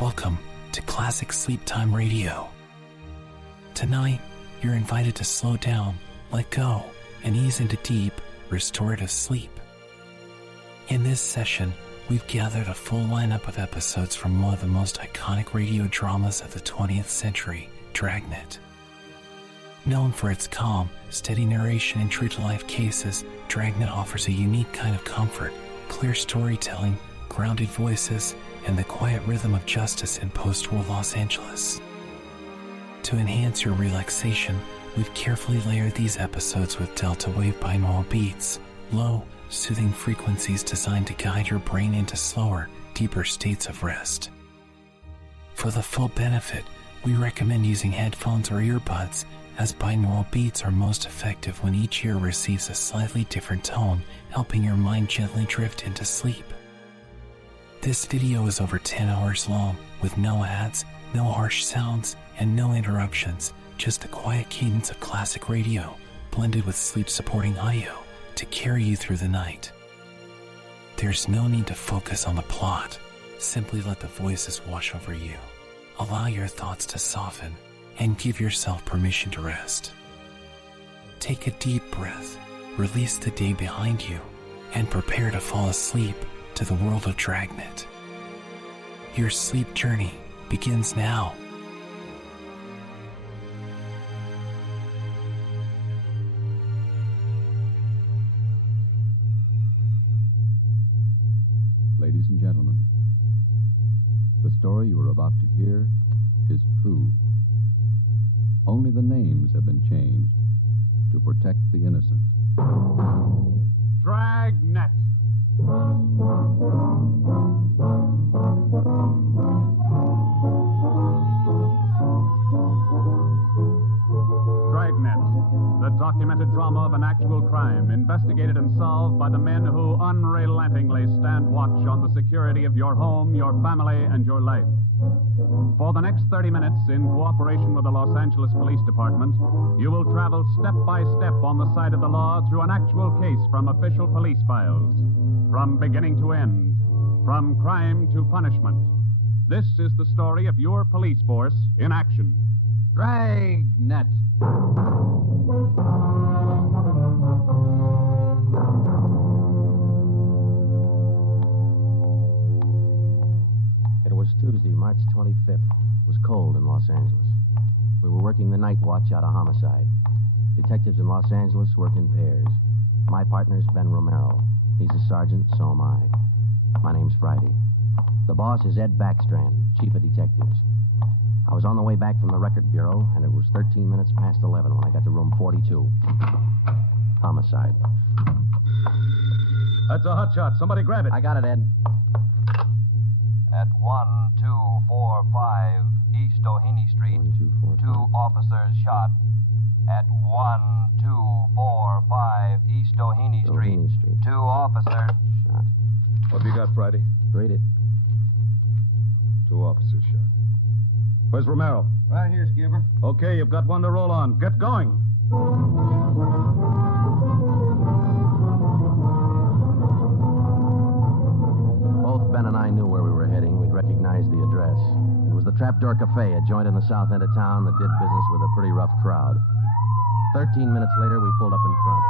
Welcome to Classic SleepTime Radio. Tonight, you're invited to slow down, let go, and ease into deep, restorative sleep. In this session, we've gathered a full lineup of episodes from one of the most iconic radio dramas of the 20th century, Dragnet. Known for its calm, steady narration and true-to-life cases, Dragnet offers a unique kind of comfort, clear storytelling, grounded voices, and the quiet rhythm of justice in post-war Los Angeles. To enhance your relaxation, we've carefully layered these episodes with delta wave binaural beats, low, soothing frequencies designed to guide your brain into slower, deeper states of rest. For the full benefit, we recommend using headphones or earbuds, as binaural beats are most effective when each ear receives a slightly different tone, helping your mind gently drift into sleep. This video is over 10 hours long, with no ads, no harsh sounds, and no interruptions, just the quiet cadence of classic radio, blended with sleep-supporting audio, to carry you through the night. There's no need to focus on the plot. Simply let the voices wash over you. Allow your thoughts to soften, and give yourself permission to rest. Take a deep breath, release the day behind you, and prepare to fall asleep to the world of Dragnet. Your sleep journey begins now. Ladies and gentlemen, the story you are about to hear is true. Only the names have been changed to protect the innocent. Dragnet. Dragnet, the documented drama of an actual crime, investigated and solved by the men who unrelentingly stand watch on the security of your home, your family, and your life. For the next 30 minutes, in cooperation with the Los Angeles Police Department, you will travel step by step on the side of the law through an actual case from official police files, from beginning to end, from crime to punishment. This is the story of your police force in action. Dragnet. It was Tuesday, March 25th. It was cold in Los Angeles. We were working the night watch out of homicide. Detectives in Los Angeles work in pairs. My partner's Ben Romero. He's a sergeant, so am I. My name's Friday. The boss is Ed Backstrand, chief of detectives. I was on the way back from the record bureau, and it was 13 minutes past 11 when I got to room 42. Homicide. That's a hot shot. Somebody grab it. I got it, Ed. At 1245 East Doheny Street, 1, 2, 4, 5. two officers shot. At 1245 East Doheny Street, two officers Shot. What have you got, Friday? Read it. Two officers shot. Where's Romero? Right here, Skipper. Okay, you've got one to roll on. Get going. Both Ben and I knew where we were heading. We'd recognized the address. It was the Trapdoor Cafe, a joint in the south end of town that did business with a pretty rough crowd. 13 minutes later, we pulled up in front.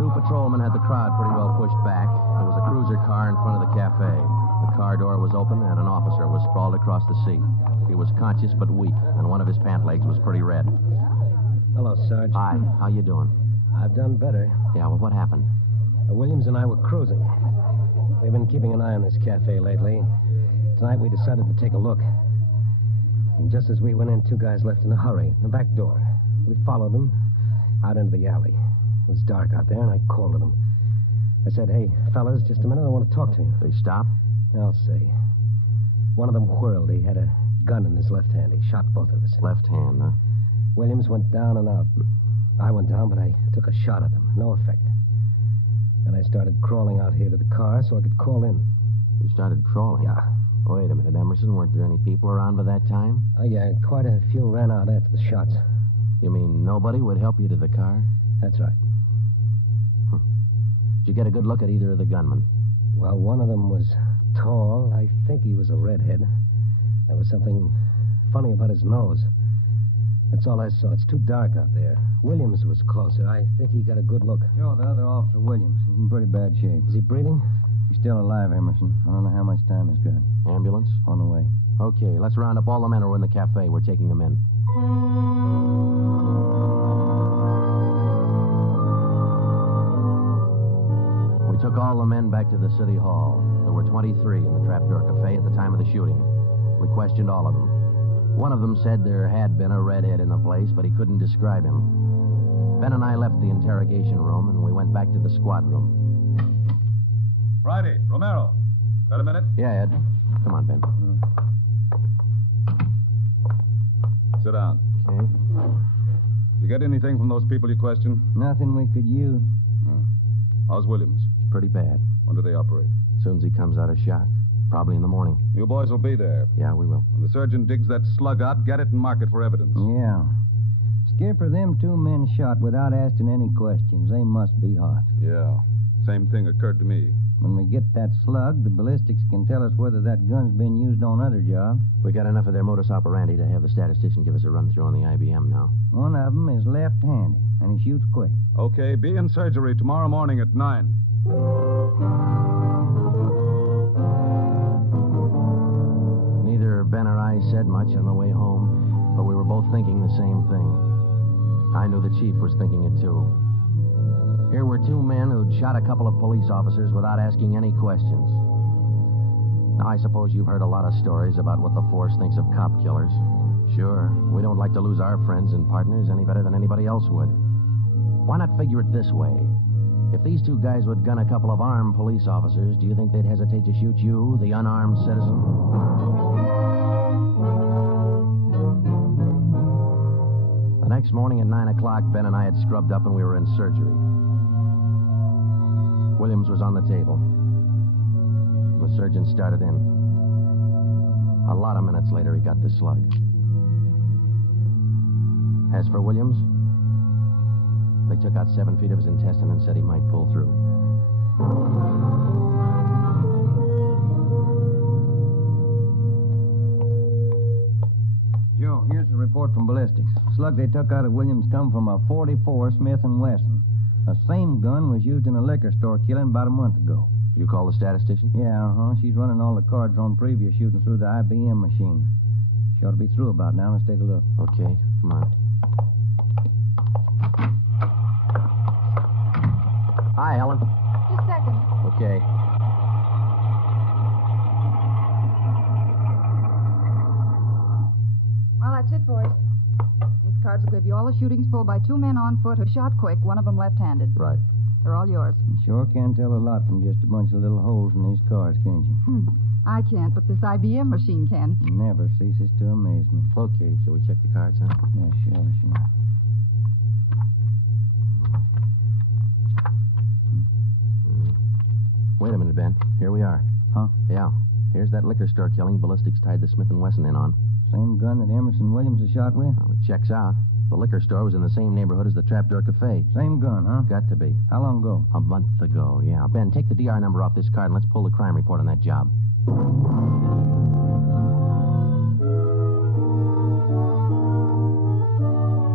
Two patrolmen had the crowd pretty well pushed back. There was a cruiser car in front of the cafe. The car door was open, and an officer was sprawled across the seat. He was conscious but weak, and one of his pant legs was pretty red. Hello, Sarge. Hi, how you doing? I've done better. Yeah, well, what happened? Williams and I were cruising. We've been keeping an eye on this cafe lately. Tonight we decided to take a look. And just as we went in, two guys left in a hurry. The back door. We followed them out into the alley. It was dark out there, and I called to them. I said, "Hey, fellas, just a minute, I want to talk to you." They stopped? I'll say. One of them whirled. He had a gun in his left hand. He shot both of us. Left hand, huh? Williams went down and out. I went down, but I took a shot at them. No effect. Then I started crawling out here to the car so I could call in. You started crawling? Yeah. Wait a minute, Emerson. Weren't there any people around by that time? Oh, yeah, quite a few ran out after the shots. You mean nobody would help you to the car? That's right. Did you get a good look at either of the gunmen? Well, one of them was tall. I think he was a redhead. There was something funny about his nose. That's all I saw. It's too dark out there. Williams was closer. I think he got a good look. Joe, the other officer, Williams. He's in pretty bad shape. Is he breathing? He's still alive, Emerson. I don't know how much time he's got. Ambulance? On the way. Okay, let's round up all the men who are in the cafe. We're taking them in. We took all the men back to the city hall. There were 23 in the Trapdoor Cafe at the time of the shooting. We questioned all of them. One of them said there had been a redhead in the place, but he couldn't describe him. Ben and I left the interrogation room, and we went back to the squad room. Friday, Romero. Got a minute? Yeah, Ed. Come on, Ben. Sit down. Okay. You get anything from those people you questioned? Nothing we could use. How's Williams? Pretty bad. When do they operate? As soon as he comes out of shock. Probably in the morning. You boys will be there. Yeah, we will. When the surgeon digs that slug out, get it and mark it for evidence. Yeah. Skipper, them 2 men shot without asking any questions. They must be hot. Yeah. Same thing occurred to me. When we get that slug, the ballistics can tell us whether that gun's been used on other jobs. We got enough of their modus operandi to have the statistician give us a run-through on the IBM now. One of them is left-handed, and he shoots quick. Okay, be in surgery tomorrow morning at 9. Neither Ben or I said much on the way home, but we were both thinking the same thing. I knew the chief was thinking it too. Here were 2 men who'd shot a couple of police officers without asking any questions. Now, I suppose you've heard a lot of stories about what the force thinks of cop killers. Sure, we don't like to lose our friends and partners any better than anybody else would. Why not figure it this way? If these 2 guys would gun a couple of armed police officers, do you think they'd hesitate to shoot you, the unarmed citizen? The next morning at 9 o'clock, Ben and I had scrubbed up and we were in surgery. Williams was on the table. The surgeon started in. A lot of minutes later, he got the slug. As for Williams, they took out 7 feet of his intestine and said he might pull through. Joe, here's the report from ballistics. Slug they took out of Williams come from a .44 Smith & Wesson. The same gun was used in a liquor store killing about a month ago. You call the statistician? Yeah, She's running all the cards on previous shooting through the IBM machine. She ought to be through about now. Let's take a look. Okay, come on. Hi, Helen. Just a second. Okay. Well, that's it, boys. These cards will give you all the shootings pulled by 2 men on foot who shot quick, one of them left-handed. Right. They're all yours. You sure can tell a lot from just a bunch of little holes in these cards, can't you? I can't, but this IBM machine can. Never ceases to amaze me. Okay, shall we check the cards, huh? Yeah, sure. Wait a minute, Ben. Here we are. Huh? Yeah. Here's that liquor store killing ballistics tied the Smith & Wesson in on. Same gun that Emerson Williams was shot with? Well, it checks out. The liquor store was in the same neighborhood as the Trapdoor Cafe. Same gun, huh? Got to be. How long ago? A month ago, yeah. Ben, take the DR number off this card and let's pull the crime report on that job.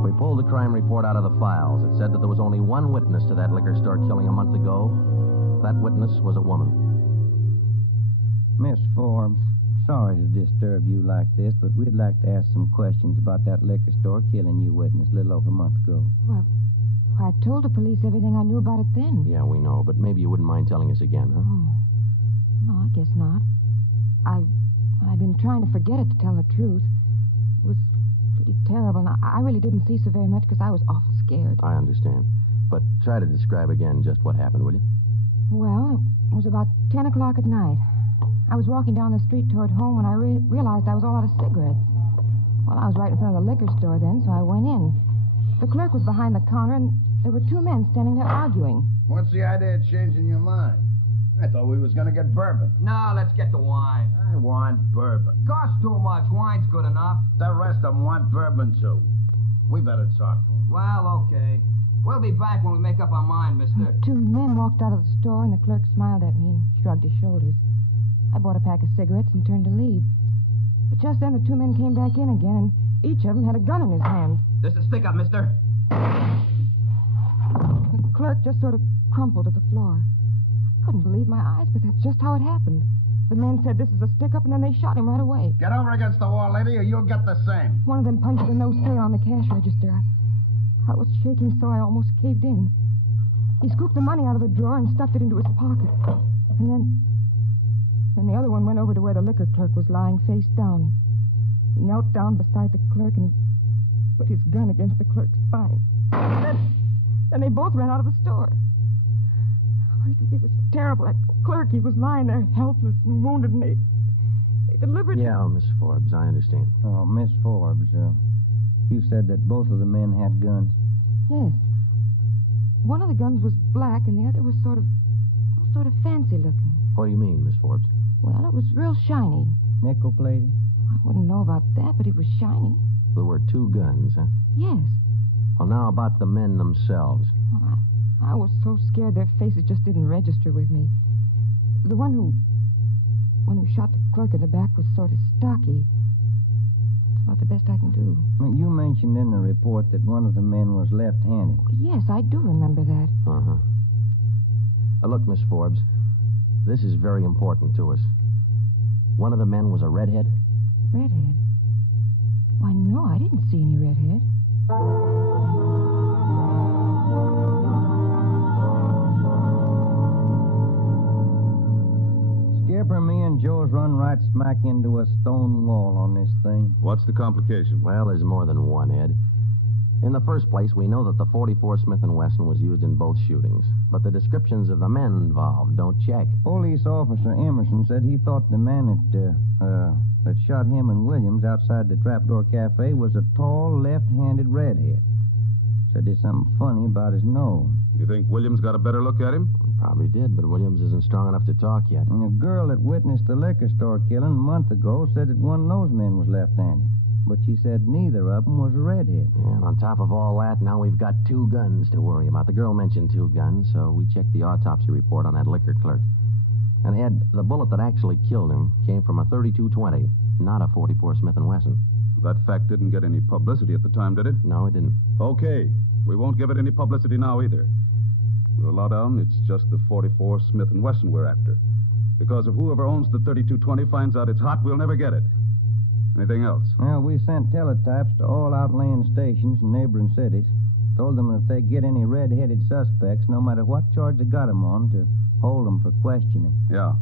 We pulled the crime report out of the files. It said that there was only one witness to that liquor store killing a month ago. That witness was a woman. Miss Forbes, sorry to disturb you like this, but we'd like to ask some questions about that liquor store killing you witnessed a little over a month ago. Well, I told the police everything I knew about it then. Yeah, we know, but maybe you wouldn't mind telling us again, huh? Oh. No, I guess not. I've been trying to forget it, to tell the truth. It was pretty terrible, and I really didn't see so very much because I was awful scared. I understand. But try to describe again just what happened, will you? Well, it was about 10 o'clock at night. I was walking down the street toward home when I realized I was all out of cigarettes. Well, I was right in front of the liquor store then, so I went in. The clerk was behind the counter, and there were 2 men standing there arguing. What's the idea of changing your mind? I thought we was gonna get bourbon. No, let's get the wine. I want bourbon. Costs too much. Wine's good enough. The rest of them want bourbon, too. We better talk to them. Well, okay. We'll be back when we make up our mind, mister. Two men walked out of the store, and the clerk smiled at me and shrugged his shoulders. I bought a pack of cigarettes and turned to leave. But just then, the two men came back in again, and each of them had a gun in his hand. This is stick-up, mister. The clerk just sort of crumpled to the floor. I couldn't believe my eyes, but that's just how it happened. The men said this is a stick-up, and then they shot him right away. Get over against the wall, lady, or you'll get the same. One of them punched a no sale on the cash register. I was shaking so I almost caved in. He scooped the money out of the drawer and stuffed it into his pocket. And then the other one went over to where the liquor clerk was lying face down. He knelt down beside the clerk and he put his gun against the clerk's spine. Then they both ran out of the store. It was terrible. That clerk, he was lying there helpless and wounded, and they deliberately... Yeah, Miss Forbes, I understand. Oh, Miss Forbes, you said that both of the men had guns. Yes. One of the guns was black, and the other was sort of fancy looking. What do you mean, Miss Forbes? Well, it was real shiny. Nickel-plated? I wouldn't know about that, but it was shiny. There were two guns, huh? Yes. Well, now about the men themselves. Well, I was so scared their faces just didn't register with me. The one who shot the clerk in the back was sort of stocky. That's about the best I can do. You mentioned in the report that one of the men was left-handed. Yes, I do remember that. Uh-huh. Look, Miss Forbes, this is very important to us. One of the men was a redhead? Redhead? Why, no, I didn't see any redhead. Skipper, me and Joe's run right smack into a stone wall on this thing. What's the complication? Well, there's more than one, Ed. In the first place, we know that the .44 Smith & Wesson was used in both shootings, but the descriptions of the men involved don't check. Police officer Emerson said he thought the man that shot him and Williams outside the Trapdoor Cafe was a tall, left-handed redhead. Said there's something funny about his nose. You think Williams got a better look at him? Probably did, but Williams isn't strong enough to talk yet. And a girl that witnessed the liquor store killing a month ago said that one of those men was left-handed. But she said neither of them was a redhead. And on top of all that, now we've got two guns to worry about. The girl mentioned two guns, so we checked the autopsy report on that liquor clerk. And, Ed, the bullet that actually killed him came from a .32-20, not a .44 Smith & Wesson. That fact didn't get any publicity at the time, did it? No, it didn't. Okay. We won't give it any publicity now, either. We'll allow down it's just the .44 Smith & Wesson we're after. Because if whoever owns the .32-20 finds out it's hot, we'll never get it. Anything else? Well, we sent teletypes to all outlying stations in neighboring cities. Told them if they get any red-headed suspects, no matter what charge they got them on, to hold them for questioning. Yeah.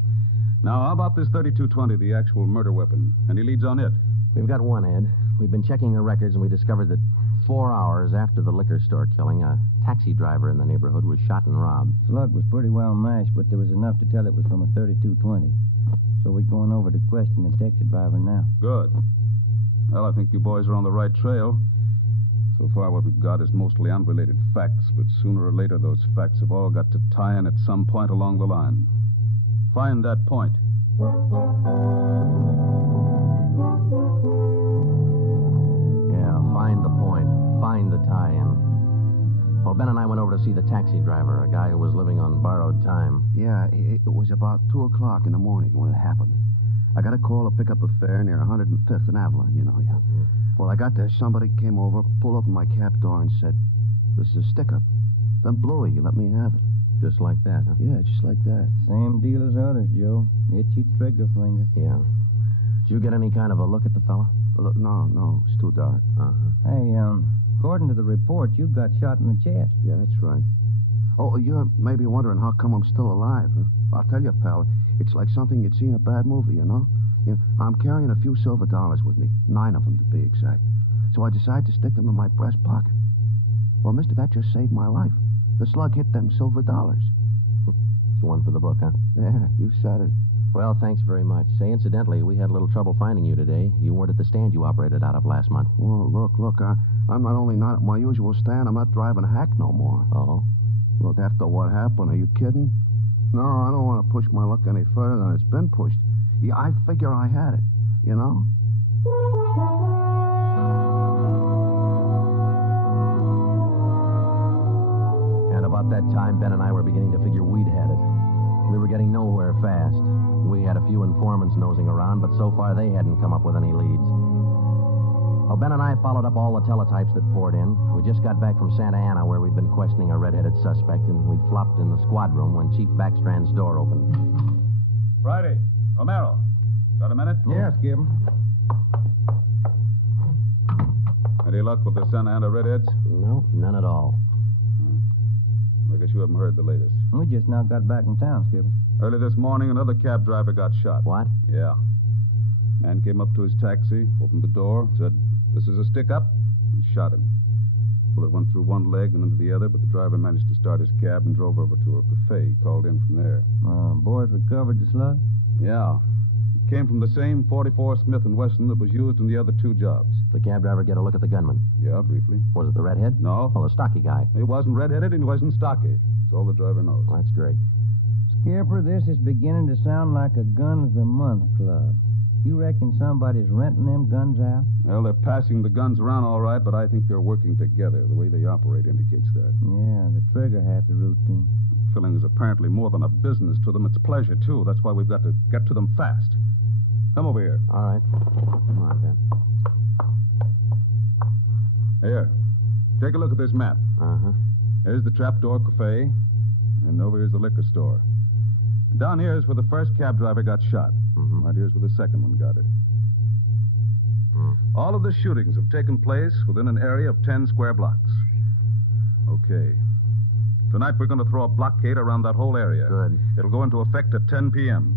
Now, how about this .32-20, the actual murder weapon? Any leads on it? We've got one, Ed. We've been checking the records, and we discovered that 4 hours after the liquor store killing, a taxi driver in the neighborhood was shot and robbed. Slug was pretty well mashed, but there was enough to tell it was from a .32-20. So we're going over to question the taxi driver now. Good. Well, I think you boys are on the right trail. So far, what we've got is mostly unrelated facts, but sooner or later, those facts have all got to tie in at some point along the line. Find that point. Yeah, find the point. Find the tie-in. Well, Ben and I went over to see the taxi driver, a guy who was living on borrowed time. Yeah, it was about 2 o'clock in the morning when it happened. I got a call to pick up a fare near 105th and Avalon, you know. Yeah. Well, I got there, somebody came over, pulled open my cab door and said, "This is a stick-up." Then Bluey, you let me have it. Just like that, huh? Yeah, just like that. Same deal as others, Joe. Itchy trigger finger. Yeah. Did you get any kind of a look at the fella? Look, no, it's too dark. Uh-huh. Hey, according to the report, you got shot in the chest. Yeah, that's right. Oh, you're maybe wondering how come I'm still alive, huh? I'll tell you, pal, it's like something you'd see in a bad movie, you know? I'm carrying a few silver dollars with me, 9 of them to be exact. So I decided to stick them in my breast pocket. Well, mister, that just saved my life. The slug hit them silver dollars. It's one for the book, huh? Yeah, you said it. Well, thanks very much. Say, incidentally, we had a little trouble finding you today. You weren't at the stand you operated out of last month. Well, look, I'm not only not at my usual stand, I'm not driving a hack no more. Oh? Look, after what happened, are you kidding? No, I don't want to push my luck any further than it's been pushed. Yeah, I figure I had it, you know? About that time, Ben and I were beginning to figure we'd had it. We were getting nowhere fast. We had a few informants nosing around, but so far they hadn't come up with any leads. Well, Ben and I followed up all the teletypes that poured in. We just got back from Santa Ana, where we'd been questioning a red-headed suspect, and we'd flopped in the squad room when Chief Backstrand's door opened. Friday. Romero. Got a minute? Yeah, Skip. Any luck with the Santa Ana redheads? No, none at all. I guess you haven't heard the latest. We just now got back in town, Skip. Early this morning, another cab driver got shot. What? Yeah. Man came up to his taxi, opened the door, said, "This is a stick-up," and shot him. Bullet went through one leg and into the other, but the driver managed to start his cab and drove over to a cafe. He called in from there. Boys recovered the slug? Yeah. It came from the same 44 Smith & Wesson that was used in the other two jobs. The cab driver get a look at the gunman? Yeah, briefly. Was it the redhead? No. Oh, the stocky guy. He wasn't red-headed and he wasn't stocky. That's all the driver knows. Well, that's great. Skipper, this is beginning to sound like a gun of the month club. You reckon somebody's renting them guns out? Well, they're passing the guns around all right, but I think they're working together. The way they operate indicates that. Yeah, the trigger-happy routine. Killing is apparently more than a business to them. It's pleasure, too. That's why we've got to get to them fast. Come over here. All right. Come on, Ben. Here. Take a look at this map. Uh-huh. Here's the Trapdoor Cafe, and over here's the liquor store. Down here is where the first cab driver got shot. Mm-hmm. Right here's where the second one got it. All of the shootings have taken place within an area of 10 square blocks. Okay. Tonight we're going to throw a blockade around that whole area. Good. It'll go into effect at 10 p.m.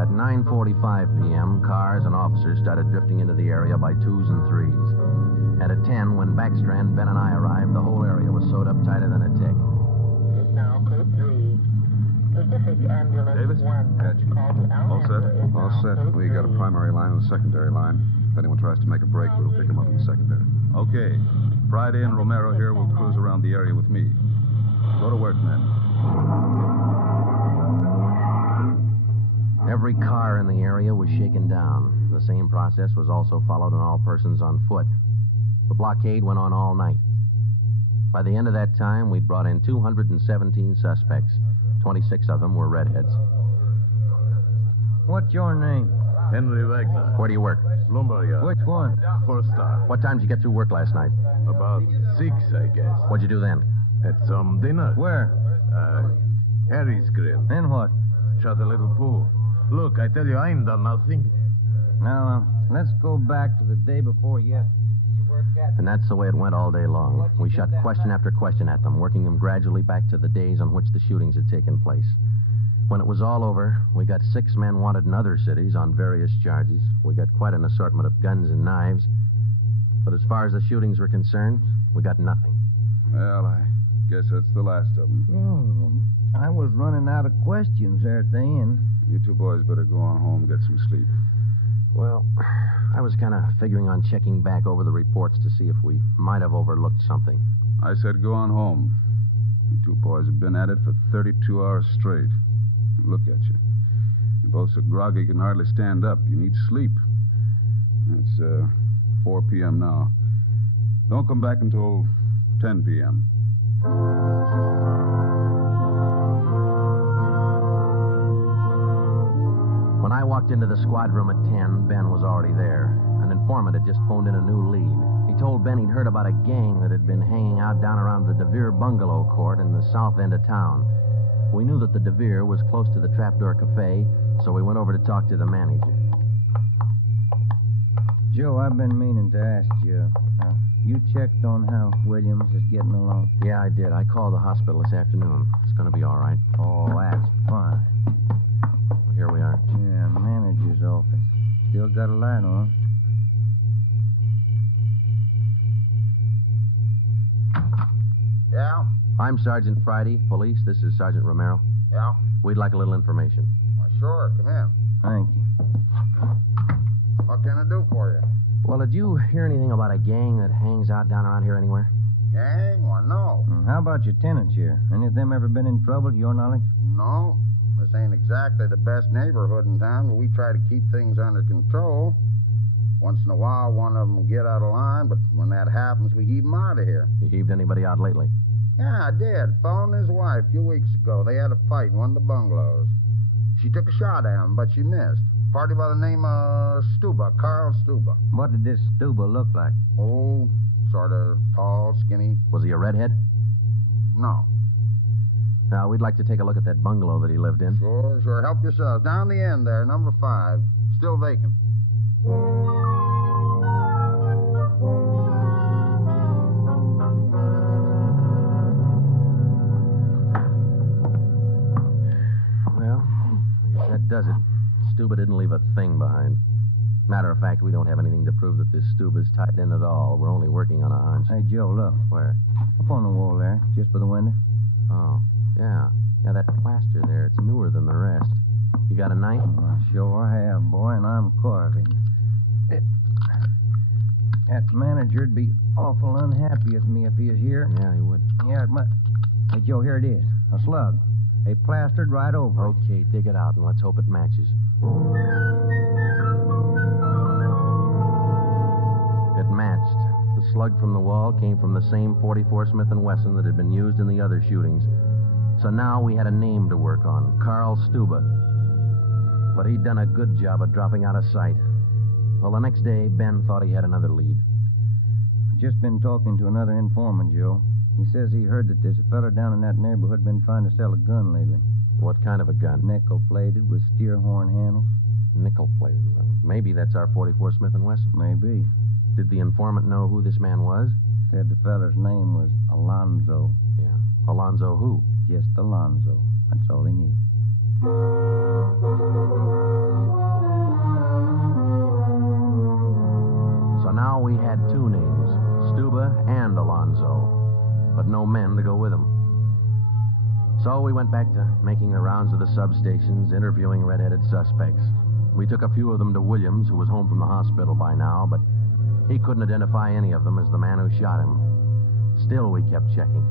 At 9:45 p.m., cars and officers started drifting into the area by twos and threes. And at 10, when Backstrand, Ben, and I arrived, the whole area was sewed up tighter than a tick. Now, code 3. Pacific Ambulance Davis? 1. Catch. All set? All set. We got a primary line and a secondary line. If anyone tries to make a break, we'll pick them up in the secondary. Okay. Friday and Romero here will cruise around the area with me. Go to work, men. Every car in the area was shaken down. The same process was also followed on all persons on foot. The blockade went on all night. By the end of that time, we'd brought in 217 suspects. 26 of them were redheads. What's your name? Henry Wagner. Where do you work? Lumber yard. Which one? First star. What time did you get through work last night? About 6, I guess. What'd you do then? Had some dinner. Where? Harry's grill. Then what? Shot a little pool. Look, I tell you, I ain't done nothing. Now, let's go back to the day before yesterday. Did you work at... And that's the way it went all day long. We shot question after question at them, working them gradually back to the days on which the shootings had taken place. When it was all over, we got 6 men wanted in other cities on various charges. We got quite an assortment of guns and knives. But as far as the shootings were concerned, we got nothing. Well, I guess that's the last of them. Oh, I was running out of questions there at the end. You two boys better go on home, get some sleep. Well, I was kind of figuring on checking back over the reports to see if we might have overlooked something. I said go on home. You two boys have been at it for 32 hours straight. Look at you. You're both so groggy you can hardly stand up. You need sleep. It's 4 p.m. now. Don't come back until 10 p.m. When I walked into the squad room at 10, Ben was already there. An informant had just phoned in a new lead. He told Ben he'd heard about a gang that had been hanging out down around the DeVere bungalow court in the south end of town. We knew that the DeVere was close to the Trapdoor Cafe, so we went over to talk to the manager. Joe, I've been meaning to ask you. You checked on how Williams is getting along? Yeah, I did. I called the hospital this afternoon. It's going to be all right. Oh, that's fine. Well, here we are. Yeah, manager's office. Still got a light on. Yeah? I'm Sergeant Friday, police. This is Sergeant Romero. Yeah? We'd like a little information. Well, sure. Come in. Thank you. What can I do for you? Well, did you hear anything about a gang that hangs out down around here anywhere? Gang? Well, no. How about your tenants here? Any of them ever been in trouble, to your knowledge? No. This ain't exactly the best neighborhood in town, but we try to keep things under control. Once in a while, one of them will get out of line, but when that happens, we heave 'em out of here. You heaved anybody out lately? Yeah, I did. Fellow and his wife a few weeks ago. They had a fight in one of the bungalows. She took a shot at him, but she missed. Party by the name of Stuba, Carl Stuba. What did this Stuba look like? Oh, sort of tall, skinny. Was he a redhead? No. Now, we'd like to take a look at that bungalow that he lived in. Sure. Help yourselves. Down the end there, number 5. Still vacant. Well, I guess that does it. Stuba didn't leave a thing behind. Matter of fact, we don't have anything to prove that this Stuba's tied in at all. We're only working on a hunch. Hey, Joe, look. Where? Up on the wall there, just by the window. Oh, yeah. Yeah, that plaster there, it's newer than the rest. You got a knife? I sure have, boy, and I'm carving. That manager'd be awful unhappy with me if he was here. Yeah, he would. Yeah, it must. Hey, Joe, here it is. A slug. They plastered right over it. Okay, dig it out and let's hope it matches. It matched. The slug from the wall came from the same .44 Smith & Wesson that had been used in the other shootings. So now we had a name to work on, Carl Stuba. But he'd done a good job of dropping out of sight. Well, the next day, Ben thought he had another lead. I've just been talking to another informant, Joe. He says he heard that there's a fella down in that neighborhood been trying to sell a gun lately. What kind of a gun? Nickel-plated with steer horn handles. Nickel-plated. Well, maybe that's our .44 Smith & Wesson. Maybe. Did the informant know who this man was? Said the feller's name was Alonzo. Yeah. Alonzo who? Just Alonzo. That's all he knew. So now we had two names, Stuba and Alonzo, but no men to go with them. So we went back to making the rounds of the substations, interviewing red-headed suspects. We took a few of them to Williams, who was home from the hospital by now, but he couldn't identify any of them as the man who shot him. Still, we kept checking.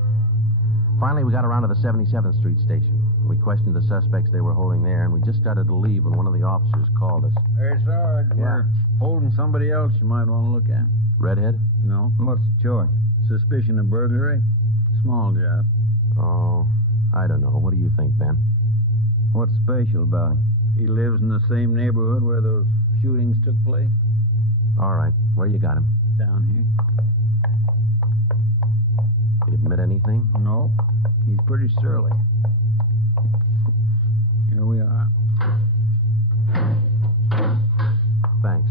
Finally, we got around to the 77th Street station. We questioned the suspects they were holding there, and we just started to leave when one of the officers called us. Hey, Sarge, we're holding somebody else you might want to look at. Redhead? No. What's the charge? Suspicion of burglary. Small job. Oh, I don't know. What do you think, Ben? What's special about him? He lives in the same neighborhood where those shootings took place. All right. Where you got him? Down here. Did he admit anything? No. He's pretty surly. Here we are. Thanks.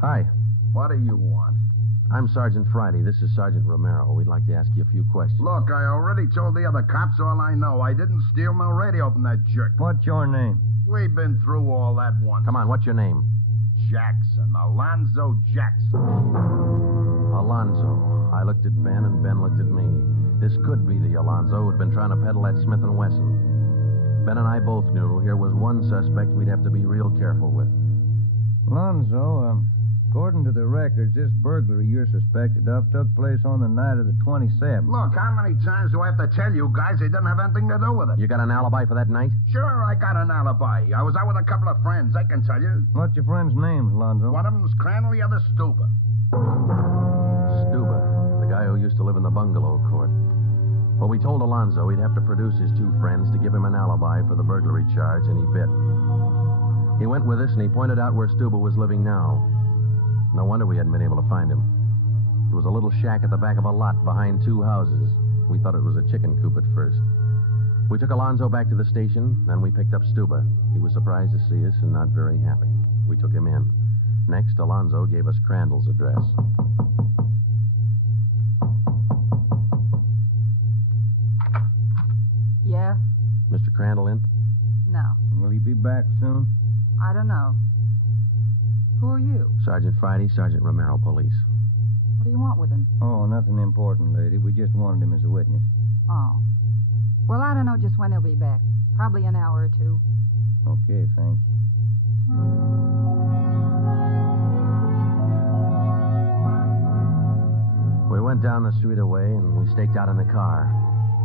Hi. What do you want? I'm Sergeant Friday. This is Sergeant Romero. We'd like to ask you a few questions. Look, I already told the other cops all I know. I didn't steal no radio from that jerk. What's your name? We've been through all that once. Come on, what's your name? Jackson. Alonzo Jackson. Alonzo. I looked at Ben, and Ben looked at me. This could be the Alonzo who'd been trying to peddle that Smith & Wesson. Ben and I both knew here was one suspect we'd have to be real careful with. Alonzo, according to the records, this burglary you're suspected of took place on the night of the 27th. Look, how many times do I have to tell you guys they didn't have anything to do with it? You got an alibi for that night? Sure, I got an alibi. I was out with a couple of friends, I can tell you. What's your friends' names, Alonzo? One of them's Crandall, the other Stuba. Stuba, the guy who used to live in the bungalow court. Well, we told Alonzo he'd have to produce his two friends to give him an alibi for the burglary charge, and he bit. He went with us, and he pointed out where Stuba was living now. No wonder we hadn't been able to find him. It was a little shack at the back of a lot behind two houses. We thought it was a chicken coop at first. We took Alonzo back to the station, then we picked up Stuba. He was surprised to see us and not very happy. We took him in. Next, Alonzo gave us Crandall's address. Yeah? Mr. Crandall in? No. Will he be back soon? I don't know. Who are you? Sergeant Friday, Sergeant Romero, police. What do you want with him? Oh, nothing important, lady. We just wanted him as a witness. Oh. Well, I don't know just when he'll be back. Probably an hour or two. Okay, thank you. We went down the street away, and we staked out in the car.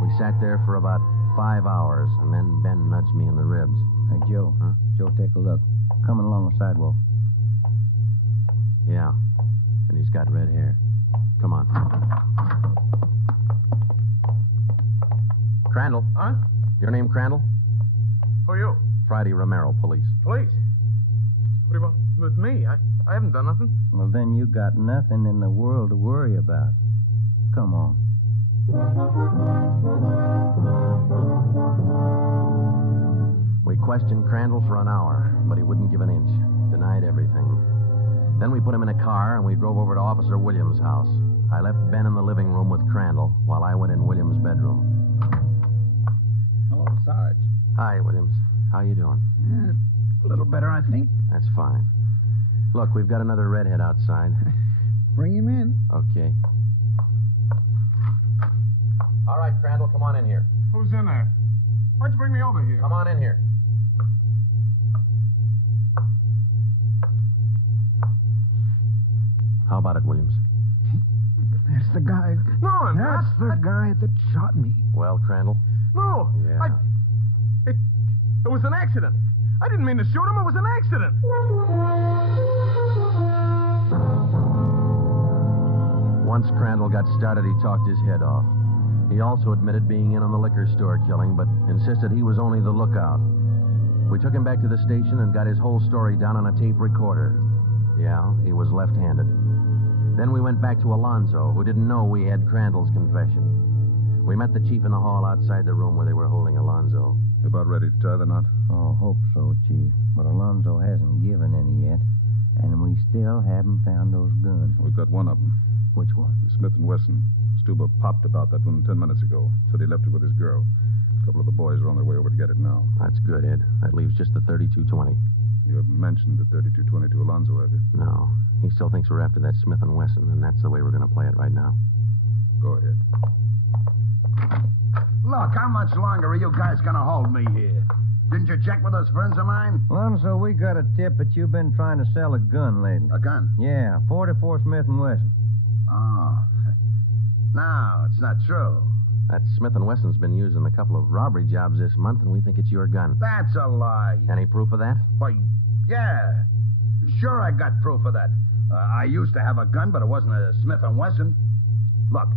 We sat there for about 5 hours, and then Ben nudged me in the ribs. Hey, Joe. Huh? Joe, take a look. Coming along the sidewalk. Yeah. And he's got red hair. Come on. Crandall. Huh? Your name Crandall? Who are you? Friday Romero, police. Police? What do you want with me? I haven't done nothing. Well, then you got nothing in the world to worry about. Come on. We questioned Crandall for an hour, but he wouldn't give an inch. Denied everything. Then we put him in a car and we drove over to Officer Williams' house. I left Ben in the living room with Crandall while I went in Williams' bedroom. Hello, Sarge. Hi, Williams. How you doing? Yeah, a little better, I think. That's fine. Look, we've got another redhead outside. Bring him in. Okay. All right, Crandall, come on in here. Who's in there? Why'd you bring me over here? Come on in here. How about it, Williams? That's the guy. No, That's the guy that shot me. Well, Crandall? No. Yeah. It was an accident. I didn't mean to shoot him. It was an accident. Once Crandall got started, he talked his head off. He also admitted being in on the liquor store killing, but insisted he was only the lookout. We took him back to the station and got his whole story down on a tape recorder. Yeah, he was left-handed. Then we went back to Alonzo, who didn't know we had Crandall's confession. We met the chief in the hall outside the room where they were holding Alonzo. You about ready to tie the knot? Oh, hope so, Chief. But Alonzo hasn't given any yet. And we still haven't found those guns. We've got one of them. Which one? The Smith & Wesson. Stuba popped about that one 10 minutes ago. Said he left it with his girl. A couple of the boys are on their way over to get it now. That's good, Ed. That leaves just the 32-20. You haven't mentioned the 32-20 to Alonzo, have you? No. He still thinks we're after that Smith & Wesson, and that's the way we're going to play it right now. Go ahead. Look, how much longer are you guys going to hold me here? Didn't you check with those friends of mine? Alonzo, we got a tip that you've been trying to sell a gun lately. A gun? Yeah, 44 Smith & Wesson. Oh. No, it's not true. That Smith & Wesson's been used in a couple of robbery jobs this month, and we think it's your gun. That's a lie. Any proof of that? Why, yeah. Sure, I got proof of that. I used to have a gun, but it wasn't a Smith & Wesson. Look,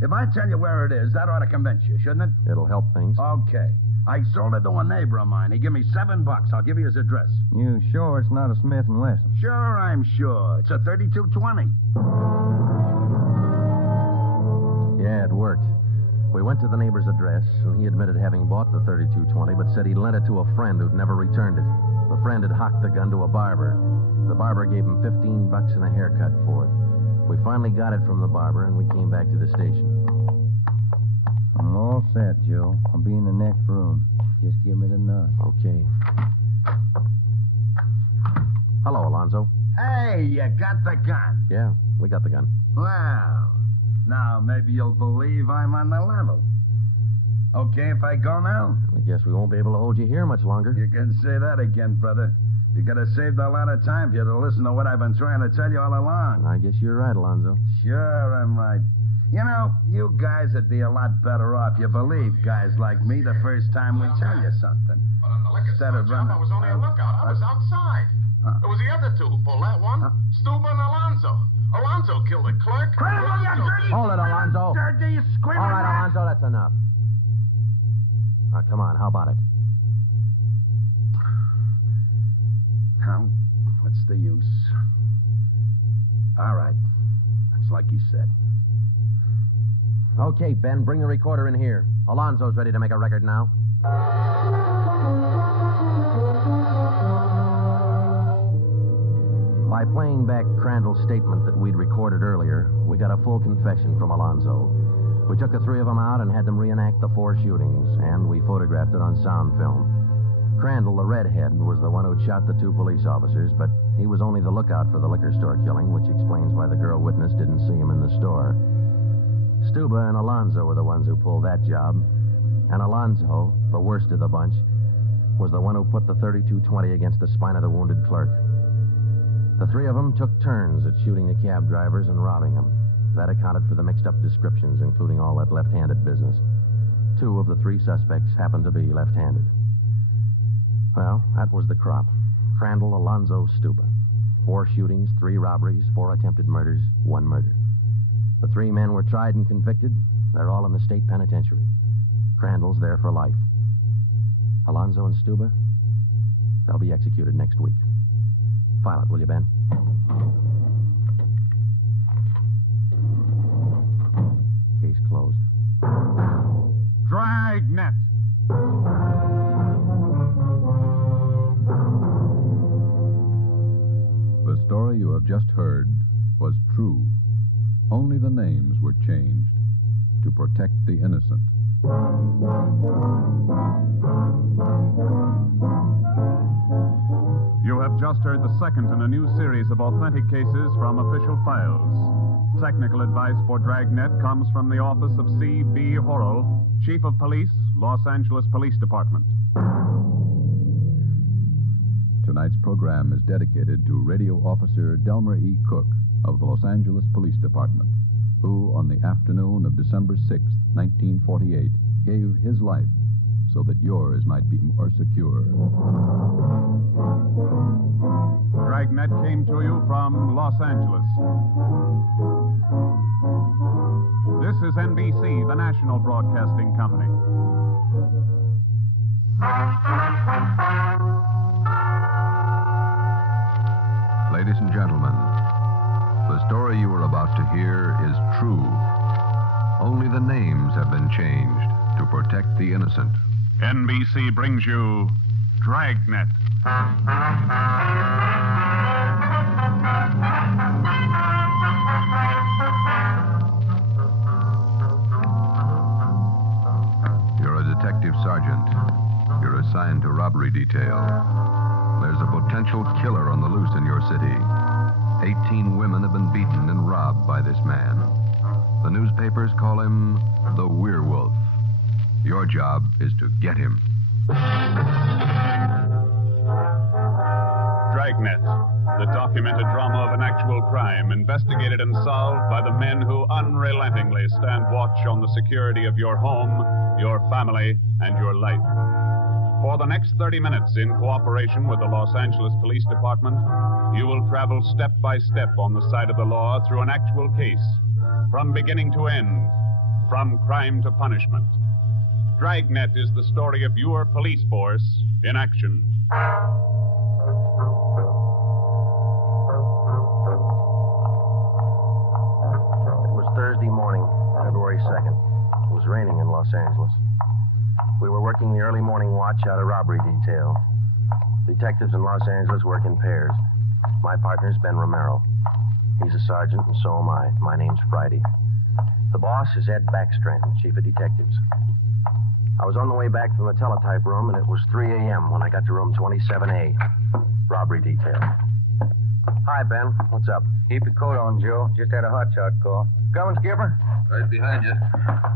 if I tell you where it is, that ought to convince you, shouldn't it? It'll help things. Okay. I sold it to a neighbor of mine. He gave me $7. I'll give you his address. You sure it's not a Smith & Wesson? Sure, I'm sure. It's a 32-20. Yeah, it worked. We went to the neighbor's address, and he admitted having bought the 32-20, but said he lent it to a friend who'd never returned it. The friend had hocked the gun to a barber. The barber gave him $15 and a haircut for it. We finally got it from the barber, and we came back to the station. I'm all set, Joe. I'll be in the next room. Just give me the nod. Okay. Hello, Alonzo. Hey, you got the gun. Yeah, we got the gun. Well, now maybe you'll believe I'm on the level. Okay if I go now? I guess we won't be able to hold you here much longer. You can say that again, brother. You could have saved a lot of time for you to listen to what I've been trying to tell you all along. I guess you're right, Alonzo. Sure, I'm right. You know, you guys would be a lot better off you believe guys like me the first time we tell you something. But on the liquor store job, I was only a lookout. I was outside. It was the other two who pulled that one. Stuba and Alonzo. Alonzo killed the clerk. Hold it, Alonzo. Dirty, squirrel. All right, Alonzo, that's enough. Now, come on, how about it? Well, what's the use? All right. That's like he said. Okay, Ben, bring the recorder in here. Alonzo's ready to make a record now. By playing back Crandall's statement that we'd recorded earlier, we got a full confession from Alonzo. We took the three of them out and had them reenact the 4 shootings, and we photographed it on sound film. Crandall, the redhead, was the one who'd shot the 2 police officers, but he was only the lookout for the liquor store killing, which explains why the girl witness didn't see him in the store. Stuba and Alonzo were the ones who pulled that job, and Alonzo, the worst of the bunch, was the one who put the 32-20 against the spine of the wounded clerk. The 3 of them took turns at shooting the cab drivers and robbing them. That accounted for the mixed-up descriptions, including all that left-handed business. 2 of the 3 suspects happened to be left-handed. Well, that was the crop. Crandall, Alonzo, Stuba. 4 shootings, 3 robberies, 4 attempted murders, 1 murder. The 3 men were tried and convicted. They're all in the state penitentiary. Crandall's there for life. Alonzo and Stuba, they'll be executed next week. File it, will you, Ben? Case closed. Dragnet. The story you have just heard was true. Only the names were changed to protect the innocent. You have just heard the second in a new series of authentic cases from official files. Technical advice for Dragnet comes from the office of C.B. Horrell, Chief of Police, Los Angeles Police Department. Tonight's program is dedicated to Radio Officer Delmer E. Cook of the Los Angeles Police Department, who, on the afternoon of December 6, 1948, gave his life so that yours might be more secure. Dragnet came to you from Los Angeles. This is NBC, the national broadcasting company. Ladies and gentlemen, the story you are about to hear is true. Only the names have been changed to protect the innocent. NBC brings you Dragnet. You're a detective sergeant. You're assigned to robbery detail. There's a potential killer on the loose in your city. 18 women have been beaten and robbed by this man. The newspapers call him the Werewolf. Your job is to get him. Dragnet, the documented drama of an actual crime investigated and solved by the men who unrelentingly stand watch on the security of your home, your family, and your life. For the next 30 minutes, in cooperation with the Los Angeles Police Department, you will travel step by step on the side of the law through an actual case, from beginning to end, from crime to punishment. Dragnet is the story of your police force in action. It was Thursday morning, February 2nd. It was raining in Los Angeles. We were working the early morning watch out of robbery detail. Detectives in Los Angeles work in pairs. My partner's Ben Romero. He's a sergeant, and so am I. My name's Friday. The boss is Ed Backstrand, Chief of Detectives. I was on the way back from the teletype room, and it was 3 a.m. when I got to room 27A. Robbery detail. Hi, Ben. What's up? Keep your coat on, Joe. Just had a hotshot call. Coming, Skipper? Right behind you.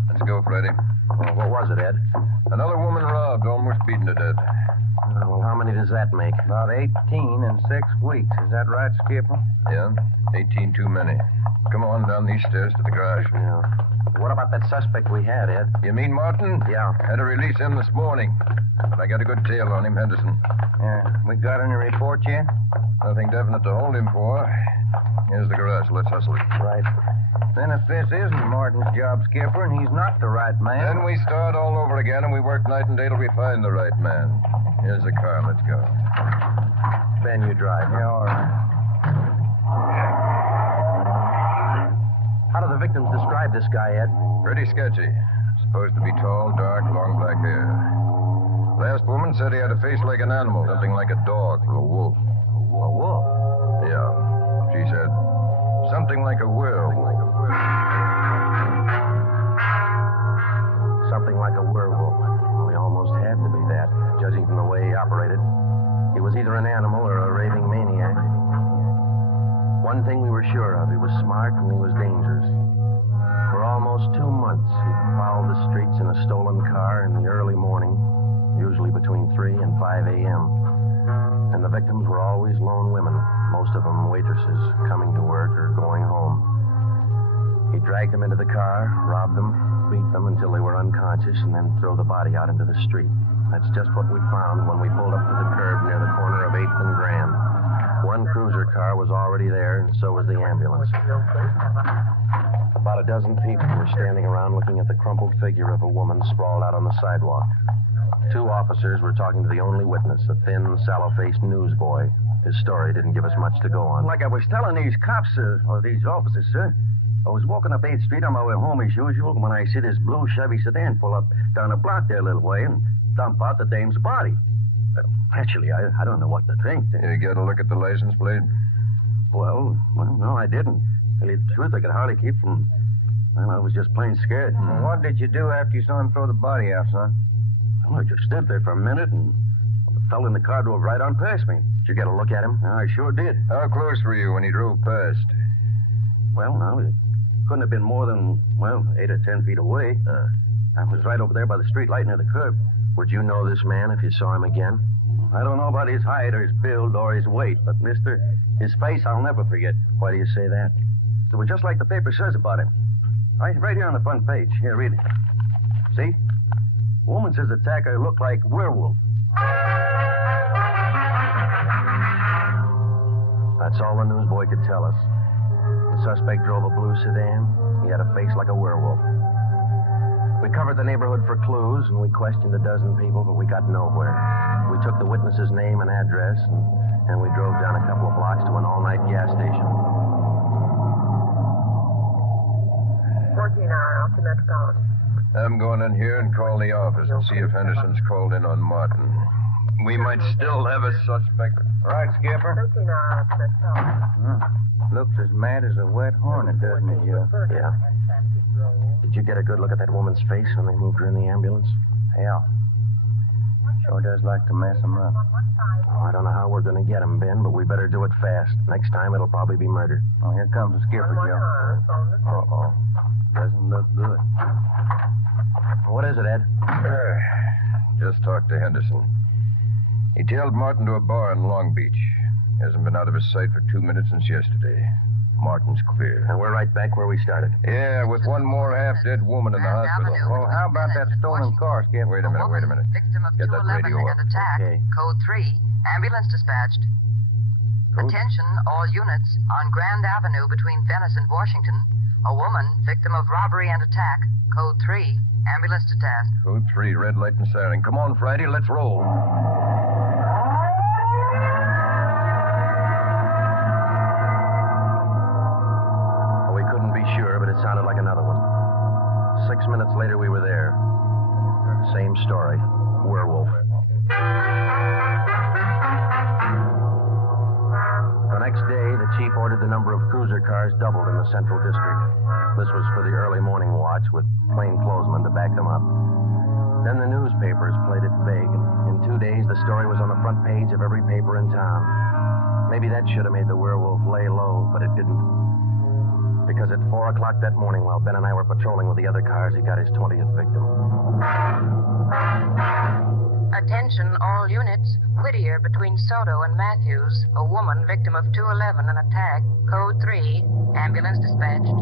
Let's go, Freddie. Well, what was it, Ed? Another woman robbed, almost beaten to death. Well, how many does that make? About 18 in 6 weeks. Is that right, Skipper? Yeah, 18 too many. Come on down these stairs to the garage. Yeah. What about that suspect we had, Ed? You mean Martin? Yeah. Had to release him this morning. But I got a good tail on him, Henderson. Yeah. We got any report yet? Nothing definite to hold him for. Here's the garage. Let's hustle it. Right. Then if this isn't Martin's job, Skipper, and he's not the right man... Then we start all over again, and we work night and day till we find the right man. Here's the car. Let's go. Ben, you drive. Yeah, all right. How do the victims describe this guy, Ed? Pretty sketchy. Supposed to be tall, dark, long black hair. Last woman said he had a face like an animal, something like a dog, a wolf. A wolf? Yeah. She said something like a werewolf. Something like a werewolf. Well, he almost had to be that, judging from the way he operated. He was either an animal or a raving maniac. One thing we were sure of, he was smart and he was dangerous. For almost 2 months, he prowled the streets in a stolen car in the early morning, usually between 3 and 5 a.m. And the victims were always lone women, most of them waitresses coming to work or going home. He dragged them into the car, robbed them, beat them until they were unconscious, and then throw the body out into the street. That's just what we found when we pulled up to the curb near the corner of 8th and Grand. One cruiser car was already there, and so was the ambulance. About a dozen people were standing around looking at the crumpled figure of a woman sprawled out on the sidewalk. 2 officers were talking to the only witness, a thin, sallow-faced newsboy. His story didn't give us much to go on. Like I was telling these cops, or these officers, sir, I was walking up 8th Street on my way home as usual when I see this blue Chevy sedan pull up down the block there a little way and dump out the dame's body. Well, actually, I don't know what to think. You get a look at the license plate? Well, no, I didn't. To tell you the truth, I could hardly keep from... Well, I was just plain scared. Well, what did you do after you saw him throw the body out, son? Well, I just stood there for a minute and the fellow in the car drove right on past me. Did you get a look at him? I sure did. How close were you when he drove past? Well, now, it couldn't have been more than, 8 or 10 feet away. I was right over there by the street light near the curb. Would you know this man if you saw him again? I don't know about his height or his build or his weight, but, mister, his face I'll never forget. Why do you say that? It was just like the paper says about him. Right here on the front page. Here, read it. See? Woman says attacker looked like Werewolf. That's all the newsboy could tell us. The suspect drove a blue sedan. He had a face like a werewolf. We covered the neighborhood for clues, and we questioned a dozen people, but we got nowhere. We took the witness's name and address, and we drove down a couple of blocks to an all-night gas station. 14-hour off to Metropolitan. I'm going in here and call the office and see if Henderson's called in on Martin. We might still have a suspect. Right, Skipper? 13-hour off to Metropolitan. Looks as mad as a wet hornet, doesn't it, Joe? Yeah. Did you get a good look at that woman's face when they moved her in the ambulance? Yeah. Sure does like to mess them up. Oh, I don't know how we're going to get him, Ben, but we better do it fast. Next time, it'll probably be murder. Oh, here comes the skipper, Joe. Uh-oh. Doesn't look good. What is it, Ed? Just talked to Henderson. He tailed Martin to a bar in Long Beach. Hasn't been out of his sight for 2 minutes since yesterday. Martin's clear. And we're right back where we started. Yeah, with one more half-dead woman in the hospital. Well, how about that stolen car, Skip? Wait a minute. Victim of Get that 211 radio up. and attack. Okay. Code 3. Ambulance dispatched. Code? Attention, all units. On Grand Avenue between Venice and Washington. A woman, victim of robbery and attack. Code 3. Ambulance to task. Code 3, red light and siren. Come on, Friday, let's roll. We couldn't be sure, but it sounded like another one. 6 minutes later, we were there. Same story. Werewolf. The next day, the chief ordered the number of cruiser cars doubled in the Central District. This was for the early morning watch with plainclothesmen to back them up. Then the newspapers played it big, and in 2 days, the story was on the front page of every paper in town. Maybe that should have made the werewolf lay low, but it didn't. Because at 4 o'clock that morning, while Ben and I were patrolling with the other cars, he got his 20th victim. Attention, all units. Whittier between Soto and Matthews. A woman, victim of 211 and attack. Code 3. Ambulance dispatched.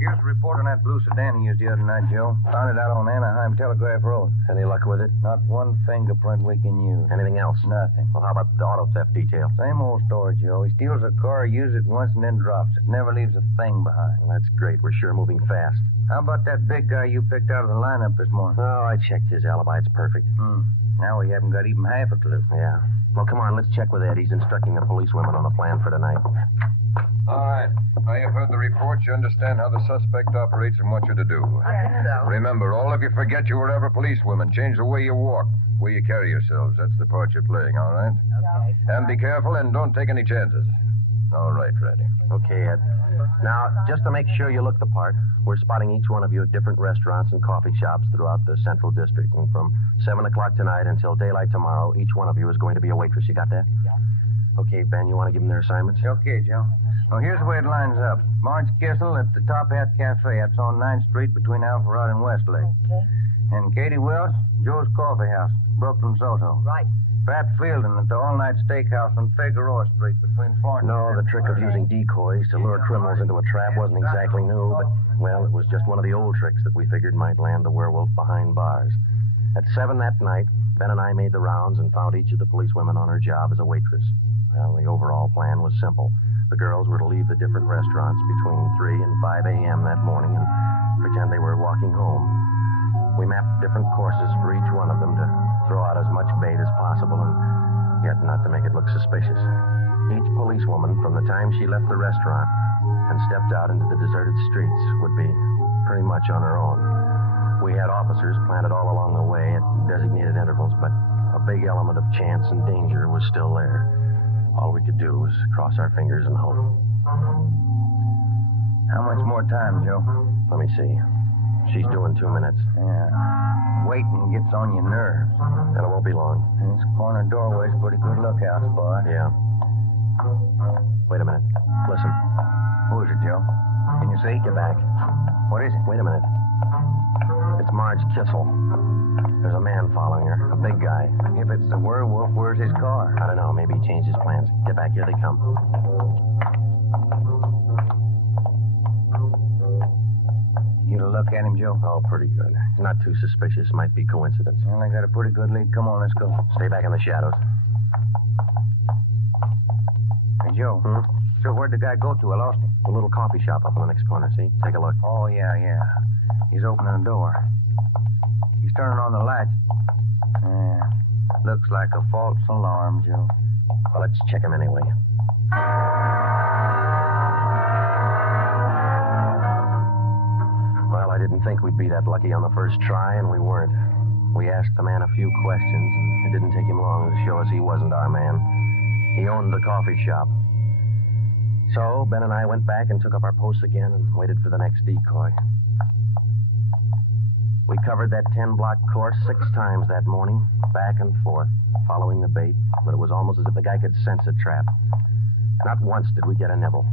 Here's a report on that blue sedan he used the other night, Joe. Found it out on Anaheim Telegraph Road. Any luck with it? Not one fingerprint we can use. Anything else? Nothing. Well, how about the auto theft detail? Same old story, Joe. He steals a car, uses it once, and then drops it. Never leaves a thing behind. Well, that's great. We're sure moving fast. How about that big guy you picked out of the lineup this morning? Oh, I checked his alibi. It's perfect. Now we haven't got even half a clue. Yeah. Well, come on, let's check with Ed. He's instructing the policewomen on the plan for tonight. All right. Now you've heard the report. You understand how the suspect operates and what you're to do. I think so. Remember, all of you forget you were ever policewomen. Change the way you walk, the way you carry yourselves. That's the part you're playing, all right? Okay. And be careful and don't take any chances. All right, Freddy. Okay, Ed. Now, just to make sure you look the part, we're spotting each one of you at different restaurants and coffee shops throughout the Central District. And from 7 o'clock tonight until daylight tomorrow, each one of you is going to be a waitress. You got that? Yeah. Okay, Ben, you want to give them their assignments? Okay, Joe. Well, here's the way it lines up. Marge Kissel at the Top Hat Cafe. That's on 9th Street between Alpharetta and Westlake. Okay. And Katie Wells, Joe's Coffee House, Brooklyn, Soto. Right. Pat Fielding at the all-night steakhouse on Figueroa Street between Florence. No, the trick of using decoys to lure criminals into a trap wasn't exactly new, but, well, it was just one of the old tricks that we figured might land the werewolf behind bars. At 7 that night, Ben and I made the rounds and found each of the policewomen on her job as a waitress. Well, the overall plan was simple. The girls were to leave the different restaurants between 3 and 5 a.m. that morning and pretend they were walking home. We mapped different courses for each one of them to throw out as much bait as possible and yet not to make it look suspicious. Each policewoman, from the time she left the restaurant and stepped out into the deserted streets, would be pretty much on her own. We had officers planted all along the way at designated intervals, but a big element of chance and danger was still there. All we could do was cross our fingers and hope. How much more time, Joe? Let me see. She's doing 2 minutes. Yeah. Waiting gets on your nerves. And it won't be long. This corner doorway's a pretty good lookout spot. Yeah. Wait a minute. Listen. Who is it, Joe? Can you see? Get back. What is it? Wait a minute. It's Marge Kissel. There's a man following her, a big guy. If it's the werewolf, where's his car? I don't know. Maybe he changed his plans. Get back. Here they come. You to look at him, Joe? Oh, pretty good. Not too suspicious. Might be coincidence. Well, I got a pretty good lead. Come on, let's go. Stay back in the shadows. Hey, Joe. So where'd the guy go to? I lost him. A little coffee shop up in the next corner, see? Take a look. Oh, yeah. He's opening the door. He's turning on the lights. Yeah. Looks like a false alarm, Joe. Well, let's check him anyway. Well, I didn't think we'd be that lucky on the first try, and we weren't. We asked the man a few questions, and it didn't take him long to show us he wasn't our man. He owned the coffee shop. So, Ben and I went back and took up our posts again and waited for the next decoy. We covered that 10-block course 6 times that morning, back and forth, following the bait, but it was almost as if the guy could sense a trap. Not once did we get a nibble.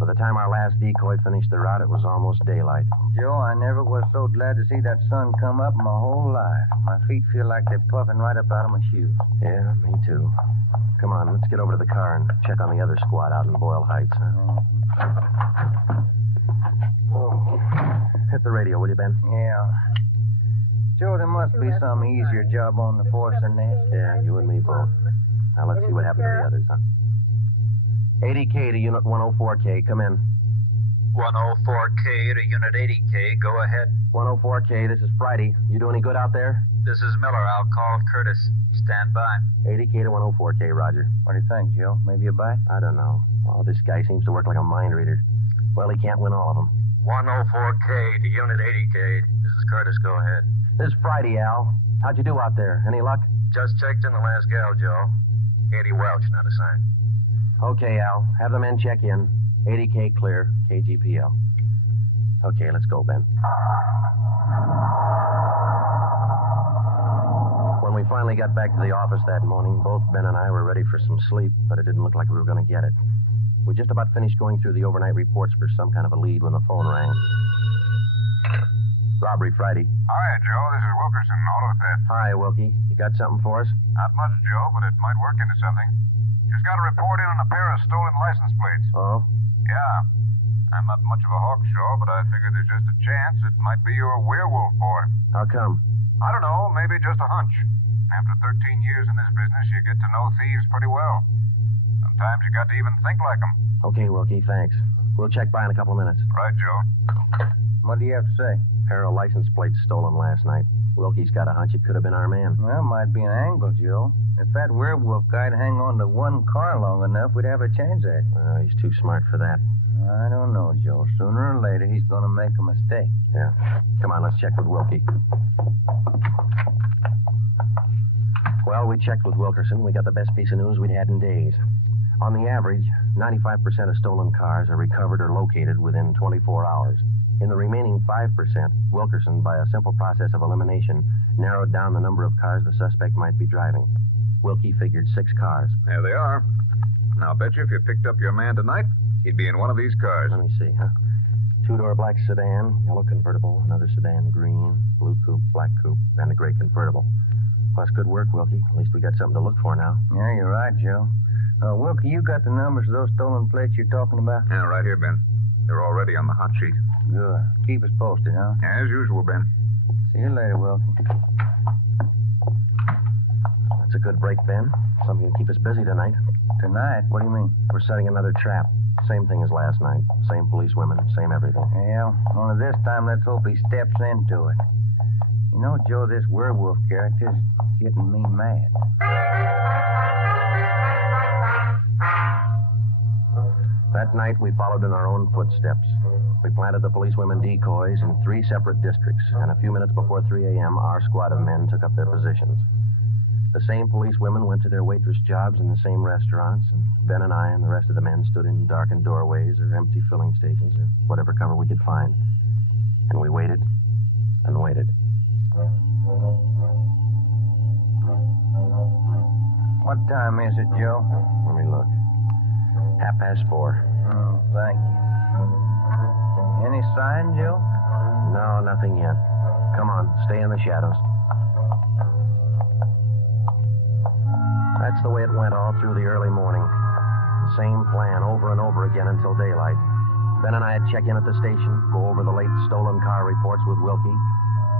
By the time our last decoy finished the route, it was almost daylight. Joe, I never was so glad to see that sun come up in my whole life. My feet feel like they're puffing right up out of my shoes. Yeah, me too. Come on, let's get over to the car and check on the other squad out in Boyle Heights. Oh. Hit the radio, will you, Ben? Yeah. Joe, there must be some easier job on the force than this. Yeah, you and me both. Now, let's see what happened to the others, huh? 80K to Unit 104K. Come in. 104K to Unit 80K. Go ahead. 104K, this is Friday. You do any good out there? This is Miller. I'll call Curtis. Stand by. 80K to 104K, Roger. What do you think, Joe? Maybe a bite? I don't know. Oh, this guy seems to work like a mind reader. Well, he can't win all of them. 104K to Unit 80K. This is Curtis. Go ahead. This is Friday, Al. How'd you do out there? Any luck? Just checked in the last gal, Joe. Eddie Welch, not a sign. Okay, Al. Have the men check in. 80K clear. KGPL. Okay, let's go, Ben. When we finally got back to the office that morning, both Ben and I were ready for some sleep, but it didn't look like we were going to get it. We just about finished going through the overnight reports for some kind of a lead when the phone rang. Robbery Friday. Hi, Joe. This is Wilkerson, auto theft. Hi, Wilkie. You got something for us? Not much, Joe, but it might work into something. Just got a report in on a pair of stolen license plates. Oh? Yeah. I'm not much of a hawkshaw, but I figure there's just a chance it might be your werewolf boy. How come? I don't know. Maybe just a hunch. After 13 years in this business, you get to know thieves pretty well. Sometimes you got to even think like them. Okay, Wilkie, thanks. We'll check by in a couple of minutes. Right, Joe. What do you have to say? Pair of license plates stolen last night. Wilkie's got a hunch it could have been our man. Well, might be an angle, Joe. If that werewolf guy'd hang on to one car long enough, we'd have a chance at it. He's too smart for that. I don't know, Joe. Sooner or later, he's going to make a mistake. Yeah. Come on, let's check with Wilkie. Well, we checked with Wilkerson. We got the best piece of news we'd had in days. On the average, 95% of stolen cars are recovered or located within 24 hours. In the remaining 5%, Wilkerson, by a simple process of elimination, narrowed down the number of cars the suspect might be driving. Wilkie figured 6 cars. There they are. Now, bet you if you picked up your man tonight, he'd be in one of these cars. Let me see, huh? 2-door black sedan, yellow convertible, another sedan, green, blue coupe, black coupe, and a gray convertible. That's good work, Wilkie. At least we got something to look for now. Yeah, you're right, Joe. Wilkie, you got the numbers of those stolen plates you're talking about? Yeah, right here, Ben. They're already on the hot sheet. Good. Keep us posted, huh? Yeah, as usual, Ben. See you later, Wilkie. That's a good break, Ben. Something to keep us busy tonight. Tonight? What do you mean? We're setting another trap. Same thing as last night. Same police women, same everything. Yeah, only this time let's hope he steps into it. You know, Joe, this werewolf character's getting me mad. That night, we followed in our own footsteps. We planted the policewomen decoys in 3 separate districts, and a few minutes before 3 a.m., our squad of men took up their positions. The same policewomen went to their waitress jobs in the same restaurants, and Ben and I and the rest of the men stood in darkened doorways or empty filling stations or whatever cover we could find. And we waited and waited. What time is it, Joe? Let me look. 4:30. Oh, thank you. Any sign, Joe? No, nothing yet. Come on, stay in the shadows. That's the way it went all through the early morning. The same plan over and over again until daylight. Ben and I'd check in at the station, go over the late stolen car reports with Wilkie,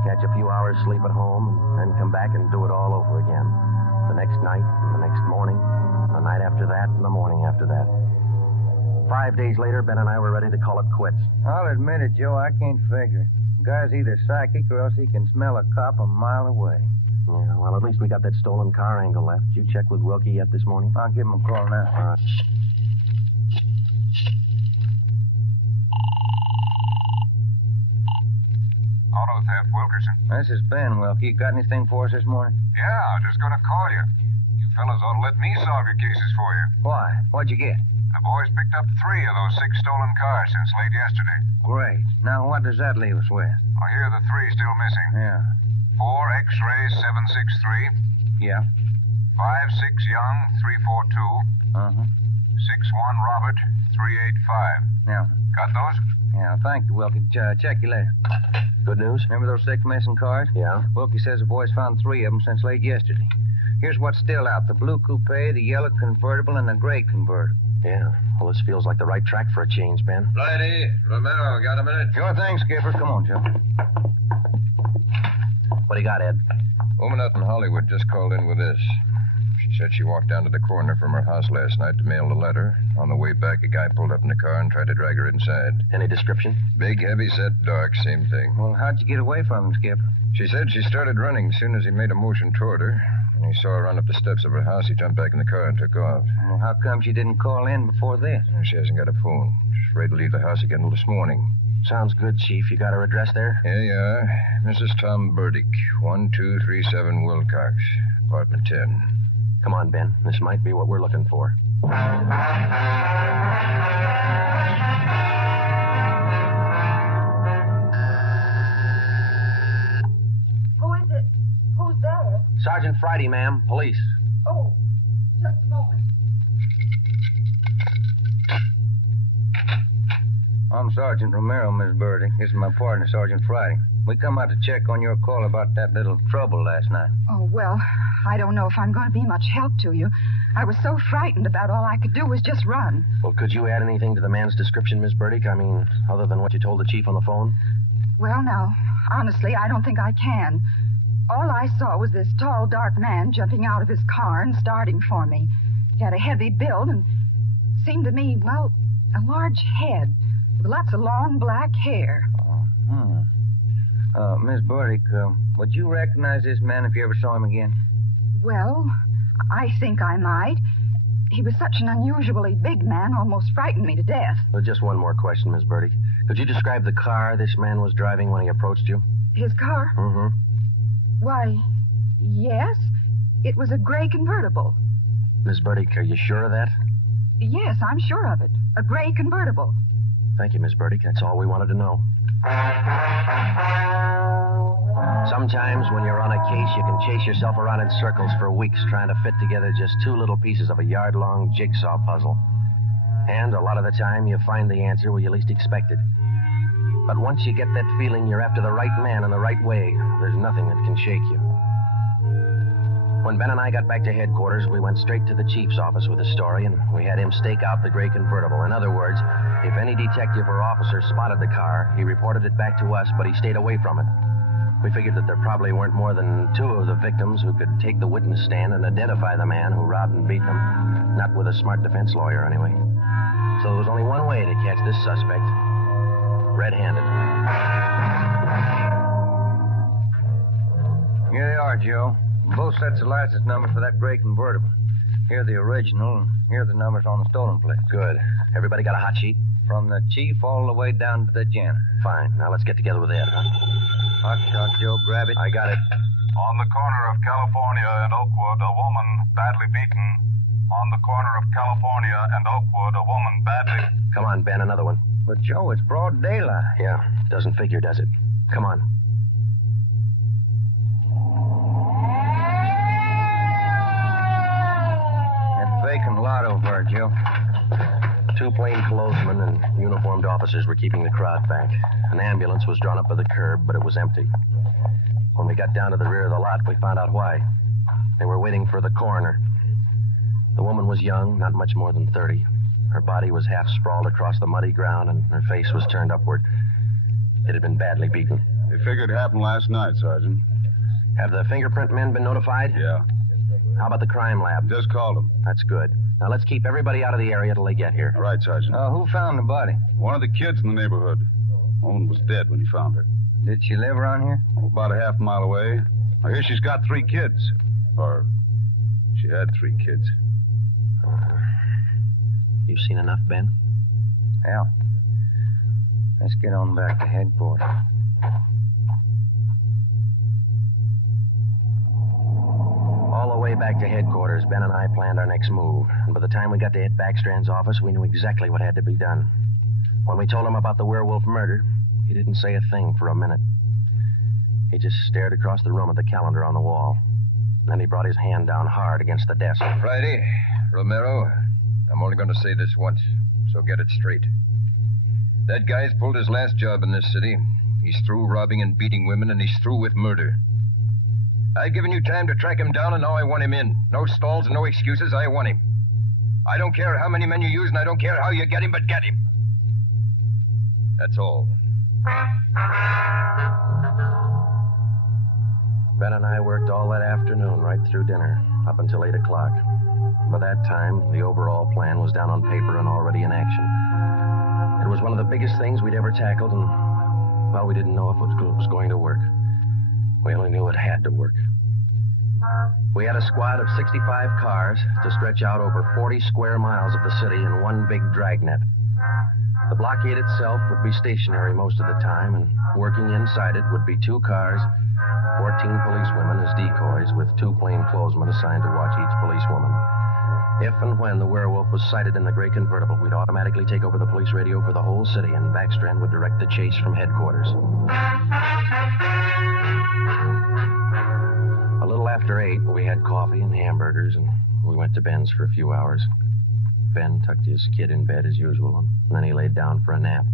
catch a few hours sleep at home, and then come back and do it all over again. The next night, and the next morning, the night after that, and the morning after that. 5 days later, Ben and I were ready to call it quits. I'll admit it, Joe, I can't figure it. The guy's either psychic or else he can smell a cop a mile away. Yeah, well, at least we got that stolen car angle left. Did you check with Wilkie yet this morning? I'll give him a call now. All right. Auto theft, Wilkerson. This is Ben, Wilkie. Got anything for us this morning? Yeah, I was just going to call you. You fellas ought to let me solve your cases for you. Why? What'd you get? The boys picked up 3 of those 6 stolen cars since late yesterday. Great. Now, what does that leave us with? Well, here are the 3 still missing. Yeah. 4 X-ray 763. Yeah. 5-6 Young 342. 6-1 Robert 385. Yeah. Got those? Yeah, thank you, Wilkie. Check you later. Good news? Remember those 6 missing cars? Yeah. Wilkie says the boys found 3 of them since late yesterday. Here's what's still out. The blue coupe, the yellow convertible, and the gray convertible. Yeah. Well, this feels like the right track for a change, Ben. Blighty, Romero, got a minute? Sure thing, Skipper. Come on, Joe. What do you got, Ed? Woman out in Hollywood just called in with this. She said she walked down to the corner from her house last night to mail a letter. On the way back, a guy pulled up in the car and tried to drag her inside. Any description? Big, heavy-set, dark, same thing. Well, how'd you get away from him, Skipper? She said she started running as soon as he made a motion toward her. When he saw her run up the steps of her house, he jumped back in the car and took off. Well, how come she didn't call in before this? She hasn't got a phone. She's afraid to leave the house again till this morning. Sounds good, Chief. You got her address there? Here you are. Mrs. Tom Burdick, 1237 Wilcox, apartment 10. Come on, Ben. This might be what we're looking for. Who is it? Who's there? Sergeant Friday, ma'am. Police. Oh, just a moment. I'm Sergeant Romero, Miss Burdick. This is my partner, Sergeant Friday. We come out to check on your call about that little trouble last night. Oh, well, I don't know if I'm going to be much help to you. I was so frightened about all I could do was just run. Well, could you add anything to the man's description, Miss Burdick? I mean, other than what you told the chief on the phone? Well, now, honestly, I don't think I can. All I saw was this tall, dark man jumping out of his car and starting for me. He had a heavy build and seemed to me, well, a large head with lots of long black hair. Miss Burdick, would you recognize this man if you ever saw him again? Well, I think I might. He was such an unusually big man, almost frightened me to death. Well, just one more question, Miss Burdick. Could you describe the car this man was driving when he approached you? His car? Mm-hmm. Why, yes. It was a gray convertible. Miss Burdick, are you sure of that? Yes, I'm sure of it. A gray convertible. Thank you, Miss Burdick. That's all we wanted to know. Sometimes when you're on a case, you can chase yourself around in circles for weeks trying to fit together just 2 little pieces of a yard-long jigsaw puzzle. And a lot of the time, you find the answer where you least expect it. But once you get that feeling you're after the right man in the right way, there's nothing that can shake you. When Ben and I got back to headquarters, we went straight to the chief's office with the story, and we had him stake out the gray convertible. In other words, if any detective or officer spotted the car, he reported it back to us, but he stayed away from it. We figured that there probably weren't more than 2 of the victims who could take the witness stand and identify the man who robbed and beat them. Not with a smart defense lawyer, anyway. So there was only one way to catch this suspect. Red-handed. Here they are, Joe. Both sets of license numbers for that gray convertible. Here the original, and here the numbers on the stolen plate. Good. Everybody got a hot sheet? From the chief all the way down to the janitor. Fine. Now let's get together with Ed, huh? Hot shot, Joe. Grab it. I got it. On the corner of California and Oakwood, a woman badly beaten. On the corner of California and Oakwood, a woman badly... Come on, Ben, another one. But, Joe, it's broad daylight. Yeah, doesn't figure, does it? Come on. That vacant lot over there, Joe. 2 plainclothesmen and uniformed officers were keeping the crowd back. An ambulance was drawn up by the curb, but it was empty. When we got down to the rear of the lot, we found out why. They were waiting for the coroner. The woman was young, not much more than 30. Her body was half sprawled across the muddy ground, and her face was turned upward. It had been badly beaten. They figured it happened last night, Sergeant. Have the fingerprint men been notified? Yeah. How about the crime lab? Just called them. That's good. Now let's keep everybody out of the area till they get here. All right, Sergeant. Who found the body? One of the kids in the neighborhood. Woman was dead when he found her. Did she live around here? About a half mile away. I hear she's got 3 kids. Or she had 3 kids. You've seen enough, Ben? Yeah. Let's get on back to headquarters. All the way back to headquarters, Ben and I planned our next move. And by the time we got to Ed Backstrand's office, we knew exactly what had to be done. When we told him about the Werewolf murder, he didn't say a thing for a minute. He just stared across the room at the calendar on the wall. Then he brought his hand down hard against the desk. Friday, Romero, I'm only going to say this once, so get it straight. That guy's pulled his last job in this city. He's through robbing and beating women, and he's through with murder. I've given you time to track him down, and now I want him in. No stalls and no excuses. I want him. I don't care how many men you use, and I don't care how you get him, but get him. That's all. Ben and I worked all that afternoon, right through dinner, up until 8 o'clock. By that time, the overall plan was down on paper and already in action. It was one of the biggest things we'd ever tackled, and, well, we didn't know if it was going to work. We only knew it had to work. We had a squad of 65 cars to stretch out over 40 square miles of the city in one big dragnet. The blockade itself would be stationary most of the time, and working inside it would be 2 cars, 14 policewomen as decoys, with 2 plainclothesmen assigned to watch each policewoman. If and when the werewolf was sighted in the gray convertible, we'd automatically take over the police radio for the whole city, and Backstrand would direct the chase from headquarters. A little after 8, we had coffee and hamburgers, and we went to Ben's for a few hours. Ben tucked his kid in bed as usual, and then he laid down for a nap.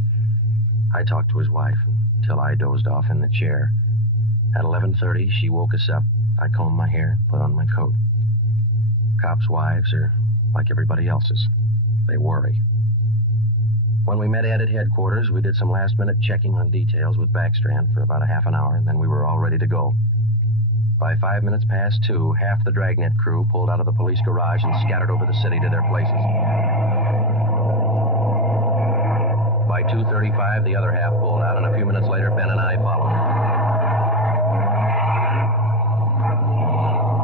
I talked to his wife until I dozed off in the chair. At 11:30, she woke us up. I combed my hair, put on my coat. Cops' wives are like everybody else's. They worry. When we met Ed at headquarters, we did some last-minute checking on details with Backstrand for about a half an hour, and then we were all ready to go. By 5 minutes past 2, half the Dragnet crew pulled out of the police garage and scattered over the city to their places. By 2:35, the other half pulled out, and a few minutes later, Ben and I followed.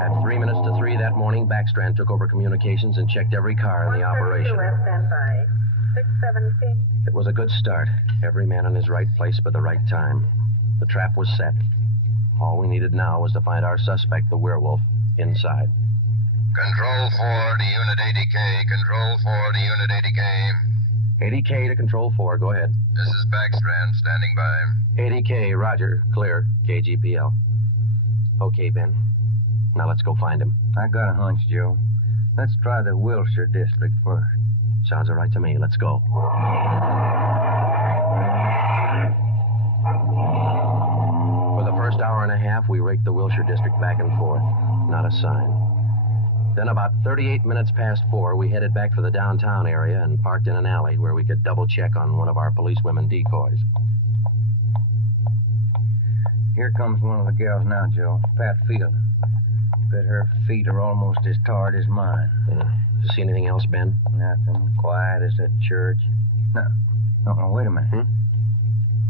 At 3 minutes to 3 that morning, Backstrand took over communications and checked every car in the operation. Standby. 617. It was a good start. Every man in his right place by the right time. The trap was set. All we needed now was to find our suspect, the werewolf, inside. Control 4 to Unit 80K. Control 4 to Unit 80K. 80K to Control 4. Go ahead. This is Backstrand, standing by. 80K, roger. Clear. KGPL. Okay, Ben. Now let's go find him. I got a hunch, Joe. Let's try the Wilshire district first. Sounds all right to me. Let's go. For the first hour and a half, we raked the Wilshire district back and forth. Not a sign. Then about 38 minutes past 4, we headed back for the downtown area and parked in an alley where we could double check on one of our policewomen decoys. Here comes one of the gals now, Joe. Pat Field. Bet her feet are almost as tarred as mine. You see anything else, Ben? Nothing. Quiet as a church. No, wait a minute.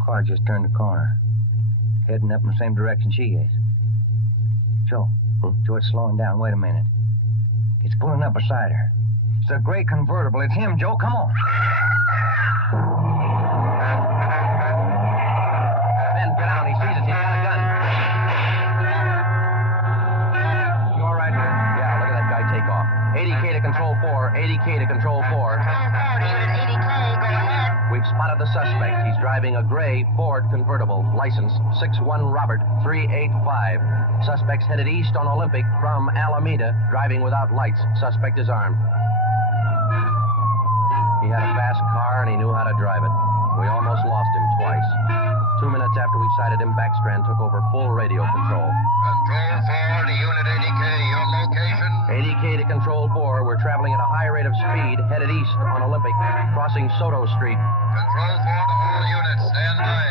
Car just turned the corner. Heading up in the same direction she is. Joe. Joe, it's slowing down. Wait a minute. It's pulling up beside her. It's a gray convertible. It's him, Joe. Come on. Ben, get out. He sees us. He's got a gun. You all right, man? Yeah, look at that guy take off. 80K to control 4. 80K to control 4. We've spotted the suspect. He's driving a gray Ford convertible, license 61 Robert 385. Suspect's headed east on Olympic from Alameda, driving without lights. Suspect is armed. He had a fast car and he knew how to drive it. We almost lost him twice. 2 minutes after we sighted him, Backstrand took over full radio control. Control 4 to Unit 80K, your location? 80K to Control 4. We're traveling at a high rate of speed, headed east on Olympic, crossing Soto Street. Control 4 to all units, stand by.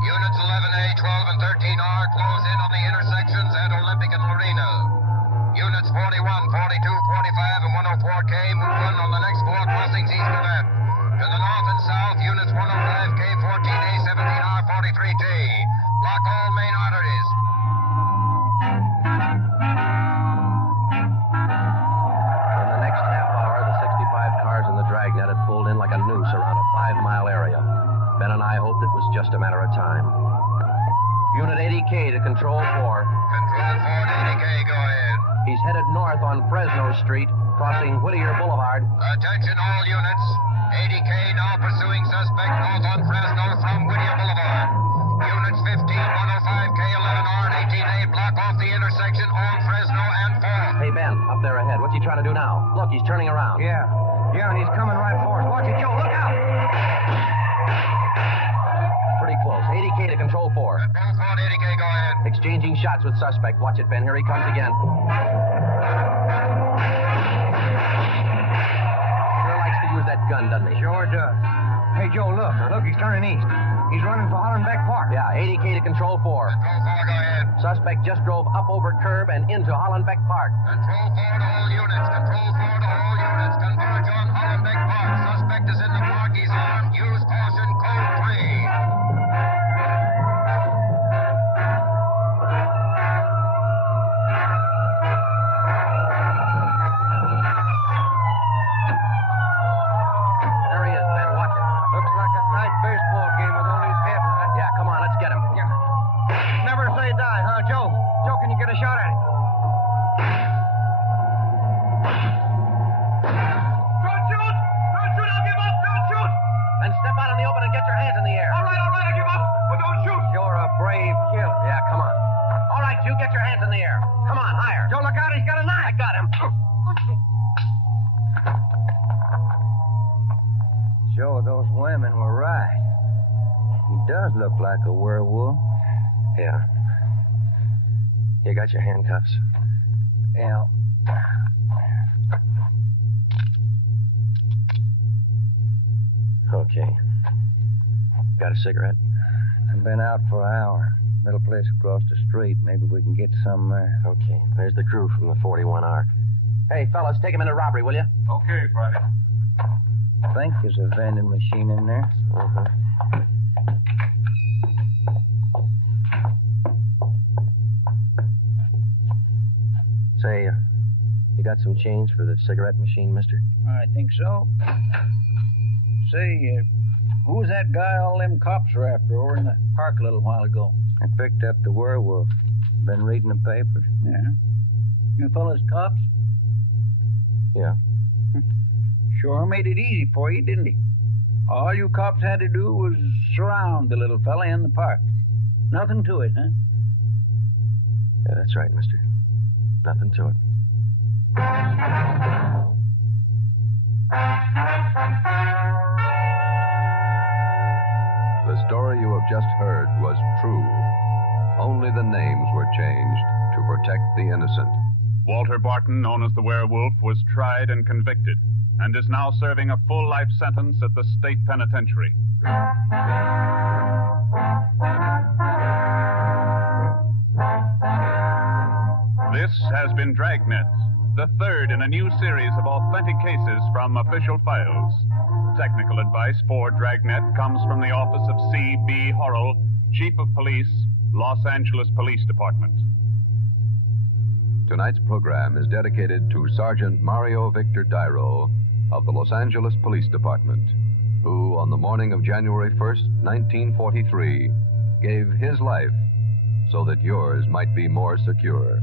Units 11A, 12, and 13R close in on the intersections at Olympic and Lorena. Units 41, 42, 45, and 104K move in on the next 4 crossings east of that. To the north and south, units 105K, 14A, 17R, 43T. Block all main arteries. In the next half hour, the 65 cars in the Dragnet had pulled in like a noose around a 5-mile area. Ben and I hoped it was just a matter of time. Unit 80K to Control 4. Control 4 to 80K, go ahead. He's headed north on Fresno Street, crossing Whittier Boulevard. Attention all units. 80K now pursuing suspect north on Fresno from Whittier Boulevard. Units 15, 105K, 11R, and 18A block off the intersection on Fresno and 4. Hey, Ben, up there ahead. What's he trying to do now? Look, he's turning around. Yeah, and he's coming right for us. Watch it, Joe. Look out! Pretty close. 80K to Control 4. Control 4 to 80K, go ahead. Exchanging shots with suspect. Watch it, Ben. Here he comes again. Sure likes to use that gun, doesn't he? Sure does. Hey, Joe, look. Look, he's turning east. He's running for Hollenbeck Park. Yeah, 80K to Control 4. Control 4, go ahead. Suspect just drove up over curb and into Hollenbeck Park. Control 4 to all units. Control 4 to all units. Converge on Hollenbeck Park. Suspect is in the park. He's armed. Use caution. Code 3. Look like a werewolf. Yeah. You got your handcuffs? Yeah. Okay. Got a cigarette? I've been out for an hour. Little place across the street. Maybe we can get some there. Okay. There's the crew from the 41R. Hey, fellas, take him into robbery, will you? Okay, Friday. I think there's a vending machine in there. Uh-huh. Say, you got some change for the cigarette machine, mister? I think so. Say, who's that guy all them cops were after over in the park a little while ago? I picked up the werewolf. Been reading the papers. Yeah. You fellas cops? Yeah. Sure made it easy for you, didn't he? All you cops had to do was surround the little fella in the park. Nothing to it, huh? Yeah, that's right, mister. Nothing to it. The story you have just heard was true. Only the names were changed to protect the innocent. Walter Barton, known as the Werewolf, was tried and convicted and is now serving a full life sentence at the state penitentiary. This has been Dragnet, the third in a new series of authentic cases from official files. Technical advice for Dragnet comes from the office of C.B. Horrell, Chief of Police, Los Angeles Police Department. Tonight's program is dedicated to Sergeant Mario Victor Dairo of the Los Angeles Police Department, who, on the morning of January 1st, 1943, gave his life so that yours might be more secure.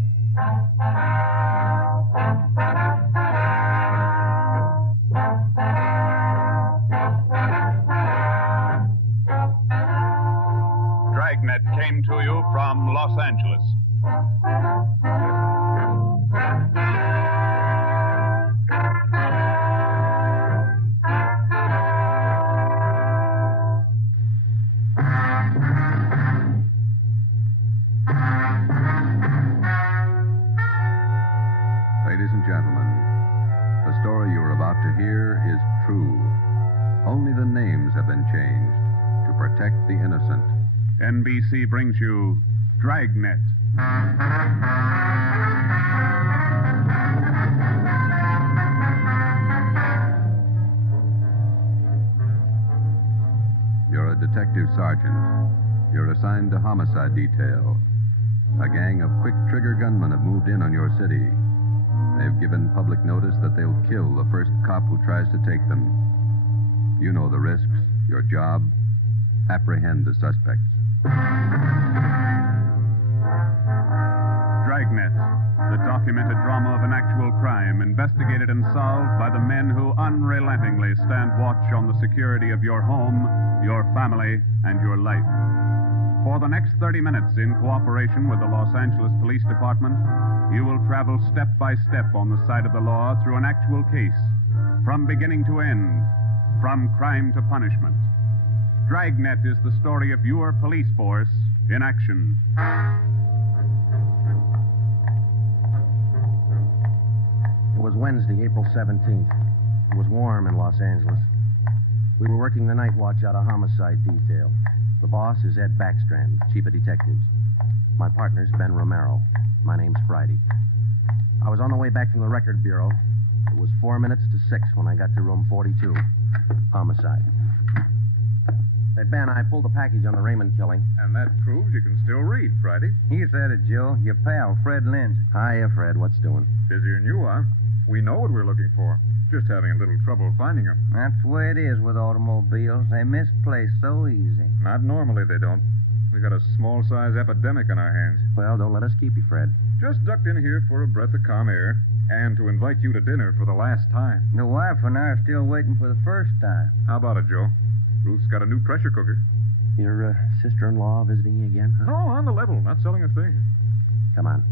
Dragnet came to you from Los Angeles. Ladies and gentlemen, the story you're about to hear is true. Only the names have been changed to protect the innocent. NBC brings you Dragnet. You're a detective sergeant. You're assigned to homicide detail. A gang of quick-trigger gunmen have moved in on your city. They've given public notice that they'll kill the first cop who tries to take them. You know the risks. Your job, apprehend the suspects. Dragnet, the documented drama of an actual crime investigated and solved by the men who unrelentingly stand watch on the security of your home, your family, and your life. For the next 30 minutes, in cooperation with the Los Angeles Police Department, you will travel step by step on the side of the law through an actual case, from beginning to end, from crime to punishment. Dragnet is the story of your police force in action. It was Wednesday, April 17th. It was warm in Los Angeles. We were working the night watch out of homicide detail. The boss is Ed Backstrand, Chief of Detectives. My partner's Ben Romero. My name's Friday. I was on the way back from the Record Bureau. It was 4 minutes to 6 when I got to room 42. Homicide. Hey, Ben, I pulled the package on the Raymond killing. And that proves you can still read, Friday. He said it, Joe. Your pal, Fred Lindsay. Hiya, Fred. What's doing? Busier than you are. We know what we're looking for. Just having a little trouble finding them. That's the way it is with automobiles. They misplace so easy. Not normally, they don't. We got a small-size epidemic on our hands. Well, don't let us keep you, Fred. Just ducked in here for a breath of calm air and to invite you to dinner for the last time. The wife and I are still waiting for the first time. How about it, Joe? Ruth's got a new pressure cooker. Your sister-in-law visiting you again, huh? No, on the level. Not selling a thing. Come on.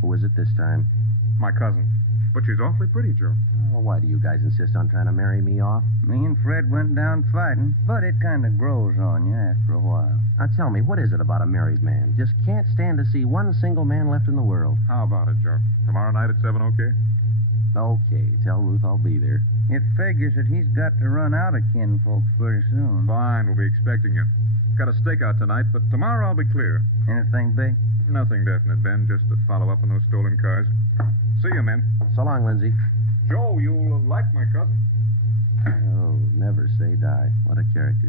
Who is it this time? My cousin. But she's awfully pretty, Joe. Oh, why do you guys insist on trying to marry me off? Me and Fred went down fighting, but it kind of grows on you after a while. Now, tell me, what is it about a married man? Just can't stand to see one single man left in the world. How about it, Joe? Tomorrow night at 7, okay? Okay. Tell Ruth I'll be there. It figures that he's got to run out of kinfolks pretty soon. Fine, we'll be expecting you. Got a stakeout tonight, but tomorrow I'll be clear. Anything big? Nothing definite, Ben. Just to follow up on those stolen cars. See you, men. So long, Lindsay. Joe, you'll like my cousin. Oh, never say die. What a character.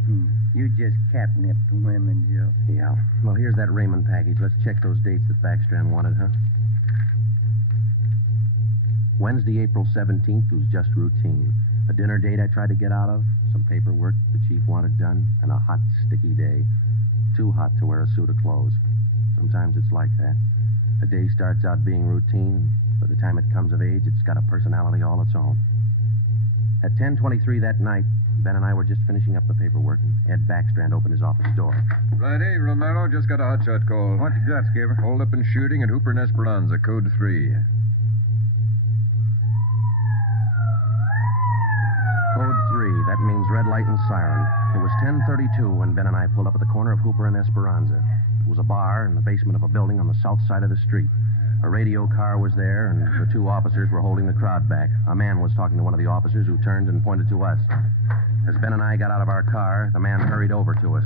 You just catnipped women, Joe. Yeah. Well, here's that Raymond package. Let's check those dates that Backstrand wanted, huh? Wednesday, April 17th was just routine. A dinner date I tried to get out of, some paperwork the chief wanted done, and a hot, sticky day. Too hot to wear a suit of clothes. Sometimes it's like that. A day starts out being routine. By the time it comes of age, it's got a personality all its own. At 10:23 that night, Ben and I were just finishing up the paperwork, and Ed Backstrand opened his office door. Friday, Romero, just got a hotshot call. What you got, Skipper? Hold up and shooting at Hooper and Esperanza, code 3. Code 3, that means red light and siren. It was 10:32 when Ben and I pulled up at the corner of Hooper and Esperanza. It was a bar in the basement of a building on the south side of the street. A radio car was there, and the two officers were holding the crowd back. A man was talking to one of the officers who turned and pointed to us. As Ben and I got out of our car, the man hurried over to us.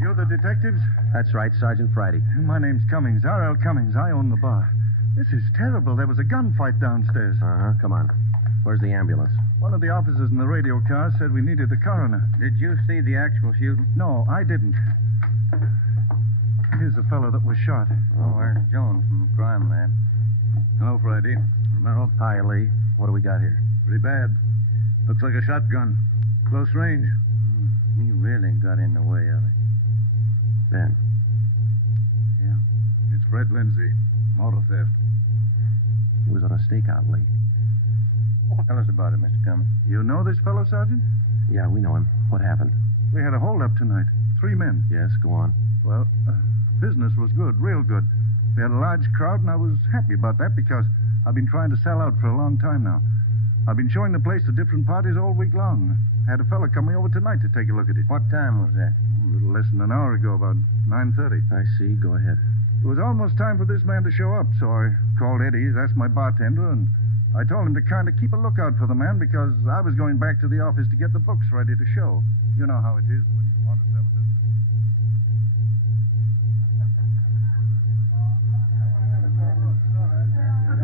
You're the detectives? That's right, Sergeant Friday. My name's Cummings, R.L. Cummings. I own the bar. This is terrible. There was a gunfight downstairs. Come on. Where's the ambulance? One of the officers in the radio car said we needed the coroner. Did you see the actual shooting? No, I didn't. Here's the fellow that was shot. Oh, where's Jones from the crime lab? Hello, Friday. Romero. Hi, Lee. What do we got here? Pretty bad. Looks like a shotgun. Close range. He really got in the way of it. Ben. Yeah? It's Fred Lindsay. Motor theft. He was on a stakeout, Lee. Tell us about it, Mr. Cummings. You know this fellow, Sergeant? Yeah, we know him. What happened? We had a holdup tonight. 3 men. Yes, go on. Well, business was good, real good. We had a large crowd, and I was happy about that because I've been trying to sell out for a long time now. I've been showing the place to different parties all week long. I had a fella coming over tonight to take a look at it. What time was that? A little less than an hour ago, about 9:30. I see. Go ahead. It was almost time for this man to show up, so I called Eddie, that's my bartender, and I told him to kind of keep a lookout for the man because I was going back to the office to get the books ready to show. You know how it is when you want to sell a business.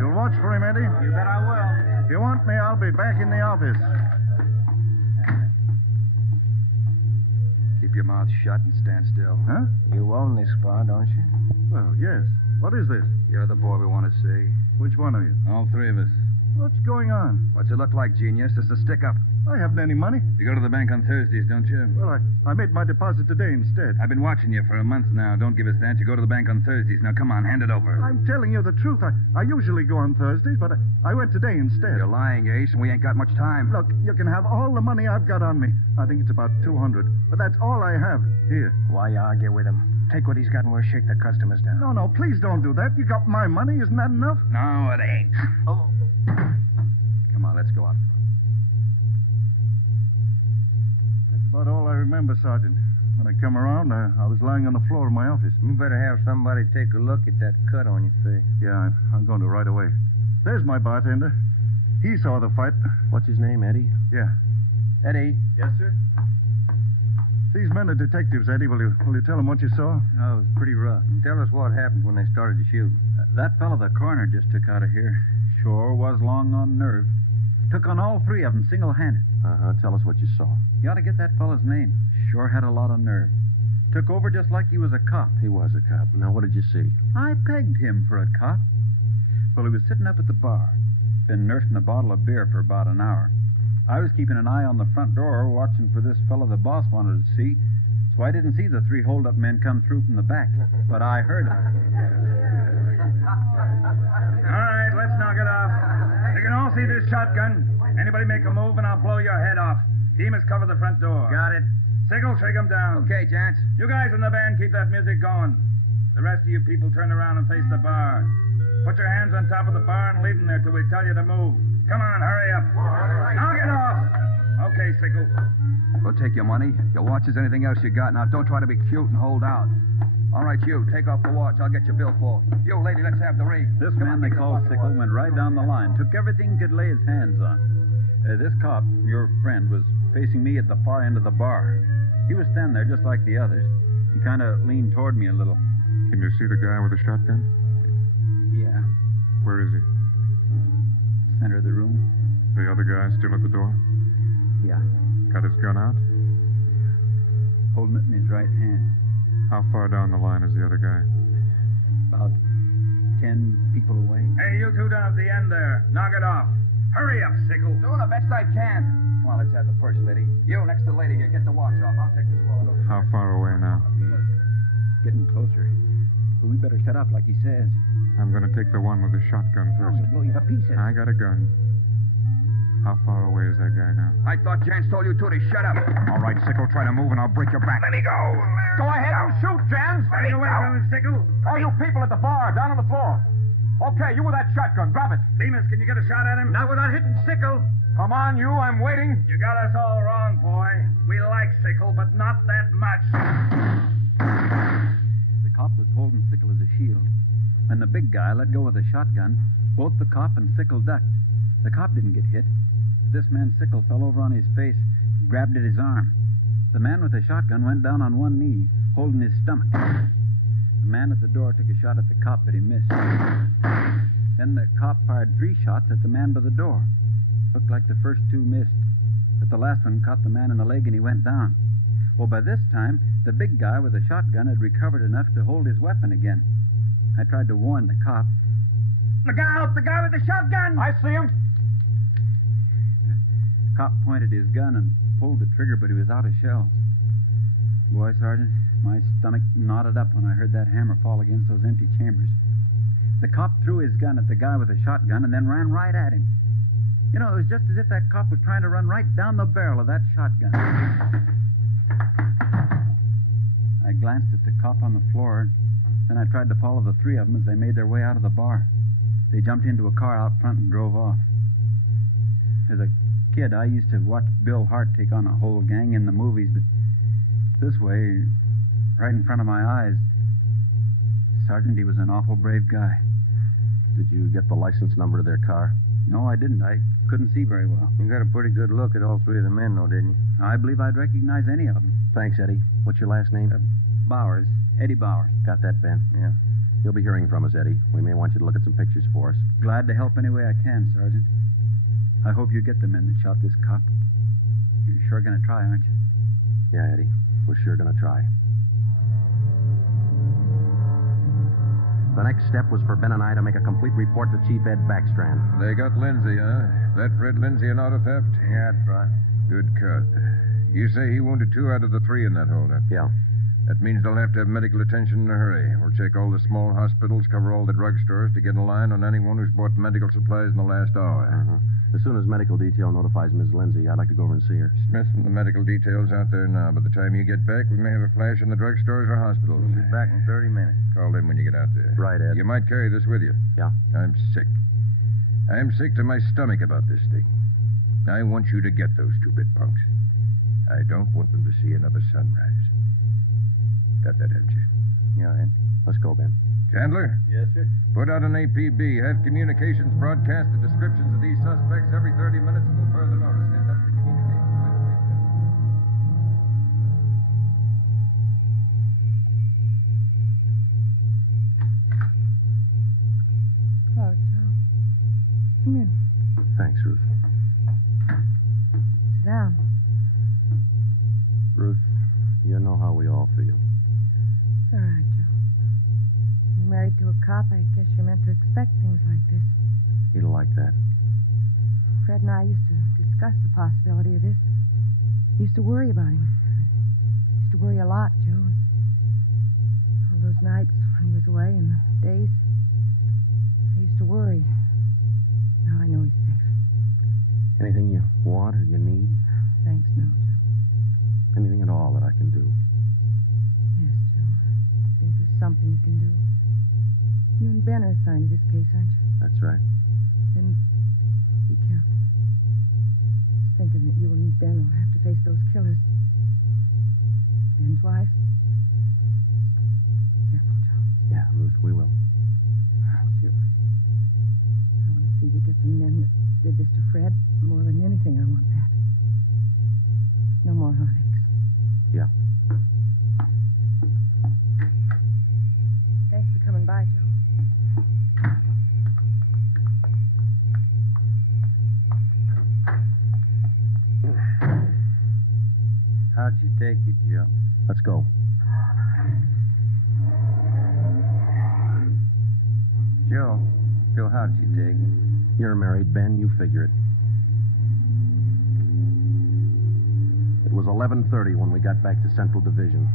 You'll watch for him, Eddie? You bet I will. If you want me, I'll be back in the office. Keep your mouth shut and stand still. Huh? You own this bar, don't you? Well, yes. What is this? You're the boy we want to see. Which one of you? All 3 of us. What's going on? What's it look like, genius? It's a stick-up. I haven't any money. You go to the bank on Thursdays, don't you? Well, I made my deposit today instead. I've been watching you for a month now. Don't give us that. You go to the bank on Thursdays. Now, come on, hand it over. I'm telling you the truth. I usually go on Thursdays, but I went today instead. You're lying, Ace, and we ain't got much time. Look, you can have all the money I've got on me. I think it's about 200. But that's all I have. Here. Why argue with him? Take what he's got and we'll shake the customers down. No, please don't do that. You got my money. Isn't that enough? No, it ain't. Oh. Come on, let's go out front. That's about all I remember, Sergeant. When I come around, I was lying on the floor of my office. You better have somebody take a look at that cut on your face. Yeah, I'm going to right away. There's my bartender. He saw the fight. What's his name, Eddie? Yeah. Eddie. Yes, sir? These men are detectives, Eddie. Will you tell them what you saw? Oh, it was pretty rough. And tell us what happened when they started to shoot. That fellow the coroner just took out of here sure was long on nerve. Took on all 3 of them single-handed. Tell us what you saw. You ought to get that fellow's name. Sure had a lot of nerve. Took over just like he was a cop. He was a cop. Now, what did you see? I pegged him for a cop. Well, he was sitting up at the bar. Been nursing a bottle of beer for about an hour. I was keeping an eye on the front door, watching for this fellow the boss wanted to see, so I didn't see the 3 hold-up men come through from the back, but I heard them. All right, let's knock it off. You can all see this shotgun. Anybody make a move, and I'll blow your head off. Demons cover the front door. Got it. Sickle, shake them down. Okay, gents. You guys in the band, keep that music going. The rest of you people turn around and face the bar. Put your hands on top of the bar and leave them there till we tell you to move. Come on, hurry up. Knock it off. Okay, Sickle. We'll take your money, your watches, anything else you got. Now, don't try to be cute and hold out. All right, you, take off the watch. I'll get your bill for. You, lady, let's have the rig. This man they call Sickle went right down the line, took everything he could lay his hands on. This cop, your friend, was facing me at the far end of the bar. He was standing there just like the others. He kind of leaned toward me a little. Can you see the guy with the shotgun? Yeah. Where is he? Center of the room. The other guy still at the door? Yeah. Got his gun out? Holding it in his right hand. How far down the line is the other guy? About 10 people away. Hey, you 2 down at the end there. Knock it off. Hurry up, Sickle. Doing the best I can. Come on, let's have the purse, lady. You, next to the lady here, get the watch off. I'll take this wallet over. How far away now? Getting closer. But we better set up like he says. I'm going to take the one with the shotgun first. I'll blow you to pieces. I got a gun. How far away is that guy now? I thought Jans told you to shut up. All right, Sickle, try to move and I'll break your back. Let me go. Go ahead and shoot, Jans. Let me go. Sickle. All you people at the bar, down on the floor. Okay, you with that shotgun. Grab it. Demas, can you get a shot at him? Not without hitting Sickle. Come on, you. I'm waiting. You got us all wrong, boy. We like Sickle, but not that much. The cop was holding sickle as a shield. When the big guy let go of the shotgun, both the cop and sickle ducked. The cop didn't get hit. This man's sickle fell over on his face, grabbed at his arm. The man with the shotgun went down on one knee, holding his stomach. The man at the door took a shot at the cop, but he missed. Then the cop fired 3 shots at the man by the door. Looked like the first 2 missed, but the last one caught the man in the leg and he went down. Well, by this time, the big guy with the shotgun had recovered enough to hold his weapon again. I tried to warn the cop. Look out! The guy with the shotgun! I see him. The cop pointed his gun and pulled the trigger, but he was out of shells. Boy, Sergeant, my stomach knotted up when I heard that hammer fall against those empty chambers. The cop threw his gun at the guy with the shotgun and then ran right at him. You know, it was just as if that cop was trying to run right down the barrel of that shotgun. I glanced at the cop on the floor, then I tried to follow the 3 of them as they made their way out of the bar. They jumped into a car out front and drove off. As a kid, I used to watch Bill Hart take on a whole gang in the movies, but this way, right in front of my eyes, Sergeant, he was an awful brave guy. Did you get the license number to their car? No, I didn't. I couldn't see very well. You got a pretty good look at all 3 of the men, though, didn't you? I believe I'd recognize any of them. Thanks, Eddie. What's your last name? Bowers. Eddie Bowers. Got that, Ben? Yeah. You'll be hearing from us, Eddie. We may want you to look at some pictures for us. Glad to help any way I can, Sergeant. I hope you get the men that shot this cop. You're sure going to try, aren't you? Yeah, Eddie. We're sure going to try. The next step was for Ben and I to make a complete report to Chief Ed Backstrand. They got Lindsay, huh? That Fred Lindsay an auto theft? Yeah, that's right. Good cut. You say he wounded 2 out of the 3 in that holdup? Yeah. That means they'll have to have medical attention in a hurry. We'll check all the small hospitals, cover all the drugstores to get a line on anyone who's bought medical supplies in the last hour. As soon as medical detail notifies Miss Lindsay, I'd like to go over and see her. Smith from the medical detail's out there now. By the time you get back, we may have a flash in the drugstores or hospitals. We'll be back in 30 minutes. Call them when you get out there. Right, Ed. You might carry this with you. Yeah. I'm sick. I'm sick to my stomach about this thing. I want you to get those 2-bit punks. I don't want them to see another sunrise. Got that, haven't you? Yeah, Ed. Let's go, Ben. Chandler? Yes, sir. Put out an APB. Have communications broadcast the descriptions of these suspects every 30 minutes until further notice. Get that to communications right away. Hello, Joe. Come in. Thanks, Ruth. Sit down. Ruth, you know how we all feel. It's all right, Joe. You're married to a cop. I guess you're meant to expect things like this. He'd like that. Fred and I used to discuss the possibility of this. I used to worry about him. I used to worry a lot, Joe. All those nights when he was away and the days, I used to worry. Now I know he's safe. Anything you want or you need? Thanks, no, Joe. Anything at all that I can do? Yes, Joe. I think there's something you can do. You and Ben are assigned to this case, aren't you? That's right. Then be careful. I was thinking that you and Ben will have to face those killers. Ben's wife. Be careful, Joe. Yeah, Ruth, we will. Sure. I want to see you get the men that did this to Fred. More than anything, I want that. No more heartaches. Yeah. Thanks for coming by, Joe. How'd you take it, Joe? Let's go. Joe, how'd you take it? You're married, Ben. You figure it. It was 11:30 when we got back to Central Division.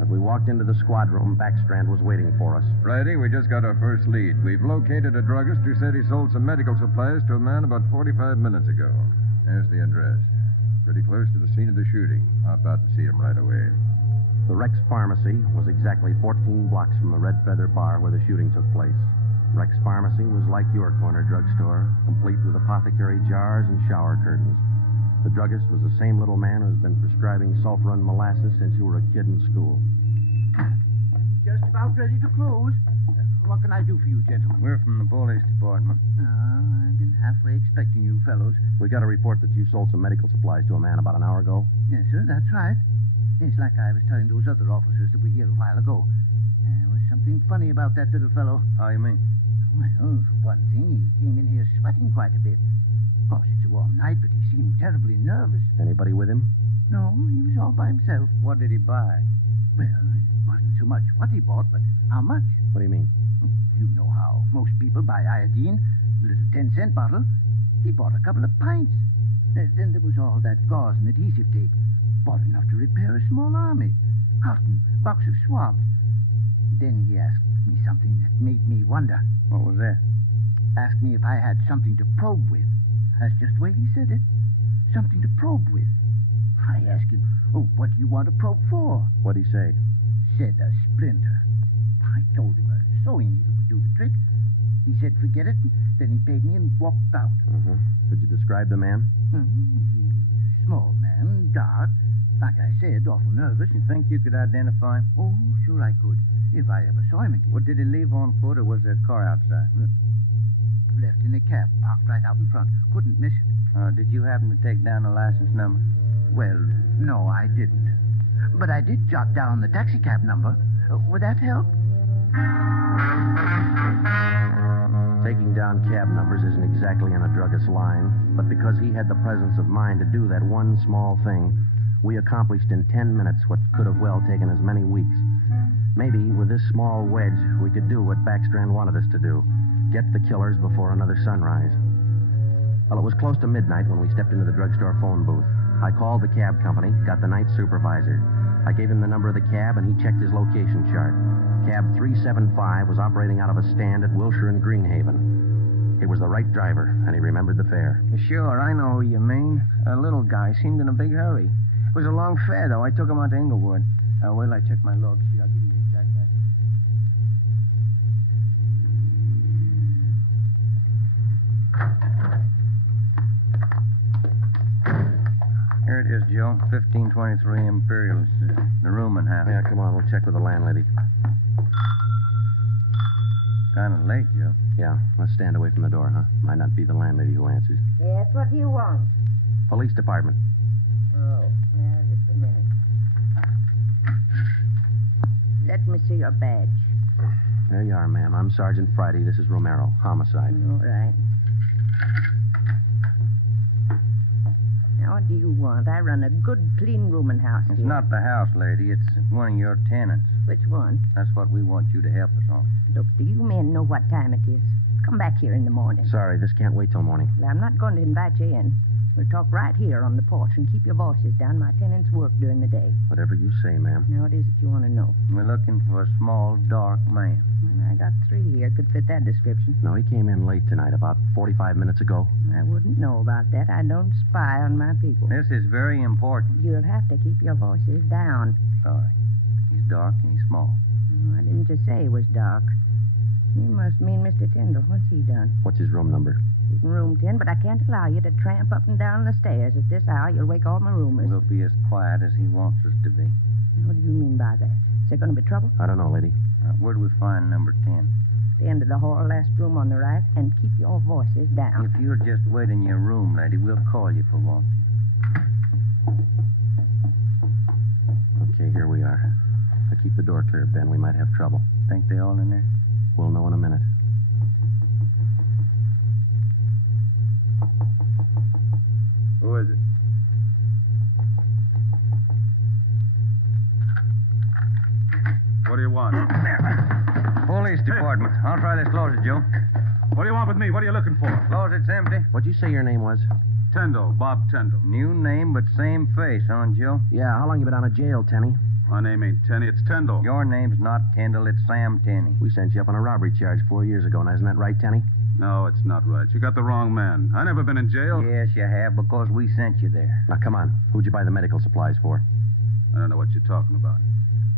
As we walked into the squad room, Backstrand was waiting for us. Righty, we just got our first lead. We've located a druggist who said he sold some medical supplies to a man about 45 minutes ago. There's the address. Pretty close to the scene of the shooting. Hop out and see him right away. The Rex Pharmacy was exactly 14 blocks from the Red Feather Bar where the shooting took place. Rex Pharmacy was like your corner drugstore, complete with apothecary jars and shower curtains. The druggist was the same little man who's been prescribing salt-run molasses since you were a kid in school. Just about about ready to close. What can I do for you, gentlemen? We're from the police department. I've been halfway expecting you fellows. We got a report that you sold some medical supplies to a man about an hour ago. Yes, sir, that's right. It's like I was telling those other officers that were here a while ago. There was something funny about that little fellow. How you mean? Well, for one thing, he came in here sweating quite a bit. Of course, it's a warm night, but he seemed terribly nervous. Anybody with him? No, he was all by himself. What did he buy? Well, it wasn't so much what he bought, but how much. What do you mean? You know how most people buy iodine, a little 10-cent bottle. He bought a couple of pints. Then there was all that gauze and adhesive tape. Bought enough to repair a small army. Cotton, box of swabs. Then he asked me something that made me wonder. What was that? Asked me if I had something to probe with. That's just the way he said it. Something to probe with. I asked him, what do you want to probe for? What'd he say? Said a splinter. I told him a sewing needle would do the trick. He said, forget it, and then he paid me and walked out. Could you describe the man? He was a small man, dark. Like I said, awful nervous. You think you could identify him? Oh, sure I could, if I ever saw him again. What did he leave on foot, or was there a car outside? Left in a cab, parked right out in front. Couldn't miss it. Did you happen to take down the license number? Well, no, I didn't. But I did jot down the taxi cab number. Would that help? Taking down cab numbers isn't exactly in a druggist's line, but because he had the presence of mind to do that one small thing, we accomplished in 10 minutes what could have well taken as many weeks. Maybe with this small wedge, we could do what Backstrand wanted us to do. Get the killers before another sunrise. Well, it was close to midnight when we stepped into the drugstore phone booth. I called the cab company, got the night supervisor. I gave him the number of the cab, and he checked his location chart. Cab 375 was operating out of a stand at Wilshire and Greenhaven. It was the right driver, and he remembered the fare. Sure, I know who you mean. A little guy seemed in a big hurry. It was a long fare, though. I took him out to Inglewood. Wait till I check my log sheet. I'll give you the exact address. Here it is, Joe. 1523 Imperial. It's the room and half. Yeah, come on. We'll check with the landlady. Kind of late, Joe. Yeah, let's stand away from the door, huh? Might not be the landlady who answers. Yes, what do you want? Police department. Oh, just a minute. Let me see your badge. There you are, ma'am. I'm Sergeant Friday. This is Romero. Homicide. All right. Now, what do you want? I run a good, clean rooming house It's here. not the house, lady. It's one of your tenants. Which one? That's what we want you to help us on. Look, do you men know what time it is? Come back here in the morning. Sorry, this can't wait till morning. Well, I'm not going to invite you in. We'll talk right here on the porch and keep your voices down. My tenants work during the day. Whatever you say, ma'am. Now, what is it you want to know? We're looking for a small, dark man. Well, I got 3 here. Could fit that description. No, he came in late tonight, about 45 minutes ago. I wouldn't know about that. I don't spy on my people. This is very important. You'll have to keep your voices down. Sorry. He's dark and he's small. Oh, I didn't just say he was dark. You must mean Mr. Tyndall. What's he done? What's his room number? He's in room 10, but I can't allow you to tramp up and down the stairs. At this hour, you'll wake all my roomers. We'll be as quiet as he wants us to be. What do you mean by that? Is there going to be trouble? I don't know, lady. Where do we find number 10? The end of the hall, last room on the right, and keep your voices down. If you'll just wait in your room, lady, we'll call you for once. Okay, here we are. If I keep the door clear, Ben, we might have trouble. Think they all in there? We'll know in a minute. Who is it? What do you want? Police department. I'll try this closet, Joe. What do you want with me? What are you looking for? Closet's empty. What'd you say your name was? Tyndall, Bob Tyndall. New name, but same face, huh, Joe? Yeah, how long you been out of jail, Tenny? My name ain't Tenny, it's Tyndall. Your name's not Tyndall, it's Sam Tenney. We sent you up on a robbery charge 4 years ago, now isn't that right, Tenny? No, it's not right. You got the wrong man. I never been in jail. Yes, you have, because we sent you there. Now, come on. Who'd you buy the medical supplies for? I don't know what you're talking about.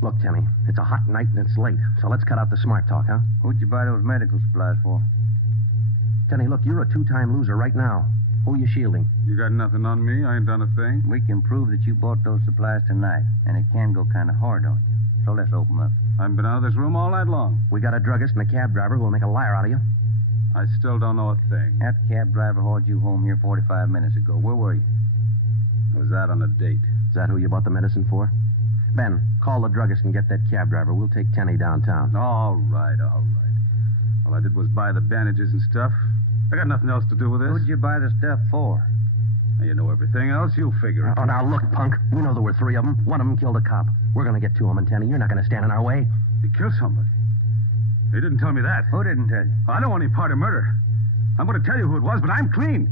Look, Tenny, it's a hot night and it's late, so let's cut out the smart talk, huh? Who'd you buy those medical supplies for? Tenny, look, you're a two-time loser right now. Who are you shielding? You got nothing on me? I ain't done a thing. We can prove that you bought those supplies tonight, and it can go kind of hard on you. so let's open up. I haven't been out of this room all night long. We got a druggist and a cab driver who will make a liar out of you. I still don't know a thing. That cab driver hauled you home here 45 minutes ago. Where were you? I was out on a date. Is that who you bought the medicine for? Ben, call the druggist and get that cab driver. We'll take Tenny downtown. All right. All I did was buy the bandages and stuff. I got nothing else to do with this. Who'd you buy the stuff for? Now, you know everything else. You'll figure it. Oh, now, look, punk. We know there were 3 of them. One of them killed a cop. We're going to get to him, and Tenny, you're not going to stand in our way. He killed somebody. They didn't tell me that. Who didn't tell you? I don't want any part of murder. I'm going to tell you who it was, but I'm clean.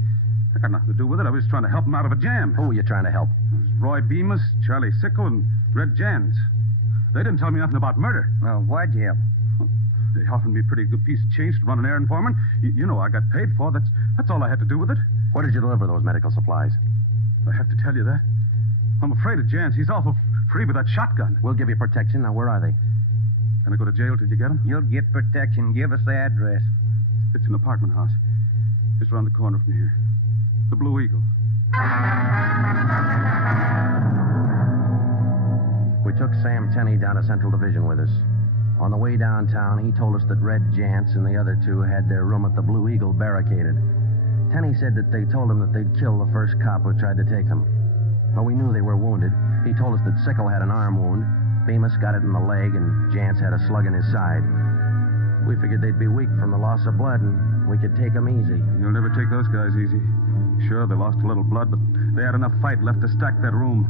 I got nothing to do with it. I was trying to help him out of a jam. Who were you trying to help? It was Roy Bemis, Charlie Sickle, and Red Jans. They didn't tell me nothing about murder. Well, why'd you help? They offered me a pretty good piece of change to run an errand for them. You know I got paid for. That's all I had to do with it. Where did you deliver those medical supplies? I have to tell you that. I'm afraid of Jans. He's awful free with that shotgun. We'll give you protection. Now, where are they? Can I go to jail till you get them? You'll get protection. Give us the address. It's an apartment house. Just around the corner from here. The Blue Eagle. We took Sam Tenney down to Central Division with us. On the way downtown, he told us that Red Jantz and the other 2 had their room at the Blue Eagle barricaded. Tenney said that they told him that they'd kill the first cop who tried to take them. But we knew they were wounded. He told us that Sickle had an arm wound, Bemis got it in the leg, and Jantz had a slug in his side. We figured they'd be weak from the loss of blood, and we could take them easy. You'll never take those guys easy. Sure, they lost a little blood, but they had enough fight left to stack that room.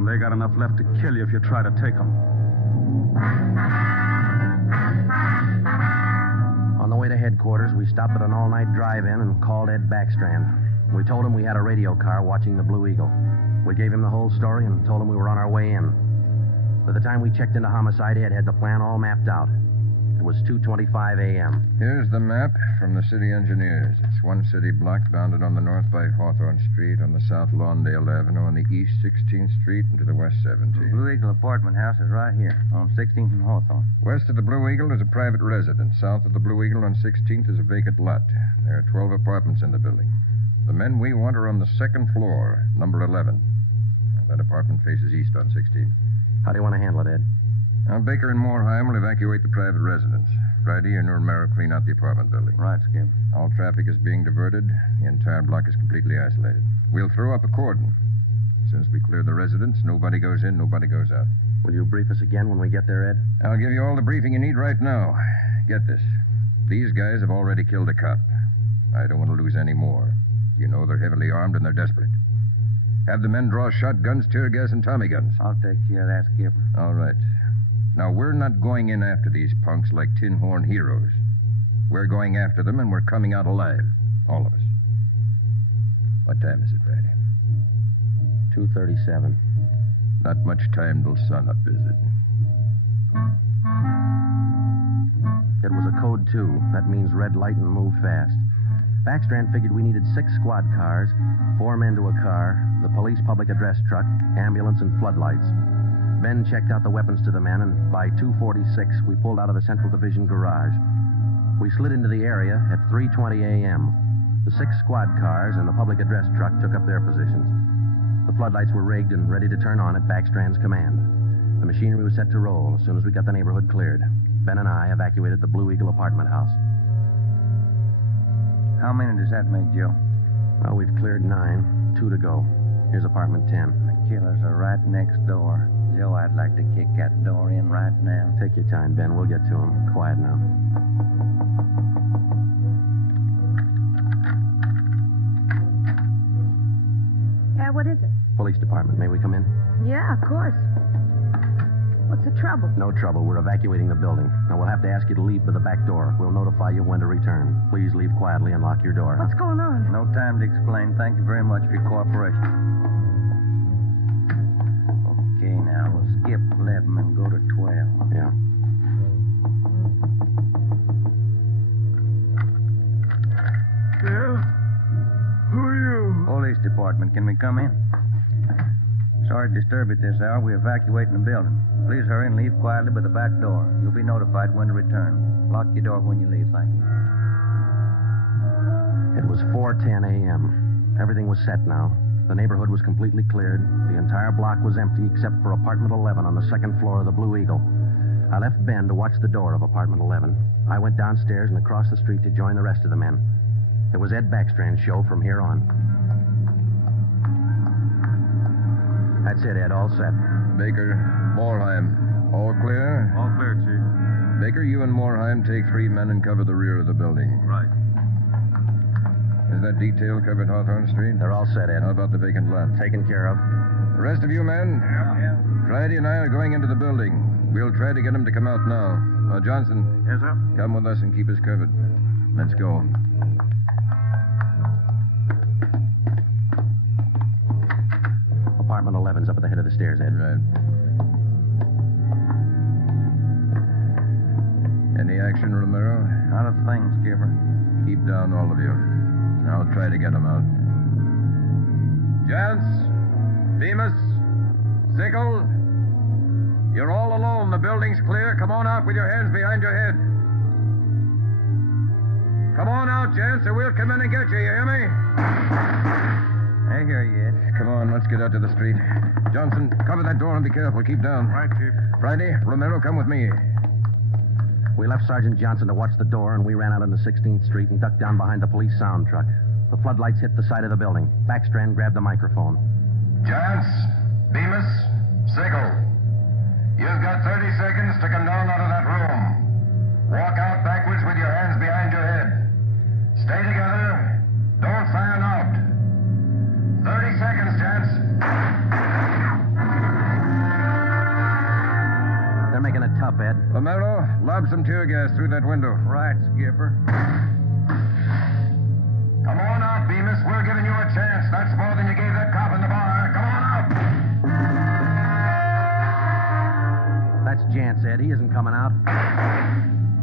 And they got enough left to kill you if you try to take them. On the way to headquarters, we stopped at an all-night drive-in and called Ed Backstrand. We told him we had a radio car watching the Blue Eagle. We gave him the whole story and told him we were on our way in. By the time we checked into homicide, Ed had the plan all mapped out. It was 2:25 a.m. Here's the map from the city engineers. It's one city block bounded on the north by Hawthorne Street, on the south Lawndale Avenue, on the east 16th Street, and to the west 17th. The Blue Eagle apartment house is right here, on 16th and Hawthorne. West of the Blue Eagle is a private residence. South of the Blue Eagle on 16th is a vacant lot. There are 12 apartments in the building. The men we want are on the second floor, number 11. And that apartment faces east on 16th. How do you want to handle it, Ed? Now, Baker and Moorheim will evacuate the private residence. Friday and Romero clean out the apartment building. Right, Skip. All traffic is being diverted. The entire block is completely isolated. We'll throw up a cordon. As soon as we clear the residence, nobody goes in, nobody goes out. Will you brief us again when we get there, Ed? I'll give you all the briefing you need right now. Get this. These guys have already killed a cop. I don't want to lose any more. You know they're heavily armed and they're desperate. Have the men draw shotguns, tear gas, and Tommy guns. I'll take care of that, Skipper. All right. Now, we're not going in after these punks like tin horn heroes. We're going after them, and we're coming out alive. All of us. What time is it, Friday? 2:37. Not much time till sunup, is it? It was a code 2. That means red light and move fast. Backstrand figured we needed 6 squad cars, 4 men to a car, the police public address truck, ambulance, and floodlights. Ben checked out the weapons to the men, and by 2:46, we pulled out of the Central Division garage. We slid into the area at 3:20 a.m. The 6 squad cars and the public address truck took up their positions. The floodlights were rigged and ready to turn on at Backstrand's command. The machinery was set to roll as soon as we got the neighborhood cleared. Ben and I evacuated the Blue Eagle apartment house. How many does that make, Joe? Well, we've cleared 9. 2 to go. Here's apartment 10. The killers are right next door. Joe, I'd like to kick that door in right now. Take your time, Ben. We'll get to him. Quiet now. Yeah, what is it? Police department. May we come in? Yeah, of course. What's the trouble? No trouble. We're evacuating the building. Now, we'll have to ask you to leave by the back door. We'll notify you when to return. Please leave quietly and lock your door. What's going on? No time to explain. Thank you very much for your cooperation. Okay, now, we'll skip 11 and go to 12. Yeah. Yeah? Who are you? Police department. Can we come in? Sorry to disturb you at this hour. We're evacuating the building. Please hurry and leave quietly by the back door. You'll be notified when to return. Lock your door when you leave, thank you. It was 4:10 a.m. Everything was set now. The neighborhood was completely cleared. The entire block was empty except for apartment 11 on the second floor of the Blue Eagle. I left Ben to watch the door of apartment 11. I went downstairs and across the street to join the rest of the men. It was Ed Backstrand's show from here on. That's it, Ed. All set. Baker, Morheim, all clear? All clear, Chief. Baker, you and Morheim take 3 men and cover the rear of the building. Right. Is that detail covered Hawthorne Street? They're all set, Ed. How about the vacant lot? Taken care of. The rest of you men? Yeah. Friday and I are going into the building. We'll try to get him to come out now. Johnson. Yes, sir? Come with us and keep us covered. Let's go. Apartment 11's up at the head of the stairs, Ed. Right. Any action, Romero? Not a thing, Skipper. Keep down, all of you. I'll try to get him out. Gents, Bemis, Sickle, you're all alone. The building's clear. Come on out with your hands behind your head. Come on out, gents, or we'll come in and get you. You hear me? I hear you, Ed. Come on, let's get out to the street. Johnson, cover that door and be careful. Keep down. Right, Chief. Friday, Romero, come with me. We left Sergeant Johnson to watch the door, and we ran out into 16th Street and ducked down behind the police sound truck. The floodlights hit the side of the building. Backstrand grabbed the microphone. Gents, Bemis, Sickle, you've got 30 seconds to come down out of that room. Walk out backwards with your hands behind your head. Stay together. Don't fan out. 30 seconds, gents. They're making it tough, Ed. Romero, lob some tear gas through that window. Right, Skipper. Come on out, Bemis. We're giving you a chance. That's more than you gave that cop in the bar. Come on out. That's Jance, Ed. He isn't coming out.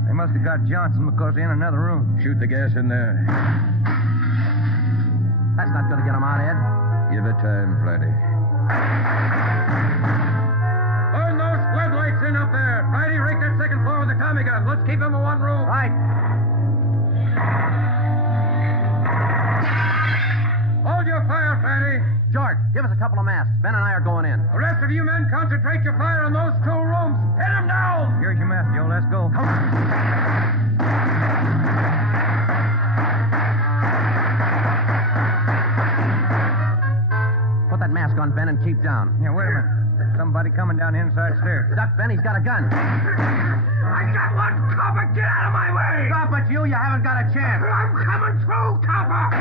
They must have got Johnson because they're in another room. Shoot the gas in there. That's not going to get him out, Ed. Give it time, Friday. Burn those floodlights in up there. Friday, rake that second floor with the Tommy gun. Let's keep them in one room. Right. Hold your fire, Friday. George, give us a couple of masks. Ben and I are going in. The rest of you men concentrate your fire on those 2 rooms. Hit them down. Here's your mask, Joe. Let's go. Come on. Put that mask on, Ben, and keep down. Yeah, wait a minute. Somebody coming down the inside stairs. Duck, Ben. He's got a gun. I got one, copper. Get out of my way. Stop it, you. You haven't got a chance. I'm coming through, copper.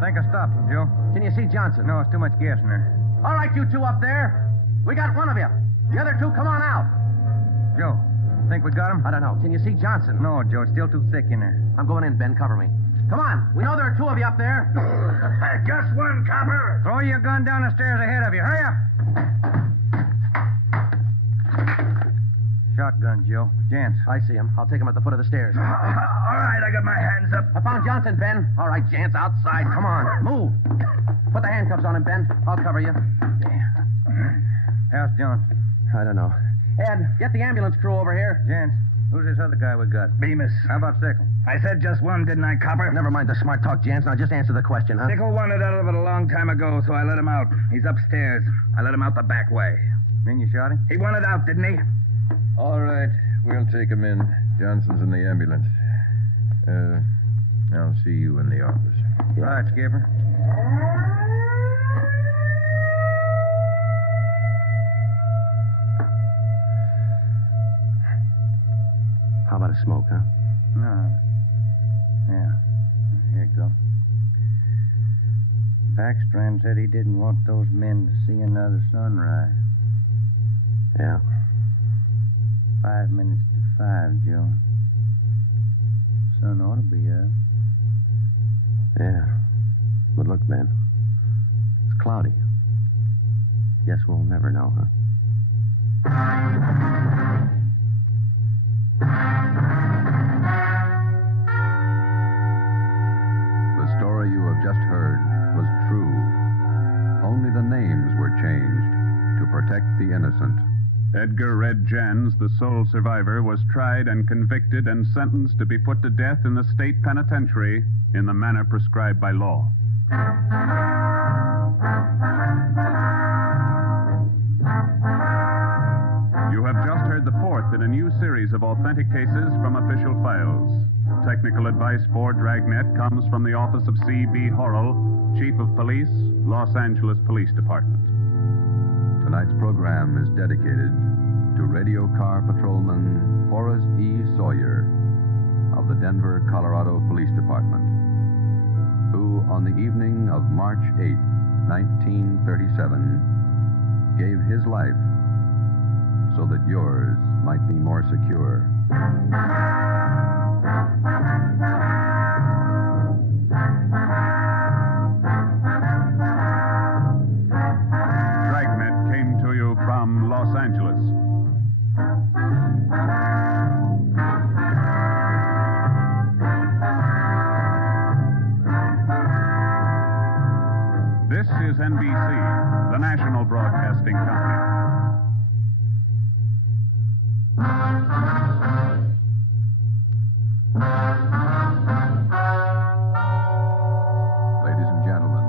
Think I stopped him, Joe. Can you see Johnson? No, it's too much gas in there. All right, you 2 up there. We got one of you. The other 2, come on out. Joe, think we got him? I don't know. Can you see Johnson? No, Joe. It's still too thick in there. I'm going in, Ben. Cover me. Come on. We know there are 2 of you up there. Just one, copper. Throw your gun down the stairs ahead of you. Hurry up. Shotgun, Joe. Jance. I see him. I'll take him at the foot of the stairs. All right, I got my hands up. I found Johnson, Ben. All right, Jance, outside. Come on. Move. Put the handcuffs on him, Ben. I'll cover you. How's Johnson? I don't know. Ed, get the ambulance crew over here. Jance, who's this other guy we got? Bemis. How about Sickle? I said just one, didn't I, copper? Never mind the smart talk, Jance. Now just answer the question, huh? Sickle wanted out of it a long time ago, so I let him out. He's upstairs. I let him out the back way. Mean you shot him? He wanted out, didn't he? All right. We'll take him in. Johnson's in the ambulance. I'll see you in the office. Yeah. Right, Skipper. How about a smoke, huh? No. Yeah. Here you go. Backstrand said he didn't want those men to see another sunrise. Yeah. 5 minutes to 5, Joe. Sun ought to be up. Yeah. But look, Ben. It's cloudy. Guess we'll never know, huh? The story you have just heard was true. Only the names were changed to protect the innocent. Edgar Red Jans, the sole survivor, was tried and convicted and sentenced to be put to death in the state penitentiary in the manner prescribed by law. You have just heard the fourth in a new series of authentic cases from official files. Technical advice for Dragnet comes from the office of C.B. Horrell, Chief of Police, Los Angeles Police Department. Tonight's program is dedicated to radio car patrolman Forrest E. Sawyer of the Denver, Colorado Police Department, who on the evening of March 8, 1937, gave his life so that yours might be more secure. Dragnet came to you from Los Angeles. This is NBC, the national broadcasting company. Ladies and gentlemen,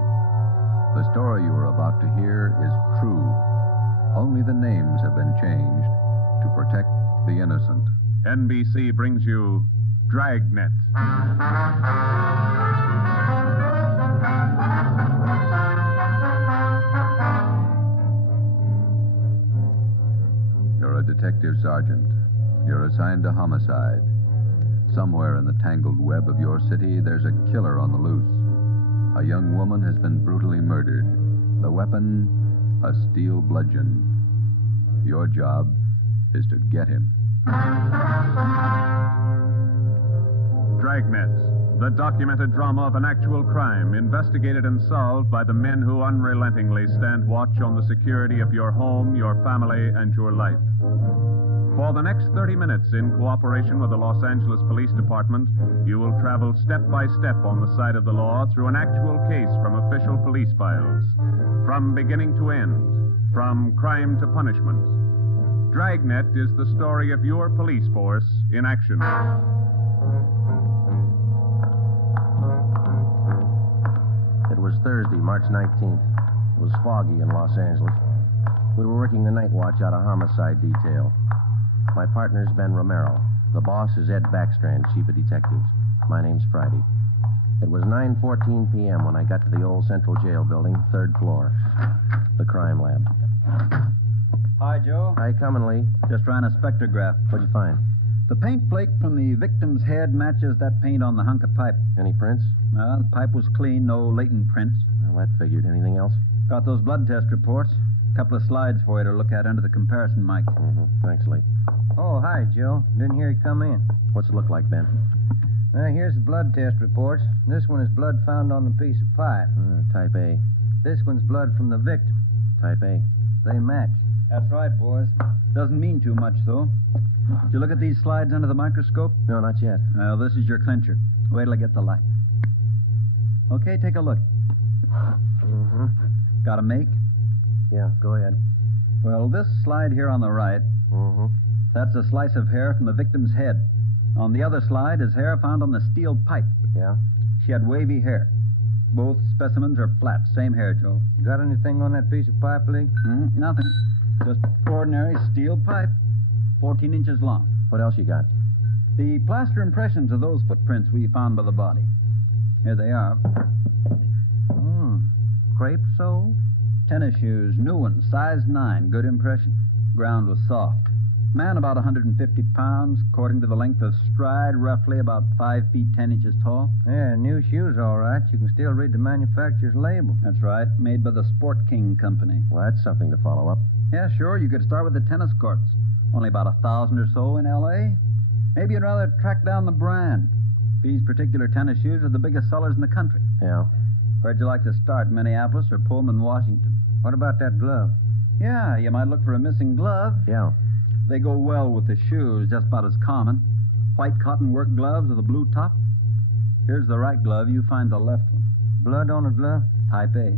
the story you are about to hear is true. Only the names have been changed to protect the innocent. NBC brings you Dragnet. You're a detective sergeant. You're assigned to homicide. Somewhere in the tangled web of your city, there's a killer on the loose. A young woman has been brutally murdered. The weapon, a steel bludgeon. Your job is to get him. Dragnet, the documented drama of an actual crime, investigated and solved by the men who unrelentingly stand watch on the security of your home, your family, and your life. For the next 30 minutes, in cooperation with the Los Angeles Police Department, you will travel step by step on the side of the law through an actual case from official police files. From beginning to end, from crime to punishment. Dragnet is the story of your police force in action. It was Thursday, March 19th. It was foggy in Los Angeles. We were working the night watch out of homicide detail. My partner's Ben Romero. The boss is Ed Backstrand, chief of detectives. My name's Friday. It was 9:14 p.m. when I got to the old Central Jail building, 3rd floor. The crime lab. Hi, Joe. Hi, coming, Lee. Just ran a spectrograph. What'd you find? The paint flake from the victim's head matches that paint on the hunk of pipe. Any prints? The pipe was clean, no latent prints. Well, that figured. Anything else? Got those blood test reports. A couple of slides for you to look at under the comparison mic. Mm-hmm. Thanks, Lee. Oh, hi, Joe. Didn't hear you come in. What's it look like, Ben? Here's the blood test reports. This one is blood found on a piece of pipe. Type A. This one's blood from the victim. Type A. They match. That's right, boys. Doesn't mean too much, though. Did you look at these slides under the microscope? No, not yet. Well, this is your clincher. Wait till I get the light. Okay, take a look. Mm-hmm. Got a make? Yeah, go ahead. Well, this slide here on the right, that's a slice of hair from the victim's head. On the other slide is hair found on the steel pipe. Yeah? She had wavy hair. Both specimens are flat. Same hair, Joe. Got anything on that piece of pipe, Lee? Nothing. Just ordinary steel pipe, 14 inches long. What else you got? The plaster impressions of those footprints we found by the body. Here they are. Crepe sole? Tennis shoes, new ones, size 9, good impression. Ground was soft. Man about 150 pounds, according to the length of stride, roughly about 5 feet 10 inches tall. Yeah, new shoes, all right. You can still read the manufacturer's label. That's right, made by the Sport King Company. Well, that's something to follow up. Yeah, sure, you could start with the tennis courts. Only about 1,000 or so in L.A. Maybe you'd rather track down the brand. These particular tennis shoes are the biggest sellers in the country. Yeah. Where'd you like to start, Minneapolis or Pullman, Washington? What about that glove? Yeah, you might look for a missing glove. Yeah. They go well with the shoes, just about as common. White cotton work gloves with a blue top. Here's the right glove. You find the left one. Blood on a glove? Type A.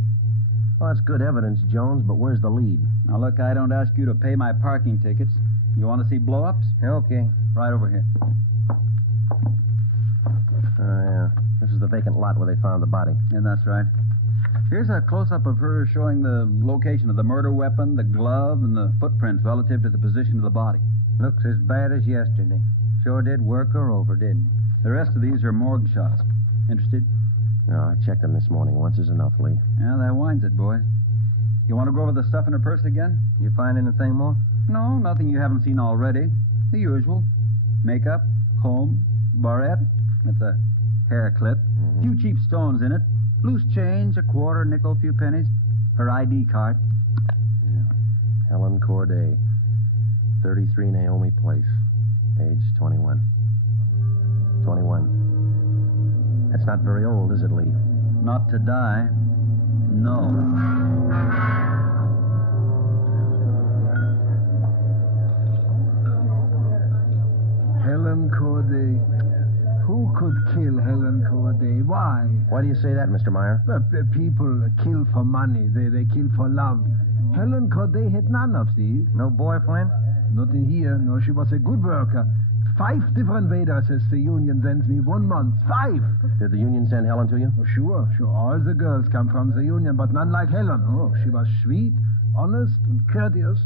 Well, that's good evidence, Jones, but where's the lead? Now, look, I don't ask you to pay my parking tickets. You want to see blow-ups? Okay. Right over here. Yeah. This is the vacant lot where they found the body. Yeah, that's right. Here's a close-up of her showing the location of the murder weapon, the glove, and the footprints relative to the position of the body. Looks as bad as yesterday. Sure did work her over, didn't he? The rest of these are morgue shots. Interested? No, I checked them this morning. Once is enough, Lee. Yeah, that winds it, boys. You want to go over the stuff in her purse again? You find anything more? No, nothing you haven't seen already. The usual. Makeup, comb, barrette. That's a hair clip. Mm-hmm. Few cheap stones in it. Loose change, a quarter, nickel, few pennies. Her ID card. Yeah. Helen Corday. 33 Naomi Place. Age 21. 21. That's not very old, is it, Lee? Not to die. No. Helen Corday. Who could kill Helen Corday? Why? Why do you say that, Mr. Myra? People kill for money. They kill for love. Helen Corday had none of these. No boyfriend? Not in here. No, she was a good worker. 5 different addresses the union sends me 1 month. 5! Did the union send Helen to you? Oh, sure. All the girls come from the union, but none like Helen. Oh, she was sweet, honest, and courteous.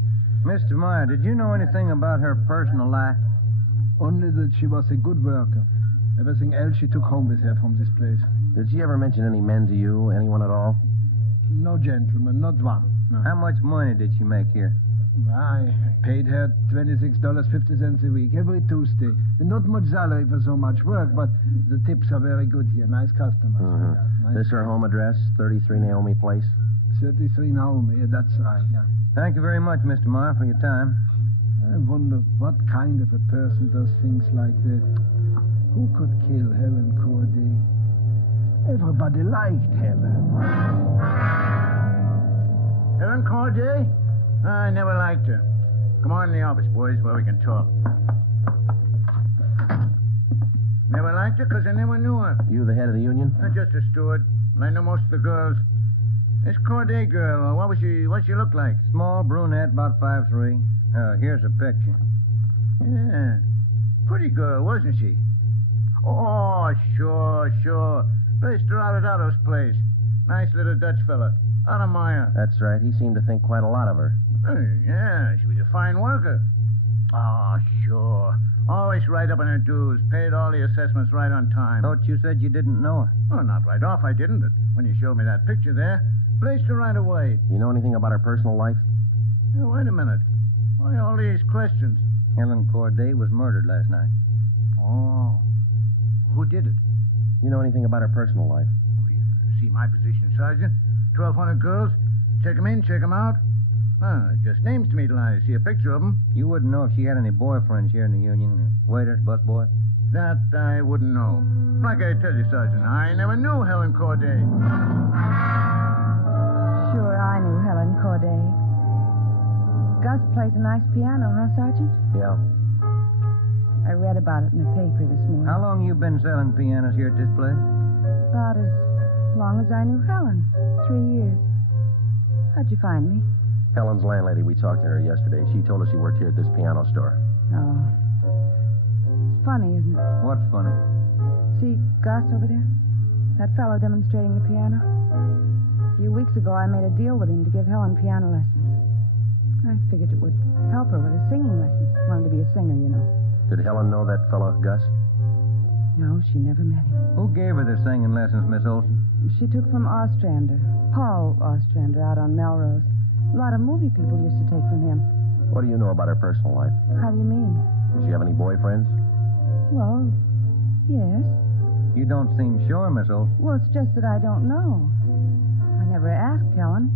Mr. Meyer, did you know anything about her personal life? Only that she was a good worker. Everything else she took home with her from this place. Did she ever mention any men to you? Anyone at all? No gentleman, not one. No. How much money did she make here? I paid her $26.50 a week, every Tuesday. Not much salary for so much work, but the tips are very good here. Nice customers. Mm-hmm. This her home address, 33 Naomi Place? 33 Naomi, yeah, that's right, yeah. Thank you very much, Mr. Meyer, for your time. I wonder what kind of a person does things like that. Who could kill Helen Corday? Everybody liked Helen. Helen Corday? I never liked her. Come on in the office, boys, where we can talk. Never liked her because I never knew her. You the head of the union? I'm just a steward. I know most of the girls. This Corday girl, what'd she look like? Small brunette, about 5'3". Here's a picture. Yeah. Pretty girl, wasn't she? Oh, sure. Placed her out at Otto's place. Nice little Dutch fella. Otto Meyer. That's right. He seemed to think quite a lot of her. Yeah, she was a fine worker. Oh, sure. Always right up on her dues. Paid all the assessments right on time. Thought you said you didn't know her. Oh, not right off, I didn't. But when you showed me that picture there, placed her right away. You know anything about her personal life? Yeah, wait a minute. Why all these questions? Helen Corday was murdered last night. Oh. Who did it? You know anything about her personal life? Well, you can see my position, Sergeant. 1,200 girls. Check them in, check them out. Just names to me till I see a picture of them. You wouldn't know if she had any boyfriends here in the union? Waiters, busboys? That I wouldn't know. Like I tell you, Sergeant, I never knew Helen Corday. Sure, I knew Helen Corday. Gus plays a nice piano, huh, Sergeant? Yeah. I read about it in the paper this morning. How long you been selling pianos here at this place? About as long as I knew Helen. 3 years. How'd you find me? Helen's landlady, we talked to her yesterday. She told us you worked here at this piano store. Oh. It's funny, isn't it? What's funny? See Gus over there? That fellow demonstrating the piano? A few weeks ago, I made a deal with him to give Helen piano lessons. I figured it would help her with her singing lessons. Wanted to be a singer, you know. Did Helen know that fellow, Gus? No, she never met him. Who gave her the singing lessons, Miss Olson? She took from Ostrander. Paul Ostrander out on Melrose. A lot of movie people used to take from him. What do you know about her personal life? How do you mean? Does she have any boyfriends? Well, yes. You don't seem sure, Miss Olson. Well, it's just that I don't know. I never asked Helen,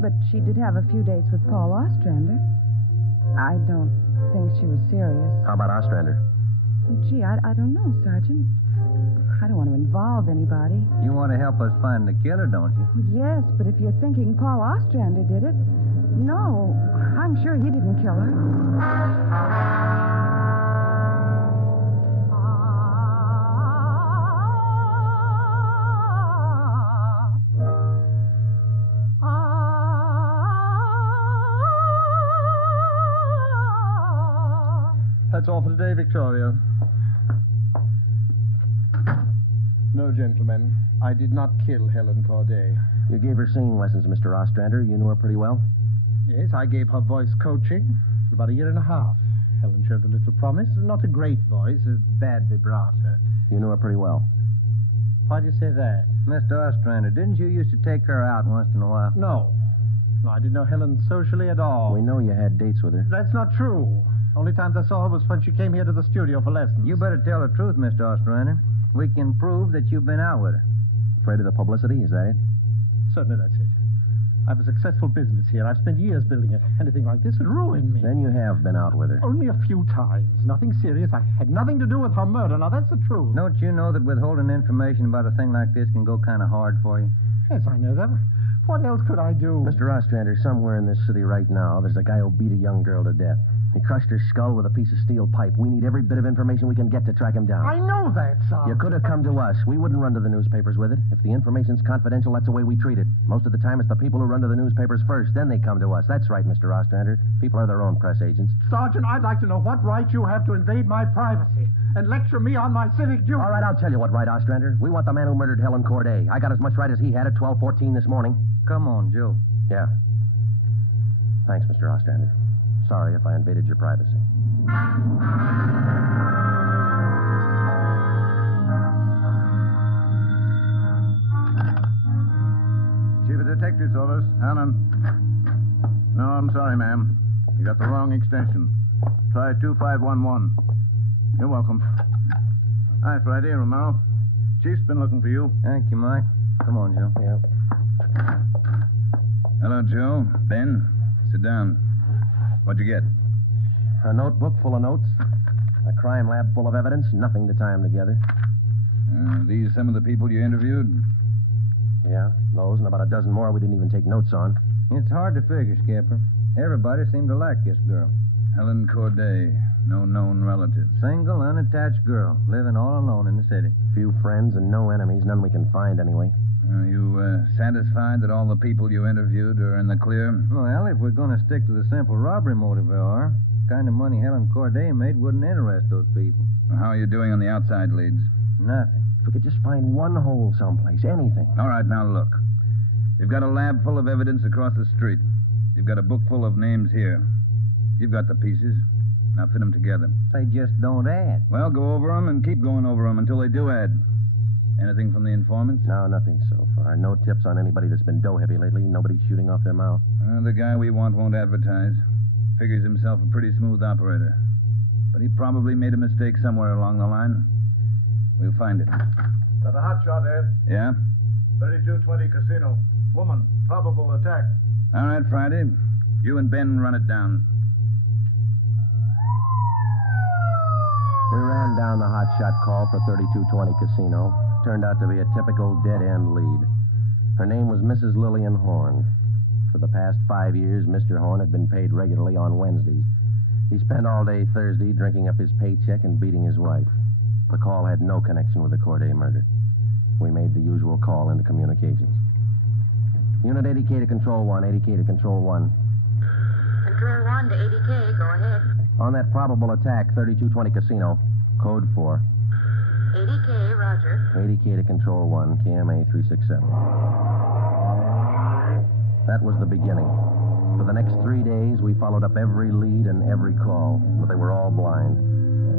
but she did have a few dates with Paul Ostrander. I don't think she was serious. How about Ostrander? Gee, I don't know, Sergeant. I don't want to involve anybody. You want to help us find the killer, don't you? Yes, but if you're thinking Paul Ostrander did it, no, I'm sure he didn't kill her. That's all for today, Victoria. No, gentlemen, I did not kill Helen Corday. You gave her singing lessons, Mr. Ostrander. You knew her pretty well? Yes, I gave her voice coaching for about a year and a half. Helen showed a little promise. Not a great voice, a bad vibrato. You knew her pretty well. Why do you say that? Mr. Ostrander, didn't you used to take her out once in a while? No. No, I didn't know Helen socially at all. We know you had dates with her. That's not true. Only times I saw her was when she came here to the studio for lessons. You better tell the truth, Mr. Ostrander. We can prove that you've been out with her. Afraid of the publicity, is that it? Certainly that's it. I have a successful business here. I've spent years building it. Anything like this would ruin me. Then you have been out with her. Only a few times. Nothing serious. I had nothing to do with her murder. Now, that's the truth. Don't you know that withholding information about a thing like this can go kind of hard for you? Yes, I know that. What else could I do? Mr. Ostrander, somewhere in this city right now, there's a guy who beat a young girl to death. He crushed her skull with a piece of steel pipe. We need every bit of information we can get to track him down. I know that, son. You could have come to us. We wouldn't run to the newspapers with it. If the information's confidential, that's the way we treat it. Most of the time, it's the people who run to the newspapers first. Then they come to us. That's right, Mr. Ostrander. People are their own press agents. Sergeant, I'd like to know what right you have to invade my privacy and lecture me on my civic duty. All right, I'll tell you what right, Ostrander. We want the man who murdered Helen Corday. I got as much right as he had at 12:14 this morning. Come on, Joe. Yeah. Thanks, Mr. Ostrander. Sorry if I invaded your privacy. Chief of Detective's Office, Helen. No, I'm sorry, ma'am. You got the wrong extension. Try 2511. You're welcome. Hi, Friday, Romero. Chief's been looking for you. Thank you, Mike. Come on, Joe. Yeah. Hello, Joe. Ben, sit down. What'd you get? A notebook full of notes. A crime lab full of evidence. Nothing to tie them together. These some of the people you interviewed? Yeah, those and about a dozen more we didn't even take notes on. It's hard to figure, Skipper. Everybody seemed to like this girl. Helen Corday. No known relatives. Single, unattached girl, living all alone in the city. Few friends and no enemies. None we can find, anyway. Are you satisfied that all the people you interviewed are in the clear? Well, if we're going to stick to the simple robbery motive we are, the kind of money Helen Corday made wouldn't interest those people. How are you doing on the outside leads? Nothing. If we could just find one hole someplace, anything. All right, now look. You've got a lab full of evidence across the street. You've got a book full of names here. You've got the pieces. Now fit them together. They just don't add. Well, go over them and keep going over them until they do add. Anything from the informants? No, nothing so far. No tips on anybody that's been dough-heavy lately. Nobody shooting off their mouth. The guy we want won't advertise. Figures himself a pretty smooth operator. But he probably made a mistake somewhere along the line. We'll find it. Got a hot shot, Ed. Yeah? 3220 Casino. Woman. Probable attack. All right, Friday. You and Ben run it down. We ran down the hot shot call for 3220 Casino. Turned out to be a typical dead-end lead. Her name was Mrs. Lillian Horn. For the past 5 years, Mr. Horn had been paid regularly on Wednesdays. He spent all day Thursday drinking up his paycheck and beating his wife. The call had no connection with the Corday murder. We made the usual call into communications. Unit 80K to Control 1, 80K to Control 1. Control 1 to 80K, go ahead. On that probable attack, 3220 Casino, code 4. 80K, roger. 80K to Control 1, KMA 367. That was the beginning. For the next 3 days, we followed up every lead and every call, but they were all blind.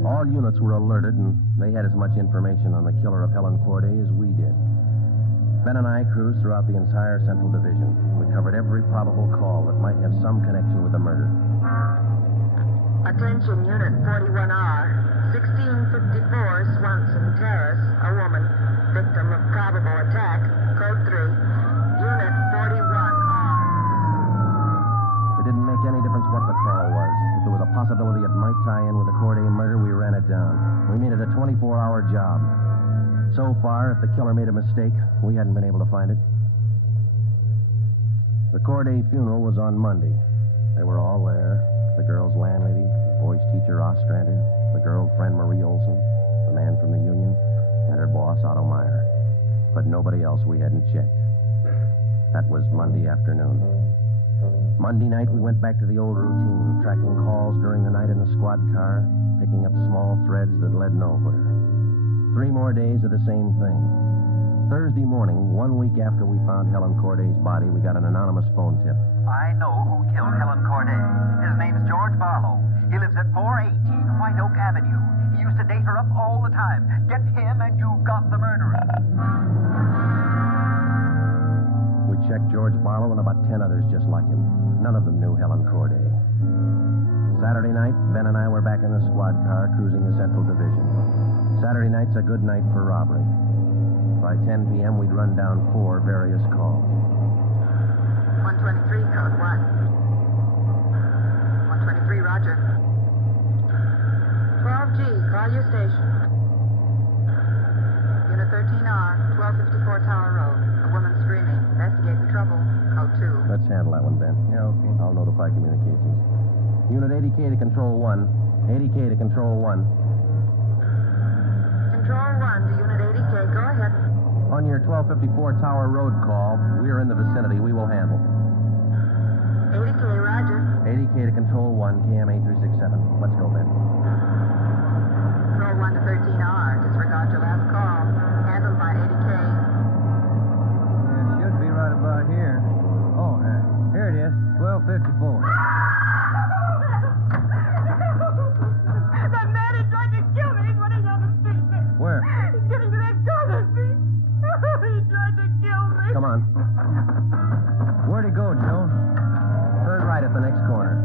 All units were alerted, and they had as much information on the killer of Helen Corday as we did. Ben and I cruised throughout the entire Central Division. We covered every probable call that might have some connection with the murder. Attention, Unit 41R. 1654 Swanson Terrace. A woman. Victim of probable attack. Code 3. Unit 41R. It didn't make any difference what the call was. If there was a possibility it might tie in with the Corday murder, we ran it down. We made it a 24-hour job. So far, if the killer made a mistake, we hadn't been able to find it. The Corday funeral was on Monday. They were all there. The girl's landlady, the boy's teacher, Ostrander, the girlfriend, Marie Olson, the man from the union, and her boss, Otto Myra. But nobody else we hadn't checked. That was Monday afternoon. Monday night, we went back to the old routine, tracking calls during the night in the squad car, picking up small threads that led nowhere. 3 more days of the same thing. Thursday morning, 1 week after we found Helen Corday's body, we got an anonymous phone tip. I know who killed Helen Corday. His name's George Barlow. He lives at 418 White Oak Avenue. He used to date her up all the time. Get him and you've got the murderer. We checked George Barlow and about 10 others just like him. None of them knew Helen Corday. Saturday night, Ben and I were back in the squad car cruising the Central Division. Saturday night's a good night for robbery. By 10 p.m., we'd run down 4 various calls. 123, code 1. 123, roger. 12G, call your station. Unit 13R, 1254 Tower Road. A woman screaming. Investigating trouble. Code 2. Let's handle that one, Ben. Yeah, okay. I'll notify communications. Unit 80K to Control 1. 80K to Control 1. Control 1 to Unit 80K. Go ahead. On your 1254 Tower Road call, we're in the vicinity. We will handle. 80K, roger. 80K to Control 1, KMA 367. Let's go, Ben. Control 1 to 13R. Disregard your last call. Handled by 80K. Yeah, it should be right about here. Oh, here it is. 1254. That man is trying to kill me. He's running down the street. Where? He's getting to that car. He tried to kill me. Come on. Where'd he go, Joe? Turn right at the next corner.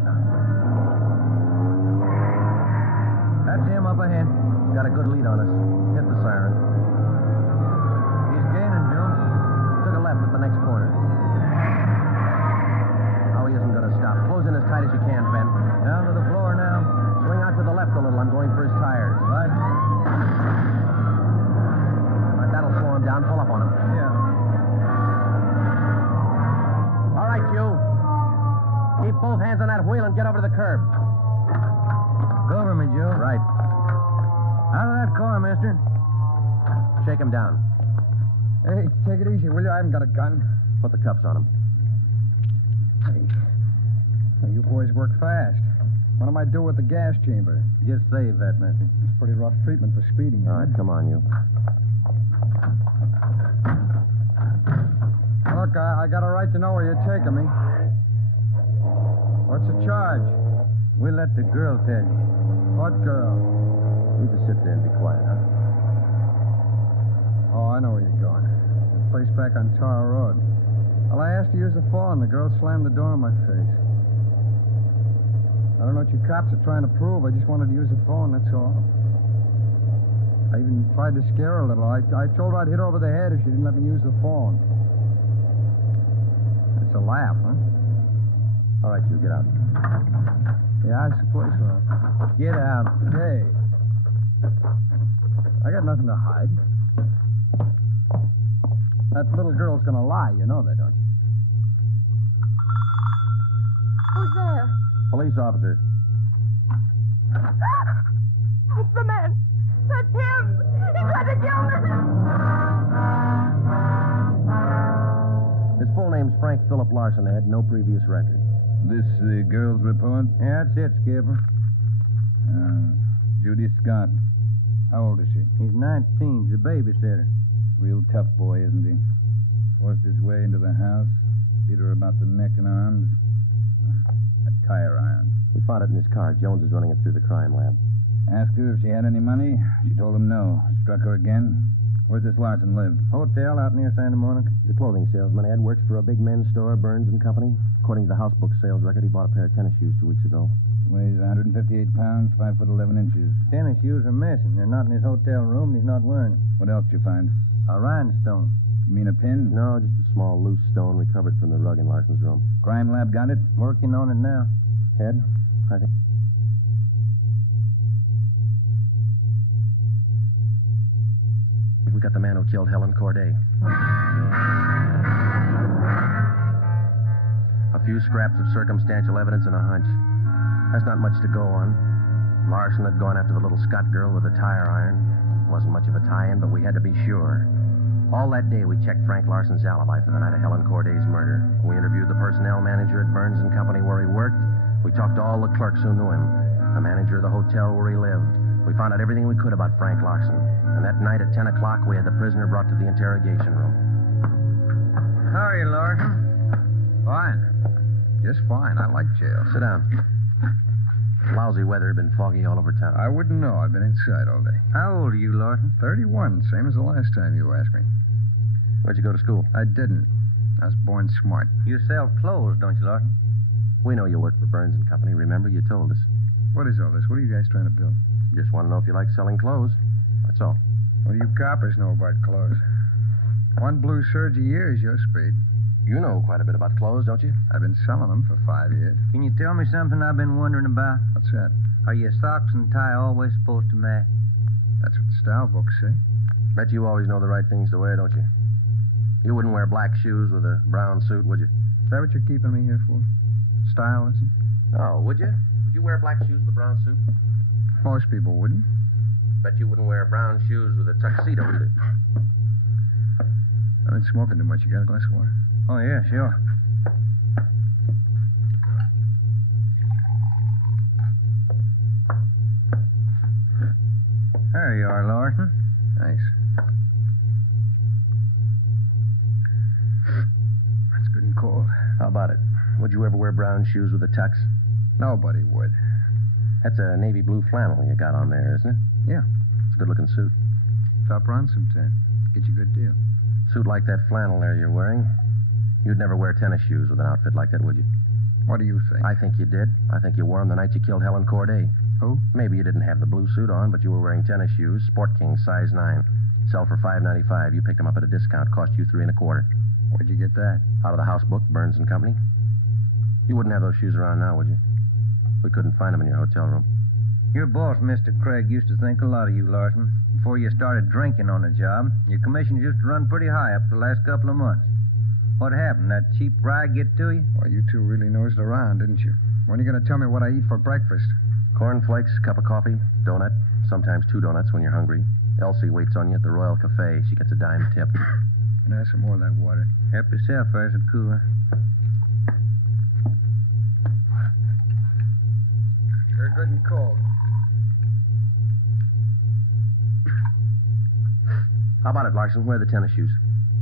That's him up ahead. He's got a good lead on us. Hit the siren. He's gaining, Joe. Took a left at the next corner. Oh, he isn't going to stop. Close in as tight as you can, Ben. Down to the floor now. Swing out to the left a little. I'm going for his tires. Right. All right, that'll slow him down. Pull up on him. Yeah. All right, you. Keep both hands on that wheel and get over to the curb. Cover me, Joe. Right. Out of that car, mister. Shake him down. Hey, take it easy, will you? I haven't got a gun. Put the cuffs on him. Hey. Well, you boys work fast. What am I do with the gas chamber? Just save that, mister. It's pretty rough treatment for speeding. All right, come on, you. Look, I got a right to know where you're taking me. What's the charge? We'll let the girl tell you. What girl? You just sit there and be quiet, huh? Oh, I know where you're going. The place back on Tower Road. Well, I asked to use the phone. The girl slammed the door in my face. I don't know what you cops are trying to prove. I just wanted to use the phone, that's all. I even tried to scare her a little. I told her I'd hit her over the head if she didn't let me use the phone. It's a laugh, huh? All right, you get out. Yeah, I suppose so. Get out. Hey. I got nothing to hide. That little girl's gonna lie. You know that, don't you? Who's there? Police officer. It's the man. That's him. He tried to kill me. His full name's Frank Philip Larson. Had no previous record. This the girl's report? Yeah, that's it, Skipper. Judy Scott. How old is she? He's 19. He's a babysitter. Real tough boy, isn't he? Forced his way into the house, beat her about the neck and arms. A tire iron. We found it in his car. Jones is running it through the crime lab. Asked her if she had any money. She told him no. Struck her again. Where's this Larson live? Hotel out near Santa Monica. He's a clothing salesman, Ed. Works for a big men's store, Burns & Company. According to the house book sales record, he bought a pair of tennis shoes 2 weeks ago. Weighs 158 pounds, 5 foot 11 inches. Tennis shoes are missing. They're not in his hotel room, and he's not wearing them. What else did you find? A rhinestone. You mean a pin? No, just a small loose stone recovered from the rug in Larson's room. Crime lab got it? Working on it now. Head, I think. We got the man who killed Helen Corday. A few scraps of circumstantial evidence and a hunch. That's not much to go on. Larson had gone after the little Scott girl with a tire iron. Wasn't much of a tie-in, but we had to be sure. All that day, we checked Frank Larson's alibi for the night of Helen Corday's murder. We interviewed the personnel manager at Burns & Company where he worked. We talked to all the clerks who knew him. The manager of the hotel where he lived. We found out everything we could about Frank Larson. And that night at 10 o'clock, we had the prisoner brought to the interrogation room. How are you, Larson? Fine. Just fine. I like jail. Sit down. Lousy weather, been foggy all over town. I wouldn't know. I've been inside all day. How old are you, Larson? 31, same as the last time you asked me. Where'd you go to school? I didn't. I was born smart. You sell clothes, don't you, Larson? We know you work for Burns and Company. Remember, you told us. What is all this? What are you guys trying to build? Just want to know if you like selling clothes. That's all. What do you coppers know about clothes? One blue serge a year is your speed. You know quite a bit about clothes, don't you? I've been selling them for 5 years. Can you tell me something I've been wondering about? What's that? Are your socks and tie always supposed to match? That's what the style books say. Bet you always know the right things to wear, don't you? You wouldn't wear black shoes with a brown suit, would you? Is that what you're keeping me here for? Style lesson? Oh, would you? Would you wear black shoes with a brown suit? Most people wouldn't. Bet you wouldn't wear brown shoes with a tuxedo either. I've been smoking too much. You got a glass of water? Oh, yeah, sure. There you are, Larson. Thanks. That's good and cold. How about it? Would you ever wear brown shoes with a tux? Nobody would. That's a navy blue flannel you got on there, isn't it? Yeah. It's a good-looking suit. Stop around sometime. Get you a good deal. Suit like that flannel there you're wearing, you'd never wear tennis shoes with an outfit like that, would you? What do you think? I think you did. I think you wore them the night you killed Helen Corday. Who? Maybe you didn't have the blue suit on, but you were wearing tennis shoes, Sport King, size 9. Sell for $5.95. You picked them up at a discount. Cost you $3.25. Where'd you get that? Out of the house book, Burns and Company. You wouldn't have those shoes around now, would you? We couldn't find them in your hotel room. Your boss, Mr. Craig, used to think a lot of you, Larson. Before you started drinking on the job, your commissions used to run pretty high up the last couple of months. What happened? That cheap rye get to you? Well, you two really nosed around, didn't you? When are you going to tell me what I eat for breakfast? Cornflakes, cup of coffee, donut, sometimes 2 donuts when you're hungry. Elsie waits on you at the Royal Cafe. She gets a dime tip. Can I have some more of that water? Help yourself, there's a cooler. They're good and cold. How about it, Larson? Where are the tennis shoes?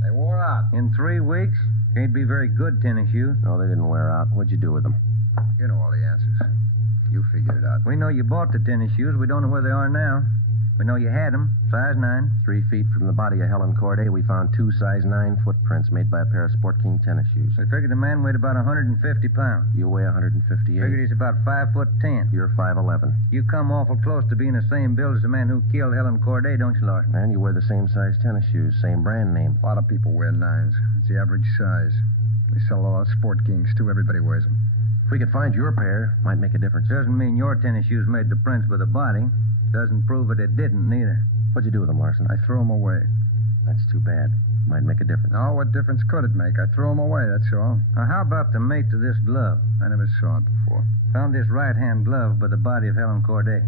They wore out. In 3 weeks? Can't be very good tennis shoes. No, they didn't wear out. What'd you do with them? You know all the answers. You figured it out. We know you bought the tennis shoes. We don't know where they are now. We know you had them. Size 9. 3 feet from the body of Helen Corday, we found 2 size 9 footprints made by a pair of Sport King tennis shoes. We figured the man weighed about 150 pounds. You weigh 158. Figured he's about 5'10". You're 5'11". You come awful close to being the same build as the man who killed Helen Corday, don't you, Larson? And you wear the same size tennis shoes, same brand name. A lot of people wear 9s. It's the average size. They sell a lot of Sport Kings, too. Everybody wears them. If we could find your pair, might make a difference. Doesn't mean your tennis shoes made the prints with the body. Doesn't prove it didn't, neither. What'd you do with them, Larson? I threw them away. That's too bad. Might make a difference. No, what difference could it make? I threw them away, that's all. Now, how about the mate to this glove? I never saw it before. Found this right-hand glove by the body of Helen Corday.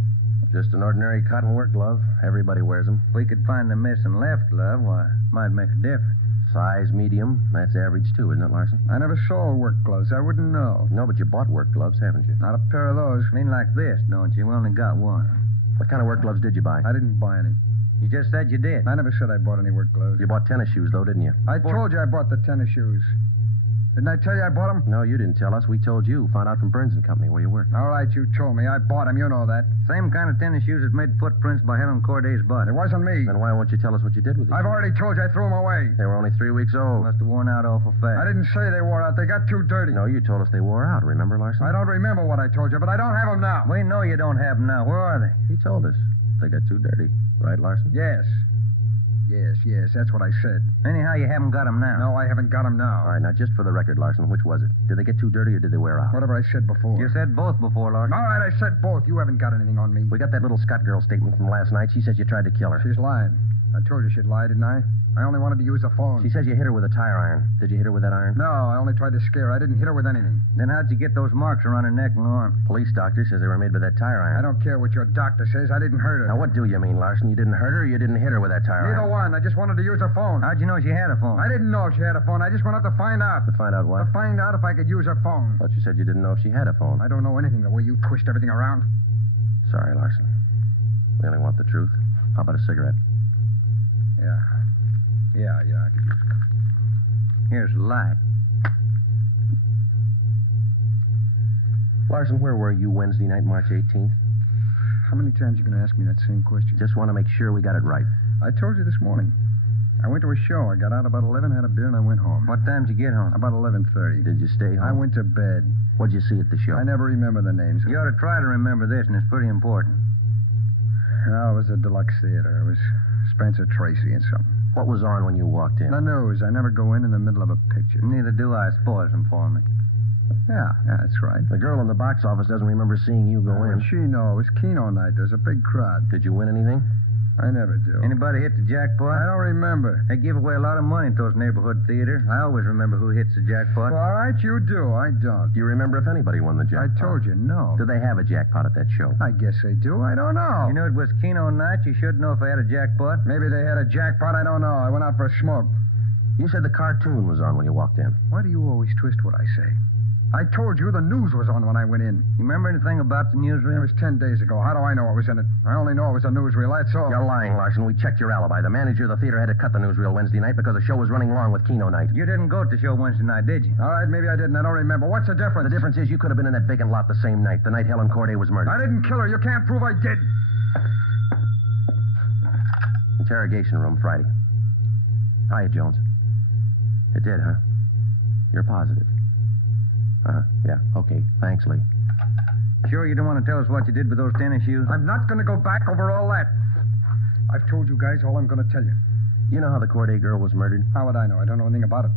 Just an ordinary cotton work glove. Everybody wears them. If we could find the missing left glove, why, it might make a difference. Size medium. That's average, too, isn't it, Larson? I never sold work gloves. I wouldn't know. No, but you bought work gloves, haven't you? Not a pair of those. Mean like this, don't you? We only got one. What kind of work gloves did you buy? I didn't buy any. You just said you did. I never said I bought any work gloves. You bought tennis shoes, though, didn't you? I told you I bought the tennis shoes. Didn't I tell you I bought them? No, you didn't tell us. We told you. Found out from Burns and Company where you worked. All right, you told me. I bought them. You know that. Same kind of tennis shoes that made footprints by Helen Corday's body. It wasn't me. Then why won't you tell us what you did with them? I've already told you I threw them away. They were only 3 weeks old. Must have worn out awful fast. I didn't say they wore out. They got too dirty. No, you told us they wore out. Remember, Larson? I don't remember what I told you, but I don't have them now. We know you don't have them now. Where are they? He told us. They got too dirty. Right, Larson? Yes. Yes, that's what I said. Anyhow, you haven't got them now. No, I haven't got them now. All right, now, just for the record, Larson, which was it? Did they get too dirty or did they wear out? Whatever I said before. You said both before, Larson. All right, I said both. You haven't got anything on me. We got that little Scott girl statement from last night. She says you tried to kill her. She's lying. I told you she'd lie, didn't I? I only wanted to use the phone. She says you hit her with a tire iron. Did you hit her with that iron? No, I only tried to scare her. I didn't hit her with anything. Then how'd you get those marks around her neck and arm? Police doctor says they were made by that tire iron. I don't care what your doctor says. I didn't hurt her. Now, what do you mean, Larson? You didn't hurt her or you didn't hit her with that tire Neither iron? one. I just wanted to use her phone. How'd you know she had a phone? I didn't know if she had a phone. I just went up to find out. To find out what? To find out if I could use her phone. Thought you said you didn't know if she had a phone. I don't know anything the way you twist everything around. Sorry, Larson. We only want the truth. How about a cigarette? Yeah, I could use one. Here's the light. Larson, where were you Wednesday night, March 18th? How many times are you going to ask me that same question? Just want to make sure we got it right. I told you this morning. I went to a show. I got out about 11, had a beer, and I went home. What time did you get home? About 11:30. Did you stay home? I went to bed. What'd you see at the show? I never remember the names. You ought to try to remember this, and it's pretty important. No, it was a deluxe theater. It was Spencer Tracy and something. What was on when you walked in? The news. I never go in the middle of a picture. Neither do I. Spoils them for me. Yeah, that's right. The girl in the box office doesn't remember seeing you go in. She knows. It was Keno night. There was a big crowd. Did you win anything? I never do. Anybody hit the jackpot? I don't remember. They give away a lot of money at those neighborhood theaters. I always remember who hits the jackpot. Well, all right, you do. I don't. Do you remember if anybody won the jackpot? I told you, no. Do they have a jackpot at that show? I guess they do. I don't know. You knew it was Keno night. You should know if they had a jackpot. Maybe they had a jackpot. I don't know. I went out for a smoke. You said the cartoon was on when you walked in. Why do you always twist what I say? I told you the news was on when I went in. You remember anything about the newsreel? It was 10 days ago. How do I know it was in it? I only know it was a newsreel, that's all. You're lying, Larson. We checked your alibi. The manager of the theater had to cut the newsreel Wednesday night because the show was running long with Keno night. You didn't go to the show Wednesday night, did you? All right, maybe I didn't. I don't remember. What's the difference? The difference is you could have been in that vacant lot the same night, the night Helen Corday was murdered. I didn't kill her. You can't prove I did. Interrogation room, Friday. Hiya, Jones. It did, huh? You're positive. Yeah, okay. Thanks, Lee. Sure you don't want to tell us what you did with those tennis shoes? I'm not going to go back over all that. I've told you guys all I'm going to tell you. You know how the Corday girl was murdered? How would I know? I don't know anything about it.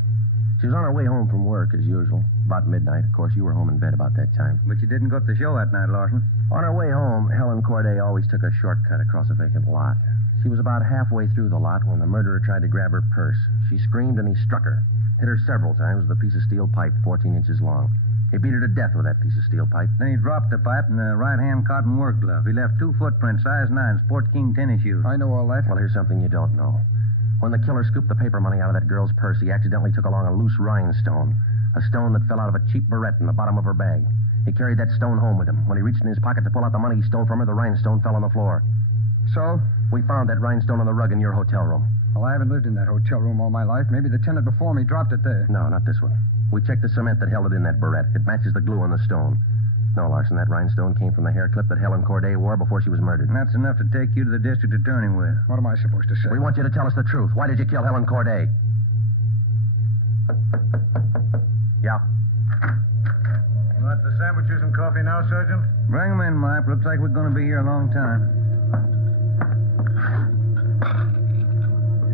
She was on her way home from work, as usual. About midnight. Of course, you were home in bed about that time. But you didn't go to the show that night, Larson. On her way home, Helen Corday always took a shortcut across a vacant lot. She was about halfway through the lot when the murderer tried to grab her purse. She screamed and he struck her. Hit her several times with a piece of steel pipe 14 inches long. He beat her to death with that piece of steel pipe. Then he dropped the pipe in the right-hand cotton work glove. He left 2 footprints, size 9, Sport King tennis shoes. I know all that. Well, here's something you don't know. When the killer scooped the paper money out of that girl's purse, he accidentally took along a loose rhinestone. A stone that fell out of a cheap barrette in the bottom of her bag. He carried that stone home with him. When he reached in his pocket to pull out the money he stole from her, the rhinestone fell on the floor. So? We found that rhinestone on the rug in your hotel room. Well, I haven't lived in that hotel room all my life. Maybe the tenant before me dropped it there. No, not this one. We checked the cement that held it in that barrette. It matches the glue on the stone. No, Larson, that rhinestone came from the hair clip that Helen Corday wore before she was murdered. And that's enough to take you to the district attorney with. What am I supposed to say? We want you to tell us the truth. Why did you kill Helen Corday? Yeah. You want the sandwiches and coffee now, Sergeant? Bring them in, Mike. Looks like we're going to be here a long time.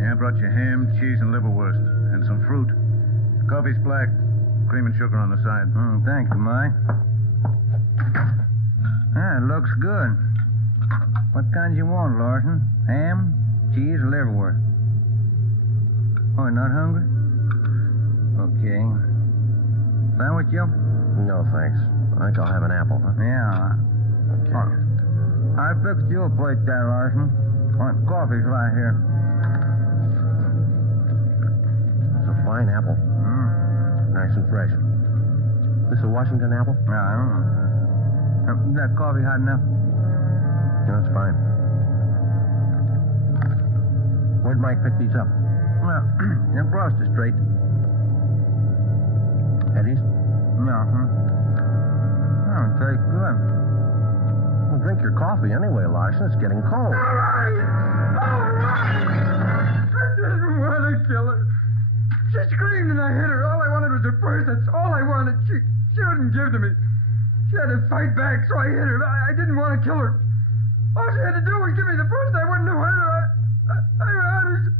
Yeah, I brought you ham, cheese, and liverwurst, and some fruit. Coffee's black, cream and sugar on the side. Thank you, Mike. It looks good. What kinds you want, Larson? Ham, cheese, or liverwurst? Oh, you're not hungry? Okay. Sandwich, Joe? No, thanks. I think I'll have an apple, huh? Yeah. Okay. I fixed you a plate there, Larson. Coffee's right here. It's a fine apple. Nice and fresh. This a Washington apple? Yeah, I don't know. Is that coffee hot enough? No, it's fine. Where'd Mike pick these up? Well, across the street. Eddie's? No, Oh, it tastes good. Well, drink your coffee anyway, Larson. It's getting cold. All right! I didn't want to kill her. She screamed and I hit her. All I wanted was her purse. That's all I wanted. She wouldn't give to me. She had to fight back, so I hit her. I didn't want to kill her. All she had to do was give me the purse and I wouldn't have hurt her. I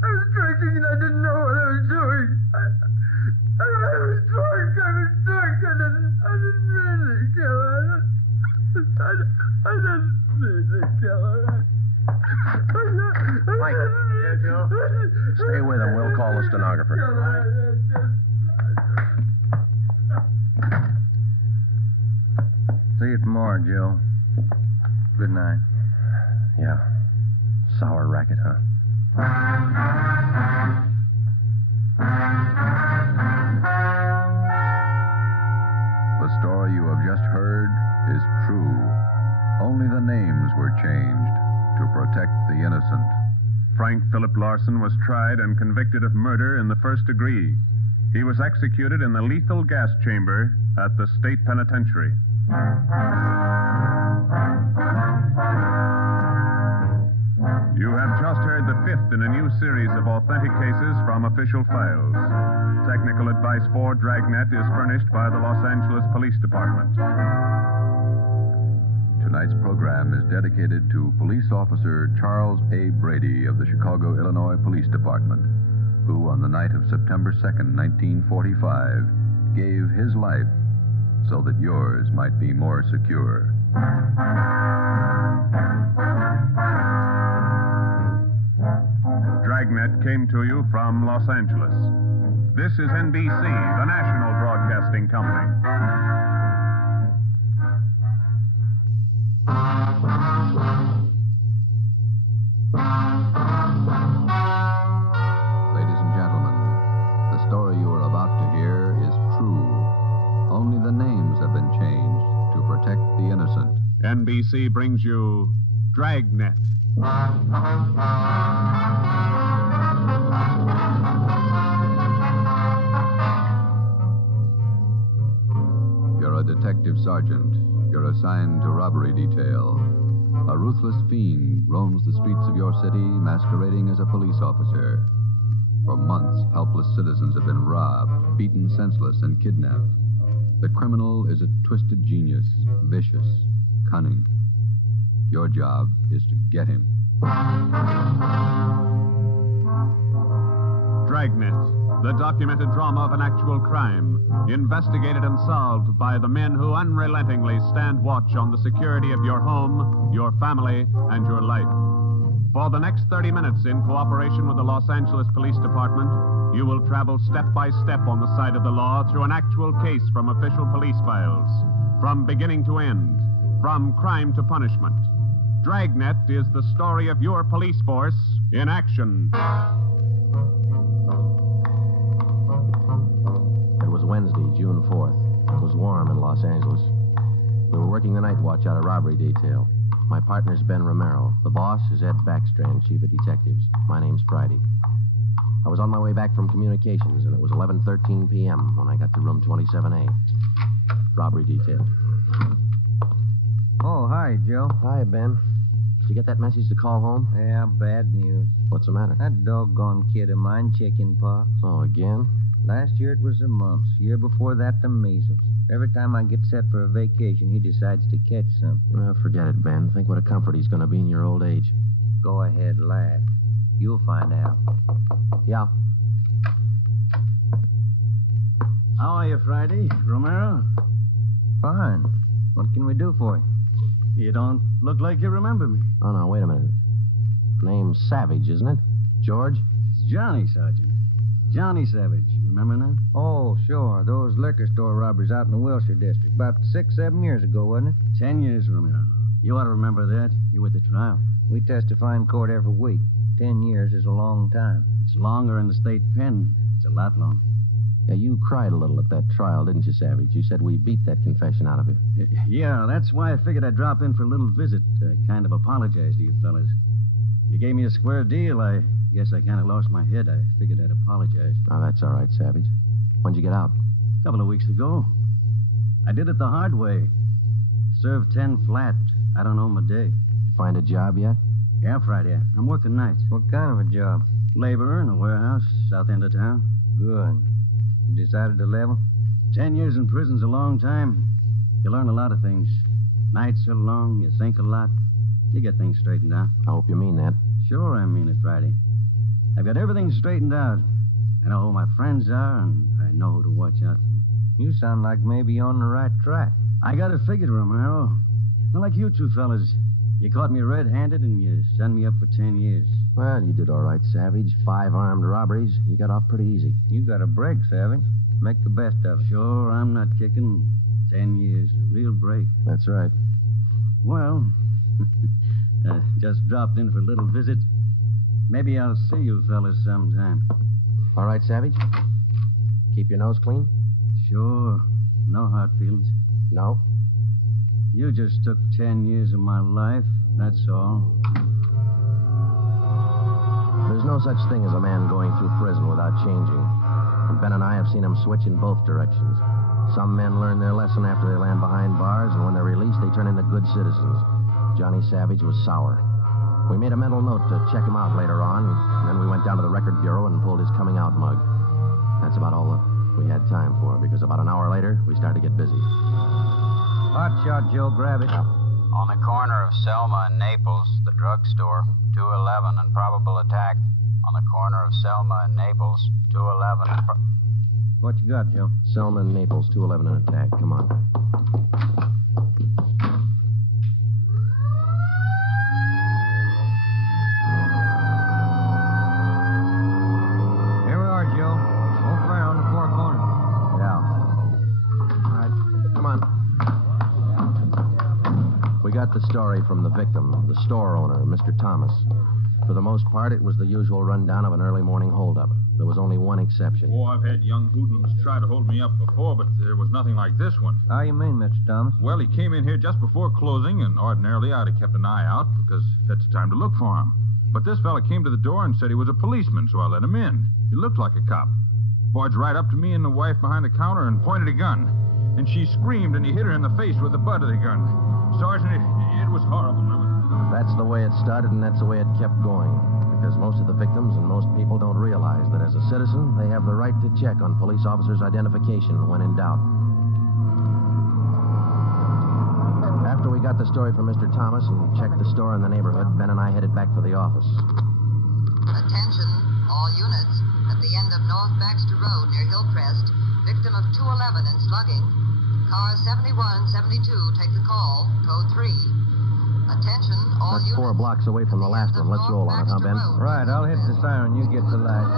was drinking and I didn't know what I was doing. I was drunk. I didn't mean to kill her. I didn't mean to kill her. Mike. Yeah, Joe? Stay with him. We'll call the stenographer. See you tomorrow, Joe. Good night. Yeah. Sour racket, huh? The story you have just heard is true. Only the names were innocent. Frank Philip Larson was tried and convicted of murder in the first degree. He was executed in the lethal gas chamber at the state penitentiary. You have just heard the fifth in a new series of authentic cases from official files. Technical advice for Dragnet is furnished by the Los Angeles Police Department. Tonight's program is dedicated to Police Officer Charles A. Brady of the Chicago, Illinois Police Department, who on the night of September 2nd, 1945, gave his life so that yours might be more secure. Dragnet came to you from Los Angeles. This is NBC, the national broadcasting company. Ladies and gentlemen, the story you are about to hear is true. Only the names have been changed to protect the innocent. NBC brings you Dragnet. You're a detective sergeant. You're assigned to robbery detail. A ruthless fiend roams the streets of your city masquerading as a police officer. For months, helpless citizens have been robbed, beaten senseless, and kidnapped. The criminal is a twisted genius, vicious, cunning. Your job is to get him. Dragnet, the documented drama of an actual crime, investigated and solved by the men who unrelentingly stand watch on the security of your home, your family, and your life. For the next 30 minutes, in cooperation with the Los Angeles Police Department, you will travel step by step on the side of the law through an actual case from official police files, from beginning to end, from crime to punishment. Dragnet is the story of your police force in action. It was Wednesday, June 4th. It was warm in Los Angeles. We were working the night watch out of robbery detail. My partner's Ben Romero. The boss is Ed Backstrand, chief of detectives. My name's Friday. I was on my way back from communications, and it was 11:13 p.m. when I got to room 27A. Robbery detail. Oh, hi, Joe. Hi, Ben. Did you get that message to call home? Yeah, bad news. What's the matter? That doggone kid of mine, chicken pox. Oh, again? Last year it was the mumps. Year before that, the measles. Every time I get set for a vacation, he decides to catch something. Well, forget it, Ben. Think what a comfort he's going to be in your old age. Go ahead, laugh. You'll find out. Yeah. How are you, Friday? Romero? Fine. What can we do for you? You don't look like you remember me. Oh, no, wait a minute. Name's Savage, isn't it? George? It's Johnny, Sergeant. Johnny Savage. Remember now? Oh, sure. Those liquor store robberies out in the Wilshire district. About 6-7 years ago, wasn't it? 10 years, Romero. You ought to remember that. You were at the trial. We testify in court every week. 10 years is a long time. It's longer in the state pen. It's a lot longer. Yeah, you cried a little at that trial, didn't you, Savage? You said we beat that confession out of you. Yeah, that's why I figured I'd drop in for a little visit. Kind of apologize to you fellas. You gave me a square deal. I guess I kind of lost my head. I figured I'd apologize. Oh, that's all right, Savage. When'd you get out? A couple of weeks ago. I did it the hard way. Served 10 flat. I don't know my day. You find a job yet? Yeah, Friday. I'm working nights. What kind of a job? Laborer in a warehouse, south end of town. Good. You decided to level? 10 years in prison's a long time. You learn a lot of things. Nights are long, you think a lot. You get things straightened out. I hope you mean that. Sure, I mean it, Friday. I've got everything straightened out. I know who my friends are, and I know who to watch out for. You sound like maybe you're on the right track. I got it figured, Romero. Not like you two fellas. You caught me red-handed, and you sent me up for 10 years. Well, you did all right, Savage. 5 armed robberies. You got off pretty easy. You got a break, Savage. Make the best of it. Sure, I'm not kicking. 10 years, a real break. That's right. Well, just dropped in for a little visit. Maybe I'll see you fellas sometime. All right, Savage? Keep your nose clean? Sure. No hard feelings. No? You just took 10 years of my life, that's all. There's no such thing as a man going through prison without changing. And Ben and I have seen him switch in both directions. Some men learn their lesson after they land behind bars, and when they're released, they turn into good citizens. Johnny Savage was sour. We made a mental note to check him out later on, and then we went down to the record bureau and pulled his coming out mug. That's about all we had time for, because about an hour later, we started to get busy. Hot shot, Joe. Grab it. On the corner of Selma and Naples, the drugstore, 211 and probable attack. On the corner of Selma and Naples, 211 and... What you got, Joe? Selma and Naples, 211 and attack. Come on. Here we are, Joe. Over there on the far corner. Yeah. All right. Come on. We got the story from the victim, the store owner, Mr. Thomas. For the most part, it was the usual rundown of an early morning holdup. There was only one exception. Oh, I've had young hoodlums try to hold me up before, but there was nothing like this one. How you mean, Mr. Thomas? Well, he came in here just before closing, and ordinarily I'd have kept an eye out because that's the time to look for him. But this fella came to the door and said he was a policeman, so I let him in. He looked like a cop. Barged right up to me and the wife behind the counter and pointed a gun. And she screamed, and he hit her in the face with the butt of the gun. Sergeant, it was horrible. That's the way it started, and that's the way it kept going. Because most of the victims and most people don't realize that as a citizen, they have the right to check on police officers' identification when in doubt. After we got the story from Mr. Thomas and checked the store in the neighborhood, Ben and I headed back for the office. Attention, all units. At the end of North Baxter Road near Hillcrest, victim of 211 in slugging. Car 7172, take the call. Code 3. Attention, all That's 4 blocks away from the last one. Let's roll on it, huh, Ben? Right, I'll hit the siren. You get the light.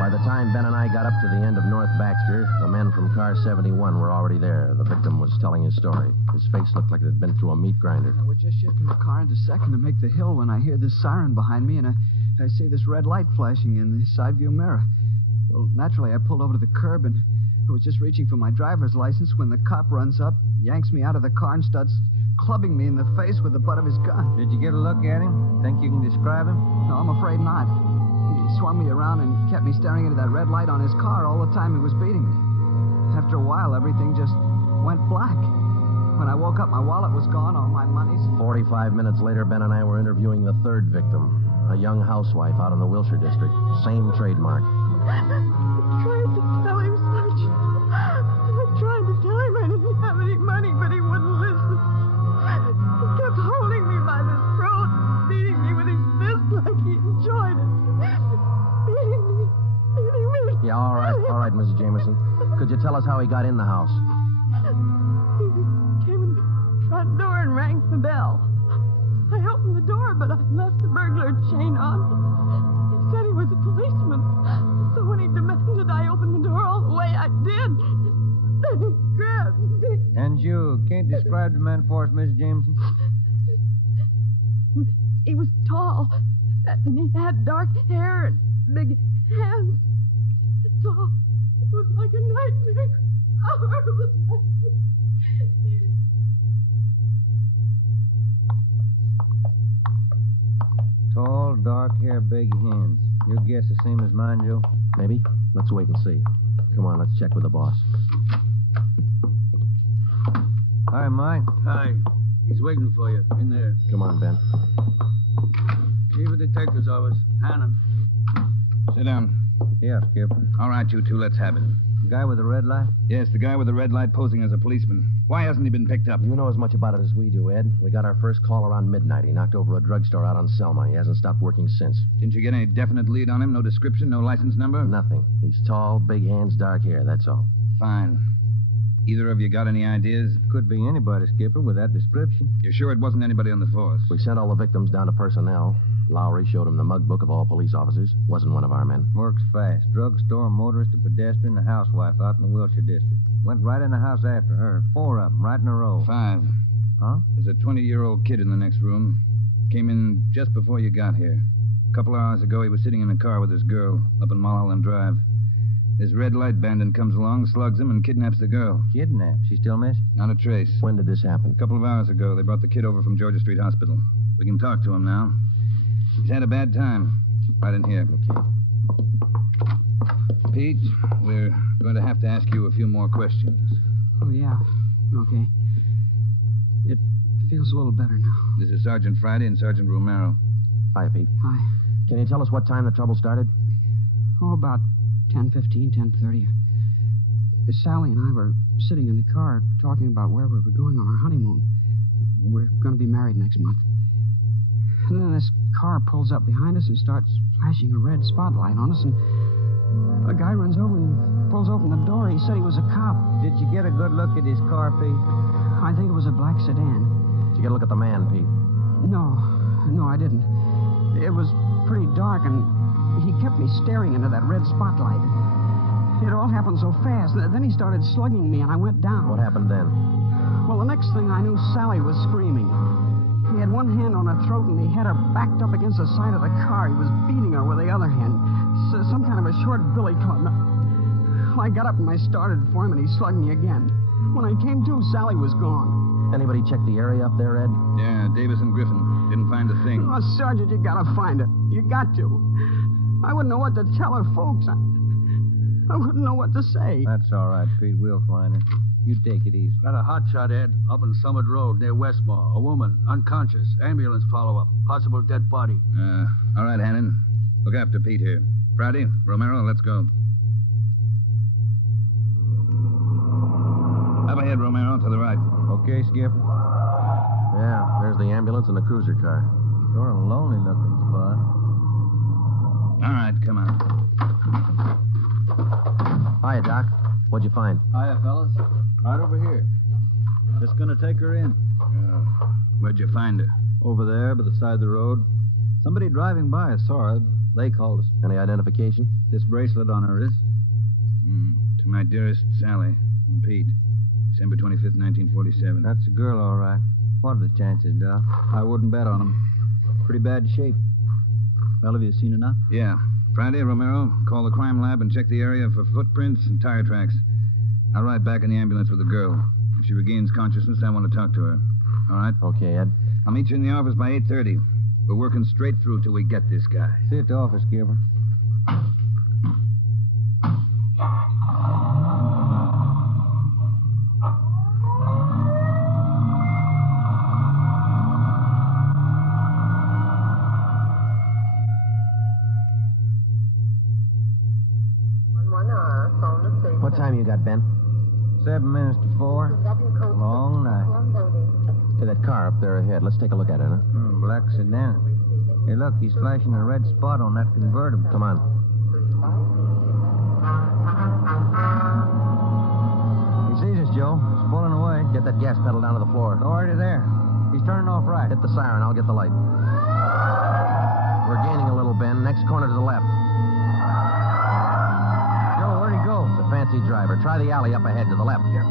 By the time Ben and I got up to the end of North Baxter, the men from car 71 were already there. The victim was telling his story. His face looked like it had been through a meat grinder. We're just shifting the car into second to make the hill when I hear this siren behind me, and I see this red light flashing in the side view mirror. Well, naturally, I pulled over to the curb, and I was just reaching for my driver's license when the cop runs up, yanks me out of the car, and starts clubbing me in the face with the butt of his gun. Did you get a look at him? Think you can describe him? No, I'm afraid not. He swung me around and kept me staring into that red light on his car all the time he was beating me. After a while, everything just went black. When I woke up, my wallet was gone, all my money's... 45 minutes later, Ben and I were interviewing the third victim, a young housewife out in the Wilshire district. Same trademark. I tried to tell him, Sergeant. I tried to tell him I didn't have any money, but he wouldn't listen. He kept holding me by the throat, beating me with his fist like he enjoyed it. Beating me. Yeah, all right, Mrs. Jameson. Could you tell us how he got in the house? He came in the front door and rang the bell. I opened the door, but I left the burglar chain on. He said he was a policeman. So when he demanded I open the door all the way, I did. Then he grabbed me. And you can't describe the man for us, Miss Jameson? He was tall, and he had dark hair and big hands. That's all. It was like a nightmare. A horrible nightmare. Tall, dark hair, big hands. Your guess the same as mine, Joe? Maybe. Let's wait and see. Come on, let's check with the boss. Hi, Mike. Hi. He's waiting for you in there. Come on, Ben. Chief of Detectives Office, Helen. Sit down. Yeah, Skipper. All right, you two, let's have it. The guy with the red light? Yes, the guy with the red light posing as a policeman. Why hasn't he been picked up? You know as much about it as we do, Ed. We got our first call around midnight. He knocked over a drugstore out on Selma. He hasn't stopped working since. Didn't you get any definite lead on him? No description, no license number? Nothing. He's tall, big hands, dark hair, that's all. Fine. Either of you got any ideas? Could be anybody, Skipper, with that description. You're sure it wasn't anybody on the force? We sent all the victims down to personnel. Lowry showed him the mug book of all police officers. Wasn't one of our men. Works fast. Drugstore, a motorist, a pedestrian, a housewife out in the Wilshire district. Went right in the house after her. 4 of them, right in a row. 5. Huh? There's a 20-year-old kid in the next room. Came in just before you got here. A couple of hours ago, he was sitting in a car with his girl up in Mulholland Drive. This red light bandit comes along, slugs him, and kidnaps the girl. Kidnapped? She still missing? Not a trace. When did this happen? A couple of hours ago, they brought the kid over from Georgia Street Hospital. We can talk to him now. He's had a bad time. Right in here. Okay. Pete, we're going to have to ask you a few more questions. Oh, yeah. Okay. It feels a little better now. This is Sergeant Friday and Sergeant Romero. Hi, Pete. Hi. Can you tell us what time the trouble started? Oh, about 10:15, 10:30. Sally and I were sitting in the car talking about where we were going on our honeymoon. We're going to be married next month. And then this car pulls up behind us and starts flashing a red spotlight on us, and a guy runs over and pulls open the door. He said he was a cop. Did you get a good look at his car, Pete? I think it was a black sedan. Did you get a look at the man, Pete? No, I didn't. It was pretty dark, and he kept me staring into that red spotlight. It all happened so fast. Then he started slugging me, and I went down. What happened then? Well, the next thing I knew, Sally was screaming. He had one hand on her throat, and he had her backed up against the side of the car. He was beating her with the other hand. Some kind of a short billy club. Well, I got up and I started for him, and he slugged me again. When I came to, Sally was gone. Anybody check the area up there, Ed? Yeah, Davis and Griffin. Didn't find a thing. Oh, Sergeant, you gotta find it. You got to. I wouldn't know what to tell her folks. I wouldn't know what to say. That's all right, Pete. We'll find her. You take it easy. Got a hotshot, Ed, up on Summit Road near Westmore. A woman, unconscious. Ambulance follow-up. Possible dead body. All right, Hannon. Look after Pete here. Friday, Romero, let's go. Up ahead, Romero, to the right. Okay, Skipper. Yeah, there's the ambulance and the cruiser car. Sure a lonely-looking spot. All right, come on. Hiya, Doc. What'd you find? Hiya, fellas. Right over here. Just gonna take her in. Where'd you find her? Over there, by the side of the road. Somebody driving by saw her. They called us. Any identification? This bracelet on her wrist. To my dearest Sally and Pete. December 25th, 1947. That's a girl, all right. What are the chances, Doc? I wouldn't bet on them. Pretty bad shape. Well, have you seen enough? Yeah. Friday, Romero, call the crime lab and check the area for footprints and tire tracks. I'll ride back in the ambulance with the girl. If she regains consciousness, I want to talk to her. All right? Okay, Ed. I'll meet you in the office by 8:30. We're working straight through till we get this guy. See you at the office, Skipper. What time you got, Ben? 7 minutes to 4. Long night. Hey, that car up there ahead. Let's take a look at it, huh? Black sedan. Hey, look, he's flashing a red spot on that convertible. Come on. He sees us, Joe. He's pulling away. Get that gas pedal down to the floor. Already there. He's turning off right. Hit the siren. I'll get the light. We're gaining a little, Ben. Next corner to the left. It's a fancy driver. Try the alley up ahead to the left here.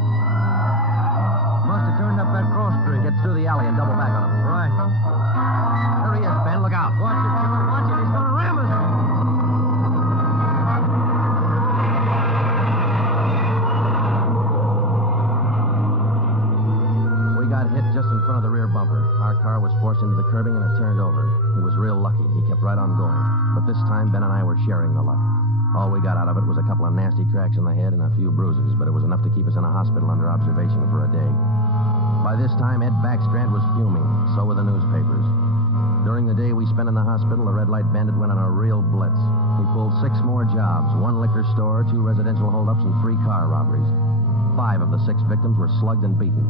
Must have turned up that cross street. Get through the alley and double back on him. Right. There he is, Ben. Look out. Watch it, Joe. Watch it. He's going to ram us. We got hit just in front of the rear bumper. Our car was forced into the curbing and it turned over. He was real lucky. He kept right on going. But this time, Ben and I were sharing the luck. All we got out of it was a couple of nasty cracks in the head and a few bruises, but it was enough to keep us in a hospital under observation for a day. By this time, Ed Backstrand was fuming. So were the newspapers. During the day we spent in the hospital, the red light bandit went on a real blitz. He pulled 6 more jobs, 1 liquor store, 2 residential holdups, and 3 car robberies. 5 of the 6 victims were slugged and beaten.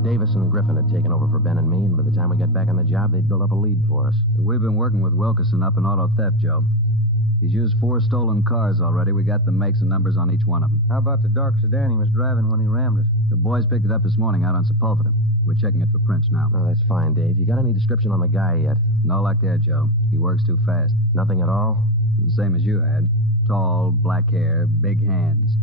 Davis and Griffin had taken over for Ben and me, and by the time we got back on the job, they'd built up a lead for us. We've been working with Wilkerson up in auto theft, Joe. He's used 4 stolen cars already. We got the makes and numbers on each one of them. How about the dark sedan he was driving when he rammed us? The boys picked it up this morning out on Sepulveda. We're checking it for prints now. Oh, that's fine, Dave. You got any description on the guy yet? No luck there, Joe. He works too fast. Nothing at all? The same as you had. Tall, black hair, big hands.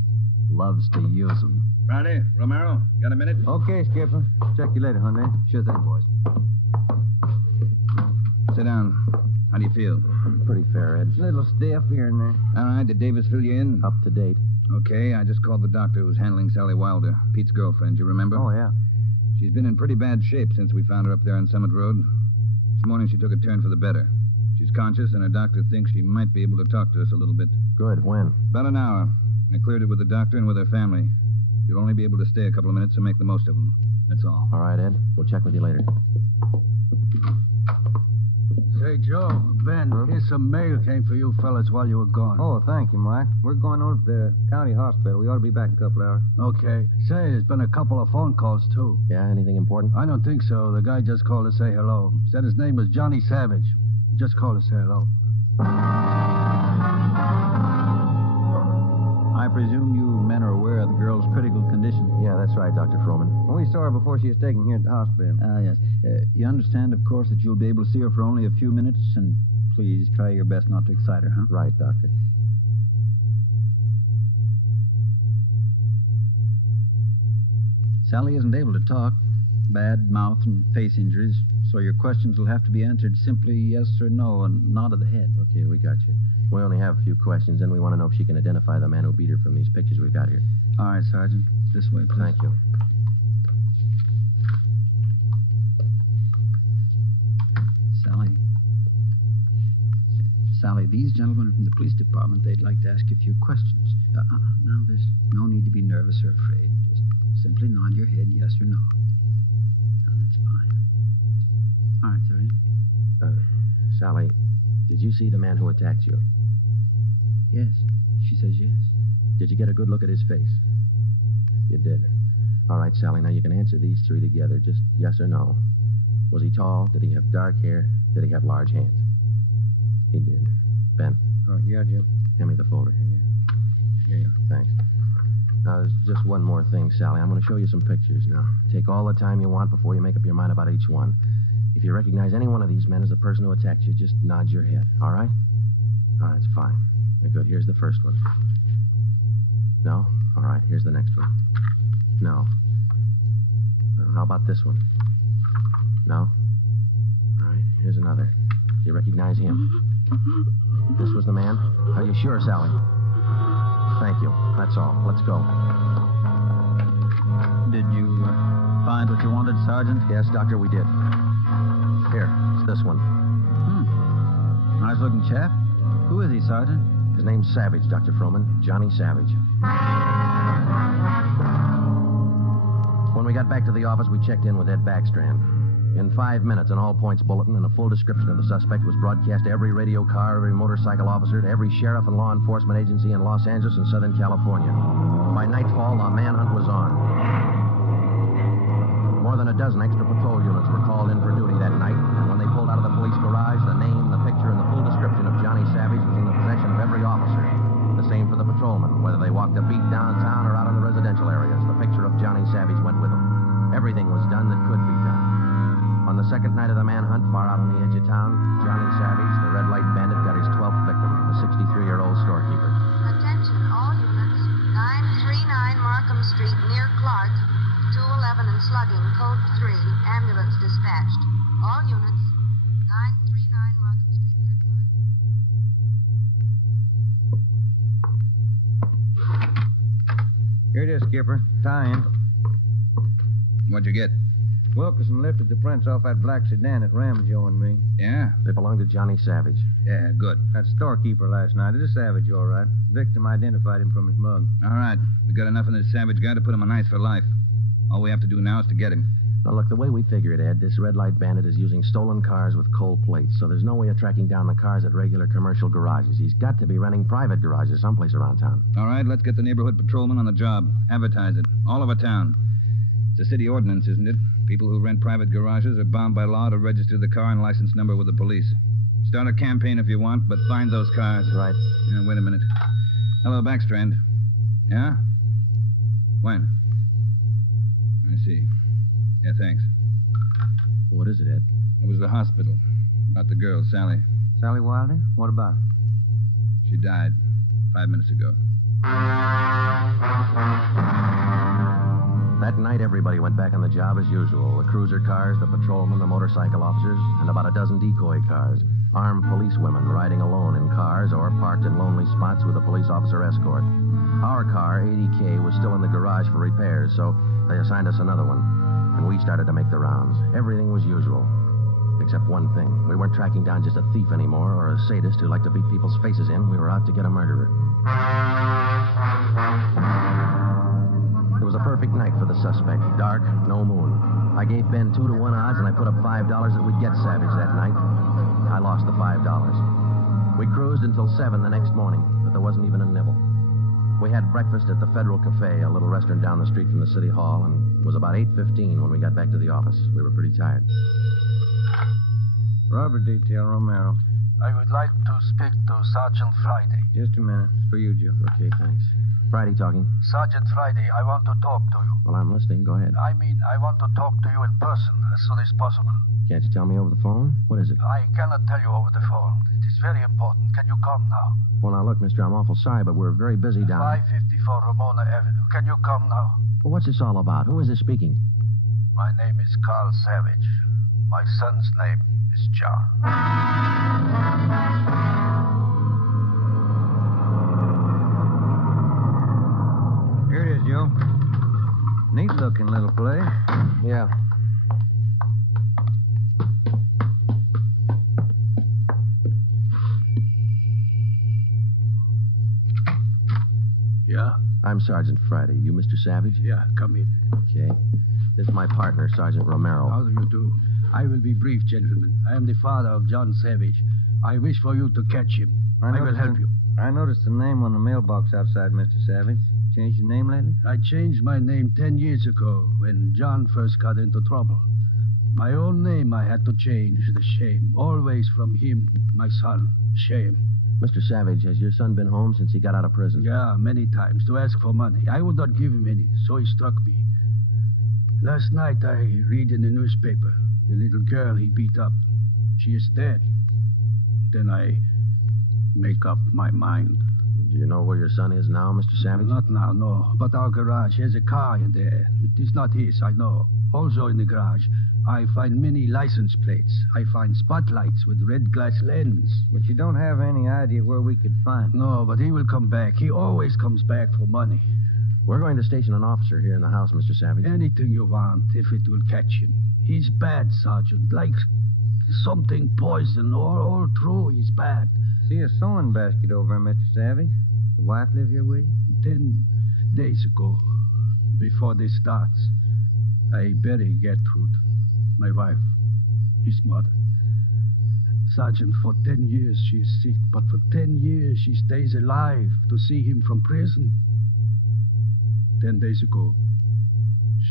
Loves to use them. Friday, Romero, got a minute? Okay, Skipper. Check you later, Hyundai. Sure thing, boys. Sit down. How do you feel? Pretty fair, Ed. A little stiff here and there. All right, did Davis fill you in? Up to date. Okay, I just called the doctor who's handling Sally Wilder, Pete's girlfriend, you remember? Oh, yeah. She's been in pretty bad shape since we found her up there on Summit Road. This morning she took a turn for the better. She's conscious, and her doctor thinks she might be able to talk to us a little bit. Good. When? About an hour. I cleared it with the doctor and with her family. You'll only be able to stay a couple of minutes, so make the most of them. That's all. All right, Ed. We'll check with you later. Say, Joe, Ben, here's some mail came for you fellas while you were gone. Oh, thank you, Mike. We're going over to the county hospital. We ought to be back in a couple hours. Okay. Say, there's been a couple of phone calls, too. Yeah, anything important? I don't think so. The guy just called to say hello. Said his name was Johnny Savage. Just called to say hello. I presume you men are aware of the girl's critical condition. Yeah, that's right, Dr. Froman. We saw her before she was taken here at the hospital. Yes. You understand, of course, that you'll be able to see her for only a few minutes, and please try your best not to excite her, huh? Right, Doctor. Sally isn't able to talk. Bad mouth and face injuries, so your questions will have to be answered simply yes or no and nod of the head. Okay, we got you. We only have a few questions, and we want to know if she can identify the man who beat her from these pictures we've got here. All right, Sergeant. This way, please. Thank you. Sally, these gentlemen are from the police department. They'd like to ask you a few questions. Now, there's no need to be nervous or afraid. Just simply nod your head yes or no. That's fine. All right, Sergeant. Sally, did you see the man who attacked you? Yes. She says yes. Did you get a good look at his face? You did. All right, Sally, now you can answer these three together, just yes or no. Was he tall? Did he have dark hair? Did he have large hands? He did. Ben? Oh, yeah, Jim. Hand me the folder. Here you are. Thanks. Now, there's just one more thing, Sally. I'm going to show you some pictures now. Take all the time you want before you make up your mind about each one. If you recognize any one of these men as the person who attacked you, just nod your head, all right? All right, that's fine. Good. Here's the first one. No? All right, here's the next one. No. How about this one? No? All right, here's another. Do you recognize him? This was the man? Are you sure, Sally? Thank you. That's all. Let's go. Did you find what you wanted, Sergeant? Yes, Doctor, we did. Here, it's this one. Nice-looking chap. Who is he, Sergeant? His name's Savage, Dr. Froman. Johnny Savage. When we got back to the office, we checked in with Ed Backstrand. In 5 minutes, an all-points bulletin and a full description of the suspect was broadcast to every radio car, every motorcycle officer, to every sheriff and law enforcement agency in Los Angeles and Southern California. By nightfall, the manhunt was on. More than a dozen extra patrol units were called in for duty that night, and when they pulled out of the police garage, the name, the picture, and the full description of Johnny Savage was in the possession of every officer. The same for the patrolmen, whether they walked a beat downtown or out in the residential areas. The picture of Johnny Savage went with them. Everything was done that could be done. On the second night of the manhunt, far out on the edge of town, Johnny Savage, the red light bandit, got his 12th victim, a 63-year-old storekeeper. Attention, all units. 939 Markham Street, near Clark. 211 and slugging, code 3. Ambulance dispatched. All units. 939 Markham Street, near Clark. Here it is, Skipper. Tie-in. What'd you get? Wilkerson lifted the prints off that black sedan that rammed Joe and me. Yeah? They belong to Johnny Savage. Yeah, good. That storekeeper last night. It is Savage, all right. Victim identified him from his mug. All right. We got enough of this Savage guy to put him on ice for life. All we have to do now is to get him. Now, look, the way we figure it, Ed, this red light bandit is using stolen cars with cold plates, so there's no way of tracking down the cars at regular commercial garages. He's got to be renting private garages someplace around town. All right, let's get the neighborhood patrolman on the job. Advertise it. All over town. It's a city ordinance, isn't it? People who rent private garages are bound by law to register the car and license number with the police. Start a campaign if you want, but find those cars. Right. Yeah, wait a minute. Hello, Backstrand. Yeah? When? I see. Yeah, thanks. What is it, Ed? It was the hospital. About the girl, Sally. Sally Wilder? What about her? She died 5 minutes ago. That night, everybody went back on the job as usual. The cruiser cars, the patrolmen, the motorcycle officers, and about a dozen decoy cars. Armed policewomen riding alone in cars or parked in lonely spots with a police officer escort. Our car, 80K, was still in the garage for repairs, so they assigned us another one. And we started to make the rounds. Everything was usual. Except one thing. We weren't tracking down just a thief anymore or a sadist who liked to beat people's faces in. We were out to get a murderer. It was a perfect night for the suspect. Dark, no moon. I gave Ben 2 to 1 odds, and I put up $5 that we'd get Savage that night. I lost the $5. We cruised until 7 the next morning, but there wasn't even a nibble. We had breakfast at the Federal Cafe, a little restaurant down the street from the city hall, and it was about 8:15 when we got back to the office. We were pretty tired. Robbery detail, Romero. I would like to speak to Sergeant Friday. Just a minute. It's for you, Joe. Okay, thanks. Friday talking. Sergeant Friday, I want to talk to you. Well, I'm listening. Go ahead. I mean, I want to talk to you in person as soon as possible. Can't you tell me over the phone? What is it? I cannot tell you over the phone. It is very important. Can you come now? Well, now, look, mister, I'm awful sorry, but we're very busy down... 554 Ramona Avenue. Can you come now? Well, what's this all about? Who is this speaking? My name is Carl Savage. My son's name is John. Here it is, Joe. Neat-looking little place. Yeah. Yeah? I'm Sergeant Friday. You Mr. Savage? Yeah, come in. Okay. This is my partner, Sergeant Romero. How do you do? I will be brief, gentlemen. I am the father of John Savage. I wish for you to catch him. I will help you. I noticed the name on the mailbox outside, Mr. Savage. Changed your name lately? I changed my name 10 years ago when John first got into trouble. My own name I had to change. The shame. Always from him, my son. Shame. Mr. Savage, has your son been home since he got out of prison? Yeah, many times to ask for money. I would not give him any, so he struck me. Last night I read in the newspaper the little girl he beat up. She is dead. Then I make up my mind. Do you know where your son is now, Mr. Savage? Not now, no. But our garage has a car in there. It is not his, I know. Also in the garage, I find many license plates. I find spotlights with red glass lens. But you don't have any idea where we could find him. No, but he will come back. He always comes back for money. We're going to station an officer here in the house, Mr. Savage. Anything you want, if it will catch him. He's bad, Sergeant. Like something poison. All through, he's bad. See a sewing basket over there, Mr. Savage. Your wife live here with you? 10 days ago, before this starts, I bury Gertrude, my wife, his mother. Sergeant, for 10 years she is sick, but for 10 years she stays alive to see him from prison. 10 days ago,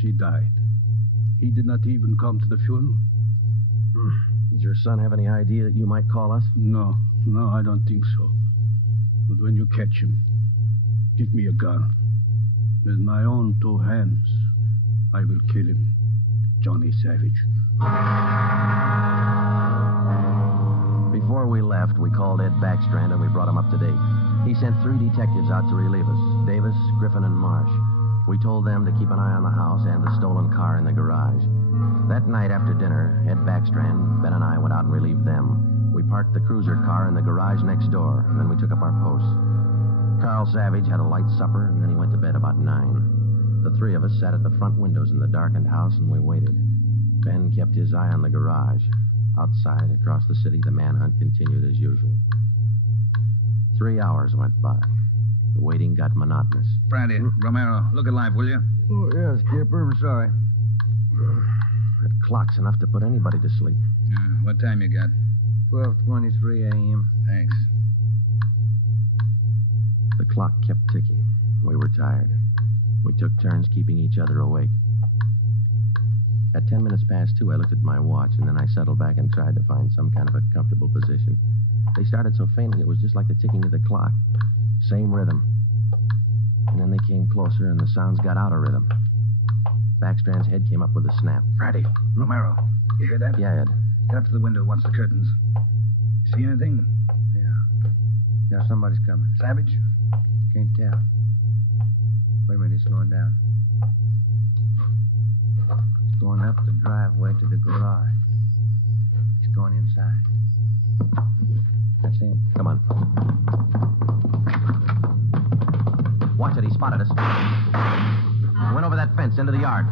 she died. He did not even come to the funeral. Does your son have any idea that you might call us? No, I don't think so. But when you catch him, give me a gun. With my own 2 hands, I will kill him. Johnny Savage. Before we left, we called Ed Backstrand and we brought him up to date. He sent 3 detectives out to relieve us, Davis, Griffin, and Marsh. We told them to keep an eye on the house and the stolen car in the garage. That night after dinner, Ed Backstrand, Ben, and I went out and relieved them. We parked the cruiser car in the garage next door, and then we took up our posts. Carl Savage had a light supper, and then he went to bed about 9. The 3 of us sat at the front windows in the darkened house, and we waited. Ben kept his eye on the garage. Outside, across the city, the manhunt continued as usual. 3 hours went by. The waiting got monotonous. Friday, Romero, look alive, will you? Oh, yes, Skipper. I'm sorry. That clock's enough to put anybody to sleep. What time you got? 12:23 a.m. Thanks. The clock kept ticking. We were tired. We took turns keeping each other awake. At 10 minutes past 2, I looked at my watch, and then I settled back and tried to find some kind of a comfortable position. They started so faintly, it was just like the ticking of the clock. Same rhythm. And then they came closer, and the sounds got out of rhythm. Backstrand's head came up with a snap. Friday, Romero, you hear that? Yeah, Ed. Get up to the window, watch the curtains. You see anything? Yeah, somebody's coming. Savage? Can't tell. Wait a minute, he's slowing down. He's going up the driveway to the garage. He's going inside. That's him. Come on. Watch it, he spotted us. Went over that fence into the yard.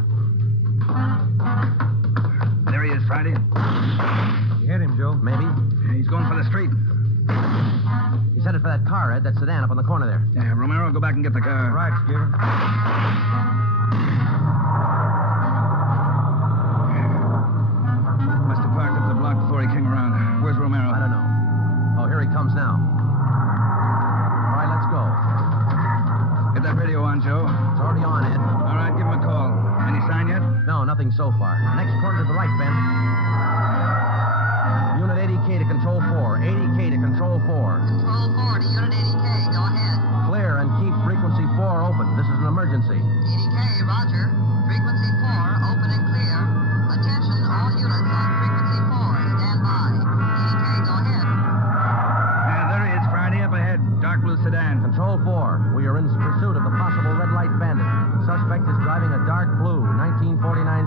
There he is, Friday. You hit him, Joe? Maybe. Yeah, he's going for the street. He's headed for that car, Ed, that sedan up on the corner there. Yeah, Romero, go back and get the car. Right, Skipper. Must have parked up the block before he came around. Where's Romero? I don't know. Oh, here he comes now. All right, let's go. Get that radio on, Joe. It's already on, Ed. All right, give him a call. Any sign yet? No, nothing so far. Next corner to the right, Ben. Unit 80K to Control 4. 80K to Control 4. Control 4 to Unit 80K. Go ahead. Clear and keep frequency 4 open. This is an emergency. 80K, roger. Frequency 4, open and clear. Attention, all units on frequency 4. Stand by. 80K, go ahead. Yeah, there he is, Friday, up ahead. Dark blue sedan. Control 4. We are in pursuit of the possible red light bandit. Suspect is driving a dark blue 1949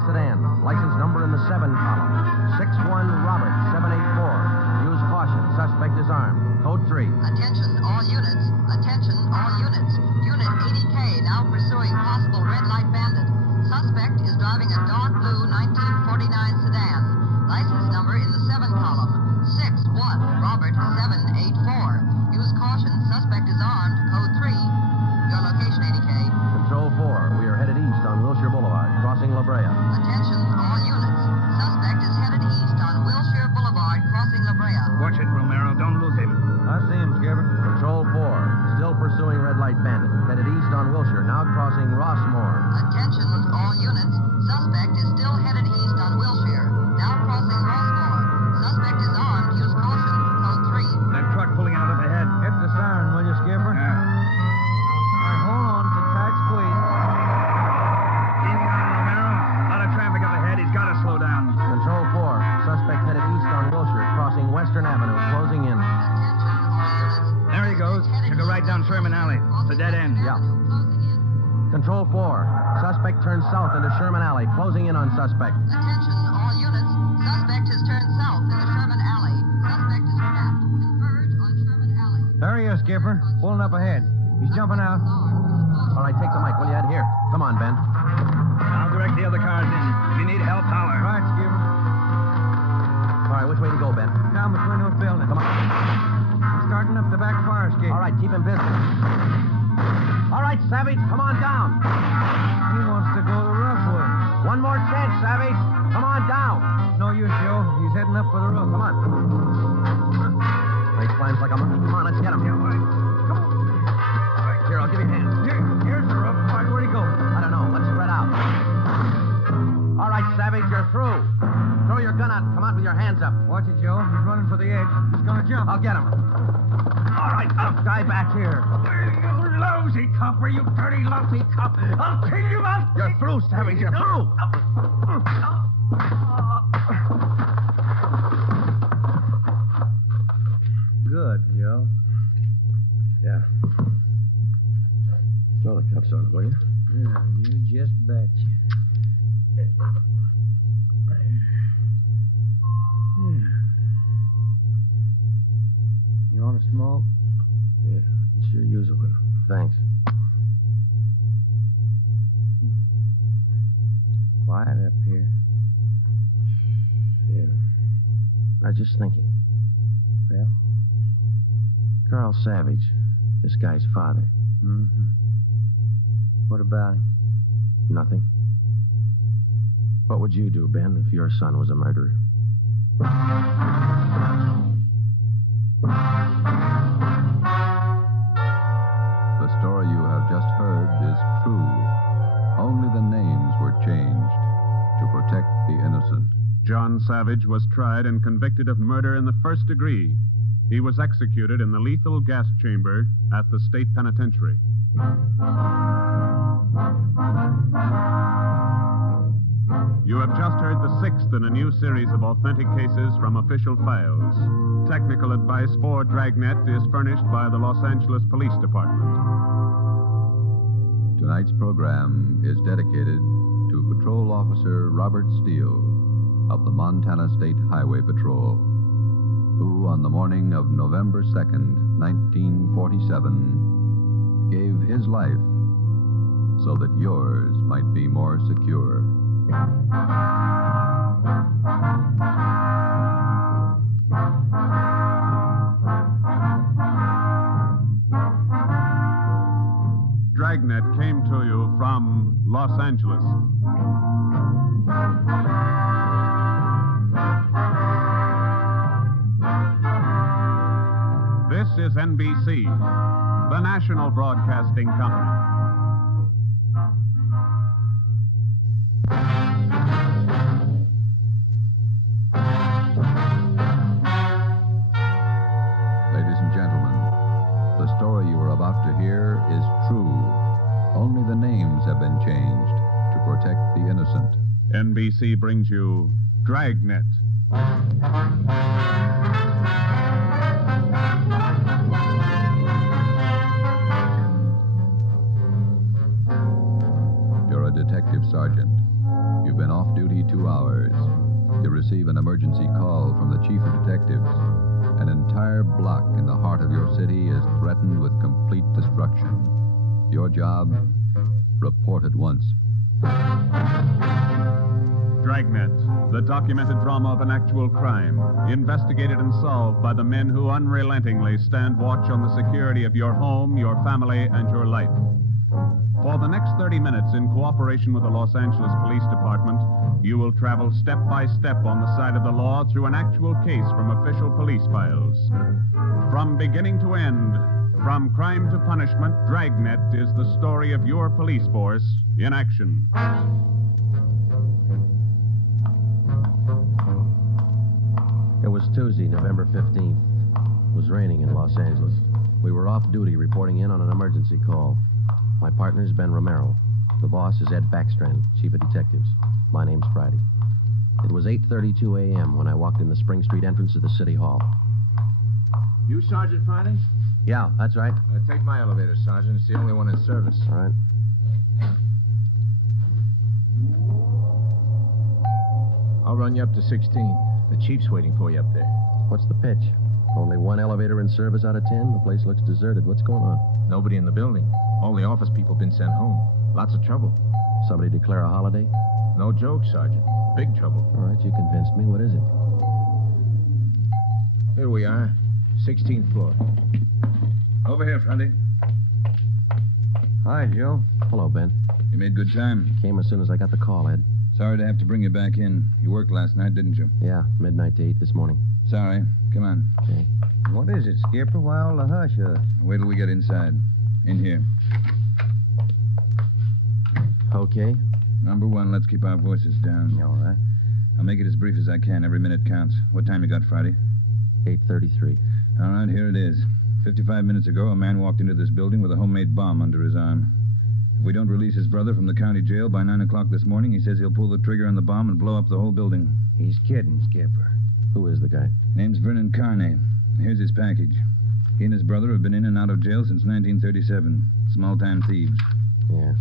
sedan. License number in the 7 column. 61 Robert 784. Use caution. Suspect is armed. Code 3. Attention, all units. Attention, all units. Unit 80K now pursuing possible red light bandit. Suspect is driving a dark blue 1949 sedan. License number in the 7 column. 61 Robert 784. Use caution. Suspect is armed. Code 3. Your location, 80K. Control 4. We are headed east on Wilshire Boulevard, crossing La Brea. Attention, all units. Suspect is headed east on Wilshire Boulevard, crossing La Brea. Watch it, Romero. Don't lose him. I see him, Skipper. Control 4. Still pursuing red light bandit. Headed east on Wilshire, now crossing Rossmore. Attention, all units. Suspect is still headed east on Wilshire, now crossing Rossmore. Suspect is armed. Use caution. Code 3. That truck pulling out up ahead. Hit the siren, will you, Skipper? Yeah. All right, hold on. It's a tight squeeze. Easy on him, Romero. A lot of traffic up ahead. He's got to slow down. Control 4. Suspect headed east on Wilshire, crossing Western Avenue, closing in. Attention, all units. There he goes. Took a right down Sherman Alley. It's a dead end. Yeah. Control 4. Suspect turns south into Sherman Alley, closing in on suspect. Attention, all units. Suspect has turned south into Sherman Alley. Suspect is trapped. Converge on Sherman Alley. There he is, Skipper. Pulling up ahead. He's jumping out. All right, take the mic, will you, Ed? Here. Come on, Ben. I'll direct the other cars in. If you need help, holler. Right, Skipper. All right, which way to go, Ben? Down between those buildings. Come on. He's starting up the back fire escape. All right, keep him busy. All right, Savage, come on down. He wants to go to Roughwood. One more chance, Savage. Come on down. No use, Joe. He's heading up for the roof. Come on. He climbs like a monkey. Come on, let's get him. Come on. Here, I'll give you a hand. Here's the roof. All right, where'd he go? I don't know. Let's spread out. All right, Savage, you're through. Throw your gun out and come out with your hands up. Watch it, Joe. He's running for the edge. He's gonna jump. I'll get him. All right, guy back here. You lousy copper, you dirty, lumpy cop. I'll kill you out. You're through, Savage. You're through. Good, Joe. Yeah. Throw the cuffs on, will you? Yeah, you just betcha. You want a smoke? Yeah, it's your usual one. Thanks. Quiet up here. Yeah. I was just thinking. Well? Carl Savage, this guy's father. Mm-hmm. What about him? Nothing. What would you do, Ben, if your son was a murderer? The story you have just heard is true. Only the names were changed to protect the innocent. John Savage was tried and convicted of murder in the first degree. He was executed in the lethal gas chamber at the state penitentiary. You have just heard the sixth in a new series of authentic cases from official files. Technical advice for Dragnet is furnished by the Los Angeles Police Department. Tonight's program is dedicated to Patrol Officer Robert Steele of the Montana State Highway Patrol, who on the morning of November 2nd, 1947, gave his life so that yours might be more secure. Dragnet came to you from Los Angeles. This is NBC, the national broadcasting company. Ladies and gentlemen, the story you are about to hear is true. Only the names have been changed to protect the innocent. NBC brings you Dragnet. You're a detective sergeant. You've been off duty 2 hours. You receive an emergency call from the chief of detectives. An entire block in the heart of your city is threatened with complete destruction. Your job? Report at once. Dragnet, the documented drama of an actual crime, investigated and solved by the men who unrelentingly stand watch on the security of your home, your family, and your life. For the next 30 minutes, in cooperation with the Los Angeles Police Department, you will travel step by step on the side of the law through an actual case from official police files. From beginning to end, from crime to punishment, Dragnet is the story of your police force in action. It was Tuesday, November 15th. It was raining in Los Angeles. We were off duty reporting in on an emergency call. My partner's Ben Romero. The boss is Ed Backstrand, chief of detectives. My name's Friday. It was 8:32 a.m. when I walked in the Spring Street entrance of the city hall. You Sergeant Friday? Yeah, that's right. Take my elevator, Sergeant. It's the only one in service. All right. I'll run you up to 16. The chief's waiting for you up there. What's the pitch? Only one elevator in service out of 10? The place looks deserted. What's going on? Nobody in the building. All the office people have been sent home. Lots of trouble. Somebody declare a holiday? No joke, Sergeant. Big trouble. All right, you convinced me. What is it? Here we are. 16th floor. Over here, Friday. Hi, Joe. Hello, Ben. You made good time. Came as soon as I got the call, Ed. Sorry to have to bring you back in. You worked last night, didn't you? Yeah, midnight to 8 this morning. Sorry. Come on. Okay. What is it, Skipper? Why all the hush? Wait till we get inside. In here. Okay. Number one, let's keep our voices down. All right. I'll make it as brief as I can. Every minute counts. What time you got, Friday? 8:33. All right, here it is. 55 minutes ago, a man walked into this building with a homemade bomb under his arm. If we don't release his brother from the county jail by 9 o'clock this morning, he says he'll pull the trigger on the bomb and blow up the whole building. He's kidding, Skipper. Who is the guy? Name's Vernon Carney. Here's his package. He and his brother have been in and out of jail since 1937. Small-time thieves. Yeah.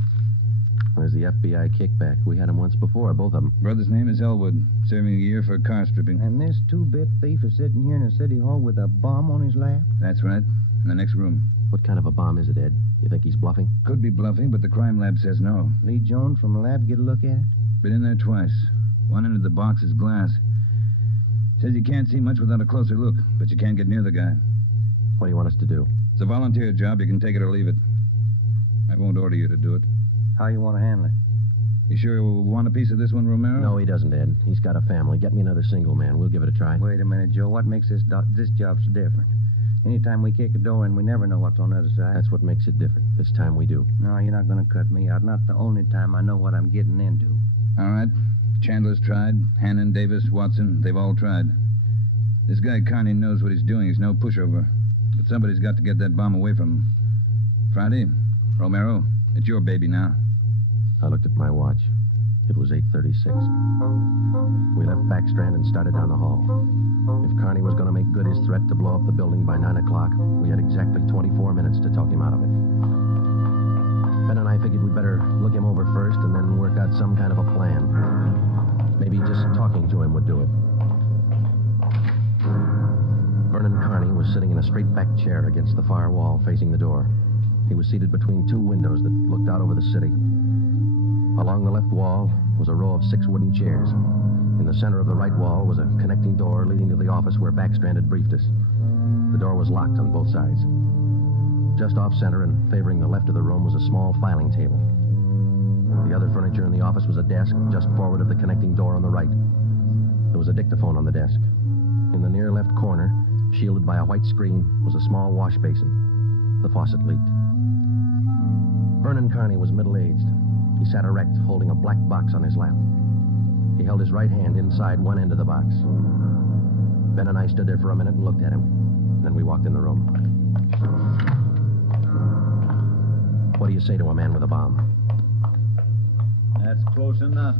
Where's the FBI kickback? We had him once before, both of them. Brother's name is Elwood, serving a year for car stripping. And this two-bit thief is sitting here in the city hall with a bomb on his lap? That's right. In the next room. What kind of a bomb is it, Ed? You think he's bluffing? Could be bluffing, but the crime lab says no. Lee Jones from the lab get a look at it? Been in there twice. One end of the box is glass. Says you can't see much without a closer look, but you can't get near the guy. What do you want us to do? It's a volunteer job. You can take it or leave it. I won't order you to do it. How you want to handle it? You sure you want a piece of this one, Romero? No, he doesn't, Ed. He's got a family. Get me another single man. We'll give it a try. Wait a minute, Joe. What makes this job so different? Anytime we kick a door in, we never know what's on the other side. That's what makes it different. This time we do. No, you're not going to cut me out. Not the only time I know what I'm getting into. All right. Chandler's tried. Hannon, Davis, Watson, they've all tried. This guy Carney knows what he's doing. He's no pushover. But somebody's got to get that bomb away from him. Friday, Romero, it's your baby now. I looked at my watch. It was 8:36. We left Backstrand and started down the hall. If Carney was going to make good his threat to blow up the building by 9 o'clock, we had exactly 24 minutes to talk him out of it. Ben and I figured we'd better look him over first and then work out some kind of a plan. Maybe just talking to him would do it. Vernon Carney was sitting in a straight-back chair against the far wall facing the door. He was seated between two windows that looked out over the city. Along the left wall was a row of 6 wooden chairs. In the center of the right wall was a connecting door leading to the office where Backstrand had briefed us. The door was locked on both sides. Just off-center and favoring the left of the room was a small filing table. The other furniture in the office was a desk just forward of the connecting door on the right. There was a dictaphone on the desk. In the near left corner, shielded by a white screen, was a small wash basin. The faucet leaked. Vernon Carney was middle-aged. He sat erect, holding a black box on his lap. He held his right hand inside one end of the box. Ben and I stood there for a minute and looked at him. Then we walked in the room. What do you say to a man with a bomb? That's close enough.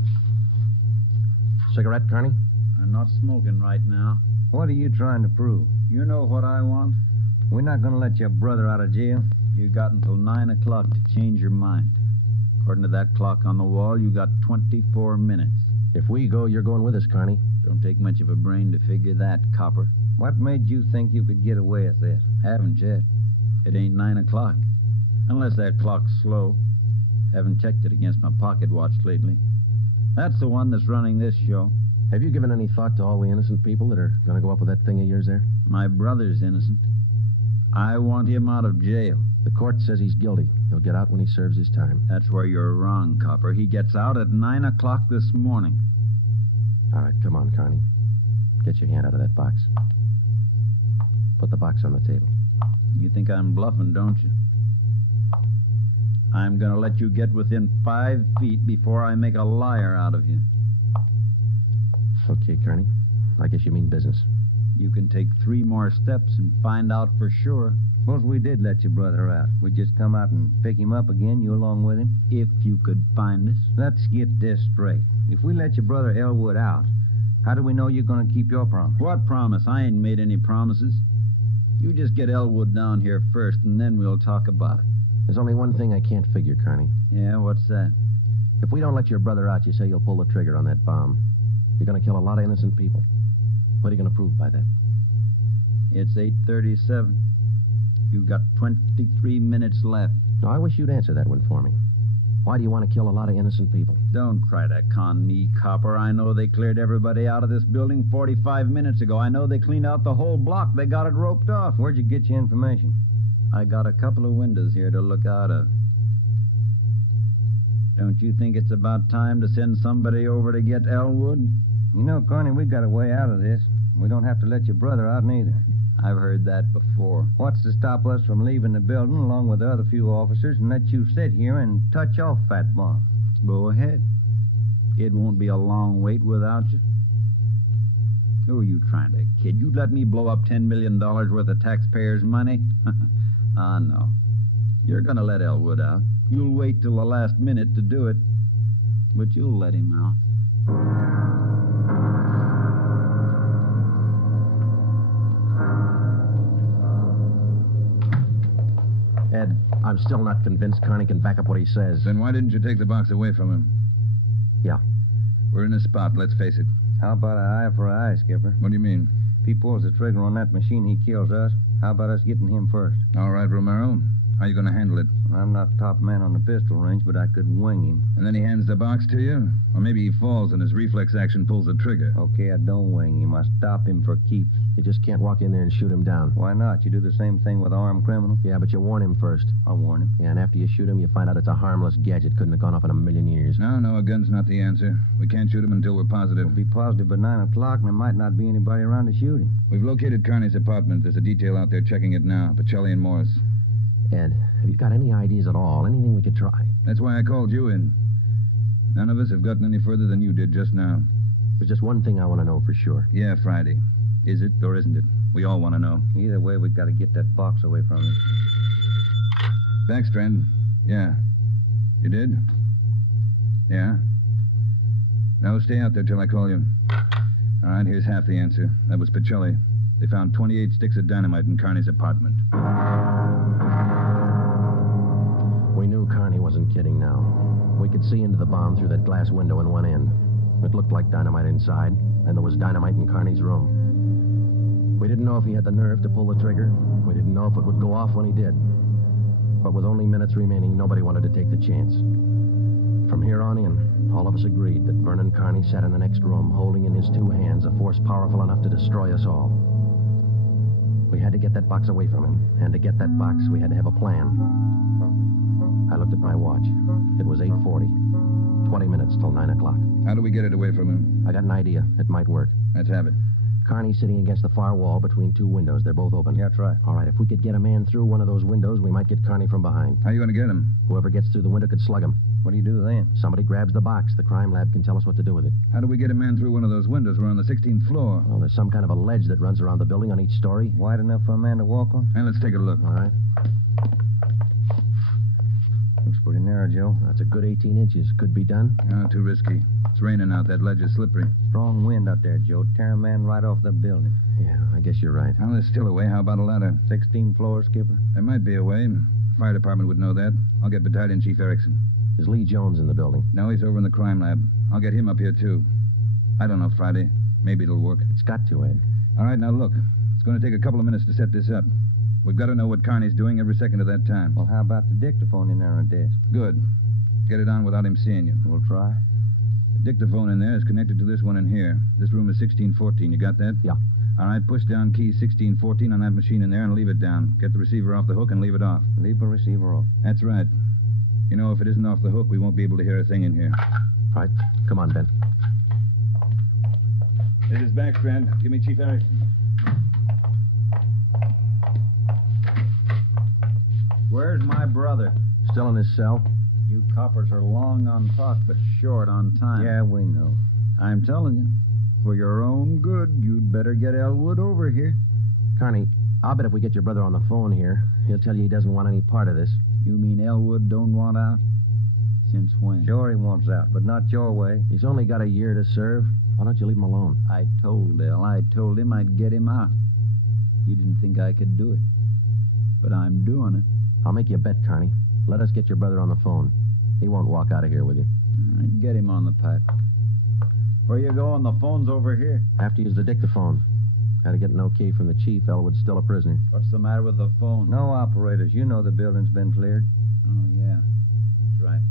Cigarette, Carney? I'm not smoking right now. What are you trying to prove? You know what I want? We're not going to let your brother out of jail. You got until 9 o'clock to change your mind. According to that clock on the wall, you got 24 minutes. If we go, you're going with us, Carney. Don't take much of a brain to figure that, copper. What made you think you could get away with this? Haven't yet. It ain't 9 o'clock. Unless that clock's slow. Haven't checked it against my pocket watch lately. That's the one that's running this show. Have you given any thought to all the innocent people that are going to go up with that thing of yours there? My brother's innocent. I want him out of jail. The court says he's guilty. He'll get out when he serves his time. That's where you're wrong, copper. He gets out at 9 o'clock this morning. All right, come on, Carney. Get your hand out of that box. Put the box on the table. You think I'm bluffing, don't you? I'm going to let you get within 5 feet before I make a liar out of you. Okay, Carney. I guess you mean business. You can take 3 more steps and find out for sure. Suppose we did let your brother out. We'd just come out and pick him up again, you along with him? If you could find us. Let's get this straight. If we let your brother Elwood out, how do we know you're going to keep your promise? What promise? I ain't made any promises. You just get Elwood down here first, and then we'll talk about it. There's only one thing I can't figure, Carney. Yeah, what's that? If we don't let your brother out, you say you'll pull the trigger on that bomb. You're going to kill a lot of innocent people. What are you going to prove by that? It's 8:37. You've got 23 minutes left. Now, I wish you'd answer that one for me. Why do you want to kill a lot of innocent people? Don't try to con me, copper. I know they cleared everybody out of this building 45 minutes ago. I know they cleaned out the whole block. They got it roped off. Where'd you get your information? I got a couple of windows here to look out of. Don't you think it's about time to send somebody over to get Elwood? You know, Carney, we got a way out of this. We don't have to let your brother out neither. I've heard that before. What's to stop us from leaving the building along with the other few officers and let you sit here and touch off that bomb? Go ahead. It won't be a long wait without you. Who are you trying to kid? You'd let me blow up $10 million worth of taxpayers' money? No. You're going to let Elwood out. You'll wait till the last minute to do it. But you'll let him out. Ed, I'm still not convinced Carney can back up what he says. Then why didn't you take the box away from him? Yeah. We're in a spot, let's face it. How about an eye for an eye, Skipper? What do you mean? If he pulls the trigger on that machine, he kills us. How about us getting him first? All right, Romero. How are you going to handle it? I'm not top man on the pistol range, but I could wing him. And then he hands the box to you? Or maybe he falls and his reflex action pulls the trigger. Okay, I don't wing him. I stop him for keeps. You just can't walk in there and shoot him down. Why not? You do the same thing with an armed criminal. Yeah, but you warn him first. I'll warn him. Yeah, and after you shoot him, you find out it's a harmless gadget. Couldn't have gone off in a million years. No, a gun's not the answer. We can't shoot him until we're positive. We'll be positive by 9 o'clock, and there might not be anybody around to shoot him. We've located Carney's apartment. There's a detail out there checking it now. Pacelli and Morris. Ed, have you got any ideas at all? Anything we could try? That's why I called you in. None of us have gotten any further than you did just now. There's just one thing I want to know for sure. Yeah, Friday. Is it or isn't it? We all want to know. Either way, we've got to get that box away from him. Backstrand, Yeah. You did? Yeah. No, stay out there till I call you. All right, here's half the answer. That was Pacelli. They found 28 sticks of dynamite in Carney's apartment. We knew Carney wasn't kidding now. We could see into the bomb through that glass window in one end. It looked like dynamite inside, and there was dynamite in Carney's room. We didn't know if he had the nerve to pull the trigger. We didn't know if it would go off when he did. But with only minutes remaining, nobody wanted to take the chance. From here on in, all of us agreed that Vernon Carney sat in the next room, holding in his two hands a force powerful enough to destroy us all. We had to get that box away from him, and to get that box, we had to have a plan. I looked at my watch. It was 8:40. 20 minutes till 9 o'clock. How do we get it away from him? I got an idea. It might work. Let's have it. Carney's sitting against the far wall between two windows. They're both open. Yeah, that's right. All right, if we could get a man through one of those windows, we might get Carney from behind. How are you going to get him? Whoever gets through the window could slug him. What do you do then? Somebody grabs the box. The crime lab can tell us what to do with it. How do we get a man through one of those windows? We're on the 16th floor. Well, there's some kind of a ledge that runs around the building on each story. Wide enough for a man to walk on? And let's take a look. All right. Looks pretty narrow, Joe. That's a good 18 inches. Could be done. No, too risky. It's raining out. That ledge is slippery. Strong wind out there, Joe. Tear a man right off the building. Yeah, I guess you're right. Well, there's still a way. How about a ladder? 16 floors, Skipper. There might be a way. The fire department would know that. I'll get Battalion Chief Erickson. Is Lee Jones in the building? No, he's over in the crime lab. I'll get him up here, too. I don't know, Friday. Maybe it'll work. It's got to, Ed. All right, now look. It's going to take a couple of minutes to set this up. We've got to know what Carney's doing every second of that time. Well, how about the dictaphone in there on the desk? Good. Get it on without him seeing you. We'll try. The dictaphone in there is connected to this one in here. This room is 1614. You got that? Yeah. All right, push down key 1614 on that machine in there and leave it down. Get the receiver off the hook and leave it off. Leave the receiver off. That's right. You know, if it isn't off the hook, we won't be able to hear a thing in here. All right. Come on, Ben. This is Backstrand. Give me Chief Erickson. Where's my brother? Still in his cell? You coppers are long on thought, but short on time. Yeah, we know. I'm telling you, for your own good, you'd better get Elwood over here. Carney, I'll bet if we get your brother on the phone here, he'll tell you he doesn't want any part of this. You mean Elwood don't want out? Since when? Sure he wants out, but not your way. He's only got a year to serve. Why don't you leave him alone? I told him I'd get him out. He didn't think I could do it. But I'm doing it. I'll make you a bet, Carney. Let us get your brother on the phone. He won't walk out of here with you. All right, get him on the pipe. Where you going? The phone's over here. Have to use the dictaphone. Got to get an okay from the chief. Elwood's still a prisoner. What's the matter with the phone? No operators. You know the building's been cleared. Oh, yeah. That's right.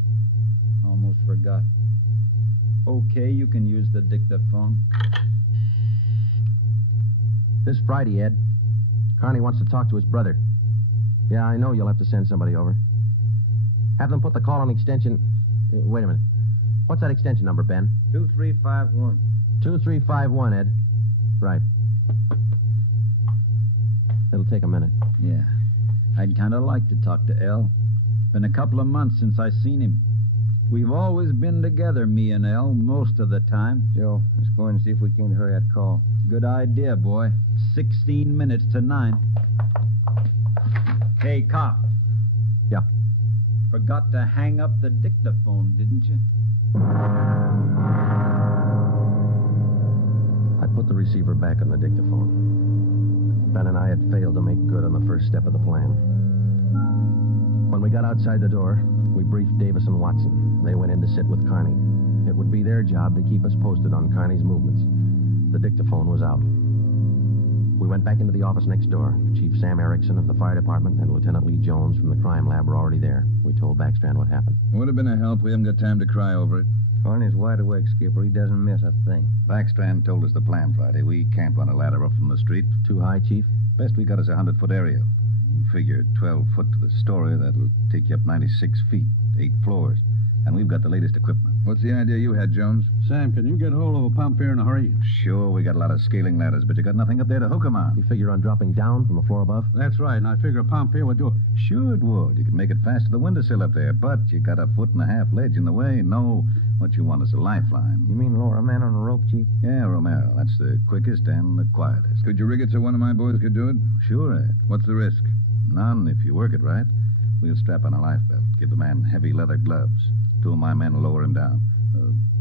Almost forgot. Okay, you can use the dictaphone. This Friday, Ed. Carney wants to talk to his brother. Yeah, I know you'll have to send somebody over. Have them put the call on extension... wait a minute. What's that extension number, Ben? 2351. 2351, Ed. Right. It'll take a minute. Yeah. I'd kind of like to talk to El. Been a couple of months since I seen him. We've always been together, me and El, most of the time. Joe, let's go in and see if we can hurry that call. Good idea, boy. 16 minutes to 9. Hey, cop. Yeah. Forgot to hang up the dictaphone, didn't you? I put the receiver back on the dictaphone. Ben and I had failed to make good on the first step of the plan. When we got outside the door, we briefed Davis and Watson. They went in to sit with Carney. It would be their job to keep us posted on Carney's movements. The dictaphone was out. We went back into the office next door. Chief Sam Erickson of the fire department and Lieutenant Lee Jones from the crime lab were already there. We told Backstrand what happened. It would have been a help. We haven't got time to cry over it. Carney's wide awake, Skipper. He doesn't miss a thing. Backstrand told us the plan Friday. We can't run a ladder up from the street. Too high, Chief? Best we got is a 100-foot area. You figure 12 foot to the story, that'll take you up 96 feet, 8 floors. And we've got the latest equipment. What's the idea you had, Jones? Sam, can you get hold of a pump here in a hurry? Sure, we got a lot of scaling ladders, but you got nothing up there to hook 'em on. You figure on dropping down from the floor above? That's right, and I figure a pump here would do it. Sure it would. You could make it fast to the windowsill up there, but you got a 1.5 foot ledge in the way. No, what you want is a lifeline. You mean lower a man on a rope, Chief? Yeah, Romero. That's the quickest and the quietest. Could you rig it so one of my boys could do it? Sure, Ed. What's the risk? None if you work it right. We'll strap on a life belt. Give the man heavy leather gloves. 2 of my men will lower him down.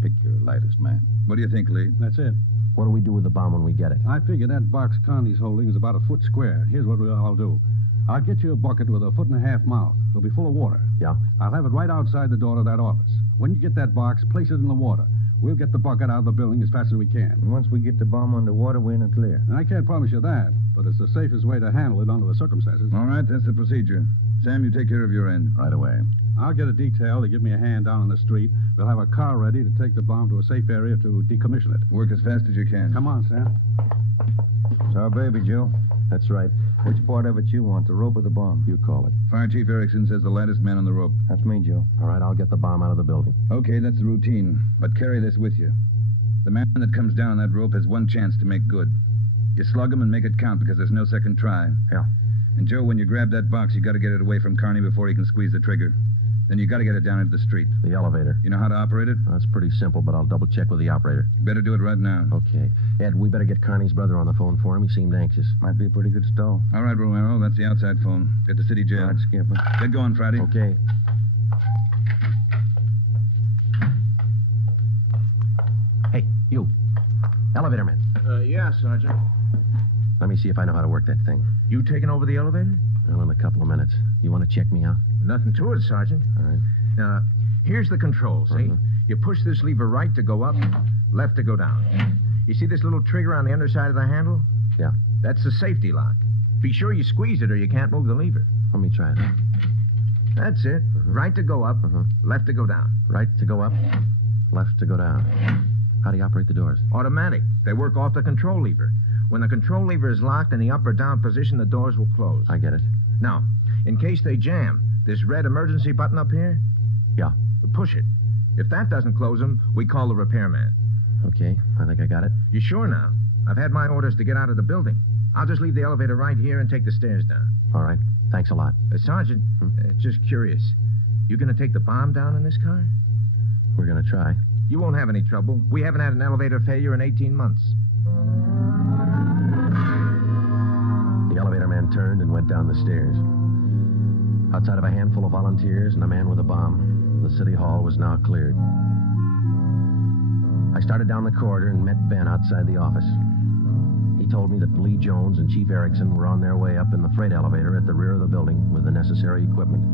Pick your lightest man. What do you think, Lee? That's it. What do we do with the bomb when we get it? I figure that box Connie's holding is about a foot square. Here's what I'll do. I'll get you a bucket with a 1.5 foot mouth. It'll be full of water. Yeah? I'll have it right outside the door to that office. When you get that box, place it in the water. We'll get the bucket out of the building as fast as we can. And once we get the bomb underwater, we're in the clear. And I can't promise you that, but it's the safest way to handle it under the circumstances. All right, that's the procedure. Sam, you take care of your end. Right away. I'll get a detail to give me a hand down on the street. We'll have a car ready to take the bomb to a safe area to decommission it. Work as fast as you can. Come on, Sam. It's our baby, Joe. That's right. Which part of it you want, the rope or the bomb? You call it. Fire Chief Erickson says the lightest man on the rope. That's me, Joe. All right, I'll get the bomb out of the building. Okay, that's the routine. But carry this with you. The man that comes down that rope has one chance to make good. You slug him and make it count because there's no second try. Yeah. And, Joe, when you grab that box, you got to get it away from Carney before he can squeeze the trigger. Then you got to get it down into the street. The elevator. You know how to operate it? Well, that's pretty simple, but I'll double-check with the operator. Better do it right now. Okay. Ed, we better get Carney's brother on the phone for him. He seemed anxious. Might be a pretty good stall. All right, Romero, that's the outside phone. Get to city jail. All right, Skipper. Get going, Friday. Okay. Hey, you. Elevator man. Yeah, Sergeant. Let me see if I know how to work that thing. You taking over the elevator? Well, in a couple of minutes. You want to check me out? Nothing to it, Sergeant. All right. Now, here's the controls, see? You push this lever right to go up, left to go down. You see this little trigger on the underside of the handle? Yeah. That's the safety lock. Be sure you squeeze it or you can't move the lever. Let me try it. That's it. Right to go up, left to go down. Right to go up, left to go down. How do you operate the doors? Automatic. They work off the control lever. When the control lever is locked in the up or down position, the doors will close. I get it. Now, in case they jam, this red emergency button up here? Yeah. Push it. If that doesn't close them, we call the repairman. Okay, I think I got it. You sure now? I've had my orders to get out of the building. I'll just leave the elevator right here and take the stairs down. All right. Thanks a lot. Sergeant, just curious. You going to take the bomb down in this car? We're going to try. You won't have any trouble. We haven't had an elevator failure in 18 months. The elevator man turned and went down the stairs. Outside of a handful of volunteers and a man with a bomb, the city hall was now cleared. I started down the corridor and met Ben outside the office. He told me that Lee Jones and Chief Erickson were on their way up in the freight elevator at the rear of the building with the necessary equipment.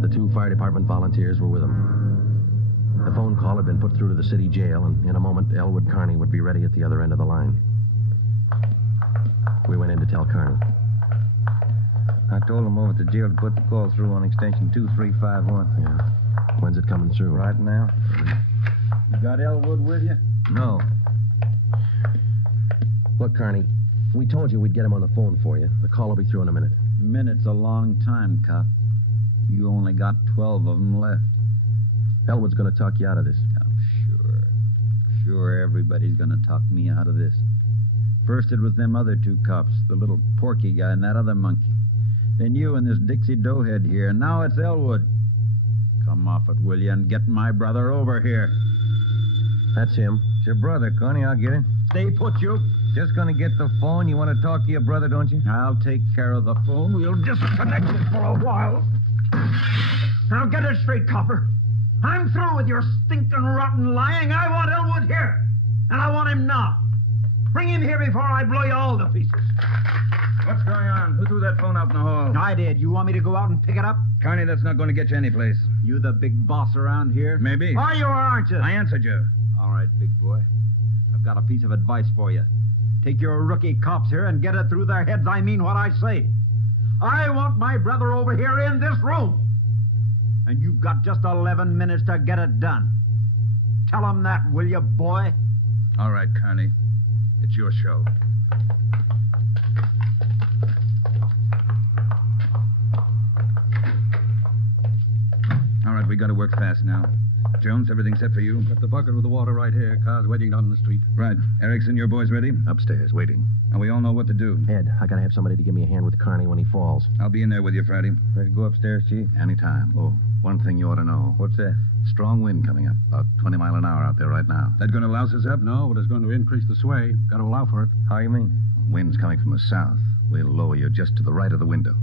The 2 fire department volunteers were with them. The phone call had been put through to the city jail, and in a moment, Elwood Carney would be ready at the other end of the line. We went in to tell Carney. I told him over at the jail to put the call through on extension 2351. Yeah. When's it coming through? Right now. You got Elwood with you? No. Look, Carney, we told you we'd get him on the phone for you. The call will be through in a minute. Minute's a long time, cop. You only got 12 of them left. Elwood's going to talk you out of this. Oh, sure. Sure, everybody's going to talk me out of this. First it was them other 2 cops, the little Porky guy and that other monkey. Then you and this Dixie Doughhead here, and now it's Elwood. Come off it, will you, and get my brother over here. That's him. It's your brother, Connie. I'll get him. Stay put, you. Just gonna get the phone. You want to talk to your brother, don't you? I'll take care of the phone. We'll disconnect it for a while. Now get it straight, copper. I'm through with your stinking rotten lying. I want Elwood here. And I want him now. Bring him here before I blow you all to pieces. What's going on? Who threw that phone out in the hall? I did. You want me to go out and pick it up? Carney, that's not going to get you anyplace. You the big boss around here? Maybe. Are you or aren't you? I answered you. All right, big boy. I've got a piece of advice for you. Take your rookie cops here and get it through their heads I mean what I say. I want my brother over here in this room. And you've got just 11 minutes to get it done. Tell them that, will you, boy? All right, Carney. It's your show. All right, we got to work fast now. Jones, everything set for you? Got the bucket with the water right here. Car's waiting down the street. Right. Erickson, your boys ready? Upstairs, waiting. And we all know what to do. Ed, I got to have somebody to give me a hand with Carney when he falls. I'll be in there with you, Friday. Ready to go upstairs, Chief? Anytime. Oh, one thing you ought to know. What's that? Strong wind coming up. About 20 miles an hour out there right now. That going to louse us up? No, but it's going to increase the sway. Got to allow for it. How you mean? Wind's coming from the south. We'll lower you just to the right of the window.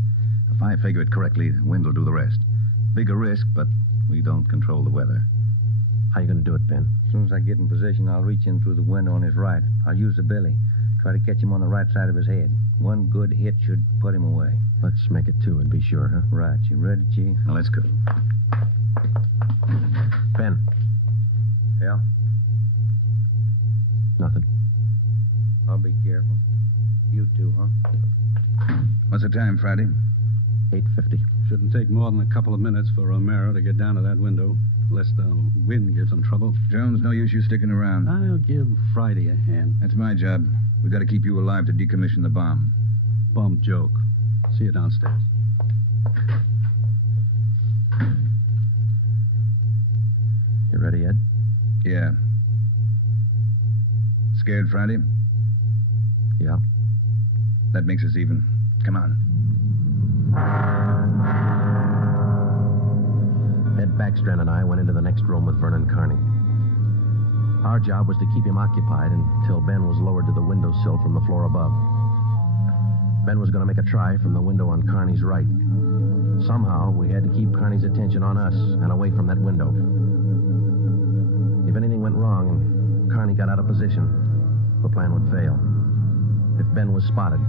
If I figure it correctly, the wind will do the rest. Big a risk, but we don't control the weather. How you going to do it, Ben? As soon as I get in position, I'll reach in through the window on his right. I'll use the billy. Try to catch him on the right side of his head. One good hit should put him away. Let's make it 2 and be sure, huh? Right. You ready, Chief? Now, let's go. Ben. Yeah? Nothing. I'll be careful. You too, huh? What's the time, Friday? 8:50. Shouldn't take more than a couple of minutes for Myra to get down to that window, unless the wind gives them trouble. Jones, no use you sticking around. I'll give Friday a hand. That's my job. We've got to keep you alive to decommission the bomb. Bum joke. See you downstairs. You ready, Ed? Yeah. Scared, Friday? Yeah. That makes us even. Come on. Ed Backstrand and I went into the next room with Vernon Carney. Our job was to keep him occupied until Ben was lowered to the windowsill from the floor above. Ben was going to make a try from the window on Carney's right. Somehow, we had to keep Carney's attention on us and away from that window. If anything went wrong and Carney got out of position, the plan would fail. If Ben was spotted,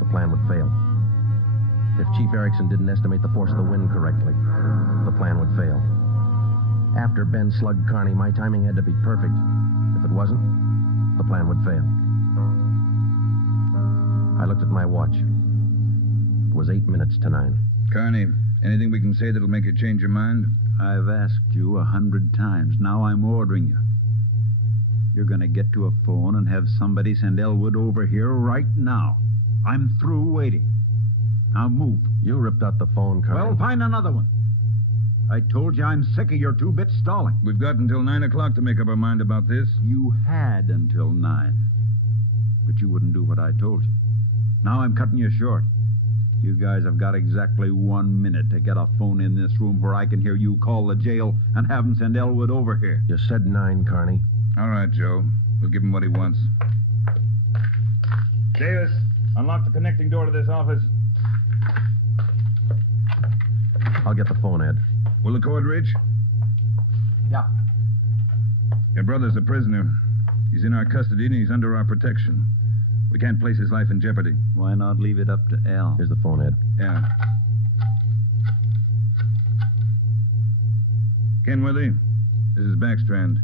the plan would fail. If Chief Erickson didn't estimate the force of the wind correctly, the plan would fail. After Ben slugged Carney, my timing had to be perfect. If it wasn't, the plan would fail. I looked at my watch. It was 8 minutes to 9. Carney, anything we can say that'll make you change your mind? I've asked you 100 times. Now I'm ordering you. You're going to get to a phone and have somebody send Elwood over here right now. I'm through waiting. Now move. You ripped out the phone, Carney. Well, find another one. I told you I'm sick of your 2-bit stalling. We've got until 9 o'clock to make up our mind about this. You had until 9. But you wouldn't do what I told you. Now I'm cutting you short. You guys have got exactly 1 minute to get a phone in this room where I can hear you call the jail and have them send Elwood over here. You said 9, Carney. All right, Joe. We'll give him what he wants. Davis, unlock the connecting door to this office. I'll get the phone, Ed. Will the cord reach? Yeah. Your brother's a prisoner. He's in our custody and he's under our protection. We can't place his life in jeopardy. Why not leave it up to Al? Here's the phone, Ed. Yeah. Kenworthy, this is Backstrand.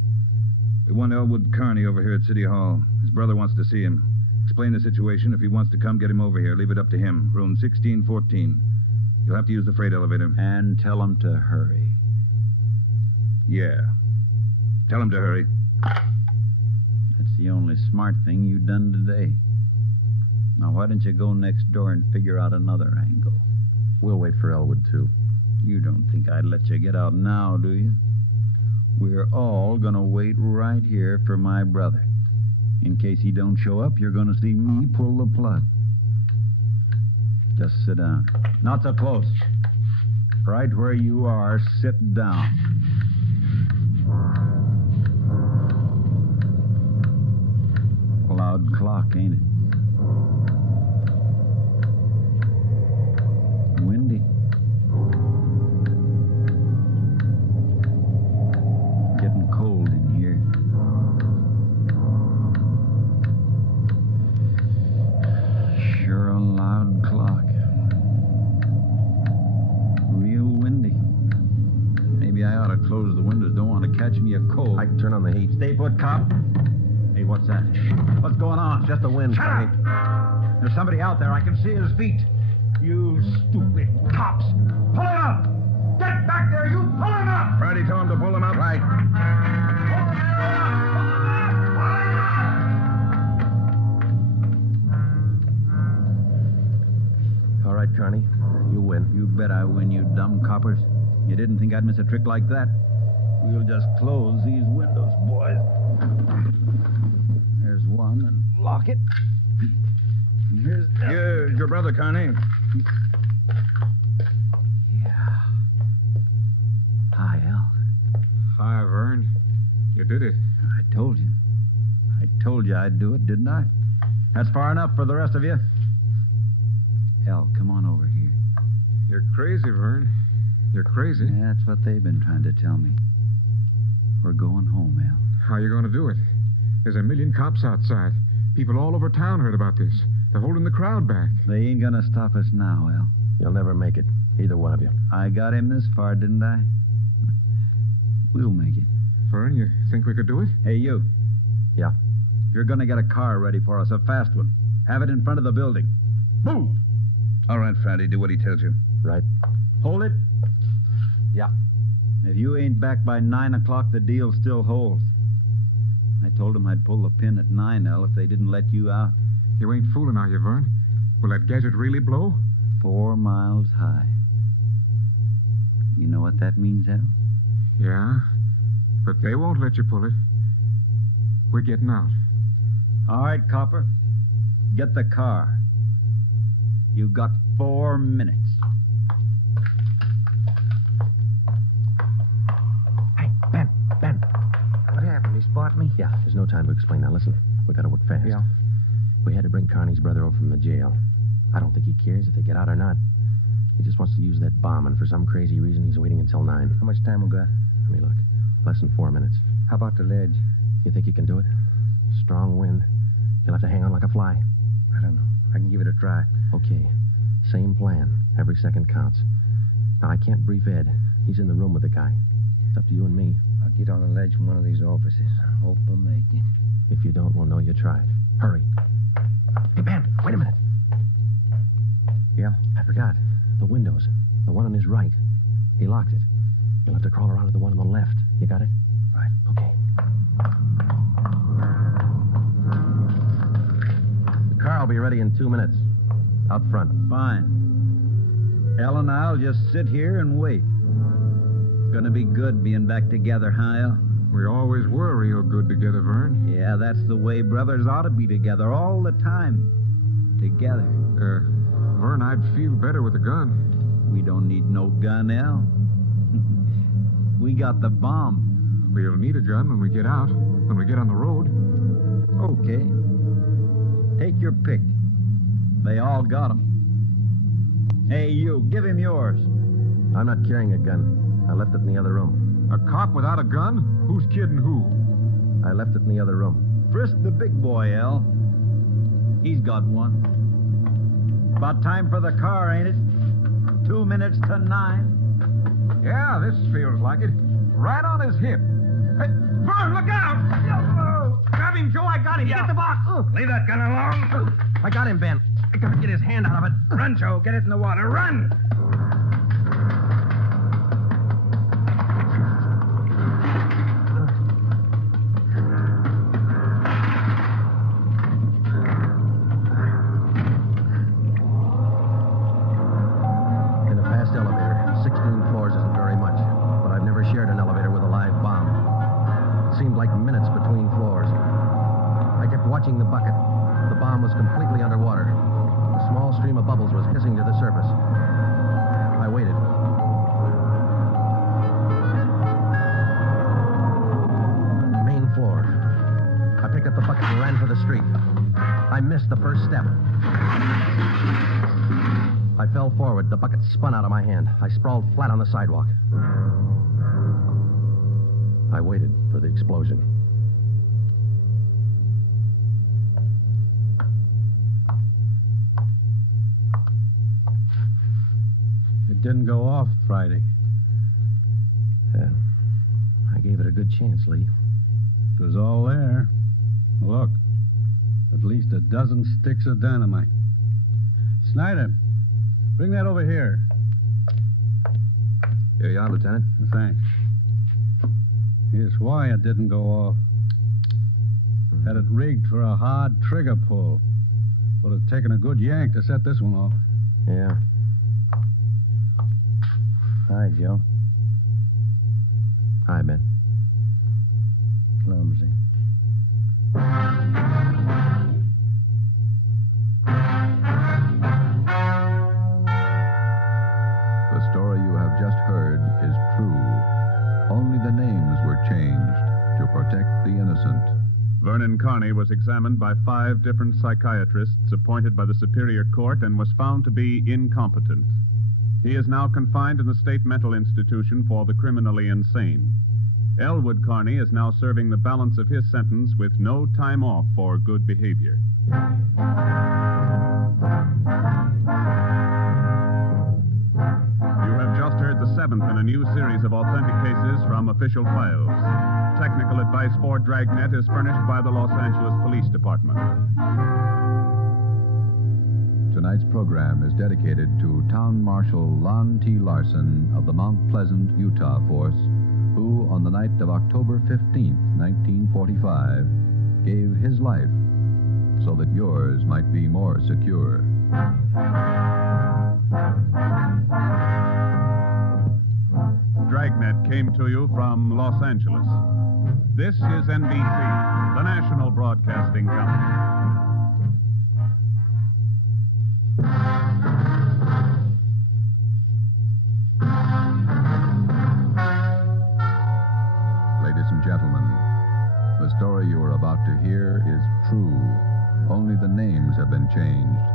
We want Elwood Carney over here at City Hall. His brother wants to see him. Explain the situation. If he wants to come, get him over here. Leave it up to him. Room 1614. You'll have to use the freight elevator. And tell him to hurry. Yeah. Tell him to hurry. That's the only smart thing you've done today. Now, why don't you go next door and figure out another angle? We'll wait for Elwood, too. You don't think I'd let you get out now, do you? We're all going to wait right here for my brother. In case he don't show up, you're going to see me pull the plug. Just sit down. Not so close. Right where you are, sit down. Loud clock, ain't it? Windy. Getting cold in here. Sure a loud clock. Real windy. Maybe I ought to close the windows. Don't want to catch me a cold. I can turn on the heat. Stay put, cop. Hey, what's that? What's going on? Just the wind, Shut Carney. up! There's somebody out there. I can see his feet. You stupid cops. Pull him up! Get back there, you! Pull him up! Friday told him to pull him up. Right. All right, Carney. You win. You bet I win, you dumb coppers. You didn't think I'd miss a trick like that? We'll just close these windows, boys. There's one, and lock it. And here's the... Here's your brother, Carney. Yeah. Hi, Al. Hi, Vern. You did it. I told you. I told you I'd do it, didn't I? That's far enough for the rest of you. Al, come on over here. You're crazy, Vern. You're crazy. Yeah, that's what they've been trying to tell me. We're going home, Al. How are you going to do it? There's a million cops outside. People all over town heard about this. They're holding the crowd back. They ain't gonna stop us now, Al. You'll never make it, either one of you. I got him this far, didn't I? We'll make it. Vern, you think we could do it? Hey, you. Yeah? You're gonna get a car ready for us, a fast one. Have it in front of the building. Move! All right, Friday, do what he tells you. Right. Hold it. Yeah. If you ain't back by 9 o'clock, the deal still holds. I told him I'd pull the pin at 9, Al, if they didn't let you out. You ain't fooling, are you, Vern? Will that gadget really blow? 4 miles high. You know what that means, Al? Yeah, but they won't let you pull it. We're getting out. All right, Copper. Get the car. You got 4 minutes. Hey, Ben. What happened? He spot me? Yeah, there's no time to explain. Now, listen. We gotta work fast. Yeah. We had to bring Carney's brother over from the jail. I don't think he cares if they get out or not. He just wants to use that bomb, and for some crazy reason, he's waiting until 9. How much time we got? Let me look. Less than 4 minutes. How about the ledge? You think you can do it? Strong wind. You'll have to hang on like a fly. I don't know. I can give it a try. Okay. Same plan. Every second counts. Now, I can't brief Ed. He's in the room with the guy. It's up to you and me. I'll get on the ledge from one of these offices. I hope I make it. If you don't, we'll know you tried. Hurry. Hey, Ben, wait a minute. Yeah? I forgot. The windows. The one on his right. He locked it. You'll have to crawl around to the one on the left. You got it? Right. Okay. The car will be ready in 2 minutes. Out front. Fine. Al and I'll just sit here and wait. Gonna be good being back together, huh, Al? We always were real good together, Vern. Yeah, that's the way brothers ought to be together all the time. Together. Vern, I'd feel better with a gun. We don't need no gun, Al. We got the bomb. We'll need a gun when we get out, when we get on the road. Okay. Take your pick. They all got 'em. Hey, you, give him yours. I'm not carrying a gun. I left it in the other room. A cop without a gun? Who's kidding who? I left it in the other room. Frisk the big boy, Al. He's got one. About time for the car, ain't it? 2 minutes to 9. Yeah, this feels like it. Right on his hip. Hey, Vern, look out! Grab him, Joe. I got him. Get the box. Leave that gun alone. I got him, Ben. I gotta get his hand out of it. Run, Joe. Get it in the water. Run! In a fast elevator, 16 floors isn't very much, but I've never shared an elevator with a live bomb. It seemed like minutes between floors. I kept watching the bucket. The bomb was completely underwater. A small stream of bubbles was hissing to the surface. I waited. Main floor. I picked up the bucket and ran for the street. I missed the first step. I fell forward. The bucket spun out of my hand. I sprawled flat on the sidewalk. I waited for the explosion. It didn't go off Friday. I gave it a good chance, Lee. It was all there. Look, at least a dozen sticks of dynamite. Snyder, bring that over here. Here you are, Lieutenant. Thanks. Here's why it didn't go off. Had it rigged for a hard trigger pull. Would have taken a good yank to set this one off. Yeah. Hi, Joe. Hi, Ben. Clumsy. The story you have just heard is true. Only the names were changed to protect the innocent. Vernon Carney was examined by 5 different psychiatrists appointed by the Superior Court and was found to be incompetent. He is now confined in the State Mental Institution for the criminally insane. Elwood Carney is now serving the balance of his sentence with no time off for good behavior. You have just heard the 7th in a new series of authentic cases from official files. Technical advice for Dragnet is furnished by the Los Angeles Police Department. Tonight's program is dedicated to Town Marshal Lon T. Larson of the Mount Pleasant, Utah Force, who, on the night of October 15th, 1945, gave his life so that yours might be more secure. Dragnet came to you from Los Angeles. This is NBC, the national broadcasting company. Ladies and gentlemen, the story you are about to hear is true. Only the names have been changed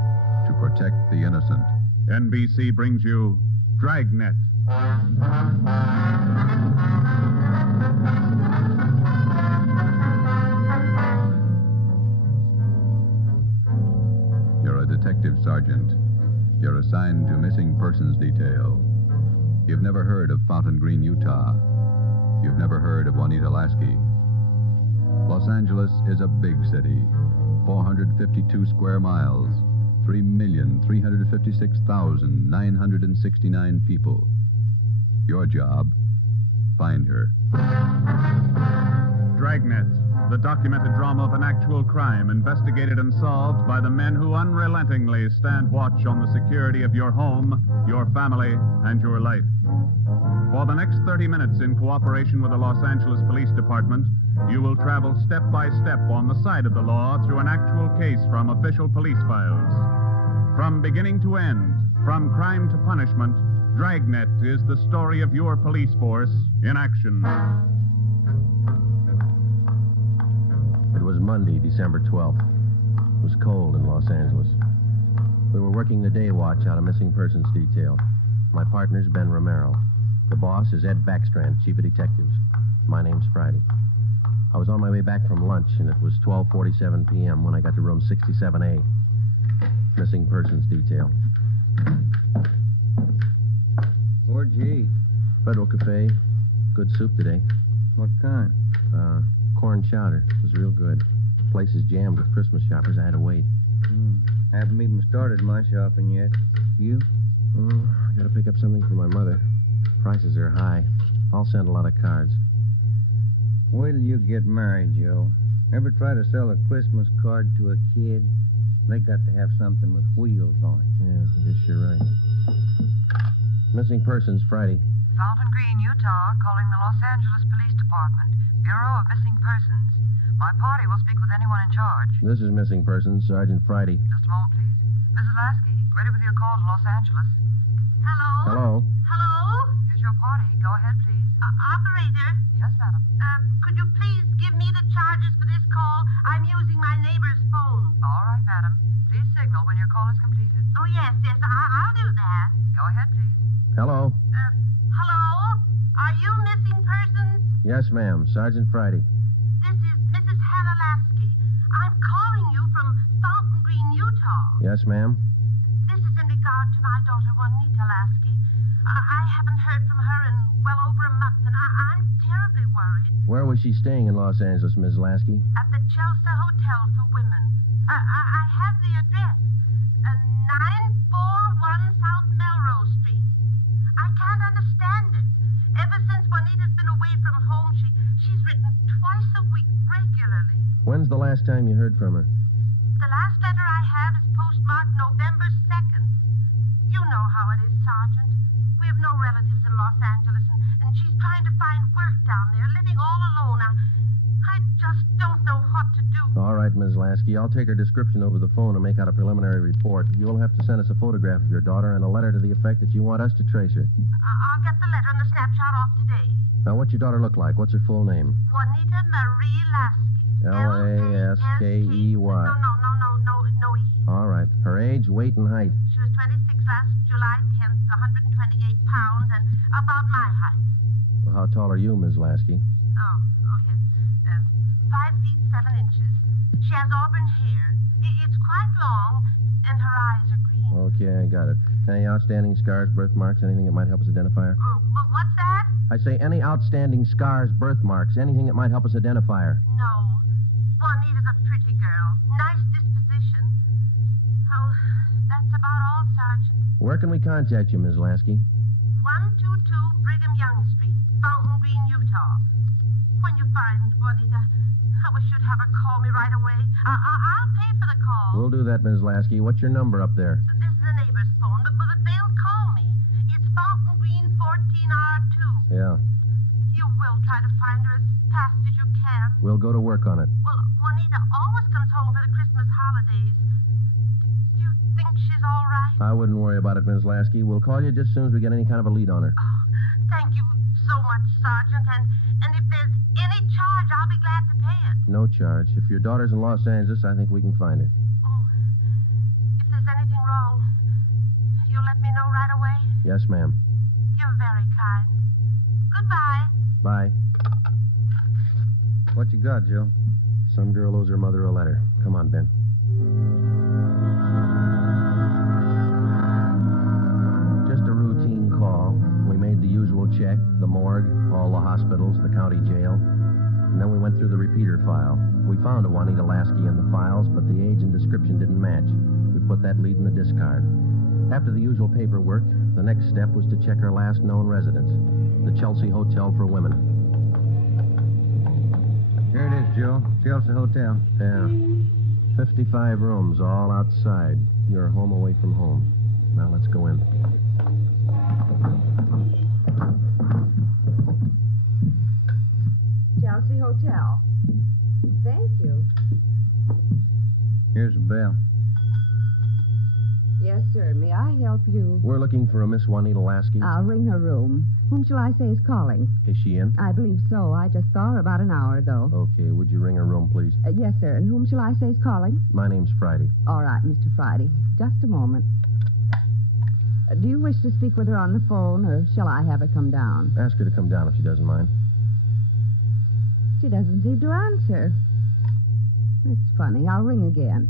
to protect the innocent. NBC brings you Dragnet. You're a detective sergeant. You're assigned to missing persons detail. You've never heard of Fountain Green, Utah. You've never heard of Juanita Lasky. Los Angeles is a big city, 452 square miles, 3,356,969 people. Your job, find her. Dragnet, the documented drama of an actual crime investigated and solved by the men who unrelentingly stand watch on the security of your home, your family, and your life. For the next 30 minutes, in cooperation with the Los Angeles Police Department, you will travel step by step on the side of the law through an actual case from official police files. From beginning to end, from crime to punishment, Dragnet is the story of your police force in action. It was Monday, December 12th. It was cold in Los Angeles. We were working the day watch out of missing persons detail. My partner's Ben Romero. The boss is Ed Backstrand, chief of detectives. My name's Friday. I was on my way back from lunch, and it was 12:47 p.m. when I got to room 67A. Missing persons detail. 4G. Federal Cafe. Good soup today. What kind? Corn chowder. It was real good. Place is jammed with Christmas shoppers. I had to wait. Haven't even started my shopping yet. You? I gotta pick up something for my mother. Prices are high. I'll send a lot of cards. Wait till you get married, Joe. Ever try to sell a Christmas card to a kid? They got to have something with wheels on it. Yeah, I guess you're right. Missing persons, Friday. Fountain Green, Utah, calling the Los Angeles Police Department. Bureau of Missing Persons. My party will speak with anyone in charge. This is Missing Persons, Sergeant Friday. Just a moment, please. Mrs. Lasky, ready with your call to Los Angeles. Hello? Hello? Hello? Here's your party. Go ahead, please. Operator? Yes, madam. Could you please give me the charges for this call? I'm using my neighbor's phone. All right, madam. Please signal when your call is completed. Oh, yes. I'll do that. Go ahead, please. Hello? Hello? Are you missing persons? Yes, ma'am. Sergeant Friday. This is Mrs. Hannah Lasky. I'm calling you from Fountain Green, Utah. Yes, ma'am. This is in regard to my daughter, Juanita Lasky. I haven't heard from her in well over a month, and I'm terribly worried. Where was she staying in Los Angeles, Ms. Lasky? At the Chelsea Hotel for Women. I have the address. 941 South Melrose Street. I can't understand it. Ever since Juanita's been away from home, she's written twice a week regularly. When's the last time you heard from her? The last letter I have is postmarked November 2nd. You know how it is, Sergeant. We have no relatives in Los Angeles, and she's trying to find work down there, living all alone. I just don't know what to do. All right, Ms. Lasky. I'll take her description over the phone and make out a preliminary report. You'll have to send us a photograph of your daughter and a letter to the effect that you want us to trace her. I'll get the letter and the snapshot off today. Now, what's your daughter look like? What's her full name? Juanita Marie Lasky. Laskey. No E. All right. Her age, weight, and height. She was 26 last July 10th, 128 pounds, and about my height. Well, how tall are you, Ms. Lasky? Oh, yes. 5 feet 7 inches. She has auburn hair. It's quite long, and her eyes are green. Okay, I got it. Any outstanding scars, birthmarks, anything that might help us identify her? But what's that? I say any outstanding scars, birthmarks, anything that might help us identify her. No. Juanita's a pretty girl. Nice disposition. Oh, that's about all, Sergeant. Where can we contact you, Ms. Lasky? 122 Brigham Young Street, Fountain Green, Utah. When you find Juanita, I should have her call me right away. I'll pay for the call. We'll do that, Ms. Lasky. What's your number up there? This is a neighbor's phone, but they'll call me. It's Fountain Green 14R2. Yeah. You will try to find her as fast as you can. We'll go to work on it. Well, Juanita always comes home for the Christmas holidays. Do you think she's all right? I wouldn't worry about it, Ms. Lasky. We'll call you just as soon as we get any kind of a lead on her. Oh, thank you so much, Sergeant. And if there's any charge, I'll be glad to pay it. No charge. If your daughter's in Los Angeles, I think we can find her. Oh, if there's anything wrong, you'll let me know right away? Yes, ma'am. You're very kind. Goodbye. Bye. What you got, Joe? Some girl owes her mother a letter. Come on, Ben. Just a routine call. We made the usual check, the morgue, all the hospitals, the county jail. And then we went through the repeater file. We found a Juanita Lasky in the files, but the age and description didn't match. We put that lead in the discard. After the usual paperwork, the next step was to check her last known residence, the Chelsea Hotel for Women. Here it is, Joe. Chelsea Hotel. Yeah. 55 rooms, all outside. Your home away from home. Now let's go in. Chelsea Hotel. Thank you. Here's a bell. Yes, sir. May I help you? We're looking for a Miss Juanita Lasky. I'll ring her room. Whom shall I say is calling? Is she in? I believe so. I just saw her about an hour ago. Okay, would you ring her room, please? Yes, sir. And whom shall I say is calling? My name's Friday. All right, Mr. Friday. Just a moment. Do you wish to speak with her on the phone, or shall I have her come down? Ask her to come down if she doesn't mind. She doesn't seem to answer. It's funny. I'll ring again.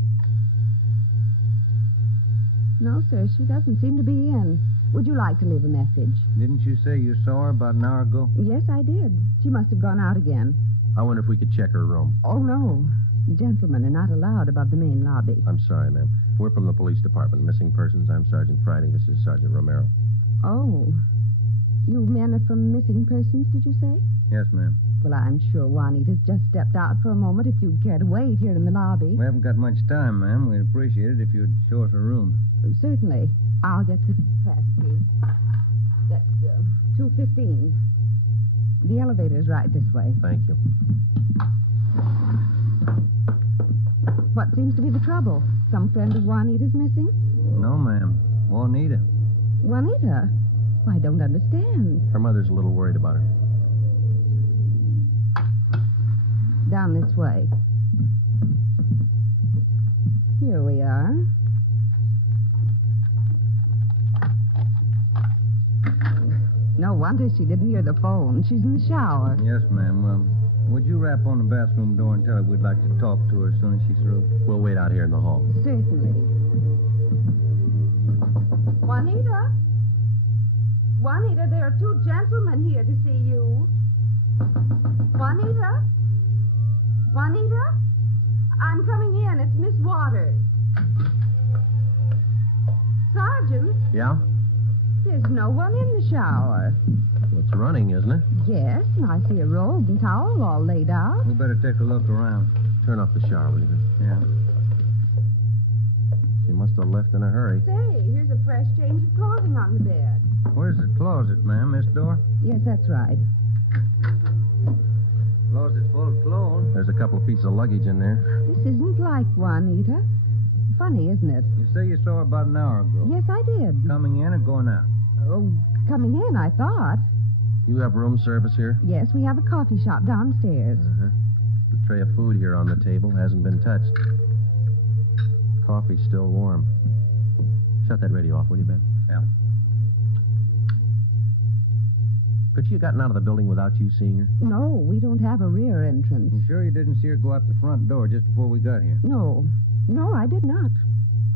No, sir, she doesn't seem to be in. Would you like to leave a message? Didn't you say you saw her about an hour ago? Yes, I did. She must have gone out again. I wonder if we could check her room. Oh, no. Gentlemen are not allowed above the main lobby. I'm sorry, ma'am. We're from the police department. Missing persons. I'm Sergeant Friday. This is Sergeant Romero. Oh. You men are from missing persons, did you say? Yes, ma'am. Well, I'm sure Juanita's just stepped out for a moment if you'd care to wait here in the lobby. We haven't got much time, ma'am. We'd appreciate it if you'd show us her room. Certainly. I'll get the pass key. That's 215. The elevator's right this way. Thank you. What seems to be the trouble? Some friend of Juanita's missing? No, ma'am. Juanita. Juanita? I don't understand. Her mother's a little worried about her. Down this way. Here we are. No wonder she didn't hear the phone. She's in the shower. Yes, ma'am. Would you rap on the bathroom door and tell her we'd like to talk to her as soon as she's through? We'll wait out here in the hall. Certainly. Juanita? Juanita, there are two gentlemen here to see you. Juanita? Juanita? I'm coming in. It's Miss Waters. Sergeant? Yeah? There's no one in the shower. Well, it's running, isn't it? Yes, and I see a robe and towel all laid out. We better take a look around. Turn off the shower, will you? Yeah. She must have left in a hurry. Say, here's a fresh change of clothing on the bed. Where's the closet, ma'am? This door? Yes, that's right. Closet's full of clothes. There's a couple of pieces of luggage in there. This isn't like Juanita. Funny, isn't it? You say you saw her about an hour ago. Yes, I did. Coming in or going out? Oh, coming in, I thought. You have room service here? Yes, we have a coffee shop downstairs. Uh-huh. The tray of food here on the table hasn't been touched. Coffee's still warm. Shut that radio off, will you, Ben? Yeah. Could she have gotten out of the building without you seeing her? No, we don't have a rear entrance. You sure you didn't see her go out the front door just before we got here? No, I did not.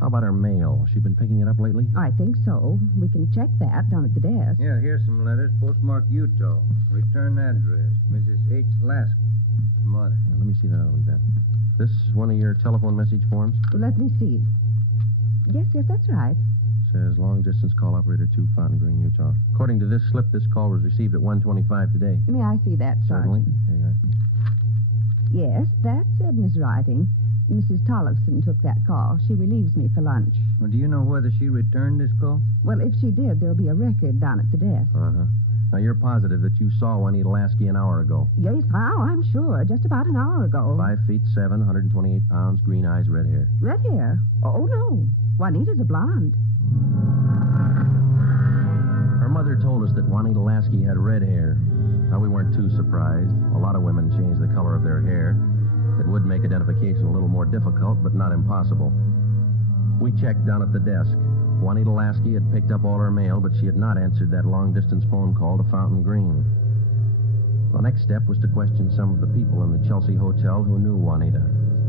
How about her mail? She been picking it up lately? I think so. We can check that down at the desk. Yeah, here's some letters. Postmark Utah. Return address. Mrs. H. Lasky. Mother. Now, let me see that other one, Ben. This is one of your telephone message forms? Let me see. Yes, that's right. Says long-distance call operator 2, Fountain Green, Utah. According to this slip, this call was received at 1:25 today. May I see that, Certainly. Sergeant? There you are. Yes, that's Edna's writing. Mrs. Tollefson took that call. She relieves me for lunch. Well, do you know whether she returned this call? Well, if she did, there'll be a record down at the desk. Uh-huh. Now, you're positive that you saw Juanita Lasky an hour ago? Yes, how? I'm sure. Just about an hour ago. 5'7", 128 pounds, green eyes, red hair. Red hair? Oh, no. Juanita's a blonde. Her mother told us that Juanita Lasky had red hair. Now, we weren't too surprised. A lot of women change the color of their hair. It would make identification a little more difficult, but not impossible. We checked down at the desk. Juanita Lasky had picked up all her mail, but she had not answered that long-distance phone call to Fountain Green. The next step was to question some of the people in the Chelsea Hotel who knew Juanita.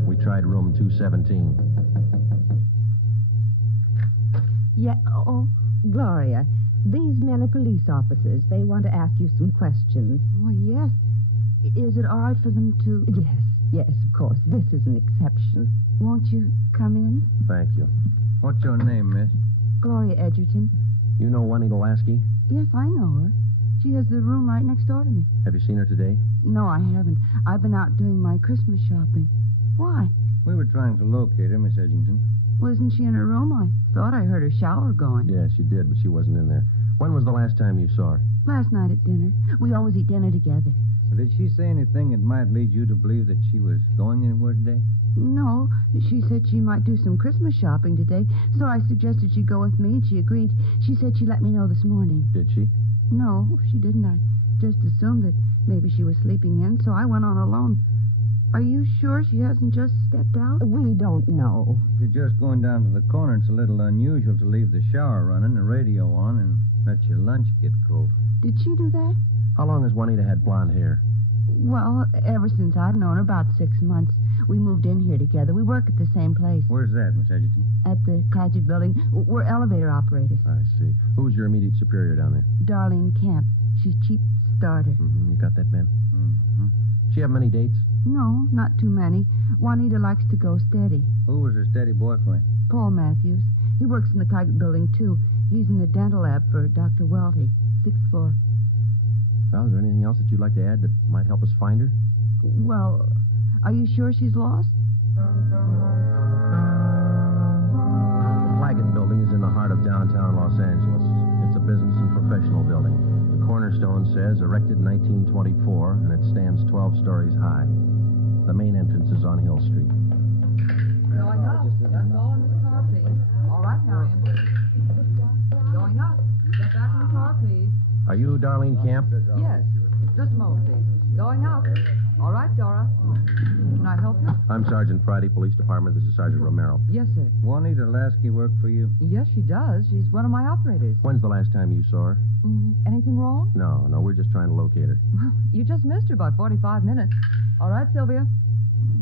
We tried room 217. Yeah, oh, Gloria, these men are police officers. They want to ask you some questions. Oh, yes. Is it all right for them to... Yes, of course. This is an exception. Won't you come in? Thank you. What's your name, miss? Gloria Edgerton. You know Juanita Lasky? Yes, I know her. She has the room right next door to me. Have you seen her today? No, I haven't. I've been out doing my Christmas shopping. Why? We were trying to locate her, Miss Edgerton. Wasn't she in her room? I thought I heard her shower going. Yes, she did, but she wasn't in there. When was the last time you saw her? Last night at dinner. We always eat dinner together. Did she say anything that might lead you to believe that she was going anywhere today? No. She said she might do some Christmas shopping today, so I suggested she go with me, and she agreed. She said she'd let me know this morning. Did she? No, she didn't. I just assumed that maybe she was sleeping in, so I went on alone. Are you sure she hasn't just stepped out? We don't know. If you're just going down to the corner, it's a little unusual to leave the shower running, the radio on, and let your lunch get cold. Did she do that? How long has Juanita had blonde hair? Well, ever since I've known her, about 6 months. We moved in here together. We work at the same place. Where's that, Miss Edgerton? At the Kajit building. We're elevator operators. I see. Who's your immediate superior down there? Darlene Camp. She's chief starter. Mm-hmm. You got that, Ben? Mm-hmm. She have many dates? No, not too many. Juanita likes to go steady. Who was her steady boyfriend? Paul Matthews. He works in the Kajit building, too. He's in the dental lab for Dr. Welty, 6th floor. Well, is there anything else that you'd like to add that might help us find her? Well, are you sure she's lost? The Claggett building is in the heart of downtown Los Angeles. It's a business and professional building. The cornerstone says erected in 1924, and it stands 12 stories high. The main entrance is on Hill Street. Going up. That's all in the car, please. All right, Marion. Going up. Get back in the car, please. Are you Darlene Camp? Yes. Just a moment, please. Going up. All right, Dora. Can I help you? I'm Sergeant Friday, Police Department. This is Sergeant Romero. Yes, sir. Juanita Lasky work for you? Yes, she does. She's one of my operators. When's the last time you saw her? Anything wrong? No, we're just trying to locate her. Well, you just missed her by 45 minutes. All right, Sylvia.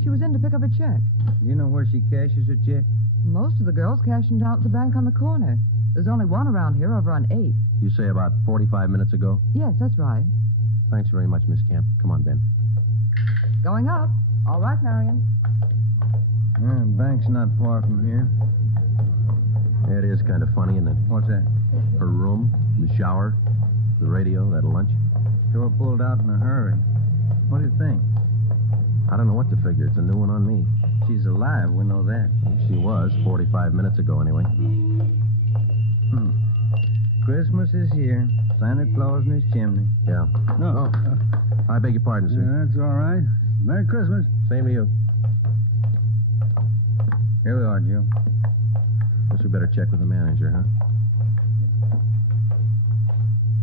She was in to pick up a check. Do you know where she cashes her check? Most of the girls cash them down at the bank on the corner. There's only one around here over on 8th. You say about 45 minutes ago? Yes, that's right. Thanks very much, Miss Camp. Come on, Ben. Going up. All right, Marion. The bank's not far from here. Yeah, it is kind of funny, isn't it? What's that? Her room, the shower, the radio, that lunch. Sure pulled out in a hurry. What do you think? I don't know what to figure. It's a new one on me. She's alive, we know that. She was, 45 minutes ago anyway. Christmas is here. Santa Claus in his chimney. Yeah. No. I beg your pardon, sir. Yeah, that's all right. Merry Christmas. Same to you. Here we are, Joe. Guess we better check with the manager, huh?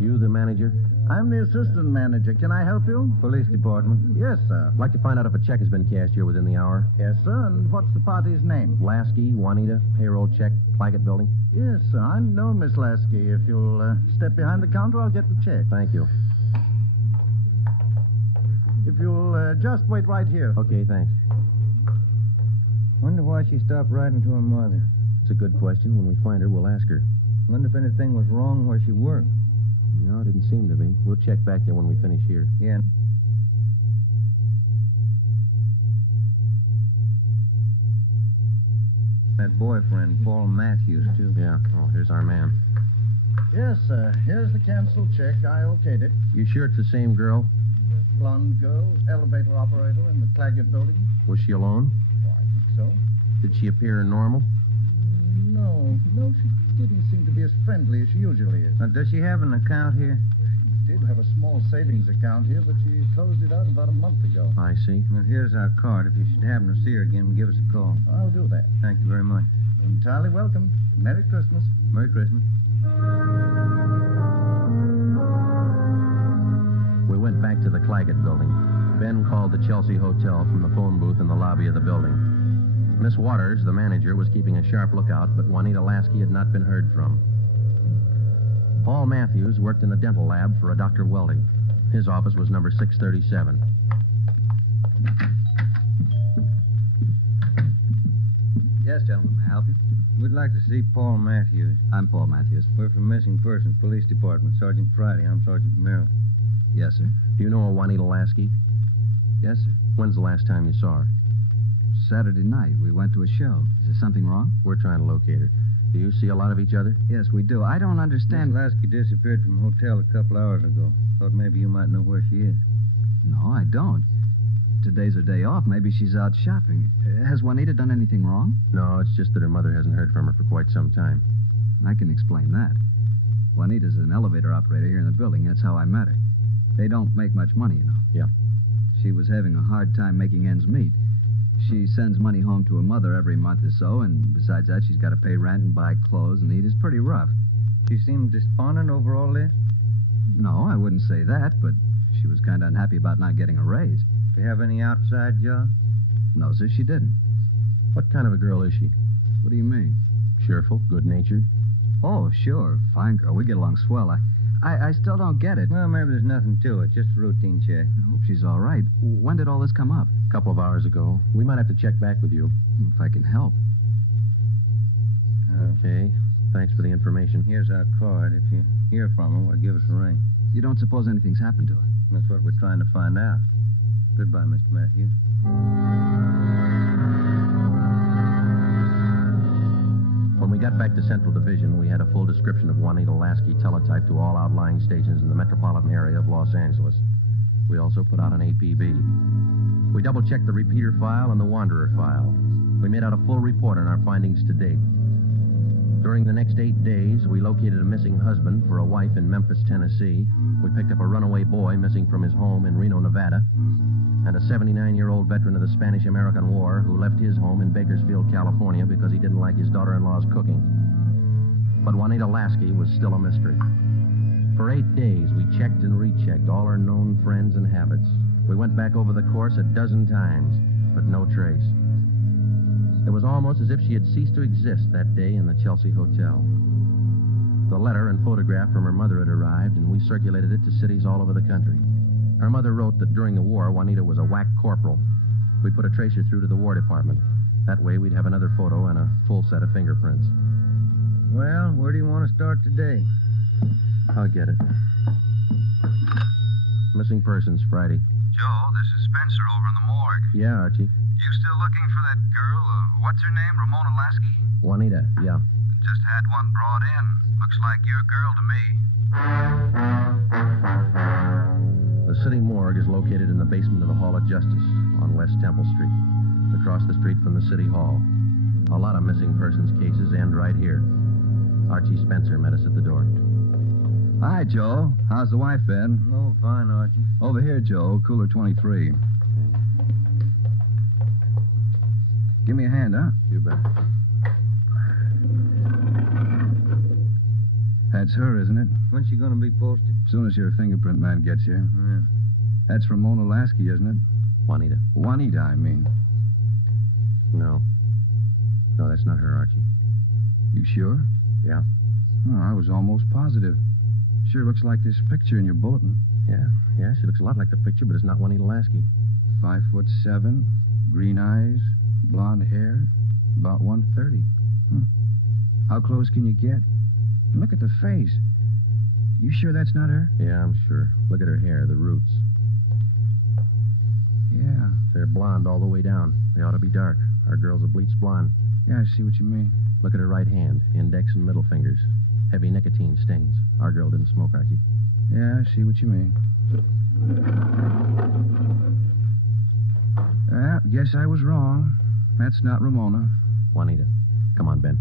You the manager? I'm the assistant manager. Can I help you? Police department. Yes, sir. I'd like to find out if a check has been cashed here within the hour. Yes, sir. And what's the party's name? Lasky, Juanita, payroll check, Plackett Building. Yes, sir. I know Miss Lasky. If you'll step behind the counter, I'll get the check. Thank you. If you'll just wait right here. Okay, thanks. Wonder why she stopped writing to her mother. It's a good question. When we find her, we'll ask her. Wonder if anything was wrong where she worked. No, it didn't seem to be. We'll check back there when we finish here. Yeah. That boyfriend, Paul Matthews, too. Yeah. Oh, here's our man. Yes, sir. Here's the canceled check. I okayed it. You sure it's the same girl? Blonde girl, elevator operator in the Claggett Building. Was she alone? Oh, I think so. Did she appear normal? No, she didn't seem to be as friendly as she usually is. Does she have an account here? She did have a small savings account here, but she closed it out about a month ago. I see. Well, here's our card. If you should happen to see her again, give us a call. I'll do that. Thank you very much. Entirely welcome. Merry Christmas. Merry Christmas. We went back to the Claggett Building. Ben called the Chelsea Hotel from the phone booth in the lobby of the building. Miss Waters, the manager, was keeping a sharp lookout, but Juanita Lasky had not been heard from. Paul Matthews worked in the dental lab for a Dr. Weldy. His office was number 637. Yes, gentlemen, may I help you? We'd like to see Paul Matthews. I'm Paul Matthews. We're from Missing Persons Police Department. Sergeant Friday. I'm Sergeant Myra. Yes, sir. Do you know a Juanita Lasky? Yes, sir. When's the last time you saw her? Saturday night. We went to a show. Is there something wrong? We're trying to locate her. Do you see a lot of each other? Yes, we do. I don't understand. Miss Lasky disappeared from a hotel a couple hours ago. Thought maybe you might know where she is. No, I don't. Today's her day off. Maybe she's out shopping. Has Juanita done anything wrong? No, it's just that her mother hasn't heard from her for quite some time. I can explain that. Juanita's an elevator operator here in the building. That's how I met her. They don't make much money, you know. Yeah. She was having a hard time making ends meet. She sends money home to her mother every month or so, and besides that, she's got to pay rent and buy clothes and eat. It's pretty rough. She seemed despondent over all this? No, I wouldn't say that, but she was kind of unhappy about not getting a raise. Do you have any outside jobs? No, sir, she didn't. What kind of a girl is she? What do you mean? Cheerful, good-natured? Oh, sure. Fine girl. We get along swell. I still don't get it. Well, maybe there's nothing to it. Just a routine check. I hope she's all right. When did all this come up? A couple of hours ago. We might have to check back with you. If I can help. Okay. Thanks for the information. Here's our card. If you hear from her, well, give us a ring. You don't suppose anything's happened to her? That's what we're trying to find out. Goodbye, Mr. Matthews. When we got back to Central Division, we had a full description of Juanita Lasky teletyped to all outlying stations in the metropolitan area of Los Angeles. We also put out an APB. We double-checked the repeater file and the wanderer file. We made out a full report on our findings to date. During the next 8 days, we located a missing husband for a wife in Memphis, Tennessee. We picked up a runaway boy missing from his home in Reno, Nevada, and a 79-year-old veteran of the Spanish-American War who left his home in Bakersfield, California because he didn't like his daughter-in-law's cooking. But Juanita Lasky was still a mystery. For 8 days, we checked and rechecked all her known friends and habits. We went back over the course a dozen times, but no trace. It was almost as if she had ceased to exist that day in the Chelsea Hotel. The letter and photograph from her mother had arrived, and we circulated it to cities all over the country. Her mother wrote that during the war, Juanita was a whack corporal. We put a tracer through to the War Department. That way, we'd have another photo and a full set of fingerprints. Well, where do you want to start today? I'll get it. Missing persons, Friday. Joe, this is Spencer over in the morgue. Yeah, Archie. You still looking for that girl, what's her name, Ramona Lasky? Juanita, yeah. Just had one brought in. Looks like your girl to me. The city morgue is located in the basement of the Hall of Justice on West Temple Street, across the street from the City Hall. A lot of missing persons cases end right here. Archie Spencer met us at the door. Hi, Joe. How's the wife been? Oh, fine, Archie. Over here, Joe. Cooler 23. Give me a hand, huh? You bet. That's her, isn't it? When's she going to be posted? As soon as your fingerprint man gets here. Yeah. That's Ramona Lasky, isn't it? Juanita. Juanita, I mean. No. No, that's not her, Archie. You sure? Yeah. Oh, I was almost positive. Sure looks like this picture in your bulletin. Yeah, she looks a lot like the picture, but it's not Juanita Lasky. 5'7", green eyes, blonde hair, about 130. How close can you get? Look at the face. You sure that's not her? Yeah, I'm sure. Look at her hair, the roots. Yeah. They're blonde all the way down. They ought to be dark. Our girl's a bleached blonde. Yeah, I see what you mean. Look at her right hand, index and middle fingers. Heavy nicotine stains. Our girl didn't smoke, Archie. Yeah, I see what you mean. Guess I was wrong. That's not Ramona. Juanita. Come on, Ben.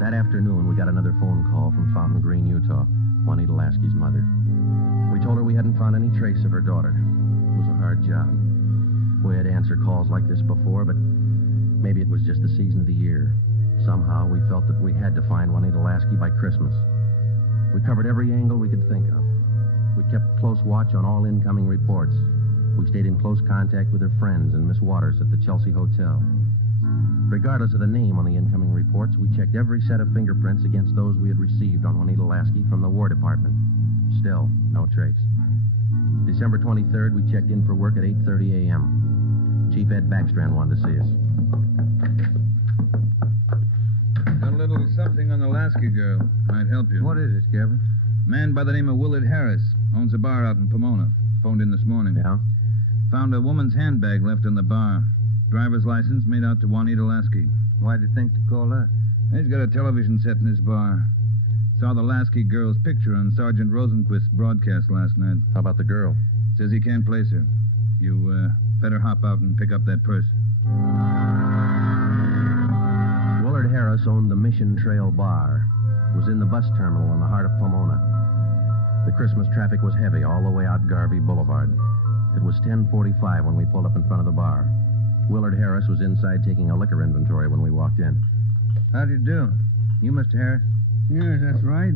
That afternoon, we got another phone call from Fountain Green, Utah, Juanita Lasky's mother. We told her we hadn't found any trace of her daughter. It was a hard job. We had to answer calls like this before, but maybe it was just the season of the year. Somehow, we felt that we had to find Juanita Lasky by Christmas. We covered every angle we could think of. We kept close watch on all incoming reports. We stayed in close contact with her friends and Miss Waters at the Chelsea Hotel. Regardless of the name on the incoming reports, we checked every set of fingerprints against those we had received on Juanita Lasky from the War Department. Still, no trace. December 23rd, we checked in for work at 8:30 a.m. Chief Ed Backstrand wanted to see us. Got a little something on the Lasky girl. Might help you. What is it, Kevin? Man by the name of Willard Harris. Owns a bar out in Pomona. Phoned in this morning. Yeah? Found a woman's handbag left in the bar. Driver's license made out to Juanita Lasky. Why'd you think to call us? He's got a television set in his bar. Saw the Lasky girl's picture on Sergeant Rosenquist's broadcast last night. How about the girl? Says he can't place her. You better hop out and pick up that purse. Willard Harris owned the Mission Trail Bar. It was in the bus terminal in the heart of Pomona. The Christmas traffic was heavy all the way out Garvey Boulevard. It was 10:45 when we pulled up in front of the bar. Willard Harris was inside taking a liquor inventory when we walked in. How do you do? You, Mr. Harris? Yes, that's right.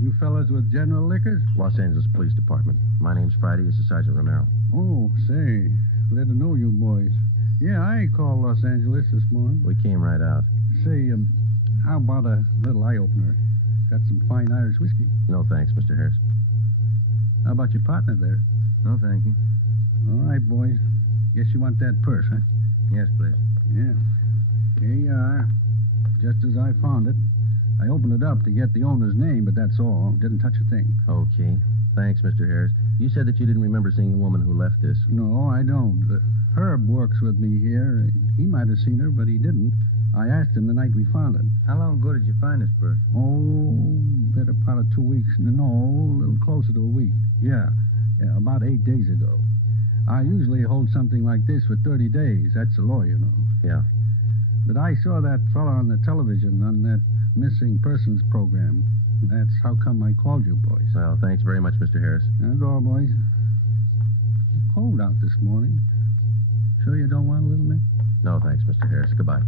You fellas with General Liquors? Los Angeles Police Department. My name's Friday. This is Sergeant Romero. Oh, say, glad to know you boys. Yeah, I called Los Angeles this morning. We came right out. Say, how about a little eye-opener? Got some fine Irish whiskey. No thanks, Mr. Harris. How about your partner there? No, thank you. All right, boys. Guess you want that purse, huh? Yes, please. Yeah. Here you are. Just as I found it. I opened it up to get the owner's name, but that's all. Didn't touch a thing. Okay. Thanks, Mr. Harris. You said that you didn't remember seeing the woman who left this. No, I don't. Herb works with me here. He might have seen her, but he didn't. I asked him the night we found it. How long ago did you find this purse? Oh, better part of 2 weeks. No, a little closer to a week. Yeah, about 8 days ago. I usually hold something like this for 30 days. That's the law, you know. Yeah. But I saw that fella on the television on that missing persons program. That's how come I called you, boys. Well, thanks very much, Mr. Harris. That's all, boys. Cold out this morning. Sure you don't want a little bit? No, thanks, Mr. Harris. Goodbye.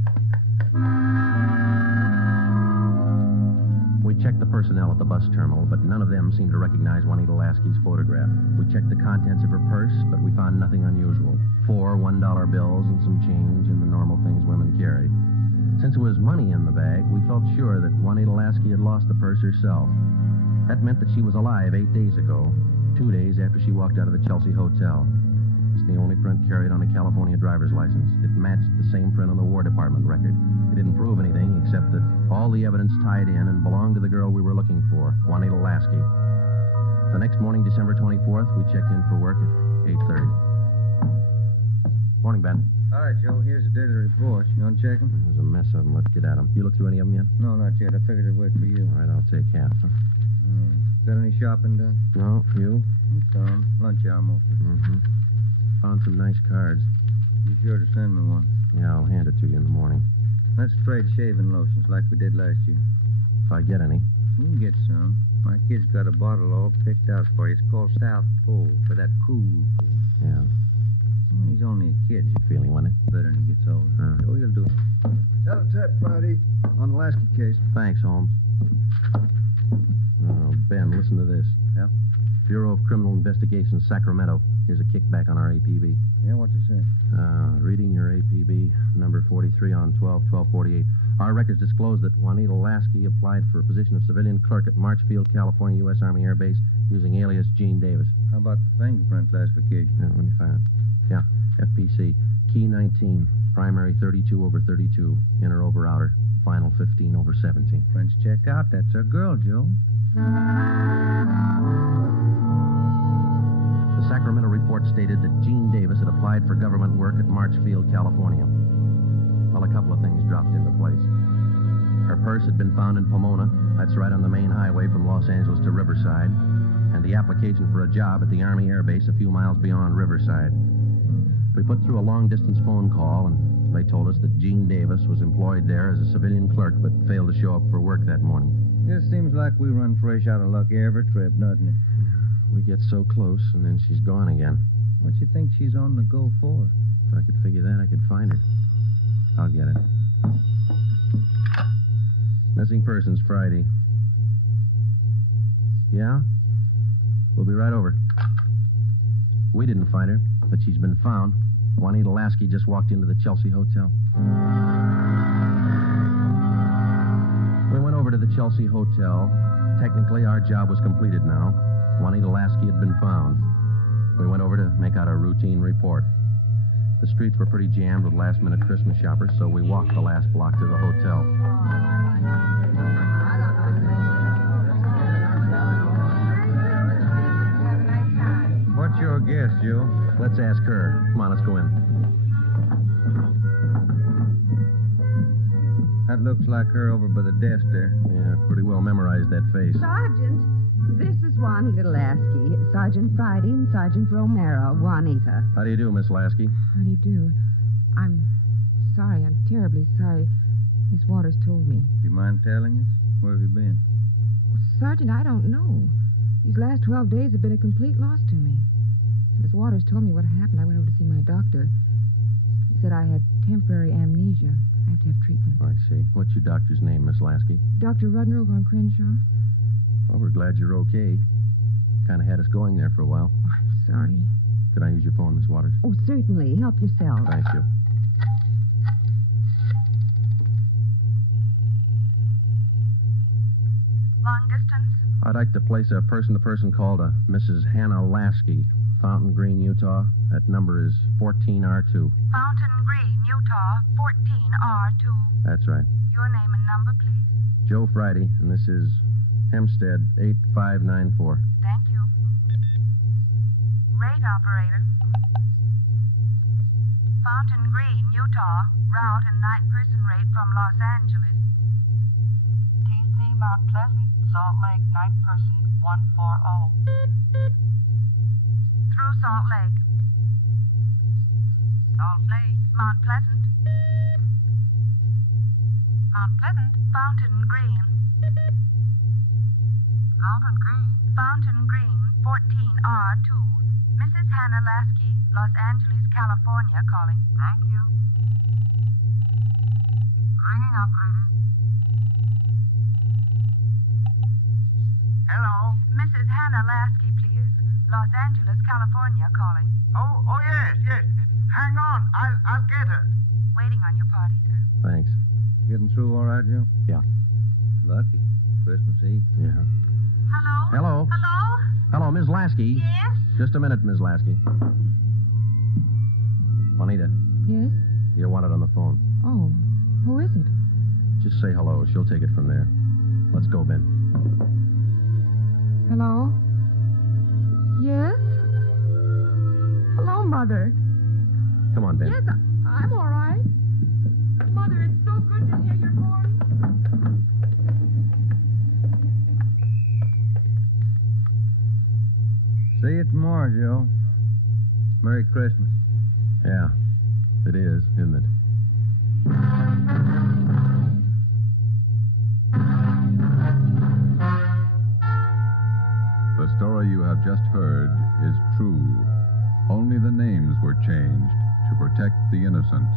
We checked the personnel at the bus terminal, but none of them seemed to recognize Juanita Lasky's photograph. We checked the contents of her purse, but we found nothing unusual. 4 $1 bills and some change and the normal things women carry. Since there was money in the bag, we felt sure that Juanita Lasky had lost the purse herself. That meant that she was alive 8 days ago, 2 days after she walked out of the Chelsea Hotel. It's the only print carried on a California driver's license. It matched the same print on the War Department record. It didn't prove anything except that all the evidence tied in and belonged to the girl we were looking for, Juanita Lasky. The next morning, December 24th, we checked in for work at 8:30. Morning, Ben. All right, Joe, here's the daily reports. You want to check them? There's a mess of them. Let's get at them. You look through any of them yet? No, not yet. I figured I'd wait for you. All right, I'll take half. Huh? Got any shopping done? No, you? Some. Lunch hour mostly. Mm-hmm. Found some nice cards. Be sure to send me one. Yeah, I'll hand it to you in the morning. Let's trade shaving lotions like we did last year. If I get any. You can get some. My kid's got a bottle all picked out for you. It's called South Pole for that cool thing. Yeah. Well, he's only a kid. Feeling, wasn't it? Better when he gets older. Oh, he'll do it. Tell Ted Friday on the Lasky case. Thanks, Holmes. Oh, Ben, listen to this. Yeah? Bureau of Criminal Investigation, Sacramento. Here's a kickback on our APB. Yeah, what's it say? Reading your APB, number 43 on 12/12/48. Our records disclose that Juanita Lasky applied for a position of civilian clerk at Marchfield, California, U.S. Army Air Base, using alias Gene Davis. How about the fingerprint classification? Yeah, let me find it. Yeah, FPC. Key 19, primary 32/32, inner over outer, final 15/17. Friends, check out. That's our girl, Joe. The Sacramento report stated that Gene Davis had applied for government work at Marchfield, California. Well, a couple of things dropped into place. Her purse had been found in Pomona. That's right on the main highway from Los Angeles to Riverside. And the application for a job at the Army Air Base a few miles beyond Riverside. We put through a long-distance phone call, and they told us that Gene Davis was employed there as a civilian clerk, but failed to show up for work that morning. Just seems like we run fresh out of luck every trip, doesn't it? We get so close, and then she's gone again. What you think she's on the go for? If I could figure that, I could find her. I'll get it. Missing persons Friday. Yeah? We'll be right over. We didn't find her, but she's been found. Juanita Lasky just walked into the Chelsea Hotel. We went over to the Chelsea Hotel. Technically, our job was completed now. Juanita Lasky had been found. We went over to make out our routine report. The streets were pretty jammed with last-minute Christmas shoppers, so we walked the last block to the hotel. What's your guess, Joe? Let's ask her. Come on, let's go in. That looks like her over by the desk there. Yeah, pretty well memorized that face. Sergeant, this is Juanita Lasky. Sergeant Friday and Sergeant Romero, Juanita. How do you do, Miss Lasky? How do you do? I'm sorry. I'm terribly sorry. Miss Waters told me. Do you mind telling us? Where have you been? Sergeant, I don't know. These last 12 days have been a complete loss to me. Miss Waters told me what happened. I went over to see my doctor. He said I had temporary amnesia. I have to have treatment. I see. What's your doctor's name, Miss Lasky? Dr. Rudner over on Crenshaw. Well, we're glad you're okay. Kind of had us going there for a while. Oh, I'm sorry. Could I use your phone, Miss Waters? Oh, certainly. Help yourself. Thank you. Long distance? I'd like to place a person-to-person call to Mrs. Hannah Lasky, Fountain Green, Utah. That number is 14R2. Fountain Green, Utah, 14R2. That's right. Your name and number, please. Joe Friday, and this is Hempstead 8594. Thank you. Rate operator. Fountain Green, Utah, route and night person rate from Los Angeles. TC Mount Pleasant, Salt Lake, night person 140. Through Salt Lake. Salt Lake. Mount Pleasant. Mount Pleasant. Fountain Green. Fountain Green. Fountain Green, 14R2. Mrs. Hannah Lasky, Los Angeles, California, calling. Thank you. Ringing operator. Hello? Mrs. Hannah Lasky, please. Los Angeles, California, calling. Oh, yes. Hang on. I'll get her. Waiting on your party, sir. Thanks. Getting through all right, Joe? Yeah. Lucky. Christmas Eve. Yeah. Hello? Hello? Hello? Hello, Miss Lasky. Yes? Just a minute, Miss Lasky. Juanita, Yes? you're wanted on the phone. Oh, who is it? Just say hello. She'll take it from there. Let's go, Ben. Hello? Yes? Hello, Mother. Come on, Ben. Yes, I'm tomorrow, Joe. Merry Christmas. Yeah, it is, isn't it? The story you have just heard is true. Only the names were changed to protect the innocent.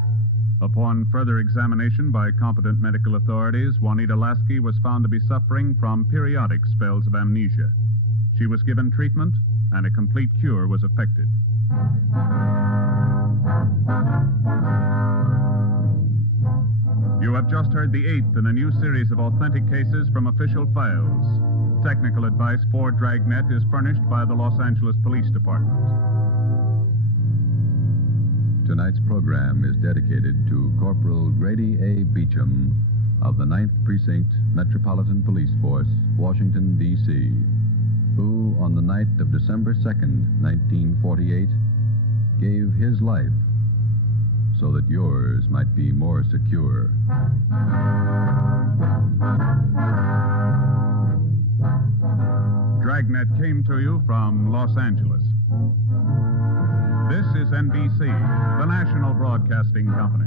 Upon further examination by competent medical authorities, Juanita Lasky was found to be suffering from periodic spells of amnesia. She was given treatment, and a complete cure was effected. You have just heard the 8th in a new series of authentic cases from official files. Technical advice for Dragnet is furnished by the Los Angeles Police Department. Tonight's program is dedicated to Corporal Grady A. Beecham of the 9th Precinct Metropolitan Police Force, Washington, D.C., who, on the night of December 2nd, 1948, gave his life so that yours might be more secure. Dragnet came to you from Los Angeles. This is NBC, the national broadcasting company.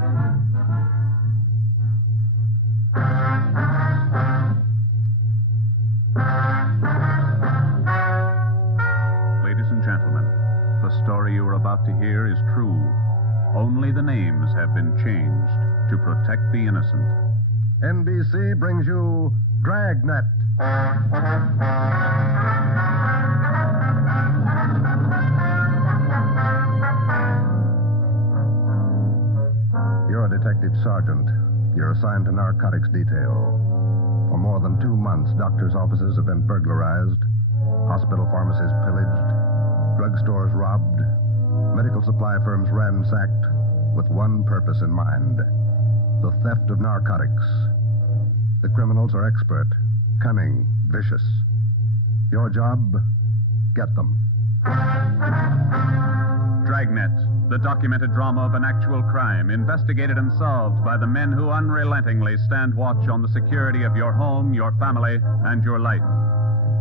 Ladies and gentlemen, the story you are about to hear is true. Only the names have been changed to protect the innocent. NBC brings you Dragnet. You're a detective sergeant. You're assigned to narcotics detail. For more than 2 months, doctors' offices have been burglarized, hospital pharmacies pillaged, drugstores robbed, medical supply firms ransacked, with one purpose in mind: the theft of narcotics. The criminals are expert, cunning, vicious. Your job, get them. Dragnet, the documented drama of an actual crime, investigated and solved by the men who unrelentingly stand watch on the security of your home, your family, and your life.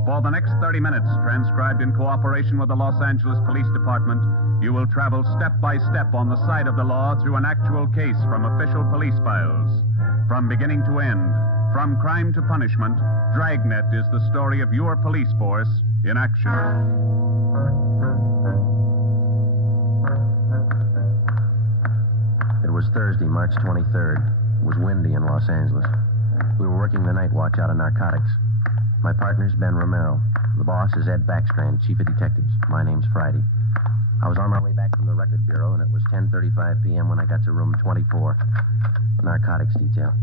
For the next 30 minutes, transcribed in cooperation with the Los Angeles Police Department, you will travel step by step on the side of the law through an actual case from official police files. From beginning to end, from crime to punishment, Dragnet is the story of your police force in action. It was Thursday, March 23rd. It was windy in Los Angeles. We were working the night watch out of Narcotics. My partner's Ben Romero. The boss is Ed Backstrand, chief of detectives. My name's Friday. I was on my way back from the record bureau, and it was 10:35 p.m. when I got to room 24. Narcotics detail.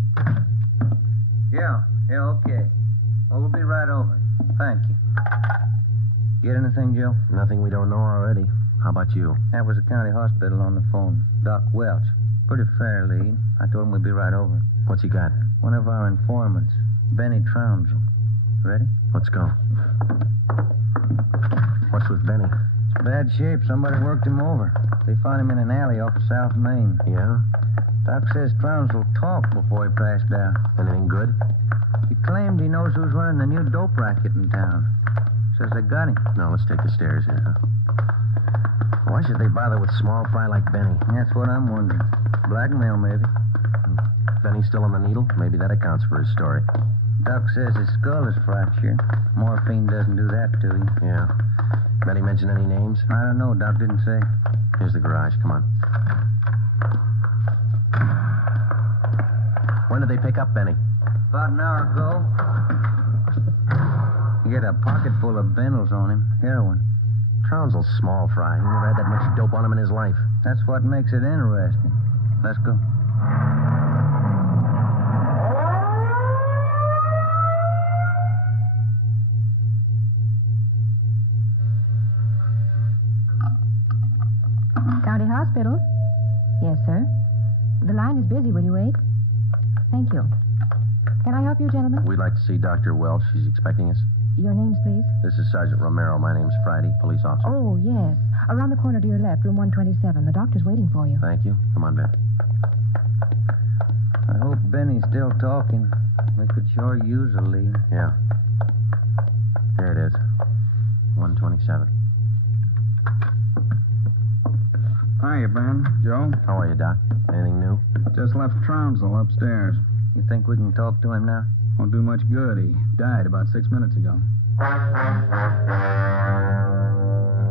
Yeah, okay. Well, we'll be right over. Thank you. Get anything, Joe? Nothing we don't know already. How about you? That was the county hospital on the phone. Doc Welch. Pretty fair lead. I told him we'd be right over. What's he got? One of our informants, Benny Trounsel. Ready? Let's go. What's with Benny? It's bad shape. Somebody worked him over. They found him in an alley off of South Main. Yeah? Doc says Trounsel talked before he passed out. Anything good? He claimed he knows who's running the new dope racket in town. Says they got him. No, let's take the stairs here, huh? Why should they bother with small fry like Benny? That's what I'm wondering. Blackmail, maybe. Benny's still on the needle? Maybe that accounts for his story. Doc says his skull is fractured. Morphine doesn't do that to you. Yeah. Benny mention any names? I don't know. Doc didn't say. Here's the garage. Come on. When did they pick up Benny? About an hour ago. He had a pocket full of bundles on him. Heroin. Trounsel's small fry. He never had that much dope on him in his life. That's what makes it interesting. Let's go. County Hospital? Yes, sir. The line is busy. Will you wait? Thank you. Can I help you, gentlemen? We'd like to see Dr. Welch. She's expecting us. Your names, please? This is Sergeant Romero. My name's Friday, police officer. Oh, yes. Around the corner to your left, room 127. The doctor's waiting for you. Thank you. Come on, Ben. I hope Benny's still talking. We could sure use a lead. Yeah. Here it is. 127. Hiya, Ben. Joe? How are you, Doc? Anything new? Just left Trounsel upstairs. You think we can talk to him now? Won't do much good. He died about 6 minutes ago.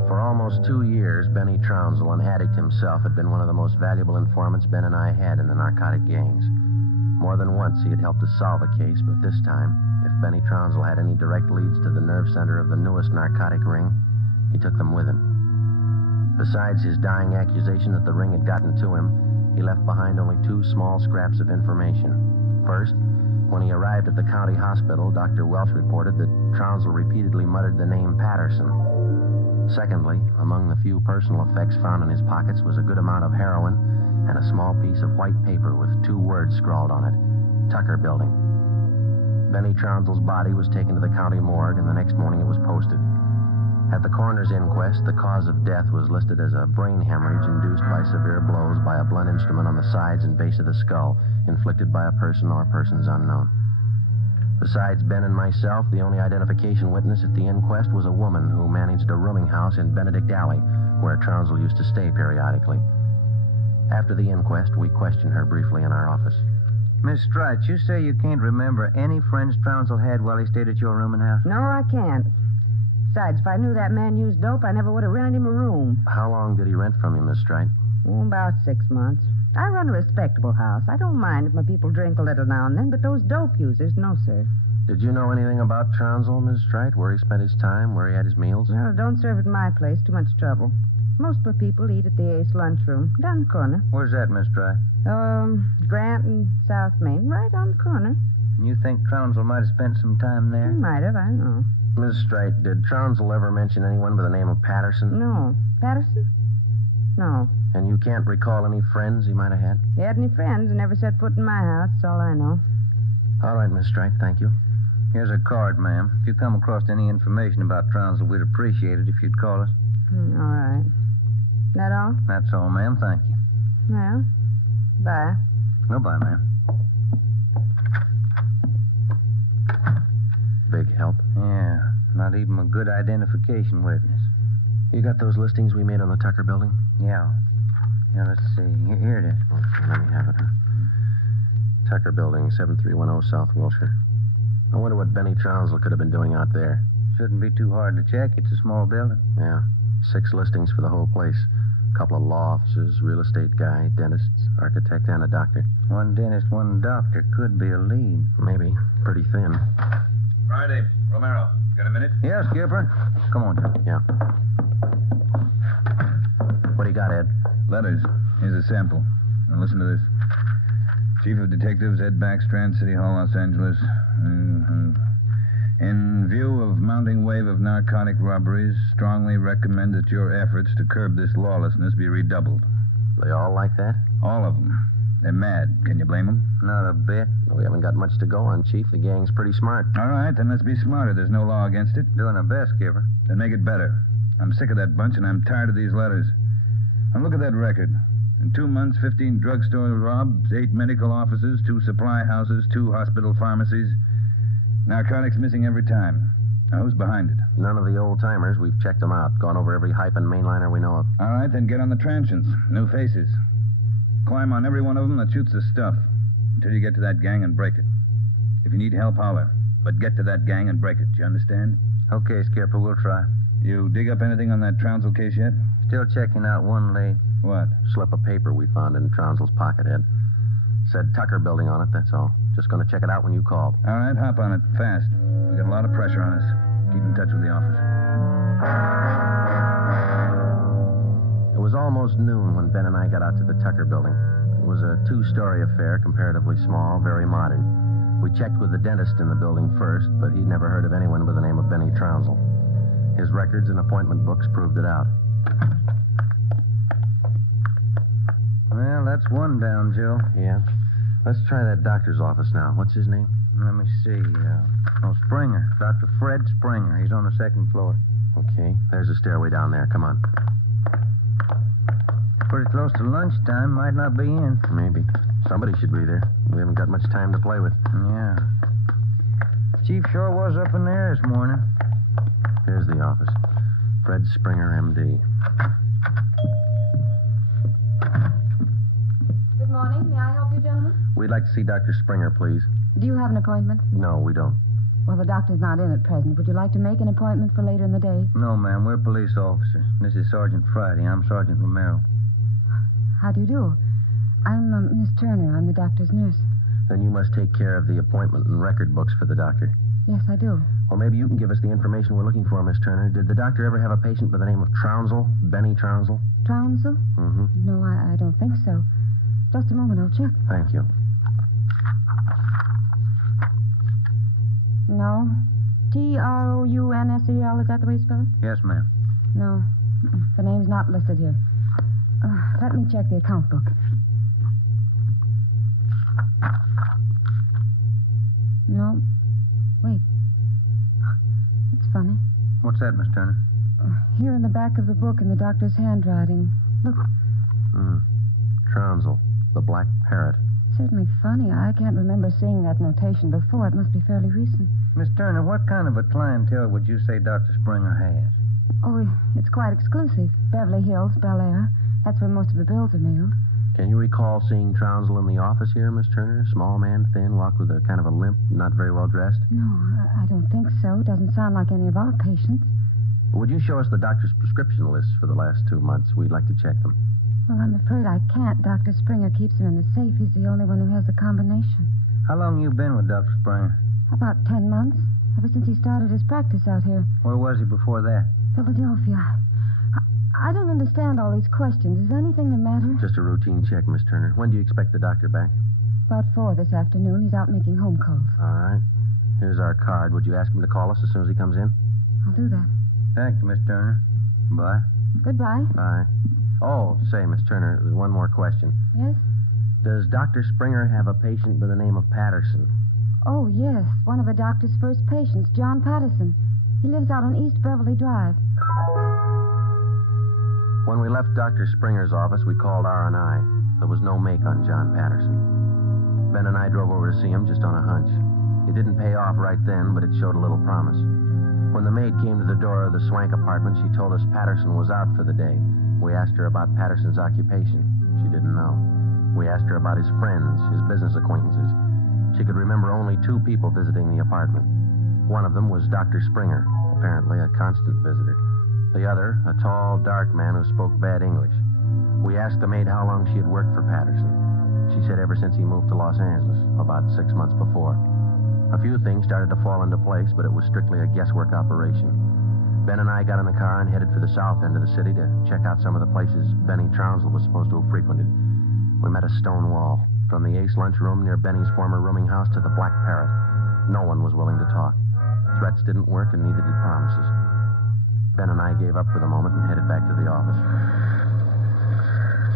For almost 2 years, Benny Trounsel, an addict himself, had been one of the most valuable informants Ben and I had in the narcotic gangs. More than once, he had helped us solve a case, but this time, if Benny Trounsel had any direct leads to the nerve center of the newest narcotic ring, he took them with him. Besides his dying accusation that the ring had gotten to him, he left behind only 2 small scraps of information. First, when he arrived at the county hospital, Dr. Welch reported that Trounsel repeatedly muttered the name Patterson. Secondly, among the few personal effects found in his pockets was a good amount of heroin and a small piece of white paper with 2 words scrawled on it, Tucker Building. Benny Trounsel's body was taken to the county morgue, and the next morning it was posted. At the coroner's inquest, the cause of death was listed as a brain hemorrhage induced by severe blows by a blunt instrument on the sides and base of the skull, inflicted by a person or persons unknown. Besides Ben and myself, the only identification witness at the inquest was a woman who managed a rooming house in Benedict Alley, where Trounsel used to stay periodically. After the inquest, we questioned her briefly in our office. Miss Strite, you say you can't remember any friends Trounsel had while he stayed at your rooming house? No, I can't. Besides, if I knew that man used dope, I never would have rented him a room. How long did he rent from you, Miss Strite? Oh, about 6 months. I run a respectable house. I don't mind if my people drink a little now and then, but those dope users, no, sir. Did you know anything about Trounsel, Miss Strite? Where he spent his time, where he had his meals? Well, don't serve at my place. Too much trouble. Most of the people eat at the Ace lunchroom, down the corner. Where's that, Miss Strite? Grant and South Main, right on the corner. And you think Trounsel might have spent some time there? He might have, I don't know. Miss Strite, did Trounsel ever mention anyone by the name of Patterson? No. Patterson? No. And you can't recall any friends he might have had? He had any friends and never set foot in my house. That's all I know. All right, Miss Strite, thank you. Here's a card, ma'am. If you come across any information about Trounsel, we'd appreciate it if you'd call us. All right. That all? That's all, ma'am. Thank you. Well, bye. Goodbye, ma'am. Big help. Yeah, not even a good identification witness. You got those listings we made on the Tucker Building? Yeah. Yeah, let's see. Here it is. Okay, let me have it. Tucker Building, 7310 South Wilshire. I wonder what Benny Trounsel could have been doing out there. Shouldn't be too hard to check. It's a small building. Yeah. 6 listings for the whole place. A couple of law offices, real estate guy, dentists, architect, and a doctor. One dentist, one doctor could be a lead. Maybe. Pretty thin. Friday. Romero. Got a minute? Yeah, Skipper. Come on, Joe. Yeah. What do you got, Ed? Letters. Here's a sample. Now listen to this. Chief of Detectives, Ed Backstrand, City Hall, Los Angeles. In view of mounting wave of narcotic robberies, strongly recommend that your efforts to curb this lawlessness be redoubled. They all like that? All of them. They're mad. Can you blame them? Not a bit. We haven't got much to go on, Chief. The gang's pretty smart. All right, then let's be smarter. There's no law against it. Doing our best, Skipper. Then make it better. I'm sick of that bunch, and I'm tired of these letters. Now look at that record. In 2 months, 15 drugstore robs, 8 medical offices, 2 supply houses, 2 hospital pharmacies. Narcotics missing every time. Now, who's behind it? None of the old-timers. We've checked them out. Gone over every hype and mainliner we know of. All right, then get on the transients. New faces. Climb on every one of them that shoots the stuff until you get to that gang and break it. If you need help, holler. But get to that gang and break it. Do you understand? Okay, Skipper, we'll try. You dig up anything on that Trounsel case yet? Still checking out one lead. What? Slip of paper we found in Trounsel's pocket, Ed. Said Tucker Building on it, that's all. Just going to check it out when you called. All right, hop on it. Fast. We got a lot of pressure on us. Keep in touch with the office. It was almost noon when Ben and I got out to the Tucker Building. It was a 2-story affair, comparatively small, very modern. We checked with the dentist in the building first, but he'd never heard of anyone by the name of Benny Trounsel. His records and appointment books proved it out. Well, that's one down, Joe. Yeah. Let's try that doctor's office now. What's his name? Let me see. Springer. Dr. Fred Springer. He's on the 2nd floor. Okay. There's a stairway down there. Come on. Pretty close to lunchtime. Might not be in. Maybe. Somebody should be there. We haven't got much time to play with. Yeah. Chief sure was up in there this morning. Here's the office. Fred Springer, M.D. Good morning. May I help you, gentlemen? We'd like to see Dr. Springer, please. Do you have an appointment? No, we don't. Well, the doctor's not in at present. Would you like to make an appointment for later in the day? No, ma'am. We're police officers. This is Sergeant Friday. I'm Sergeant Romero. How do you do? I'm Miss Turner. I'm the doctor's nurse. Then you must take care of the appointment and record books for the doctor. Yes, I do. Well, maybe you can give us the information we're looking for, Miss Turner. Did the doctor ever have a patient by the name of Trounsel? Benny Trounsel? Trounsel? Mm-hmm. No, I don't think so. Just a moment. I'll check. Thank you. No. Trounsel, is that the way you spell it? Yes, ma'am. No. The name's not listed here. Let me check the account book. No. Wait. It's funny. What's that, Miss Turner? Here in the back of the book in the doctor's handwriting. Look. Trounsel, the black parrot. Certainly funny. I can't remember seeing that notation before. It must be fairly recent. Miss Turner, what kind of a clientele would you say Dr. Springer has? Oh, it's quite exclusive. Beverly Hills, Bel Air. That's where most of the bills are mailed. Can you recall seeing Trounsel in the office here, Miss Turner? Small man, thin, walked with a kind of a limp, not very well dressed? No, I don't think so. Doesn't sound like any of our patients. Would you show us the doctor's prescription lists for the last 2 months? We'd like to check them. Well, I'm afraid I can't. Dr. Springer keeps them in the safe. He's the only one who has the combination. How long you been with Dr. Springer? About 10 months. Ever since he started his practice out here. Where was he before that? Philadelphia. I don't understand all these questions. Is anything the matter? Just a routine check, Miss Turner. When do you expect the doctor back? About 4 this afternoon. He's out making home calls. All right. Here's our card. Would you ask him to call us as soon as he comes in? I'll do that. Thank you, Miss Turner. Bye. Goodbye. Bye. Oh, say, Miss Turner, there's one more question. Yes? Does Dr. Springer have a patient by the name of Patterson? Oh, yes. One of the doctor's first patients, John Patterson. He lives out on East Beverly Drive. When we left Dr. Springer's office, we called R&I. There was no make on John Patterson. Ben and I drove over to see him just on a hunch. It didn't pay off right then, but it showed a little promise. When the maid came to the door of the Swank apartment, she told us Patterson was out for the day. We asked her about Patterson's occupation. She didn't know. We asked her about his friends, his business acquaintances. She could remember only 2 people visiting the apartment. One of them was Dr. Springer, apparently a constant visitor. The other, a tall, dark man who spoke bad English. We asked the maid how long she had worked for Patterson. She said ever since he moved to Los Angeles, about 6 months before. A few things started to fall into place, but it was strictly a guesswork operation. Ben and I got in the car and headed for the south end of the city to check out some of the places Benny Trounsel was supposed to have frequented. We met a stone wall, from the Ace lunchroom near Benny's former rooming house to the Black Parrot. No one was willing to talk. Threats didn't work, and neither did promises. Ben and I gave up for the moment and headed back to the office.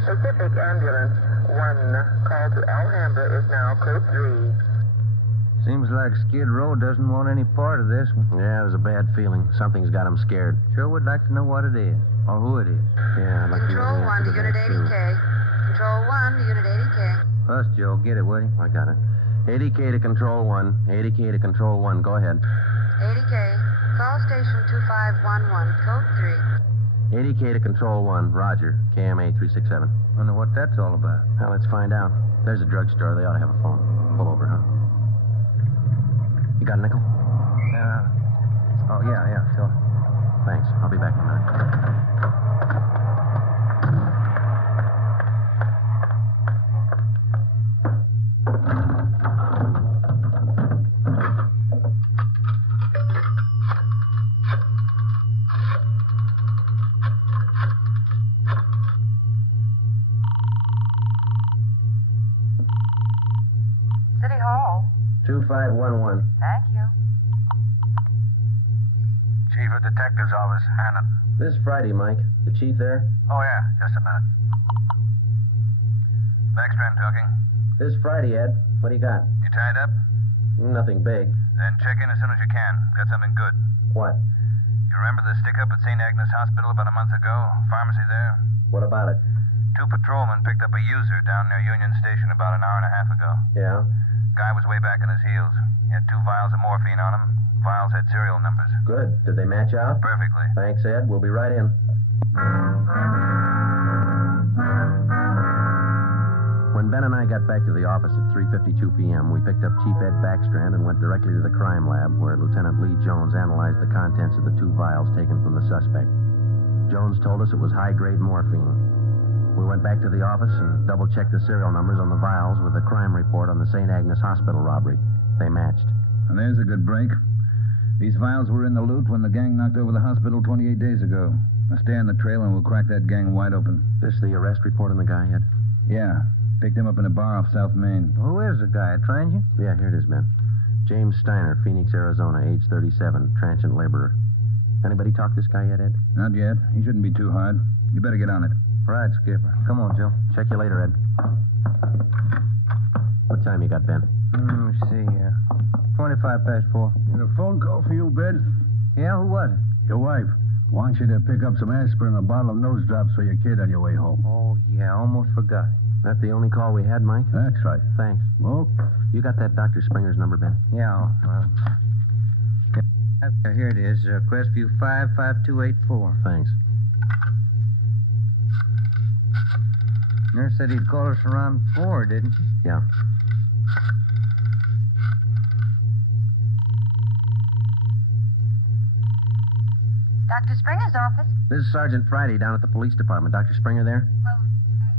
Pacific Ambulance 1, call to Alhambra is now code 3. Seems like Skid Row doesn't want any part of this one. Yeah, there's a bad feeling. Something's got him scared. Sure would like to know what it is, or who it is. Yeah, I'd like to know the answer to Unit that, too. 80K. Control 1 to Unit 80K. Us, Joe. Get it, will you? I got it. 80K to Control 1. 80K to Control 1. Go ahead. 80K. Call station 2511, code 3. 80K to Control 1. Roger. KMA 367. Wonder what that's all about. Now, let's find out. There's a drugstore. They ought to have a phone. Pull over, huh? You got a nickel? Oh, yeah, sure. Thanks. I'll be back in a minute. City Hall. 2511. Thank you. Chief of Detective's Office, Helen. This Friday, Mike. The chief there? Oh, yeah, just a minute. Backstrand talking. This Friday, Ed. What do you got? You tied up? Nothing big. Then check in as soon as you can. Got something good. What? You remember the stick-up at St. Agnes Hospital about a month ago? Pharmacy there? What about it? 2 patrolmen picked up a user down near Union Station about an hour and a half ago. Yeah? Guy was way back in his heels. He had 2 vials of morphine on him. Vials had serial numbers. Good. Did they match out? Perfectly. Thanks, Ed. We'll be right in. When Ben and I got back to the office at 3:52 p.m., we picked up Chief Ed Backstrand and went directly to the crime lab, where Lieutenant Lee Jones analyzed the contents of the 2 vials taken from the suspect. Jones told us it was high-grade morphine. We went back to the office and double-checked the serial numbers on the vials with the crime report on the St. Agnes Hospital robbery. They matched. And there's a good break. These vials were in the loot when the gang knocked over the hospital 28 days ago. Now stay on the trail and we'll crack that gang wide open. This the arrest report on the guy, Ed? Yeah. Picked him up in a bar off South Main. Who is the guy, a transient? Yeah, here it is, Ben. James Steiner, Phoenix, Arizona, age 37, transient laborer. Anybody talk this guy yet, Ed? Not yet. He shouldn't be too hard. You better get on it. Right, Skipper. Come on, Joe. Check you later, Ed. What time you got, Ben? Let me see here. 4. A phone call for you, Ben? Yeah, who was it? Your wife wants you to pick up some aspirin and a bottle of nose drops for your kid on your way home. Oh, yeah, almost forgot. That the only call we had, Mike? That's right. Thanks. Well, you got that Dr. Springer's number, Ben? Yeah. Here it is. Crestview 55284. Thanks. Nurse said he'd call us around 4, didn't she? Yeah. Dr. Springer's office? This is Sergeant Friday down at the police department. Dr. Springer there? Well,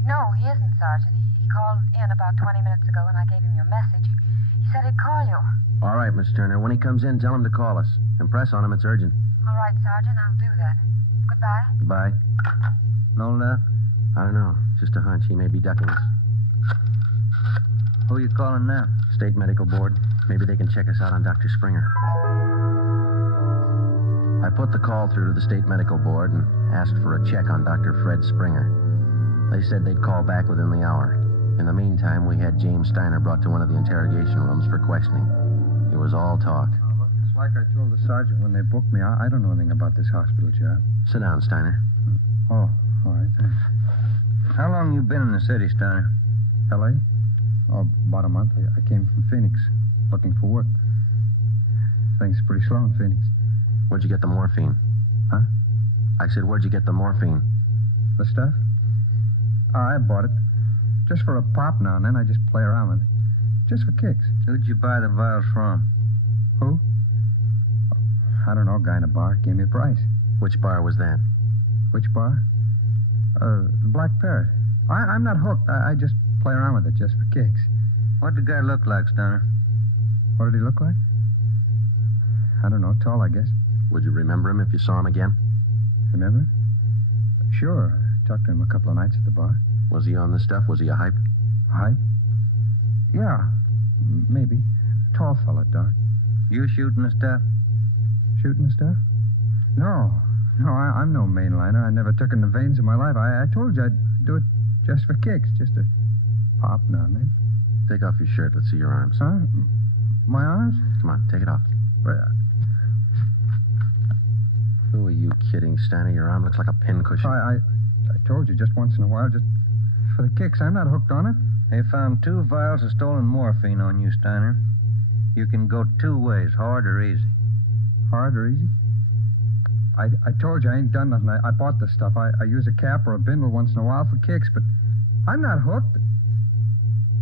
no, he isn't, Sergeant. He called in about 20 minutes ago, and I gave him your message. He said he'd call you. All right, Miss Turner. When he comes in, tell him to call us. Impress on him. It's urgent. All right, Sergeant, I'll do that. Goodbye. Goodbye. No luck? I don't know. Just a hunch. He may be ducking us. Who are you calling now? State Medical Board. Maybe they can check us out on Dr. Springer. I put the call through to the State Medical Board and asked for a check on Dr. Fred Springer. They said they'd call back within the hour. In the meantime, we had James Steiner brought to one of the interrogation rooms for questioning. It was all talk. Look, it's like I told the sergeant when they booked me. I don't know anything about this hospital job. Sit down, Steiner. Oh, all right, thanks. How long you been in the city, Steiner? L.A.? Oh, about a month. I came from Phoenix, looking for work. Things are pretty slow in Phoenix. Where'd you get the morphine? Huh? I said, where'd you get the morphine? The stuff? Oh, I bought it. Just for a pop now and then. I just play around with it. Just for kicks. Who'd you buy the vials from? Who? I don't know. A guy in a bar gave me a price. Which bar was that? Which bar? The Black Parrot. I'm not hooked. I just play around with it just for kicks. What'd the guy look like, Steiner? What did he look like? I don't know. Tall, I guess. Would you remember him if you saw him again? Remember? Sure. I talked to him a couple of nights at the bar. Was he on the stuff? Was he a hype? Hype? Yeah. Maybe. Tall fella, dark. You shooting the stuff? Shooting the stuff? No. No, I'm no mainliner. I never took in the veins in my life. I told you I'd do it just for kicks. Just a pop now and then. Take off your shirt. Let's see your arms. Huh? My arms? Come on, take it off. But, Who are you kidding, Steiner? Your arm looks like a pincushion. I told you just once in a while, just for the kicks. I'm not hooked on it. They found 2 vials of stolen morphine on you, Steiner. You can go 2 ways, hard or easy. Hard or easy? I told you I ain't done nothing. I bought this stuff. I use a cap or a bindle once in a while for kicks, but I'm not hooked.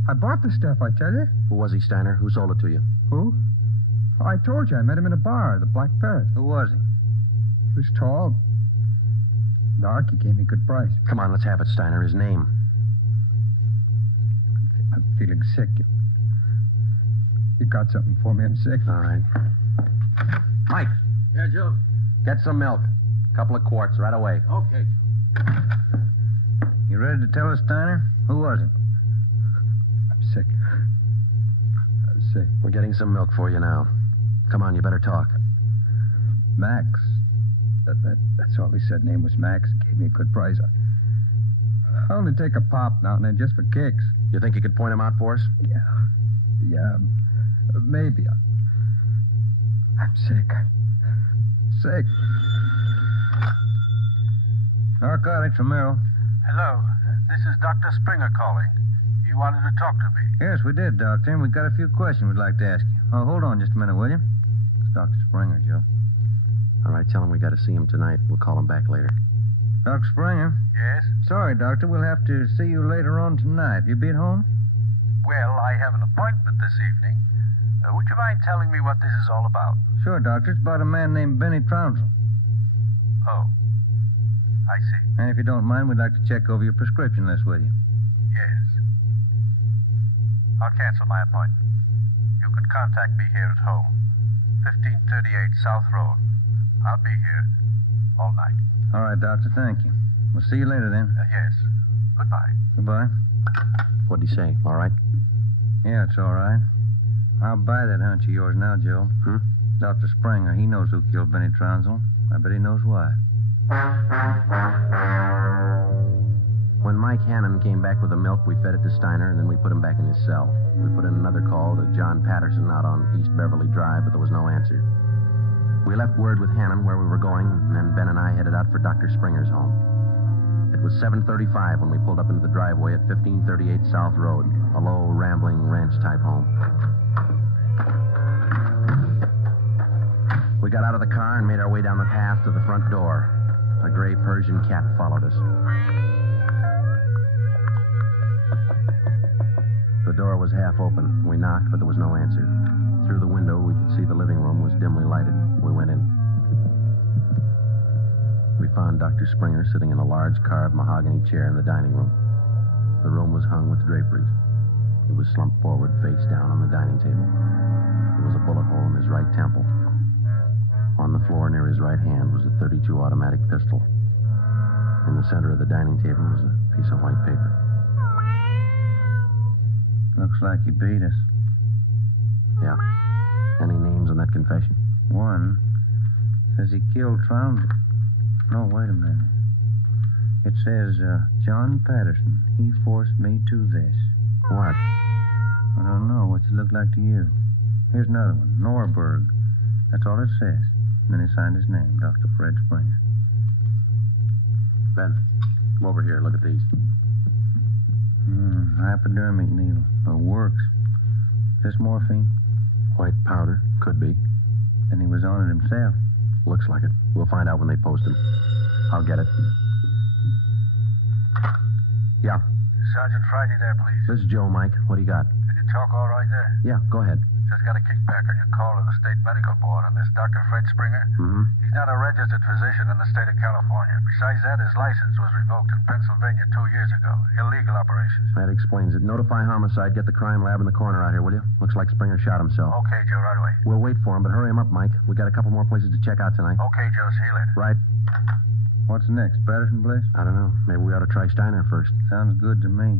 I bought the stuff, I tell you. Who was he, Steiner? Who sold it to you? Who? Oh, I told you. I met him in a bar, the Black Parrot. Who was he? He was tall. Dark. He gave me a good price. Come on, let's have it, Steiner. His name. I'm feeling sick. You got something for me? I'm sick. All right. Mike. Yeah, Joe. Get some milk. A couple of quarts right away. Okay. You ready to tell us, Steiner? Who was it? I'm sick. I'm sick. We're getting some milk for you now. Come on, you better talk. Max. That's all he said. Name was Max. He gave me a good price. I only take a pop now and then just for kicks. You think you could point him out for us? Yeah. Maybe. I'm sick. Sick. Narcotics from Merrill. Hello. This is Dr. Springer calling. You wanted to talk to me. Yes, we did, Doctor, and we've got a few questions we'd like to ask you. Oh, hold on just a minute, will you? It's Dr. Springer, Joe. All right, tell him we got to see him tonight. We'll call him back later. Dr. Springer? Yes? Sorry, Doctor, we'll have to see you later on tonight. You be at home? Well, I have an appointment this evening. Would you mind telling me what this is all about? Sure, Doctor. It's about a man named Benny Trounsel. Oh. I see. And if you don't mind, we'd like to check over your prescription list with you. Yes. I'll cancel my appointment. You can contact me here at home. 1538 South Road. I'll be here all night. All right, Doctor. Thank you. We'll see you later then. Yes. Goodbye. Goodbye. What'd he say? All right? Yeah, it's all right. I'll buy that hunch of yours now, Joe. Dr. Springer, he knows who killed Benny Trounsel. I bet he knows why. When Mike Hannon came back with the milk, we fed it to Steiner, and then we put him back in his cell. We put in another call to John Patterson out on East Beverly Drive, but there was no answer. We left word with Hannon where we were going, and then Ben and I headed out for Dr. Springer's home. It was 7:35 when we pulled up into the driveway at 1538 South Road, a low, rambling ranch-type home. We got out of the car and made our way down the path to the front door. A gray Persian cat followed us. The door was half open. We knocked, but there was no answer. Through the window, we could see the living room was dimly lighted. We went in. We found Dr. Springer sitting in a large carved mahogany chair in the dining room. The room was hung with draperies. He was slumped forward, face down on the dining table. There was a bullet hole in his right temple. On the floor near his right hand was a .32 automatic pistol. In the center of the dining table was a piece of white paper. Looks like he beat us. Yeah. Any names on that confession? One says he killed Trounsel. No, wait a minute. It says, John Patterson, he forced me to this. What? I don't know. What's it look like to you? Here's another one. Norberg. That's all it says. And then he signed his name, Dr. Fred Springer. Ben, come over here. Look at these. Hypodermic needle. It works. Is this morphine? White powder. Could be. Then he was on it himself. Looks like it. We'll find out when they post him. I'll get it. Yeah. Sergeant Friday there, please. This is Joe, Mike. What do you got? Can you talk all right there? Yeah, go ahead. Just got a kickback on your call to the state medical board on this Dr. Fred Springer. Mm-hmm. He's not a registered physician in the state of California. Besides that, his license was revoked in Pennsylvania 2 years ago. Illegal operations. That explains it. Notify homicide. Get the crime lab in the corner out here, will you? Looks like Springer shot himself. Okay, Joe, right away. We'll wait for him, but hurry him up, Mike. We got a couple more places to check out tonight. Okay, Joe. See you later. Right. What's next? Patterson place? I don't know. Maybe we ought to try Steiner first. Sounds good to me.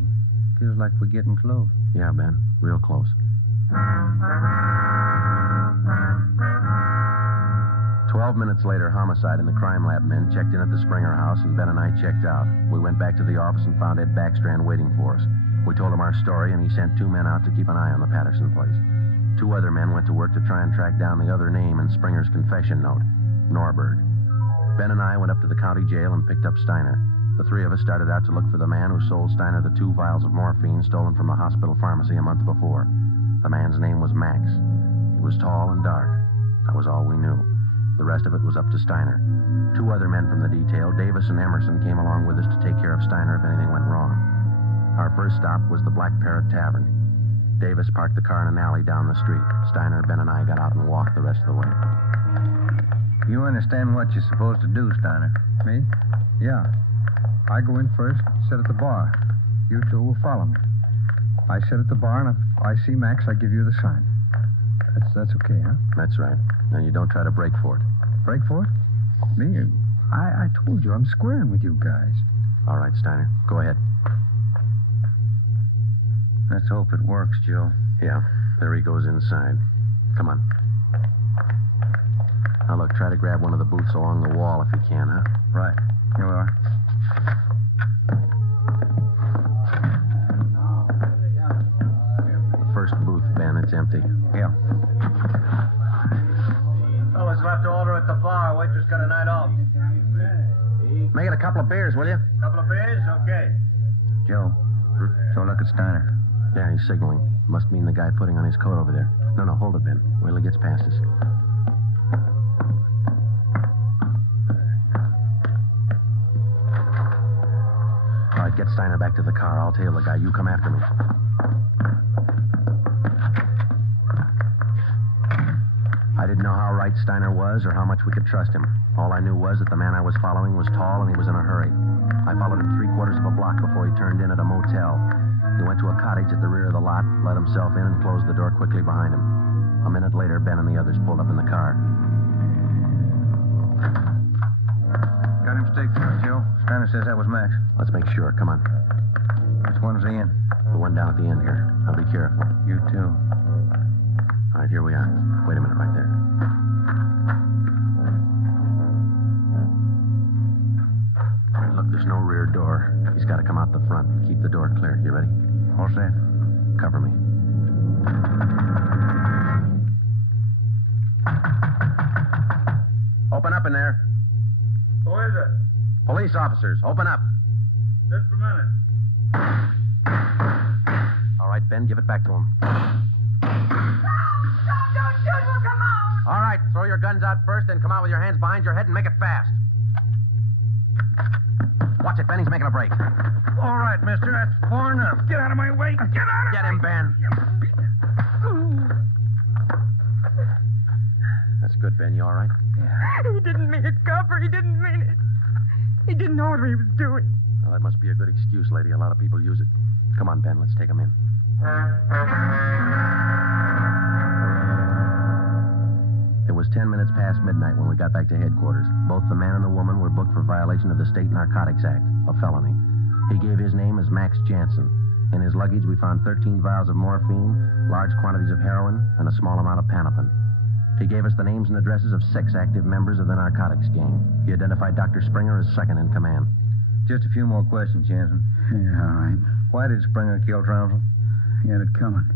Feels like we're getting close. Yeah, Ben. Real close. 12 minutes later, homicide and the crime lab men checked in at the Springer house, and Ben and I checked out. We went back to the office and found Ed Backstrand waiting for us. We told him our story, and he sent 2 men out to keep an eye on the Patterson place. 2 other men went to work to try and track down the other name in Springer's confession note, Norberg. Ben and I went up to the county jail and picked up Steiner. The 3 of us started out to look for the man who sold Steiner the 2 vials of morphine stolen from the hospital pharmacy a month before. The man's name was Max. He was tall and dark. That was all we knew. The rest of it was up to Steiner. 2 other men from the detail, Davis and Emerson, came along with us to take care of Steiner if anything went wrong. Our first stop was the Black Parrot Tavern. Davis parked the car in an alley down the street. Steiner, Ben, and I got out and walked the rest of the way. You understand what you're supposed to do, Steiner? Me? Yeah. I go in first, sit at the bar. You 2 will follow me. I sit at the bar, and if I see Max, I give you the sign. That's okay, huh? That's right. And you don't try to break for it. Break for it? Me? I told you, I'm squaring with you guys. All right, Steiner. Go ahead. Let's hope it works, Joe. Yeah. There he goes inside. Come on. Now, look, try to grab one of the booths along the wall if you can, huh? Right. Here we are. First booth, Ben. It's empty. Yeah. Fellas left to order at the bar. Waitress got a night off. Make it a couple of beers, will you? Couple of beers? Okay. Joe, so look at Steiner. Yeah, he's signaling. Must mean the guy putting on his coat over there. No, hold it, Ben. Wait till he gets past us. All right, get Steiner back to the car. I'll tail the guy. You come after me. I didn't know how right Steiner was or how much we could trust him. All I knew was that the man I was following was tall and he was in a hurry. I followed him 3/4 of a block before he turned in at a motel. He went to a cottage at the rear of the lot, let himself in, and closed the door quickly behind him. A minute later, Ben and the others pulled up in the car. Got him staked through, Joe. Steiner says that was Max. Let's make sure. Come on. Which one's he in? The one down at the end here. Now be careful. You too. All right, here we are. Wait a minute right there. All right, look, there's no rear door. He's got to come out the front. Keep the door clear. You ready? All set. Cover me. Open up in there. Who is it? Police officers, open up. Just a minute. All right, Ben, give it back to him. Don't shoot, we'll come out. All right, throw your guns out first, then come out with your hands behind your head and make it fast. Watch it, Ben, he's making a break. All right, mister, that's far enough. Get out of my way. Get out of Get him, Ben. That's good, Ben. You all right? He didn't mean it, Copper. He didn't mean it. He didn't know what he was doing. Well, that must be a good excuse, lady. A lot of people use it. Come on, Ben, let's take him in. It was 10 minutes past midnight when we got back to headquarters. Both the man and the woman were booked for violation of the State Narcotics Act, a felony. He gave his name as Max Jansen. In his luggage, we found 13 vials of morphine, large quantities of heroin, and a small amount of Panopin. He gave us the names and addresses of 6 active members of the narcotics gang. He identified Dr. Springer as second in command. Just a few more questions, Jansen. Yeah, all right. Why did Springer kill Trounsel? He had it coming.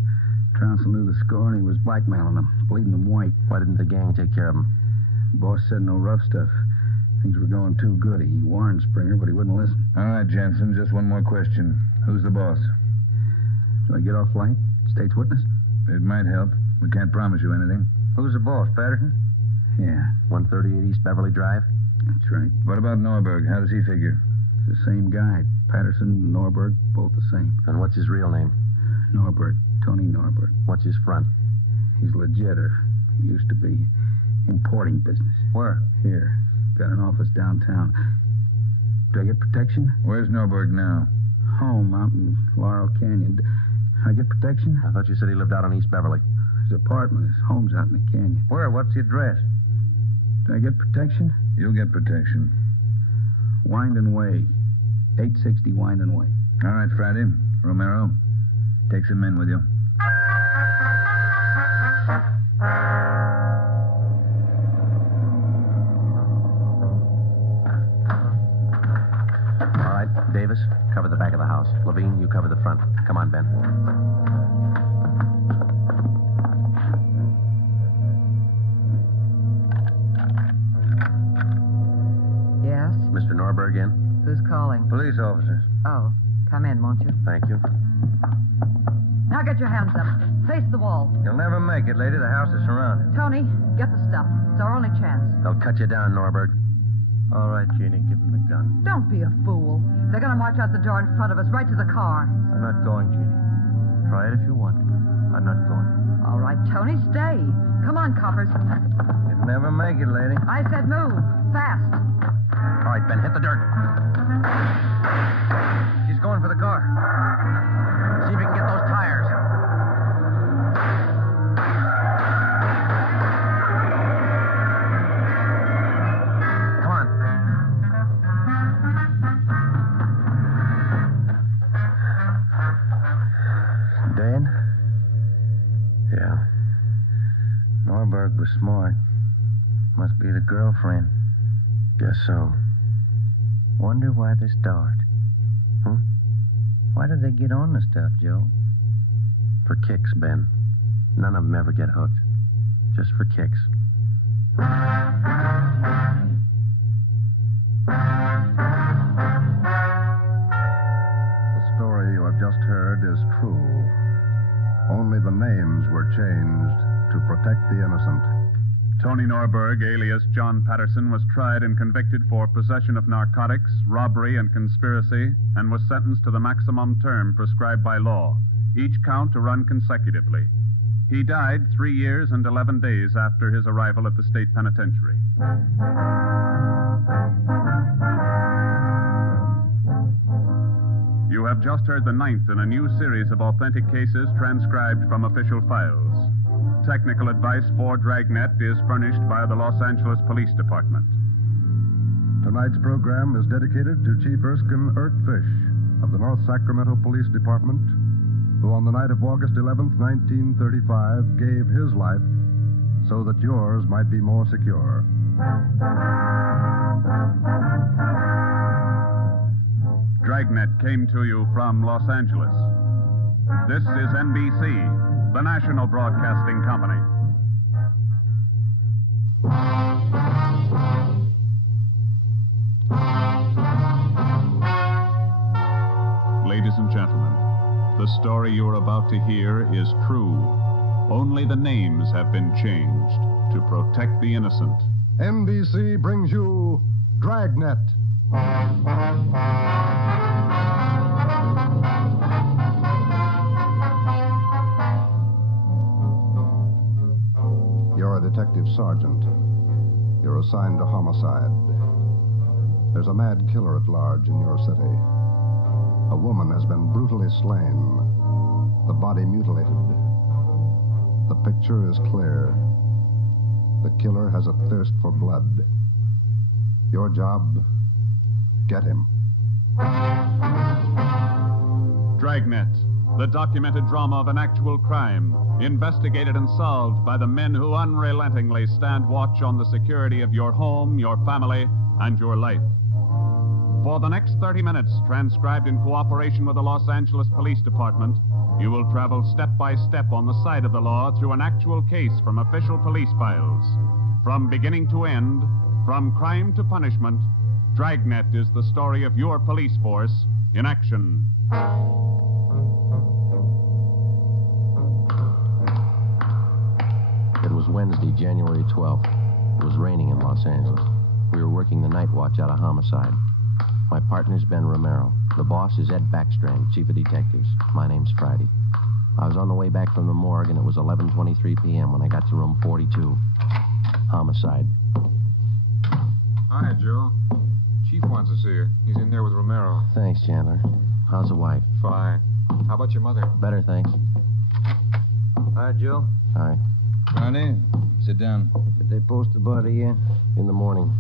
Trounsel knew the score, and he was blackmailing them, bleeding them white. Why didn't the gang take care of him? The boss said no rough stuff. Things were going too good. He warned Springer, but he wouldn't listen. All right, Jensen, just one more question. Who's the boss? Do I get off light? State's witness? It might help. We can't promise you anything. Who's the boss, Patterson? Yeah. 138 East Beverly Drive? That's right. What about Norberg? How does he figure? It's the same guy. Patterson and Norberg, both the same. And what's his real name? Norberg. Tony Norberg. What's his front? He's legit, or he used to be. Importing business. Where? Here. Got an office downtown. Do I get protection? Where's Norberg now? Home out in Laurel Canyon. Do I get protection? I thought you said he lived out on East Beverly. His apartment, his home's out in the canyon. Where? What's the address? Do I get protection? You'll get protection. Wind and Way. 860 Wind and Way. All right, Friday. Romero, take some men with you. All right, Davis, cover the back of the house. Levine, you cover the front. Come on, Ben. Yes? Mr. Norberg in? Who's calling? Police officers. Oh, come in, won't you? Thank you. Now get your hands up. Face the wall. You'll never make it, lady. The house is surrounded. Tony, get the stuff. It's our only chance. They'll cut you down, Norberg. All right, Jeannie, give him the gun. Don't be a fool. They're going to march out the door in front of us, right to the car. I'm not going, Jeannie. Try it if you want. I'm not going. All right, Tony, stay. Come on, coppers. You'll never make it, lady. I said move. Fast. All right, Ben, hit the dirt. She's going for the car. See if you can get those tires. Come on. Dead? Yeah. Norberg was smart. Must be the girlfriend. Guess so. Wonder why they start. Huh? Why do they get on the stuff, Joe? For kicks, Ben. None of them ever get hooked. Just for kicks. The story you have just heard is true. Only the names were changed to protect the innocent. Tony Norberg, alias John Patterson, was tried and convicted for possession of narcotics, robbery, and conspiracy, and was sentenced to the maximum term prescribed by law, each count to run consecutively. He died 3 years and 11 days after his arrival at the state penitentiary. You have just heard the 9th in a new series of authentic cases transcribed from official files. Technical advice for Dragnet is furnished by the Los Angeles Police Department. Tonight's program is dedicated to Chief Erskine Fish of the North Sacramento Police Department, who on the night of August 11th, 1935, gave his life so that yours might be more secure. Dragnet came to you from Los Angeles. This is NBC, the national broadcasting company. Ladies and gentlemen, the story you are about to hear is true. Only the names have been changed to protect the innocent. NBC brings you Dragnet. You're a detective sergeant. You're assigned to homicide. There's a mad killer at large in your city. A woman has been brutally slain, the body mutilated. The picture is clear. The killer has a thirst for blood. Your job, get him. Dragnet, the documented drama of an actual crime, investigated and solved by the men who unrelentingly stand watch on the security of your home, your family, and your life. For the next 30 minutes, transcribed in cooperation with the Los Angeles Police Department, you will travel step by step on the side of the law through an actual case from official police files. From beginning to end, from crime to punishment, Dragnet is the story of your police force in action. It was Wednesday, January 12th. It was raining in Los Angeles. We were working the night watch out of homicide. My partner's Ben Romero. The boss is Ed Backstrand, chief of detectives. My name's Friday. I was on the way back from the morgue, and it was 11:23 p.m. when I got to room 42. Homicide. Hi, Joe. Chief wants to see you. He's in there with Romero. Thanks, Chandler. How's the wife? Fine. How about your mother? Better, thanks. Hi, Joe. Hi. Friday, sit down. Did they post the body yet? In the morning.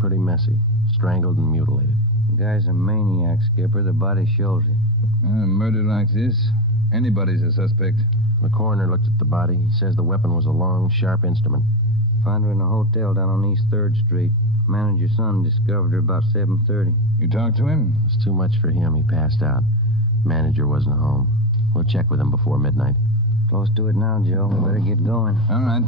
Pretty messy. Strangled and mutilated. The guy's a maniac, Skipper. The body shows it. A murder like this, anybody's a suspect. The coroner looked at the body. He says the weapon was a long, sharp instrument. Found her in a hotel down on East 3rd Street. Manager's son discovered her about 7:30. You talked to him? It was too much for him. He passed out. Manager wasn't home. We'll check with him before midnight. Close to it now, Joe. We better get going. All right.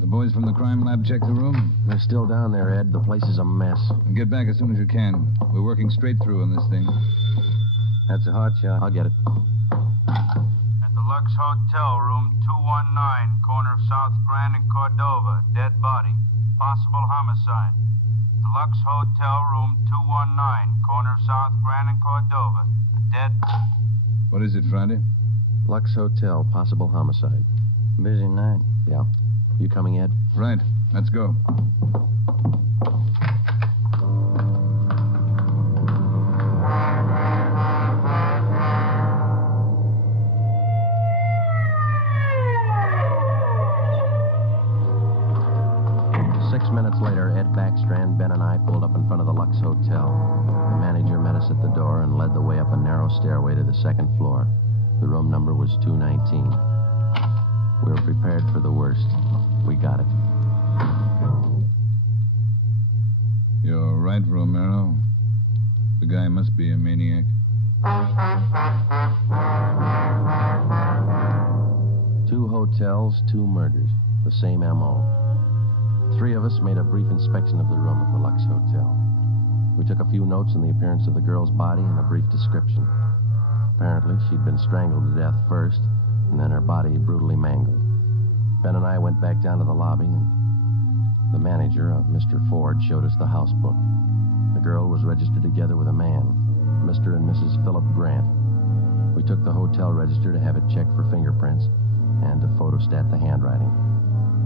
The boys from the crime lab check the room? They're still down there, Ed. The place is a mess. Get back as soon as you can. We're working straight through on this thing. That's a hot shot. I'll get it. At the Lux Hotel, room 219, corner of South Grand and Cordova. Dead body. Possible homicide. The Lux Hotel, room 219, corner of South Grand and Cordova. A dead... What is it, Friday? Lux Hotel, possible homicide. Busy night. Yeah. You coming, Ed? Right. Let's go. Minutes later, Ed Backstrand, Ben, and I pulled up in front of the Lux Hotel. The manager met us at the door and led the way up a narrow stairway to the second floor. The room number was 219. We were prepared for the worst. We got it. You're right, Romero. The guy must be a maniac. Two hotels, two murders. The same M.O. 3 of us made a brief inspection of the room at the Lux Hotel. We took a few notes on the appearance of the girl's body and a brief description. Apparently, she'd been strangled to death first, and then her body brutally mangled. Ben and I went back down to the lobby, and the manager, Mr. Ford, showed us the house book. The girl was registered together with a man, Mr. and Mrs. Philip Grant. We took the hotel register to have it checked for fingerprints and to photostat the handwriting.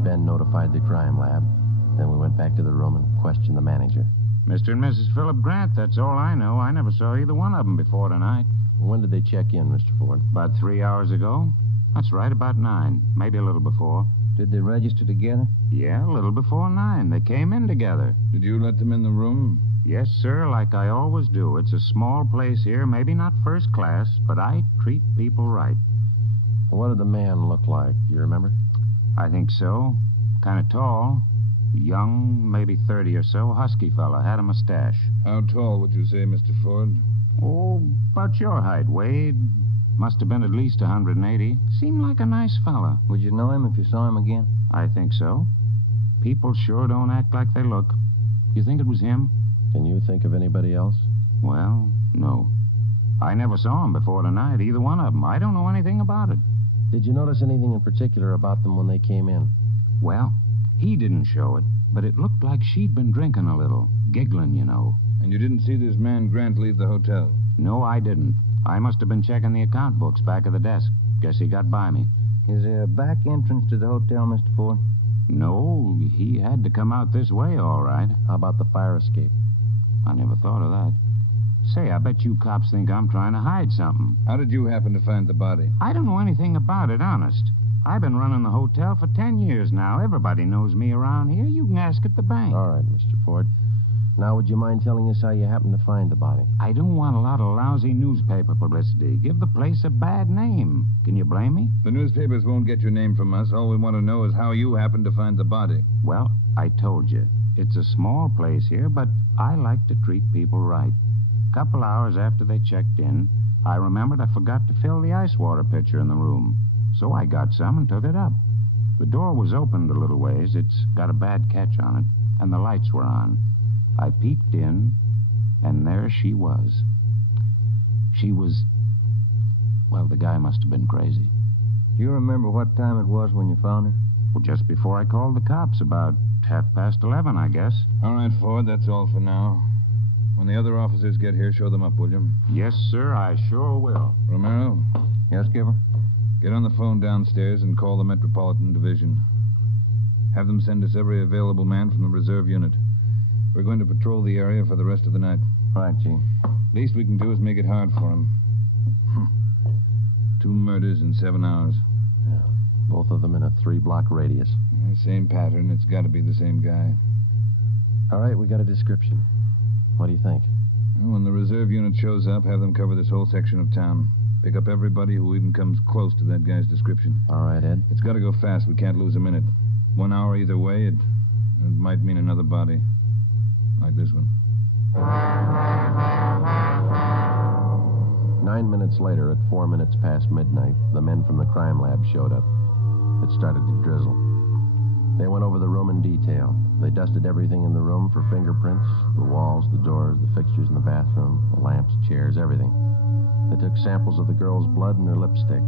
Ben notified the crime lab. Then we went back to the room and questioned the manager. Mr. and Mrs. Philip Grant, that's all I know. I never saw either one of them before tonight. When did they check in, Mr. Ford? About 3 hours ago. That's right, about 9. Maybe a little before. Did they register together? Yeah, a little before 9. They came in together. Did you let them in the room? Yes, sir, like I always do. It's a small place here, maybe not first class, but I treat people right. What did the man look like? Do you remember? I think so. Kind of tall. Young, maybe 30 or so. Husky fella. Had a mustache. How tall would you say, Mr. Ford? Oh, about your height, Wade. Must have been at least 180. Seemed like a nice fella. Would you know him if you saw him again? I think so. People sure don't act like they look. You think it was him? Can you think of anybody else? Well, no. I never saw him before tonight, either one of them. I don't know anything about it. Did you notice anything in particular about them when they came in? Well, he didn't show it, but it looked like she'd been drinking a little. Giggling, you know. And you didn't see this man Grant leave the hotel? No, I didn't. I must have been checking the account books back of the desk. Guess he got by me. Is there a back entrance to the hotel, Mr. Ford? No, he had to come out this way, all right. How about the fire escape? I never thought of that. Say, I bet you cops think I'm trying to hide something. How did you happen to find the body? I don't know anything about it, honest. I've been running the hotel for 10 years now. Everybody knows me around here. You can ask at the bank. All right, Mr. Ford. Now, would you mind telling us how you happened to find the body? I don't want a lot of lousy newspaper publicity. Give the place a bad name. Can you blame me? The newspapers won't get your name from us. All we want to know is how you happened to find the body. Well, I told you. It's a small place here, but I like to treat people right. Couple hours after they checked in, I remembered I forgot to fill the ice water pitcher in the room. So I got some and took it up. The door was opened a little ways. It's got a bad catch on it, and the lights were on. I peeked in, and there she was. She was... Well, the guy must have been crazy. Do you remember what time it was when you found her? Well, just before I called the cops, about 11:30, I guess. All right, Ford, that's all for now. When the other officers get here, show them up, will you? Yes, sir, I sure will. Romero? Yes, Skipper? Get on the phone downstairs and call the Metropolitan Division. Have them send us every available man from the reserve unit. We're going to patrol the area for the rest of the night. Right, Chief. Least we can do is make it hard for him. 2 murders in 7 hours. Yeah, both of them in a 3-block radius. Same pattern. It's got to be the same guy. All right, we got a description. What do you think? Well, when the reserve unit shows up, have them cover this whole section of town. Pick up everybody who even comes close to that guy's description. All right, Ed. It's got to go fast. We can't lose a minute. 1 hour either way, it might mean another body. Like this one. 9 minutes later, at 4 minutes past midnight, the men from the crime lab showed up. It started to drizzle. They went over the room in detail. They dusted everything in the room for fingerprints, the walls, the doors, the fixtures in the bathroom, the lamps, chairs, everything. They took samples of the girl's blood and her lipstick.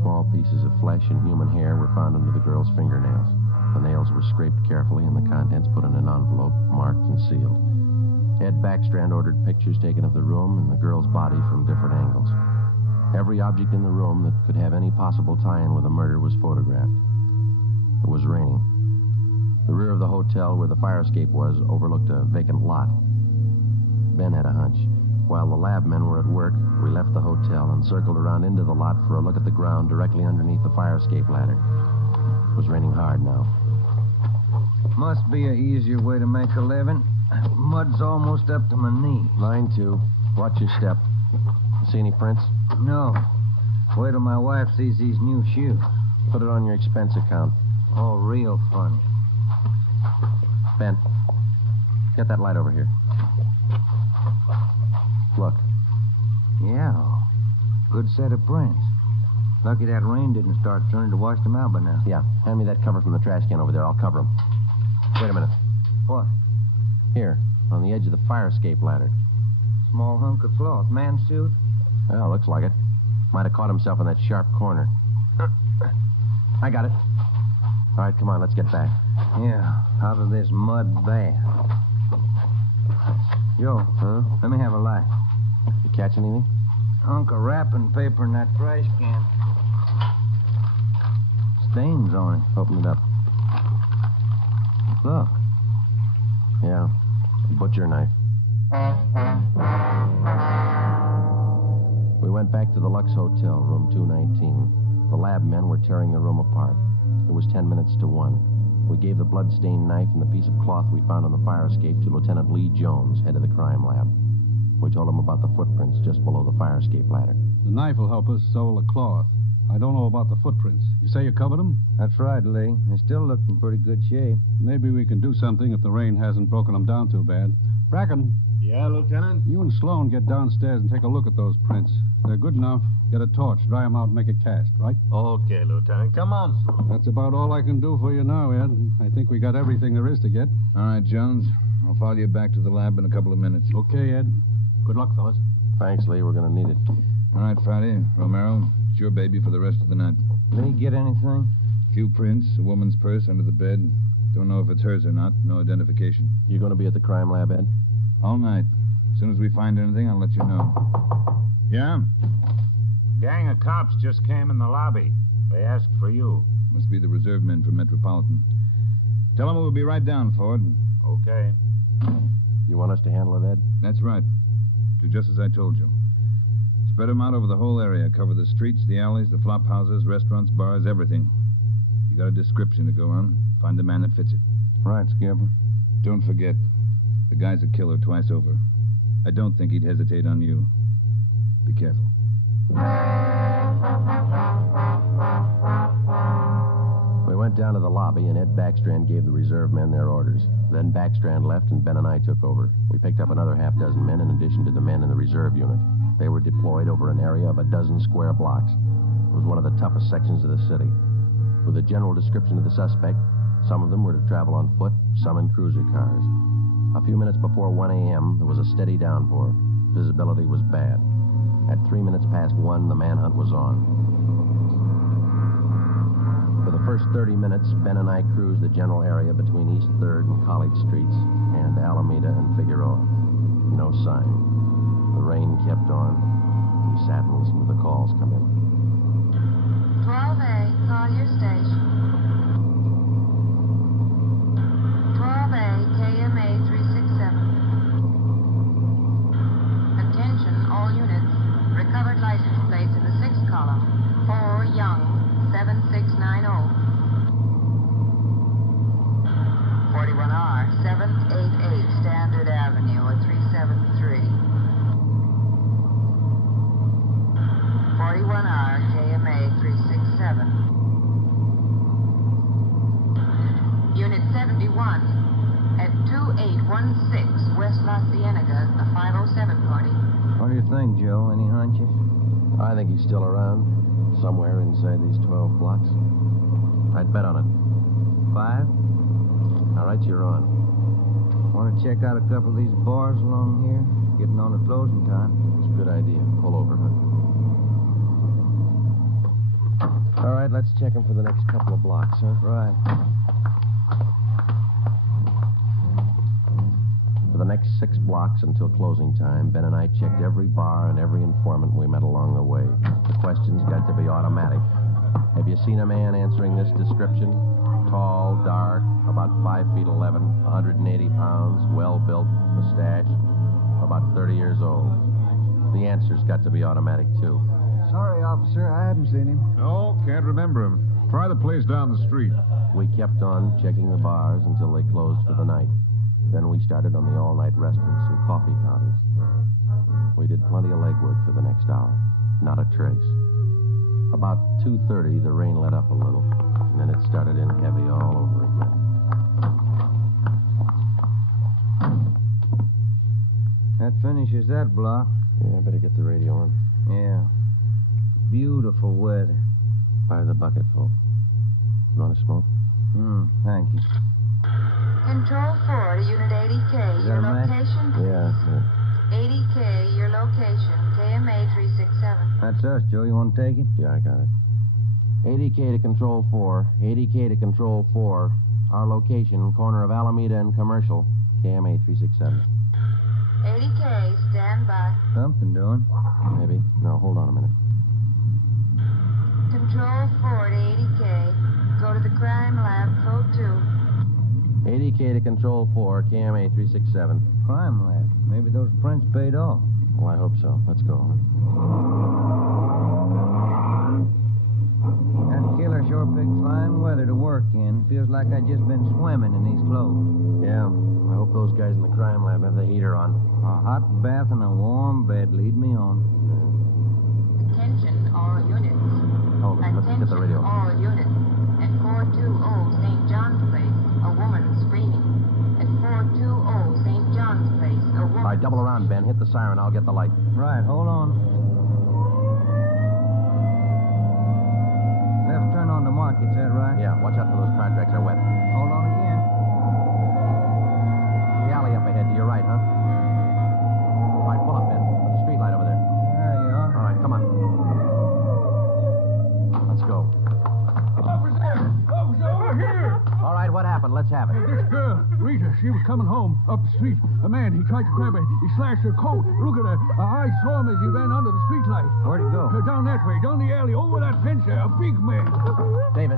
Small pieces of flesh and human hair were found under the girl's fingernails. The nails were scraped carefully and the contents put in an envelope, marked and sealed. Ed Backstrand ordered pictures taken of the room and the girl's body from different angles. Every object in the room that could have any possible tie-in with a murder was photographed. It was raining. The rear of the hotel where the fire escape was overlooked a vacant lot. Ben had a hunch. While the lab men were at work, we left the hotel and circled around into the lot for a look at the ground directly underneath the fire escape ladder. It was raining hard now. Must be an easier way to make a living. Mud's almost up to my knee. Mine, too. Watch your step. See any prints? No. Wait till my wife sees these new shoes. Put it on your expense account. Oh, real funny. Ben, get that light over here. Look. Yeah. Good set of prints. Lucky that rain didn't start turning to wash them out by now. Yeah. Hand me that cover from the trash can over there. I'll cover them. Wait a minute. What? Here, on the edge of the fire escape ladder. Small hunk of cloth. Man suit? Well, looks like it. Might have caught himself in that sharp corner. I got it. All right, come on, let's get back. Yeah, out of this mud bath. Joe, let me have a light. You catch anything? Hunk of wrapping paper in that trash can. Stains on it. Open it up. Look. Yeah, a butcher knife. We went back to the Lux Hotel, room 219. The lab men were tearing the room apart. It was 10 minutes to 1. We gave the blood-stained knife and the piece of cloth we found on the fire escape to Lieutenant Lee Jones, head of the crime lab. We told him about the footprints just below the fire escape ladder. The knife will help us, so will the cloth. I don't know about the footprints. You say you covered them? That's right, Lee. They still look in pretty good shape. Maybe we can do something if the rain hasn't broken them down too bad. Bracken. Yeah, Lieutenant? You and Sloan get downstairs and take a look at those prints. If they're good enough, get a torch, dry them out, and make a cast, right? Okay, Lieutenant. Come on, Sloan. That's about all I can do for you now, Ed. I think we got everything there is to get. All right, Jones. I'll follow you back to the lab in a couple of minutes. Okay, Ed. Good luck, fellas. Thanks, Lee. We're going to need it. All right, Friday. Romero, it's your baby for the rest of the night. Lee, get anything? Few prints, a woman's purse under the bed. Don't know if it's hers or not. No identification. You going to be at the crime lab, Ed? All night. As soon as we find anything, I'll let you know. Yeah? Gang of cops just came in the lobby. They asked for you. Must be the reserve men from Metropolitan. Tell them we'll be right down, Ford. Okay. You want us to handle it, Ed? That's right. Do just as I told you. Spread them out over the whole area. Cover the streets, the alleys, the flop houses, restaurants, bars, everything. You got a description to go on. Find the man that fits it. Right, Skipper. Don't forget, the guy's a killer twice over. I don't think he'd hesitate on you. Be careful. We went down to the lobby, and Ed Backstrand gave the reserve men their orders. Then Backstrand left, and Ben and I took over. We picked up another half-dozen men in addition to the men in the reserve unit. They were deployed over an area of a dozen square blocks. It was one of the toughest sections of the city. With a general description of the suspect, some of them were to travel on foot, some in cruiser cars. A few minutes before 1 a.m., there was a steady downpour. Visibility was bad. At 3 minutes past 1, the manhunt was on. For the first 30 minutes, Ben and I cruised the general area between East 3rd and College Streets and Alameda and Figueroa. No sign. The rain kept on. We sat and listened to the calls come in. 12A, Collier Station. 12A, KMA 367. Attention, all units. Recovered license plates in the 6th column. 4 Young, 7690. 41R, 788 Standard Avenue, or 373. 41R, KMA 367. Unit 71, at 2816 West La Cienega, a 507 party. What do you think, Joe? Any hunches? I think he's still around, somewhere inside these 12 blocks. I'd bet on it. 5? All right, you're on. Want to check out a couple of these bars along here? Getting on to closing time. It's a good idea. Pull over, huh? All right, let's check them for the next couple of blocks, huh? Right. For the next 6 blocks until closing time, Ben and I checked every bar and every informant we met along the way. The questions got to be automatic. Have you seen a man answering this description? Tall, dark, about 5 feet 11, 180 pounds, well-built, mustache, about 30 years old. The answer's got to be automatic, too. Sorry, officer, I haven't seen him. No, can't remember him. Try the place down the street. We kept on checking the bars until they closed for the night. Then we started on the all-night restaurants and coffee counters. We did plenty of legwork for the next hour. Not a trace. About 2:30, the rain let up a little, and then it started in heavy all over again. That finishes that block. Yeah, I better get the radio on. Yeah. Beautiful weather. By the bucketful. You want to smoke? Thank you. Control 4 to Unit 80K. Is Your that a match? location, please. Yeah. 80K, your location. KMA 367. That's us, Joe. You want to take it? Yeah, I got it. 80K to Control 4. 80K to Control 4. Our location, corner of Alameda and Commercial. KMA 367. 80K, stand by. Something doing. Maybe. No, hold on a minute. Control 4 to 80K. Go to the crime lab, code 2. 80K to Control 4, KMA 367. Crime lab. Maybe those prints paid off. Well, I hope so. Let's go. That killer sure picked fine weather to work in. Feels like I just been swimming in these clothes. Yeah. I hope those guys in the crime lab have the heater on. A hot bath and a warm bed lead me on. Attention, all units. Hold it. Let's get the radio. All units. At 420 St. John's Place, a woman screaming. At 420 St. John's Place, a woman... All right, double around, Ben. Hit the siren. I'll get the light. Right, hold on. Left turn on the market, is that right? Yeah, watch out for those car tracks. They're wet. Hold on again. The alley up ahead to your right, huh? All right, pull up, Ben. Put the street light over there. There you are. All right, come on. Let's go. Officer, over here! All right, what happened? Let's have it. This girl, Rita, she was coming home up the street. A man, he tried to grab her. He slashed her coat. Look at her. I saw him as he ran under the street light. Where'd he go? Down that way, down the alley, over that fence there. A big man. Davis,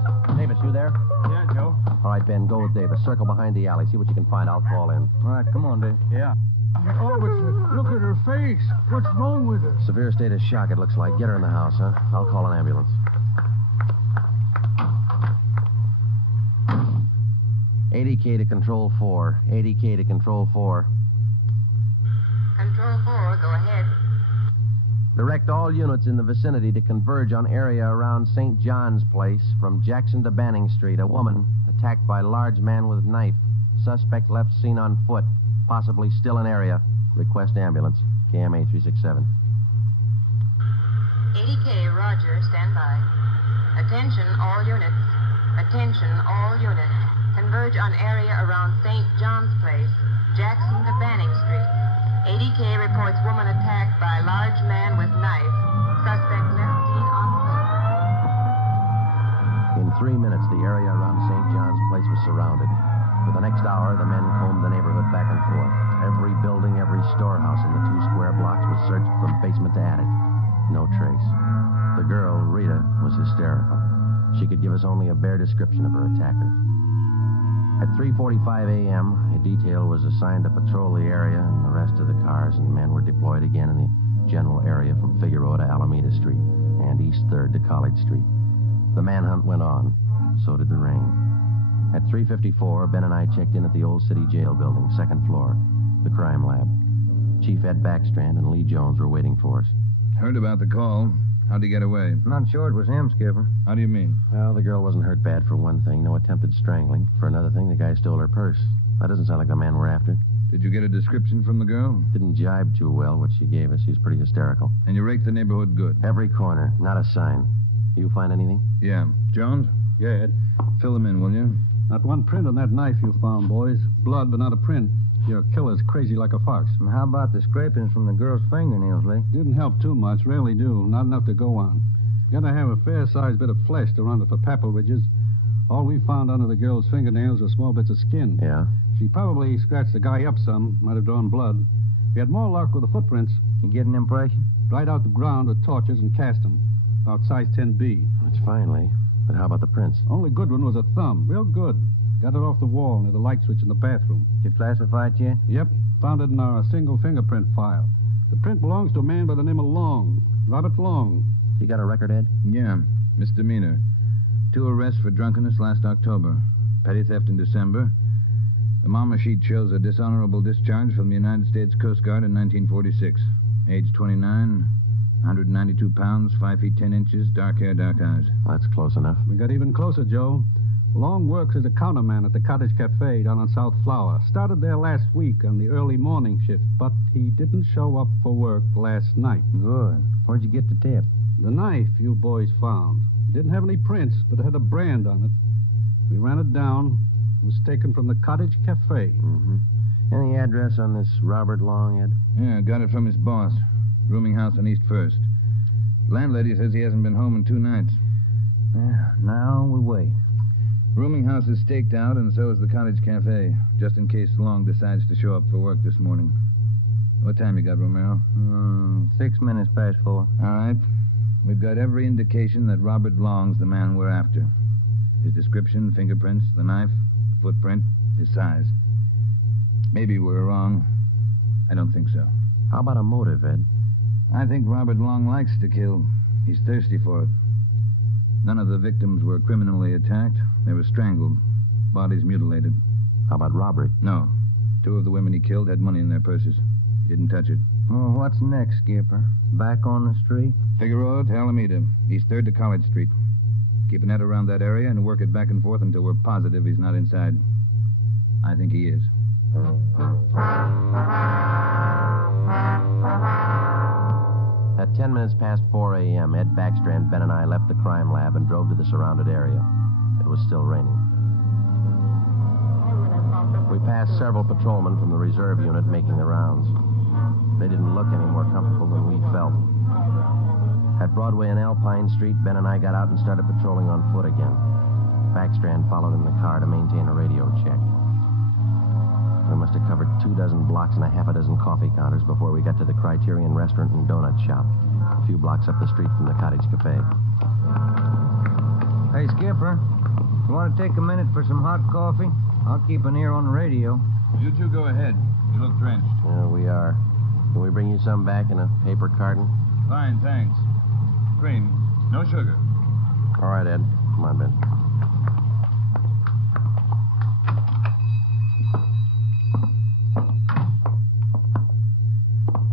you there? Yeah, Joe. All right, Ben, go with Davis. Circle behind the alley. See what you can find. I'll call in. All right, come on, Dave. Yeah. Officer, look at her face. What's wrong with her? Severe state of shock, it looks like. Get her in the house, huh? I'll call an ambulance. 80K to Control 4. 80K to Control 4. Control 4, go ahead. Direct all units in the vicinity to converge on area around St. John's Place from Jackson to Banning Street. A woman attacked by large man with knife. Suspect left seen on foot. Possibly still in area. Request ambulance. KMA 367. 80K, Roger, stand by. Attention, all units. Attention, all units. Converge on area around St. John's Place, Jackson to Banning Street. 80K reports woman attacked by large man with knife. Suspect left seen on foot. In 3 minutes, the area around St. John's Place was surrounded. For the next hour, the men combed the neighborhood back and forth. Every building, every storehouse in the 2 square blocks was searched from basement to attic. No trace. The girl, Rita, was hysterical. She could give us only a bare description of her attacker. At 3:45 a.m., a detail was assigned to patrol the area and the rest of the cars, and men were deployed again in the general area from Figueroa to Alameda Street and East 3rd to College Street. The manhunt went on. So did the rain. At 3:54, Ben and I checked in at the Old City Jail building, 2nd floor, the crime lab. Chief Ed Backstrand and Lee Jones were waiting for us. Heard about the call. How'd he get away? Not sure it was him, Skipper. How do you mean? Well, the girl wasn't hurt bad for one thing. No attempted strangling. For another thing, the guy stole her purse. That doesn't sound like the man we're after. Did you get a description from the girl? Didn't jibe too well what she gave us. She was pretty hysterical. And you raked the neighborhood good? Every corner. Not a sign. You find anything? Yeah. Jones? Yeah, Ed. Fill them in, will you? Not one print on that knife you found, boys. Blood, but not a print. Your killer's crazy like a fox. And how about the scrapings from the girl's fingernails, Lee? Didn't help too much. Rarely do. Not enough to go on. Gotta have a fair-sized bit of flesh to run it for papal ridges. All we found under the girl's fingernails were small bits of skin. Yeah? She probably scratched the guy up some. Might have drawn blood. We had more luck with the footprints. You get an impression? Dried out the ground with torches and cast them. About size 10B. That's fine, Lee. But how about the prints? Only good one was a thumb. Real good. Got it off the wall near the light switch in the bathroom. Did you classify it yet? Yep. Found it in our single fingerprint file. The print belongs to a man by the name of Long. Robert Long. You got a record, Ed? Yeah. Misdemeanor. 2 arrests for drunkenness last October. Petty theft in December. The mama sheet shows a dishonorable discharge from the United States Coast Guard in 1946. Age 29, 192 pounds, 5 feet 10 inches, dark hair, dark eyes. That's close enough. We got even closer, Joe. Long works as a counterman at the Cottage Cafe down on South Flower. Started there last week on the early morning shift, but he didn't show up for work last night. Good. Where'd you get the tip? The knife you boys found. Didn't have any prints, but it had a brand on it. ran it down. It was taken from the Cottage Cafe. Mm-hmm. Any address on this Robert Long, Ed? Yeah, got it from his boss. Rooming house on East 1st. Landlady says he hasn't been home in 2 nights. Yeah, now we wait. Rooming house is staked out, and so is the Cottage Cafe, just in case Long decides to show up for work this morning. What time you got, Romero? 6 minutes past 4. All right. We've got every indication that Robert Long's the man we're after. His description, fingerprints, the knife, the footprint, his size. Maybe we're wrong. I don't think so. How about a motive, Ed? I think Robert Long likes to kill. He's thirsty for it. None of the victims were criminally attacked. They were strangled. Bodies mutilated. How about robbery? No. 2 of the women he killed had money in their purses. He didn't touch it. Well, what's next, Skipper? Back on the street? Figueroa to Alameda, East 3rd to College Street. Keep an net around that area and work it back and forth until we're positive he's not inside. I think he is. At 10 minutes past 4 a.m., Ed Backstrand, Ben, and I left the crime lab and drove to the surrounded area. It was still raining. We passed several patrolmen from the reserve unit making the rounds. They didn't look any more comfortable than we felt. At Broadway and Alpine Street, Ben and I got out and started patrolling on foot again. Backstrand followed in the car to maintain a radio check. We must have covered 24 blocks and a half a dozen coffee counters before we got to the Criterion Restaurant and Donut Shop, a few blocks up the street from the Cottage Cafe. Hey, Skipper, you want to take a minute for some hot coffee? I'll keep an ear on the radio. You two go ahead. You look drenched. Yeah, we are. Can we bring you some back in a paper carton? Fine, thanks. Cream. No sugar. All right, Ed. Come on, Ben.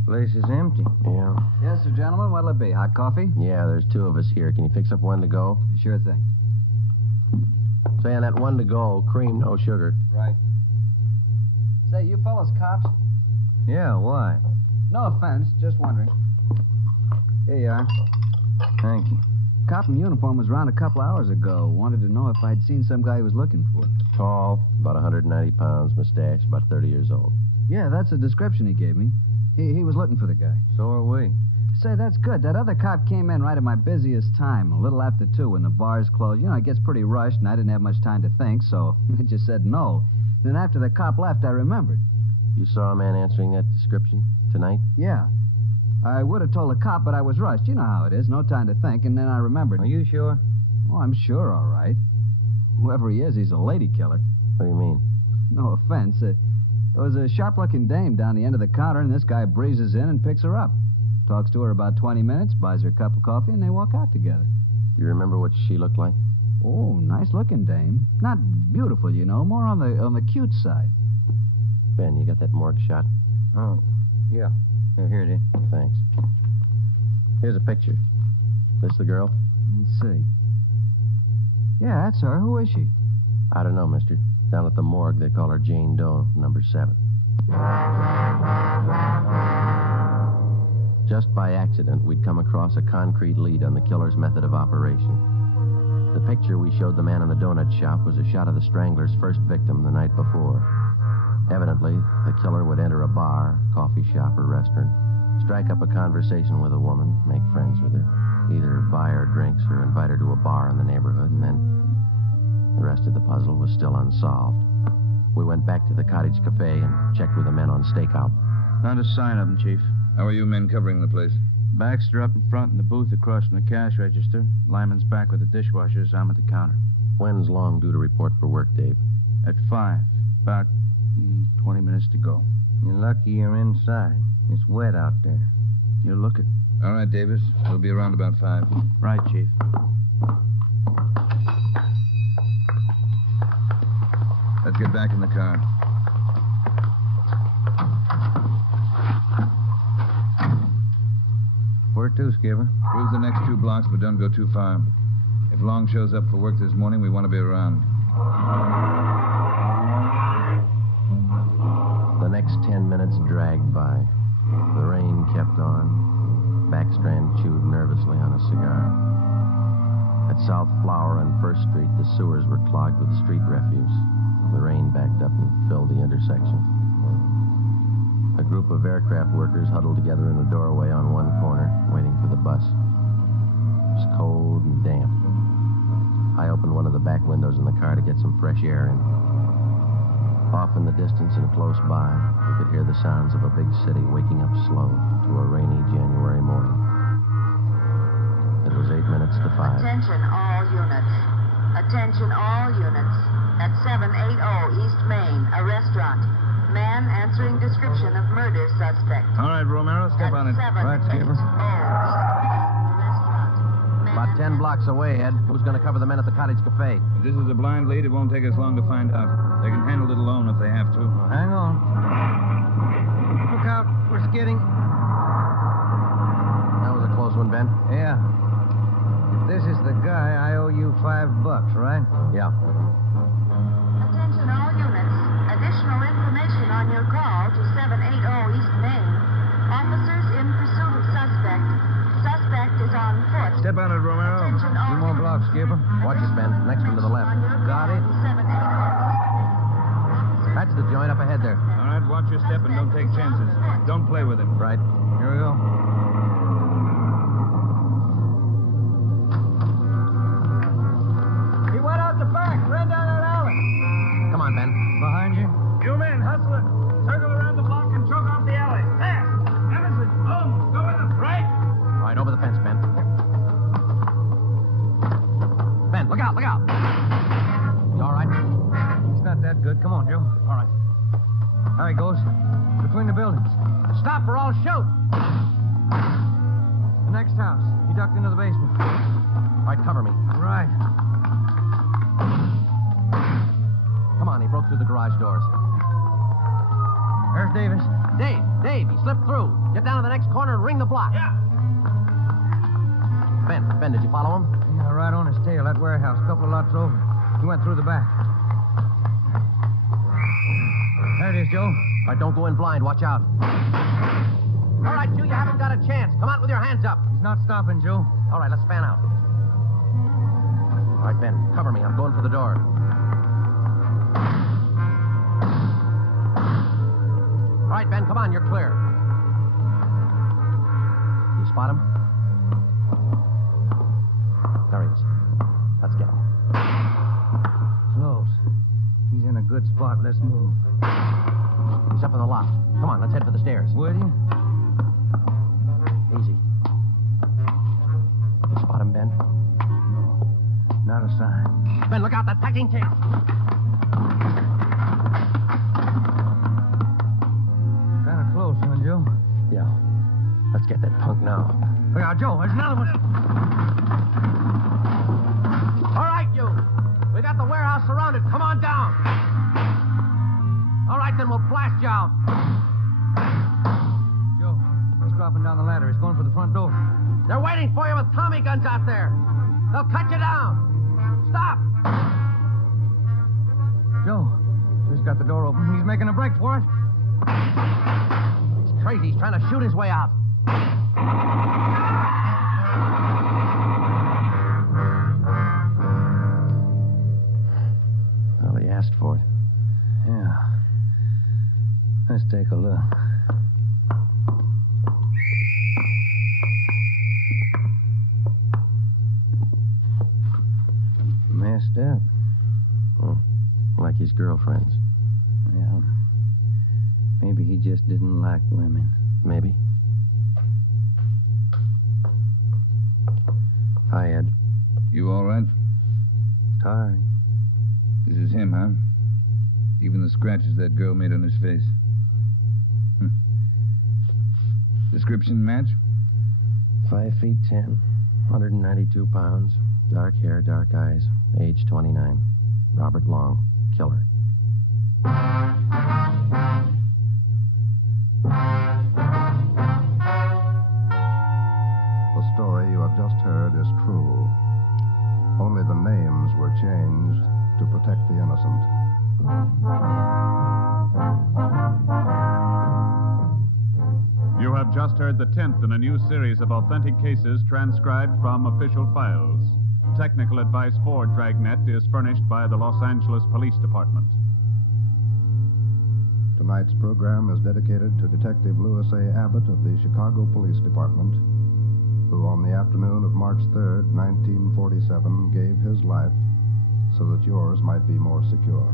Place is empty. Yeah. Yes, sir, gentlemen. What'll it be? Hot coffee? Yeah, there's 2 of us here. Can you fix up one to go? Sure thing. Say, on that one to go, cream, no sugar. Right. Say, you fellas cops? Yeah, why? No offense, just wondering. Here you are. Thank you. Cop in uniform was around a couple hours ago. Wanted to know if I'd seen some guy he was looking for. Tall, about 190 pounds, mustache, about 30 years old. Yeah, that's the description he gave me. He was looking for the guy. So are we. Say, that's good. That other cop came in right at my busiest time, a little after 2 when the bars closed. You know, it gets pretty rushed, and I didn't have much time to think, so I just said no. Then after the cop left, I remembered. You saw a man answering that description tonight? Yeah. I would have told the cop, but I was rushed. You know how it is. No time to think, and then I remembered. Are you sure? Oh, I'm sure, all right. Whoever he is, he's a lady killer. What do you mean? No offense. There was a sharp-looking dame down the end of the counter, and this guy breezes in and picks her up. Talks to her about 20 minutes, buys her a cup of coffee, and they walk out together. Do you remember what she looked like? Oh, nice-looking dame. Not beautiful, you know, more on the cute side. Ben, you got that morgue shot? Oh, yeah. Here it is. Thanks. Here's a picture. This the girl? Let's see. Yeah, that's her. Who is she? I don't know, mister. Down at the morgue, they call her Jane Doe, number 7. Just by accident, we'd come across a concrete lead on the killer's method of operation. The picture we showed the man in the donut shop was a shot of the strangler's first victim the night before. Evidently, the killer would enter a bar, coffee shop, or restaurant, strike up a conversation with a woman, make friends with her, either buy her drinks or invite her to a bar in the neighborhood, and then the rest of the puzzle was still unsolved. We went back to the Cottage Cafe and checked with the men on stakeout. Not a sign of them, Chief. How are you men covering the place? Baxter up in front in the booth across from the cash register. Lyman's back with the dishwashers. I'm at the counter. When's Long due to report for work, Dave? At 5. About 20 minutes to go. You're lucky you're inside. It's wet out there. You'll look it. All right, Davis. We'll be around about 5. Right, Chief. Let's get back in the car. Where to, Skipper? Cruise the next 2 blocks, but don't go too far. If Long shows up for work this morning, we want to be around. The next 10 minutes dragged by. The rain kept on. Backstrand chewed nervously on a cigar. At South Flower and First Street, the sewers were clogged with street refuse. The rain backed up and filled the intersection. A group of aircraft workers huddled together in a doorway on one corner, waiting for the bus. It was cold and damp. I opened one of the back windows in the car to get some fresh air in. Off in the distance and close by, you could hear the sounds of a big city waking up slow to a rainy January morning. It was 8 minutes to 5. Attention all units. Attention all units. At 780 East Main, a restaurant. Man answering description of murder suspect. All right, Romero, step on it. Right, Skipper. About 10 blocks away, Ed. Who's going to cover the men at the Cottage Cafe? If this is a blind lead, it won't take us long to find out. They can handle it alone if they have to. Well, hang on. Look out. We're skidding. That was a close one, Ben. Yeah. If this is the guy, I owe you $5, right? Yeah. Attention all units. Additional information on your call to 780 East Main. Officers in pursuit of suspect. Suspect is on foot. Step on it, Romero. Two more blocks, Skipper. Watch it, Ben. Next one to the left. Got it. That's the joint up ahead there. All right, watch your step and don't take chances. Don't play with him. Right. Here we go. He went out the back. Ran down that alley. Come on, Ben. Behind you. You men, hustle it. Circle around the block and choke off the alley. Fast. Emerson, home. Go with them. Right? All right, over the fence, Ben. Ben, look out, look out. You all right? It's not that good. Come on, Joe. All right. There he goes. Between the buildings. Stop or I'll shoot. The next house. He ducked into the basement. All right, cover me. Right. Come on, he broke through the garage doors. There's Davis. Dave, he slipped through. Get down to the next corner and ring the block. Yeah. Ben, did you follow him? Yeah, right on his tail. That warehouse, a couple of lots over. He went through the back. There it is, Joe. All right, don't go in blind. Watch out. All right, you haven't got a chance. Come out with your hands up. He's not stopping, Joe. All right, let's fan out. All right, Ben, cover me. I'm going for the door. All right, Ben, come on. You're clear. You spot him? There he is. Let's get him. Close. He's in a good spot. Let's move. He's up in the loft. Come on, let's head for the stairs. Will you? Easy. You spot him, Ben? No. Not a sign. Ben, look out. That packing tape. Kind of close, huh, Joe? Yeah. Let's get that punk now. Look out, Joe. There's another one. All right, you. We got the warehouse surrounded. Come on down. All right, then we'll blast you out. Joe, he's dropping down the ladder. He's going for the front door. They're waiting for you with Tommy guns out there. They'll cut you down. Stop. Joe, he's got the door open. He's making a break for it. He's crazy. He's trying to shoot his way out. Well, he asked for it. Yeah. Let's take a look. Messed up. Oh, like his girlfriends. Yeah. Maybe he just didn't like women. Maybe. Hi, Ed. You all right? Tired. This is him, huh? Even the scratches that girl made on his face. Description match? 5 feet 10, 192 pounds, dark hair, dark eyes, age 29. Robert Long, killer. The story you have just heard is true. Only the names were changed to protect the innocent. You have just heard the 10th in a new series of authentic cases transcribed from official files. technical advice for Dragnet is furnished by the Los Angeles Police Department. Tonight's program is dedicated to Detective Louis A. Abbott of the Chicago Police Department, who on the afternoon of March 3rd, 1947, gave his life so that yours might be more secure.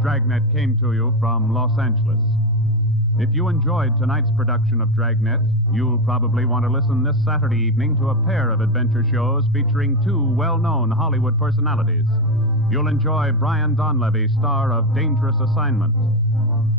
Dragnet came to you from Los Angeles. If you enjoyed tonight's production of Dragnet, you'll probably want to listen this Saturday evening to a pair of adventure shows featuring two well-known Hollywood personalities. You'll enjoy Brian Donlevy, star of Dangerous Assignment.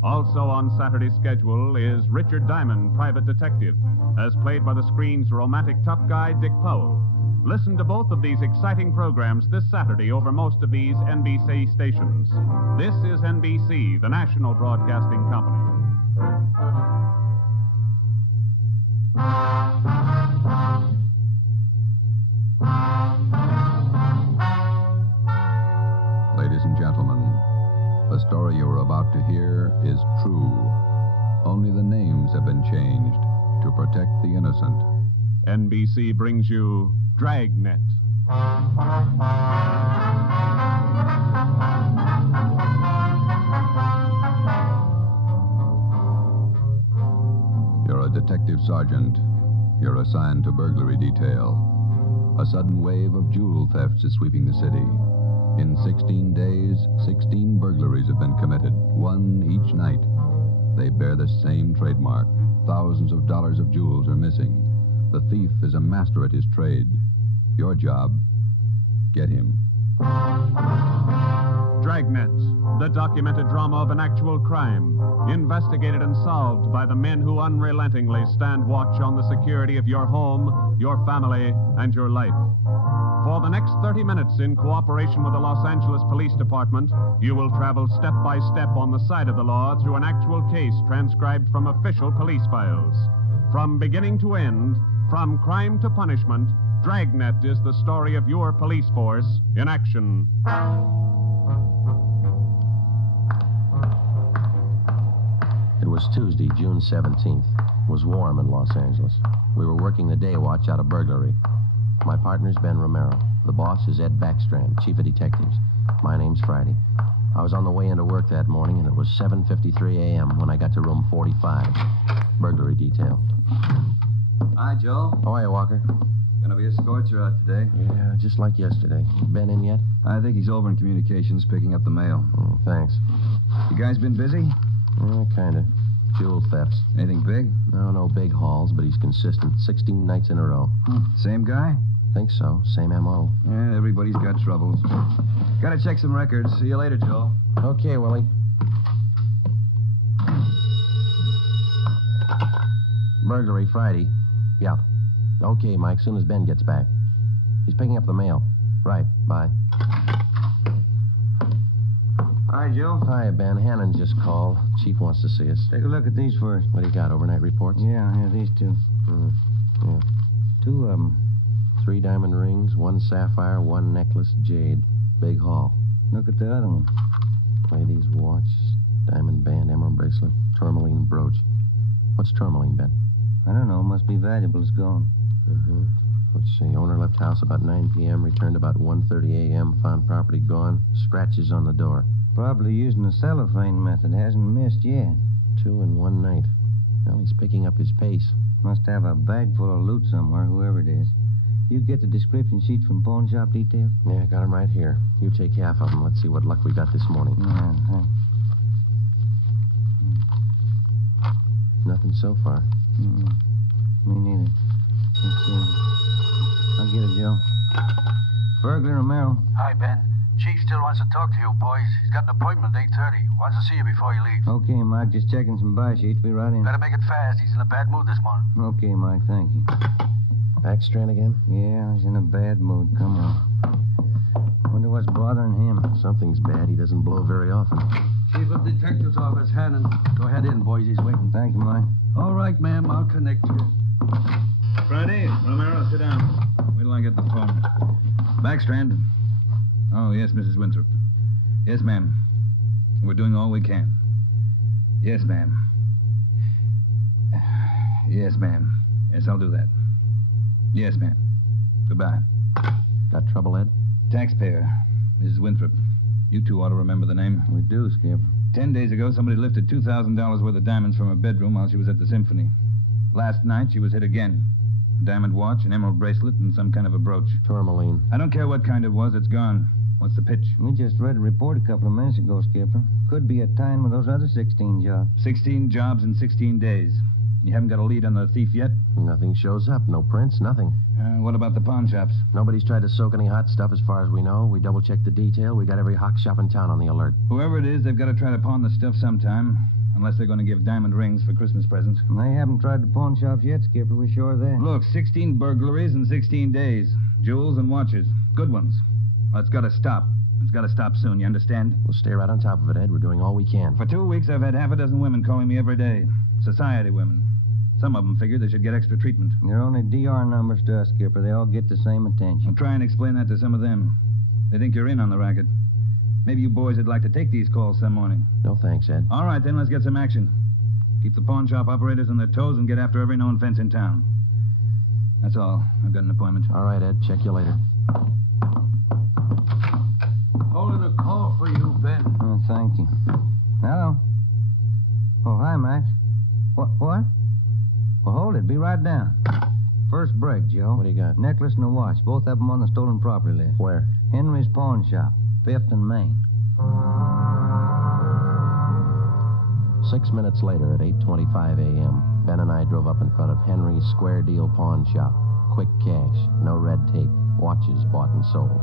Also on Saturday's schedule is Richard Diamond, private detective, as played by the screen's romantic tough guy, Dick Powell. Listen to both of these exciting programs this Saturday over most of these NBC stations. This is NBC, the national broadcasting company. Ladies and gentlemen, the story you are about to hear is true. Only the names have been changed to protect the innocent. NBC brings you Dragnet. You're a detective sergeant. You're assigned to burglary detail. A sudden wave of jewel thefts is sweeping the city. In 16 days, 16 burglaries have been committed, one each night. They bear the same trademark. Thousands of dollars of jewels are missing. The thief is a master at his trade. Your job, get him. Dragnet, the documented drama of an actual crime, investigated and solved by the men who unrelentingly stand watch on the security of your home, your family, and your life. For the next 30 minutes, in cooperation with the Los Angeles Police Department, you will travel step by step on the side of the law through an actual case transcribed from official police files. From beginning to end, from crime to punishment, Dragnet is the story of your police force in action. It was Tuesday, June 17th. It was warm in Los Angeles. We were working the day watch out of burglary. My partner's Ben Romero. The boss is Ed Backstrand, chief of detectives. My name's Friday. I was on the way into work that morning, and it was 7:53 a.m. when I got to room 45. Burglary detail. Hi, Joe. How are you, Walker? Gonna be a scorcher out today. Yeah, just like yesterday. Ben in yet? I think he's over in communications picking up the mail. Oh, thanks. You guys been busy? Kinda. Jewel thefts. Anything big? No big hauls, but he's consistent. 16 nights in a row. Same guy? Think so. Same M.O. Yeah, everybody's got troubles. Gotta check some records. See you later, Joe. Okay, Willie. Burglary Friday. Yeah. Okay, Mike, soon as Ben gets back. He's picking up the mail. Right, bye. Hi, Joe. Hi, Ben. Hannon just called. Chief wants to see us. Take a look at these first. What do you got, overnight reports? Yeah, these two. Yeah. Two of them. 3 diamond rings, 1 sapphire, 1 necklace, jade. Big haul. Look at the other one. Lady's watch, diamond band, emerald bracelet, tourmaline brooch. What's tourmaline, Ben? I don't know. Must be valuable. It's gone. Let's see. Owner left house about 9 p.m., returned about 1:30 a.m., found property gone, scratches on the door. Probably using the cellophane method. Hasn't missed yet. 2 in 1 night. Well, he's picking up his pace. Must have a bag full of loot somewhere, whoever it is. You get the description sheets from pawn shop detail? Yeah, got them right here. You take half of them. Let's see what luck we got this morning. Nothing so far. Me neither. Let's see. I'll get it, Joe. Burglar Romero. Hi, Ben. Chief still wants to talk to you, boys. He's got an appointment at 8:30. Wants to see you before you leave. Okay, Mike. Just checking some buy sheets. Be right in. Better make it fast. He's in a bad mood this morning. Okay, Mike. Thank you. Backstrand again? Yeah, he's in a bad mood. Come on. Wonder what's bothering him. Something's bad. He doesn't blow very often. Chief of Detective's Office, Helen. Go ahead in, boys. He's waiting. Thank you, Mike. All right, ma'am. I'll connect you. Friday, Romero, sit down. Wait till I get the phone. Backstrand. Oh, yes, Mrs. Winthrop. Yes, ma'am. We're doing all we can. Yes, ma'am. Yes, ma'am. Yes, I'll do that. Yes, ma'am. Goodbye. Got trouble, Ed? Taxpayer, Mrs. Winthrop. You two ought to remember the name. We do, Skipper. 10 days ago, somebody lifted $2,000 worth of diamonds from her bedroom while she was at the symphony. Last night, she was hit again. A diamond watch, an emerald bracelet, and some kind of a brooch. Tourmaline. I don't care what kind it was. It's gone. What's the pitch? We just read a report a couple of minutes ago, Skipper. Could be a tie-in with those other 16 jobs. 16 jobs in 16 days. You haven't got a lead on the thief yet? Nothing shows up. No prints, nothing. What about the pawn shops? Nobody's tried to soak any hot stuff as far as we know. We double-checked the detail. We got every hawk shop in town on the alert. Whoever it is, they've got to try to pawn the stuff sometime. Unless they're going to give diamond rings for Christmas presents. They haven't tried the pawn shops yet, Skipper. We're sure of that. Look, 16 burglaries in 16 days. Jewels and watches. Good ones. Well, it's got to stop. It's got to stop soon, you understand? We'll stay right on top of it, Ed. We're doing all we can. For 2 weeks, I've had half a dozen women calling me every day. Society women. Some of them figured they should get extra treatment. They're only DR numbers to us, Skipper. They all get the same attention. I'll try and explain that to some of them. They think you're in on the racket. Maybe you boys would like to take these calls some morning. No thanks, Ed. All right, then, let's get some action. Keep the pawn shop operators on their toes and get after every known fence in town. That's all. I've got an appointment. All right, Ed. Check you later. Holding a call for you, Ben. Oh, thank you. Hello. Oh, hi, Max. What? Well, hold it. Be right down. First break, Joe. What do you got? Necklace and a watch. Both of them on the stolen property list. Where? Henry's pawn shop. 5th and Main. 6 minutes later at 8:25 a.m., Ben and I drove up in front of Henry's Square Deal Pawn Shop. Quick cash, no red tape, watches bought and sold.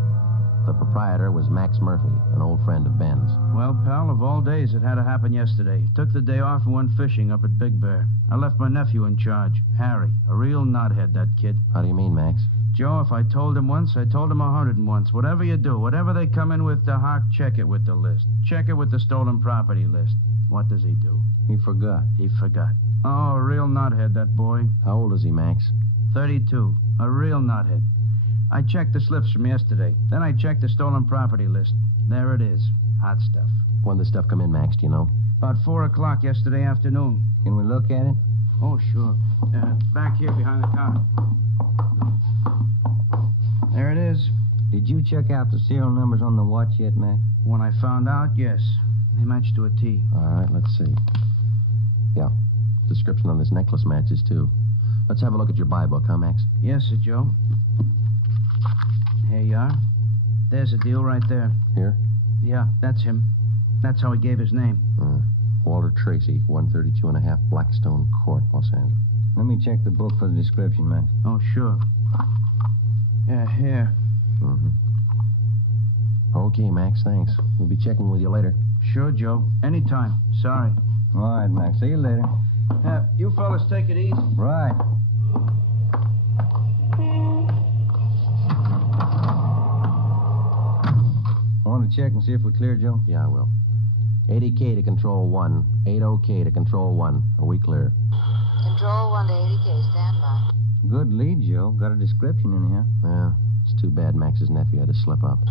The proprietor was Max Murphy, an old friend of Ben's. Well, pal, of all days, it had to happen yesterday. Took the day off and went fishing up at Big Bear. I left my nephew in charge, Harry. A real knothead, that kid. How do you mean, Max? Joe, if I told him once, I told him 101. Whatever you do, whatever they come in with to Hawk, check it with the list. Check it with the stolen property list. What does he do? He forgot. He forgot. Oh, a real knothead, that boy. How old is he, Max? 32. A real knothead. I checked the slips from yesterday. Then I checked the stolen property list. There it is. Hot stuff. When did the stuff come in, Max, do you know? About 4 o'clock yesterday afternoon. Can we look at it? Oh, sure. Back here behind the counter. There it is. Did you check out the serial numbers on the watch yet, Max? When I found out, yes. They match to a T. All right, let's see. Yeah. Description on this necklace matches, too. Let's have a look at your buy book, huh, Max? Yes, sir, Joe. Here you are. There's a deal right there. Here? Yeah, that's him. That's how he gave his name. Walter Tracy, 132 and a half Blackstone Court, Los Angeles. Let me check the book for the description, Max. Oh, sure. Yeah, here. Mm-hmm. Okay, Max, thanks. We'll be checking with you later. Sure, Joe. Anytime. Sorry. All right, Max. See you later. You fellas take it easy. Right. Want to check and see if we're clear, Joe? Yeah, I will. 80K to Control 1. 80K to Control 1. Are we clear? Control 1 to 80K, stand by. Good lead, Joe. Got a description in here. Yeah. It's too bad Max's nephew had to slip up.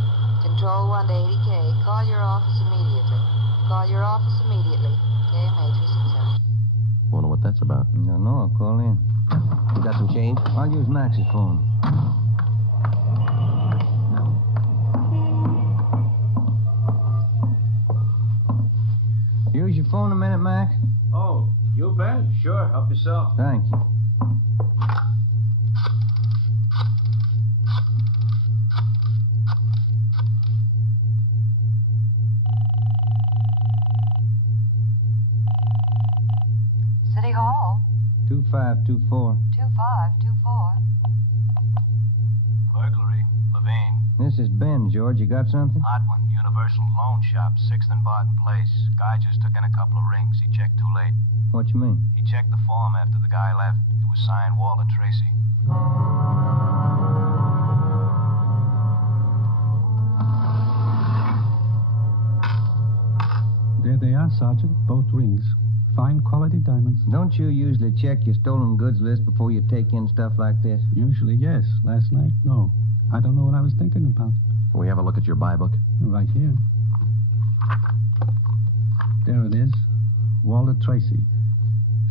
Control 1 to 80K, call your office immediately. Call your office immediately. KMH is concerned. Wonder what that's about. No, I'll call in. You got some change? I'll use Max's phone. Use your phone a minute, Max? Oh, you, Ben? Sure, help yourself. Thank you. City Hall. 2524. 2524. Burglary, Levine. This is Ben, George. You got something? Hot one. Universal Loan Shop, 6th and Barton Place. Guy just took in a couple of rings. He checked too late. What you mean? He checked the form after the guy left. It was signed Walter Tracy. There they are, Sergeant. Both rings. Fine quality diamonds. Don't you usually check your stolen goods list before you take in stuff like this? Usually, yes. Last night, no. I don't know what I was thinking about. Can we have a look at your buy book? Right here. There it is. Walter Tracy.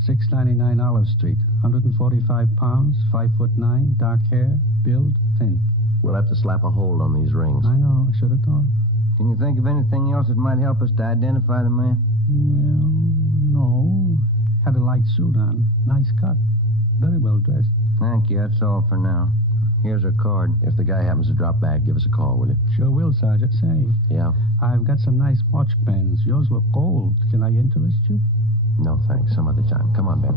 699 Olive Street. 145 pounds, 5'9", dark hair, build, thin. We'll have to slap a hold on these rings. I know, I should have thought. Can you think of anything else that might help us to identify the man? Well, no. Had a light suit on. Nice cut. Very well dressed. Thank you. That's all for now. Here's our card. If the guy happens to drop back, give us a call, will you? Sure will, Sergeant. Say, Yeah? I've got some nice watch pens. Yours look gold. Can I interest you? No, thanks. Some other time. Come on, Ben.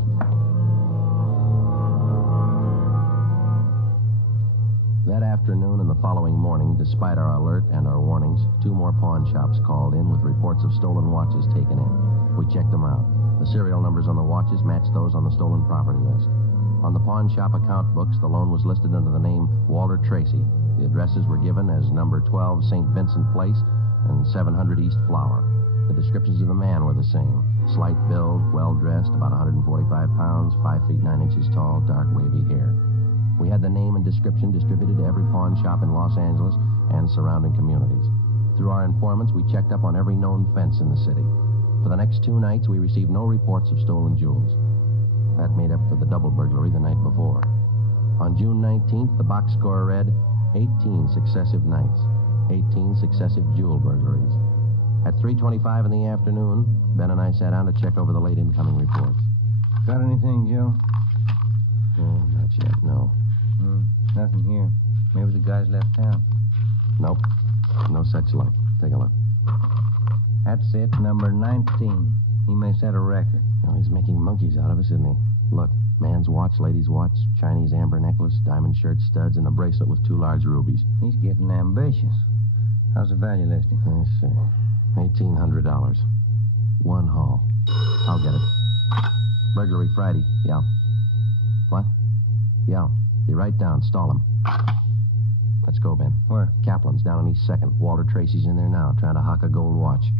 That afternoon and the following morning, despite our alert and our warnings, 2 more pawn shops called in with reports of stolen watches taken in. We checked them out. The serial numbers on the watches matched those on the stolen property list. On the pawn shop account books, the loan was listed under the name Walter Tracy. The addresses were given as number 12 St. Vincent Place and 700 East Flower. The descriptions of the man were the same. Slight build, well-dressed, about 145 pounds, 5 feet 9 inches tall, dark wavy hair. We had the name and description distributed to every pawn shop in Los Angeles and surrounding communities. Through our informants, we checked up on every known fence in the city. For the next 2 nights, we received no reports of stolen jewels. That made up for the double burglary the night before. On June 19th, the box score read 18 successive nights, 18 successive jewel burglaries. At 3:25 in the afternoon, Ben and I sat down to check over the late incoming reports. Got anything, Joe? No, not yet, no. Nothing here. Maybe the guys left town. Nope. No such luck. Take a look. That's it, number 19. He may set a record. Well, he's making monkeys out of us, isn't he? Look, man's watch, lady's watch, Chinese amber necklace, diamond shirt studs, and a bracelet with 2 large rubies. He's getting ambitious. How's the value listing? Let's see. $1,800. 1 haul. I'll get it. Burglary Friday. Yeah. What? Yeah. Be right down. Stall him. Let's go, Ben. Where? Kaplan's down on East 2nd. Walter Tracy's in there now, trying to hock a gold watch.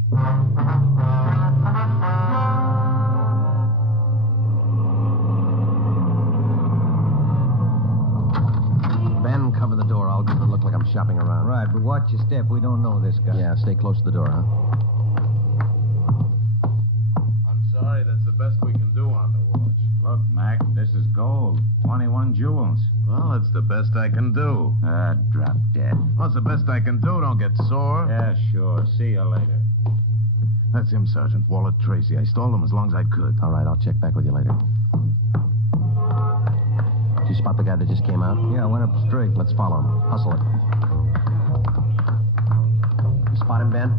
Ben, cover the door. I'll give it look like I'm shopping around. Right, but watch your step. We don't know this guy. Yeah, stay close to the door, huh? I'm sorry, that's the best we can do on the watch. Look, Mac, this is gold. 21 jewels. Well, it's the best I can do. Drop dead. Well, it's the best I can do. Don't get sore. Yeah, sure. See you later. That's him, Sergeant. Walter Tracy. I stalled him as long as I could. All right, I'll check back with you later. Did you spot the guy that just came out? Yeah, I went up the street. Let's follow him. Hustle it. You spot him, Ben?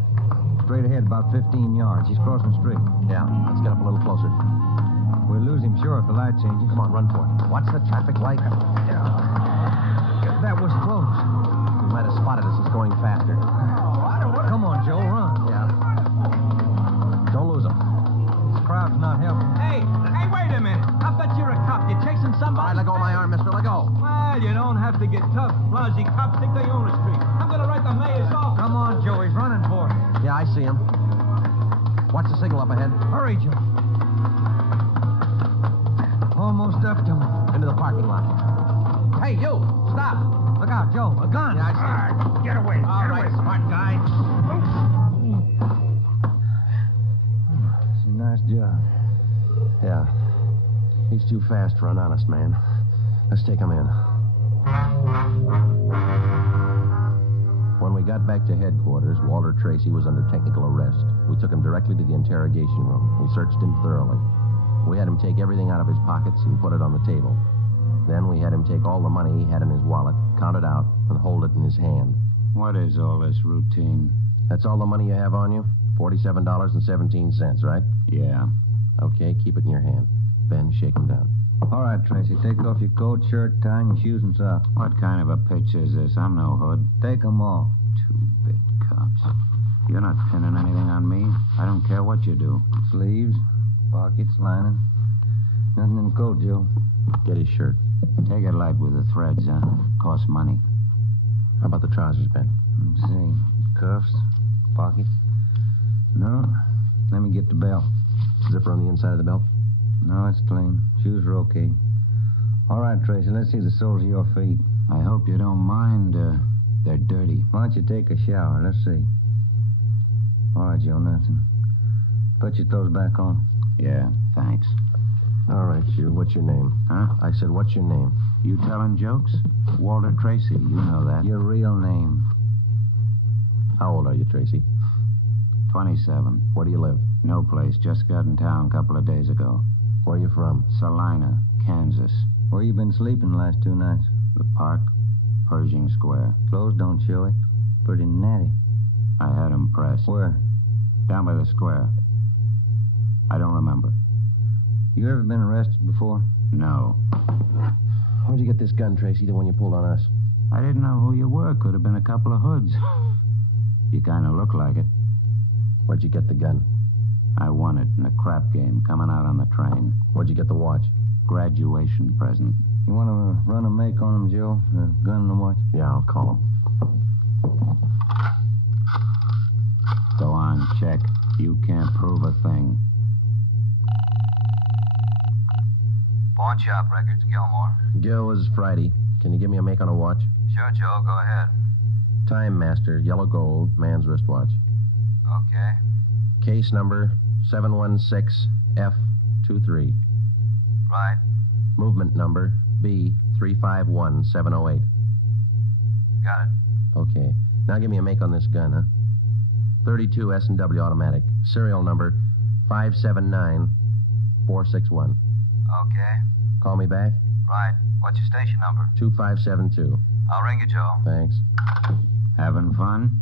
Straight ahead, about 15 yards. He's crossing the street. Yeah, let's get up a little closer. We'll lose him, sure, if the light changes. Come on, run for it. What's the traffic like? That was close. He might have spotted us. He's going faster. Come on, Joe, run. Yeah. Don't lose him. This crowd's not helping. Hey, wait a minute. I bet you're a cop. You're chasing All somebody. right, let go of my arm, mister. Let go. Well, you don't have to get tough. Lousy cops think they own the street. I'm going to write the mayor's office. Come on, Joe. He's running for it. Yeah, I see him. Watch the signal up ahead. Hurry, Joe. Almost up to him. Into the parking lot. Hey, you! Stop! Look out, Joe. A gun. Yeah, I see him. Get away. All right, smart guy. It's a nice job. Yeah. He's too fast for an honest man. Let's take him in. When we got back to headquarters, Walter Tracy was under technical arrest. We took him directly to the interrogation room. We searched him thoroughly. We had him take everything out of his pockets and put it on the table. Then we had him take all the money he had in his wallet, count it out, and hold it in his hand. What is all this routine? That's all the money you have on you? $47.17, right? Yeah. Okay, keep it in your hand. Ben, shake him down. All right, Tracy. Take off your coat, shirt, tie, and your shoes and socks. What kind of a pitch is this? I'm no hood. Take them off. 2-bit cops. You're not pinning anything on me. I don't care what you do. Sleeves, pockets, lining. Nothing in the coat, Joe. Get his shirt. Take it light with the threads, huh? Costs money. How about the trousers, Ben? Let's see. Cuffs, pockets. No. Let me get the belt. Zipper on the inside of the belt? No, it's clean. Shoes are okay. All right, Tracy, let's see the soles of your feet. I hope you don't mind. They're dirty. Why don't you take a shower? Let's see. All right, Joe, nothing. Put your clothes back on. Yeah, thanks. All right, you. What's your name? Huh? I said, what's your name? You telling jokes? Walter Tracy, you know that. Your real name. How old are you, Tracy? 27. Where do you live? No place. Just got in town a couple of days ago. Where are you from? Salina, Kansas. Where you been sleeping the last 2 nights? The park, Pershing Square. Clothes don't show it. Pretty natty. I had 'em pressed. Where? Down by the square. I don't remember. You ever been arrested before? No. Where'd you get this gun, Tracy, the one you pulled on us? I didn't know who you were. Could have been a couple of hoods. You kind of look like it. Where'd you get the gun? I won it in a crap game coming out on the train. Where'd you get the watch? Graduation present. You want to run a make on him, Joe? The gun and the watch? Yeah, I'll call him. Go on, check. You can't prove a thing. Pawn shop records, Gilmore. Gil, is Friday. Can you give me a make on a watch? Sure, Joe, go ahead. Time Master, yellow gold, man's wristwatch. Okay. Case number 716F23. Right. Movement number B351708. Got it. Okay. Now give me a make on this gun, huh? 32 S&W automatic. Serial number 579461. Okay. Call me back? Right. What's your station number? 2572. I'll ring you, Joe. Thanks. Having fun?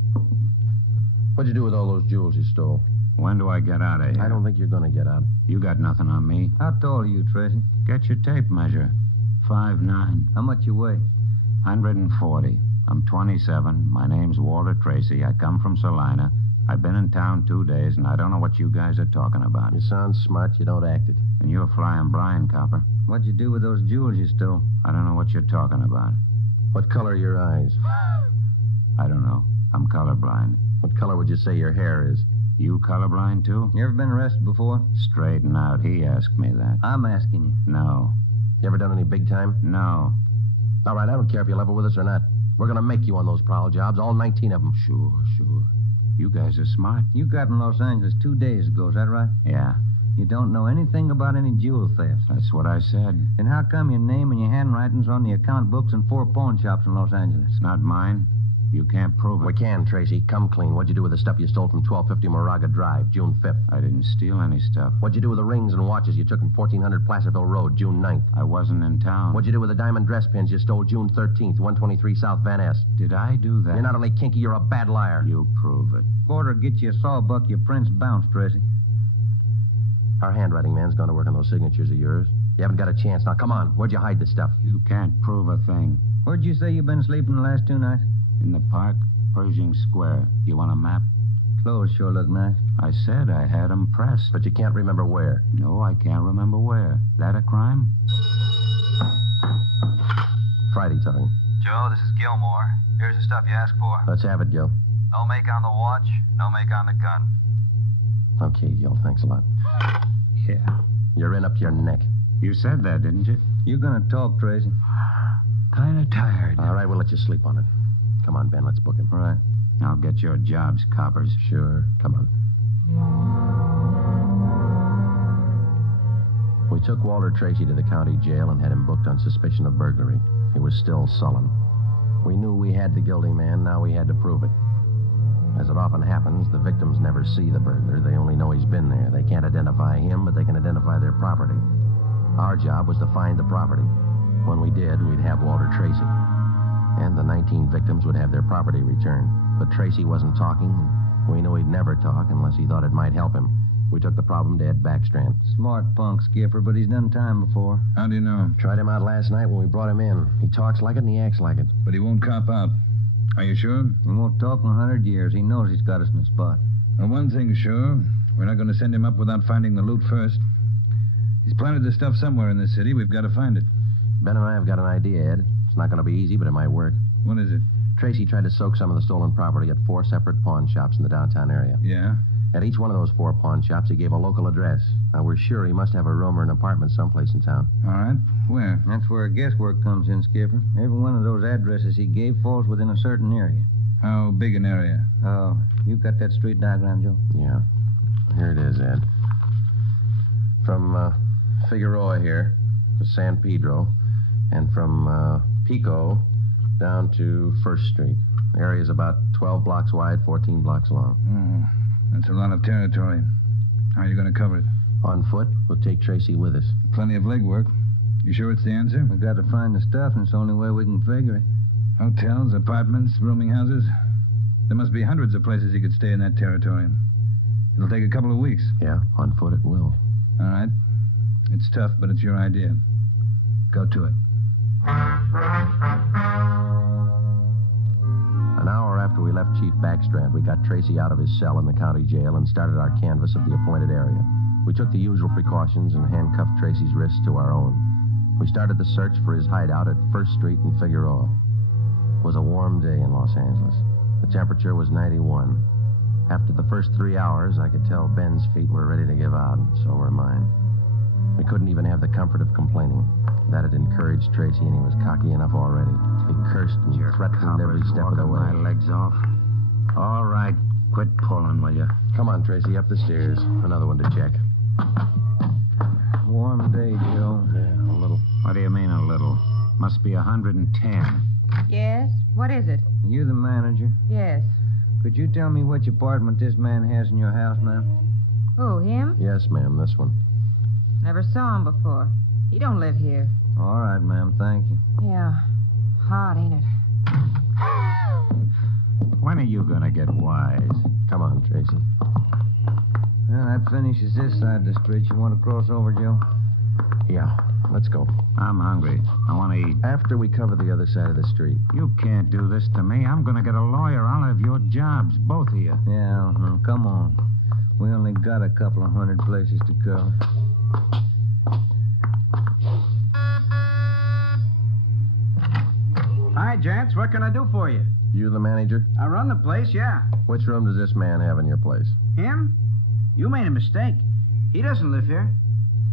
What'd you do with all those jewels you stole? When do I get out of here? I don't think you're going to get out. You got nothing on me. How tall are you, Tracy? Get your tape measure. 5'9". How much you weigh? 140. I'm 27. My name's Walter Tracy. I come from Salina. I've been in town 2 days, and I don't know what you guys are talking about. You sound smart. You don't act it. And you're flying blind, copper. What'd you do with those jewels you stole? I don't know what you're talking about. What color are your eyes? I don't know. I'm colorblind. What color would you say your hair is? You colorblind, too? You ever been arrested before? Straighten out. He asked me that. I'm asking you. No. You ever done any big time? No. All right, I don't care if you level with us or not. We're going to make you on those prowl jobs, all 19 of them. Sure. You guys are smart. You got in Los Angeles 2 days ago, is that right? Yeah. You don't know anything about any jewel thefts. That's what I said. Then how come your name and your handwriting's on the account books in 4 pawn shops in Los Angeles? It's not mine. You can't prove it. We can, Tracy. Come clean. What'd you do with the stuff you stole from 1250 Moraga Drive, June 5th? I didn't steal any stuff. What'd you do with the rings and watches you took from 1400 Placerville Road, June 9th? I wasn't in town. What'd you do with the diamond dress pins you stole June 13th, 123 South Van Ness? Did I do that? You're not only kinky, you're a bad liar. You prove it. Order get you a sawbuck, your prints bounced, Tracy. Our handwriting man's going to work on those signatures of yours. You haven't got a chance. Now, come on. Where'd you hide this stuff? You can't prove a thing. Where'd you say you've been sleeping the last 2 nights? In the park, Pershing Square. You want a map? Clothes sure look nice. I said I had 'em pressed. But you can't remember where. No, I can't remember where. That a crime? Friday talking. Joe, this is Gilmore. Here's the stuff you asked for. Let's have it, Gil. No make on the watch, no make on the gun. Okay, Gil, thanks a lot. Yeah. You're in up to your neck. You said that, didn't you? You gonna talk, Tracy? Kind of tired. All right, we'll let you sleep on it. Come on, Ben, let's book him. All right. I'll get your jobs, coppers. Sure. Come on. We took Walter Tracy to the county jail and had him booked on suspicion of burglary. He was still sullen. We knew we had the guilty man. Now we had to prove it. As it often happens, the victims never see the burglar. They only know he's been there. They can't identify him, but they can identify their property. Our job was to find the property. When we did, we'd have Walter Tracy. And the 19 victims would have their property returned. But Tracy wasn't talking. We knew he'd never talk unless he thought it might help him. We took the problem to Ed Backstrand. Smart punk, Skipper, but he's done time before. How do you know? Tried him out last night when we brought him in. He talks like it and he acts like it. But he won't cop out. Are you sure? He won't talk in 100 years. He knows he's got us in the spot. Well, one thing's sure. We're not going to send him up without finding the loot first. He's planted the stuff somewhere in this city. We've got to find it. Ben and I have got an idea, Ed. It's not going to be easy, but it might work. What is it? Tracy tried to soak some of the stolen property at 4 separate pawn shops in the downtown area. Yeah? At each one of those 4 pawn shops, he gave a local address. Now, we're sure he must have a room or an apartment someplace in town. All right. Where? That's where guesswork comes in, Skipper. Every one of those addresses he gave falls within a certain area. How big an area? Oh, you got that street diagram, Joe? Yeah. Here it is, Ed. From Figueroa here to San Pedro, and from Pico down to 1st Street. The area's about 12 blocks wide, 14 blocks long. That's a lot of territory. How are you going to cover it? On foot. We'll take Tracy with us. Plenty of legwork. You sure it's the answer? We've got to find the stuff, and it's the only way we can figure it. Hotels, apartments, rooming houses. There must be hundreds of places he could stay in that territory. It'll take a couple of weeks. Yeah, on foot it will. All right. It's tough, but it's your idea. Go to it. An hour after we left Chief Backstrand, we got Tracy out of his cell in the county jail and started our canvass of the appointed area. We took the usual precautions and handcuffed Tracy's wrists to our own. We started the search for his hideout at 1st Street in Figueroa. It was a warm day in Los Angeles. The temperature was 91. After the first 3 hours, I could tell Ben's feet were ready to give out, and so were mine. We couldn't even have the comfort of complaining. That had encouraged Tracy, and he was cocky enough already. He cursed and threatened every step of the way. My legs off. All right, quit pulling, will you? Come on, Tracy, up the stairs. Another one to check. Warm day, Joe. Yeah, a little. What do you mean, a little? Must be 110. Yes? What is it? You the manager? Yes. Could you tell me which apartment this man has in your house, ma'am? Who, him? Yes, ma'am, this one. Never saw him before. He don't live here. All right, ma'am, thank you. Yeah. Hot, ain't it? When are you going to get wise? Come on, Tracy. Well, that finishes this side of the street. You want to cross over, Joe? Yeah, let's go. I'm hungry. I want to eat. After we cover the other side of the street. You can't do this to me. I'm going to get a lawyer. I'll have your jobs, both of you. Yeah, come on. We only got a couple of hundred places to cover. Hi, gents. What can I do for you? You the manager? I run the place, yeah. Which room does this man have in your place? Him? You made a mistake. He doesn't live here.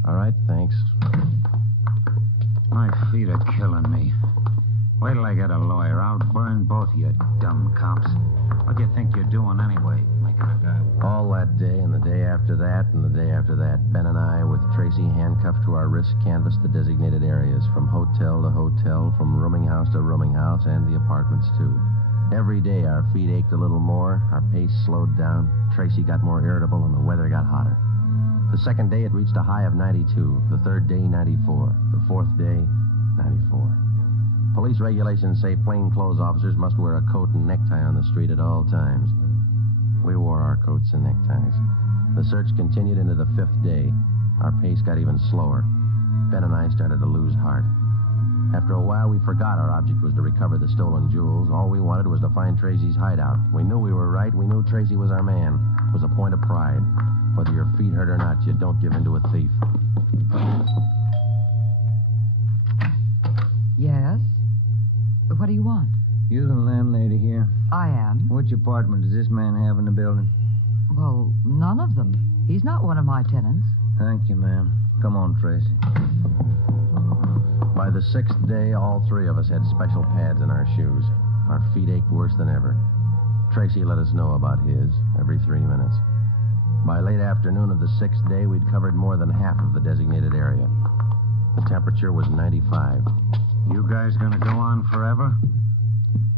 All right, thanks. My feet are killing me. Wait till I get a lawyer. I'll burn both of you dumb cops. What do you think you're doing anyway, making a guy? All that day and the day after that and the day after that, Ben and I, with Tracy handcuffed to our wrists, canvassed the designated areas, from hotel to hotel, from rooming house to rooming house, and the apartments, too. Every day our feet ached a little more, our pace slowed down, Tracy got more irritable, and the weather got hotter. The second day it reached a high of 92, the third day 94, the fourth day 94. Police regulations say plainclothes officers must wear a coat and necktie on the street at all times. We wore our coats and neckties. The search continued into the 5th day. Our pace got even slower. Ben and I started to lose heart. After a while, we forgot our object was to recover the stolen jewels. All we wanted was to find Tracy's hideout. We knew we were right. We knew Tracy was our man. It was a point of pride. Whether your feet hurt or not, you don't give in to a thief. Yes? What do you want? You the landlady here? I am. Which apartment does this man have in the building? Well, none of them. He's not one of my tenants. Thank you, ma'am. Come on, Tracy. By the 6th day, all three of us had special pads in our shoes. Our feet ached worse than ever. Tracy let us know about his every 3 minutes. By late afternoon of the 6th day, we'd covered more than half of the designated area. The temperature was 95. You guys gonna go on forever?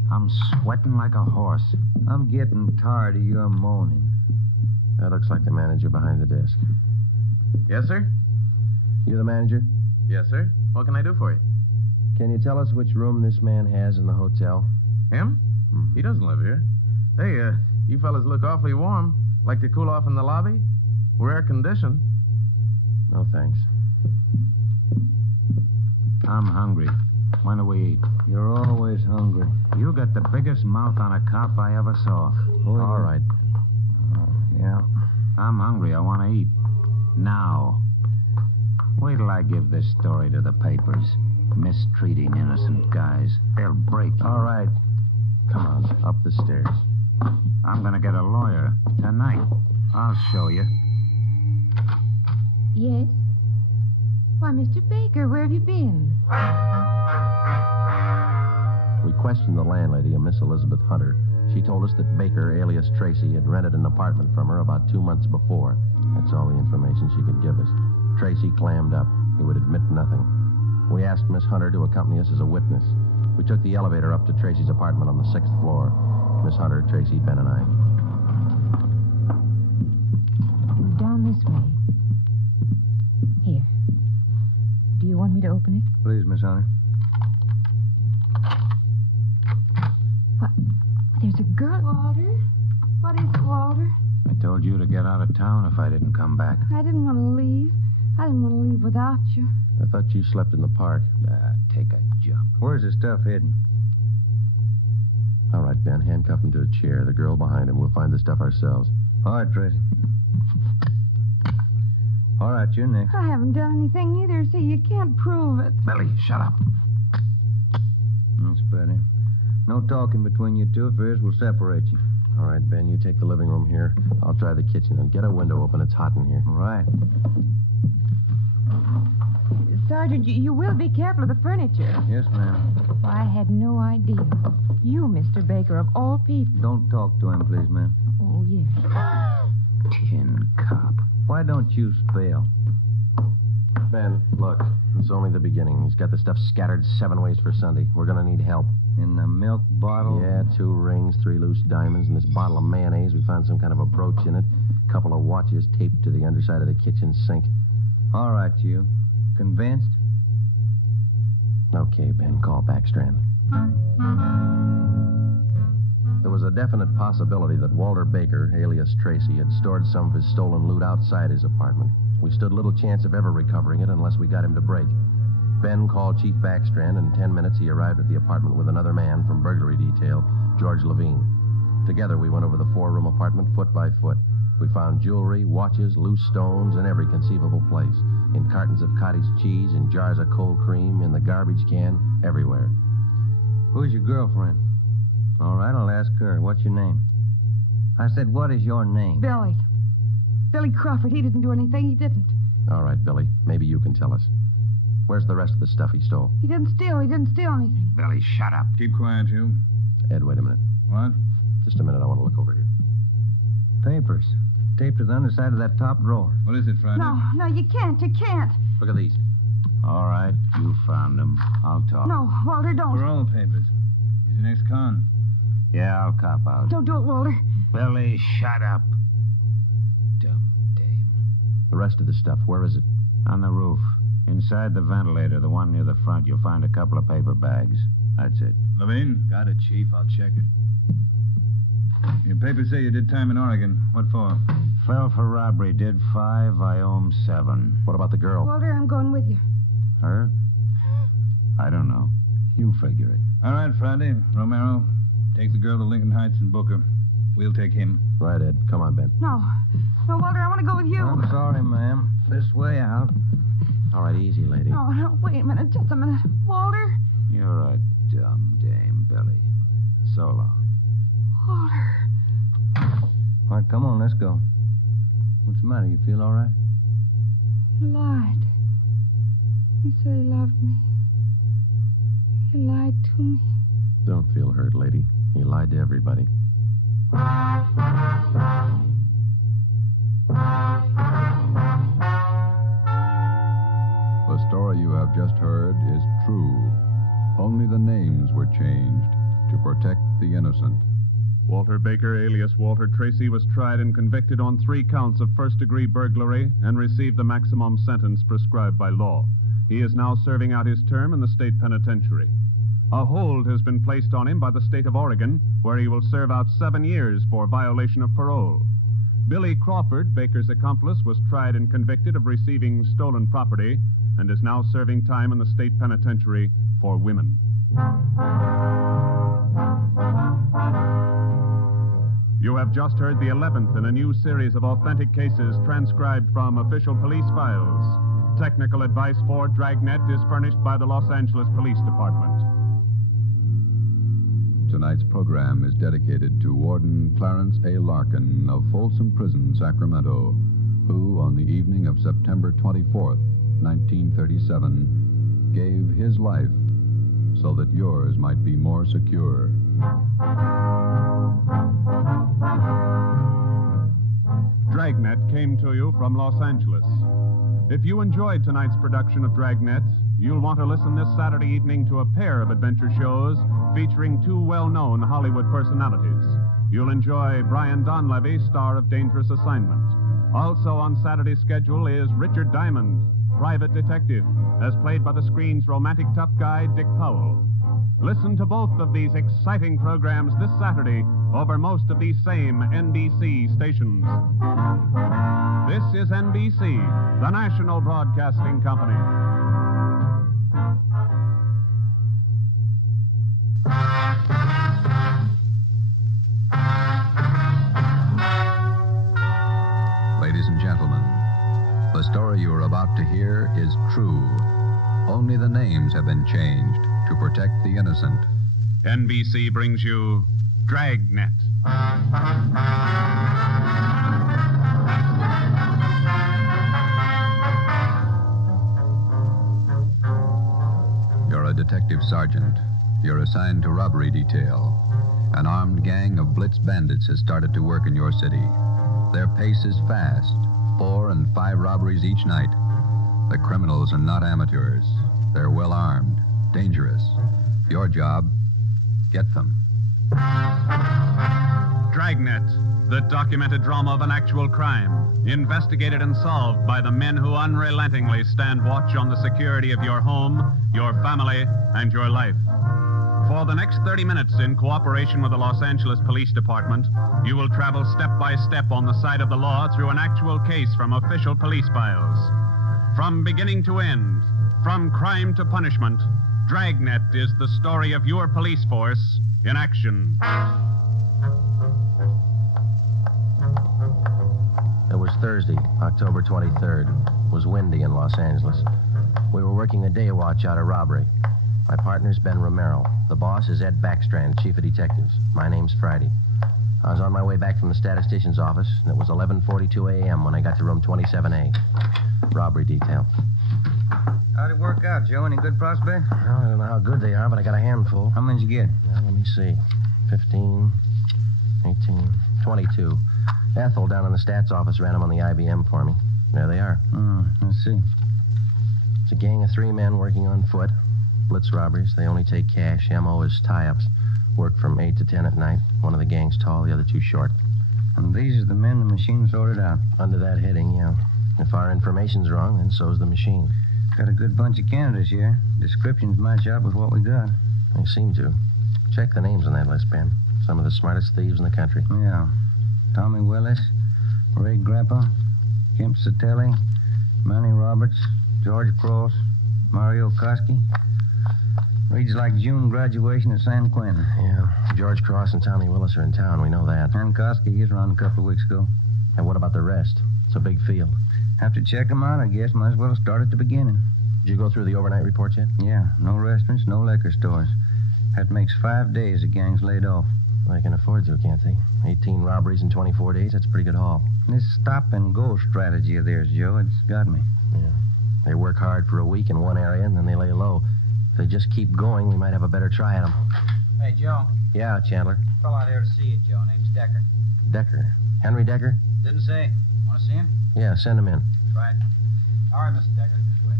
I'm sweating like a horse. I'm getting tired of your moaning. That looks like the manager behind the desk. Yes, sir? You the manager? Yes, sir. What can I do for you? Can you tell us which room this man has in the hotel? Him? He doesn't live here. Hey, you fellas look awfully warm. Like to cool off in the lobby? We're air-conditioned. No, thanks. I'm hungry. When do we eat? You're always hungry. You got the biggest mouth on a cop I ever saw. Oh, all right. Yeah. I'm hungry. I want to eat. Now. Wait till I give this story to the papers. Mistreating innocent guys. They'll break you. All right. Come on, up the stairs. I'm going to get a lawyer tonight. I'll show you. Yes? Why, Mr. Baker, where have you been? We questioned the landlady, a Miss Elizabeth Hunter. She told us that Baker, alias Tracy, had rented an apartment from her about 2 months before. That's all the information she could give us. Tracy clammed up. He would admit nothing. We asked Miss Hunter to accompany us as a witness. We took the elevator up to Tracy's apartment on the 6th floor. Miss Hunter, Tracy, Ben, and I. Down this way. Here. Do you want me to open it? Please, Miss Hunter. What? There's a girl. Walter? What is it, Walter? I told you to get out of town if I didn't come back. I didn't want to leave. I didn't want to leave without you. I thought you slept in the park. Take a jump. Where's the stuff hidden? All right, Ben, handcuff him to a chair. The girl behind him. We'll find the stuff ourselves. All right, Tracy. All right, you're next. I haven't done anything neither, so you can't prove it. Billy, shut up. That's better. No talking between you two. If there is, we'll separate you. All right, Ben, you take the living room here. I'll try the kitchen. And get a window open. It's hot in here. All right. Sergeant, you will be careful of the furniture. Yes, ma'am. I had no idea. You, Mr. Baker, of all people. Don't talk to him, please, ma'am. Oh, yes. Tin cop. Why don't you spell? Ben, look, it's only the beginning. He's got the stuff scattered 7 ways for Sunday. We're going to need help. In the milk bottle? Yeah, 2 rings, 3 loose diamonds, and this bottle of mayonnaise. We found some kind of a brooch in it. A couple of watches taped to the underside of the kitchen sink. All right, you. Convinced? Okay, Ben, call Backstrand. There was a definite possibility that Walter Baker, alias Tracy, had stored some of his stolen loot outside his apartment. We stood little chance of ever recovering it unless we got him to break. Ben called Chief Backstrand, and in 10 minutes he arrived at the apartment with another man from burglary detail, George Levine. Together we went over the 4-room apartment foot by foot. We found jewelry, watches, loose stones in every conceivable place. In cartons of cottage cheese, in jars of cold cream, in the garbage can, everywhere. Who's your girlfriend? All right, I'll ask her. What's your name? I said, what is your name? Billy. Billy Crawford. He didn't do anything. He didn't. All right, Billy. Maybe you can tell us. Where's the rest of the stuff he stole? He didn't steal. He didn't steal anything. Billy, shut up. Keep quiet, you. Ed, wait a minute. What? Just a minute. I want to look over here. Papers. Taped to the underside of that top drawer. What is it, Friday? No, you can't. You can't. Look at these. All right, you found them. I'll talk. No, Walter, don't. Parole papers. He's an ex-con. Yeah, I'll cop out. Don't do it, Walter. Billy, shut up. Dumb dame. The rest of the stuff, where is it? On the roof. Inside the ventilator, the one near the front, you'll find a couple of paper bags. That's it. Levine? Got it, Chief. I'll check it. Your papers say you did time in Oregon. What for? Fell for robbery. Did 5. I owe him 7. What about the girl? Walter, I'm going with you. Her? I don't know. You figure it. All right, Friday. Romero, take the girl to Lincoln Heights and book her. We'll take him. Right, Ed. Come on, Ben. No, Walter, I want to go with you. I'm sorry, ma'am. This way out. All right, easy, lady. No, wait a minute. Just a minute. Walter? You're a dumb dame, Billy. So long. Walter. All right, come on, let's go. What's the matter? You feel all right? He lied. He said he loved me. He lied to me. Don't feel hurt, lady. He lied to everybody. The story you have just heard is true. Only the names were changed to protect the innocent. Walter Baker, alias Walter Tracy, was tried and convicted on 3 counts of first-degree burglary and received the maximum sentence prescribed by law. He is now serving out his term in the state penitentiary. A hold has been placed on him by the state of Oregon, where he will serve out 7 years for violation of parole. Billy Crawford, Baker's accomplice, was tried and convicted of receiving stolen property and is now serving time in the state penitentiary for women. You have just heard the 11th in a new series of authentic cases transcribed from official police files. Technical advice for Dragnet is furnished by the Los Angeles Police Department. Tonight's program is dedicated to Warden Clarence A. Larkin of Folsom Prison, Sacramento, who, on the evening of September 24th, 1937, gave his life so that yours might be more secure. Dragnet came to you from Los Angeles. If you enjoyed tonight's production of Dragnet, you'll want to listen this Saturday evening to a pair of adventure shows featuring two well-known Hollywood personalities. You'll enjoy Brian Donlevy, star of Dangerous Assignment. Also on Saturday's schedule is Richard Diamond, private detective, as played by the screen's romantic tough guy, Dick Powell. Listen to both of these exciting programs this Saturday over most of these same NBC stations. This is NBC, the national broadcasting company. Ladies and gentlemen, the story you are about to hear is true. Only the names have been changed to protect the innocent. NBC brings you Dragnet. You're a detective sergeant. You're assigned to robbery detail. An armed gang of Blitz Bandits has started to work in your city. Their pace is fast, 4 and 5 robberies each night. The criminals are not amateurs. They're well armed, dangerous. Your job, get them. Dragnet, the documented drama of an actual crime, investigated and solved by the men who unrelentingly stand watch on the security of your home, your family, and your life. For the next 30 minutes, in cooperation with the Los Angeles Police Department, you will travel step by step on the side of the law through an actual case from official police files. From beginning to end, from crime to punishment, Dragnet is the story of your police force in action. It was Thursday, October 23rd. It was windy in Los Angeles. We were working a day watch out of robbery. My partner's Ben Romero. The boss is Ed Backstrand, chief of detectives. My name's Friday. I was on my way back from the statistician's office, and it was 11:42 a.m. when I got to room 27A. Robbery detail. How'd it work out, Joe? Any good prospects? Well, I don't know how good they are, but I got a handful. How many'd you get? Well, let me see. 15, 18, 22. Ethel down in the stats office ran them on the IBM for me. There they are. Let's see. It's a gang of 3 men working on foot. Blitz robberies. They only take cash. M.O. is tie-ups. Work from 8 to 10 at night. One of the gang's tall, the other 2 short. And these are the men the machine sorted out? Under that heading, yeah. If our information's wrong, then so's the machine. Got a good bunch of candidates here. Descriptions match up with what we got. They seem to. Check the names on that list, Ben. Some of the smartest thieves in the country. Yeah. Tommy Willis, Ray Grappa, Kemp Satelli, Manny Roberts, George Cross, Mario Koski. Reads like June graduation at San Quentin. Yeah. George Cross and Tommy Willis are in town. We know that. And Koski, he's around a couple of weeks ago. And what about the rest? It's a big field. Have to check them out, I guess. Might as well start at the beginning. Did you go through the overnight reports yet? Yeah. No restaurants, no liquor stores. That makes 5 days the gang's laid off. They can afford to, can't they? 18 robberies in 24 days, that's a pretty good haul. This stop-and-go strategy of theirs, Joe, it's got me. Yeah. They work hard for a week in one area, and then they lay low. If they just keep going, we might have a better try at them. Hey, Joe. Yeah, Chandler. Fell out here to see you, Joe. Name's Decker. Decker. Henry Decker? Didn't say. Want to see him? Yeah, send him in. Right. All right, Mr. Decker. This way.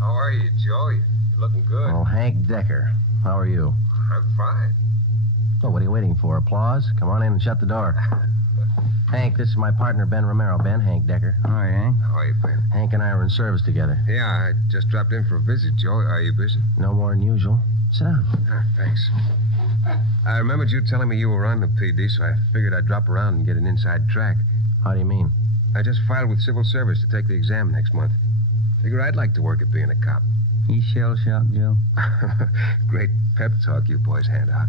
How are you, Joe? You're looking good. Well, Hank Decker. How are you? I'm fine. Oh, what are you waiting for? Applause? Come on in and shut the door. Hank, this is my partner, Ben Romero. Ben, Hank Decker. All right, Hank. How are you, Ben? Hank and I were in service together. Yeah, I just dropped in for a visit, Joe. Are you busy? No more than usual. Sit down. Thanks. I remembered you telling me you were on the PD, so I figured I'd drop around and get an inside track. How do you mean? I just filed with civil service to take the exam next month. Figure I'd like to work at being a cop. He's shell-shocked, Joe. Great pep talk you boys hand out.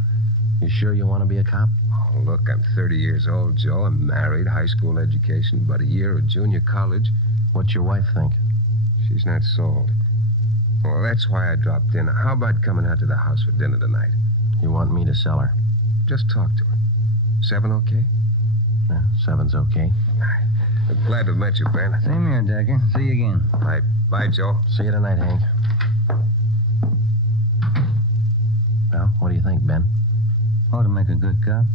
You sure you want to be a cop? Oh, look, I'm 30 years old, Joe. I'm married, high school education, about a year of junior college. What's your wife think? She's not sold. Well, that's why I dropped in. How about coming out to the house for dinner tonight? You want me to sell her? Just talk to her. 7 okay? Yeah, 7's okay. I'm glad to have met you, Ben. Same here, Decker. See you again. Right. Bye, Joe. See you tonight, Hank. Well, what do you think, Ben? Ought to make a good cop.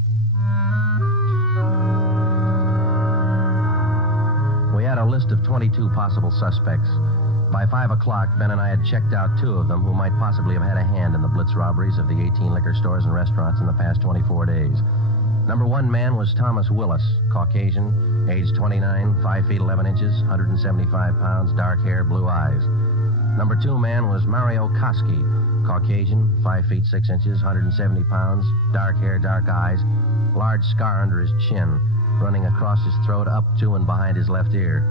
list of 22 possible suspects. By 5 o'clock, Ben and I had checked out 2 of them who might possibly have had a hand in the Blitz robberies of the 18 liquor stores and restaurants in the past 24 days. Number 1 man was Thomas Willis, Caucasian, age 29, 5 feet 11 inches, 175 pounds, dark hair, blue eyes. Number 2 man was Mario Koski, Caucasian, 5 feet 6 inches, 170 pounds, dark hair, dark eyes, large scar under his chin, running across his throat, up to and behind his left ear.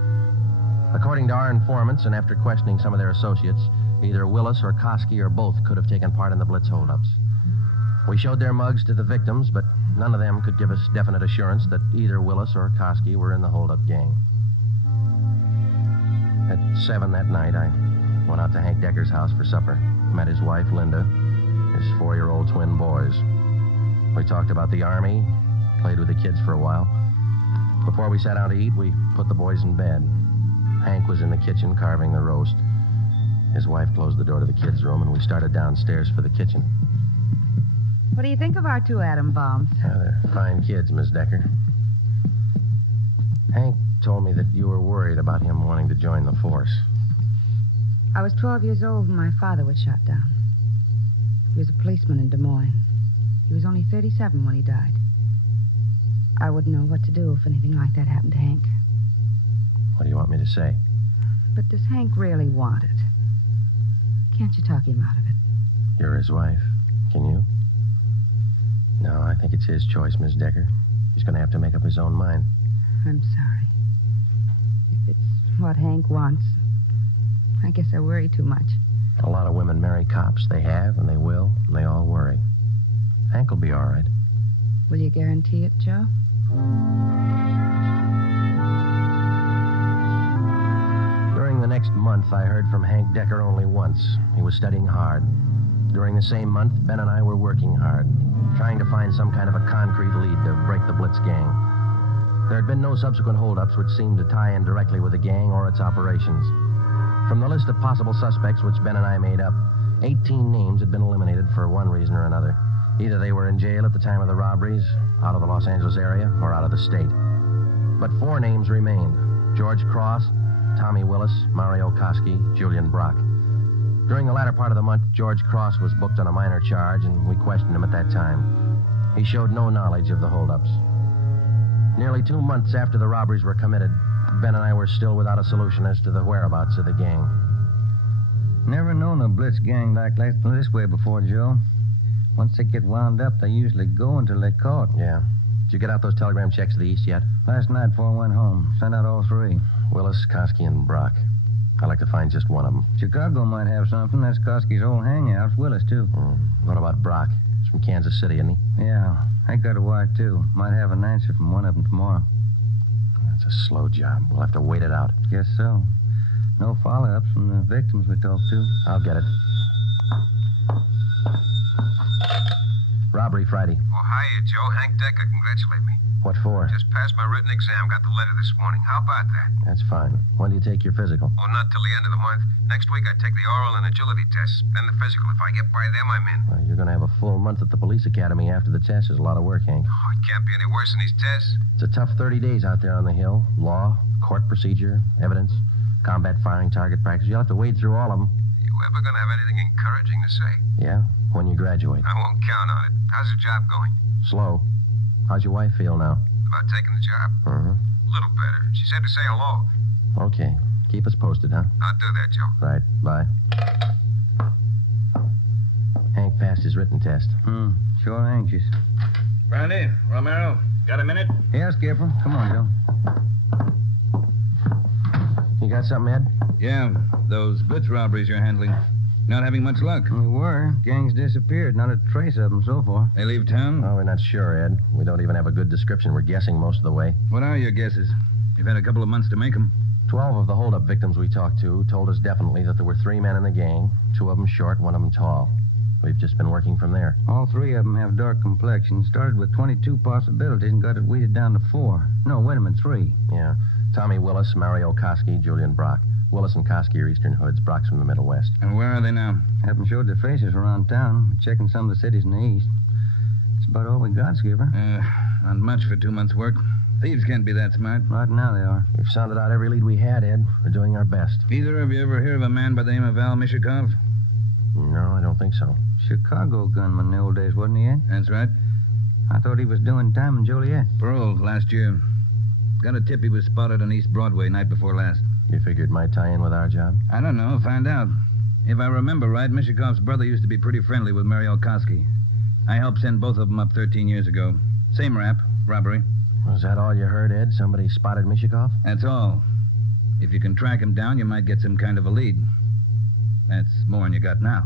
According to our informants, and after questioning some of their associates, either Willis or Koski or both could have taken part in the Blitz holdups. We showed their mugs to the victims, but none of them could give us definite assurance that either Willis or Koski were in the holdup gang. At 7 that night, I went out to Hank Decker's house for supper. Met his wife, Linda, his 4-year-old twin boys. We talked about the Army, played with the kids for a while. Before we sat down to eat, we put the boys in bed. Hank was in the kitchen carving the roast. His wife closed the door to the kids' room, and we started downstairs for the kitchen. What do you think of our 2 atom bombs? Yeah, they're fine kids, Miss Decker. Hank told me that you were worried about him wanting to join the force. I was 12 years old when my father was shot down. He was a policeman in Des Moines. He was only 37 when he died. I wouldn't know what to do if anything like that happened to Hank. What do you want me to say? But does Hank really want it? Can't you talk him out of it? You're his wife. Can you? No, I think it's his choice, Miss Decker. He's going to have to make up his own mind. I'm sorry. If it's what Hank wants, I guess I worry too much. A lot of women marry cops. They have, and they will, and they all worry. Hank will be all right. Will you guarantee it, Joe? During the next month, I heard from Hank Decker only once. He was studying hard. During the same month, Ben and I were working hard, trying to find some kind of a concrete lead to break the Blitz gang. There had been no subsequent holdups which seemed to tie in directly with the gang or its operations. From the list of possible suspects which Ben and I made up, 18 names had been eliminated for one reason or another. Either they were in jail at the time of the robberies, out of the Los Angeles area, or out of the state. But 4 names remained: George Cross, Tommy Willis, Mario Koski, Julian Brock. During the latter part of the month, George Cross was booked on a minor charge, and we questioned him at that time. He showed no knowledge of the holdups. Nearly 2 months after the robberies were committed, Ben and I were still without a solution as to the whereabouts of the gang. Never known a Blitz gang like this way before, Joe. Once they get wound up, they usually go until they're caught. Yeah. Did you get out those telegram checks to the east yet? Last night before I went home. Sent out all 3. Willis, Koski, and Brock. I'd like to find just one of them. Chicago might have something. That's Koski's old hangout. Willis, too. What about Brock? He's from Kansas City, isn't he? Yeah. I got a wire, too. Might have an answer from one of them tomorrow. That's a slow job. We'll have to wait it out. Guess so. No follow-ups from the victims we talked to. I'll get it. Robbery Friday. Oh, hiya, Joe. Hank Decker, congratulate me. What for? Just passed my written exam. Got the letter this morning. How about that? That's fine. When do you take your physical? Oh, not till the end of the month. Next week I take the oral and agility tests. Then the physical. If I get by them, I'm in. Well, you're going to have a full month at the police academy after the test. There's a lot of work, Hank. Oh, it can't be any worse than these tests. It's a tough 30 days out there on the Hill. Law, court procedure, evidence, combat firing, target practice. You'll have to wade through all of them. You ever going to have anything encouraging to say? Yeah, when you graduate. I won't count on it. How's your job going? Slow. How's your wife feel now? About taking the job? Uh-huh. A little better. She said to say hello. Okay. Keep us posted, huh? I'll do that, Joe. Right. Bye. Hank passed his written test. Sure anxious. Brandy, Romero, got a minute? Yeah, Skipper. Come on, Joe. You got something, Ed? Yeah, those Blitz robberies you're handling. Not having much luck. We were. Gang's disappeared. Not a trace of them so far. They leave town? Oh, we're not sure, Ed. We don't even have a good description. We're guessing most of the way. What are your guesses? You've had a couple of months to make them. 12 of the holdup victims we talked to told us definitely that there were 3 men in the gang, 2 of them short, 1 of them tall. We've just been working from there. All 3 of them have dark complexions. Started with 22 possibilities and got it weeded down to 4. No, wait a minute, 3. Yeah. Tommy Willis, Mario Koski, Julian Brock. Willis and Koski are Eastern Hoods. Brock's from the Middle West. And where are they now? Haven't showed their faces around town. Checking some of the cities in the east. That's about all we got, Skipper. Not much for 2 months' work. Thieves can't be that smart. Right now they are. We've sounded out every lead we had, Ed. We're doing our best. Either of you ever hear of a man by the name of Al Mishikov? No, I don't think so. Chicago gunman in the old days, wasn't he, Ed? That's right. I thought he was doing time in Joliet. Paroled last year. Got a tip he was spotted on East Broadway night before last. You figured might tie in with our job? I don't know. Find out. If I remember right, Mishikov's brother used to be pretty friendly with Mary Okoski. I helped send both of them up 13 years ago. Same rap, robbery. Was that all you heard, Ed? Somebody spotted Mishikov? That's all. If you can track him down, you might get some kind of a lead. That's more than you got now.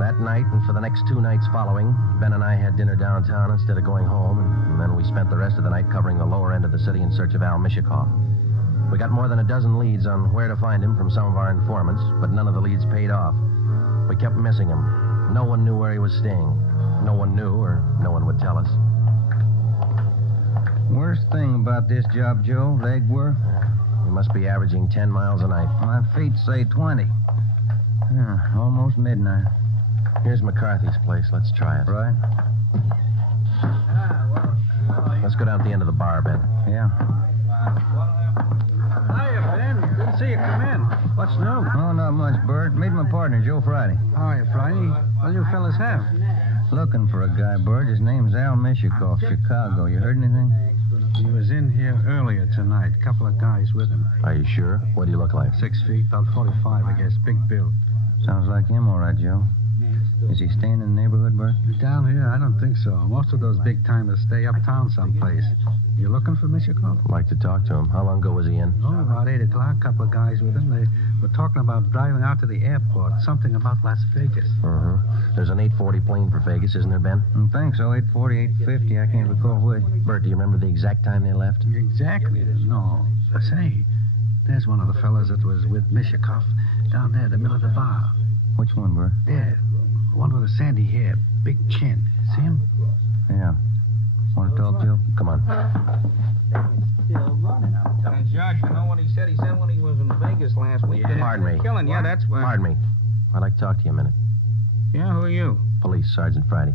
That night and for the next 2 nights following, Ben and I had dinner downtown instead of going home, and then we spent the rest of the night covering the lower end of the city in search of Al Mishikov. We got more than a dozen leads on where to find him from some of our informants, but none of the leads paid off. We kept missing him. No one knew where he was staying. No one knew, or no one would tell us. Worst thing about this job, Joe, leg work? We must be averaging 10 miles a night. My feet say 20. Almost midnight. Here's McCarthy's place. Let's try it. Right. Let's go down to the end of the bar, Ben. Yeah. Hiya, Ben. Good to see you come in. What's new? Oh, not much, Bert. Meet my partner, Joe Friday. How are you, Friday? What do you fellas have? Looking for a guy, Bert. His name's Al Mishikov, Chicago. You heard anything? He was in here earlier tonight. A couple of guys with him. Are you sure? What do you look like? 6 feet, about 45, I guess. Big build. Sounds like him, all right, Joe. Is he staying in the neighborhood, Bert? Down here, I don't think so. Most of those big-timers stay uptown someplace. You looking for Mishikov? I'd like to talk to him. How long ago was he in? Oh, about 8 o'clock. A couple of guys with him. They were talking about driving out to the airport. Something about Las Vegas. Uh-huh. There's an 840 plane for Vegas, isn't there, Ben? I think so. 840, 850. I can't recall which. Bert, do you remember the exact time they left? Exactly. No. Say, there's one of the fellas that was with Mishikov down there in the middle of the bar. Which one, Bert? There. One with the sandy hair, big chin. See him? Yeah. Want to talk, Joe? Come on. Still running, I'm telling you. Judge, you know what he said? He said when he was in Vegas last week. Yeah. Pardon me. Killing. Yeah, that's what. Pardon me. I'd like to talk to you a minute. Yeah, who are you? Police, Sergeant Friday.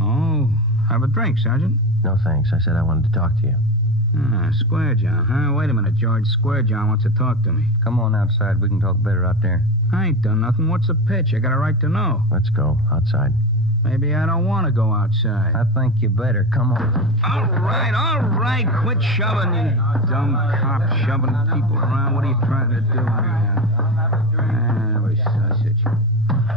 Oh, have a drink, Sergeant. No, thanks. I said I wanted to talk to you. Square John, huh? Wait a minute, George. Square John wants to talk to me. Come on outside. We can talk better out there. I ain't done nothing. What's the pitch? I got a right to know. Let's go. Outside. Maybe I don't want to go outside. I think you better. Come on. All right. Quit shoving, you dumb cop, shoving people around. What are you trying to do here? We sausage.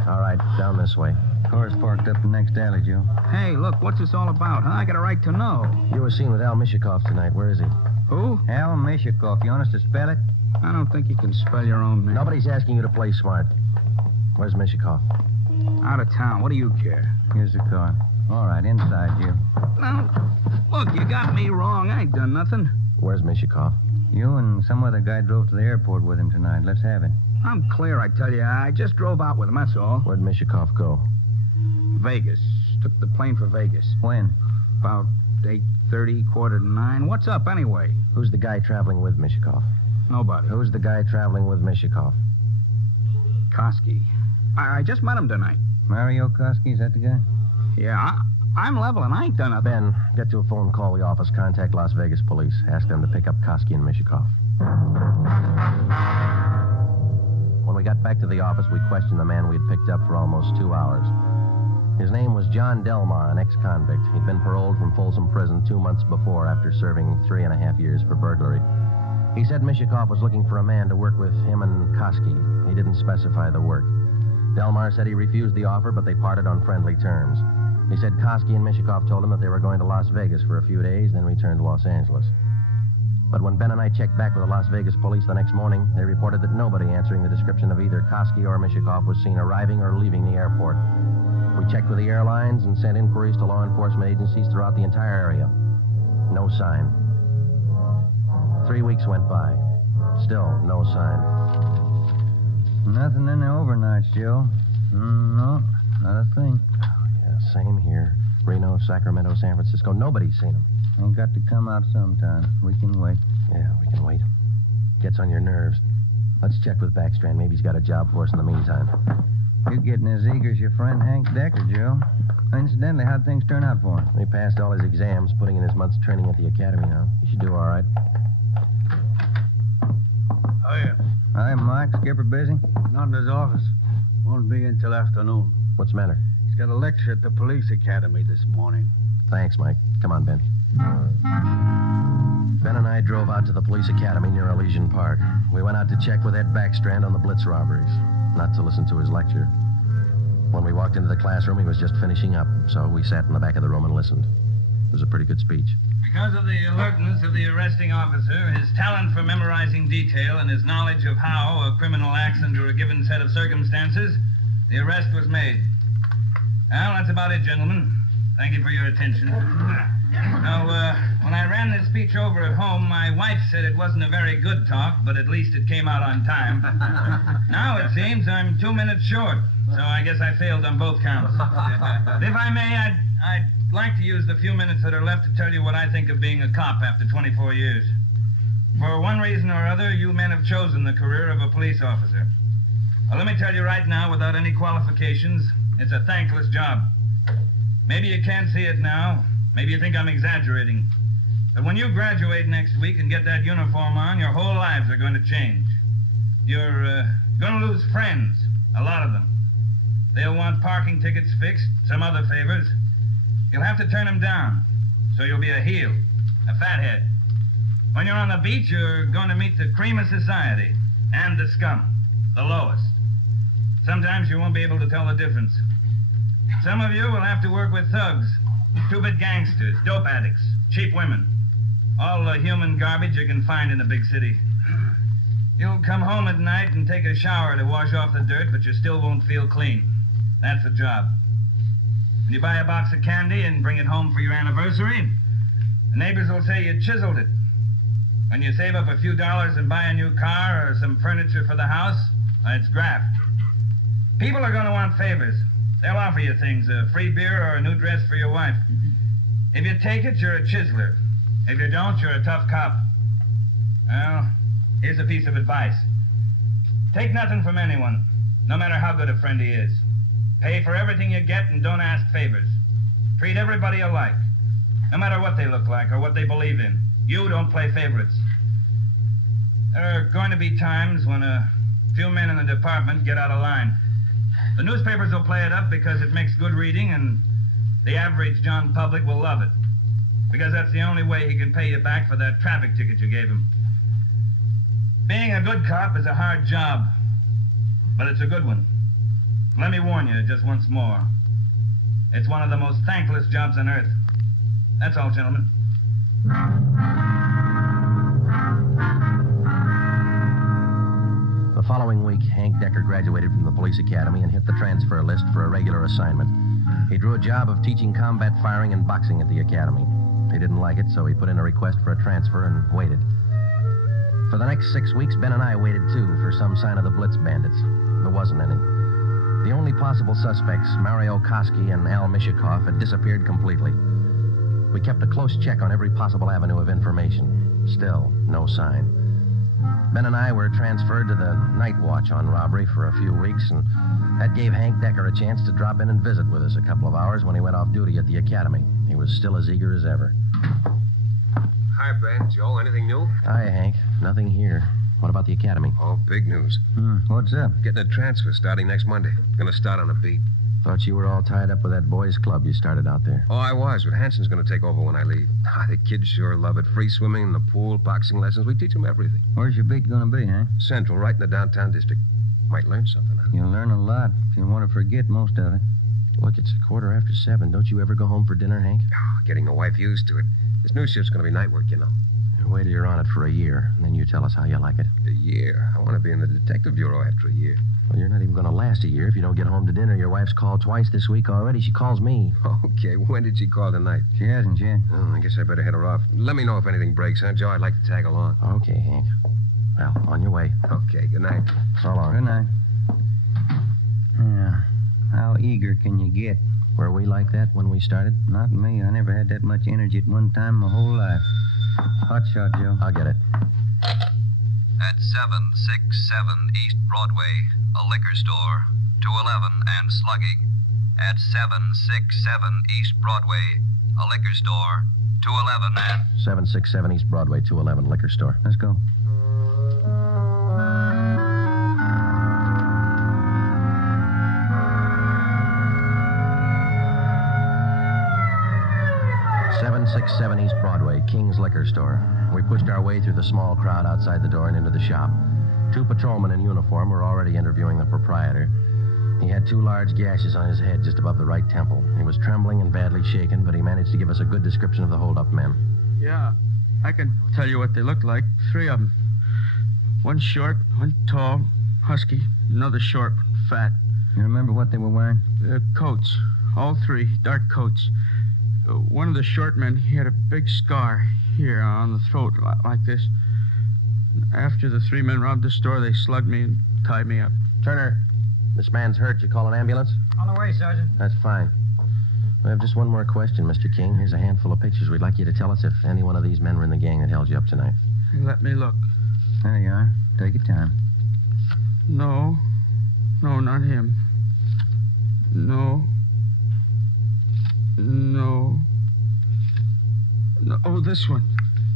All right, down this way. Car's parked up the next alley, Joe. Hey, look, what's this all about, huh? I got a right to know. You were seen with Al Mishikov tonight. Where is he? Who? Al Mishikov. You want us to spell it? I don't think you can spell your own name. Nobody's asking you to play smart. Where's Mishikov? Out of town. What do you care? Here's the car. All right, inside, Joe. Now, look, you got me wrong. I ain't done nothing. Where's Mishikov? You and some other guy drove to the airport with him tonight. Let's have it. I'm clear, I tell you. I just drove out with him, that's all. Where'd Mishikov go? Vegas. Took the plane for Vegas. When? About 8:30, 8:45. What's up, anyway? Who's the guy traveling with Mishikov? Nobody. Who's the guy traveling with Mishikov? Koski. I just met him tonight. Mario Koski, is that the guy? Yeah, I'm level, and I ain't done nothing. Ben, get to a phone, call the office, contact Las Vegas police. Ask them to pick up Koski and Mishikov. When we got back to the office, we questioned the man we had picked up for almost 2 hours. His name was John Delmar, an ex-convict. He'd been paroled from Folsom Prison 2 months before after serving 3.5 years for burglary. He said Mishikov was looking for a man to work with him and Koski. He didn't specify the work. Delmar said he refused the offer, but they parted on friendly terms. He said Koski and Mishikov told him that they were going to Las Vegas for a few days, then return to Los Angeles. But when Ben and I checked back with the Las Vegas police the next morning, they reported that nobody answering the description of either Koski or Mishikov was seen arriving or leaving the airport. We checked with the airlines and sent inquiries to law enforcement agencies throughout the entire area. No sign. 3 weeks went by. Still no sign. Nothing in the overnights, Joe. No, not a thing. Oh, yeah, same here. Reno, Sacramento, San Francisco. Nobody's seen him. Ain't got to come out sometime. We can wait. Yeah, we can wait. Gets on your nerves. Let's check with Backstrand. Maybe he's got a job for us in the meantime. You're getting as eager as your friend Hank Decker, Joe. Incidentally, how'd things turn out for him? He passed all his exams, putting in his month's training at the academy now. He should do all right. Oh, yeah. Hi, Mike. Skipper busy? Not in his office. Won't be in till afternoon. What's the matter? He's got a lecture at the police academy this morning. Thanks, Mike. Come on, Ben. Ben and I drove out to the police academy near Elysian Park. We went out to check with Ed Backstrand on the Blitz robberies, not to listen to his lecture. When we walked into the classroom, he was just finishing up, so we sat in the back of the room and listened. It was a pretty good speech. Because of the alertness of the arresting officer, his talent for memorizing detail, and his knowledge of how a criminal acts under a given set of circumstances, the arrest was made. Well, that's about it, gentlemen. Thank you for your attention. Now, when I ran this speech over at home, my wife said it wasn't a very good talk, but at least it came out on time. Now it seems I'm 2 minutes short, so I guess I failed on both counts. If I may, I'd like to use the few minutes that are left to tell you what I think of being a cop after 24 years. For one reason or other, you men have chosen the career of a police officer. Well, let me tell you right now, without any qualifications, it's a thankless job. Maybe you can't see it now. Maybe you think I'm exaggerating. But when you graduate next week and get that uniform on, your whole lives are going to change. You're going to lose friends, a lot of them. They'll want parking tickets fixed, some other favors. You'll have to turn them down, so you'll be a heel, a fathead. When you're on the beach, you're going to meet the cream of society and the scum, the lowest. Sometimes you won't be able to tell the difference. Some of you will have to work with thugs, two-bit gangsters, dope addicts, cheap women. All the human garbage you can find in a big city. You'll come home at night and take a shower to wash off the dirt, but you still won't feel clean. That's the job. When you buy a box of candy and bring it home for your anniversary, the neighbors will say you chiseled it. When you save up a few dollars and buy a new car or some furniture for the house, it's graft. People are going to want favors. They'll offer you things, a free beer or a new dress for your wife. If you take it, you're a chiseler. If you don't, you're a tough cop. Well, here's a piece of advice. Take nothing from anyone, no matter how good a friend he is. Pay for everything you get and don't ask favors. Treat everybody alike, no matter what they look like or what they believe in. You don't play favorites. There are going to be times when a few men in the department get out of line. The newspapers will play it up because it makes good reading, and the average John public will love it. Because that's the only way he can pay you back for that traffic ticket you gave him. Being a good cop is a hard job, but it's a good one. Let me warn you just once more. It's one of the most thankless jobs on earth. That's all, gentlemen. The following week, Hank Decker graduated from the police academy and hit the transfer list for a regular assignment. He drew a job of teaching combat firing and boxing at the academy. He didn't like it, so he put in a request for a transfer and waited. For the next 6 weeks, Ben and I waited, too, for some sign of the Blitz Bandits. There wasn't any. The only possible suspects, Mario Koski and Al Mishikoff, had disappeared completely. We kept a close check on every possible avenue of information. Still, no sign. Ben and I were transferred to the night watch on robbery for a few weeks, and that gave Hank Decker a chance to drop in and visit with us a couple of hours when he went off duty at the academy. He was still as eager as ever. Hi, Ben. Joe, anything new? Hi, Hank. Nothing here. What about the academy? Oh, big news. What's up? Getting a transfer starting next Monday. Gonna start on a beat. Thought you were all tied up with that boys' club you started out there. Oh, I was, but Hanson's gonna take over when I leave. The kids sure love it. Free swimming in the pool, boxing lessons. We teach them everything. Where's your beat gonna be, huh? Central, right in the downtown district. Might learn something, huh? You'll learn a lot if you want to forget most of it. Look, it's 7:15. Don't you ever go home for dinner, Hank? Oh, getting the wife used to it. This new shift's gonna be night work, you know. Wait till you're on it for a year, and then you tell us how you like it. A year? I want to be in the detective bureau after a year. Well, you're not even going to last a year if you don't get home to dinner. Your wife's called twice this week already. She calls me. Okay, when did she call tonight? She hasn't yet. Oh, I guess I better head her off. Let me know if anything breaks, huh, Joe? I'd like to tag along. Okay, Hank. Well, on your way. Okay, good night. So long. Good night. Yeah. How eager can you get? Were we like that when we started? Not me. I never had that much energy at one time my whole life. Hot shot, Joe. I'll get it. At 767 East Broadway, a liquor store, 211 and slugging. At 767 East Broadway. A liquor store, 211 and... 767 East Broadway, 211, liquor store. Let's go. .767 East Broadway, King's Liquor Store. We pushed our way through the small crowd outside the door and into the shop. 2 patrolmen in uniform were already interviewing the proprietor. He had 2 large gashes on his head just above the right temple. He was trembling and badly shaken, but he managed to give us a good description of the hold-up men. Yeah, I can tell you what they looked like. 3 of them. One short, one tall, husky, another short, fat. You remember what they were wearing? Coats. All 3, dark coats. One of the short men, he had a big scar here on the throat, like this. After the 3 men robbed the store, they slugged me and tied me up. Turner, this man's hurt. You call an ambulance? On the way, Sergeant. That's fine. We have just one more question, Mr. King. Here's a handful of pictures. We'd like you to tell us if any one of these men were in the gang that held you up tonight. Let me look. There you are. Take your time. No, not him. No. Oh, this one.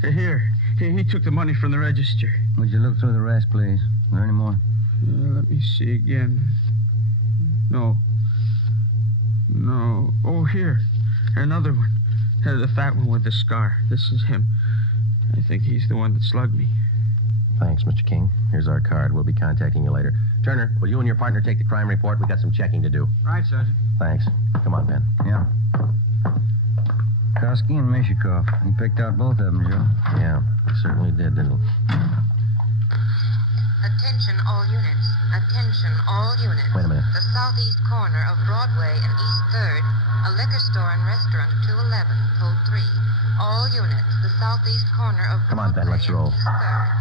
Here. He took the money from the register. Would you look through the rest, please? Are there any more? Let me see again. No. Oh, here. Another one. The fat one with the scar. This is him. I think he's the one that slugged me. Thanks, Mr. King. Here's our card. We'll be contacting you later. Turner, will you and your partner take the crime report? We got some checking to do. Right, Sergeant. Thanks. Come on, Ben. Yeah. Koski and Mishikoff. You picked out both of them, Joe. Yeah, we certainly did, didn't we? Attention all units. Attention all units. Wait a minute. The southeast corner of Broadway and East 3rd, a liquor store and restaurant 211, code 3. All units. The southeast corner of Come on, Ben, let's roll. East 3rd.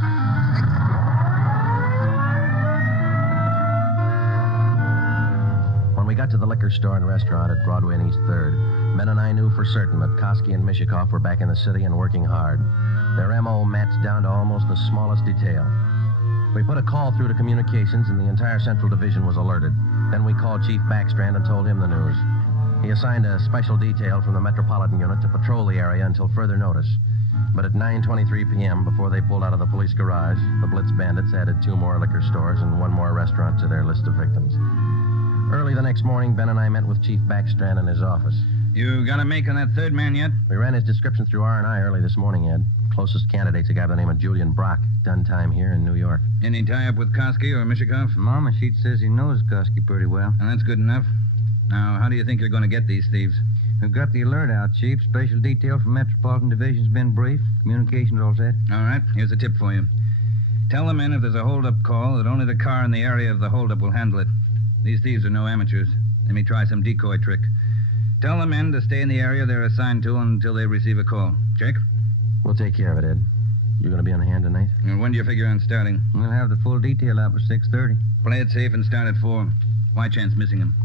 When we got to the liquor store and restaurant at Broadway and East 3rd, Ben and I knew for certain that Koski and Mishikoff were back in the city and working hard. Their M.O. matched down to almost the smallest detail. We put a call through to communications, and the entire Central Division was alerted. Then we called Chief Backstrand and told him the news. He assigned a special detail from the Metropolitan Unit to patrol the area until further notice. But at 9:23 p.m., before they pulled out of the police garage, the Blitz Bandits added 2 more liquor stores and 1 more restaurant to their list of victims. Early the next morning, Ben and I met with Chief Backstrand in his office. You got a make on that 3rd man yet? We ran his description through R&I early this morning, Ed. Closest candidate's a guy by the name of Julian Brock. Done time here in New York. Any tie-up with Koski or Mishikoff? Mama sheet says he knows Koski pretty well. And that's good enough. Now, how do you think you're going to get these thieves? We've got the alert out, Chief. Special detail from Metropolitan Division's been briefed. Communications all set. All right, here's a tip for you. Tell the men if there's a hold-up call that only the car in the area of the hold-up will handle it. These thieves are no amateurs. They may try some decoy trick. Tell the men to stay in the area they're assigned to until they receive a call. Check? We'll take care of it, Ed. You going to be on hand tonight? And when do you figure on starting? We'll have the full detail out by 6:30. Play it safe and start at 4. Why chance missing them?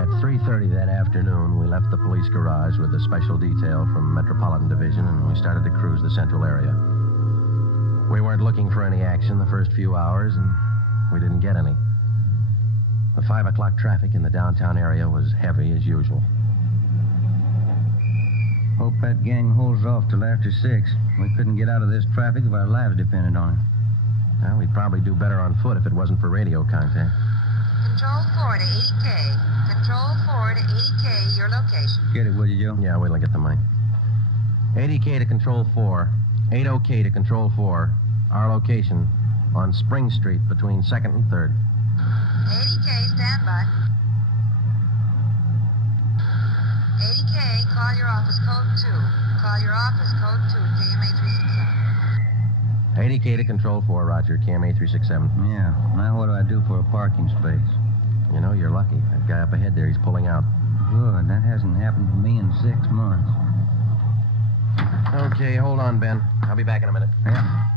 At 3:30 that afternoon, we left the police garage with a special detail from Metropolitan Division, and we started to cruise the central area. We weren't looking for any action the first few hours, and we didn't get any. The 5 o'clock traffic in the downtown area was heavy as usual. Hope that gang holds off till after 6. We couldn't get out of this traffic if our lives depended on it. Well, we'd probably do better on foot if it wasn't for radio contact. Control 4 to 80K. Control 4 to 80K, your location. Get it, will you, Joe? Yeah, wait till I get the mic. 80K to Control 4. 80K to Control 4. Our location on Spring Street between 2nd and 3rd. 80K, stand by. 80K, call your office code 2. Call your office code 2, KMA 367. 80K to Control 4, Roger, KMA 367. Yeah, now what do I do for a parking space? You know, you're lucky. That guy up ahead there, he's pulling out. Good, that hasn't happened to me in 6 months. Okay, hold on, Ben. I'll be back in a minute. Yeah.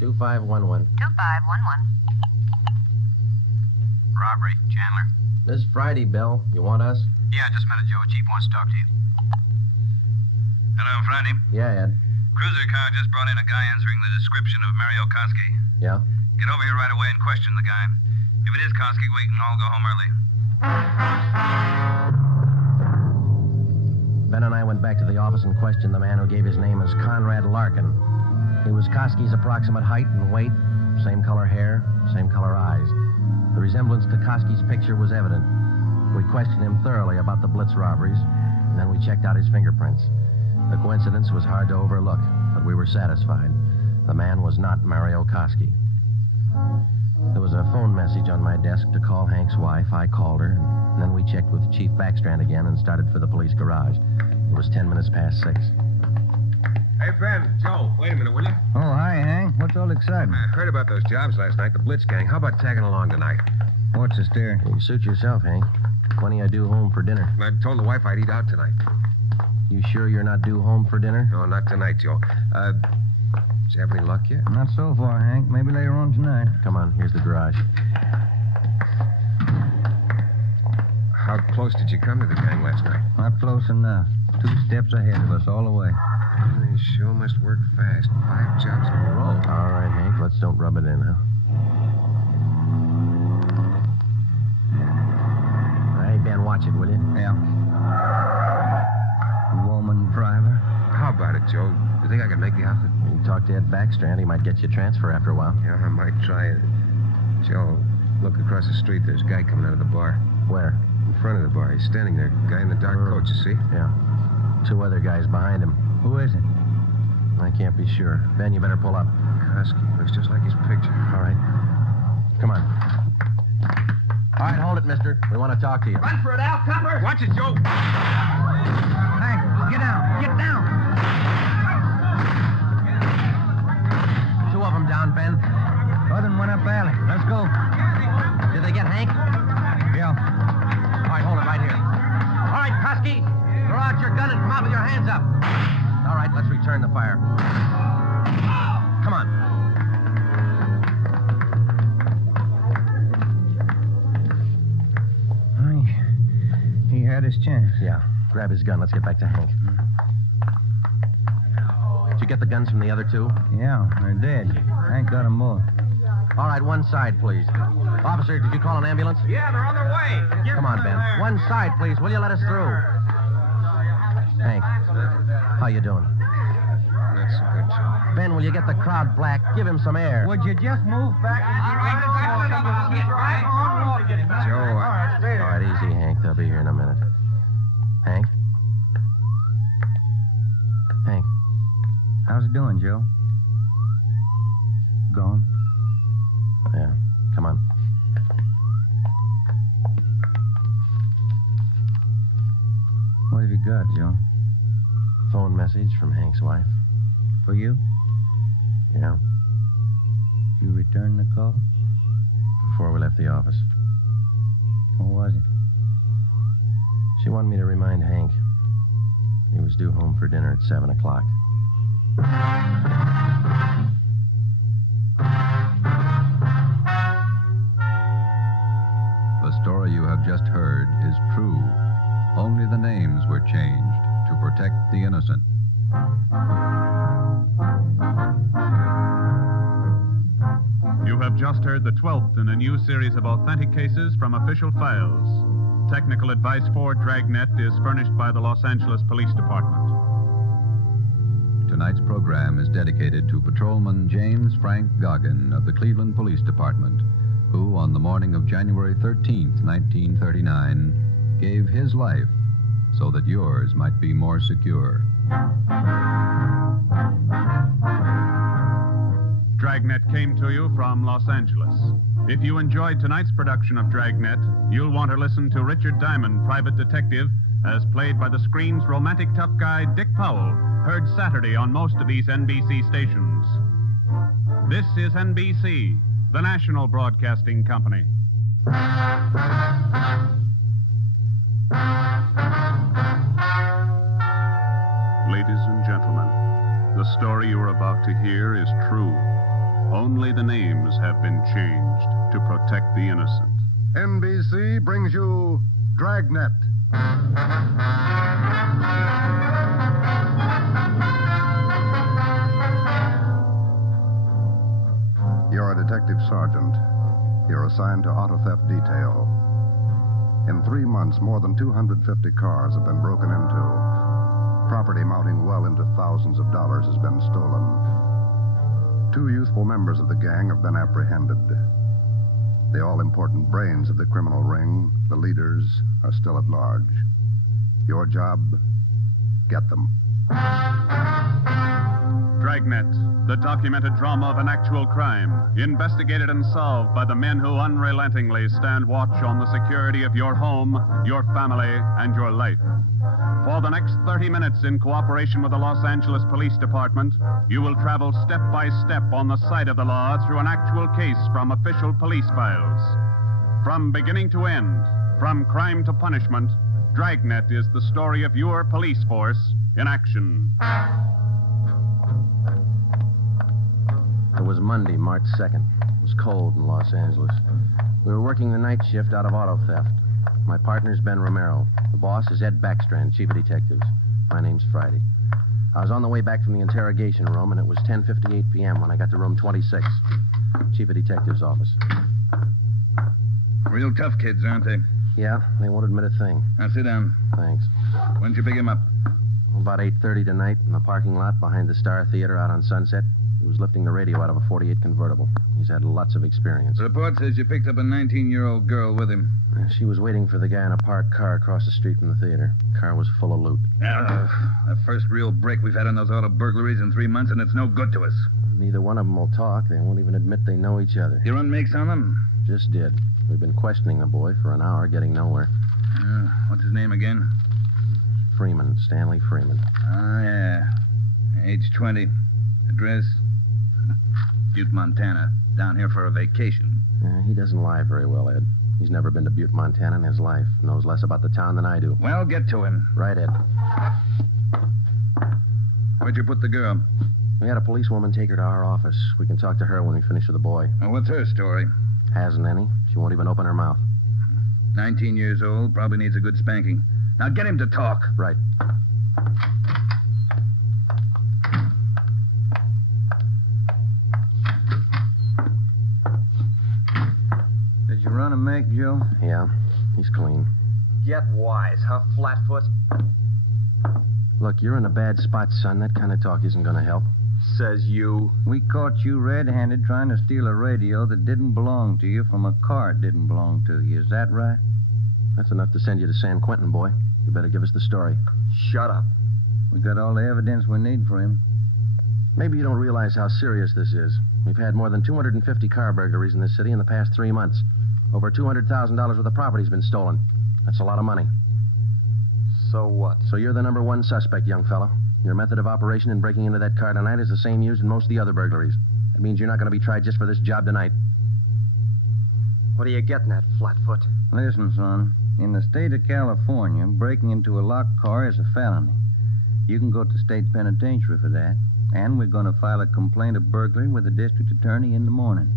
2511. 2511. Robbery, Chandler. This Friday, Bill. You want us? Yeah, just a minute, Joe. Chief wants to talk to you. Hello, Friday. Yeah, Ed. Cruiser car just brought in a guy answering the description of Mario Koski. Yeah? Get over here right away and question the guy. If it is Koski, we can all go home early. Ben and I went back to the office and questioned the man who gave his name as Conrad Larkin. He was Koski's approximate height and weight, same color hair, same color eyes. The resemblance to Koski's picture was evident. We questioned him thoroughly about the Blitz robberies, and then we checked out his fingerprints. The coincidence was hard to overlook, but we were satisfied. The man was not Mario Koski. There was a phone message on my desk to call Hank's wife. I called her, and then we checked with Chief Backstrand again and started for the police garage. It was 10 minutes past 6. Hey, Ben, Joe, wait a minute, will you? Oh, hi, Hank. What's all excitement? I heard about those jobs last night, the Blitz gang. How about tagging along tonight? What's the stare? You suit yourself, Hank. Plenty I do home for dinner. I told the wife I'd eat out tonight. You sure you're not due home for dinner? No, not tonight, Joe. Does you have any luck yet? Not so far, Hank. Maybe later on tonight. Come on, here's the garage. How close did you come to the gang last night? Not close enough. 2 steps ahead of us all the way. They sure must work fast. 5 jobs in a row. All right, Hank, let's don't rub it in, huh? Hey, Ben, watch it, will you? Yeah. Woman driver. How about it, Joe? You think I can make the outfit? You can talk to Ed Backstrand. He might get you a transfer after a while. Yeah, I might try it. Joe, look across the street. There's a guy coming out of the bar. Where? In front of the bar. He's standing there. Guy in the dark coat, you see? Yeah. 2 other guys behind him. Who is it? I can't be sure. Ben, you better pull up. Koski. Looks just like his picture. All right. Come on. All right, hold it, mister. We want to talk to you. Run for it, Al Copper! Watch it, Joe! Hank, get down! Get down! 2 of them down, Ben. Other than went up alley. Let's go. Did they get Hank? Yeah. All right, hold it right here. All right, Koski, throw out your gun and come out with your hands up. All right, let's return the fire. Come on. He had his chance. Yeah. Grab his gun. Let's get back to Hank. Did you get the guns from the other 2? Yeah, they're dead. Hank got them both. All right, one side, please. Officer, did you call an ambulance? Yeah, they're on their way. Come on, Ben. One side, please. Will you let us through? Hank, how you doing? Not so good, Joe. Ben, will you get the crowd black? Give him some air. Would you just move back? Joe, All right, easy, Hank. They'll be here in a minute. Hank? Hank? How's it doing, Joe? Gone? Yeah, come on. What have you got, Joe? Phone message from Hank's wife. For you? Yeah, You returned the call? before we left the office. What was it? She wanted me to remind Hank. He was due home for dinner at 7 o'clock. The story you have just heard is true. Only the names were changed to protect the innocent. You have just heard the 12th in a new series of authentic cases from official files. Technical advice for Dragnet is furnished by the Los Angeles Police Department. Tonight's program is dedicated to Patrolman James Frank Goggin of the Cleveland Police Department, who, on the morning of January 13th, 1939, gave his life so that yours might be more secure. Dragnet came to you from Los Angeles. If you enjoyed tonight's production of Dragnet, you'll want to listen to Richard Diamond, private detective, as played by the screen's romantic tough guy Dick Powell, heard Saturday on most of these NBC stations. This is NBC, the national broadcasting company. Ladies and gentlemen, the story you are about to hear is true. Only the names have been changed to protect the innocent. NBC brings you Dragnet. You're a detective sergeant. You're assigned to auto theft detail. In 3 months, more than 250 cars have been broken into. Property mounting well into thousands of dollars has been stolen. 2 youthful members of the gang have been apprehended. The all-important brains of the criminal ring, the leaders, are still at large. Your job, get them. Dragnet, the documented drama of an actual crime, investigated and solved by the men who unrelentingly stand watch on the security of your home, your family, and your life. For the next 30 minutes, in cooperation with the Los Angeles Police Department, you will travel step by step on the side of the law through an actual case from official police files. From beginning to end, from crime to punishment, Dragnet is the story of your police force in action. It was Monday, March 2nd. It was cold in Los Angeles. We were working the night shift out of auto theft. My partner's Ben Romero. The boss is Ed Backstrand, chief of detectives. My name's Friday. I was on the way back from the interrogation room, and it was 10:58 p.m. when I got to room 26, chief of detectives' office. Real tough kids, aren't they? Yeah, they won't admit a thing. Now sit down. Thanks. When'd you pick him up? About 8:30 tonight in the parking lot behind the Star Theater out on Sunset. He was lifting the radio out of a 48 convertible. He's had lots of experience. The report says you picked up a 19-year-old girl with him. She was waiting for the guy in a parked car across the street from the theater. Car was full of loot. The first real break we've had on those auto burglaries in 3 months, and it's no good to us. Neither one of them will talk. They won't even admit they know each other. You run makes on them? Just did. We've been questioning the boy for an hour, getting nowhere. What's his name again? Freeman, Stanley Freeman. Oh, yeah. Age 20. Address? Butte, Montana. Down here for a vacation. He doesn't lie very well, Ed. He's never been to Butte, Montana in his life. Knows less about the town than I do. Well, get to him. Right, Ed. Where'd you put the girl? We had a policewoman take her to our office. We can talk to her when we finish with the boy. Well, what's her story? Hasn't any. She won't even open her mouth. 19 years old, probably needs a good spanking. Now get him to talk. Right. Did you run a make, Joe? Yeah, he's clean. Get wise, huh, Flatfoot? Look, you're in a bad spot, son. That kind of talk isn't going to help. Says you. We caught you red-handed trying to steal a radio that didn't belong to you from a car that didn't belong to you. Is that right? That's enough to send you to San Quentin, boy. You better give us the story. Shut up. We got all the evidence we need for him. Maybe you don't realize how serious this is. We've had more than 250 car burglaries in this city in the past 3 months. Over $200,000 worth of property's been stolen. That's a lot of money. So what? So you're the number one suspect, young fella. Your method of operation in breaking into that car tonight is the same used in most of the other burglaries. That means you're not going to be tried just for this job tonight. What are you getting at, Flatfoot? Listen, son. In the state of California, breaking into a locked car is a felony. You can go to state penitentiary for that. And we're going to file a complaint of burglary with the district attorney in the morning.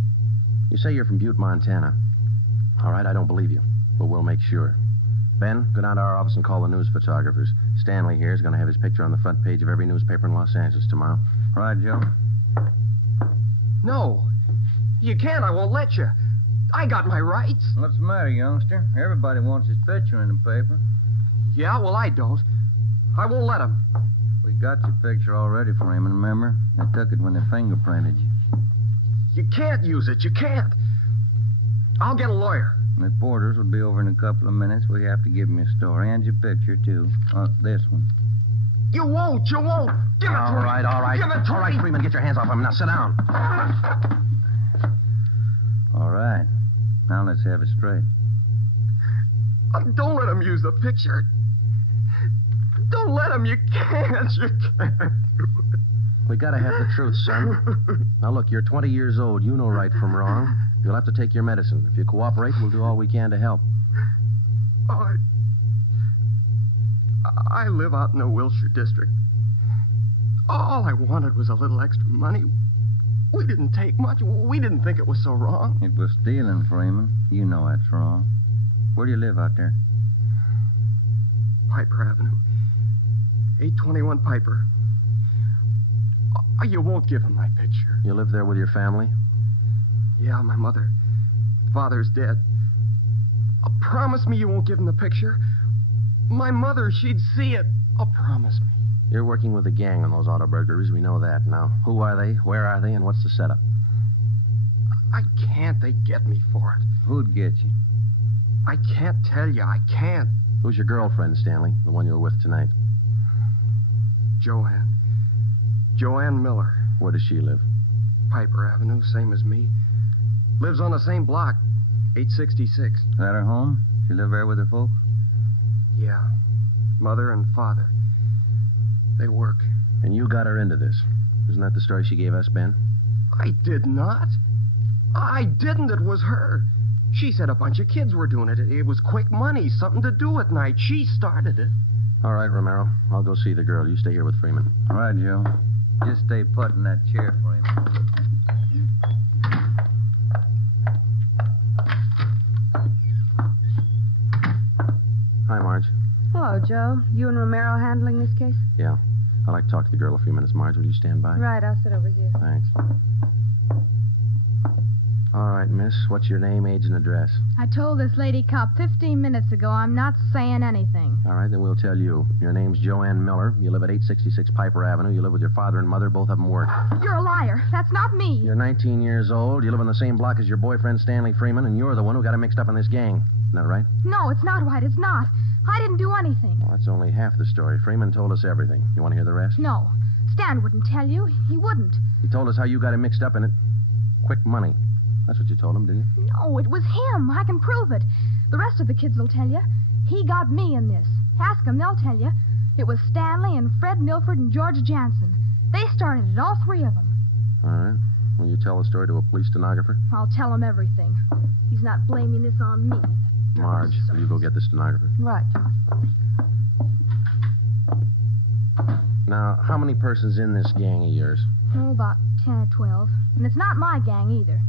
You say you're from Butte, Montana. All right, I don't believe you, but we'll make sure. Ben, go down to our office and call the news photographers. Stanley here is going to have his picture on the front page of every newspaper in Los Angeles tomorrow. Right, Joe? No. You can't. I won't let you. I got my rights. What's the matter, youngster? Everybody wants his picture in the paper. Yeah, well, I don't. I won't let him. We got your picture already for him, remember? They took it when they fingerprinted you. You can't use it. You can't. I'll get a lawyer. The porters will be over in a couple of minutes. We have to give him your story and your picture, too. This one. You won't. You won't. Give it to me. All right. Give it to All right, me. Freeman, get your hands off him. Now sit down. All right. Now let's have it straight. Don't let him use the picture. Don't let him. You can't. You can't. We gotta have the truth, son. Now, look, you're 20 years old. You know right from wrong. You'll have to take your medicine. If you cooperate, we'll do all we can to help. I live out in the Wilshire district. All I wanted was a little extra money. We didn't take much. We didn't think it was so wrong. It was stealing, Freeman. You know that's wrong. Where do you live out there? Piper Avenue. 821 Piper. You won't give him my picture. You live there with your family? Yeah, my mother. Father's dead. Promise me you won't give him the picture. My mother, she'd see it. Promise me. You're working with a gang on those auto burglaries. We know that now. Who are they? Where are they? And what's the setup? I can't. They get me for it. Who'd get you? I can't tell you. I can't. Who's your girlfriend, Stanley? The one you were with tonight? Joanne. Joanne Miller. Where does she live? Piper Avenue, same as me. Lives on the same block, 866. Is that her home? She live there with her folks? Yeah. Mother and father. They work. And you got her into this. Isn't that the story she gave us, Ben? I did not. I didn't. It was her. She said a bunch of kids were doing it. It was quick money, something to do at night. She started it. All right, Romero. I'll go see the girl. You stay here with Freeman. All right, Joe. Just stay put in that chair for him. Hi, Marge. Hello, Joe. You and Romero handling this case? Yeah. I'd like to talk to the girl a few minutes. Marge, will you stand by? Right, I'll sit over here. Thanks. All right, miss. What's your name, age, and address? I told this lady cop 15 minutes ago I'm not saying anything. All right, then we'll tell you. Your name's Joanne Miller. You live at 866 Piper Avenue. You live with your father and mother. Both of them work. You're a liar. That's not me. You're 19 years old. You live on the same block as your boyfriend, Stanley Freeman, and you're the one who got him mixed up in this gang. Isn't that right? No, it's not right. It's not. I didn't do anything. Well, that's only half the story. Freeman told us everything. You want to hear the rest? No. Stan wouldn't tell you. He wouldn't. He told us how you got him mixed up in it. Quick money. That's what you told him, didn't you? No, it was him. I can prove it. The rest of the kids will tell you. He got me in this. Ask them, they'll tell you. It was Stanley and Fred Milford and George Jansen. They started it, all three of them. All right. Will you tell the story to a police stenographer? I'll tell him everything. He's not blaming this on me. Marge, will you go get the stenographer? Right. Now, how many persons in this gang of yours? Oh, about 10 or 12. And it's not my gang either.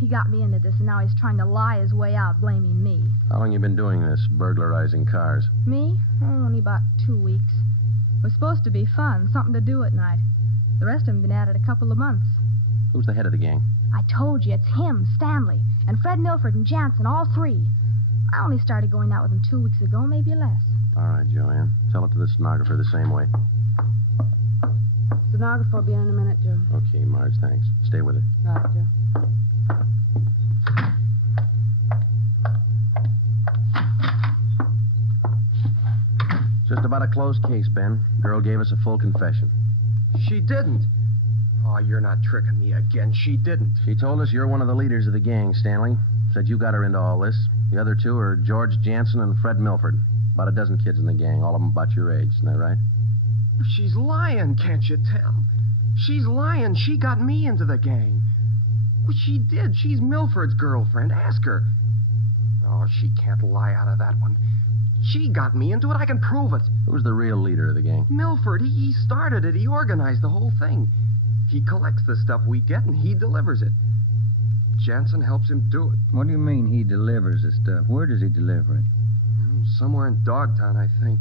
He got me into this, and now he's trying to lie his way out, blaming me. How long you been doing this, burglarizing cars? Me? Oh, only about 2 weeks. It was supposed to be fun, something to do at night. The rest of them been at it a couple of months. Who's the head of the gang? I told you, it's him, Stanley, and Fred Milford and Jansen, all three. I only started going out with him 2 weeks ago, maybe less. All right, Joanne. Tell it to the stenographer the same way. Stenographer will be in a minute, Joe. Okay, Marge, thanks. Stay with it. Right, Joe. Just about a closed case, Ben. Girl gave us a full confession. She didn't. Oh, you're not tricking me again. She didn't. She told us you're one of the leaders of the gang, Stanley. Said you got her into all this. The other two are George Jansen and Fred Milford. About a dozen kids in the gang, all of them about your age. Isn't that right? She's lying, can't you tell? She's lying. She got me into the gang. Well, she did. She's Milford's girlfriend. Ask her. Oh, she can't lie out of that one. She got me into it. I can prove it. Who's the real leader of the gang? Milford. He started it. He organized the whole thing. He collects the stuff we get, and he delivers it. Jansen helps him do it. What do you mean he delivers the stuff? Where does he deliver it? Somewhere in Dogtown, I think.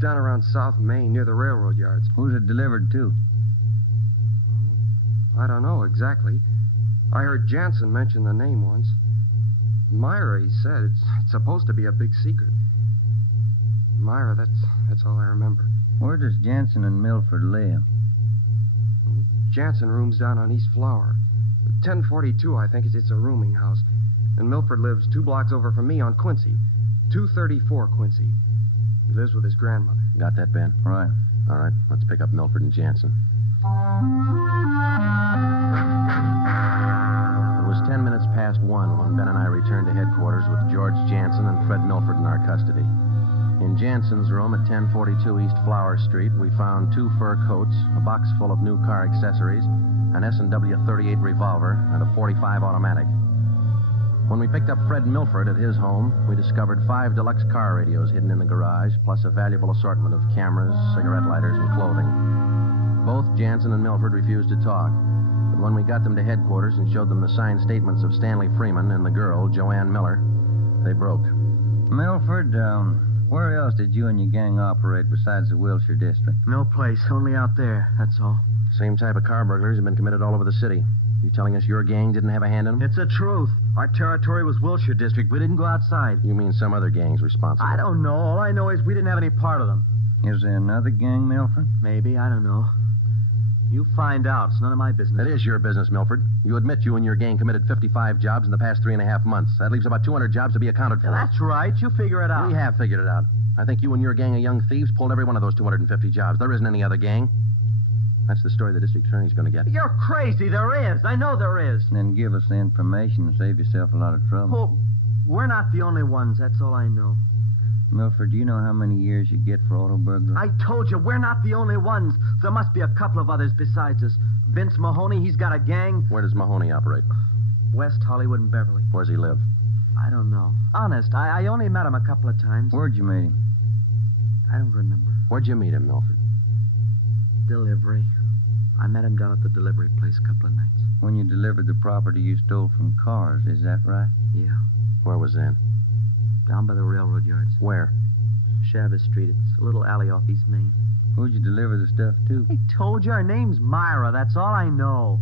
Down around South Main, near the railroad yards. Who's it delivered to? I don't know exactly. I heard Jansen mention the name once. Myra, he said. It's supposed to be a big secret. Myra, that's all I remember. Where does Jansen and Milford live? Jansen rooms down on East Flower. 1042, I think. It's a rooming house. And Milford lives 2 blocks over from me on Quincy. 234 Quincy. He lives with his grandmother. Got that, Ben? Right. All right, let's pick up Milford and Jansen. It was 10 minutes past 1 when Ben and I returned to headquarters with George Jansen and Fred Milford in our custody. In Jansen's room at 1042 East Flower Street, we found 2 fur coats, a box full of new car accessories, an S&W 38 revolver, and a .45 automatic. When we picked up Fred Milford at his home, we discovered 5 deluxe car radios hidden in the garage, plus a valuable assortment of cameras, cigarette lighters, and clothing. Both Jansen and Milford refused to talk, but When we got them to headquarters and showed them the signed statements of Stanley Freeman and the girl, Joanne Miller, they broke. Milford, where else did you and your gang operate besides the Wilshire district? No place, only out there, that's all. Same type of car burglaries have been committed all over the city. You telling us your gang didn't have a hand in them? It's the truth. Our territory was Wilshire district. We didn't go outside. You mean some other gang's responsible? I don't know. All I know is we didn't have any part of them. Is there another gang, Milford? Maybe, I don't know. You find out. It's none of my business. It is your business, Milford. You admit you and your gang committed 55 jobs in the past 3.5 months. That leaves about 200 jobs to be accounted for. That's right. You figure it out. We have figured it out. I think you and your gang of young thieves pulled every one of those 250 jobs. There isn't any other gang. That's the story the district attorney's going to get. You're crazy. There is. I know there is. Then give us the information and save yourself a lot of trouble. Oh, we're not the only ones. That's all I know. Milford, do you know how many years you get for auto burglary? I told you, we're not the only ones. There must be a couple of others besides us. Vince Mahoney, he's got a gang. Where does Mahoney operate? West Hollywood and Beverly. Where's he live? I don't know. Honest, I only met him a couple of times. Where'd you meet him? I don't remember. Where'd you meet him, Milford? Delivery. I met him down at the delivery place a couple of nights. When you delivered the property you stole from cars, is that right? Yeah. Where was that? Down by the railroad yards. Where? Chavez Street. It's a little alley off East Main. Who'd you deliver the stuff to? I told you, her name's Myra. That's all I know.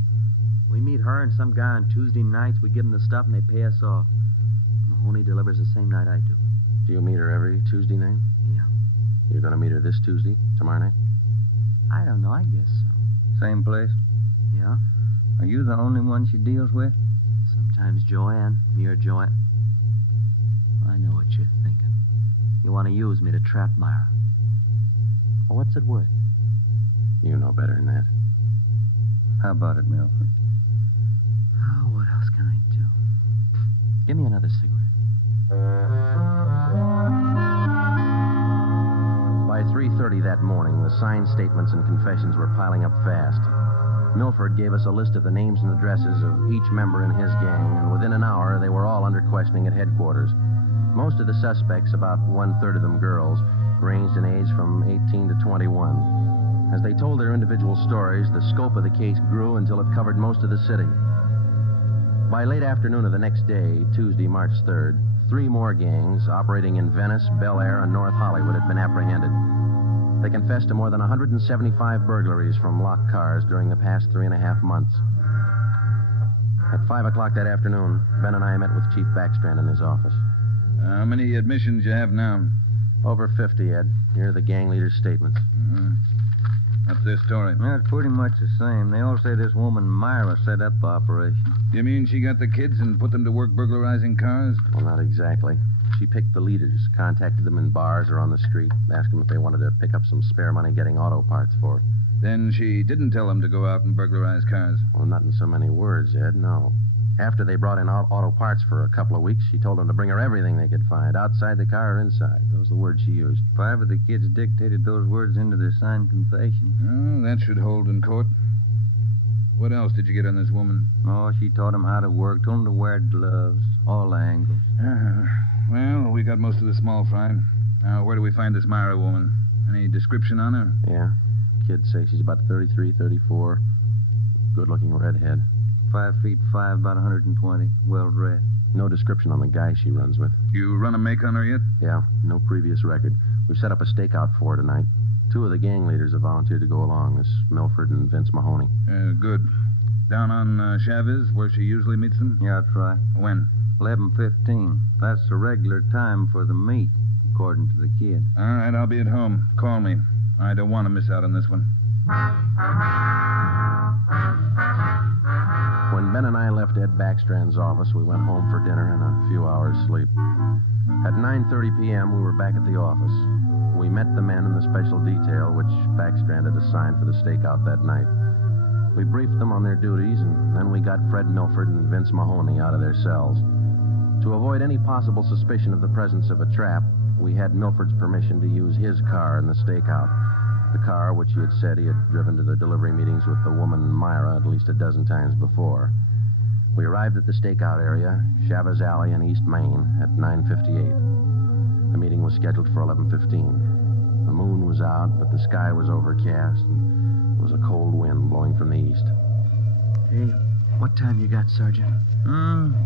We meet her and some guy on Tuesday nights. We give them the stuff and they pay us off. Mahoney delivers the same night I do. Do you meet her every Tuesday night? Yeah. You're going to meet her this Tuesday, tomorrow night? I don't know. I guess so. Same place? Yeah. Are you the only one she deals with? Sometimes Joanne. Me or Joanne. I know what you're thinking. You want to use me to trap Myra. Well, what's it worth? You know better than that. How about it, Milford? Oh, what else can I do? Give me another cigarette. By 3:30 that morning, the signed statements and confessions were piling up fast. Milford gave us a list of the names and addresses of each member in his gang, and within an hour, they were all under questioning at headquarters. Most of the suspects, about 1/3 of them girls, ranged in age from 18 to 21. As they told their individual stories, the scope of the case grew until it covered most of the city. By late afternoon of the next day, Tuesday, March 3rd, 3 more gangs operating in Venice, Bel Air, and North Hollywood had been apprehended. They confessed to more than 175 burglaries from locked cars during the past 3.5 months. At 5 o'clock that afternoon, Ben and I met with Chief Backstrand in his office. How many admissions you have now? Over 50, Ed. Here are the gang leaders' statements. What's their story? Yeah, it's pretty much the same. They all say this woman Myra set up the operation. You mean she got the kids and put them to work burglarizing cars? Well, not exactly. She picked the leaders, contacted them in bars or on the street, asked them if they wanted to pick up some spare money getting auto parts for her. Then she didn't tell them to go out and burglarize cars? Well, not in so many words, Ed, no. After they brought in auto parts for a couple of weeks, she told them to bring her everything they could find, outside the car or inside. Those are the words she used. 5 of the kids dictated those words into their signed confession. Oh, that should hold in court. What else did you get on this woman? Oh, she taught them how to work, told them to wear gloves, all angles. Well, we got most of the small fry. Now, where do we find this Myra woman? Any description on her? Yeah. Kids say she's about 33, 34. Good-looking redhead. 5'5", about 120, well-dressed. No description on the guy she runs with. You run a make on her yet? Yeah, no previous record. We've set up a stakeout for her tonight. 2 of the gang leaders have volunteered to go along, this Milford and Vince Mahoney. Good. Down on Chavez, where she usually meets them? Yeah, that's right. When? 11:15. That's the regular time for the meet, according to the kid. All right, I'll be at home. Call me. I don't want to miss out on this one. When Ben and I left Ed Backstrand's office, we went home for dinner and a few hours' sleep. At 9:30 p.m., we were back at the office. We met the men in the special detail, which Backstrand had assigned for the stakeout that night. We briefed them on their duties, and then we got Fred Milford and Vince Mahoney out of their cells. To avoid any possible suspicion of the presence of a trap, we had Milford's permission to use his car in the stakeout. The car, which he had said he had driven to the delivery meetings with the woman Myra at least a dozen times before. We arrived at the stakeout area, Chavez Alley in East Main, at 9:58. The meeting was scheduled for 11:15. The moon was out, but the sky was overcast, and there was a cold wind blowing from the east. Hey, what time you got, Sergeant?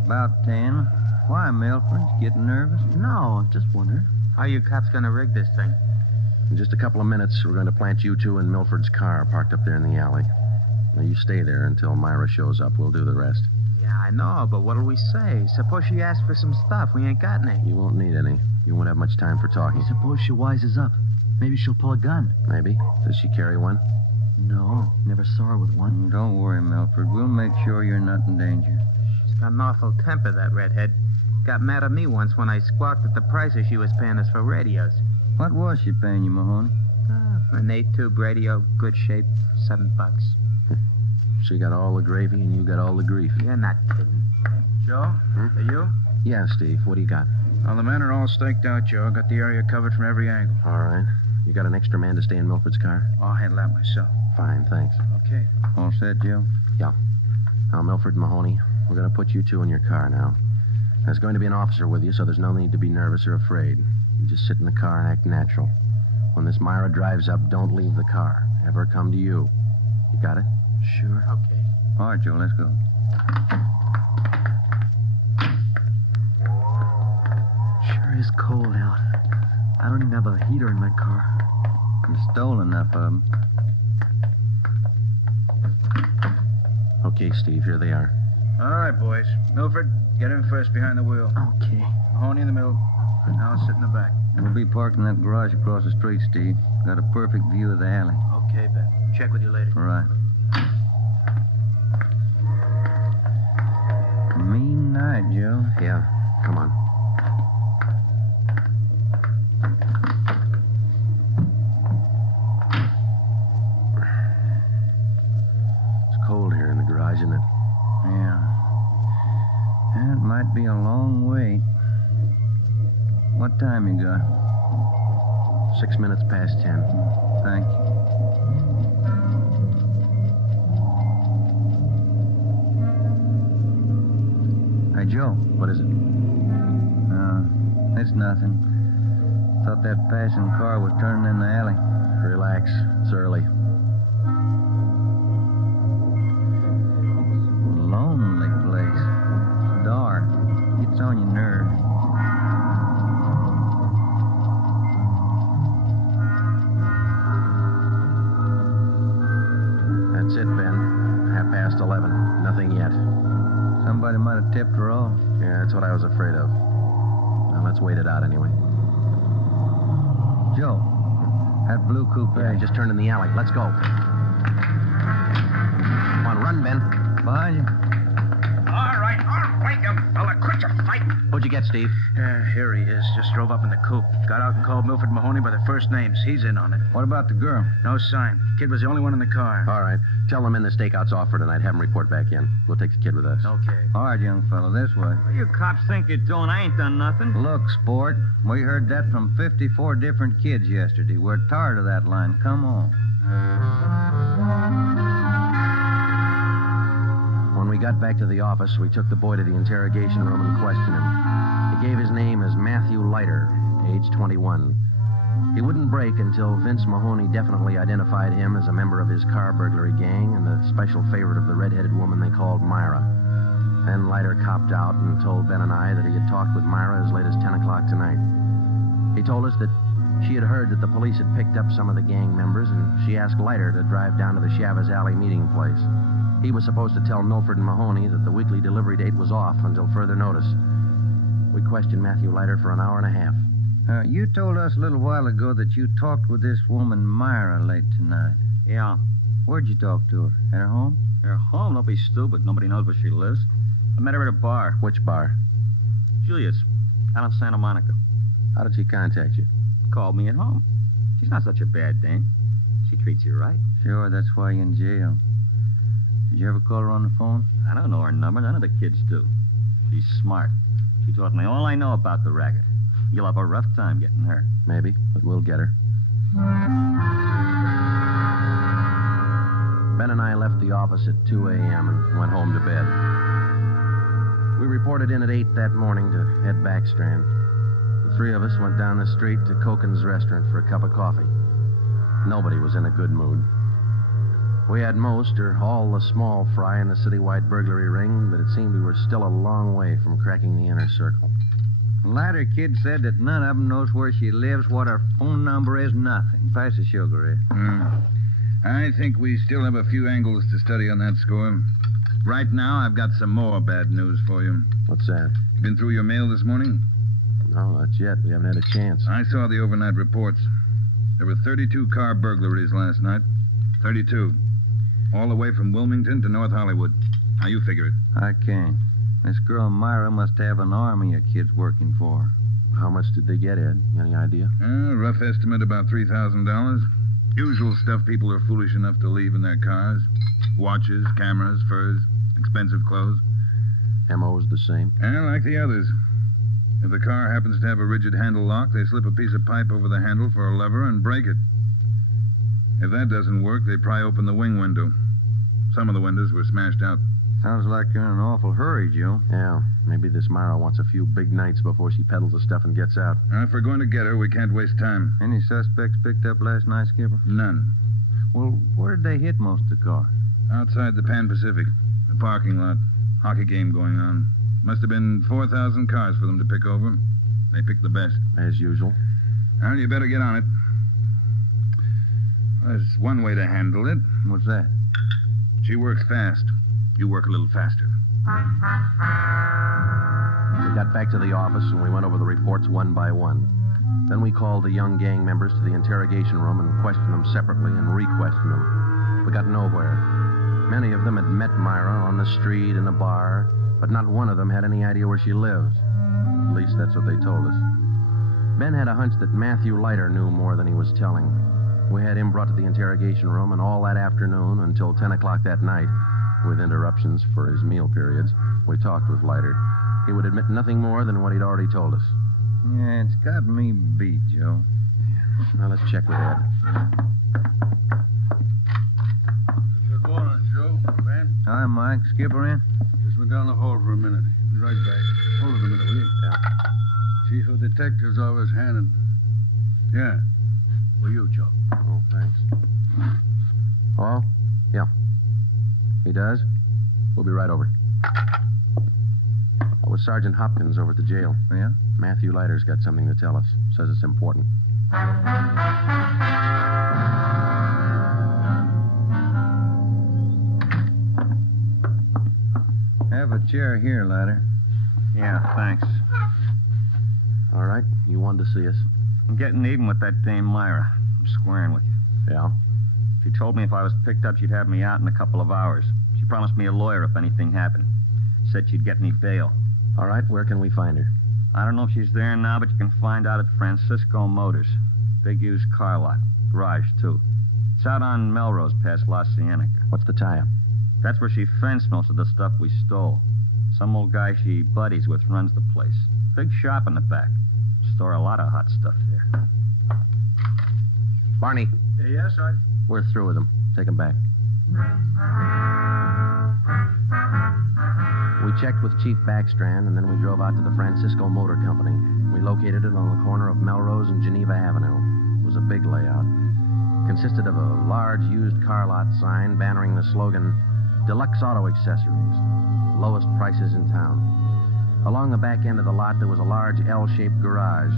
About 10. Why, Milford? Getting nervous? No, I'm just wondering. How you cops gonna rig this thing? In just a couple of minutes, we're going to plant you two in Milford's car parked up there in the alley. Now, you stay there until Myra shows up. We'll do the rest. Yeah, I know, but what'll we say? Suppose she asks for some stuff. We ain't got any. You won't need any. You won't have much time for talking. Suppose she wises up. Maybe she'll pull a gun. Maybe. Does she carry one? No, never saw her with one. Don't worry, Milford. We'll make sure you're not in danger. She's got an awful temper, that redhead. Got mad at me once when I squawked at the prices she was paying us for radios. What was she paying you, Mahoney? For an 8-tube radio, good shape, $7. She got all the gravy and you got all the grief. You're not kidding. Joe? Are you? Yeah, Steve. What do you got? Well, the men are all staked out, Joe. Got the area covered from every angle. All right. You got an extra man to stay in Milford's car? I'll handle that myself. Fine, thanks. Okay. All set, Joe? Yeah. Now, Milford and Mahoney, we're going to put you two in your car now. There's going to be an officer with you, so there's no need to be nervous or afraid. You just sit in the car and act natural. When this Myra drives up, don't leave the car. Have her come to you. You got it? Sure. Okay. All right, Joe, let's go. Sure is cold out. I don't even have a heater in my car. You stole enough of them. Okay, Steve, here they are. All right, boys. Milford, get in first behind the wheel. Okay. Mahoney in the middle. And I'll sit in the back. We'll be parked in that garage across the street, Steve. Got a perfect view of the alley. Okay, Ben. Check with you later. All right. Mean night, Joe. Yeah, come on. It's cold here in the garage, isn't it? Yeah. It might be a long wait. What time you got? 6 minutes past 10. Thank you. Hey, Joe. What is it? It's nothing. Thought that passing car was turning in the alley. Relax. It's early. Lonely place. Dark. Gets on your nerves. That's it, Ben. 11:30. Nothing yet. Somebody might have tipped her off. Yeah, that's what I was afraid of. Now, let's wait it out anyway. Joe, that blue coupe. Yeah, just turned in the alley. Let's go. Come on, run, Ben. Behind you. All right, you fella. Quit your fight. What'd you get, Steve? Here he is. Just drove up in the coupe. Got out and called Milford Mahoney by the first names. He's in on it. What about the girl? No sign. Kid was the only one in the car. All right. Tell them in the stakeout's off for tonight. Have them report back in. We'll take the kid with us. Okay. All right, young fellow, this way. What do you cops think you're doing? I ain't done nothing. Look, sport, we heard that from 54 different kids yesterday. We're tired of that line. Come on. When we got back to the office, we took the boy to the interrogation room and questioned him. He gave his name as Matthew Leiter, age 21. He wouldn't break until Vince Mahoney definitely identified him as a member of his car burglary gang and the special favorite of the red-headed woman they called Myra. Then Leiter copped out and told Ben and I that he had talked with Myra as late as 10 o'clock tonight. He told us that she had heard that the police had picked up some of the gang members, and she asked Leiter to drive down to the Chavez Alley meeting place. He was supposed to tell Milford and Mahoney that the weekly delivery date was off until further notice. We questioned Matthew Leiter for an hour and a half. You told us a little while ago that you talked with this woman, Myra, late tonight. Yeah. Where'd you talk to her? At her home? Her home? Don't be stupid. Nobody knows where she lives. I met her at a bar. Which bar? Julius, out in Santa Monica. How did she contact you? Called me at home. She's not such a bad dame. She treats you right. Sure, that's why you're in jail. Did you ever call her on the phone? I don't know her number. None of the kids do. She's smart. She taught me all I know about the racket. You'll have a rough time getting her. Maybe, but we'll get her. Ben and I left the office at 2 a.m. and went home to bed. We reported in at 8 that morning to head back Strand. The three of us went down the street to Koken's restaurant for a cup of coffee. Nobody was in a good mood. We had most or all the small fry in the citywide burglary ring, but it seemed we were still a long way from cracking the inner circle. The latter kid said that none of them knows where she lives, what her phone number is, nothing. Pass the sugar, I think we still have a few angles to study on that score. Right now, I've got some more bad news for you. What's that? You been through your mail this morning? No, not yet. We haven't had a chance. I saw the overnight reports. There were 32 car burglaries last night. 32. All the way from Wilmington to North Hollywood. How you figure it? I can't. This girl Myra must have an army of kids working for her. How much did they get, Ed? Any idea? Rough estimate about $3,000. Usual stuff people are foolish enough to leave in their cars. Watches, cameras, furs, expensive clothes. M.O.'s the same? Like the others. If the car happens to have a rigid handle lock, they slip a piece of pipe over the handle for a lever and break it. If that doesn't work, they pry open the wing window. Some of the windows were smashed out. Sounds like you're in an awful hurry, Joe. Yeah, maybe this Myra wants a few big nights before she peddles the stuff and gets out. If we're going to get her, we can't waste time. Any suspects picked up last night, Skipper? None. Well, where did they hit most of the cars? Outside the Pan Pacific. The parking lot. Hockey game going on. Must have been 4,000 cars for them to pick over. They picked the best. As usual. Well, you better get on it. There's one way to handle it. What's that? She works fast. You work a little faster. We got back to the office and we went over the reports one by one. Then we called the young gang members to the interrogation room and questioned them separately and re-questioned them. We got nowhere. Many of them had met Myra on the street, in a bar, but not one of them had any idea where she lived. At least that's what they told us. Ben had a hunch that Matthew Leiter knew more than he was telling. We had him brought to the interrogation room, and all that afternoon until 10 o'clock that night, with interruptions for his meal periods, we talked with Leiter. He would admit nothing more than what he'd already told us. Yeah, it's got me beat, Joe. Now let's check with Ed. Good morning, Joe. Ben? Hi, Mike. Skipper in? Just went down the hall for a minute. Be right back. Hold it a minute, will you? Yeah. Chief of Detectives always handing. Yeah. For you, Joe. Oh, thanks. Hello? Yeah. He does? We'll be right over. That was Sergeant Hopkins over at the jail. Yeah? Matthew Leiter's got something to tell us. Says it's important. Have a chair here, Leiter. Yeah, thanks. All right. You wanted to see us. I'm getting even with that dame Myra. I'm squaring with you. Yeah? She told me if I was picked up, she'd have me out in a couple of hours. She promised me a lawyer if anything happened. Said she'd get me bail. All right. Where can we find her? I don't know if she's there now, but you can find out at Francisco Motors. Big used car lot. Garage, too. It's out on Melrose past La Cienega. What's the tie-up? That's where she fenced most of the stuff we stole. Some old guy she buddies with runs the place. Big shop in the back. Store a lot of hot stuff there. Barney. Yes, Sergeant? We're through with them. Take them back. We checked with Chief Backstrand, and then we drove out to the Francisco Motor Company. We located it on the corner of Melrose and Geneva Avenue. It was a big layout. Consisted of a large used car lot sign bannering the slogan, Deluxe Auto Accessories, lowest prices in town. Along the back end of the lot, there was a large L-shaped garage.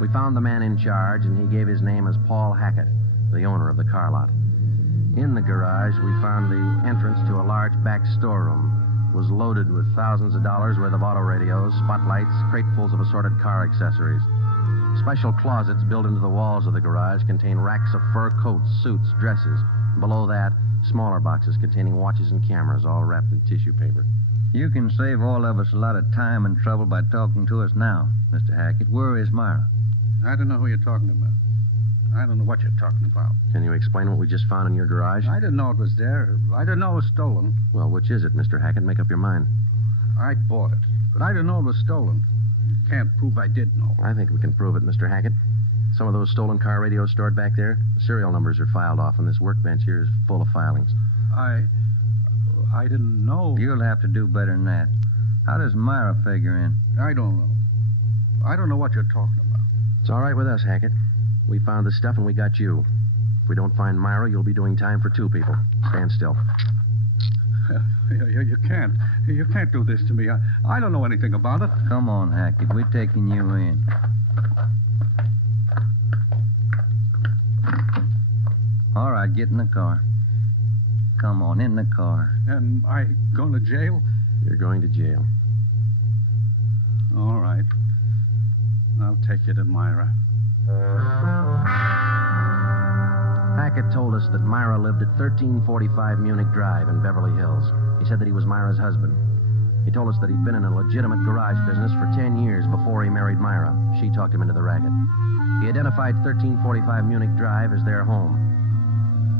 We found the man in charge, and he gave his name as Paul Hackett, the owner of the car lot. In the garage, we found the entrance to a large back storeroom. It was loaded with thousands of dollars worth of auto radios, spotlights, cratefuls of assorted car accessories. Special closets built into the walls of the garage contain racks of fur coats, suits, dresses. Below that, smaller boxes containing watches and cameras, all wrapped in tissue paper. You can save all of us a lot of time and trouble by talking to us now, Mr. Hackett. Where is Myra? I don't know who you're talking about. I don't know what you're talking about. Can you explain what we just found in your garage? I didn't know it was there. I didn't know it was stolen. Well, which is it, Mr. Hackett? Make up your mind. I bought it, but I didn't know it was stolen. You can't prove I did know. I think we can prove it, Mr. Hackett. Some of those stolen car radios stored back there, the serial numbers are filed off, and this workbench here is full of filings. I didn't know. You'll have to do better than that. How does Myra figure in? I don't know. I don't know what you're talking about. It's all right with us, Hackett. We found the stuff and we got you. If we don't find Myra, you'll be doing time for 2 people. Stand still. You can't. You can't do this to me. I don't know anything about it. Come on, Hackett. We're taking you in. All right, get in the car. Come on, in the car. Am I going to jail? You're going to jail. All right. I'll take you to Myra. Hackett told us that Myra lived at 1345 Munich Drive in Beverly Hills. He said that he was Myra's husband. He told us that he'd been in a legitimate garage business for 10 years before he married Myra. She talked him into the racket. He identified 1345 Munich Drive as their home.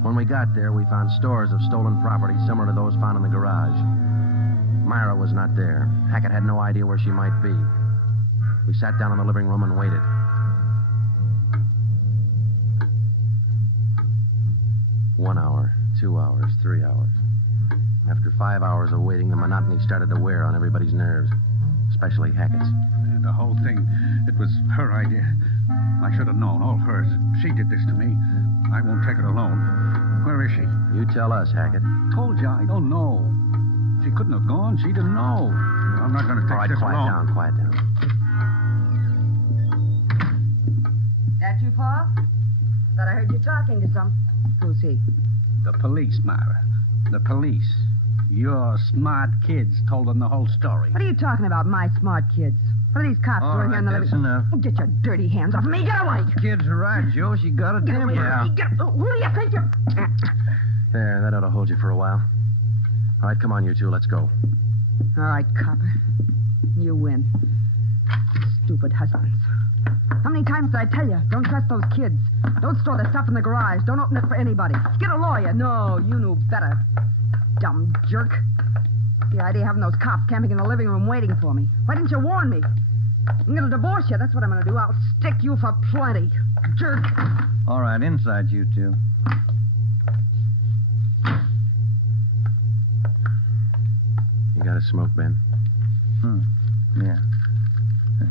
When we got there, we found stores of stolen property similar to those found in the garage. Myra was not there. Hackett had no idea where she might be. We sat down in the living room and waited. One hour, 2 hours, 3 hours. After 5 hours of waiting, the monotony started to wear on everybody's nerves, especially Hackett's. The whole thing, it was her idea. I should have known, all hers. She did this to me. I won't take it alone. Where is she? You tell us, Hackett. Told you, I don't know. She couldn't have gone. She didn't know. I'm not going to take this alone. Quiet down. That you, Paul? Thought I heard you talking to some. Who's he? The police, Myra. The police. Your smart kids told them the whole story. What are you talking about, my smart kids? What are these cops doing here in the that's enough. Get your dirty hands off me. Get away. Kids are right, Joe. She got a temper. Yeah. Who do you think you're... There, that ought to hold you for a while. All right, come on, you two. Let's go. All right, copper. You win. Stupid husbands. How many times did I tell you? Don't trust those kids. Don't store the stuff in the garage. Don't open it for anybody. Get a lawyer. No, you knew better. Dumb jerk. The idea of having those cops camping in the living room waiting for me. Why didn't you warn me? I'm going to divorce you. That's what I'm going to do. I'll stick you for plenty. Jerk. All right, inside you two. You got a smoke, Ben? Yeah.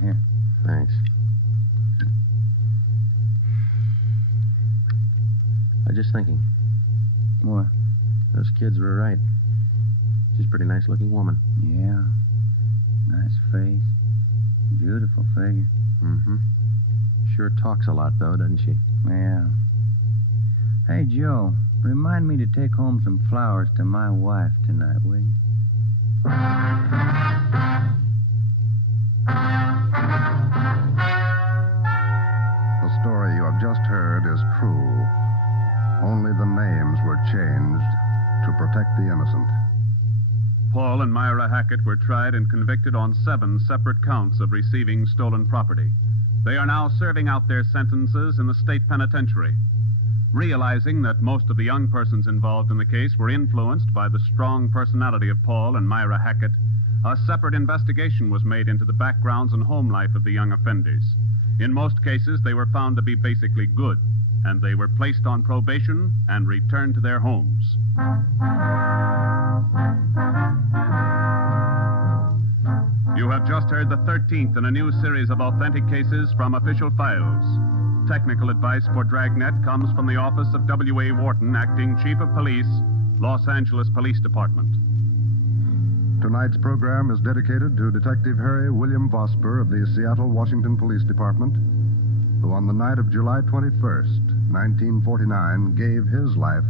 Here. Thanks. I was just thinking. What? Those kids were right. She's a pretty nice-looking woman. Yeah. Nice face. Beautiful figure. Mm-hmm. Sure talks a lot, though, doesn't she? Yeah. Hey, Joe, remind me to take home some flowers to my wife tonight, will you? The story you have just heard is true. Only the names were changed to protect the innocent. Paul and Myra Hackett were tried and convicted on 7 separate counts of receiving stolen property. They are now serving out their sentences in the state penitentiary. Realizing that most of the young persons involved in the case were influenced by the strong personality of Paul and Myra Hackett, a separate investigation was made into the backgrounds and home life of the young offenders. In most cases, they were found to be basically good, and they were placed on probation and returned to their homes. You have just heard the 13th in a new series of authentic cases from official files. Technical advice for Dragnet comes from the office of W.A. Wharton, Acting Chief of Police, Los Angeles Police Department. Tonight's program is dedicated to Detective Harry William Vosper of the Seattle, Washington Police Department, who on the night of July 21st, 1949, gave his life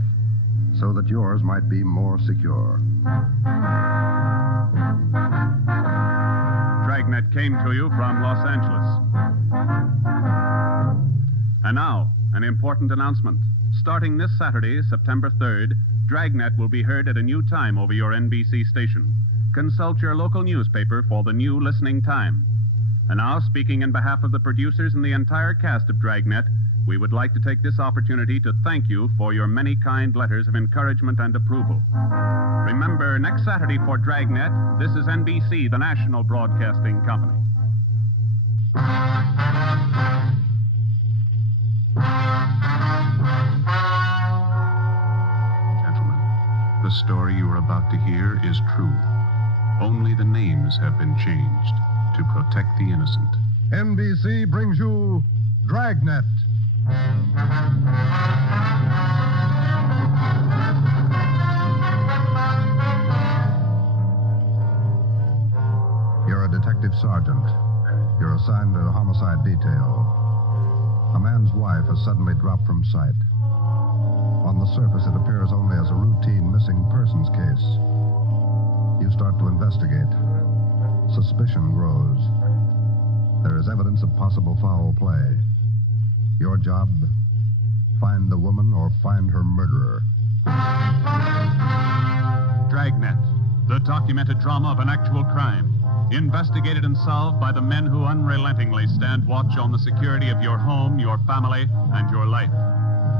so that yours might be more secure. Dragnet came to you from Los Angeles. And now, an important announcement. Starting this Saturday, September 3rd, Dragnet will be heard at a new time over your NBC station. Consult your local newspaper for the new listening time. And now, speaking in behalf of the producers and the entire cast of Dragnet, we would like to take this opportunity to thank you for your many kind letters of encouragement and approval. Remember, next Saturday for Dragnet, this is NBC, the national broadcasting company. Gentlemen, the story you are about to hear is true. Only the names have been changed to protect the innocent. NBC brings you Dragnet, You're a detective sergeant. You're assigned to a homicide detail. A man's wife has suddenly dropped from sight. On the surface, it appears only as a routine missing persons case. You start to investigate. Suspicion grows. There is evidence of possible foul play. Your job, find the woman or find her murderer. Dragnet, the documented drama of an actual crime. Investigated and solved by the men who unrelentingly stand watch on the security of your home, your family, and your life.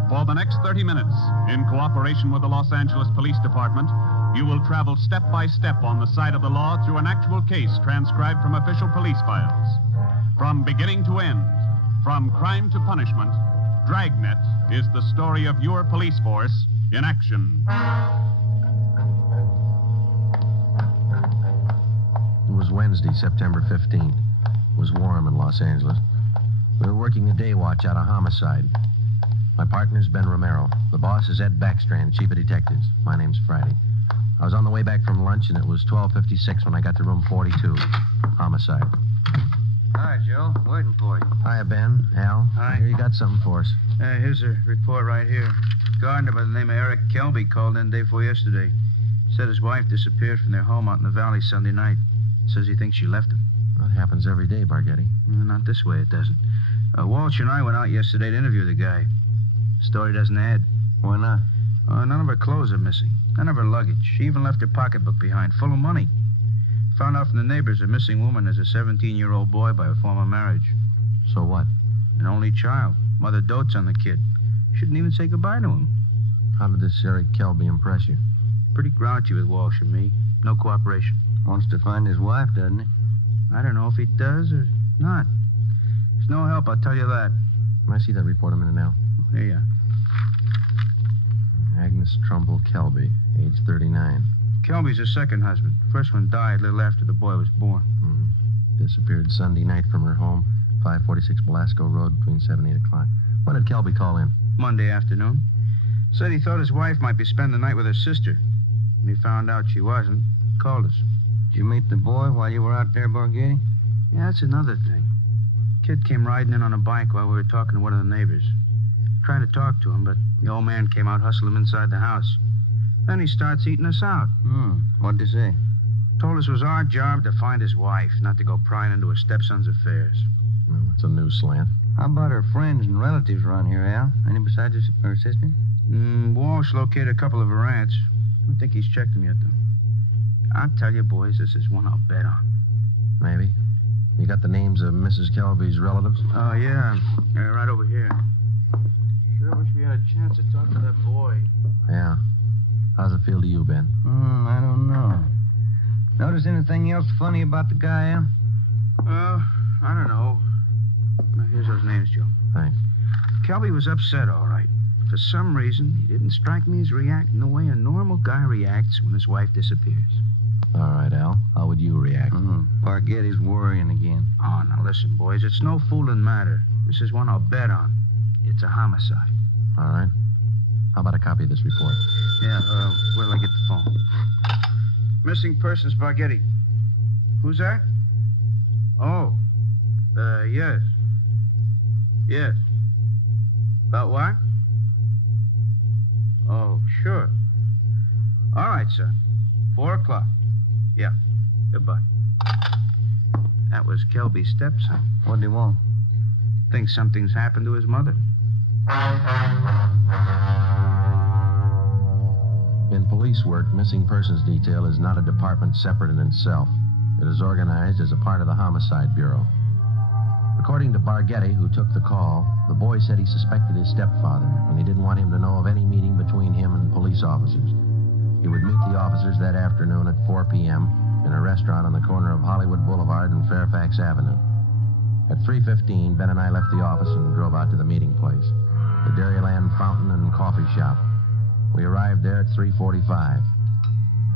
For the next 30 minutes, in cooperation with the Los Angeles Police Department, you will travel step by step on the side of the law through an actual case transcribed from official police files. From beginning to end, from crime to punishment, Dragnet is the story of your police force in action. It was Wednesday, September 15th. It was warm in Los Angeles. We were working a day watch out of homicide. My partner's Ben Romero. The boss is Ed Backstrand, chief of detectives. My name's Friday. I was on the way back from lunch, and it was 12:56 when I got to room 42. Homicide. Hi, Joe. Waiting for you. Hiya, Ben. Al. Hi. I hear you got something for us. Here's a report right here. Gardener by the name of Eric Kelby called in day before yesterday. Said his wife disappeared from their home out in the valley Sunday night. Says he thinks she left him. That happens every day, Bargetti. Not this way, it doesn't. Walsh and I went out yesterday to interview the guy. Story doesn't add. Why not? None of her clothes are missing. None of her luggage. She even left her pocketbook behind, full of money. Found out from the neighbors a missing woman is a 17-year-old boy by a former marriage. So what? An only child. Mother dotes on the kid. Shouldn't even say goodbye to him. How did this Eric Kelby impress you? Pretty grouchy with Walsh and me. No cooperation. Wants to find his wife, doesn't he? I don't know if he does or not. There's no help, I'll tell you that. Can I see that report a minute now? Here you are. Agnes Trumbull Kelby, age 39. Kelby's her second husband. First one died a little after the boy was born. Mm-hmm. Disappeared Sunday night from her home, 546 Belasco Road, between 7 and 8 o'clock. When did Kelby call in? Monday afternoon. Said he thought his wife might be spending the night with her sister. When he found out she wasn't, called us. Did you meet the boy while you were out there, Bargetti? Yeah, that's another thing. Kid came riding in on a bike while we were talking to one of the neighbors. Tried to talk to him, but the old man came out, hustled him inside the house. Then he starts eating us out. What'd they say? Told us it was our job to find his wife, not to go prying into her stepson's affairs. Well, that's a new slant. How about her friends and relatives around here, Al? Any besides her sister? Walsh located a couple of her aunts. I don't think he's checked them yet, though. I'll tell you, boys, this is one I'll bet on. Maybe. You got the names of Mrs. Kelby's relatives? Oh, yeah. Right over here. Sure wish we had a chance to talk to that boy. Yeah. How's it feel to you, Ben? I don't know. Notice anything else funny about the guy, Al? I don't know. Now, here's those names, Joe. Thanks. Kelby was upset, all right. For some reason, he didn't strike me as reacting the way a normal guy reacts when his wife disappears. All right, Al. How would you react? Bargetti's worrying again. Oh, now listen, boys. It's no fooling matter. This is one I'll bet on. It's a homicide. All right. How about a copy of this report? Yeah, where'll I get the phone? Missing persons, Bargetti. Who's that? Oh. Yes. Yes. About what? Oh, sure. All right, sir. 4 o'clock. Yeah. Goodbye. That was Kelby's stepson. What'd he want? Thinks something's happened to his mother. In police work, missing persons detail is not a department separate in itself. It is organized as a part of the Homicide Bureau. According to Bargetti, who took the call, the boy said he suspected his stepfather, and he didn't want him to know of any meeting between him and police officers. He would meet the officers that afternoon at 4 p.m. in a restaurant on the corner of Hollywood Boulevard and Fairfax Avenue. At 3:15, Ben and I left the office and drove out to the meeting place, the Dairyland Fountain and Coffee Shop. We arrived there at 3:45.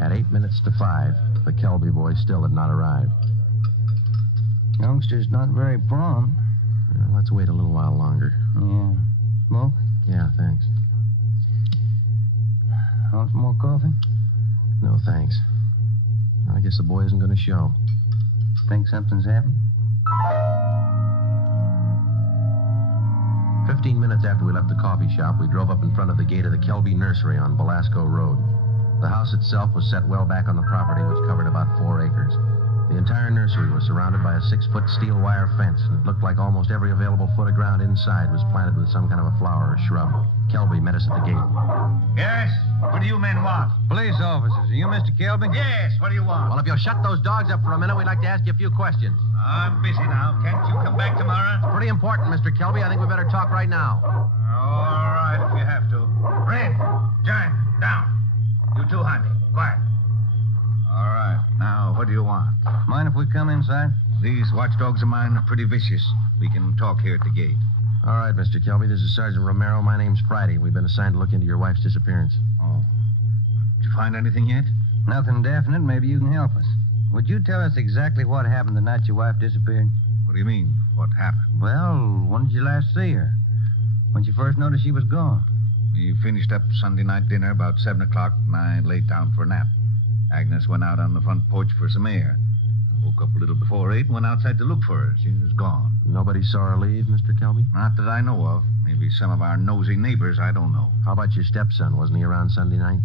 At 8 minutes to 5, the Kelby boy still had not arrived. Youngster's not very prompt. Well, let's wait a little while longer. Yeah. Smoke? Yeah, thanks. Want some more coffee? No, thanks. I guess the boy isn't going to show. Think something's happened? 15 minutes after we left the coffee shop, we drove up in front of the gate of the Kelby Nursery on Belasco Road. The house itself was set well back on the property, which covered about 4 acres. The entire nursery was surrounded by a 6-foot steel wire fence, and it looked like almost every available foot of ground inside was planted with some kind of a flower or shrub. Kelby met us at the gate. Yes? What do you men want? Police officers. Are you Mr. Kelby? Yes, what do you want? Well, if you'll shut those dogs up for a minute, we'd like to ask you a few questions. I'm busy now. Can't you come back tomorrow? Pretty important, Mr. Kelby. I think we better talk right now. All right, if you have to. Red, Giant, down. You too, Jaime. Quiet. All right. Now, what do you want? Mind if we come inside? These watchdogs of mine are pretty vicious. We can talk here at the gate. All right, Mr. Kelby. This is Sergeant Romero. My name's Friday. We've been assigned to look into your wife's disappearance. Oh. Did you find anything yet? Nothing definite. Maybe you can help us. Would you tell us exactly what happened the night your wife disappeared? What do you mean? What happened? Well, when did you last see her? When you first noticed she was gone? We finished up Sunday night dinner about 7 o'clock, and I laid down for a nap. Agnes went out on the front porch for some air. I woke up a little before 8 and went outside to look for her. She was gone. Nobody saw her leave, Mr. Kelby? Not that I know of. Maybe some of our nosy neighbors, I don't know. How about your stepson? Wasn't he around Sunday night?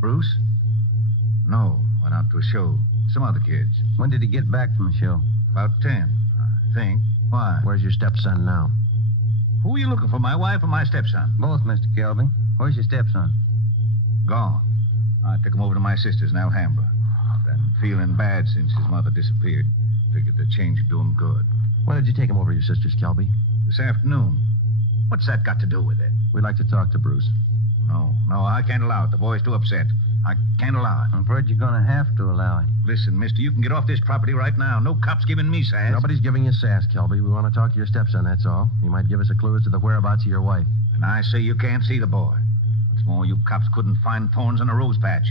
Bruce? No, went out to a show. Some other kids. When did he get back from the show? About 10, I think. Why? Where's your stepson now? Who are you looking for, my wife or my stepson? Both, Mr. Kelby. Where's your stepson? Gone. I took him over to my sister's in Alhambra. Been feeling bad since his mother disappeared. Figured the change would do him good. When did you take him over to your sister's, Kelby? This afternoon. What's that got to do with it? We'd like to talk to Bruce. No, I can't allow it. The boy's too upset. I can't allow it. I'm afraid you're going to have to allow it. Listen, mister, you can get off this property right now. No cop's giving me sass. Nobody's giving you sass, Kelby. We want to talk to your stepson, that's all. He might give us a clue as to the whereabouts of your wife. And I say you can't see the boy. What's more, you cops couldn't find thorns on a rose patch.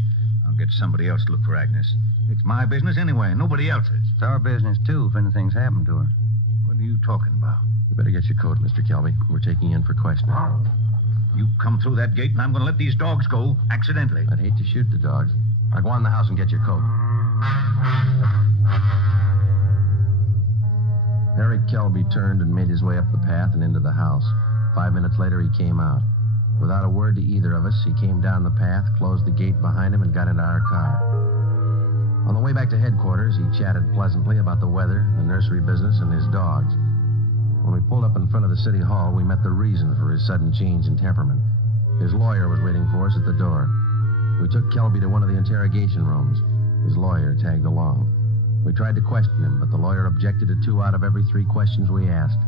I'll get somebody else to look for Agnes. It's my business anyway, nobody else's. It's our business, too, if anything's happened to her. What are you talking about? You better get your coat, Mr. Kelby. We're taking you in for questioning. You come through that gate, and I'm going to let these dogs go accidentally. I'd hate to shoot the dogs. Now go on in the house and get your coat. Harry Kelby turned and made his way up the path and into the house. 5 minutes later, he came out. Without a word to either of us, he came down the path, closed the gate behind him, and got into our car. On the way back to headquarters, he chatted pleasantly about the weather, the nursery business, and his dogs. When we pulled up in front of the city hall, we met the reason for his sudden change in temperament. His lawyer was waiting for us at the door. We took Kelby to one of the interrogation rooms. His lawyer tagged along. We tried to question him, but the lawyer objected to 2 out of every 3 questions we asked.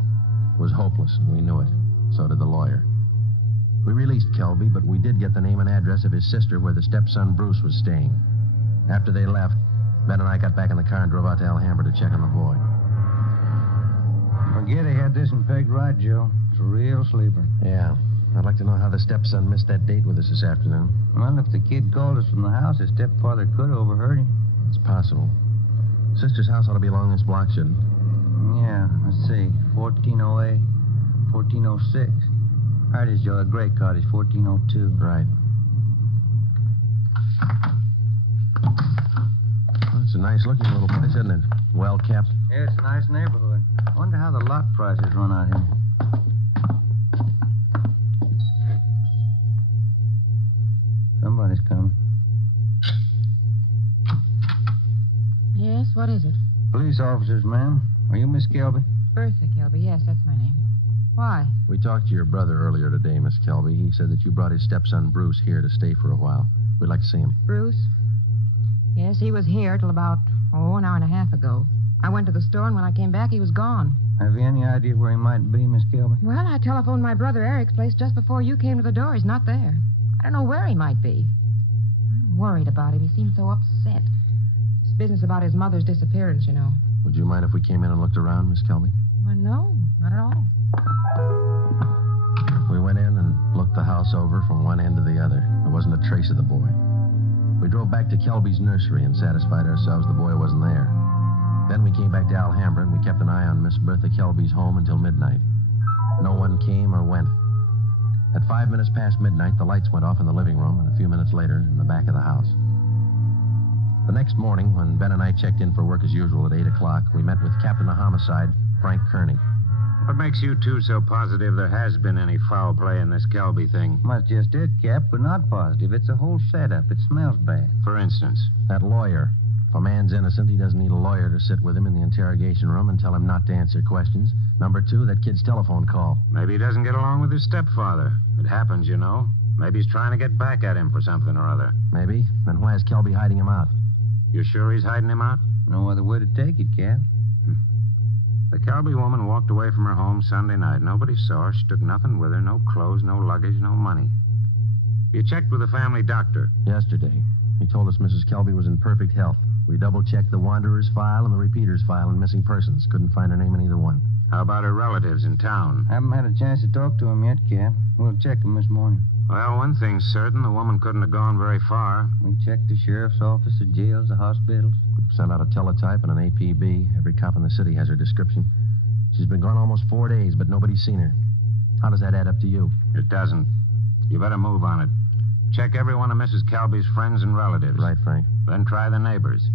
It was hopeless, and we knew it. So did the lawyer. We released Kelby, but we did get the name and address of his sister where the stepson Bruce was staying. After they left, Ben and I got back in the car and drove out to Alhambra to check on the boy. Forget he had this one pegged right, Joe. It's a real sleeper. Yeah. I'd like to know how the stepson missed that date with us this afternoon. Well, if the kid called us from the house, his stepfather could have overheard him. It's possible. Sister's house ought to be along this block, shouldn't it? Yeah, let's see. 1408, 1406. There it is, Joe. A gray cottage, 1402. Right. Well, it's a nice-looking little place, isn't it? Well kept. Yeah, it's a nice neighborhood. I wonder how the lot prices run out here. Somebody's coming. Yes, what is it? Police officers, ma'am. Are you Miss Kelby? Bertha Kelby. Yes, that's my name. Why? We talked to your brother earlier today, Miss Kelby. He said that you brought his stepson Bruce here to stay for a while. We'd like to see him. Bruce? Yes, he was here till about, an hour and a half ago. I went to the store, and when I came back, he was gone. Have you any idea where he might be, Miss Kelby? Well, I telephoned my brother Eric's place just before you came to the door. He's not there. I don't know where he might be. I'm worried about him. He seemed so upset. This business about his mother's disappearance, you know. Would you mind if we came in and looked around, Miss Kelby? Well, no, not at all. We went in and looked the house over from one end to the other. There wasn't a trace of the boy. We drove back to Kelby's nursery and satisfied ourselves the boy wasn't there. Then we came back to Alhambra and we kept an eye on Miss Bertha Kelby's home until midnight. No one came or went. At 5 minutes past midnight, the lights went off in the living room, and a few minutes later, in the back of the house. The next morning, when Ben and I checked in for work as usual at 8 o'clock, we met with Captain of Homicide, Frank Kearney. What makes you two so positive there has been any foul play in this Kelby thing? That's just it, Cap. We're not positive. It's a whole setup. It smells bad. For instance? That lawyer. If a man's innocent, he doesn't need a lawyer to sit with him in the interrogation room and tell him not to answer questions. Number two, that kid's telephone call. Maybe he doesn't get along with his stepfather. It happens, you know. Maybe he's trying to get back at him for something or other. Maybe. Then why is Kelby hiding him out? You sure he's hiding him out? No other way to take it, Cap. The Kelby woman walked away from her home Sunday night. Nobody saw her. She took nothing with her. No clothes, no luggage, no money. You checked with the family doctor? Yesterday. He told us Mrs. Kelby was in perfect health. We double-checked the Wanderer's file and the Repeater's file and missing persons. Couldn't find her name in either one. How about her relatives in town? Haven't had a chance to talk to him yet, Cap. We'll check him this morning. Well, one thing's certain. The woman couldn't have gone very far. We checked the sheriff's office, the jails, the hospitals. We've sent out a teletype and an APB. Every cop in the city has her description. She's been gone almost 4 days, but nobody's seen her. How does that add up to you? It doesn't. You better move on it. Check every one of Mrs. Kelby's friends and relatives. Right, Frank. Then try the neighbors.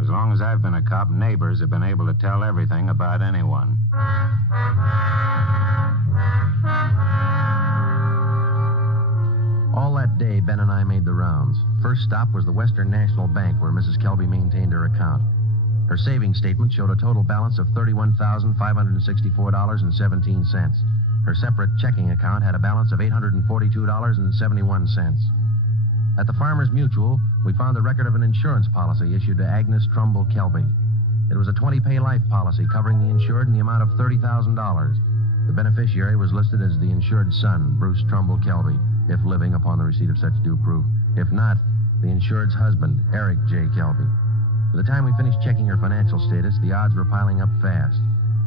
As long as I've been a cop, neighbors have been able to tell everything about anyone. All that day, Ben and I made the rounds. First stop was the Western National Bank, where Mrs. Kelby maintained her account. Her savings statement showed a total balance of $31,564.17. Her separate checking account had a balance of $842.71. At the Farmers Mutual, we found the record of an insurance policy issued to Agnes Trumbull Kelby. It was a 20-pay life policy covering the insured in the amount of $30,000. The beneficiary was listed as the insured son, Bruce Trumbull Kelby, if living upon the receipt of such due proof. If not, the insured's husband, Eric J. Kelby. By the time we finished checking her financial status, the odds were piling up fast.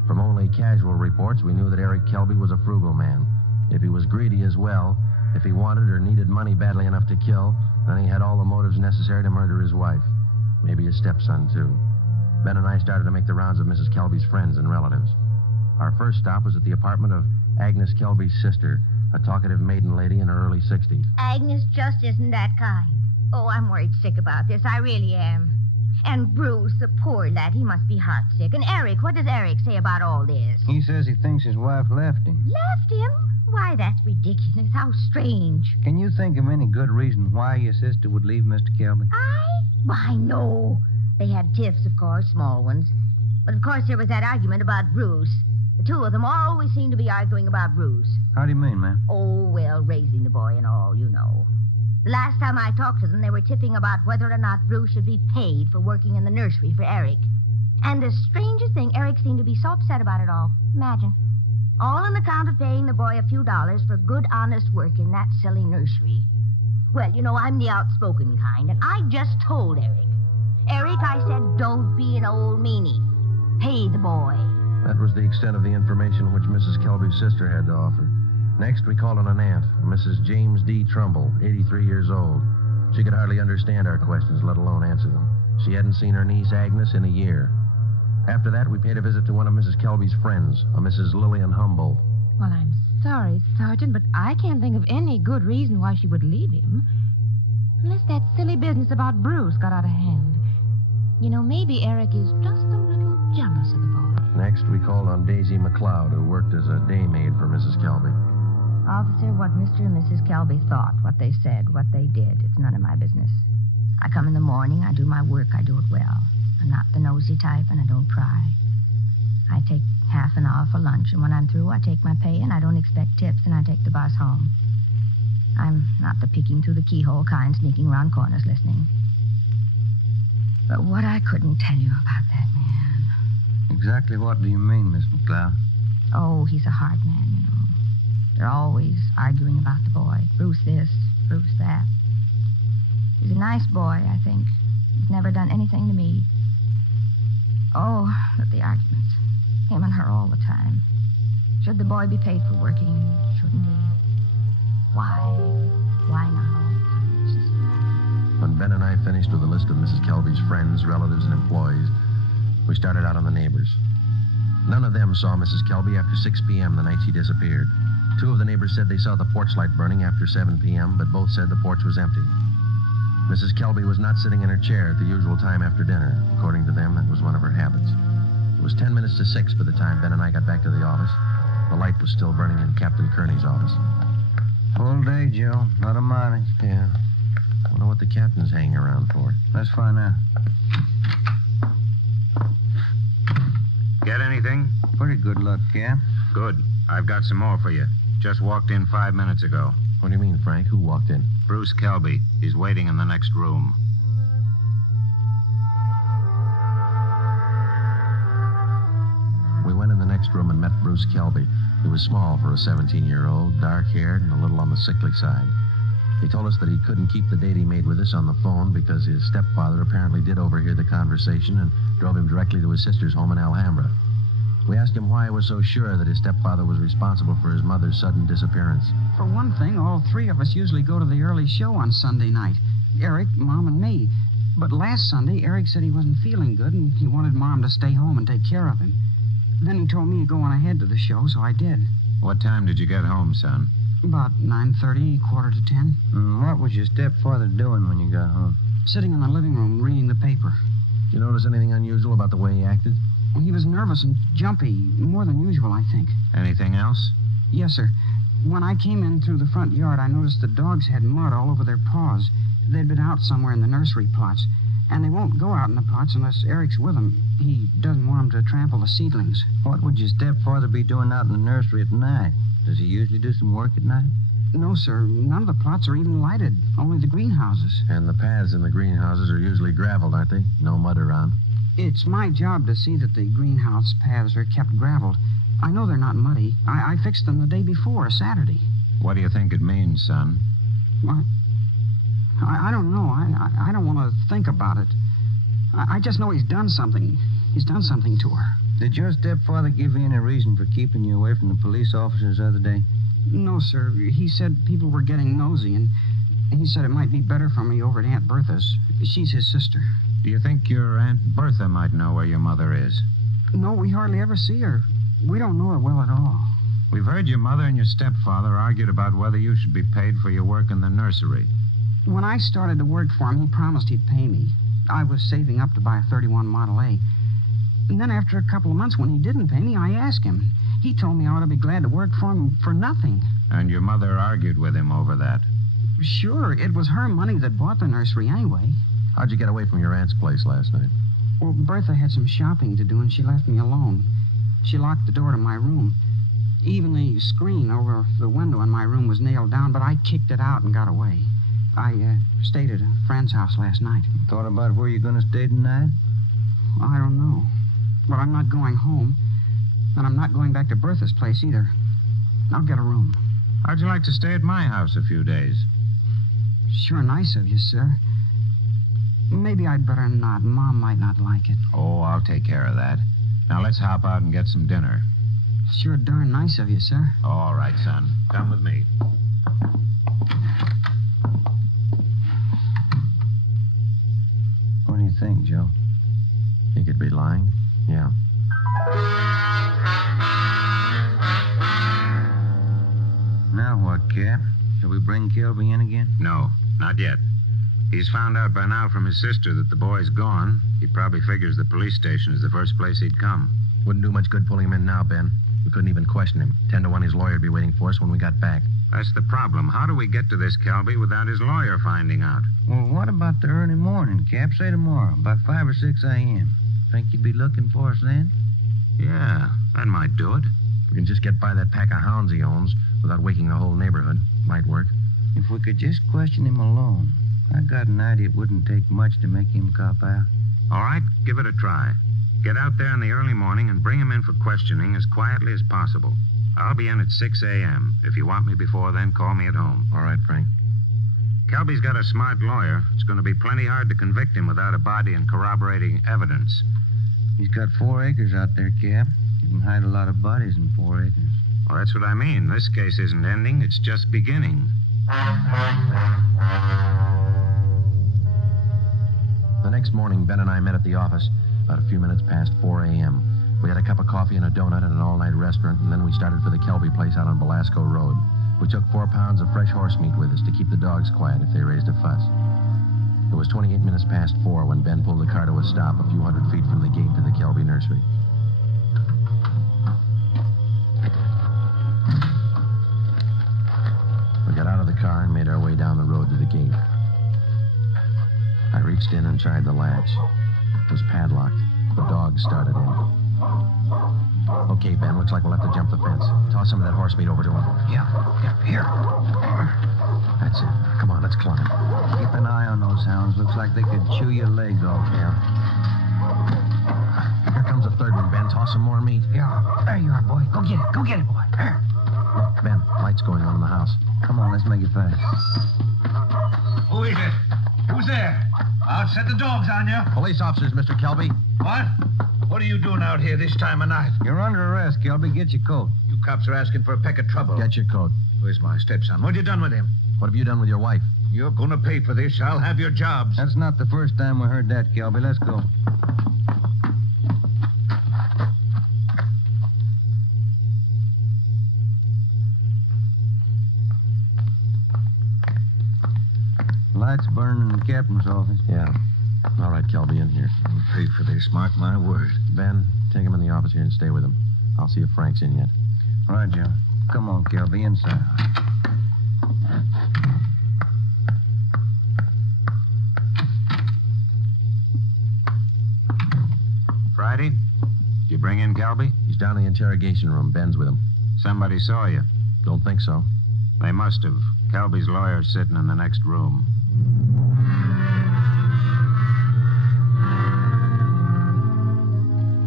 From only casual reports, we knew that Eric Kelby was a frugal man. If he was greedy as well, if he wanted or needed money badly enough to kill, then he had all the motives necessary to murder his wife. Maybe his stepson, too. Ben and I started to make the rounds of Mrs. Kelby's friends and relatives. Our first stop was at the apartment of Agnes Kelby's sister, a talkative maiden lady in her early 60s. Agnes just isn't that kind. Oh, I'm worried sick about this. I really am. And Bruce, the poor lad, he must be heartsick. And Eric, what does Eric say about all this? He says he thinks his wife left him. Left him? Why, that's ridiculous. How strange. Can you think of any good reason why your sister would leave Mr. Kelby? Why, no. They had tiffs, of course, small ones. But, of course, there was that argument about Bruce. The two of them always seem to be arguing about Bruce. How do you mean, ma'am? Oh, well, raising the boy and all, you know. The last time I talked to them, they were tipping about whether or not Bruce should be paid for working in the nursery for Eric. And the strangest thing, Eric seemed to be so upset about it all. Imagine. All on account of paying the boy a few dollars for good, honest work in that silly nursery. Well, you know, I'm the outspoken kind, and I just told Eric. Eric, I said, don't be an old meanie. Pay the boy. That was the extent of the information which Mrs. Kelby's sister had to offer. Next, we called on an aunt, Mrs. James D. Trumbull, 83 years old. She could hardly understand our questions, let alone answer them. She hadn't seen her niece, Agnes, in a year. After that, we paid a visit to one of Mrs. Kelby's friends, a Mrs. Lillian Humboldt. Well, I'm sorry, Sergeant, but I can't think of any good reason why she would leave him. Unless that silly business about Bruce got out of hand. You know, maybe Eric is just a little jealous of the boy. Next, we called on Daisy McLeod, who worked as a day maid for Mrs. Kelby. Officer, what Mr. and Mrs. Kelby thought, what they said, what they did, it's none of my business. I come in the morning, I do my work, I do it well. I'm not the nosy type, and I don't pry. I take half an hour for lunch, and when I'm through, I take my pay, and I don't expect tips, and I take the bus home. I'm not the peeking through the keyhole kind, sneaking around corners listening. But what I couldn't tell you about that man. Exactly what do you mean, Miss McLeod? Oh, he's a hard man, you know. They're always arguing about the boy. Bruce this, Bruce that. He's a nice boy, I think. He's never done anything to me. Oh, but the arguments. Him and her all the time. Should the boy be paid for working? Shouldn't he? Why? Why not all the time? It's just... When Ben and I finished with a list of Mrs. Kelby's friends, relatives, and employees, we started out on the neighbors. None of them saw Mrs. Kelby after 6 p.m. the night she disappeared. Two of the neighbors said they saw the porch light burning after 7 p.m., but both said the porch was empty. Mrs. Kelby was not sitting in her chair at the usual time after dinner. According to them, that was one of her habits. It was 10 minutes to 6 by the time Ben and I got back to the office. The light was still burning in Captain Kearney's office. Full day, Joe. Not a mileage. Yeah. Wonder what the captain's hanging around for. Let's find out. Get anything? Pretty good luck, Cap. Good. I've got some more for you. Just walked in 5 minutes ago. What do you mean, Frank? Who walked in? Bruce Kelby. He's waiting in the next room. We went in the next room and met Bruce Kelby. He was small for a 17-year-old, dark-haired, and a little on the sickly side. He told us that he couldn't keep the date he made with us on the phone because his stepfather apparently did overhear the conversation and drove him directly to his sister's home in Alhambra. We asked him why he was so sure that his stepfather was responsible for his mother's sudden disappearance. For one thing, all three of us usually go to the early show on Sunday night. Eric, Mom, and me. But last Sunday, Eric said he wasn't feeling good and he wanted Mom to stay home and take care of him. Then he told me to go on ahead to the show, so I did. What time did you get home, son? About 9:30, 9:45. What was your stepfather doing when you got home? Sitting in the living room reading the paper. Did you notice anything unusual about the way he acted? He was nervous and jumpy, more than usual, I think. Anything else? Yes, sir. When I came in through the front yard, I noticed the dogs had mud all over their paws. They'd been out somewhere in the nursery plots, and they won't go out in the plots unless Eric's with them. He doesn't want them to trample the seedlings. What would your stepfather be doing out in the nursery at night? Does he usually do some work at night? No, sir. None of the plots are even lighted, only the greenhouses. And the paths in the greenhouses are usually graveled, aren't they? No mud around. It's my job to see that the greenhouse paths are kept graveled. I know they're not muddy. I fixed them the day before, Saturday. What do you think it means, son? I don't know. I don't want to think about it. I just know he's done something. He's done something to her. Did your stepfather give you any reason for keeping you away from the police officers the other day? No, sir. He said people were getting nosy, and he said it might be better for me over at Aunt Bertha's. She's his sister. Do you think your Aunt Bertha might know where your mother is? No, we hardly ever see her. We don't know her well at all. We've heard your mother and your stepfather argued about whether you should be paid for your work in the nursery. When I started to work for him, he promised he'd pay me. I was saving up to buy a 31 Model A. And then after a couple of months, when he didn't pay me, I asked him. He told me I ought to be glad to work for him for nothing. And your mother argued with him over that? Sure, it was her money that bought the nursery anyway. How'd you get away from your aunt's place last night? Well, Bertha had some shopping to do, and she left me alone. She locked the door to my room. Even the screen over the window in my room was nailed down, but I kicked it out and got away. I stayed at a friend's house last night. Thought about where you're going to stay tonight? I don't know. But I'm not going home. And I'm not going back to Bertha's place either. I'll get a room. How'd you like to stay at my house a few days? Sure nice of you, sir. Maybe I'd better not. Mom might not like it. Oh, I'll take care of that. Now let's hop out and get some dinner. Sure darn nice of you, sir. All right, son. Come with me. What do you think, Joe? He could be lying? Yeah. Now what, Cap? Shall we bring Kelby in again? No, not yet. He's found out by now from his sister that the boy's gone. He probably figures the police station is the first place he'd come. Wouldn't do much good pulling him in now, Ben. We couldn't even question him. 10 to 1 his lawyer'd be waiting for us when we got back. That's the problem. How do we get to this Kelby without his lawyer finding out? Well, what about the early morning, Cap? Say tomorrow, about 5 or 6 a.m. Think you'd be looking for us then? Yeah, that might do it. We can just get by that pack of hounds he owns without waking the whole neighborhood. Might work. If we could just question him alone, I got an idea it wouldn't take much to make him cop out. All right, give it a try. Get out there in the early morning and bring him in for questioning as quietly as possible. I'll be in at 6 a.m. If you want me before then, call me at home. All right, Frank. Kelby's got a smart lawyer. It's going to be plenty hard to convict him without a body and corroborating evidence. He's got 4 acres out there, Cap. You can hide a lot of bodies in 4 acres. Well, that's what I mean. This case isn't ending. It's just beginning. The next morning, Ben and I met at the office about a few minutes past 4 a.m. We had a cup of coffee and a donut at an all-night restaurant, and then we started for the Kelby place out on Belasco Road. We took 4 pounds of fresh horse meat with us to keep the dogs quiet if they raised a fuss. It was 28 minutes past 4 when Ben pulled the car to a stop a few hundred feet from the gate to the Kelby nursery. We got out of the car and made our way down the road to the gate. I reached in and tried the latch. It was padlocked. The dogs started in. Okay, Ben, looks like we'll have to jump the fence. Toss some of that horse meat over to him. Yeah, here. That's it. Come on, let's climb. Keep an eye on those hounds. Looks like they could chew your leg off. Yeah. Here comes a third one, Ben. Toss some more meat. Yeah. There you are, boy. Go get it. Go get it, boy. There. Look, Ben, lights going on in the house. Come on, let's make it fast. Who is it? Who's there? I'll set the dogs on you. Police officers, Mr. Kelby. What? What are you doing out here this time of night? You're under arrest, Kelby. Get your coat. You cops are asking for a peck of trouble. Get your coat. Where's my stepson? What you done with him? What have you done with your wife? You're going to pay for this. I'll have your jobs. That's not the first time we heard that, Kelby. Let's go. Lights burning in the captain's office. Yeah. All right, Kelby, in here. I'll pay for this, mark my word. Ben, take him in the office here and stay with him. I'll see if Frank's in yet. All right, Joe. Come on, Kelby, inside. Friday? Did you bring in Kelby? He's down in the interrogation room. Ben's with him. Somebody saw you. Don't think so. They must have. Kelby's lawyer's sitting in the next room.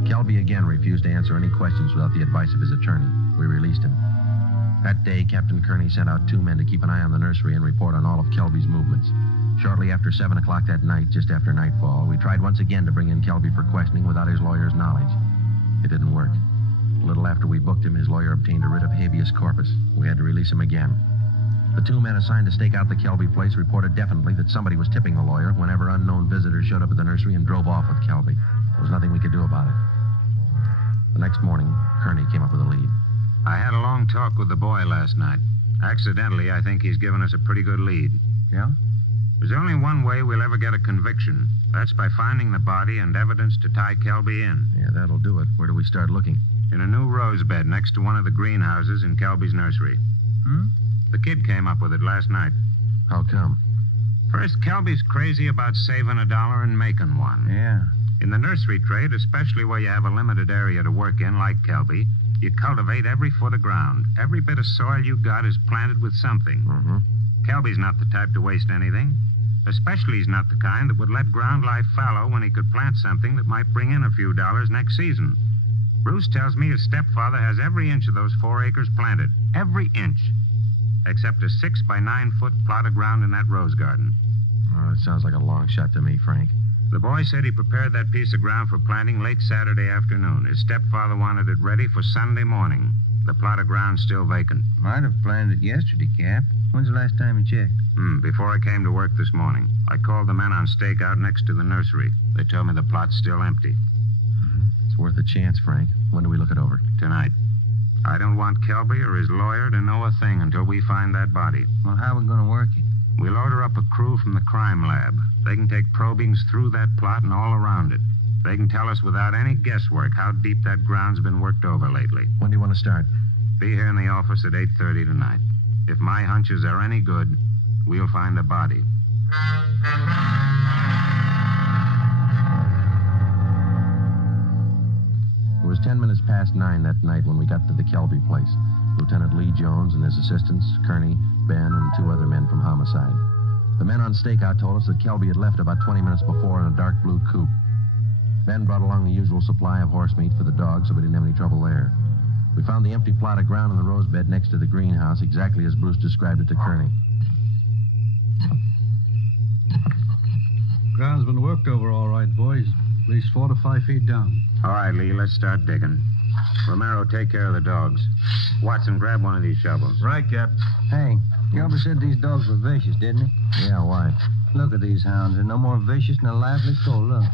Kelby again refused to answer any questions without the advice of his attorney. We released him. That day, Captain Kearney sent out 2 men to keep an eye on the nursery and report on all of Kelby's movements. Shortly after 7 o'clock that night, just after nightfall, we tried once again to bring in Kelby for questioning without his lawyer's knowledge. It didn't work. A little after we booked him, his lawyer obtained a writ of habeas corpus. We had to release him again. The 2 men assigned to stake out the Kelby place reported definitely that somebody was tipping the lawyer whenever unknown visitors showed up at the nursery and drove off with Kelby. There was nothing we could do about it. The next morning, Kearney came up with a lead. I had a long talk with the boy last night. Accidentally, I think he's given us a pretty good lead. Yeah? There's only one way we'll ever get a conviction. That's by finding the body and evidence to tie Kelby in. Yeah, that'll do it. Where do we start looking? In a new rose bed next to one of the greenhouses in Kelby's nursery. The kid came up with it last night. How come? First, Kelby's crazy about saving $1 and making one. Yeah. In the nursery trade, especially where you have a limited area to work in, like Kelby, you cultivate every foot of ground. Every bit of soil you got is planted with something. Kelby's not the type to waste anything. Especially he's not the kind that would let ground lie fallow when he could plant something that might bring in a few dollars next season. Bruce tells me his stepfather has every inch of those 4 acres planted. Every inch. Except a 6 by 9 foot plot of ground in that rose garden. Oh, it sounds like a long shot to me, Frank. The boy said he prepared that piece of ground for planting late Saturday afternoon. His stepfather wanted it ready for Sunday morning. The plot of ground's still vacant. Might have planted it yesterday, Cap. When's the last time you checked? Before I came to work this morning. I called the men on stakeout next to the nursery. They told me the plot's still empty. It's worth a chance, Frank. When do we look it over? Tonight. I don't want Kelby or his lawyer to know a thing until we find that body. Well, how are we going to work it? We'll order up a crew from the crime lab. They can take probings through that plot and all around it. They can tell us without any guesswork how deep that ground's been worked over lately. When do you want to start? Be here in the office at 8:30 tonight. If my hunches are any good, we'll find a body. It was 10 minutes past 9 that night when we got to the Kelby place. Lieutenant Lee Jones and his assistants, Kearney, Ben, and 2 other men from homicide. The men on stakeout told us that Kelby had left about 20 minutes before in a dark blue coupe. Ben brought along the usual supply of horse meat for the dogs, so we didn't have any trouble there. We found the empty plot of ground in the rose bed next to the greenhouse, exactly as Bruce described it to Kearney. Ground's been worked over all right, boys. At least 4 to 5 feet down. All right, Lee, let's start digging. Romero, take care of the dogs. Watson, grab one of these shovels. Right, Cap. Hey, Gilbert said these dogs were vicious, didn't he? Yeah, why? Look at these hounds. They're no more vicious than a lively colt. Look.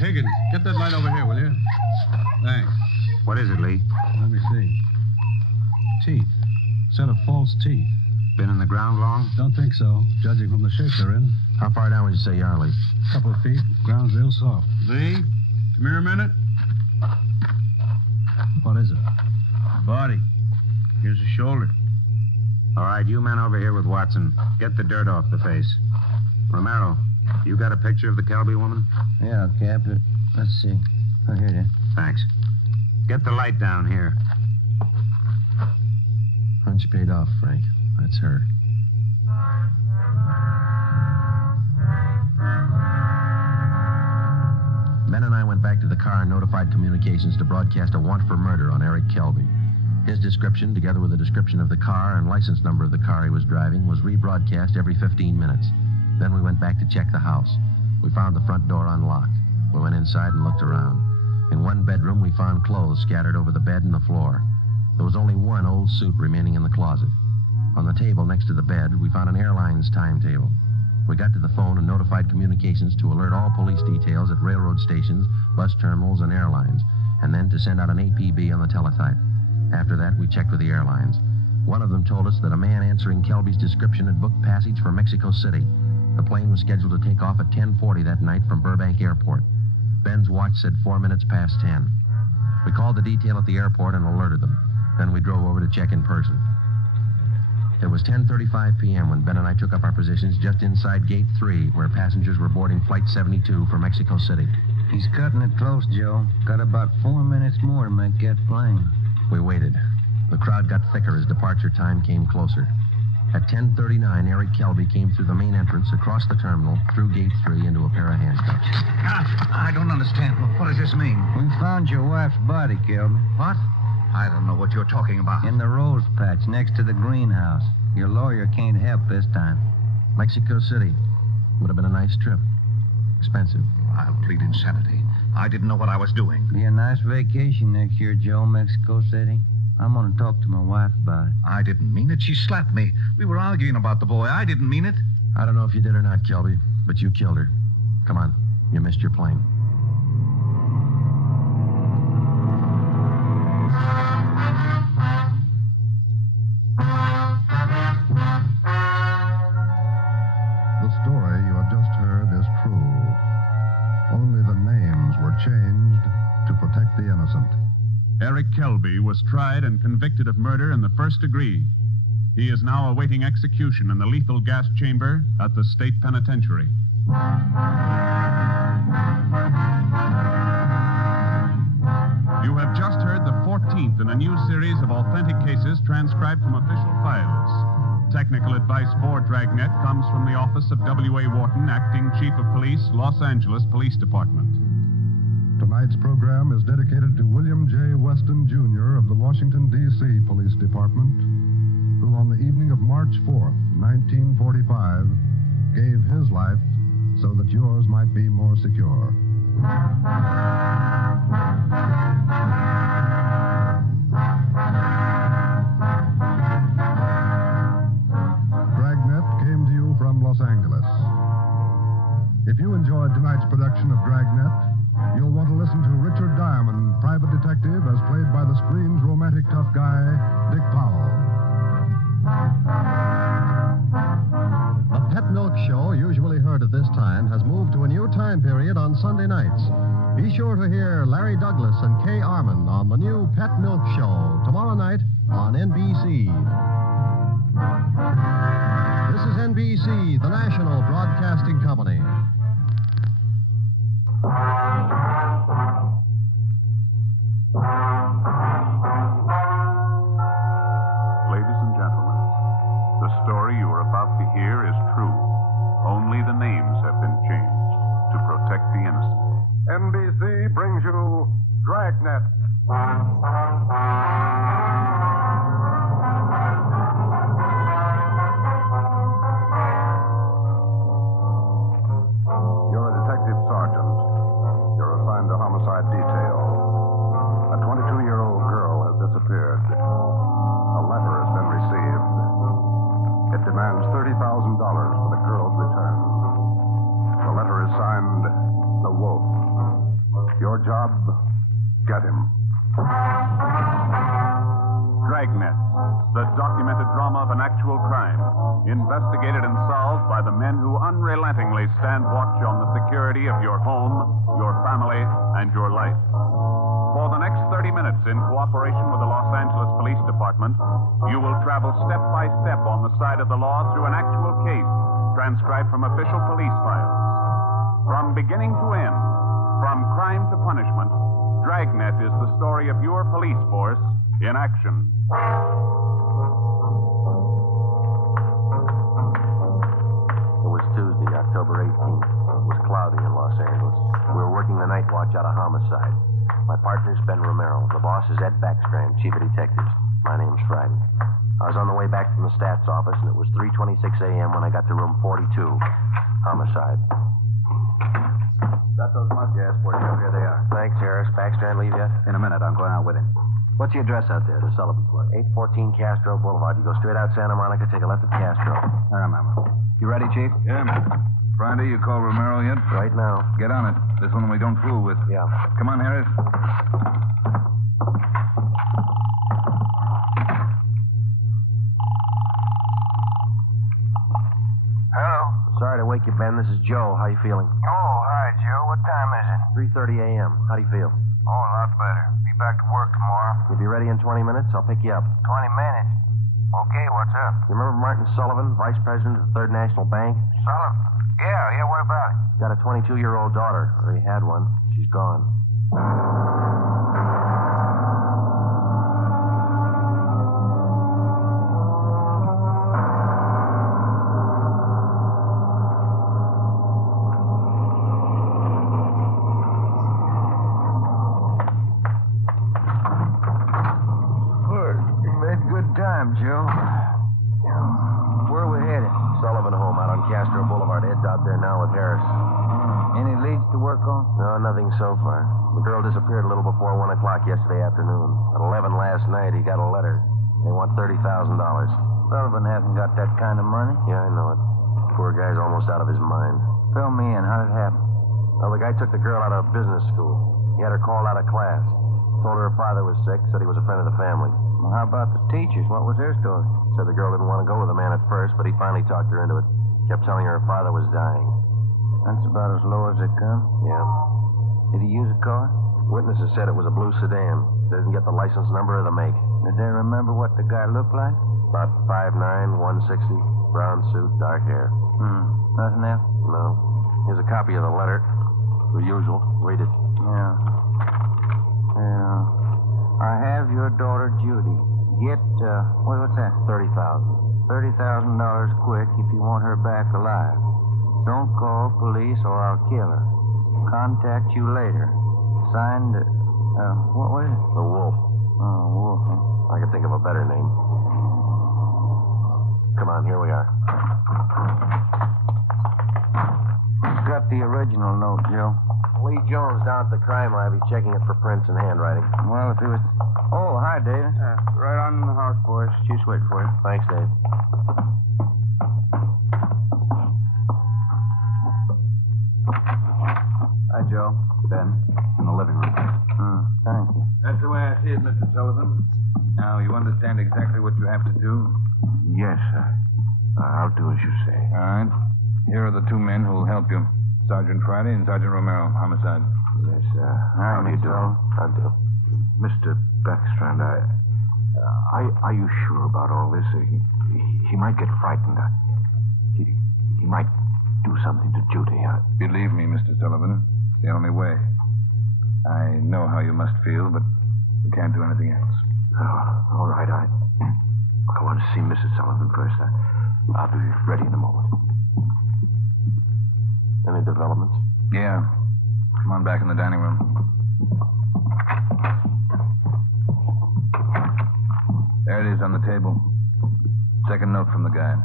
Higgins, get that light over here, will you? Thanks. What is it, Lee? Let me see. Teeth. Set of false teeth. Been in the ground long? Don't think so, judging from the shape they're in. How far down would you say you are, Lee? Couple of feet. Ground's real soft. Lee, come here a minute. What is it? Body. Here's the shoulder. All right, you men over here with Watson. Get the dirt off the face. Romero, you got a picture of the Kelby woman? Yeah, Cap. Let's see. Oh, here it is. Thanks. Get the light down here. Hunch paid off, Frank. That's her. Ben and I went back to the car and notified communications to broadcast a warrant for murder on Eric Kelby. His description, together with a description of the car and license number of the car he was driving, was rebroadcast every 15 minutes. Then we went back to check the house. We found the front door unlocked. We went inside and looked around. In one bedroom, we found clothes scattered over the bed and the floor. There was only one old suit remaining in the closet. On the table next to the bed, we found an airline's timetable. We got to the phone and notified communications to alert all police details at railroad stations, bus terminals, and airlines, and then to send out an APB on the teletype. After that, we checked with the airlines. One of them told us that a man answering Kelby's description had booked passage for Mexico City. The plane was scheduled to take off at 10:40 that night from Burbank Airport. Ben's watch said 4 minutes past 10. We called the detail at the airport and alerted them. Then we drove over to check in person. It was 10:35 p.m. when Ben and I took up our positions just inside Gate 3, where passengers were boarding Flight 72 for Mexico City. He's cutting it close, Joe. Got about 4 minutes more to make that plane. We waited. The crowd got thicker as departure time came closer. At 10:39, Eric Kelby came through the main entrance, across the terminal, through Gate 3, into a pair of handcuffs. I don't understand. What does this mean? We found your wife's body, Kelby. What? I don't know what you're talking about. In the rose patch next to the greenhouse. Your lawyer can't help this time. Mexico City. Would have been a nice trip. Expensive. I'll plead insanity. I didn't know what I was doing. Be a nice vacation next year, Joe, Mexico City. I'm going to talk to my wife about it. I didn't mean it. She slapped me. We were arguing about the boy. I didn't mean it. I don't know if you did or not, Kelby, but you killed her. Come on. You missed your plane. The story you have just heard is true. Only the names were changed to protect the innocent. Eric Kelby was tried and convicted of murder in the first degree. He is now awaiting execution in the lethal gas chamber at the state penitentiary. You have just heard the 14th in a new series of authentic cases transcribed from official files. Technical advice for Dragnet comes from the office of W.A. Wharton, Acting Chief of Police, Los Angeles Police Department. Tonight's program is dedicated to William J. Weston, Jr. of the Washington, D.C. Police Department, who on the evening of March 4th, 1945, gave his life so that yours might be more secure. Dragnet came to you from Los Angeles. If you enjoyed tonight's production of Dragnet, you'll want to listen to Richard Diamond, private detective, as played by the screen's romantic tough guy, Dick Powell. A Pet Milk Show, usually heard at this time, has moved to a new time period on Sunday nights. Be sure to hear Larry Douglas and Kay Arman on the new Pet Milk Show tomorrow night on NBC. This is NBC, the national broadcasting company. Ladies and gentlemen, the story you are about to hear is true. Only the names have been changed to protect the innocent. NBC brings you Dragnet. You're a detective sergeant. You're assigned to homicide detail. A 22-year-old girl has disappeared. A letter has been received. It demands $30,000 for the girl's return. The letter is signed The Wolf. Your job, Get him. Dragnet, the documented drama of an actual crime, investigated and solved by the men who unrelentingly stand watch on the security of your home, your family, and your life. For the next 30 minutes, in cooperation with the Los Angeles Police Department, you will travel step by step on the side of the law through an actual case, transcribed from official police files. From beginning to end, from crime to punishment, Dragnet is the story of your police force in action. It was Tuesday, October 18th. It was cloudy in Los Angeles. We were working the night watch out of homicide. My partner's Ben Romero. The boss is Ed Backstrand, chief of detectives. My name's Friday. I was on the way back from the stats office, and it was 3:26 a.m. when I got to room 42. Homicide. Got those mud gas boards over here. They are. Thanks, Harris. Backstrand leave yet? In a minute. I'm going out with him. What's the address out there, the Sullivan place? 814 Castro Boulevard. You go straight out Santa Monica, take a left at Castro. I remember. You ready, Chief? Yeah, man. Friday, you call Romero yet? Right now. Get on it. This one we don't fool with. Yeah. Come on, Harris. Hello. Sorry to wake you, Ben. This is Joe. How you feeling? Oh, hi, Joe. What time is it? 3:30 a.m. How do you feel? Oh, a lot better. Be back to work tomorrow. You'll be ready in 20 minutes. I'll pick you up. 20 minutes? Okay, what's up? You remember Martin Sullivan, vice president of the Third National Bank? Sullivan? Yeah, what about it? He's got a 22-year-old daughter, or he had one. She's gone. Joe. Where are we headed? Sullivan home out on Castro Boulevard. Ed's out there now with Harris. Any leads to work on? No, nothing so far. The girl disappeared a little before 1 o'clock yesterday afternoon. At 11 last night, he got a letter. They want $30,000. Sullivan hasn't got that kind of money. Yeah, I know it. Poor guy's almost out of his mind. Fill me in. How did it happen? Well, the guy took the girl out of business school. He had her called out of class. Told her father was sick, said he was a friend of the family. Well, how about the teachers? What was their story? Said the girl didn't want to go with the man at first, but he finally talked her into it. Kept telling her father was dying. That's about as low as they come? Yeah. Did he use a car? Witnesses said it was a blue sedan. They didn't get the license number or the make. Did they remember what the guy looked like? About 5'9", 160, brown suit, dark hair. Nothing else? No. Here's a copy of the letter. The usual. Read it. Yeah. I have your daughter, Judy. Get, what's that? $30,000. $30,000 quick if you want her back alive. Don't call police or I'll kill her. Contact you later. Signed, what was it? The Wolf. Oh, Wolf. Huh? I could think of a better name. Come on, here we are. Got the original note, Joe. Lee Jones down at the crime lab. He's checking it for prints and handwriting. Well, if he was... Oh, hi, Dave. Right on the house, boys. Chief's waiting for you. Thanks, Dave. Hi, Joe. Ben. In the living room. Thank you. That's the way I see it, Mr. Sullivan. Now, you understand exactly what you have to do? Yes, sir. I'll do as you say. All right. Here are the two men who will help you. Sergeant Friday and Sergeant Romero, homicide. Yes, sir. How do you do? I do. Mr. Backstrand, are you sure about all this? He might get frightened. He might do something to Judy. Believe me, Mr. Sullivan, it's the only way. I know how you must feel, but we can't do anything else. Oh, all right. I want to see Mrs. Sullivan first. I'll be ready in a moment. Any developments? Yeah. Come on back in the dining room. There it is on the table. Second note from the guy.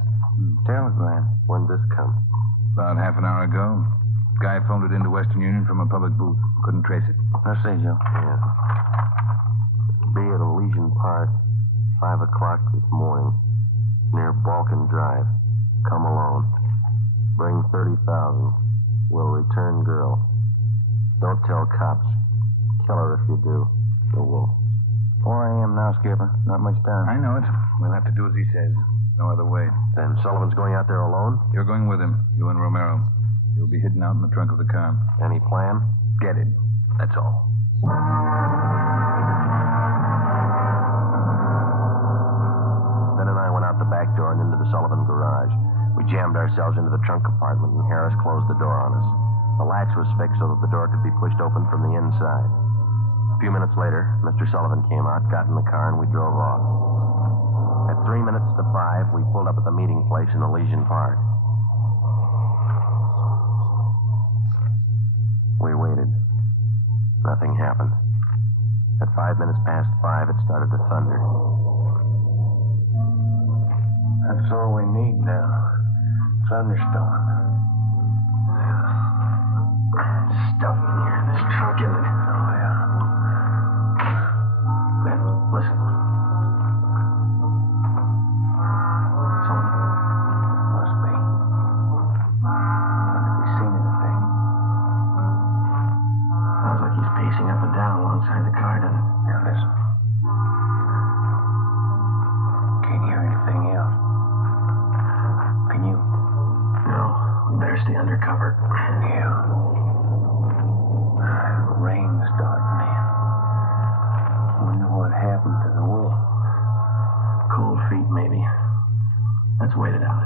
Telegram. When'd this come? About half an hour ago. Guy phoned it into Western Union from a public booth. Couldn't trace it. I see, Joe. Yeah. Be at Elysian Park, 5 o'clock this morning, near Balkan Drive. Come alone. Bring 30,000. Will return girl. Don't tell cops. Kill her if you do. The wolf. 4 a.m. now, Skipper. Not much time. I know it. We'll have to do as he says. No other way. Then Sullivan's going out there alone? You're going with him. You and Romero. You'll be hidden out in the trunk of the car. Any plan? Get him. That's all. Ben and I went out the back door and into the Sullivan garage. We jammed ourselves into the trunk compartment, and Harris closed the door on us. The latch was fixed so that the door could be pushed open from the inside. A few minutes later, Mr. Sullivan came out, got in the car, and we drove off. At 3 minutes to 5, we pulled up at the meeting place in Elysian Park. We waited. Nothing happened. At 5 minutes past 5, it started to thunder. That's all we need now. Thunderstorm. Stuff in here in this trunk, isn't it? Oh, yeah. Ben, listen. Sullivan. Must be. Wonder if he's seen anything. Sounds like he's pacing up and down alongside the car, doesn't it? Yeah, listen. Can't hear anything else. Can you? No. We better stay undercover. Yeah. Rain's starting in. Wonder what happened to the wolf. Cold feet, maybe. Let's wait it out.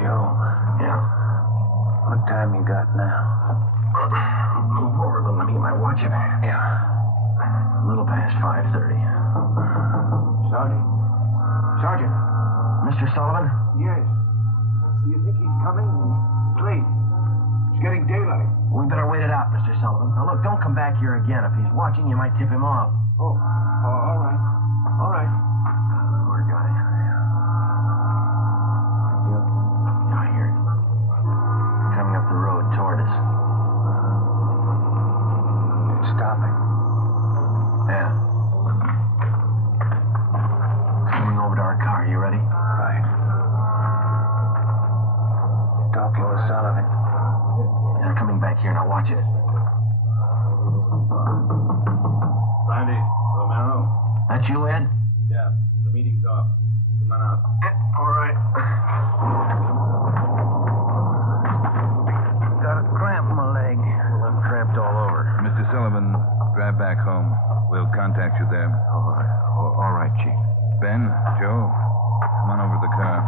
Joe. Yeah? What time you got now? Move over a little. Let me get my watch in. Yeah. A little past 5:30. Sergeant. Mr. Sullivan? Yes. Do you think he's coming? It's late. It's getting daylight. We better wait it out, Mr. Sullivan. Now, look, don't come back here again. If he's watching, you might tip him off. Oh, all right. All right. Poor guy. Yeah, I hear it. Coming up the road toward us. It's stopping. Yeah. Coming over to our car. You ready? Right. Talking with Sullivan. They're coming back here. Now watch it. Brandy, Romero. That you, Ed? Yeah, the meeting's off. Come on out. All right. Got a cramp in my leg. Well, I'm cramped all over. Mr. Sullivan, drive back home. We'll contact you there. All right, Chief. Ben, Joe, come on over to the car.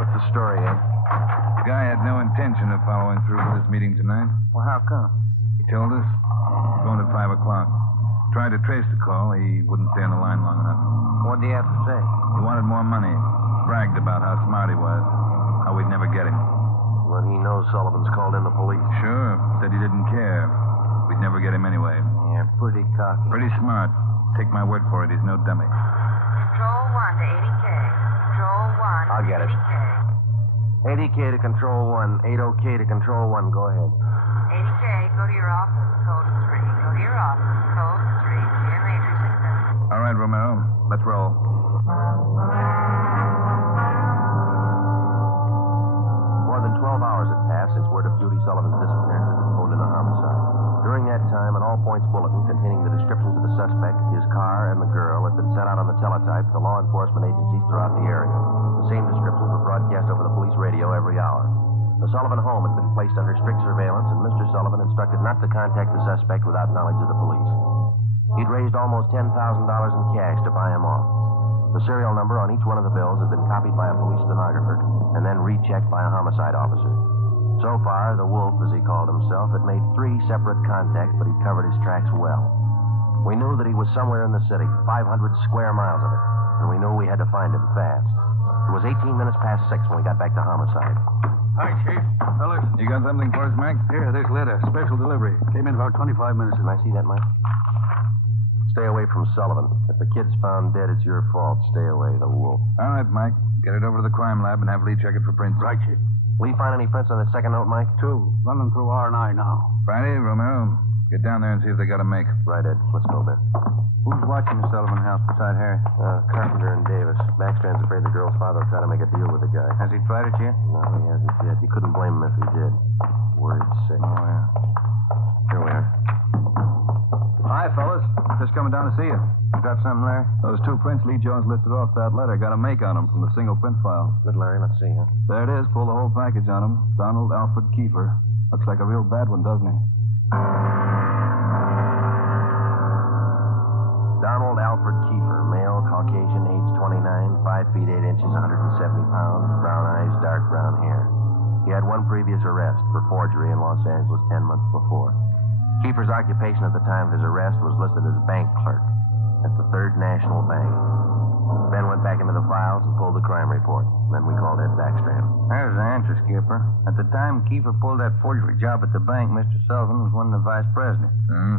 What's the story, Ed? The guy had no intention of following through with this meeting tonight. Well, how come? He told us. He's going at 5 o'clock. Tried to trace the call. He wouldn't stay on the line long enough. What do you have to say? He wanted more money. Bragged about how smart he was. How we'd never get him. Well, he knows Sullivan's called in the police. Sure. Said he didn't care. We'd never get him anyway. Yeah, pretty cocky. Pretty smart. Take my word for it. He's no dummy. Control 1 to 80K. Control 1 I'll get it. 80K to Control 1. 80K to Control 1. Go ahead. 80K, go to your office, code 3. Go to your office, code 3. Dear Major System. All right, Romero. Let's roll. More than 12 hours had passed since word of Judy Sullivan's disappearance had been phoned in a homicide. During that time, an all-points bulletin containing the descriptions of the suspect, his car, and the girl had been sent out on the teletype to law enforcement agencies throughout the area. The same descriptions were broadcast over the police radio every hour. The Sullivan home had been placed under strict surveillance, and Mr. Sullivan instructed not to contact the suspect without knowledge of the police. He'd raised almost $10,000 in cash to buy him off. The serial number on each one of the bills had been copied by a police stenographer and then rechecked by a homicide officer. So far, the Wolf, as he called himself, had made 3 separate contacts, but he'd covered his tracks well. We knew that he was somewhere in the city, 500 square miles of it, and we knew we had to find him fast. It was 18 minutes past 6 when we got back to homicide. Hi, Chief. Fellas. You got something for us, Mac? Here, this letter. Special delivery. Came in about 25 minutes ago. Can I see that, Mike? Stay away from Sullivan. If the kid's found dead, it's your fault. Stay away, the wolf. All right, Mike. Get it over to the crime lab and have Lee check it for prints. Right, Chief. Will you find any prints on the second note, Mike? 2. Running through R&I now. Friday, Romero, get down there and see if they got a make. Right, Ed. Let's go, Ben. Who's watching the Sullivan house beside Harry? Carpenter and Davis. Backstrand's afraid the girl's father will try to make a deal with the guy. Has he tried it yet? No, he hasn't yet. You couldn't blame him if he did. Worried sick. Oh, yeah. Here we are. Hi, fellas. Just coming down to see you. Got something, Larry? Those 2 prints Lee Jones listed off that letter got a make on them from the single print file. Good, Larry. Let's see, huh? There it is. Pull the whole package on him. Donald Alfred Kiefer. Looks like a real bad one, doesn't he? Donald Alfred Kiefer, male, Caucasian, age 29, 5 feet 8 inches, 170 pounds, brown eyes, dark brown hair. He had one previous arrest for forgery in Los Angeles 10 months before. Kiefer's occupation at the time of his arrest was listed as bank clerk at the Third National Bank. Ben went back into the files and pulled the crime report. Then we called Ed Backstrand. There's the answer, Skipper. At the time Kiefer pulled that forgery job at the bank, Mr. Sullivan was one of the vice presidents.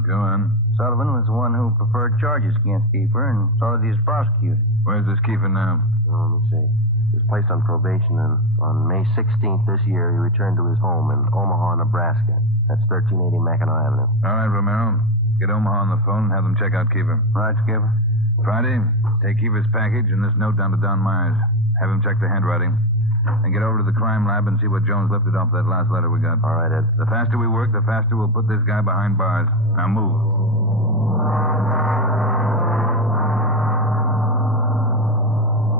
Go on. Sullivan was the one who preferred charges against Kiefer and saw that he was prosecuted. Where's this Kiefer now? Let me see. He was placed on probation, and on May 16th this year, he returned to his home in Omaha, Nebraska. That's 1380 Mackinac Avenue. All right, Romero. Get Omaha on the phone and have them check out Kiefer. Right, Skipper. Friday, take Kiefer's package and this note down to Don Myers. Have him check the handwriting. And get over to the crime lab and see what Jones lifted off that last letter we got. All right, Ed. The faster we work, the faster we'll put this guy behind bars. Now move.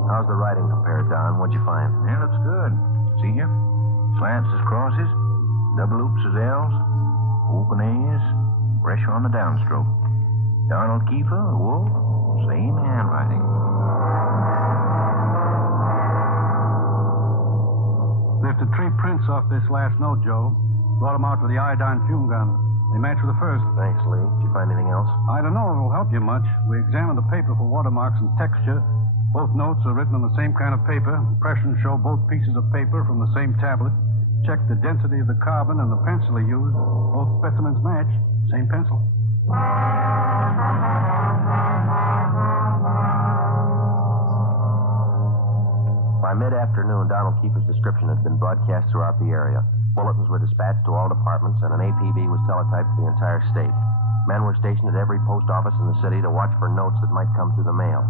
How's the writing compared, Don? What'd you find? Yeah, looks good. See here? Slants as crosses, double oops as L's, open A's, pressure on the downstroke. Donald Kiefer, Wolf, same handwriting. Lifted 3 prints off this last note, Joe. Brought them out with the iodine fume gun. They match with the first. Thanks, Lee. Did you find anything else? I don't know if it'll help you much. We examined the paper for watermarks and texture. Both notes are written on the same kind of paper. Impressions show both pieces of paper from the same tablet. Checked the density of the carbon and the pencil he used. Both specimens match. Same pencil. By mid-afternoon, Donald Kiefer's description had been broadcast throughout the area. Bulletins were dispatched to all departments, and an APB was teletyped to the entire state. Men were stationed at every post office in the city to watch for notes that might come through the mail.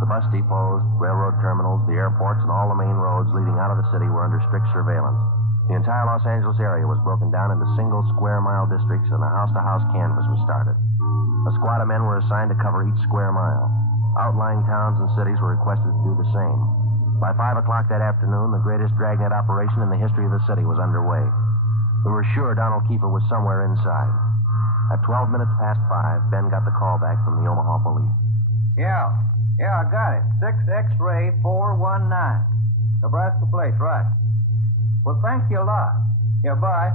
The bus depots, railroad terminals, the airports, and all the main roads leading out of the city were under strict surveillance. The entire Los Angeles area was broken down into single square-mile districts, and a house-to-house canvass was started. A squad of men were assigned to cover each square mile. Outlying towns and cities were requested to do the same. By 5 o'clock that afternoon, the greatest Dragnet operation in the history of the city was underway. We were sure Donald Kiefer was somewhere inside. At 12 minutes past 5, Ben got the call back from the Omaha police. Yeah, I got it. 6 X-ray 419. Nebraska place, right. Well, thank you a lot. Yeah, bye.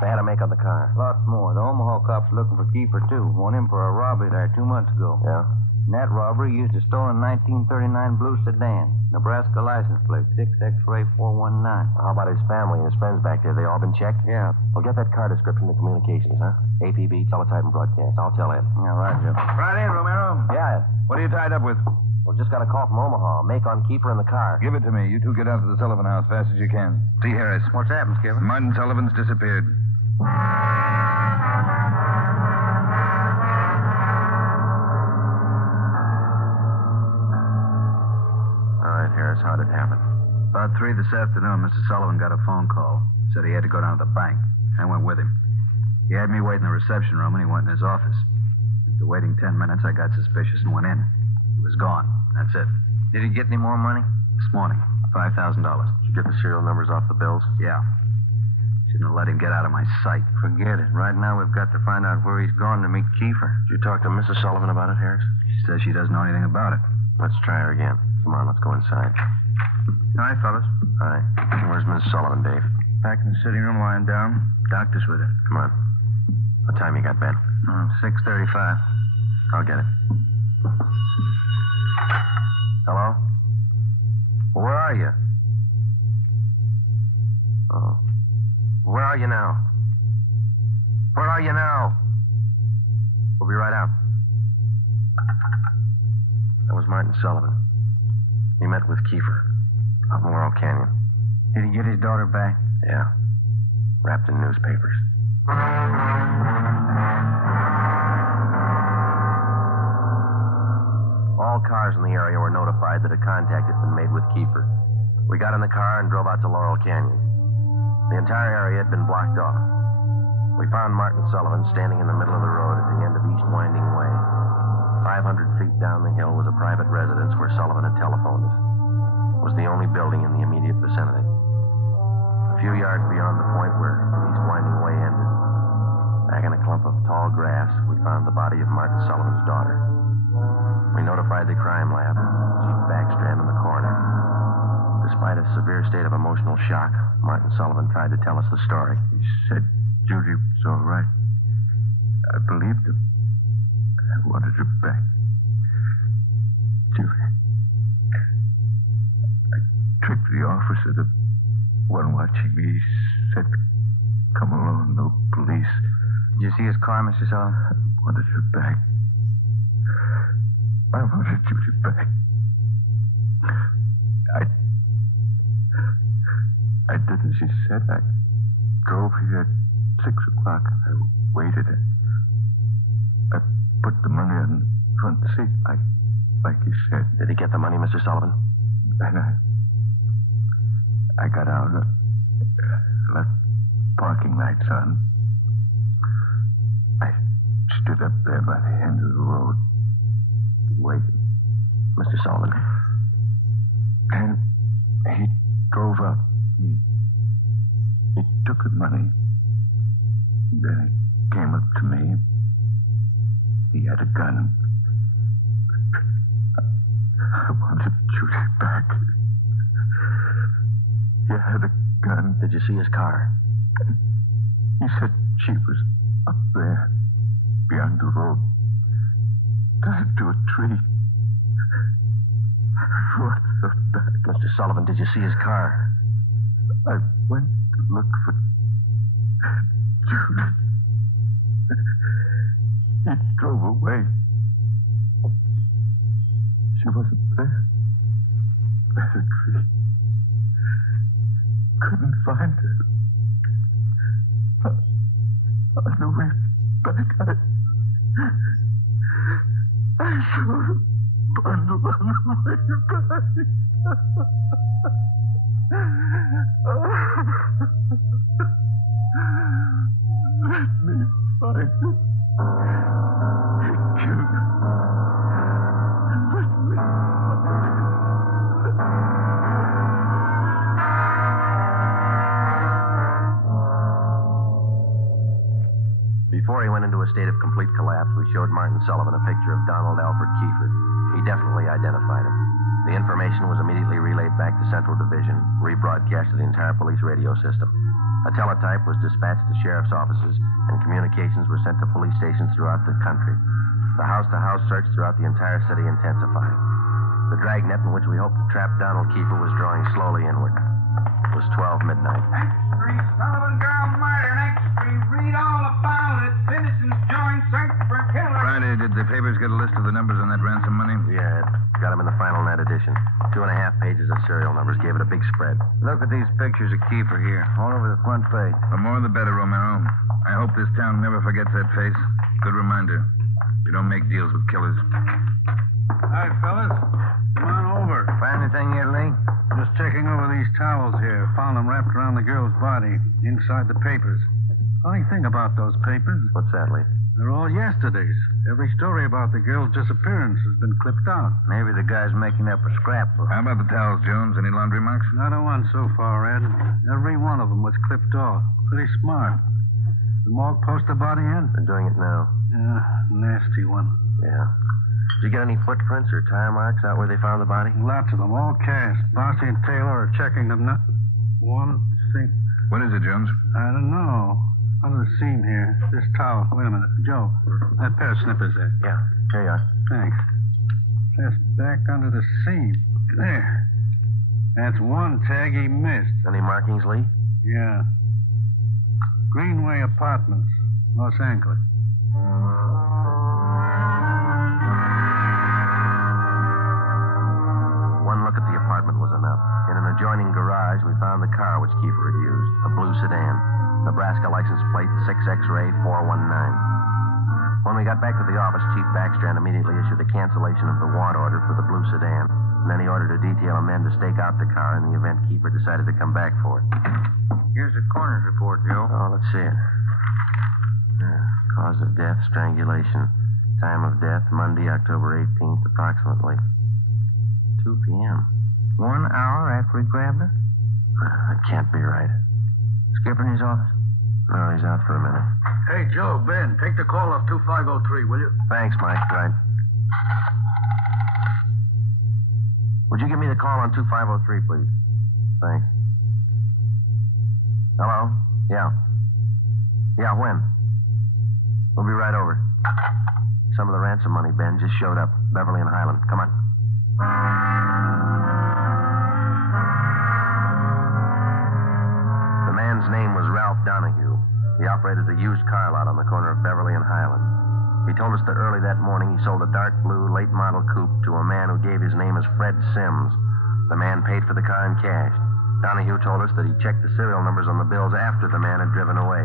They had a make on the car. Lots more. The Omaha cops looking for Kiefer, too. Want him for a robbery there 2 months ago. Yeah? In that robbery, used a stolen 1939 blue sedan. Nebraska license plate, 6 X-ray 419. How about his family and his friends back there? They all been checked? Yeah. Well, get that car description to communications, huh? APB, teletype, and broadcast. I'll tell Ed. Yeah, right, Joe. Friday, Romero. Yeah, Ed. What are you tied up with? Well, just got a call from Omaha. Make on Kiefer in the car. Give it to me. You two get out to the Sullivan house fast as you can. See Harris. What's happened, Skipper? Martin Sullivan's disappeared. Harris, how'd it happen? About 3 this afternoon, Mr. Sullivan got a phone call. Said he had to go down to the bank. I went with him. He had me wait in the reception room, and he went in his office. After waiting 10 minutes, I got suspicious and went in. He was gone. That's it. Did he get any more money? This morning, $5,000. Did you get the serial numbers off the bills? Yeah. Shouldn't have let him get out of my sight. Forget it. Right now, we've got to find out where he's gone to meet Kiefer. Did you talk to Mrs. Sullivan about it, Harris? She says she doesn't know anything about it. Let's try her again. Come on, let's go inside. All right, fellas. All right. Where's Mrs. Sullivan, Dave? Back in the sitting room, lying down. Doctor's with her. Come on. What time you got, Ben? 6:35. I'll get it. Hello? Well, where are you? Oh. Where are you now? Where are you now? We'll be right out. That was Martin Sullivan. He met with Kiefer out in Laurel Canyon. Did he get his daughter back? Yeah. Wrapped in newspapers. All cars in the area were notified that a contact had been made with Kiefer. We got in the car and drove out to Laurel Canyon. The entire area had been blocked off. We found Martin Sullivan standing in the middle of the road at the end of East Winding Way. 500 feet down the hill was a private residence where Sullivan had telephoned us. It was the only building in the immediate vicinity. A few yards beyond the point where East Winding Way ended, back in a clump of tall grass, we found the body of Martin Sullivan's daughter. We notified the crime lab, Chief Backstrand in the coroner. Despite a severe state of emotional shock, Martin Sullivan tried to tell us the story. He said Judy was all right. I believed him. I wanted her back. Judy. I tricked the officer, the one watching me. He said, come along, no police. Did you see his car, Mr. Sullivan? I wanted her back. I wanted Judy back. I did as she said. I drove here at 6 o'clock. I waited. I put the money on the front seat like he said. Did he get the money, Mr. Sullivan? Then I got out, left parking lights on. I stood up there by the end of the road, waiting. Mr. Sullivan. And he drove up. He took the money. Then he came up to me. He had a gun. I wanted Judy back. He had a gun. Did you see his car? He said she was up there, beyond the road, tied to a tree. I wanted her back. Mr. Sullivan, did you see his car? I went to look for Judy. He drove away. She wasn't there. By the tree. Couldn't find her. On the way back, I saw her bundle on the way back. Let me find her. Thank you. Let me find her. Before he went into a state of complete collapse, we showed Martin Sullivan a picture of Donald Alfred Kiefer. He definitely identified him. The information was immediately relayed back to Central Division, rebroadcast to the entire police radio system. A teletype was dispatched to sheriff's offices, and communications were sent to police stations throughout the country. The house-to-house search throughout the entire city intensified. The dragnet in which we hoped to trap Donald Kiefer was drawing slowly inward. It was 12 midnight. Next street, Sullivan girl murder. Next street, read all about it. Citizens join search for killer. Friday, did the papers get a list of the numbers on that ransom money? Yeah, got them in the final net edition. 2.5 pages of serial numbers gave it a big spread. Look at these pictures of Kiefer here, all over the front page. The more the better, Romero. I hope this town never forgets that face. Good reminder. We don't make deals with killers. Hi, fellas. Come on over. Find anything yet, Lee? Just checking over these towels here. Found them wrapped around the girl's body, inside the papers. Funny thing about those papers. What's that, Lee? They're all yesterday's. Every story about the girl's disappearance has been clipped out. Maybe the guy's making up a scrapbook. How about the towels, Jones? Any laundry marks? Not a one so far, Ed. Every one of them was clipped off. Pretty smart. The morgue post the body in? Been doing it now. Yeah, nasty one. Yeah. Did you get any footprints or tire marks out where they found the body? Lots of them, all cast. Bossy and Taylor are checking them. Not one thing. What is it, Jones? I don't know. Under the seam here. This towel. Wait a minute. Joe, that pair of snippers there. Yeah, here you are. Thanks. Just back under the seam. There. That's one tag he missed. Any markings, Lee? Yeah. Greenway Apartments, Los Angeles. One look at the apartment was enough. In an adjoining garage, we found the car which Kiefer had used, a blue sedan. Nebraska license plate 6X-ray 419. When we got back to the office, Chief Backstrand immediately issued a cancellation of the want order for the blue sedan. And then he ordered a detail of men to stake out the car in the event Kiefer decided to come back for it. Here's the coroner's report, Joe. Oh, let's see it. Cause of death, strangulation. Time of death, Monday, October 18th, approximately 2 p.m. 1 hour after he grabbed her? That can't be right. Skipper in his office? No, he's out for a minute. Hey, Joe, Ben, take the call off 2503, will you? Thanks, Mike. Right. Would you give me the call on 2503, please? Thanks. Hello? Yeah. Yeah, when? We'll be right over. Some of the ransom money, Ben, just showed up. Beverly and Highland. Come on. The man's name was Ralph Donahue. He operated a used car lot on the corner of Beverly and Highland. He told us that early that morning he sold a dark blue late model coupe to a man who gave his name as Fred Sims. The man paid for the car in cash. Donahue told us that he checked the serial numbers on the bills after the man had driven away.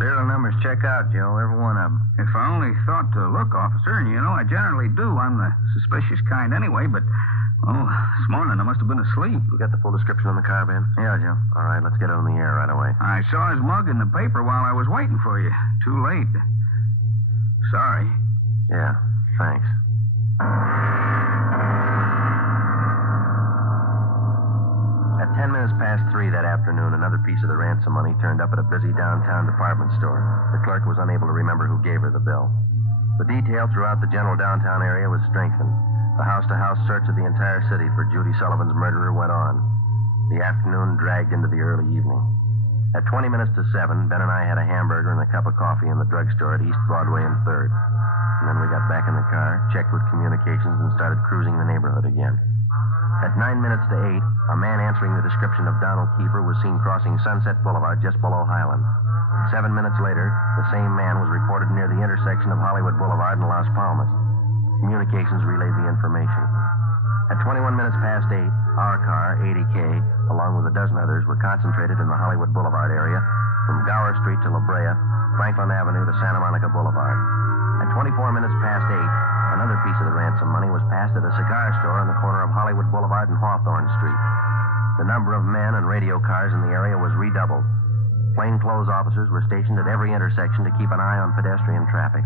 Serial numbers check out, Joe, every one of them. If I only thought to look, officer, and you know, I generally do. I'm the suspicious kind anyway, but, this morning I must have been asleep. You got the full description on the car, Ben? Yeah, Joe. All right, let's get it on the air right away. I saw his mug in the paper while I was waiting for you. Too late. Sorry. Yeah, thanks. At 10 minutes past 3 that afternoon, another piece of the ransom money turned up at a busy downtown department store. The clerk was unable to remember who gave her the bill. The detail throughout the general downtown area was strengthened. The house-to-house search of the entire city for Judy Sullivan's murderer went on. The afternoon dragged into the early evening. At 20 minutes to 7, Ben and I had a hamburger and a cup of coffee in the drugstore at East Broadway and 3rd. And then we got back in the car, checked with communications, and started cruising the neighborhood again. At 9 minutes to 8, a man answering the description of Donald Kiefer was seen crossing Sunset Boulevard just below Highland. 7 minutes later, the same man was reported near the intersection of Hollywood Boulevard and Las Palmas. Communications relayed the information. At 21 minutes past 8, our car, 80K, along with a dozen others, were concentrated in the Hollywood Boulevard area from Gower Street to La Brea, Franklin Avenue to Santa Monica Boulevard. At 24 minutes past 8, another piece of the ransom money was passed at a cigar store on the corner of Hollywood Boulevard and Hawthorne Street. The number of men and radio cars in the area was redoubled. Plainclothes officers were stationed at every intersection to keep an eye on pedestrian traffic.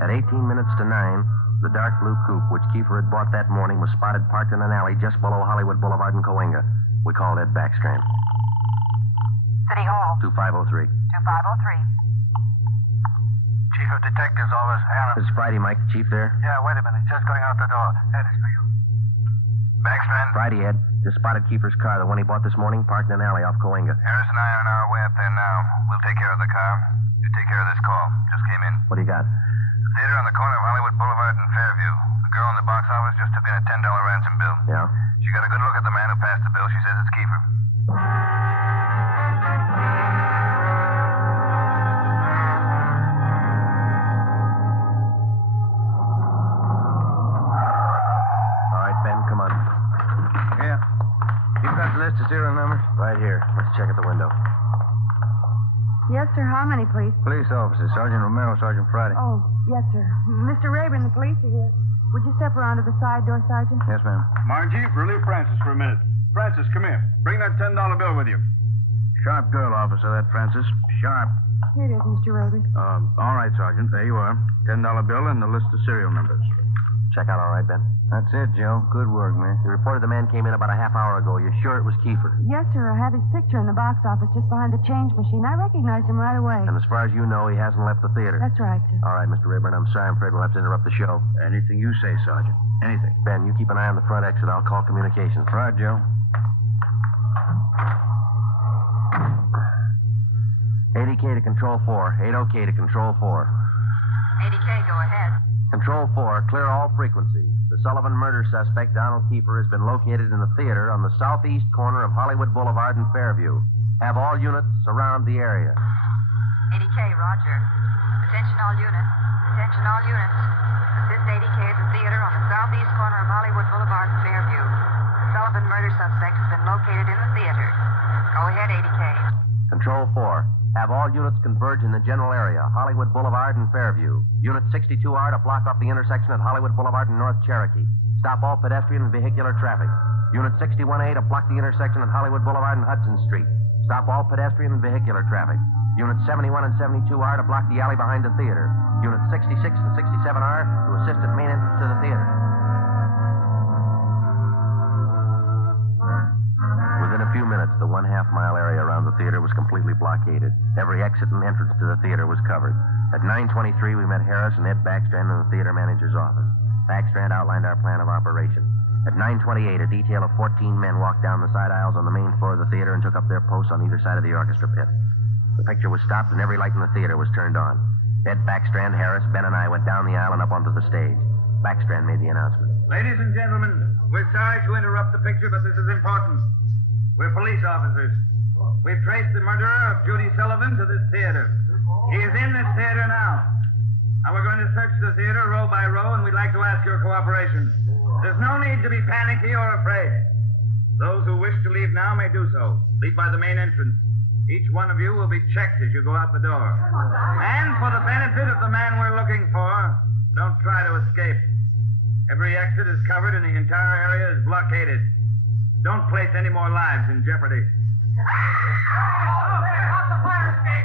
At 18 minutes to 9, the dark blue coupe which Kiefer had bought that morning was spotted parked in an alley just below Hollywood Boulevard and Coinga. We called Ed Backstrand. City Hall. 2503. 2503. Chief of Detectives, Office, Helen. This is Friday, Mike. Chief there? Yeah, wait a minute. Just going out the door. Ed, it's for you. Backstrand? Friday, Ed. Just spotted Kiefer's car, the one he bought this morning, parked in an alley off Coinga. Harris and I are on our way up there now. We'll take care of the car. You take care of this call. Just came in. What do you got? The theater on the corner of Hollywood Boulevard and Fairview. The girl in the box office just took in a $10 ransom bill. Yeah? She got a good look at the man who passed the bill. She says it's Kiefer. All right, Ben, come on. Yeah. You've got the list of serial numbers? Right here. Let's check at the window. Yes, sir. How many, please? Police officers. Sergeant Romero, Sergeant Friday. Oh, yes, sir. Mr. Rayburn, the police are here. Would you step around to the side door, Sergeant? Yes, ma'am. Margie, relieve Francis for a minute. Francis, come here. Bring that $10 bill with you. Sharp girl, officer, that Francis. Sharp. Here it is, Mr. Rayburn. All right, Sergeant. There you are. $10 bill and the list of serial numbers. Check out all right, Ben? That's it, Joe. Good work, man. You reported the man came in about a half hour ago. You're sure it was Kiefer? Yes, sir. I have his picture in the box office just behind the change machine. I recognized him right away. And as far as you know, he hasn't left the theater? That's right, sir. All right, Mr. Rayburn, I'm sorry. I'm afraid we'll have to interrupt the show. Anything you say, Sergeant. Anything. Ben, you keep an eye on the front exit. I'll call communications. Right, Joe. 80K to Control 4. 80K to Control 4. 80K, go ahead. Control 4, clear all frequencies. The Sullivan murder suspect, Donald Kiefer, has been located in the theater on the southeast corner of Hollywood Boulevard and Fairview. Have all units surround the area. 80K, roger. Attention all units. Attention all units. Assist 80K at the theater on the southeast corner of Hollywood Boulevard and Fairview. The Sullivan murder suspect has been located in the theater. Go ahead, 80K. Control 4. Have all units converge in the general area, Hollywood Boulevard and Fairview. Unit 62R to block off the intersection at Hollywood Boulevard and North Cherokee. Stop all pedestrian and vehicular traffic. Unit 61A to block the intersection at Hollywood Boulevard and Hudson Street. Stop all pedestrian and vehicular traffic. Unit 71 and 72R to block the alley behind the theater. Unit 66 and 67R to assist at main entrance to the theater. Within a few minutes, the 1/2 mile area around the theater was completely blockaded. Every exit and entrance to the theater was covered. At 9:23, we met Harris and Ed Backstrand in the theater manager's office. Backstrand outlined our plan of operation. At 9:28, a detail of 14 men walked down the side aisles on the main floor of the theater and took up their posts on either side of the orchestra pit. The picture was stopped and every light in the theater was turned on. Ed Backstrand, Harris, Ben, and I went down the aisle and up onto the stage. Backstrand made the announcement. Ladies and gentlemen, we're sorry to interrupt the picture, but this is important. We're police officers. We've traced the murderer of Judy Sullivan to this theater. He is in this theater now. Now we're going to search the theater row by row, and we'd like to ask your cooperation. There's no need to be panicky or afraid. Those who wish to leave now may do so. Leave by the main entrance. Each one of you will be checked as you go out the door. And for the benefit of the man we're looking for, don't try to escape. Every exit is covered and the entire area is blockaded. Don't place any more lives in jeopardy.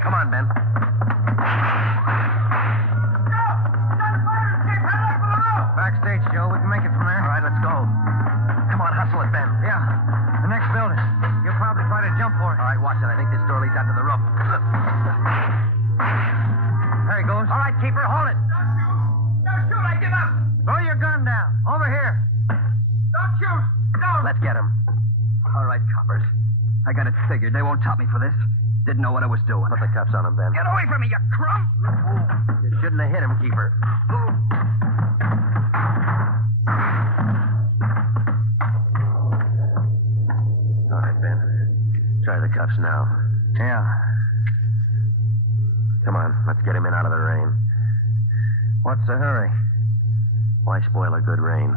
Come on, Ben. Backstage, Joe. We can make it from there. All right, let's go. Come on, hustle it, Ben. Yeah. The next building. You'll probably try to jump for it. All right, watch it. I think this door leads out to the roof. There he goes. All right, keeper, hold it. Don't shoot, I give up. Throw your gun down. Over here. Don't shoot. Don't. Let's get him. All right, coppers. I got it figured. They won't top me for this. Didn't know what I was doing. Put the cuffs on him, Ben. Get away from me, you crumb! You shouldn't have hit him, keeper. All right, Ben. Try the cuffs now. Yeah. Come on, let's get him in out of the rain. What's the hurry? Why spoil a good rain?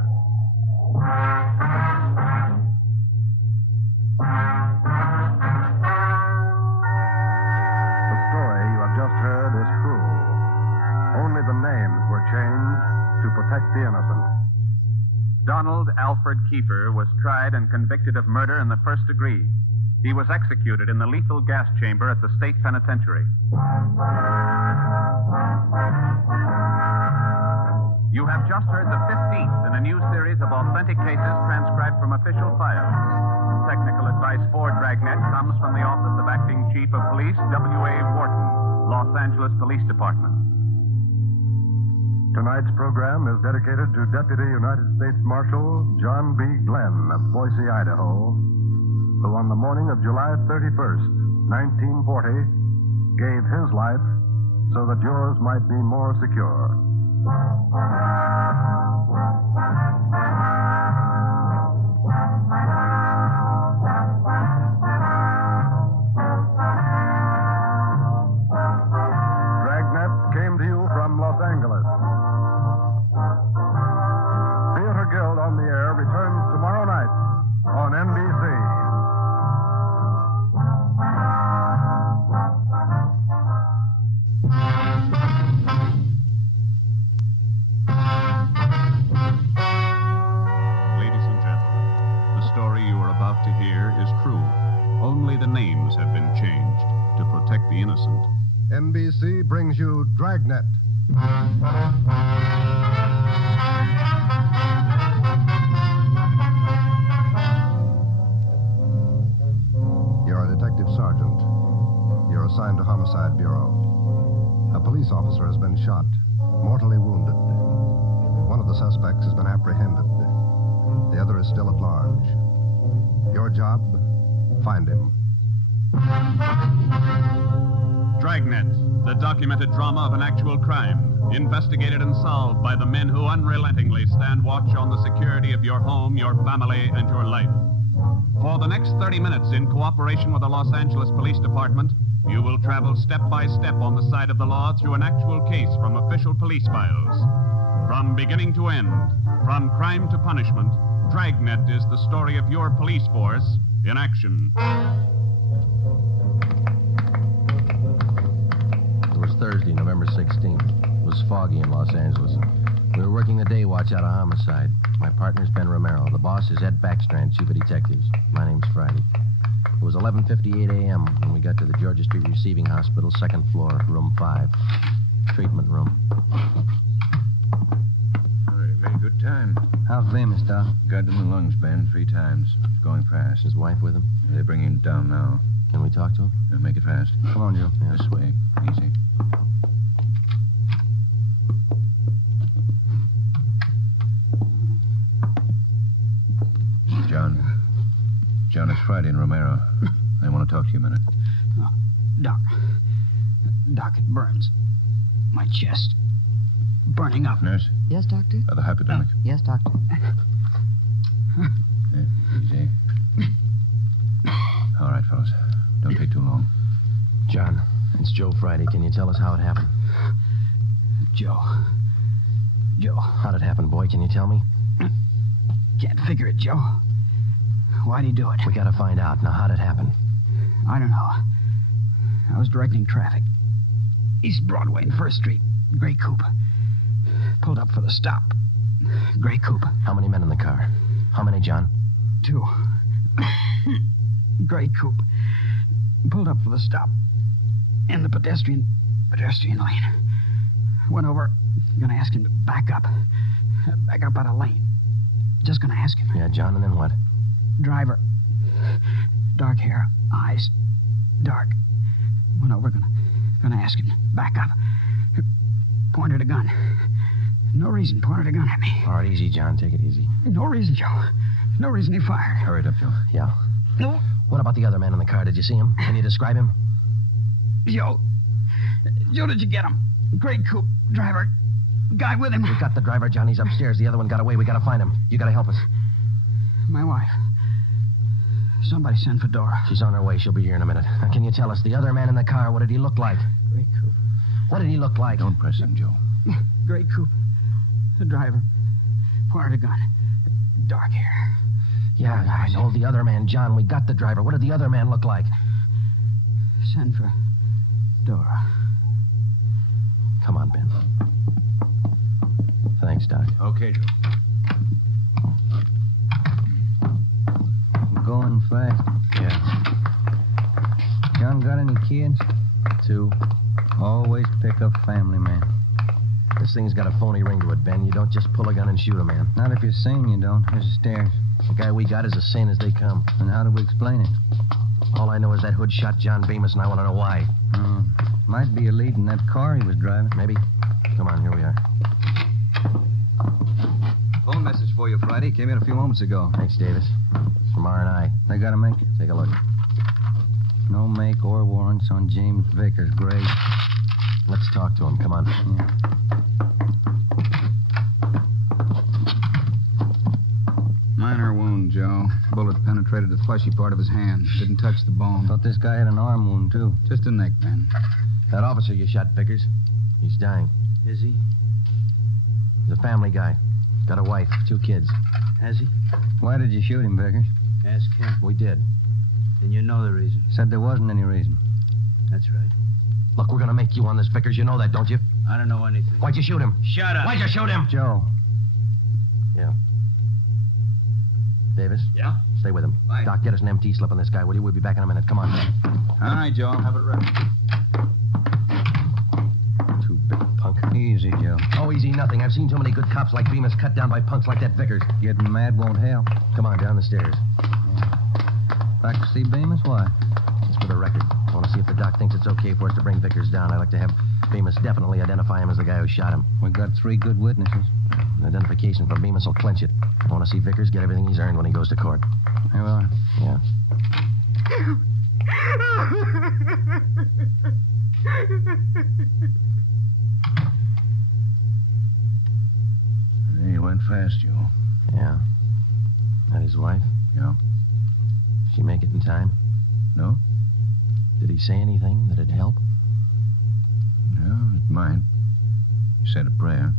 The story you have just heard is cruel. Only the names were changed to protect the innocent. Donald Alfred Kiefer was tried and convicted of murder in the first degree. He was executed in the lethal gas chamber at the state penitentiary. You have just heard the 15th in a new series of authentic cases transcribed from official files. Technical advice for Dragnet comes from the Office of Acting Chief of Police, W.A. Wharton, Los Angeles Police Department. Tonight's program is dedicated to Deputy United States Marshal John B. Glenn of Boise, Idaho, who on the morning of July 31st, 1940, gave his life so that yours might be more secure. Dragnet came to you from Los Angeles. Theater Guild on the Air returns tomorrow night on NBC. Ladies and gentlemen, the story you are about to hear is true. Only the names have been changed to protect the innocent. NBC brings you Dragnet. You're a detective sergeant. You're assigned to Homicide Bureau. A police officer has been shot, mortally wounded. One of the suspects has been apprehended. The other is still at large. Your job, find him. Dragnet, the documented drama of an actual crime, investigated and solved by the men who unrelentingly stand watch on the security of your home, your family, and your life. For the next 30 minutes, in cooperation with the Los Angeles Police Department, you will travel step by step on the side of the law through an actual case from official police files. From beginning to end, from crime to punishment, Dragnet is the story of your police force in action. It was Thursday, November 16th. It was foggy in Los Angeles. We were working the day watch out of homicide. My partner's Ben Romero. The boss is Ed Backstrand, chief of detectives. My name's Friday. It was 11:58 a.m. when we got to the Georgia Street Receiving Hospital, second floor, room 5. Treatment room. All right, very good time. How's Bemis, Doc? Got in the lungs, Ben, 3 times. He's going fast. His wife with him? They're bringing him down now. Can we talk to him? Make it fast. Come on, Joe. Yeah. This way. Easy. John, it's Friday and Romero. I want to talk to you a minute. Doc, it burns. My chest. Burning up. Nurse? Yes, Doctor? The hypodermic? Yes, Doctor. Yeah, easy. All right, fellas. Don't take too long. John, it's Joe Friday. Can you tell us how it happened? Joe. How'd it happen, boy? Can you tell me? Can't figure it, Joe. Why'd he do it? We gotta find out. Now, how'd it happen? I don't know. I was directing traffic. East Broadway and 1st Street. Gray coupe. Pulled up for the stop. Gray coupe. How many men in the car? How many, John? 2. Gray coupe. Pulled up for the stop. In the pedestrian lane. Went over. Gonna ask him to back up. Back up out of lane. Just gonna ask him. Yeah, John, and then what? Driver. Dark hair. Eyes. Dark. Went over. Gonna ask him to back up. Pointed a gun. No reason. Pointed a gun at me. All right, easy, John. Take it easy. No reason, Joe. No reason he fired. Hurry it up, Joe. Yeah. No. What about the other man in the car? Did you see him? Can you describe him? Joe, did you get him? Gray coupe. Driver. Guy with him. We got the driver, John. He's upstairs. The other one got away. We gotta find him. You gotta help us. My wife. Somebody send for Dora. She's on her way. She'll be here in a minute. Now, can you tell us, the other man in the car, what did he look like? Gray coupe. What did he look like? Don't press him, Joe. Gray coupe. The driver. Pointed a gun. Dark hair. Yeah, I know the other man, John. We got the driver. What did the other man look like? Send for Dora. Come on, Ben. Thanks, Doc. Okay, Joe. Going fast. Yeah. John got any kids? 2. Always pick up family, man. This thing's got a phony ring to it, Ben. You don't just pull a gun and shoot a man. Not if you're sane, you don't. Here's the stairs. The guy we got is as sane as they come. And how do we explain it? All I know is that hood shot John Bemis, and I want to know why. Might be a lead in that car he was driving. Maybe. Come on, here we are. Phone message for you, Friday. Came in a few moments ago. Thanks, Davis. From R&I. They got a make? Take a look. No make or warrants on James Vickers, Gray. Let's talk to him. Come on. Yeah. Minor wound, Joe. Bullet penetrated the fleshy part of his hand. Didn't touch the bone. Thought this guy had an arm wound, too. Just a neck, man. That officer you shot, Vickers, he's dying. Is he? He's a family guy. Got a wife, 2 kids. Has he? Why did you shoot him, Vickers? Ask him. We did. Then you know the reason. Said there wasn't any reason. That's right. Look, we're gonna make you on this, Vickers. You know that, don't you? I don't know anything. Why'd you shoot him? Shut up. Why'd you shoot him? Joe. Yeah. Davis? Yeah? Stay with him. Fine. Doc, get us an MT slip on this guy, will you? We'll be back in a minute. Come on. All right, Joe. I'll have it ready. 2 big punk. Easy, Joe. Oh, easy nothing. I've seen too many good cops like Bemis cut down by punks like that Vickers. Getting mad won't help. Come on, down the stairs. Back to see Bemis? Why? Just for the record. I want to see if the doc thinks it's okay for us to bring Vickers down. I'd like to have Bemis definitely identify him as the guy who shot him. We got 3 good witnesses. An identification from Bemis will clinch it. I want to see Vickers get everything he's earned when he goes to court. Here we are. Yeah. He went fast, Joe. Yeah. That his wife? Yeah. She make it in time? No? Did he say anything that'd help? No, it might. He said a prayer.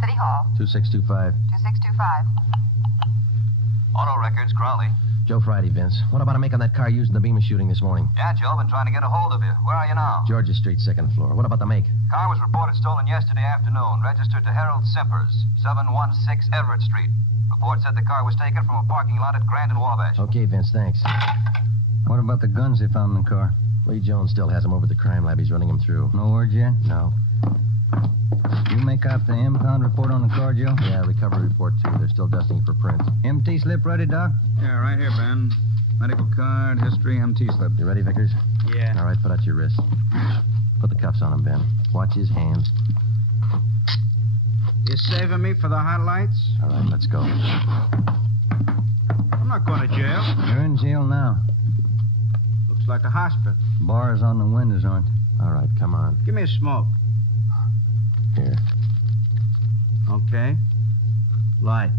City Hall. 2625. 2625. Auto records, Crowley. Joe Friday, Vince. What about a make on that car used in the Beamer shooting this morning? Yeah, Joe, been trying to get a hold of you. Where are you now? Georgia Street, second floor. What about the make? Car was reported stolen yesterday afternoon. Registered to Harold Simpers, 716 Everett Street. Report said the car was taken from a parking lot at Grand and Wabash. Okay, Vince, thanks. What about the guns they found in the car? Lee Jones still has them over at the crime lab. He's running them through. No word yet? No. You make out the impound report on the car, Joe? Yeah, recovery report, too. They're still dusting for prints. MT slip ready, Doc? Yeah, right here, Ben. Medical card, history, MT slip. You ready, Vickers? Yeah. All right, put out your wrist. Put the cuffs on him, Ben. Watch his hands. You saving me for the hot lights? All right, let's go. I'm not going to jail. You're in jail now. Looks like a hospital. Bars on the windows, aren't they? All right, come on. Give me a smoke. Here. Okay. Light.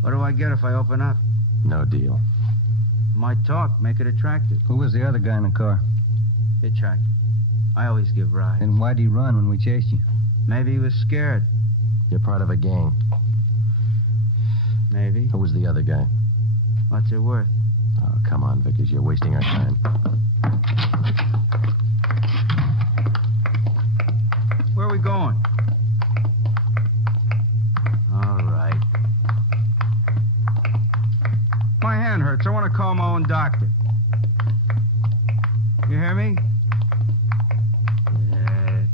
What do I get if I open up? No deal. My talk, make it attractive. Who was the other guy in the car? Hitchhiker. I always give rides. And why'd he run when we chased you? Maybe he was scared. You're part of a gang. Maybe. Who was the other guy? What's it worth? Oh, come on, Vickers. You're wasting our time. Where are we going? All right. My hand hurts. I want to call my own doctor. You hear me? Yeah.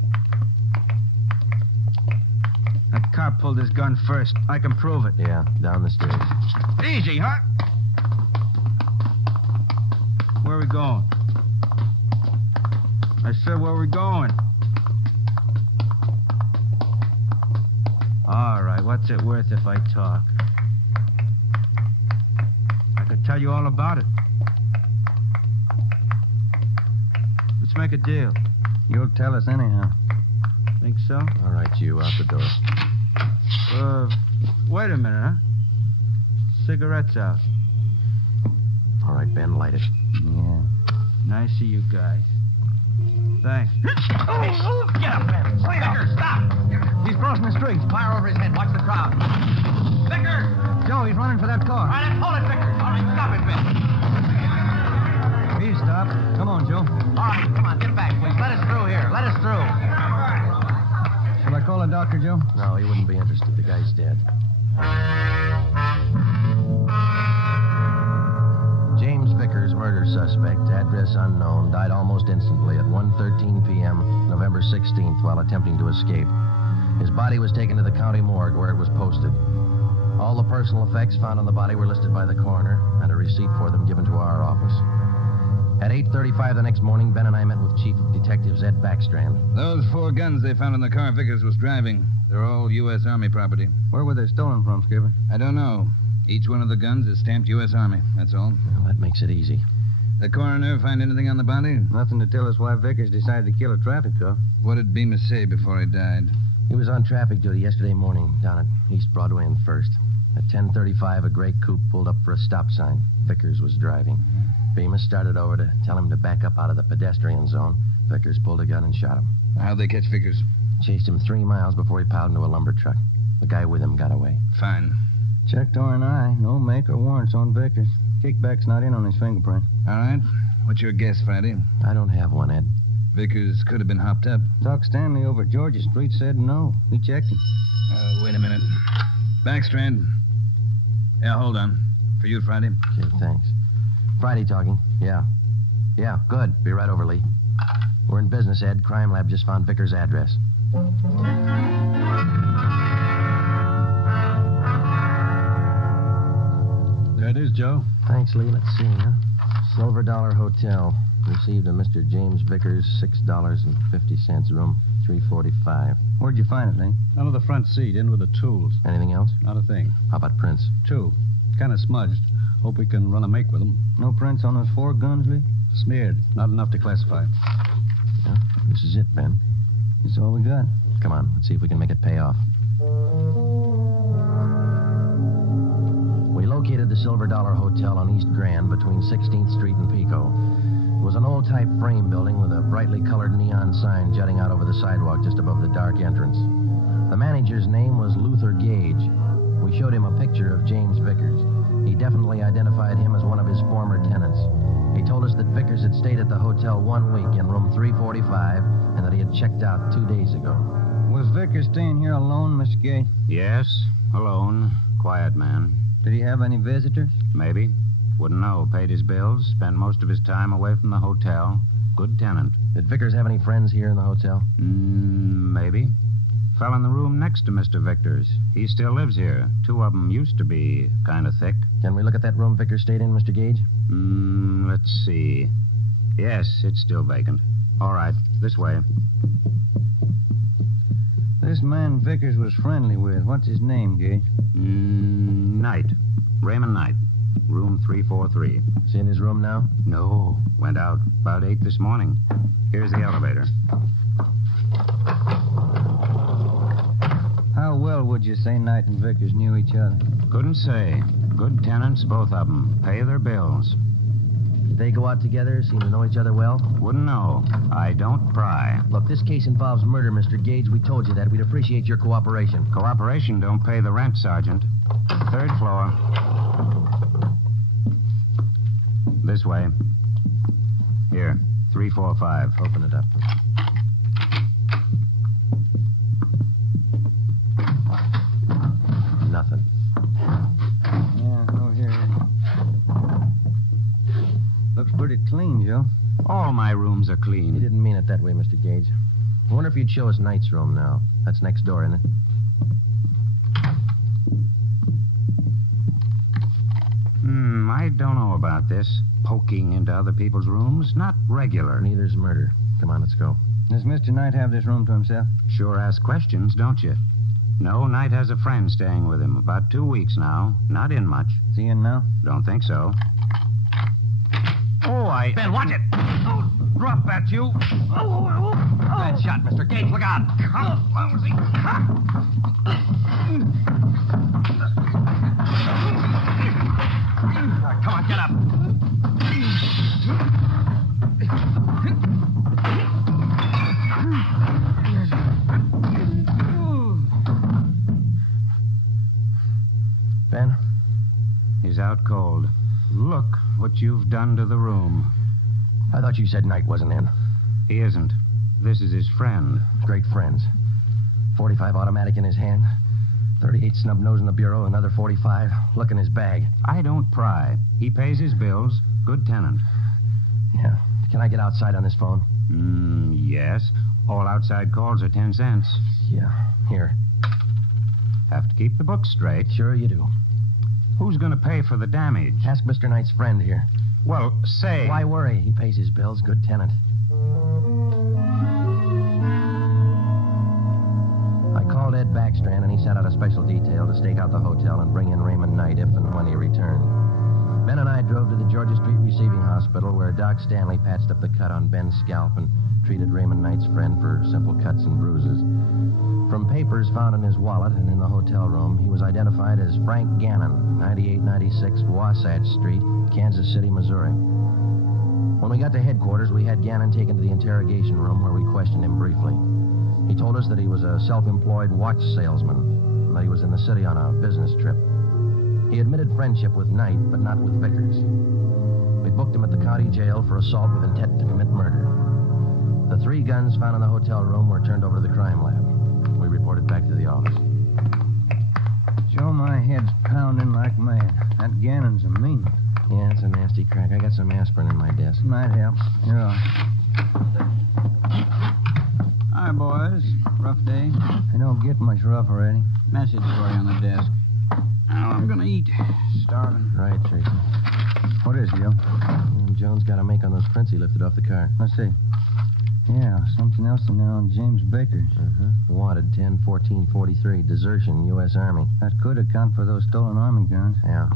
That cop pulled his gun first. I can prove it. Yeah, down the stairs. Easy, huh? Where are we going? I said, where are we going? All right, what's it worth if I talk? I could tell you all about it. Let's make a deal. You'll tell us anyhow. Think so? All right, you out the door. Wait a minute, huh? Cigarettes out. All right, Ben, light it. Yeah. Nice of you guys. Thanks. Get up, Ben. Vickers, stop. He's crossing the street. Fire over his head. Watch the crowd. Vickers! Joe, he's running for that car. All right, let's hold it, Vickers. All right, stop it, Ben. He's stopped. Come on, Joe. All right, come on, get back, please. Let us through here. Let us through. Shall I call a doctor, Joe? No, he wouldn't be interested. The guy's dead. James Vickers, murder suspect, address unknown, died almost instantly at 1:13 p.m. November 16th while attempting to escape. His body was taken to the county morgue where it was posted. All the personal effects found on the body were listed by the coroner and a receipt for them given to our office. At 8:35 the next morning, Ben and I met with Chief of Detectives Ed Backstrand. Those 4 guns they found in the car Vickers was driving. They're all U.S. Army property. Where were they stolen from, Skipper? I don't know. Each one of the guns is stamped U.S. Army, that's all. Well, that makes it easy. The coroner find anything on the body? Nothing to tell us why Vickers decided to kill a traffic cop. What did Bemis say before he died? He was on traffic duty yesterday morning down at East Broadway and First. At 10:35, a gray coupe pulled up for a stop sign. Vickers was driving. Bemis started over to tell him to back up out of the pedestrian zone. Vickers pulled a gun and shot him. How'd they catch Vickers? Chased him 3 miles before he piled into a lumber truck. The guy with him got away. Fine. Checked R&I. No make or warrants on Vickers. Kickback's not in on his fingerprint. All right. What's your guess, Friday? I don't have one, Ed. Vickers could have been hopped up. Doc Stanley over at Georgia Street said no. He checked him. Wait a minute. Backstrand. Yeah, hold on. For you, Friday. Okay, thanks. Friday talking. Yeah. Yeah, good. Be right over, Lee. We're in business, Ed. Crime Lab just found Vickers' address. There it is, Joe. Thanks, Lee. Let's see, huh? Silver Dollar Hotel. Received a Mr. James Vickers, $6.50, room 345. Where'd you find it, Lee? Under the front seat, in with the tools. Anything else? Not a thing. How about prints? 2. Kind of smudged. Hope we can run a make with them. No prints on those 4 guns, Lee? Smeared. Not enough to classify. Yeah, this is it, Ben. That's all we got. Come on, let's see if we can make it pay off. We located the Silver Dollar Hotel on East Grand between 16th Street and Pico. It was an old-type frame building with a brightly colored neon sign jutting out over the sidewalk just above the dark entrance. The manager's name was Luther Gage. We showed him a picture of James Vickers. He definitely identified him as one of his former tenants. He told us that Vickers had stayed at the hotel 1 week in room 345 and that he had checked out 2 days ago. Was Vickers staying here alone, Mr. Gay? Yes, alone. Quiet man. Did he have any visitors? Maybe. Wouldn't know. Paid his bills, spent most of his time away from the hotel. Good tenant. Did Vickers have any friends here in the hotel? Maybe. Fell in the room next to Mr. Vickers. He still lives here. 2 of them used to be kind of thick. Can we look at that room Vickers stayed in, Mr. Gage? Let's see. Yes, it's still vacant. All right, this way. This man Vickers was friendly with. What's his name, Gage? Knight. Raymond Knight. Room 343. Is he in his room now? No. Went out about 8 this morning. Here's the elevator. How well would you say Knight and Vickers knew each other? Couldn't say. Good tenants, both of them. Pay their bills. Did they go out together? Seem to know each other well? Wouldn't know. I don't pry. Look, this case involves murder, Mr. Gage. We told you that. We'd appreciate your cooperation. Cooperation don't pay the rent, Sergeant. 3rd floor. This way. Here, 345. Open it up. Nothing. Yeah, over here. Looks pretty clean, Joe. All my rooms are clean. You didn't mean it that way, Mr. Gage. I wonder if you'd show us Knight's room now. That's next door, isn't it? I don't know about this. Poking into other people's rooms. Not regular. Neither's murder. Come on, let's go. Does Mr. Knight have this room to himself? Sure ask questions, don't you? No, Knight has a friend staying with him. About 2 weeks now. Not in much. Is he in now? Don't think so. Ben, watch it! Oh, drop that, you. Bad shot, Mr. Gage. Look out! Come on, get up. Ben? He's out cold. Look what you've done to the room. I thought you said Knight wasn't in. He isn't. This is his friend. Great friends. 45 automatic in his hand. 38 snub nose in the bureau, another 45. Look in his bag. I don't pry. He pays his bills. Good tenant. Yeah. Can I get outside on this phone? Yes. All outside calls are 10 cents. Yeah. Here. Have to keep the books straight. Sure you do. Who's going to pay for the damage? Ask Mr. Knight's friend here. Well, say... Why worry? He pays his bills. Good tenant. I called Ed Backstrand, and he sent out a special detail to stake out the hotel and bring in Raymond Knight if and when he returned. Ben and I drove to the Georgia Street Receiving Hospital, where Doc Stanley patched up the cut on Ben's scalp and treated Raymond Knight's friend for simple cuts and bruises. From papers found in his wallet and in the hotel room, he was identified as Frank Gannon, 9896 Wasatch Street, Kansas City, Missouri. When we got to headquarters, we had Gannon taken to the interrogation room where we questioned him briefly. He told us that he was a self-employed watch salesman and that he was in the city on a business trip. He admitted friendship with Knight, but not with Vickers. We booked him at the county jail for assault with intent to commit murder. The 3 guns found in the hotel room were turned over to the crime lab. We reported back to the office. Joe, my head's pounding like mad. That Gannon's a mean one. Yeah, it's a nasty crack. I got some aspirin in my desk. Might help. Here are. Hi, boys. Rough day? I don't get much rough already. Message for you on the desk. Now I'm gonna eat. Starving. Right, Tracy. What is it, Joe? Jones got a make on those prints he lifted off the car. Let's see. Yeah, something else in there on James Vickers. Wanted 10-14-43, desertion, U.S. Army. That could account for those stolen Army guns. Yeah.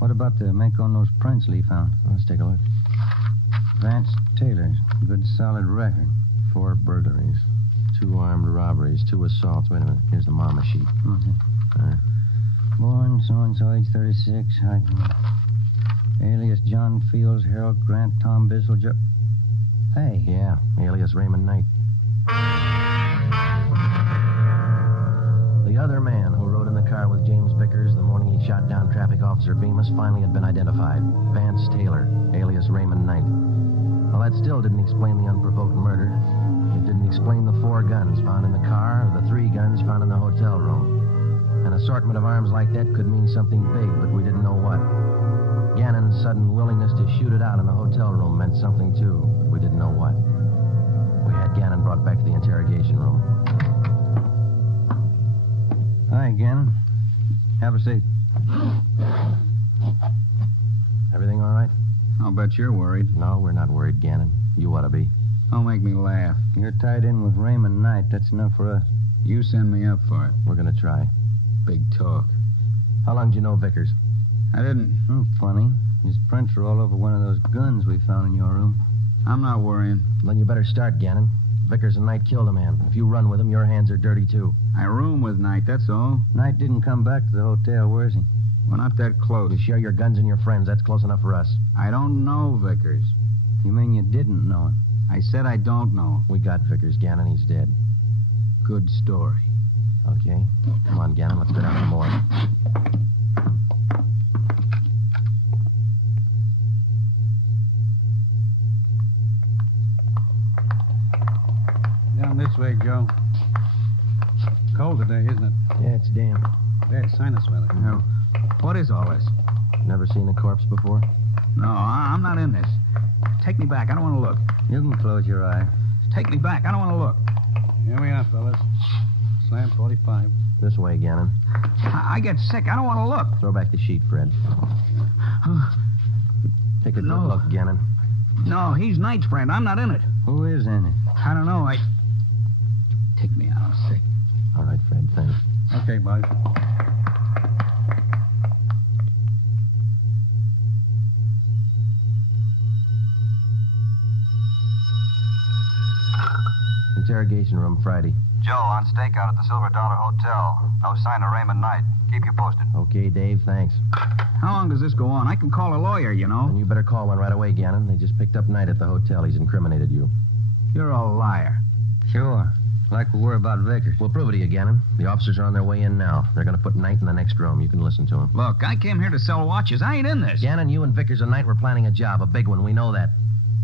What about the make on those prints Lee found? Let's take a look. Vance Taylor's. Good solid record. 4 burglaries, 2 armed robberies, 2 assaults. Wait a minute. Here's the mama sheet. Born so-and-so, age 36, height. Alias John Fields, Harold Grant, Tom Bissell, Hey. Yeah, alias Raymond Knight. The other man who rode in the car with James Vickers the morning he shot down traffic officer Bemis finally had been identified. Vance Taylor, alias Raymond Knight. Well, that still didn't explain the unprovoked murder. It didn't explain the 4 guns found in the car or the 3 guns found in the hotel room. An assortment of arms like that could mean something big, but we didn't know what. Gannon's sudden willingness to shoot it out in the hotel room meant something, too, but we didn't know what. We had Gannon brought back to the interrogation room. Hi, Gannon. Have a seat. Everything all right? I'll bet you're worried. No, we're not worried, Gannon. You ought to be. Don't make me laugh. You're tied in with Raymond Knight. That's enough for us. You send me up for it. We're going to try. Big talk. How long did you know Vickers? I didn't. Funny. His prints are all over one of those guns we found in your room. I'm not worrying. Then you better start, Gannon. Vickers and Knight killed a man. If you run with him, your hands are dirty, too. I room with Knight, that's all. Knight didn't come back to the hotel. Where is he? We're not that close. You share your guns and your friends. That's close enough for us. I don't know Vickers. You mean you didn't know him? I said I don't know him. We got Vickers, Gannon. He's dead. Good story. Okay. Come on, Gannon. Let's go down some more. Down this way, Joe. Cold today, isn't it? Yeah, it's damp. Bad sinus weather. Now, what is all this? Never seen a corpse before? No, I'm not in this. Take me back. I don't want to look. You can close your eye. Take me back. I don't want to look. Here we are, fellas. Slam 45. This way, Gannon. I get sick. I don't want to look. Throw back the sheet, Fred. Take a good look, Gannon. No, he's Knight's friend. I'm not in it. Who is in it? I don't know. Take me out. I'm sick. All right, Fred. Thanks. Okay, boys. Interrogation room, Friday. Joe, on stakeout at the Silver Dollar Hotel. No sign of Raymond Knight. Keep you posted. Okay, Dave, thanks. How long does this go on? I can call a lawyer, you know. And you better call one right away, Gannon. They just picked up Knight at the hotel. He's incriminated you. You're a liar. Sure. Like we were about Vickers. We'll prove it to you, Gannon. The officers are on their way in now. They're going to put Knight in the next room. You can listen to him. Look, I came here to sell watches. I ain't in this. Gannon, you and Vickers and Knight were planning a job, a big one. We know that.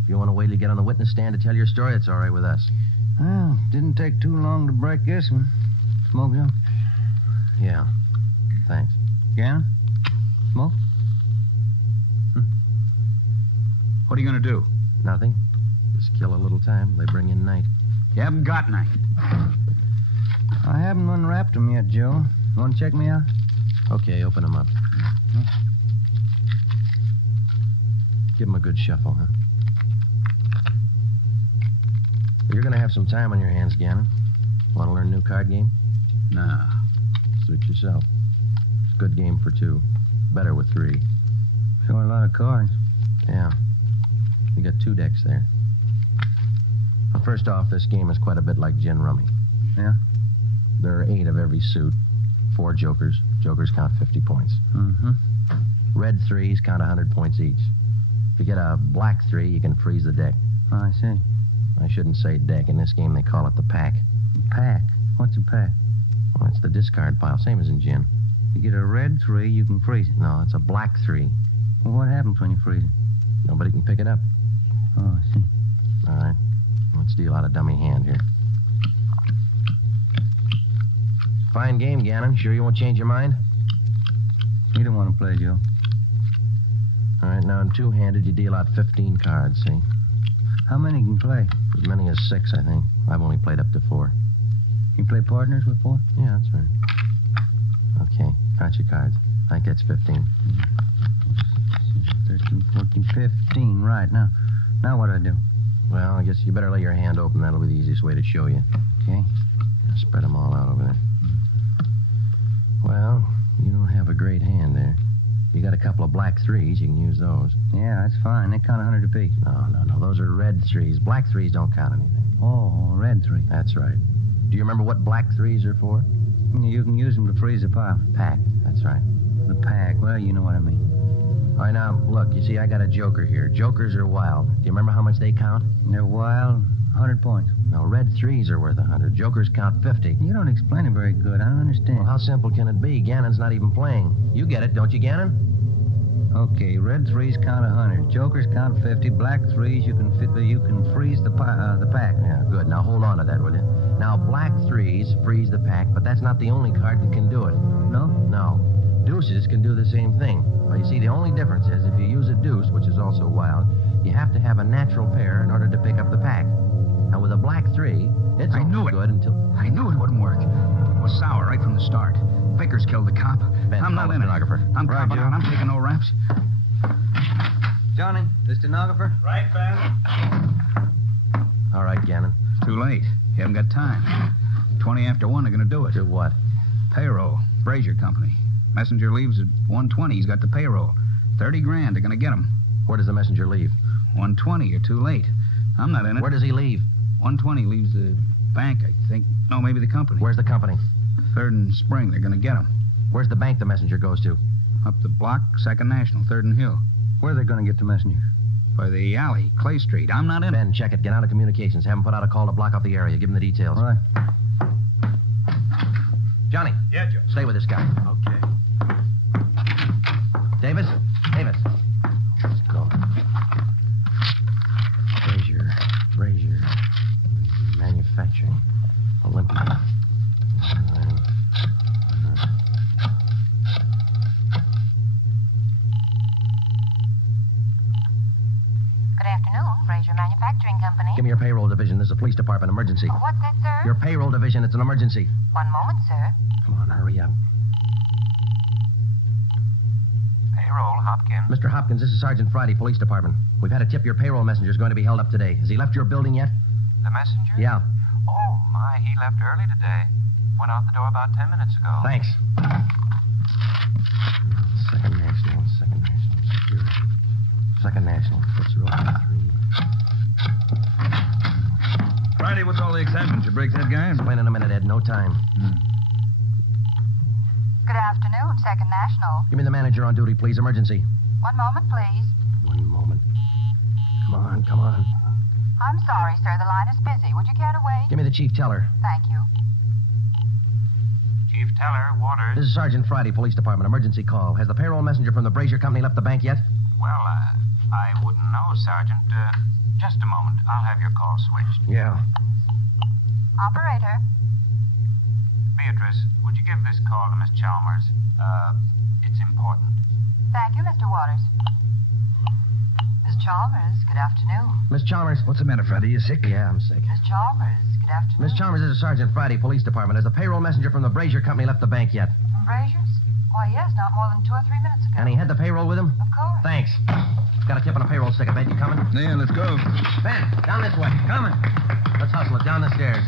If you want to wait till you get on the witness stand to tell your story, it's all right with us. Well, didn't take too long to break this one. Smoke some? Yeah. Thanks. Gannon? Smoke? What are you going to do? Nothing. Just kill a little time. They bring in Knight. You haven't got Knight. I haven't unwrapped him yet, Joe. Want to check me out? Okay, open him up. Give him a good shuffle, huh? You're going to have some time on your hands, Gannon. Want to learn a new card game? Nah. Suit yourself. Good game for 2. Better with 3. Sure a lot of cards. Yeah. You got 2 decks there. Well, first off, this game is quite a bit like gin rummy. Yeah? There are 8 of every suit. 4 jokers. Jokers count 50 points. Mm-hmm. Red 3s count 100 points each. If you get a black 3, you can freeze the deck. Oh, I see. I shouldn't say deck. In this game, they call it the pack. Pack? What's a pack? Well, it's the discard pile, same as in gin. You get a red 3, you can freeze it. No, it's a black 3. Well, what happens when you freeze it? Nobody can pick it up. Oh, I see. All right. Let's deal out a dummy hand here. Fine game, Gannon. Sure you won't change your mind? You don't want to play, Joe. All right, now in 2-handed, you deal out 15 cards, see? How many can play? As many as 6, I think. I've only played up to 4. You play partners with 4? Yeah, that's right. Okay, count your cards. I think that's 15. 13, 14, 15. Right. Now what do I do? Well, I guess you better lay your hand open. That'll be the easiest way to show you. Okay. Now spread them all out over there. Well, you don't have a great hand there. You got a couple of black threes. You can use those. Yeah, that's fine. They count 100 apiece. No. Those are red threes. Black threes don't count anything. Oh, red three. That's right. Do you remember what black threes are for? You can use them to freeze a pile. Pack. That's right. The pack. Well, you know what I mean. All right, now, look, you see, I got a joker here. Jokers are wild. Do you remember how much they count? They're wild. 100 points. No, red threes are worth 100. Jokers count 50. You don't explain it very good. I don't understand. Well, how simple can it be? Gannon's not even playing. You get it, don't you, Gannon? Okay, red threes count 100. Jokers count 50. Black threes, you can freeze the pack. Yeah, good. Now hold on to that, will you? Now, black threes freeze the pack, but that's not the only card that can do it. No? No. Deuces can do the same thing. Well, you see, the only difference is if you use a deuce, which is also wild, you have to have a natural pair in order to pick up the pack. Now, with a black three, it's only good until... I knew it wouldn't work. It was sour right from the start. Vickers killed the cop. Ben, I'm not in it. stenographer. I'm copping out. I'm taking no raps. Johnny, the stenographer. Right, Ben. All right, Gannon. It's too late. You haven't got time. 20 after 1, they're going to do it. Do what? Payroll. Brazier Company. Messenger leaves at 1:20. He's got the payroll. 30 grand. They're going to get him. Where does the messenger leave? 1:20. You're too late. I'm not in it. Where does he leave? 1:20 leaves the bank, I think. No, maybe the company. Where's the company? 3rd and Spring. They're going to get him. Where's the bank the messenger goes to? Up the block, 2nd National, 3rd and Hill. Where are they going to get the messenger? By the alley, Clay Street. I'm not in it. Ben, check it. Get out of communications. Have him put out a call to block off the area. Give him the details. All right. Johnny. Yeah, Joe. Stay with this guy. Okay. Davis. Let's go. Brazier. Manufacturing. Olympia. Good afternoon, Brazier Manufacturing Company. Give me your payroll division. This is a police department emergency. What's that, sir? Your payroll division. It's an emergency. One moment, sir. Come on, hurry up. Payroll, Hopkins. Mr. Hopkins, this is Sergeant Friday, Police Department. We've had a tip your payroll messenger's going to be held up today. Has he left your building yet? The messenger? Yeah. Oh, my, he left early today. Went out the door about 10 minutes ago. Thanks. Second National Security. Second National. What's your 3? Friday, what's all the excitement? You break that guy? Explain in a minute, Ed. No time. Good afternoon, 2nd National. Give me the manager on duty, please. Emergency. One moment, please. One moment. Come on. I'm sorry, sir. The line is busy. Would you care to wait? Give me the chief teller. Thank you. Chief Teller, Waters. This is Sergeant Friday, Police Department. Emergency call. Has the payroll messenger from the Brazier Company left the bank yet? Well, I wouldn't know, Sergeant. Just a moment. I'll have your call switched. Yeah. Operator. Beatrice, would you give this call to Miss Chalmers? It's important. Thank you, Mr. Waters. Miss Chalmers, good afternoon. Miss Chalmers. What's the matter, Friday? You sick? Yeah, I'm sick. Miss Chalmers, good afternoon. Miss Chalmers, this is Sergeant Friday, Police Department. Has the payroll messenger from the Brazier Company left the bank yet? From Brazier's? Why, yes, not more than 2 or 3 minutes ago. And he had the payroll with him? Of course. Thanks. Got a tip on a payroll stick. I bet you coming? Yeah, let's go. Ben, down this way. Coming. Let's hustle it. Down the stairs.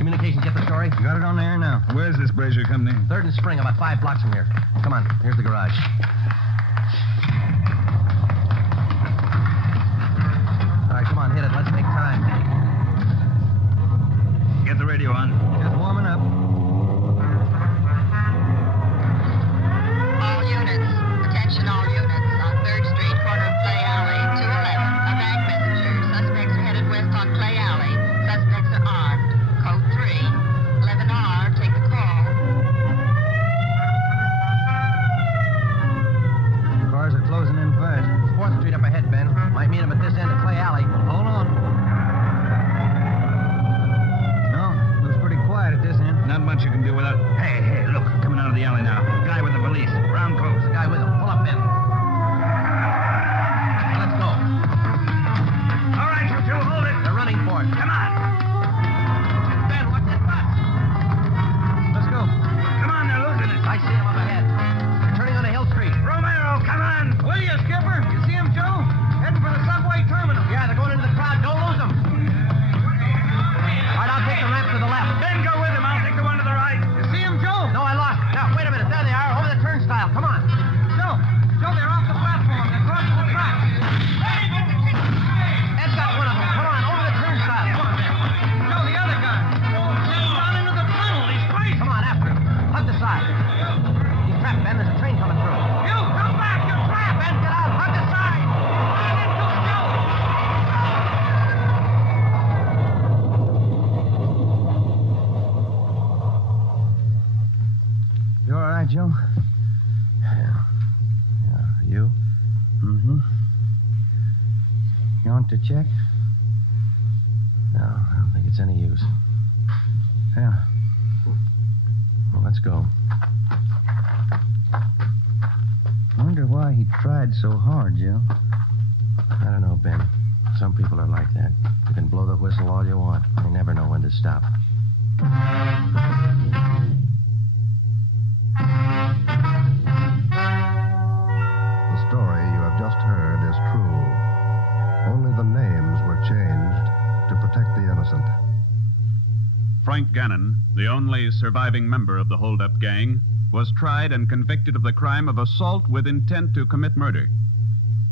Communications, get the story? Got it on the air now. Where's this Brazier Company? 3rd and Spring, about 5 blocks from here. Come on, here's the garage. All right, come on, hit it. Let's make time. Get the radio on. Just warming up. All units. Attention, all units. On 3rd Street, corner of Clay Alley, 211. A bank messenger. Suspects are headed west on Clay Alley. Suspects are armed. Code 3. 11R. Take the call. Cars are closing in fast. 4th Street up ahead, Ben. Might meet him at this end of Clay Alley. Hold on. No, it was pretty quiet at this side. He's trapped, Ben. There's a train coming through. You, come back! You're trapped! Ben, get out! Hug the side! Run into You all right, Joe? Yeah. You? Mm-hmm. You want to check? No, I don't think it's any use. Yeah. Well, let's go. Wonder why he tried so hard, Joe. I don't know, Ben. Some people are like that. You can blow the whistle all you want. They never know when to stop. The story you have just heard is true. Only the names were changed to protect the innocent. Frank Gannon, the only surviving member of the hold-up gang, was tried and convicted of the crime of assault with intent to commit murder.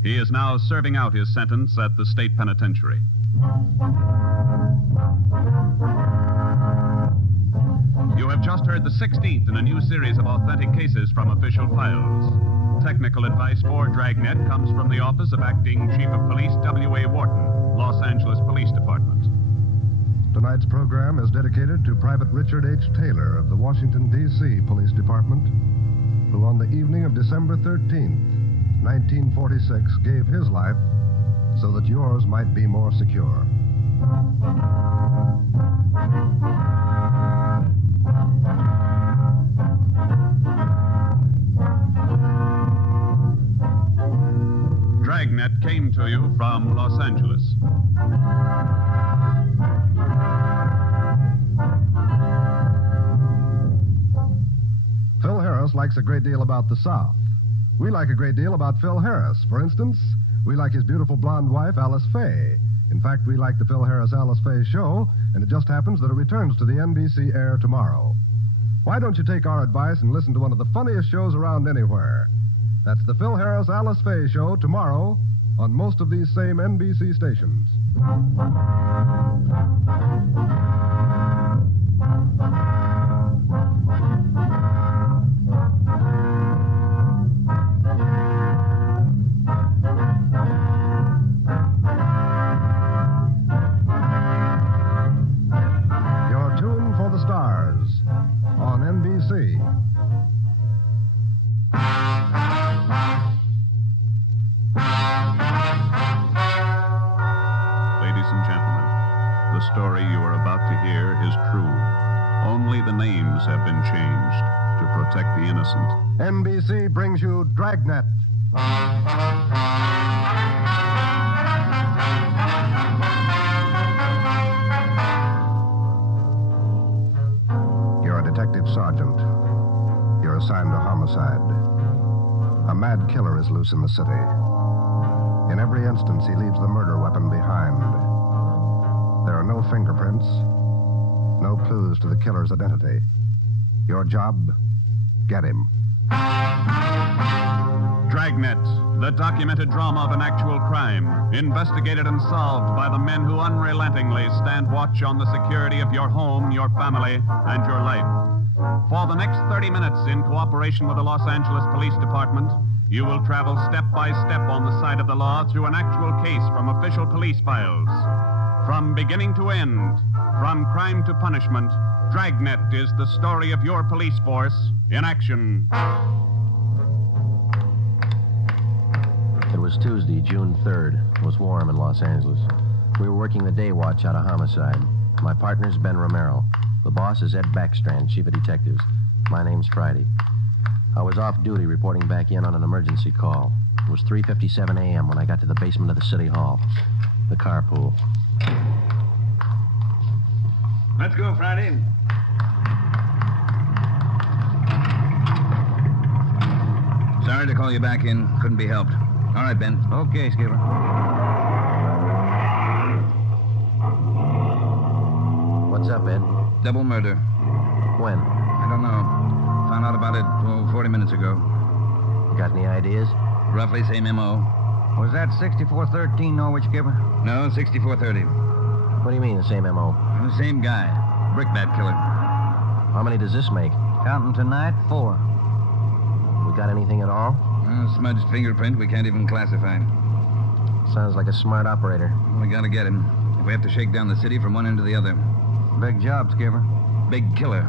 He is now serving out his sentence at the state penitentiary. You have just heard the 16th in a new series of authentic cases from official files. Technical advice for Dragnet comes from the office of Acting Chief of Police W.A. Wharton, Los Angeles Police Department. Tonight's program is dedicated to Private Richard H. Taylor of the Washington, D.C. Police Department, who on the evening of December 13th, 1946, gave his life so that yours might be more secure. Dragnet came to you from Los Angeles. Phil Harris likes a great deal about the South. We like a great deal about Phil Harris. For instance, we like his beautiful blonde wife, Alice Faye. In fact, we like the Phil Harris-Alice Faye show, and it just happens that it returns to the NBC air tomorrow. Why don't you take our advice and listen to one of the funniest shows around anywhere? That's the Phil Harris-Alice Faye show tomorrow on most of these same NBC stations. You're tuned for the stars on NBC. Ladies and gentlemen, the story you are about to hear is true. Only the names have been changed to protect the innocent. NBC brings you Dragnet. You're a detective sergeant. You're assigned to homicide. A mad killer is loose in the city. In every instance, he leaves the murder weapon behind. There are no fingerprints, no clues to the killer's identity. Your job, get him. Dragnet, the documented drama of an actual crime, investigated and solved by the men who unrelentingly stand watch on the security of your home, your family, and your life. For the next 30 minutes, in cooperation with the Los Angeles Police Department, you will travel step by step on the side of the law through an actual case from official police files. From beginning to end, from crime to punishment, Dragnet is the story of your police force in action. It was Tuesday, June 3rd. It was warm in Los Angeles. We were working the day watch out of homicide. My partner's Ben Romero. The boss is Ed Backstrand, chief of detectives. My name's Friday. I was off duty reporting back in on an emergency call. It was 3:57 a.m. when I got to the basement of the city hall. The carpool. Let's go, Friday. Sorry to call you back in. Couldn't be helped. All right, Ben. Okay, Skipper. What's up, Ed? Double murder. When? I don't know. Found out about it 40 minutes ago. Got any ideas? Roughly same M.O. Was that 6413 Norwich, Skipper? No, 6430. What do you mean, the same M.O.? The same guy. Brickbat killer. How many does this make? Counting tonight, 4. We got anything at all? Smudged fingerprint we can't even classify. Sounds like a smart operator. We gotta get him. If we have to shake down the city from one end to the other. Big job, Skipper. Big killer.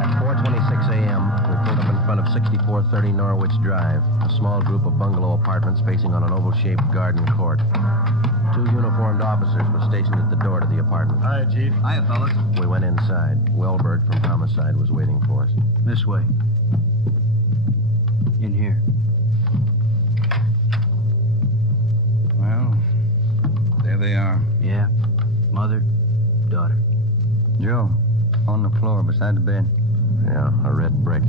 At 4:26 a.m., we pulled up in front of 6430 Norwich Drive, a small group of bungalow apartments facing on an oval-shaped garden court. 2 uniformed officers were stationed at the door to the apartment. Hi, Chief. Hiya, fellas. We went inside. Wellberg from Homicide was waiting for us. This way. In here. Well, there they are. Yeah. Mother, daughter. Joe, on the floor beside the bed. Yeah, a red brick.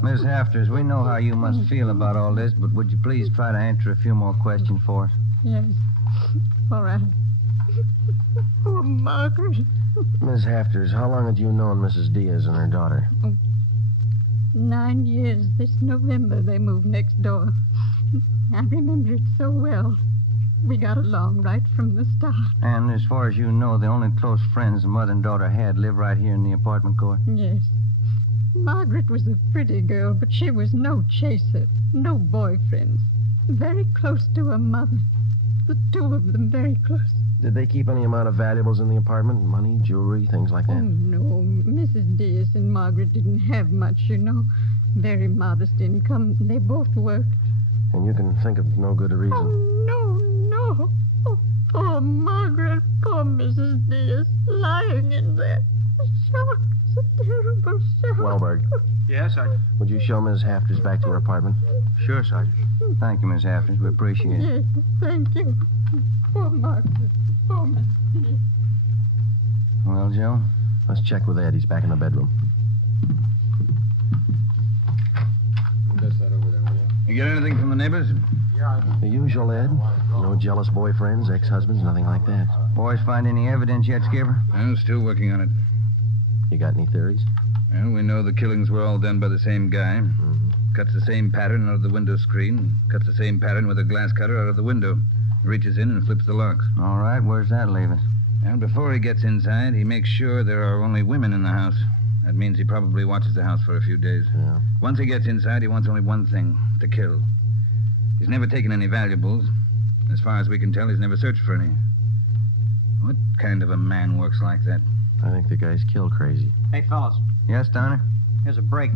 Miss Hafters, we know how you must feel about all this, but would you please try to answer a few more questions for us? Yes. All right. Oh, Margaret. Miss Hafters, how long had you known Mrs. Diaz and her daughter? 9 years. This November they moved next door. I remember it so well. We got along right from the start. And as far as you know, the only close friends the mother and daughter had live right here in the apartment court? Yes. Margaret was a pretty girl, but she was no chaser, no boyfriends. Very close to her mother. The 2 of them very close. Did they keep any amount of valuables in the apartment? Money, jewelry, things like that? Oh, no. Mrs. Diaz and Margaret didn't have much, you know. Very modest income. They both worked. And you can think of no good reason. Oh, no. Oh, poor Margaret. Poor Mrs. Diaz. Lying in there. Shock. It's a terrible shock. Wellberg. Yes, Sergeant. Would you show Miss Hafters back to her apartment? Sure, Sergeant. Thank you, Miss Hafters. We appreciate it. Yes, thank you. Poor Margaret. Poor Mrs. Diaz. Well, Joe? Let's check with Ed. He's back in the bedroom. You get anything from the neighbors? The usual, Ed. No jealous boyfriends, ex-husbands, nothing like that. Boys find any evidence yet, Skipper? I'm still working on it. You got any theories? Well, we know the killings were all done by the same guy. Mm-hmm. Cuts the same pattern out of the window screen. Cuts the same pattern with a glass cutter out of the window. Reaches in and flips the locks. All right, where's that leave us? And before he gets inside, he makes sure there are only women in the house. That means he probably watches the house for a few days. Yeah. Once he gets inside, he wants only one thing, to kill. He's never taken any valuables. As far as we can tell, he's never searched for any. What kind of a man works like that? I think the guy's kill crazy. Hey, fellas. Yes, Donner? Here's a break.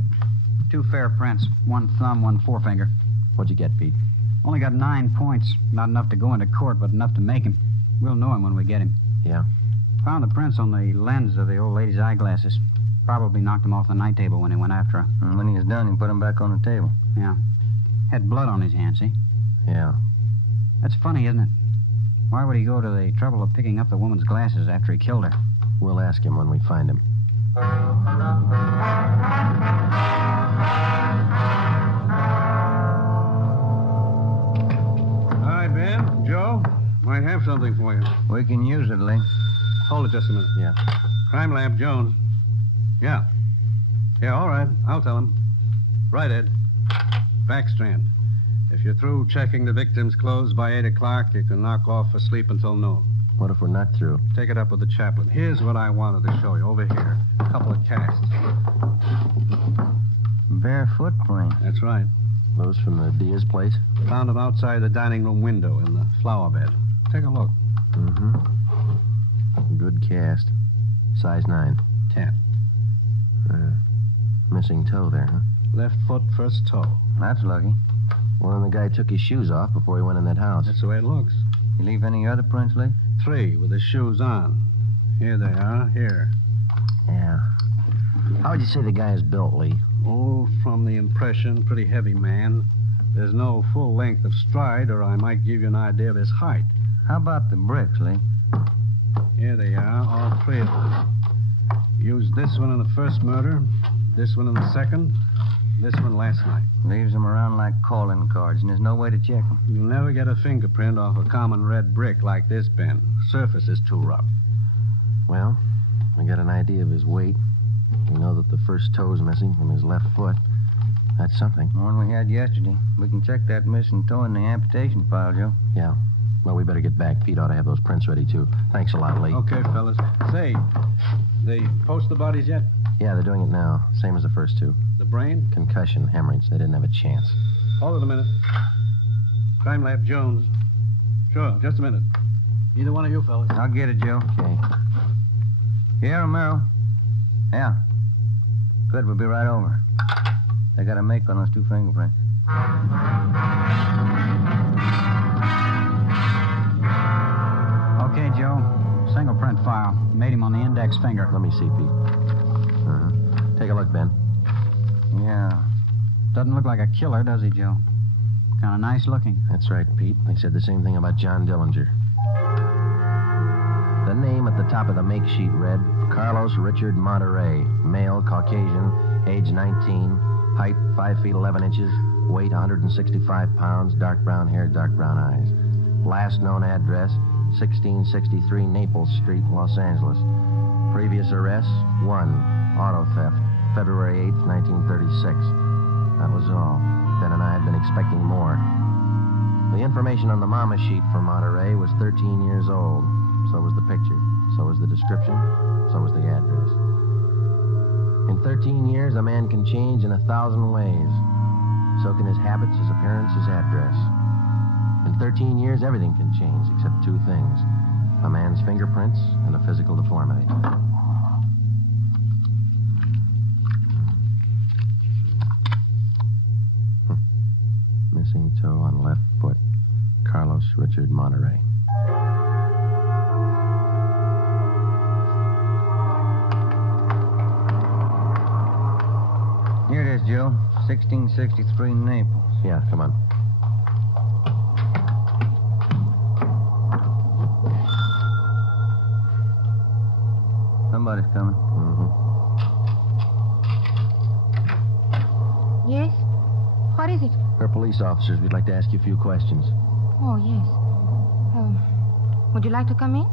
2 fair prints. 1 thumb, 1 forefinger. What'd you get, Pete? Only got 9 points. Not enough to go into court, but enough to make him. We'll know him when we get him. Yeah? Found the prints on the lens of the old lady's eyeglasses. Probably knocked him off the night table when he went after her. And when he was done, he put him back on the table. Yeah. Had blood on his hand, see? Yeah. That's funny, isn't it? Why would he go to the trouble of picking up the woman's glasses after he killed her? We'll ask him when we find him. Hi, Ben. Joe. Might have something for you. We can use it, Lee. Hold it just a minute. Yeah. Crime Lab, Jones. Yeah. Yeah, all right. I'll tell him. Right, Ed. Backstrand. If you're through checking the victim's clothes by 8 o'clock, you can knock off for sleep until noon. What if we're not through? Take it up with the chaplain. Here's what I wanted to show you. Over here. A couple of casts. Bare footprint. That's right. Those from the Diaz place? Found them outside the dining room window in the flower bed. Take a look. Mm-hmm. Good cast. Size 9. 10. Missing toe there, huh? Left foot, first toe. That's lucky. Well, then the guy took his shoes off before he went in that house. That's the way it looks. You leave any other prints, Lee? 3 with his shoes on. Here they are. Here. Yeah. How would you say the guy is built, Lee? Oh, from the impression, pretty heavy man. There's no full length of stride, or I might give you an idea of his height. How about the bricks, Lee? Here they are, all 3 of them. Used this one in the first murder, this one in the second, this one last night. Leaves them around like calling cards, and there's no way to check them. You'll never get a fingerprint off a common red brick like this, Ben. Surface is too rough. Well, I got an idea of his weight. We know that the first toe's missing from his left foot. That's something. One we had yesterday. We can check that missing toe in the amputation file, Joe. Yeah. Well, we better get back. Pete ought to have those prints ready, too. Thanks a lot, Lee. Okay, fellas. Say, they post the bodies yet? Yeah, they're doing it now. Same as the first two. The brain? Concussion, hemorrhage. They didn't have a chance. Hold it a minute. Crime Lab Jones. Sure, just a minute. Either one of you fellas. I'll get it, Joe. Okay. Here, Romero. Yeah. Good, we'll be right over. They got a make on those two fingerprints. Okay, Joe. Single print file. Made him on the index finger. Let me see, Pete. Uh-huh. Take a look, Ben. Yeah. Doesn't look like a killer, does he, Joe? Kind of nice looking. That's right, Pete. They said the same thing about John Dillinger. The name at the top of the make sheet read Carlos Richard Monterey, male, Caucasian, age 19, height 5 feet 11 inches, weight 165 pounds, dark brown hair, dark brown eyes. Last known address, 1663 Naples Street, Los Angeles. Previous arrests, 1, auto theft, February 8th, 1936. That was all. Ben and I had been expecting more. The information on the mama sheet for Monterey was 13 years old. So was the picture. So was the description. So was the address. In 13 years, a man can change in 1,000 ways. So can his habits, his appearance, his address. In 13 years, everything can change except two things. A man's fingerprints and a physical deformity. Missing toe on left foot. Carlos Richard Monterey. Here it is, Joe. 1663 Naples. Yeah, come on. Somebody's coming. Mm-hmm. Yes? What is it? We're police officers. We'd like to ask you a few questions. Oh, yes. Would you like to come in?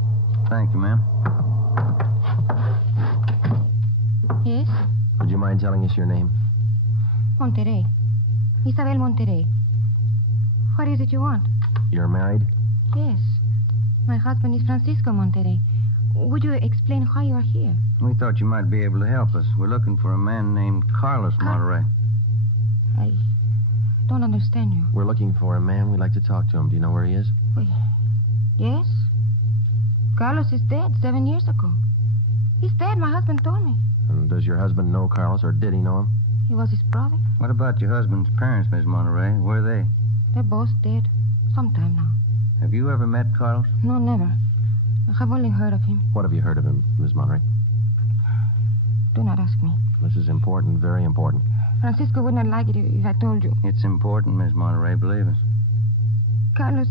Thank you, ma'am. Yes? Would you mind telling us your name? Monterey. Isabel Monterey. What is it you want? You're married? Yes. My husband is Francisco Monterey. Would you explain why you are here? We thought you might be able to help us. We're looking for a man named Carlos Monterey. I don't understand you. We're looking for a man. We'd like to talk to him. Do you know where he is? Yes. Carlos is dead 7 years ago. He's dead, my husband told me. And does your husband know Carlos, or did he know him? He was his brother. What about your husband's parents, Miss Monterey? Where are they? They're both dead. Sometime now. Have you ever met Carlos? No, never. I have only heard of him. What have you heard of him, Miss Monterey? Do not ask me. This is important, very important. Francisco would not like it if I told you. It's important, Miss Monterey, believe us. Carlos,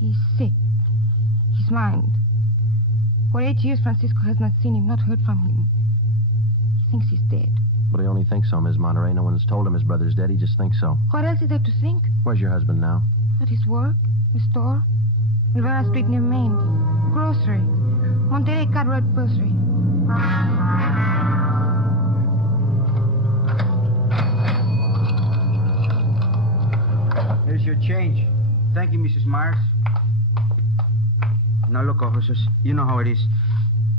he's sick. His mind. For 8 years, Francisco has not seen him, not heard from him. He thinks he's dead. But he only thinks so, Miss Monterey. No one's told him his brother's dead. He just thinks so. What else is there to think? Where's your husband now? At his work, the store, Rivera Street near Maine. Grocery. Monterey Cartwright Grocery. Here's your change. Thank you, Mrs. Myers. Now, look, officers, you know how it is.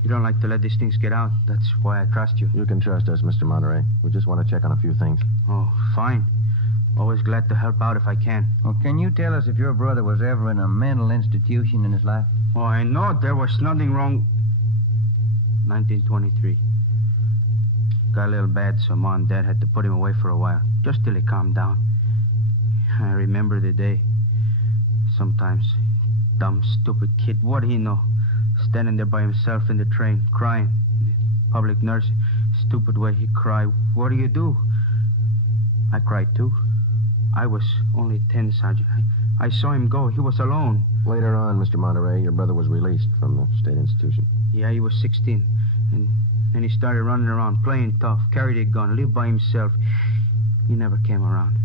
You don't like to let these things get out. That's why I trust you. You can trust us, Mr. Monterey. We just want to check on a few things. Oh, fine. Always glad to help out if I can. Well, can you tell us if your brother was ever in a mental institution in his life? Oh, I know there was nothing wrong. 1923. Got a little bad, so Mom and Dad had to put him away for a while, just till he calmed down. I remember the day. Sometimes, dumb, stupid kid, what do you know? Standing there by himself in the train, crying. The public nurse, stupid way he cried. What do you do? I cried too. I was only 10, Sergeant. I saw him go. He was alone. Later on, Mr. Monterey, your brother was released from the state institution. Yeah, he was 16. And then he started running around, playing tough, carried a gun, lived by himself. He never came around.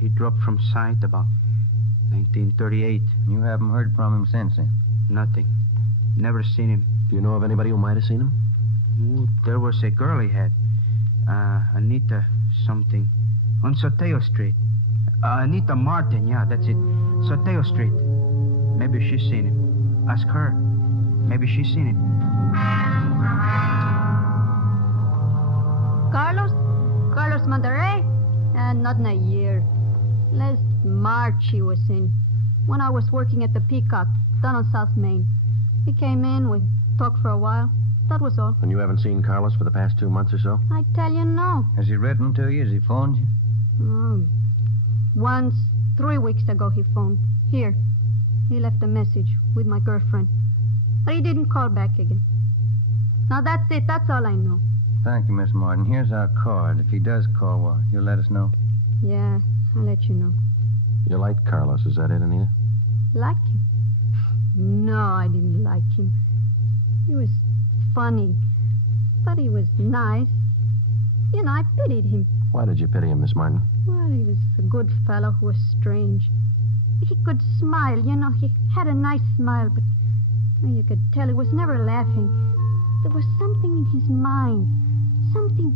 He dropped from sight about 1938. You haven't heard from him since then? Nothing. Never seen him. Do you know of anybody who might have seen him? Ooh, there was a girl he had. Anita something. On Soteo Street. Anita Martin, yeah, that's it. Soteo Street. Maybe she's seen him. Ask her. Maybe she's seen him. Carlos Monterey? Not in a year. Last March he was in. When I was working at the Peacock, down on South Main. He came in, we talked for a while. That was all. And you haven't seen Carlos for the past 2 months or so? I tell you, no. Has he written to you? Has he phoned you? Once, 3 weeks ago, he phoned. Here. He left a message with my girlfriend. But he didn't call back again. Now, that's it. That's all I know. Thank you, Miss Martin. Here's our card. If he does call, well, you'll let us know. Yeah, I'll let you know. You liked Carlos, is that it, Anita? Like him? No, I didn't like him. He was funny, but he was nice. You know, I pitied him. Why did you pity him, Miss Martin? Well, he was a good fellow who was strange. He could smile, you know. He had a nice smile, but you could tell he was never laughing. There was something in his mind. Something...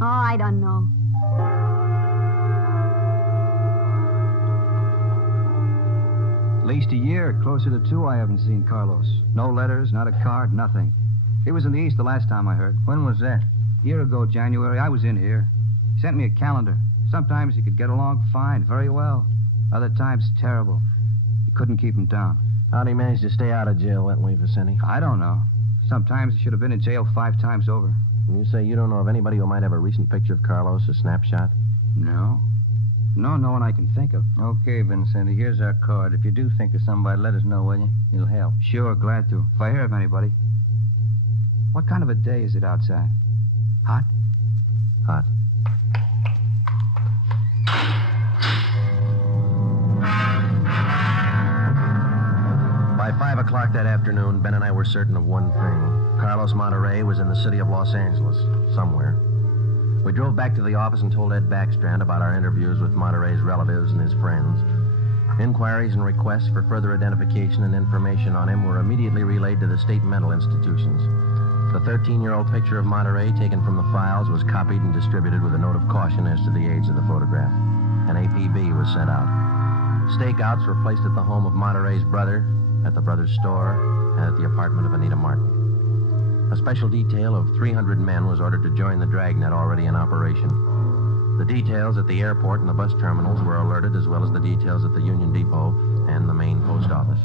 Oh, I don't know. At least a year, closer to 2, I haven't seen Carlos. No letters, not a card, nothing. He was in the East the last time I heard. When was that? A year ago, January. I was in here. He sent me a calendar. Sometimes he could get along fine, very well. Other times, terrible. You couldn't keep him down. How'd he manage to stay out of jail that way, Vicente? I don't know. Sometimes he should have been in jail 5 times over. And you say you don't know of anybody who might have a recent picture of Carlos, a snapshot? No. No one I can think of. Okay, Vincenti, here's our card. If you do think of somebody, let us know, will you? It'll help. Sure, glad to. If I hear of anybody. What kind of a day is it outside? Hot? Hot. By 5 o'clock that afternoon, Ben and I were certain of one thing. Carlos Monterey was in the city of Los Angeles, somewhere. We drove back to the office and told Ed Backstrand about our interviews with Monterey's relatives and his friends. Inquiries and requests for further identification and information on him were immediately relayed to the state mental institutions. The 13-year-old picture of Monterey taken from the files was copied and distributed with a note of caution as to the age of the photograph. An APB was sent out. Stakeouts were placed at the home of Monterey's brother, at the brother's store, and at the apartment of Anita Martin. A special detail of 300 men was ordered to join the Dragnet already in operation. The details at the airport and the bus terminals were alerted, as well as the details at the Union Depot and the main post office.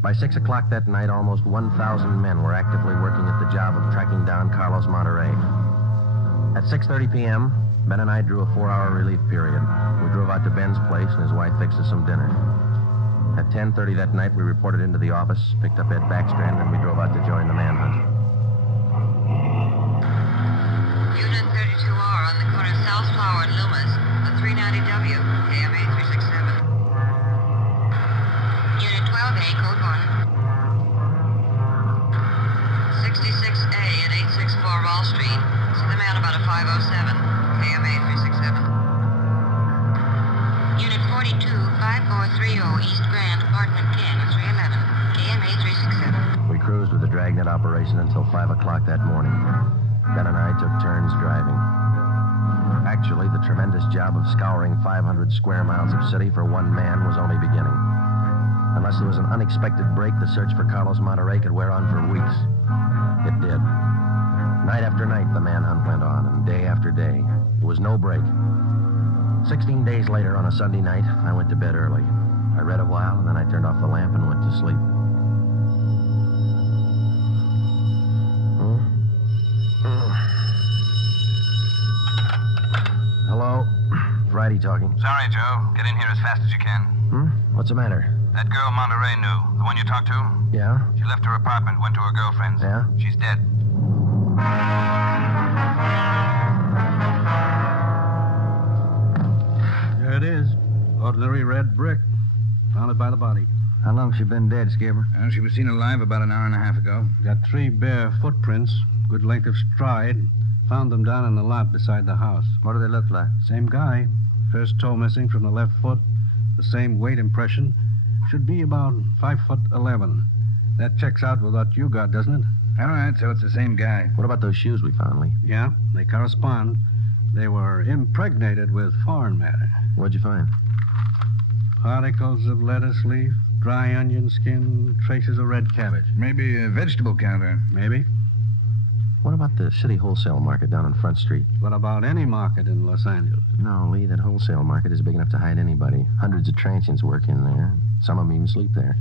By 6 o'clock that night, almost 1,000 men were actively working at the job of tracking down Carlos Monterey. At 6:30 p.m., Ben and I drew a 4-hour relief period. We drove out to Ben's place, and his wife fixed us some dinner. At 10:30 that night, we reported into the office, picked up Ed Backstrand, and we drove out to join the manhunt. Unit 32R on the corner of South Flower and Loomis, the 390W, AMA 367. Unit 12A, code 1. 66A at 864 Wall Street. See the man about a 507, AMA 367. Unit 42, 5430 East Grand, apartment 10, 311, AMA 367. We cruised with the Dragnet operation until 5 o'clock that morning. Ben and I took turns driving. Actually, the tremendous job of scouring 500 square miles of city for one man was only beginning. Unless there was an unexpected break, the search for Carlos Monterey could wear on for weeks. It did. Night after night, the manhunt went on, and day after day. There was no break. 16 days later, on a Sunday night, I went to bed early. I read a while, and then I turned off the lamp and went to sleep. Hello? Friday talking. Sorry, Joe. Get in here as fast as you can. What's the matter? That girl Monterey knew, the one you talked to? Yeah? She left her apartment, went to her girlfriend's. Yeah? She's dead. There it is. Ordinary red brick. Found it by the body. How long she been dead, Skipper? Well, she was seen alive about an hour and a half ago. Got 3 bare footprints, good length of stride. Found them down in the lot beside the house. What do they look like? Same guy. First toe missing from the left foot. The same weight impression. Should be about 5'11". That checks out with what you got, doesn't it? All right, so it's the same guy. What about those shoes we found, Lee? Yeah, they correspond. They were impregnated with foreign matter. What'd you find? Particles of lettuce leaf, dry onion skin, traces of red cabbage. Maybe a vegetable counter. Maybe. What about the city wholesale market down on Front Street? What about any market in Los Angeles? No, Lee, that wholesale market is big enough to hide anybody. Hundreds of transients work in there. Some of them even sleep there.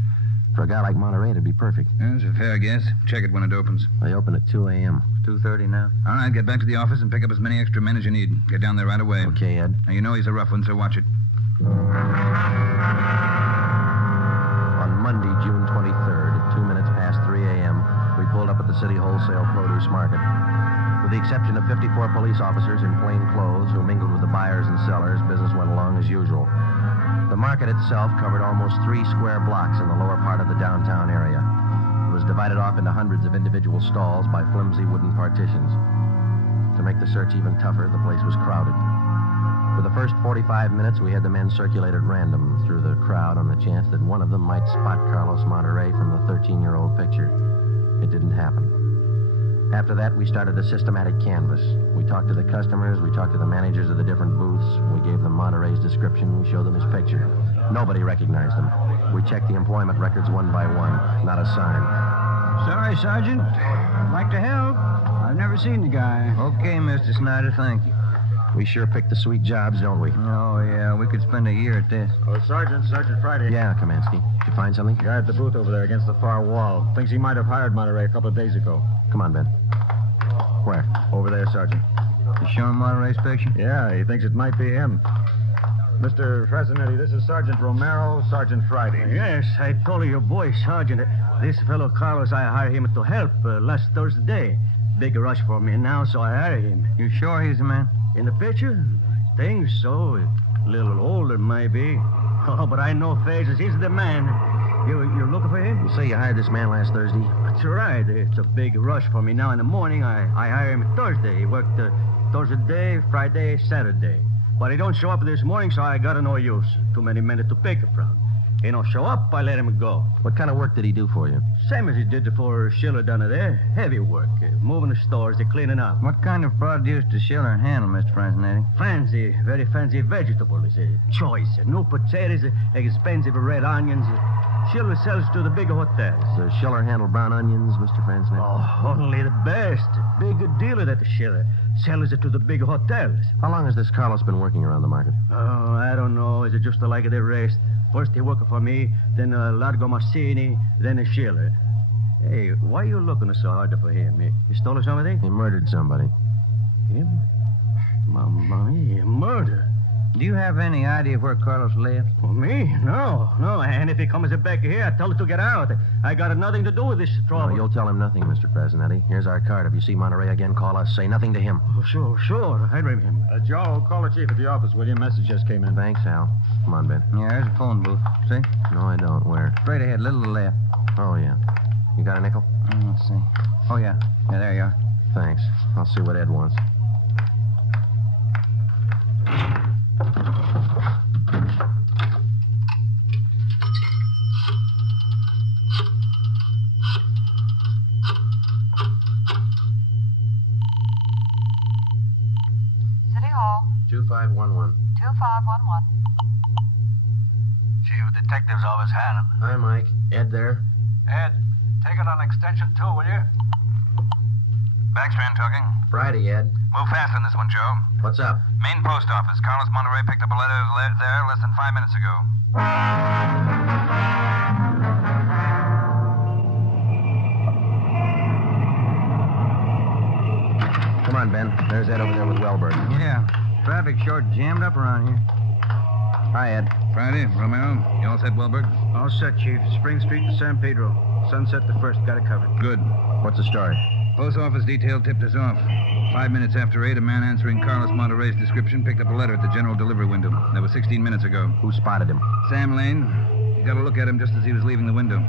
For a guy like Monterey, it'd be perfect. That's a fair guess. Check it when it opens. They open at 2 a.m. 2:30 now. All right, get back to the office and pick up as many extra men as you need. Get down there right away. Okay, Ed. Now, you know he's a rough one, so watch it. On Monday, June 23rd, at 2 minutes past 3 a.m., we pulled up at the city wholesale produce market. With the exception of 54 police officers in plain clothes who mingled with the buyers and sellers, business went along as usual. The market itself covered almost 3 square blocks in the lower part of the downtown area. It was divided off into hundreds of individual stalls by flimsy wooden partitions. To make the search even tougher, the place was crowded. For the first 45 minutes, we had the men circulate at random through the crowd on the chance that one of them might spot Carlos Monterey from the 13-year-old picture. It didn't happen. After that, we started a systematic canvass. We talked to the customers, we talked to the managers of the different booths, we gave them Monterey's description, we showed them his picture. Nobody recognized him. We checked the employment records one by one. Not a sign. Sorry, Sergeant. I'd like to help. I've never seen the guy. Okay, Mr. Snyder, thank you. We sure pick the sweet jobs, don't we? Oh, yeah, we could spend a year at this. Oh, Sergeant Friday. Yeah, Kamansky. Did you find something? Guy at the booth over there against the far wall. Thinks he might have hired Monterey a couple of days ago. Come on, Ben. Where? Over there, Sergeant. You showing Monterey's picture? Yeah, he thinks it might be him. Mr. Frasinetti, this is Sergeant Romero, Sergeant Friday. Yes, I told your boy, Sergeant. This fellow Carlos, I hired him to help last Thursday. Big rush for me now, so I hired him. You sure he's the man? In the picture? I think so. A little older, maybe. Oh, but I know faces. He's the man. You're looking for him? You say you hired this man last Thursday? That's right. It's a big rush for me now in the morning. I hired him Thursday. He worked Thursday, Friday, Saturday. But he don't show up this morning, so I got no use. Too many men to pick from. He don't show up, I let him go. What kind of work did he do for you? Same as he did for Schiller down there. Heavy work. Moving the stores, cleaning up. What kind of produce does Schiller handle, Mr. Frasinetti? Fancy, very fancy vegetables. Choice. New potatoes, expensive red onions. Schiller sells to the big hotels. Does Schiller handle brown onions, Mr. Frasinetti? Oh, only the best. Big dealer that Schiller sells it to the big hotels. How long has this Carlos been working around the market? Oh, I don't know. Is it just like the rest? First he worked for me, then Largo Massini, then Schiller. Hey, why are you looking so hard for him? He stole something? He murdered somebody. Him? Mamma mia, murder. Do you have any idea where Carlos lives? Well, me? No. And if he comes back here, I tell him to get out. I got nothing to do with this trouble. No, you'll tell him nothing, Mr. Frasinetti. Here's our card. If you see Monterey again, call us. Say nothing to him. Oh, sure. I remember. Joe, call the chief at the office, will you? Message just came in. Thanks, Hal. Come on, Ben. Yeah, there's a phone booth. See? No, I don't. Where? Straight ahead, little to the left. Oh, yeah. You got a nickel? Let's see. Oh, yeah. Yeah, there you are. Thanks. I'll see what Ed wants. City Hall. 2511. 2511. Chief of Detectives Office, Helen. Hi, Mike. Ed there? Ed, take it on extension 2, will you? Backstrand talking. Friday, Ed. Move fast on this one, Joe. What's up? Main post office. Carlos Monterey picked up a letter there less than 5 minutes ago. Come on, Ben. There's Ed over there with Wellberg. Yeah. Traffic short jammed up around here. Hi, Ed. Friday, Romero. You all set, Wellberg? All set, Chief. Spring Street to San Pedro. Sunset the first. Got it covered. Good. What's the story? Post office detail tipped us off. 5 minutes after 8, a man answering Carlos Monterey's description picked up a letter at the general delivery window. That was 16 minutes ago. Who spotted him? Sam Lane. He got a look at him just as he was leaving the window.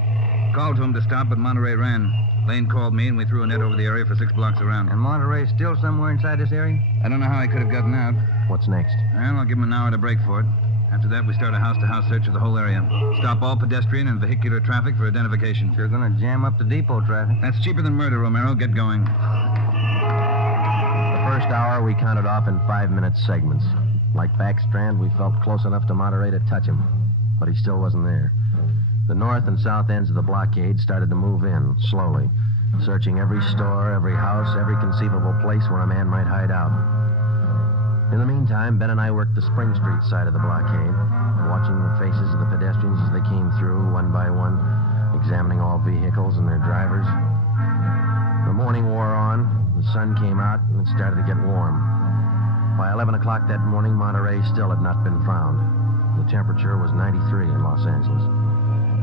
Called to him to stop, but Monterey ran. Lane called me, and we threw a net over the area for 6 blocks around. And Monterey's still somewhere inside this area? I don't know how he could have gotten out. What's next? Well, I'll give him an hour to break for it. After that, we start a house-to-house search of the whole area. Stop all pedestrian and vehicular traffic for identification. You're gonna jam up the depot traffic. That's cheaper than murder, Romero. Get going. The first hour we counted off in 5-minute segments. Like Backstrand, we felt close enough to Monterey to touch him, but he still wasn't there. The north and south ends of the blockade started to move in, slowly, searching every store, every house, every conceivable place where a man might hide out. In the meantime, Ben and I worked the Spring Street side of the blockade, watching the faces of the pedestrians as they came through, one by one, examining all vehicles and their drivers. The morning wore on, the sun came out, and it started to get warm. By 11 o'clock that morning, Monterey still had not been found. The temperature was 93 in Los Angeles.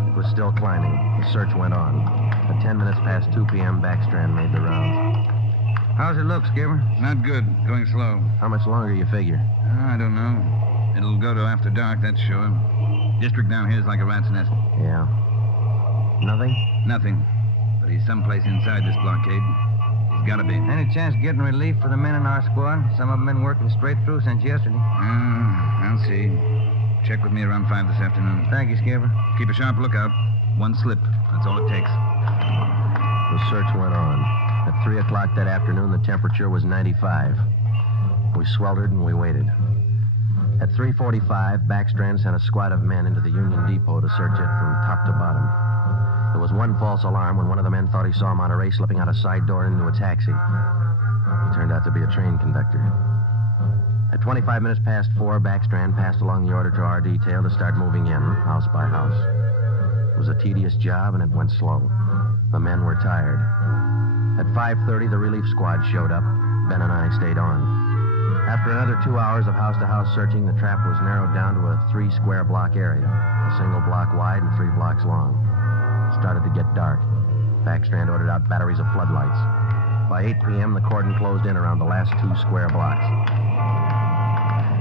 It was still climbing. The search went on. At 10 minutes past 2 p.m., Backstrand made the rounds. How's it look, Skipper? Not good. Going slow. How much longer you figure? I don't know. It'll go to after dark, that's sure. District down here is like a rat's nest. Yeah. Nothing? Nothing. But he's someplace inside this blockade. He's got to be. Any chance of getting relief for the men in our squad? Some of them been working straight through since yesterday. I'll see. Check with me around 5 this afternoon. Thank you, Skipper. Keep a sharp lookout. One slip. That's all it takes. The search went on. At 3 o'clock that afternoon, the temperature was 95. We sweltered and we waited. At 3:45, Backstrand sent a squad of men into the Union Depot to search it from top to bottom. There was one false alarm when one of the men thought he saw Monterey slipping out a side door into a taxi. He turned out to be a train conductor. At 25 minutes past 4, Backstrand passed along the order to our detail to start moving in, house by house. It was a tedious job, and it went slow. The men were tired. At 5:30, the relief squad showed up. Ben and I stayed on. After another 2 hours of house-to-house searching, the trap was narrowed down to a 3-square-block area, a single block wide and 3 blocks long. It started to get dark. Backstrand ordered out batteries of floodlights. By 8 p.m., the cordon closed in around the last 2 square blocks.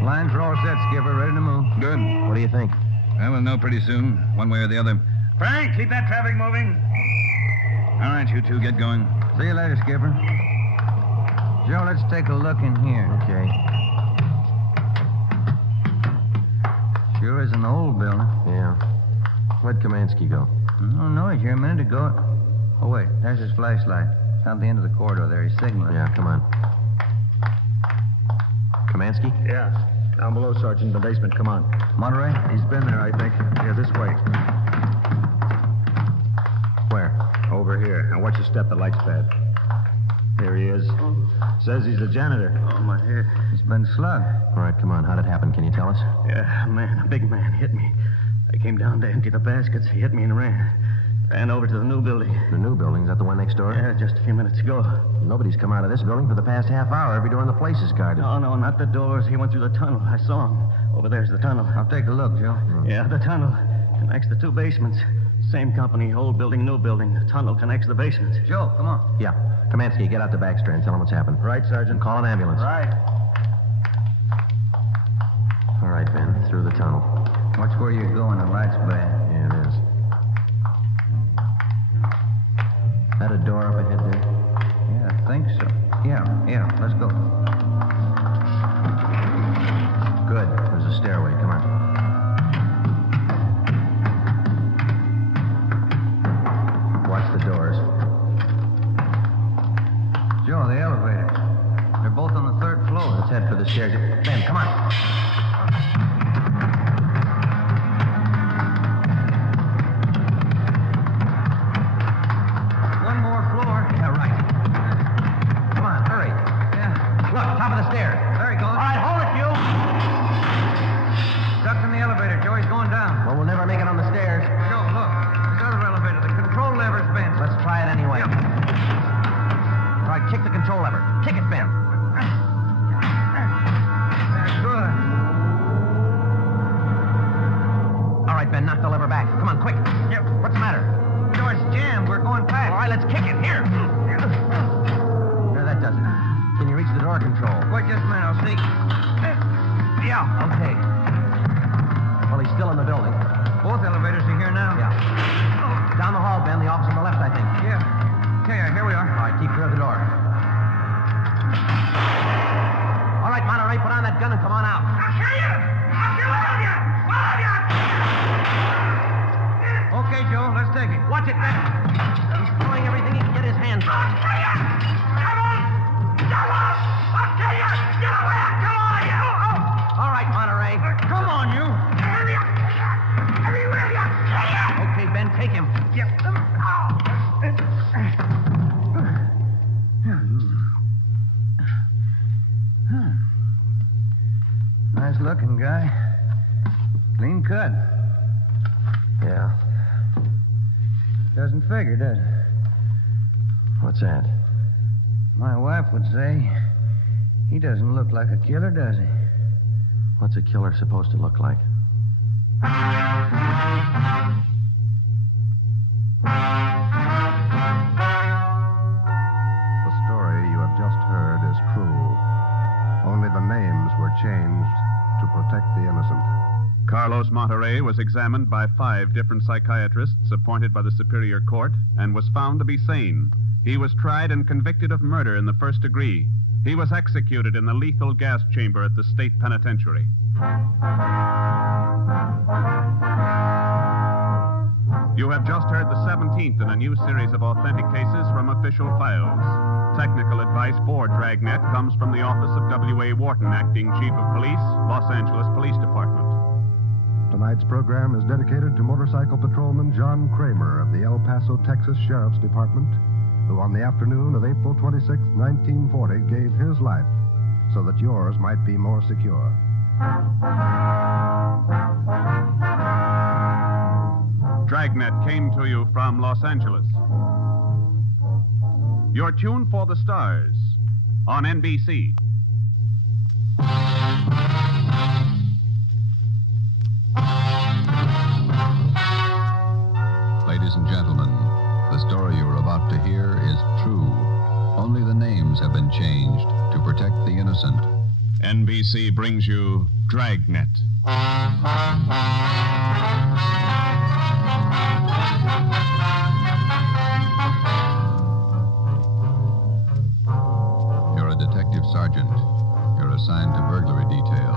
Lines are all set, Skipper. Ready to move. Good. What do you think? Well, we'll know pretty soon, one way or the other. Frank, keep that traffic moving. All right, you two, get going. See you later, Skipper. Joe, let's take a look in here. Okay. Sure is an old building. Yeah. Where'd Kamansky go? No noise here a minute ago. Oh, wait. There's his flashlight. It's on the end of the corridor there. He's signaling. Yeah, come on. Kamansky? Yeah. Down below, Sergeant, in the basement. Come on. Monterey? He's been there, I think. Yeah, this way. Where? Over here. Now watch your step. The light's bad. Here he is. Says he's the janitor. Oh, my head. He's been slugged. All right, come on. How'd it happen? Can you tell us? Yeah, a big man hit me. I came down to empty the baskets. He hit me and ran. Ran over to the new building. The new building? Is that the one next door? Yeah, just a few minutes ago. Nobody's come out of this building for the past half hour. Every door in the place is guarded. No, not the doors. He went through the tunnel. I saw him. Over there's the tunnel. I'll take a look, Joe. Yeah, the tunnel connects the 2 basements. Same company, old building, new building. The tunnel connects the basements. Joe, come on. Yeah. Kamansky, get out to Backstrand. Tell him what's happened. Right, Sergeant. Call an ambulance. Right. All right, Ben. Through the tunnel. Watch where you're going. The light's bad. Yeah, it is. That a door up ahead there? Yeah, I think so. Yeah. Let's go. Good. There's a stairway. Come on. Watch the doors. Joe, the elevator. They're both on the 3rd floor. Let's head for the stairs. Ben, come on. One more floor. Yeah, right. Come on, hurry. Yeah. Look, top of the stairs. There he goes. All right, hold it, you. Stuck in the elevator. Joe, he's going down. Well, we'll never make it on the stairs. Joe, look. This other elevator. The control lever's bent. Let's try it anyway. Yeah. All right, kick the control lever. Kick it, Ben. Good. All right, Ben, knock the lever back. Come on, quick. Yep. What's the matter? Door's jammed. We're going past. All right, let's kick it. Here. There, that does it. Can you reach the door control? Wait just a minute. I'll see. Yeah. Okay. Well, he's still in the building. Both elevators are here now. Yeah. Down the hall, Ben. The office on the left, I think. Yeah. Here we are. All right, keep clear of the door. All right, Monterey, put on that gun and come on out. I'll kill you! I'll kill all of you! All of you! Okay, Joe, let's take it. Watch it, Ben. He's throwing everything he can get his hands on. I'll kill you! Come on! Come on! I'll kill you! Get away! I'll kill all of you! All right, Monterey. Come on, you. Everywhere you kill you! Okay, Ben, take him. Yep. Nice looking guy. Clean cut. Yeah. Doesn't figure, does it? What's that? My wife would say he doesn't look like a killer, does he? What's a killer supposed to look like? The story you have just heard is true. Only the names were changed to protect the innocent. Carlos Monterey was examined by 5 different psychiatrists appointed by the Superior Court and was found to be sane. He was tried and convicted of murder in the first degree. He was executed in the lethal gas chamber at the state penitentiary. You have just heard the 17th in a new series of authentic cases from official files. Technical advice for Dragnet comes from the office of W.A. Wharton, Acting Chief of Police, Los Angeles Police Department. Tonight's program is dedicated to motorcycle patrolman John Kramer of the El Paso, Texas Sheriff's Department, who on the afternoon of April 26, 1940, gave his life so that yours might be more secure. Dragnet came to you from Los Angeles. Your tune for the stars on NBC. Ladies and gentlemen, the story you are about to hear is true. Only the names have been changed to protect the innocent. NBC brings you Dragnet. You're a detective sergeant. You're assigned to burglary detail.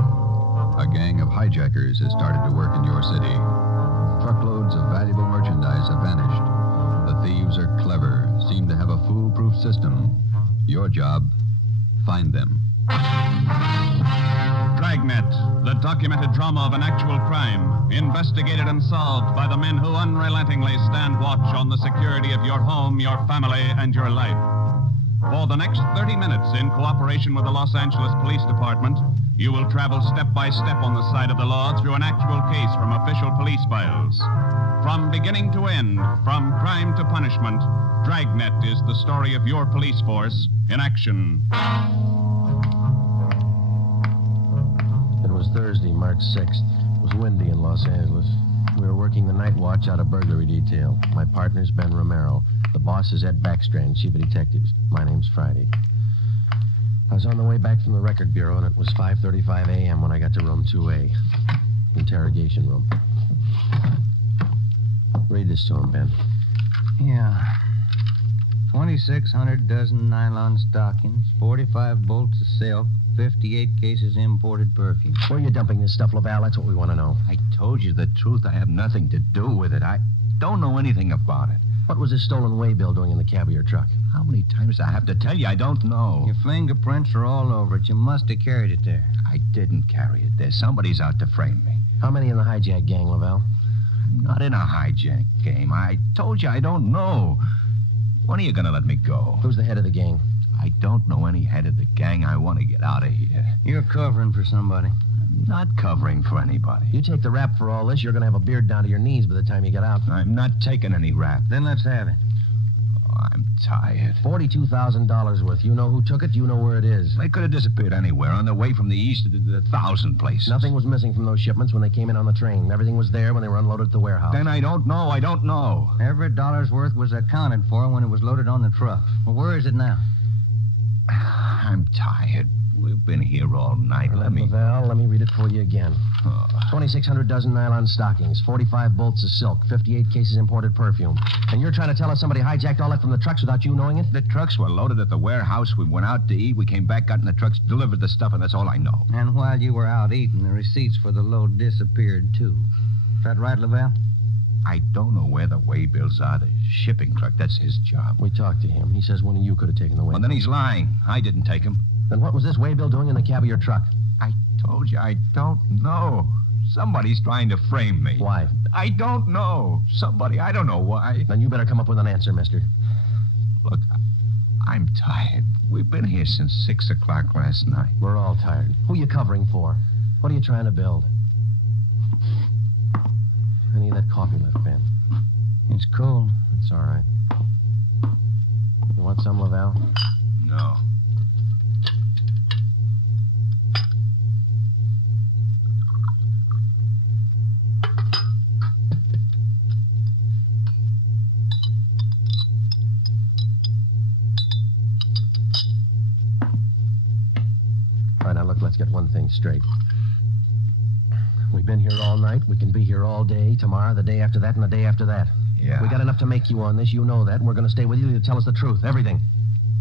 A gang of hijackers has started to work in your city. Truckloads of valuable merchandise have vanished. The thieves are clever, seem to have a foolproof system. Your job, find them. Dragnet, the documented drama of an actual crime, investigated and solved by the men who unrelentingly stand watch on the security of your home, your family, and your life. For the next 30 minutes, in cooperation with the Los Angeles Police Department, you will travel step by step on the side of the law through an actual case from official police files. From beginning to end, from crime to punishment, Dragnet is the story of your police force in action. It was Thursday, March 6th. It was windy in Los Angeles. We were working the night watch out of burglary detail. My partner's Ben Romero. The boss is Ed Backstrand, chief of detectives. My name's Friday. I was on the way back from the record bureau, and it was 5:35 a.m. when I got to room 2A. Interrogation room. Read this to him, Ben. Yeah. 2,600 dozen nylon stockings, 45 bolts of silk, 58 cases imported perfume. Where are you dumping this stuff, Laval? That's what we want to know. I told you the truth. I have nothing to do with it. I don't know anything about it. What was this stolen waybill doing in the cab of your truck? How many times do I have to tell you? I don't know. Your fingerprints are all over it. You must have carried it there. I didn't carry it there. Somebody's out to frame me. How many in the hijack gang, Laval? I'm not in a hijack game. I told you I don't know. When are you going to let me go? Who's the head of the gang? I don't know any head of the gang. I want to get out of here. You're covering for somebody. I'm not covering for anybody. You take the rap for all this, you're going to have a beard down to your knees by the time you get out. I'm not taking any rap. Then let's have it. Oh, I'm tired. $42,000 worth. You know who took it. You know where it is. They could have disappeared anywhere on their way from the east to the 1,000 places. Nothing was missing from those shipments when they came in on the train. Everything was there when they were unloaded at the warehouse. Then I don't know. I don't know. Every dollar's worth was accounted for when it was loaded on the truck. Well, where is it now? I'm tired. We've been here all night. Let me... Laval, let me read it for you again. Oh. 2,600 dozen nylon stockings, 45 bolts of silk, 58 cases imported perfume. And you're trying to tell us somebody hijacked all that from the trucks without you knowing it? The trucks were loaded at the warehouse. We went out to eat. We came back, got in the trucks, delivered the stuff, and that's all I know. And while you were out eating, the receipts for the load disappeared, too. Is that right, Laval? I don't know where the way bills are. The shipping truck, that's his job. We talked to him. He says one of you could have taken the way. Well, then he's lying. I didn't take him. Then what was this waybill doing in the cab of your truck? I told you I don't know. Somebody's trying to frame me. Why? I don't know. Somebody, I don't know why. Then you better come up with an answer, mister. Look, I'm tired. We've been here since 6 o'clock last night. We're all tired. Who are you covering for? What are you trying to build? Any of that coffee left, Ben? It's cold. It's all right. You want some, Laval? No. All right, now look, let's get one thing straight. We've been here all night. We can be here all day, tomorrow, the day after that, and the day after that. Yeah. We got enough to make you on this. You know that, and we're going to stay with you to tell us the truth, everything.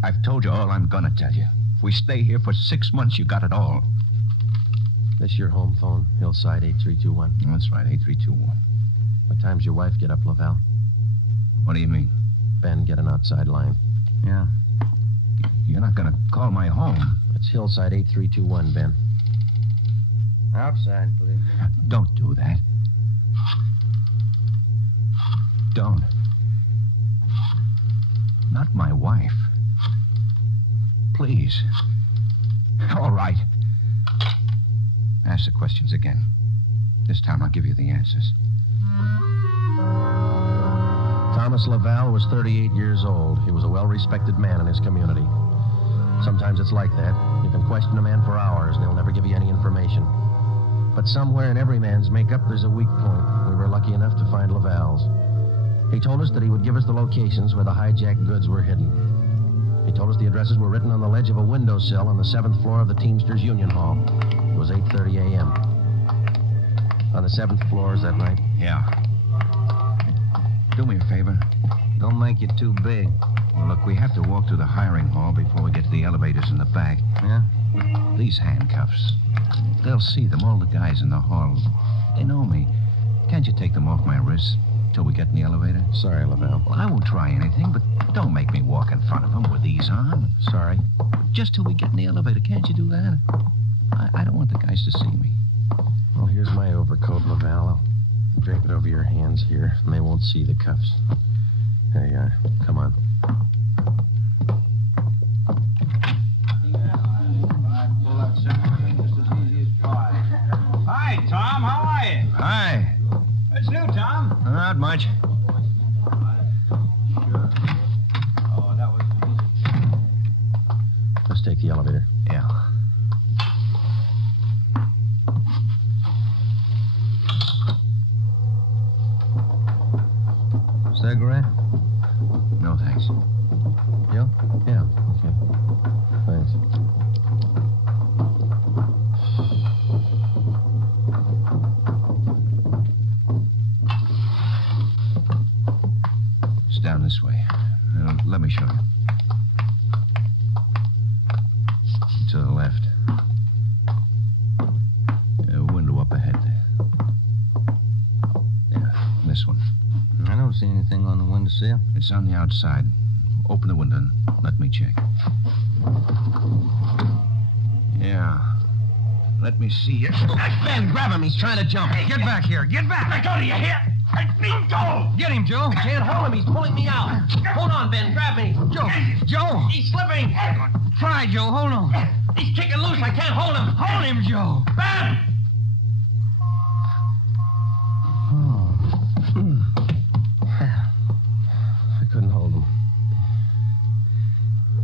I've told you all I'm going to tell you. If we stay here for 6 months, you got it all. This your home phone, Hillside 8321. That's right, 8321. What time's your wife get up, Laval? What do you mean? Ben, get an outside line. Yeah. You're not going to call my home. It's Hillside 8321, Ben. Outside, please. Don't do that. Don't. Not my wife. Please. All right. Ask the questions again. This time I'll give you the answers. Thomas Laval was 38 years old. He was a well-respected man in his community. Sometimes it's like that. You can question a man for hours, and he'll never give you any information. But somewhere in every man's makeup, there's a weak point. We were lucky enough to find Laval's. He told us that he would give us the locations where the hijacked goods were hidden. He told us the addresses were written on the ledge of a windowsill on the 7th floor of the Teamsters Union Hall. It was 8:30 a.m. On the 7th floor, is that right? Yeah. Do me a favor. Don't make it too big. Well, look, we have to walk through the hiring hall before we get to the elevators in the back. Yeah? These handcuffs. They'll see them, all the guys in the hall. They know me. Can't you take them off my wrists till we get in the elevator? Sorry, Laval. Well, I won't try anything, but don't make me walk in front of them with these on. Sorry. Just till we get in the elevator. Can't you do that? I don't want the guys to see me. Well, here's my overcoat, Laval. I'll drape it over your hands here, and they won't see the cuffs. There you are. Come on. Hi, Tom. How are you? Hi. What's new, Tom? Not much. Oh, that was Let's take the elevator. Yeah. Cigarette? No, thanks. You? Yeah, okay. Thanks. It's down this way. Let me show you. To the left. Window up ahead. Yeah, this one. I don't see anything on the windowsill. It's on the outside. Open the window and let me check. Yeah. Let me see here. Ben, grab him. He's trying to jump. Hey, get back here. Get back. Let go to your hip. Go. Get him, Joe. Can't hold him. He's pulling me out. Hold on, Ben. Grab me. Joe. He's slipping. Try, Joe. Hold on. He's kicking loose. I can't hold him. Hold him, Joe. Ben! I couldn't hold him.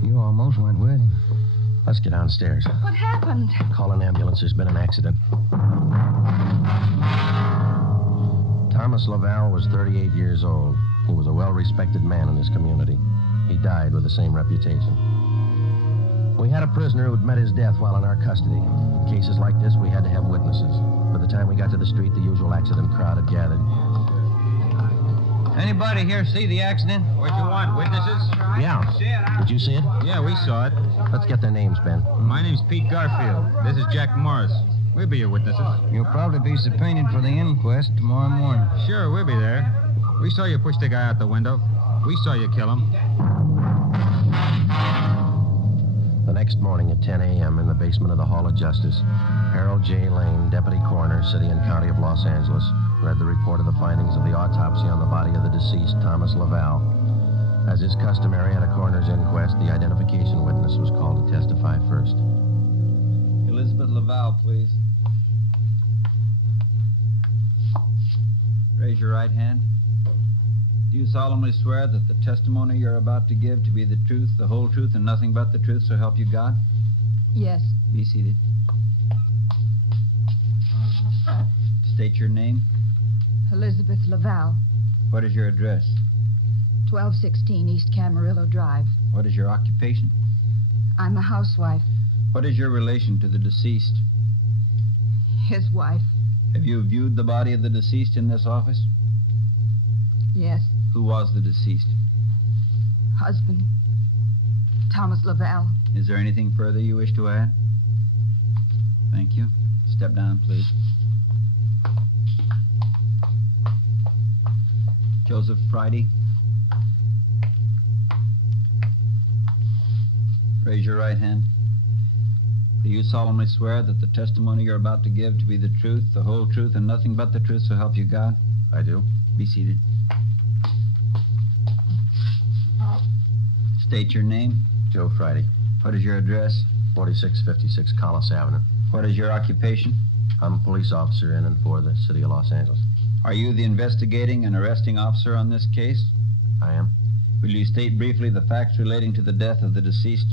You almost went with him. Let's get downstairs. What happened? Call an ambulance. There's been an accident. Thomas Laval was 38 years old. He was a well-respected man in his community. He died with the same reputation. We had a prisoner who'd met his death while in our custody. In cases like this, we had to have witnesses. By the time we got to the street, the usual accident crowd had gathered. Anybody here see the accident? What you want, witnesses? Yeah. Did you see it? Yeah, we saw it. Let's get their names, Ben. My name's Pete Garfield. This is Jack Morris. We'll be your witnesses. You'll probably be subpoenaed for the inquest tomorrow morning. Sure, we'll be there. We saw you push the guy out the window. We saw you kill him. The next morning at 10 a.m. in the basement of the Hall of Justice, Harold J. Lane, Deputy Coroner, City and County of Los Angeles, read the report of the findings of the autopsy on the body of the deceased Thomas Laval. As is customary at a coroner's inquest, the identification witness was called to testify first. Elizabeth Laval, please. Raise your right hand. Do you solemnly swear that the testimony you're about to give to be the truth, the whole truth, and nothing but the truth, so help you God? Yes. Be seated. State your name. Elizabeth Laval, What is your address? 1216 East Camarillo Drive. What is your occupation? I'm a housewife. What is your relation to the deceased? His wife. Have you viewed the body of the deceased in this office? Yes. Who was the deceased? Husband. Thomas Laval. Is there anything further you wish to add? Thank you. Step down, please. Joseph Friday. Raise your right hand. Do you solemnly swear that the testimony you're about to give to be the truth, the whole truth, and nothing but the truth, so help you God? I do. Be seated. State your name. Joe Friday. What is your address? 4656 Collis Avenue. What is your occupation? I'm a police officer in and for the City of Los Angeles. Are you the investigating and arresting officer on this case? I am. Will you state briefly the facts relating to the death of the deceased?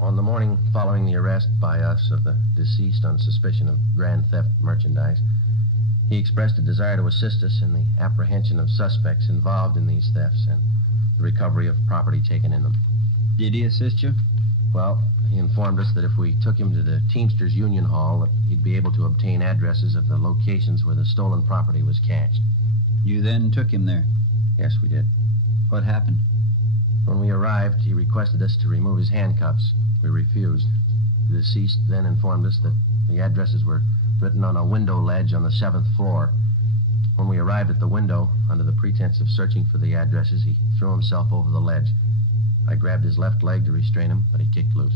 On the morning following the arrest by us of the deceased on suspicion of grand theft merchandise, he expressed a desire to assist us in the apprehension of suspects involved in these thefts and the recovery of property taken in them. Did he assist you? Well, he informed us that if we took him to the Teamsters Union Hall, that he'd be able to obtain addresses of the locations where the stolen property was cached. You then took him there? Yes, we did. What happened? When we arrived, he requested us to remove his handcuffs. We refused. The deceased then informed us that the addresses were written on a window ledge on the 7th floor. When we arrived at the window, under the pretense of searching for the addresses, he threw himself over the ledge. I grabbed his left leg to restrain him, but he kicked loose.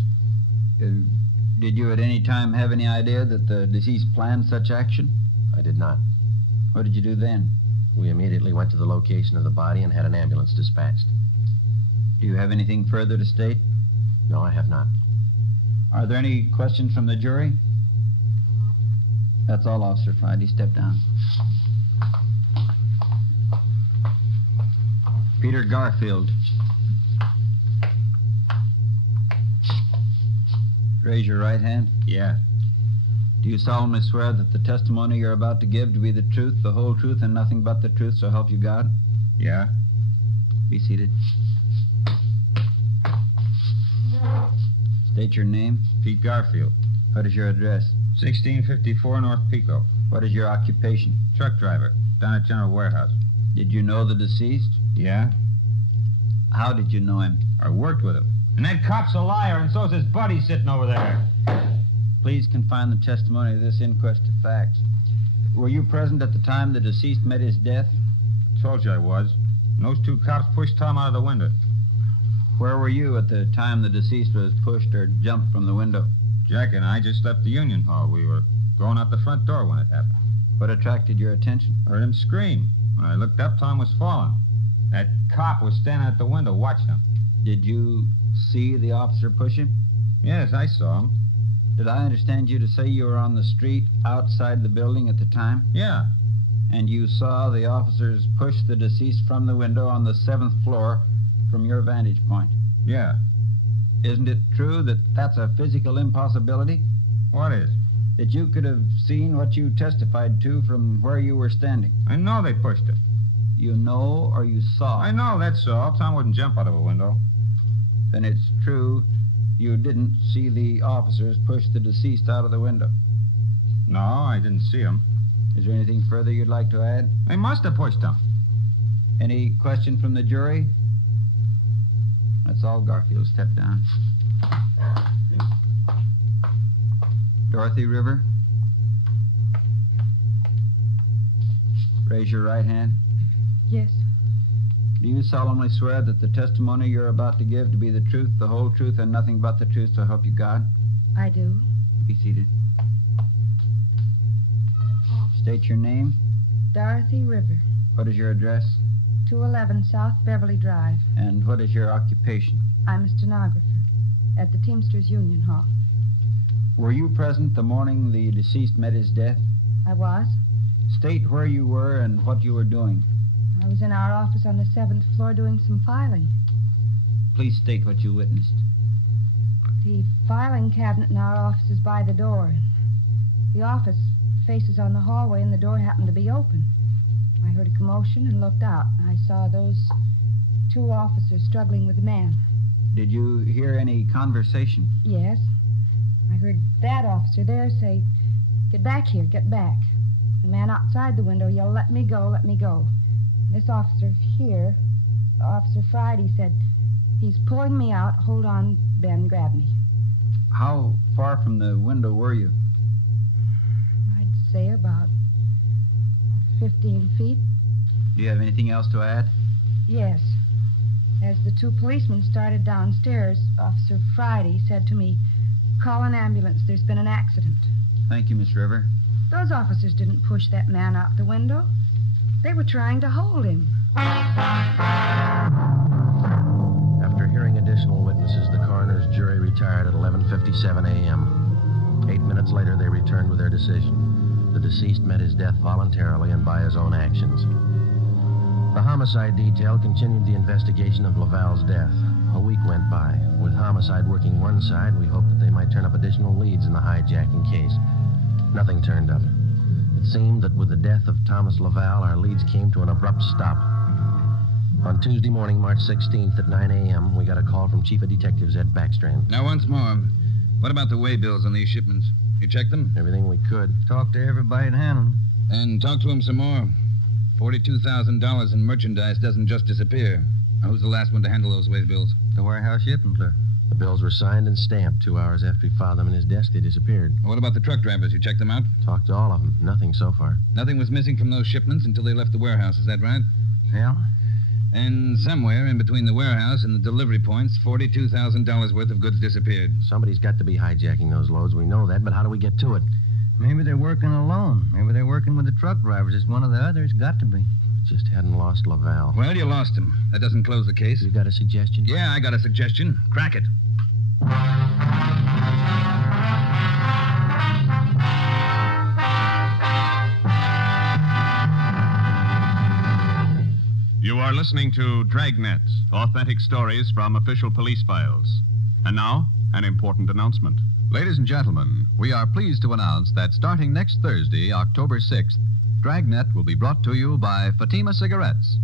Did you at any time have any idea that the deceased planned such action? I did not. What did you do then? We immediately went to the location of the body and had an ambulance dispatched. Do you have anything further to state? No, I have not. Are there any questions from the jury? That's all, Officer Friday. Step down. Peter Garfield. Raise your right hand. Yeah. Do you solemnly swear that the testimony you're about to give to be the truth, the whole truth, and nothing but the truth, so help you God? Yeah. Be seated. State your name. Pete Garfield. What is your address? 1654 North Pico. What is your occupation? Truck driver. Down at General Warehouse. Did you know the deceased? Yeah. How did you know him? I worked with him. And that cop's a liar, and so's his buddy sitting over there. Please confine the testimony of this inquest to facts. Were you present at the time the deceased met his death? I told you I was. And those two cops pushed Tom out of the window. Where were you at the time the deceased was pushed or jumped from the window? Jack and I just left the Union Hall. We were going out the front door when it happened. What attracted your attention? I heard him scream. When I looked up, Tom was falling. That cop was standing at the window watching him. Did you see the officer push him? Yes, I saw him. Did I understand you to say you were on the street outside the building at the time? Yeah. And you saw the officers push the deceased from the window on the 7th floor from your vantage point? Yeah. Isn't it true that that's a physical impossibility? What is? That you could have seen what you testified to from where you were standing. I know they pushed it. You know or you saw? I know, that's all. Tom wouldn't jump out of a window. Then it's true you didn't see the officers push the deceased out of the window. No, I didn't see him. Is there anything further you'd like to add? They must have pushed him. Any question from the jury? That's all. Garfield, step down. Dorothy River. Raise your right hand. Yes. Do you solemnly swear that the testimony you're about to give to be the truth, the whole truth, and nothing but the truth, so help you God? I do. Be seated. State your name. Dorothy River. What is your address? 211 South Beverly Drive. And what is your occupation? I'm a stenographer at the Teamsters Union Hall. Were you present the morning the deceased met his death? I was. State where you were and what you were doing. I was in our office on the 7th floor doing some filing. Please state what you witnessed. The filing cabinet in our office is by the door. The office faces on the hallway, and the door happened to be open. I heard a commotion and looked out. I saw those two officers struggling with a man. Did you hear any conversation? Yes. I heard that officer there say, "Get back here, get back." The man outside the window yelled, "Let me go, let me go." This officer here, Officer Friday, said, "He's pulling me out. Hold on, Ben, grab me." How far from the window were you? I'd say about 15 feet. Do you have anything else to add? Yes. As the two policemen started downstairs, Officer Friday said to me, "Call an ambulance. There's been an accident." Thank you, Miss River. Those officers didn't push that man out the window. They were trying to hold him. After hearing additional witnesses, the coroner's jury retired at 11:57 a.m. 8 minutes later, they returned with their decision. The deceased met his death voluntarily and by his own actions. The homicide detail continued the investigation of Laval's death. A week went by. With homicide working one side, we hoped that they might turn up additional leads in the hijacking case. Nothing turned up. It seemed that with the death of Thomas Laval, our leads came to an abrupt stop. On Tuesday morning, March 16th at 9 a.m., we got a call from Chief of Detectives Ed Backstrand. Now, once more, what about the waybills on these shipments? You checked them? Everything we could. Talked to everybody at Helen. And talk to him some more. $42,000 in merchandise doesn't just disappear. Now, who's the last one to handle those waybills? The warehouse shipping clerk. The bills were signed and stamped. 2 hours after he filed them in his desk, they disappeared. What about the truck drivers? You checked them out? Talked to all of them. Nothing so far. Nothing was missing from those shipments until they left the warehouse. Is that right? Yeah. And somewhere in between the warehouse and the delivery points, $42,000 worth of goods disappeared. Somebody's got to be hijacking those loads. We know that, but how do we get to it? Maybe they're working alone. Maybe they're working with the truck drivers. It's one of the others. Got to be. We just hadn't lost Laval. Well, you lost him. That doesn't close the case. You got a suggestion? Yeah, I got a suggestion. Crack it. You are listening to Dragnet, authentic stories from official police files. And now, an important announcement. Ladies and gentlemen, we are pleased to announce that starting next Thursday, October 6th, Dragnet will be brought to you by Fatima Cigarettes.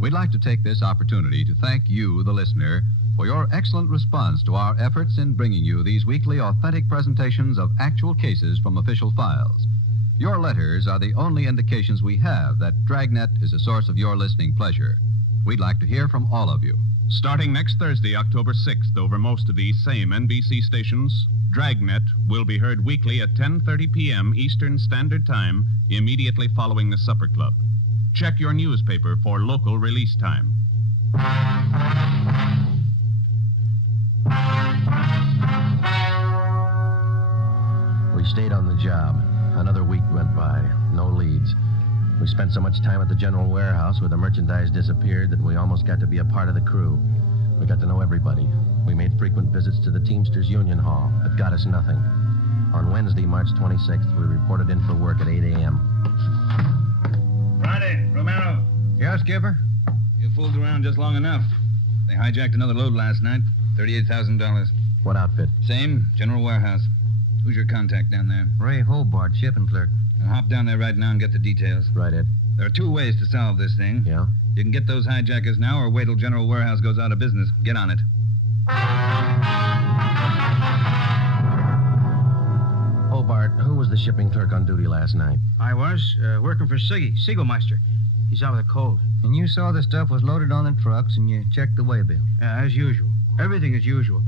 We'd like to take this opportunity to thank you, the listener, for your excellent response to our efforts in bringing you these weekly authentic presentations of actual cases from official files. Your letters are the only indications we have that Dragnet is a source of your listening pleasure. We'd like to hear from all of you. Starting next Thursday, October 6th, over most of these same NBC stations, Dragnet will be heard weekly at 10:30 p.m. Eastern Standard Time, immediately following the Supper Club. Check your newspaper for local release time. We stayed on the job. Another week went by. No leads. We spent so much time at the general warehouse where the merchandise disappeared that we almost got to be a part of the crew. We got to know everybody. We made frequent visits to the Teamsters Union Hall. It got us nothing. On Wednesday, March 26th, we reported in for work at 8 a.m. Friday, Romero. Yeah, Skipper? You fooled around just long enough. They hijacked another load last night. $38,000. What outfit? Same, general warehouse. Who's your contact down there? Ray Hobart, shipping clerk. I'll hop down there right now and get the details. Right, Ed. There are two ways to solve this thing. Yeah? You can get those hijackers now or wait till General Warehouse goes out of business. Get on it. Hobart, who was the shipping clerk on duty last night? I was, working for Siegelmeister. He's out of the cold. And you saw the stuff was loaded on the trucks, and you checked the waybill. As usual. Everything as usual.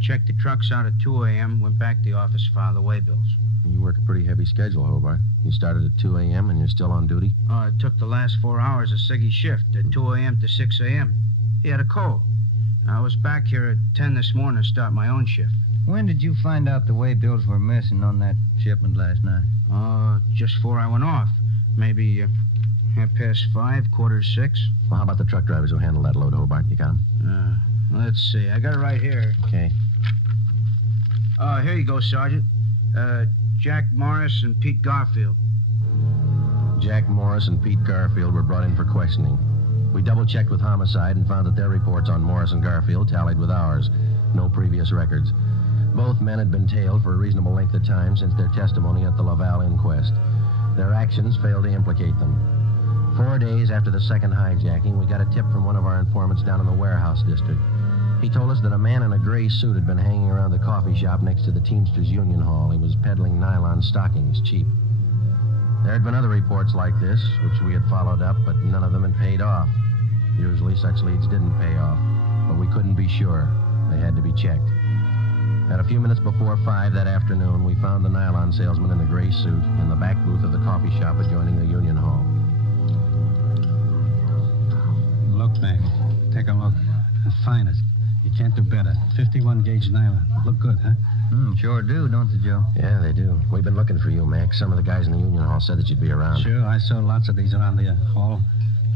Checked the trucks out at 2 a.m., went back to the office, filed the waybills. You work a pretty heavy schedule, Hobart. You started at 2 a.m. and you're still on duty? It took the last 4 hours of Siggy's shift, at 2 a.m. to 6 a.m. He had a cold. I was back here at 10 this morning to start my own shift. When did you find out the waybills were missing on that shipment last night? Just before I went off. Maybe 5:30, 5:45. Well, how about the truck drivers who handled that load, Hobart? You got them? Let's see. I got it right here. Okay. Here you go, Sergeant. Jack Morris and Pete Garfield. Jack Morris and Pete Garfield were brought in for questioning. We double-checked with Homicide and found that their reports on Morris and Garfield tallied with ours. No previous records. Both men had been tailed for a reasonable length of time since their testimony at the Laval inquest. Their actions failed to implicate them. 4 days after the second hijacking, we got a tip from one of our informants down in the warehouse district. He told us that a man in a gray suit had been hanging around the coffee shop next to the Teamsters Union Hall. He was peddling nylon stockings, cheap. There had been other reports like this, which we had followed up, but none of them had paid off. Usually such leads didn't pay off, but we couldn't be sure. They had to be checked. At a few minutes before 5 that afternoon, we found the nylon salesman in the gray suit in the back booth of the coffee shop adjoining the Union Hall. Look, Mac. Take a look. The finest. You can't do better. 51-gauge nylon. Look good, huh? Sure do, don't they, Joe? Yeah, they do. We've been looking for you, Mac. Some of the guys in the Union Hall said that you'd be around. Sure, I saw lots of these around the hall.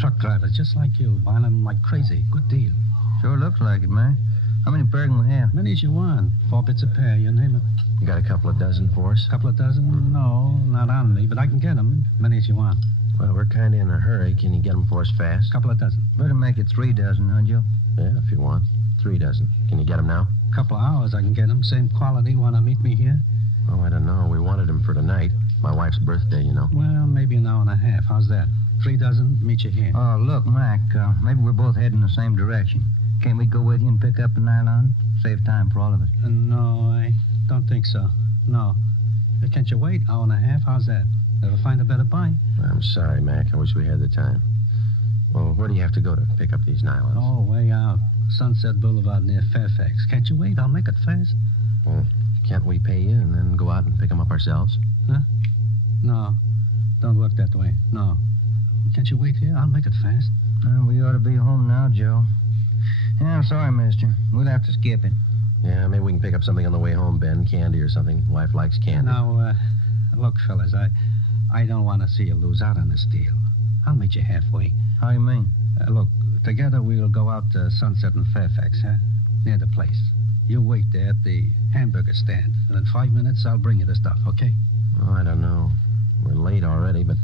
Truck drivers, just like you, buying them like crazy. Good deal. Sure looks like it, man. How many pair can we have? Many as you want. 4 bits a pair, you name it. You got a couple of dozen for us? Couple of dozen? No, not on me, but I can get them. Many as you want. Well, we're kind of in a hurry. Can you get them for us fast? Couple of dozen. Better make it 3 dozen, huh, Joe? Yeah, if you want. 3 dozen. Can you get them now? Couple of hours I can get them. Same quality. Want to meet me here? Oh, I don't know. We wanted them for tonight. My wife's birthday, you know. Well, maybe an hour and a half. How's that? 3 dozen, meet you here. Oh, look, Mac, maybe we're both heading the same direction. Can't we go with you and pick up the nylon? Save time for all of us. No, I don't think so. No. Can't you wait? Hour and a half? How's that? Ever find a better buy? I'm sorry, Mac. I wish we had the time. Well, where do you have to go to pick up these nylons? Oh, way out. Sunset Boulevard near Fairfax. Can't you wait? I'll make it fast. Well, can't we pay you and then go out and pick them up ourselves? Huh? No. Don't work that way. No. Can't you wait here? I'll make it fast. We ought to be home now, Joe. Yeah, I'm sorry, mister. We'll have to skip it. Yeah, maybe we can pick up something on the way home, Ben. Candy or something. Wife likes candy. Now, look, fellas, I don't want to see you lose out on this deal. I'll meet you halfway. How you mean? Look, together we'll go out to Sunset and Fairfax, huh? Near the place. You wait there at the hamburger stand, and in 5 minutes I'll bring you the stuff, okay? Oh, I don't know. We're late already, but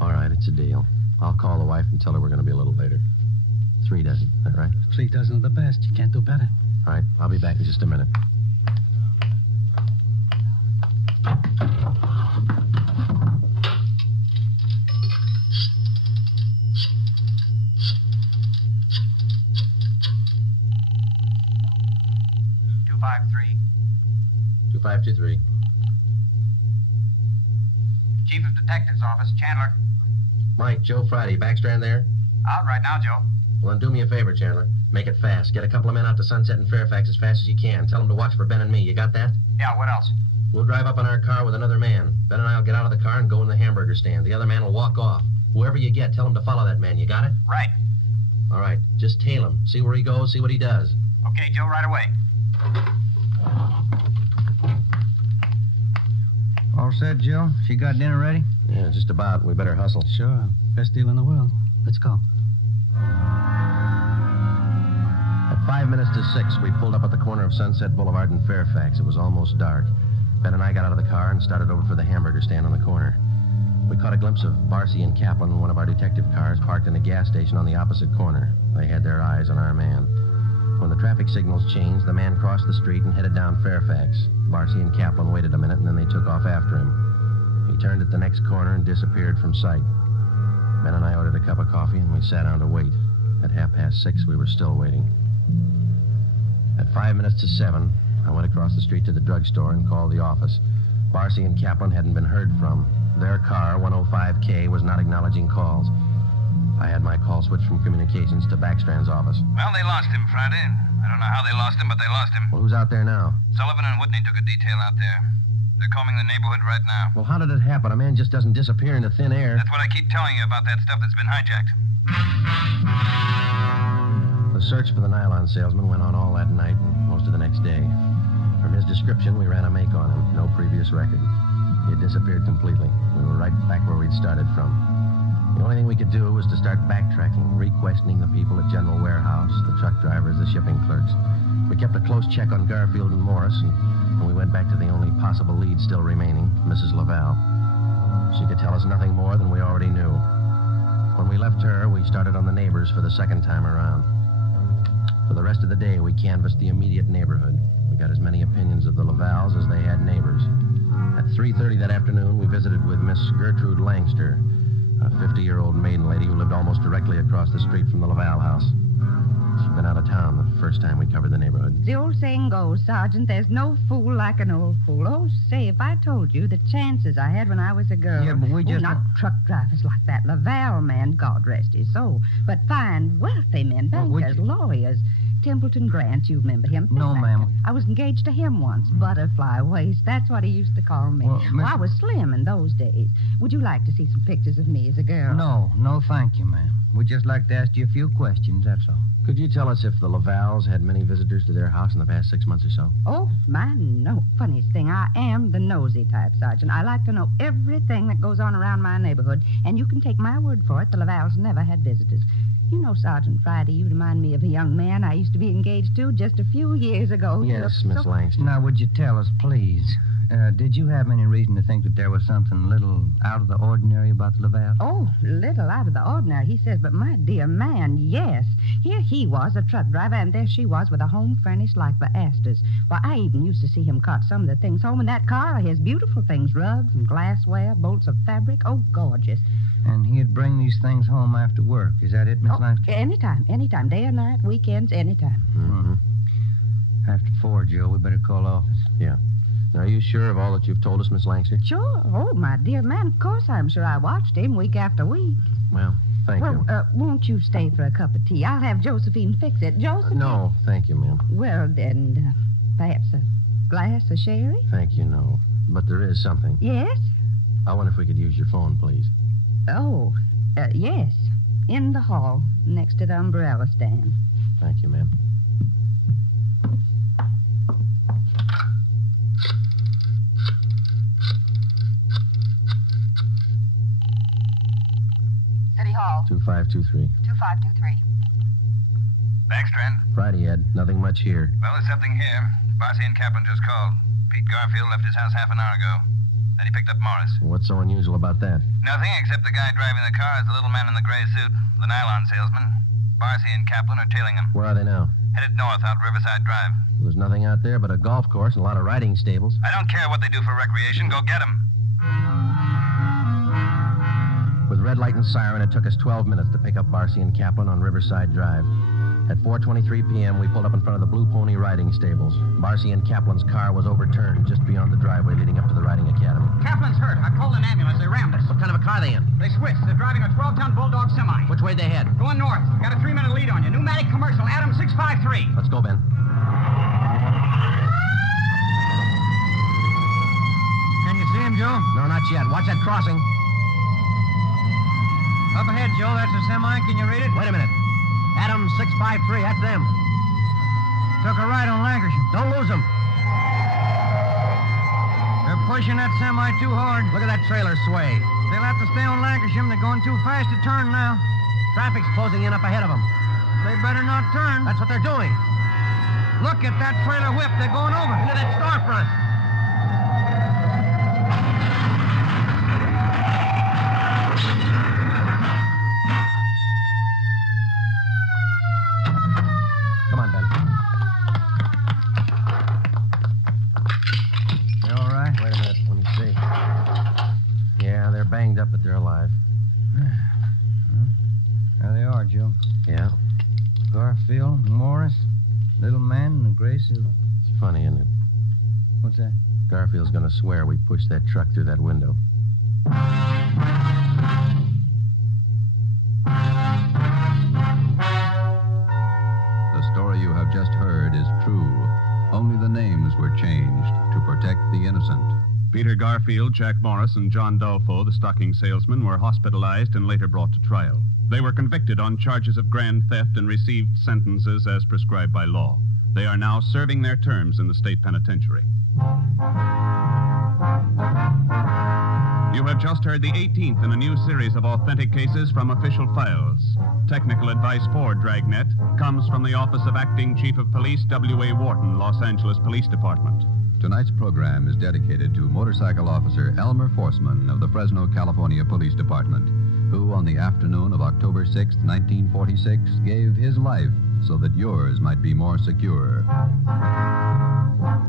all right, it's a deal. I'll call the wife and tell her we're going to be a little later. 3 dozen, is that right? 3 dozen of the best. You can't do better. All right, I'll be back in just a minute. $253. Chief of Detectives Office, Chandler. Mike, Joe Friday, Backstrand there? Out right now, Joe. Well, then do me a favor, Chandler. Make it fast. Get a couple of men out to Sunset and Fairfax as fast as you can. Tell them to watch for Ben and me. You got that? Yeah, what else? We'll drive up in our car with another man. Ben and I will get out of the car and go in the hamburger stand. The other man will walk off. Whoever you get, tell him to follow that man. You got it? Right. All right. Just tail him. See where he goes, see what he does. Okay, Joe, right away. All set, Joe? She got dinner ready? Yeah, just about. We better hustle. Sure. Best deal in the world. Let's go. At 5 minutes to 6, we pulled up at the corner of Sunset Boulevard and Fairfax. It was almost dark. Ben and I got out of the car and started over for the hamburger stand on the corner. We caught a glimpse of Barcy and Kaplan, one of our detective cars, parked in a gas station on the opposite corner. They had their eyes on our man. When the traffic signals changed, the man crossed the street and headed down Fairfax. Barcy and Kaplan waited a minute, and then they took off after him. He turned at the next corner and disappeared from sight. Ben and I ordered a cup of coffee, and we sat down to wait. At 6:30, we were still waiting. At 5 minutes to 7, I went across the street to the drugstore and called the office. Barcy and Kaplan hadn't been heard from. Their car, 105K, was not acknowledging calls. I had my call switched from communications to Backstrand's office. Well, they lost him Friday. I don't know how they lost him, but they lost him. Well, who's out there now? Sullivan and Whitney took a detail out there. They're combing the neighborhood right now. Well, how did it happen? A man just doesn't disappear into thin air. That's what I keep telling you about that stuff that's been hijacked. The search for the nylon salesman went on all that night and most of the next day. From his description, we ran a make on him. No previous record. He had disappeared completely. We were right back where we'd started from. The only thing we could do was to start backtracking, re-questioning the people at General Warehouse, the truck drivers, the shipping clerks. We kept a close check on Garfield and Morris, and we went back to the only possible lead still remaining, Mrs. Laval. She could tell us nothing more than we already knew. When we left her, we started on the neighbors for the second time around. For the rest of the day, we canvassed the immediate neighborhood. We got as many opinions of the Lavals as they had neighbors. At 3:30 that afternoon, we visited with Miss Gertrude Langster, a 50-year-old maiden lady who lived almost directly across the street from the Laval house. She'd been out of town the first time we covered the neighborhood. The old saying goes, Sergeant, there's no fool like an old fool. Oh, say, if I told you the chances I had when I was a girl. Yeah, but we just... not truck drivers like that Laval man, God rest his soul, but fine, wealthy men, bankers, lawyers. Templeton Grant, you remember him? No, ma'am. I was engaged to him once. Butterfly waist. That's what he used to call me. Well, I was slim in those days. Would you like to see some pictures of me as a girl? No, thank you, ma'am. We'd just like to ask you a few questions, that's all. Could you tell us if the Lavals had many visitors to their house in the past 6 months or so? Oh, my, no. Funniest thing, I am the nosy type, Sergeant. I like to know everything that goes on around my neighborhood, and you can take my word for it, the Lavals never had visitors. You know, Sergeant Friday, you remind me of a young man I used to be engaged to just a few years ago. Yes, Miss Langster. Now, would you tell us, please, did you have any reason to think that there was something little out of the ordinary about the Laval? Oh, little out of the ordinary, he says, but my dear man, yes. Here he was, a truck driver, and there she was with a home furnished like the Astors. Why, I even used to see him cart some of the things home in that car, his beautiful things, rugs and glassware, bolts of fabric. Oh, gorgeous. And he'd bring these things home after work. Is that it, Miss Langster? Anytime. Day or night, weekends, anytime. Mm-hmm. After 4, Joe, we better call office. Yeah. Now, are you sure of all that you've told us, Miss Langster? Sure. Oh, my dear man, of course I'm sure. I watched him week after week. Well, thank you. Won't you stay for a cup of tea? I'll have Josephine fix it. Josephine? No, thank you, ma'am. Well, then, perhaps a glass of sherry? Thank you, no. But there is something. Yes? I wonder if we could use your phone, please. Oh, yes. In the hall, next to the umbrella stand. Thank you, ma'am. City Hall. 2523. 2523. Backstrand. Friday, Ed. Nothing much here. Well, there's something here. Barcy and Kaplan just called. Pete Garfield left his house half an hour ago. Then he picked up Morris. What's so unusual about that? Nothing, except the guy driving the car is the little man in the gray suit, the nylon salesman. Barcy and Kaplan are tailing him. Where are they now? Headed north out Riverside Drive. Well, there's nothing out there but a golf course and a lot of riding stables. I don't care what they do for recreation. Go get them. With red light and siren, it took us 12 minutes to pick up Barcy and Kaplan on Riverside Drive. At 4:23 p.m., we pulled up in front of the Blue Pony riding stables. Barcy and Kaplan's car was overturned just beyond the driveway leading up to the riding academy. Kaplan's hurt. I called an ambulance. They rammed us. What kind of a car are they in? They switched. They're driving a 12-ton Bulldog semi. Which way they head? Going north. Got a 3-minute lead on you. Pneumatic commercial. Adam 653. Let's go, Ben. Can you see him, Joe? No, not yet. Watch that crossing. Up ahead, Joe. That's a semi. Can you read it? Wait a minute. Adam 653. That's them. Took a right on Lancashire. Don't lose them. They're pushing that semi too hard. Look at that trailer sway. They'll have to stay on Lancashire. They're going too fast to turn now. Traffic's closing in up ahead of them. They better not turn. That's what they're doing. Look at that trailer whip. They're going over. Into that storefront. Come on, Ben. You all right? Wait a minute. Let me see. Yeah, they're banged up, but they're alive. There they are, Joe. Yeah. Garfield, Morris, little man in the gray suit. It's funny, isn't it? What's that? Garfield's gonna swear we pushed that truck through that window. The story you have just heard is true. Only the names were changed to protect the innocent. Peter Garfield, Jack Morris, and John Dolfo, the stocking salesman, were hospitalized and later brought to trial. They were convicted on charges of grand theft and received sentences as prescribed by law. They are now serving their terms in the state penitentiary. You have just heard the 18th in a new series of authentic cases from official files. Technical advice for Dragnet comes from the Office of Acting Chief of Police W.A. Wharton, Los Angeles Police Department. Tonight's program is dedicated to motorcycle officer Elmer Forsman of the Fresno, California Police Department, who on the afternoon of October 6, 1946, gave his life so that yours might be more secure.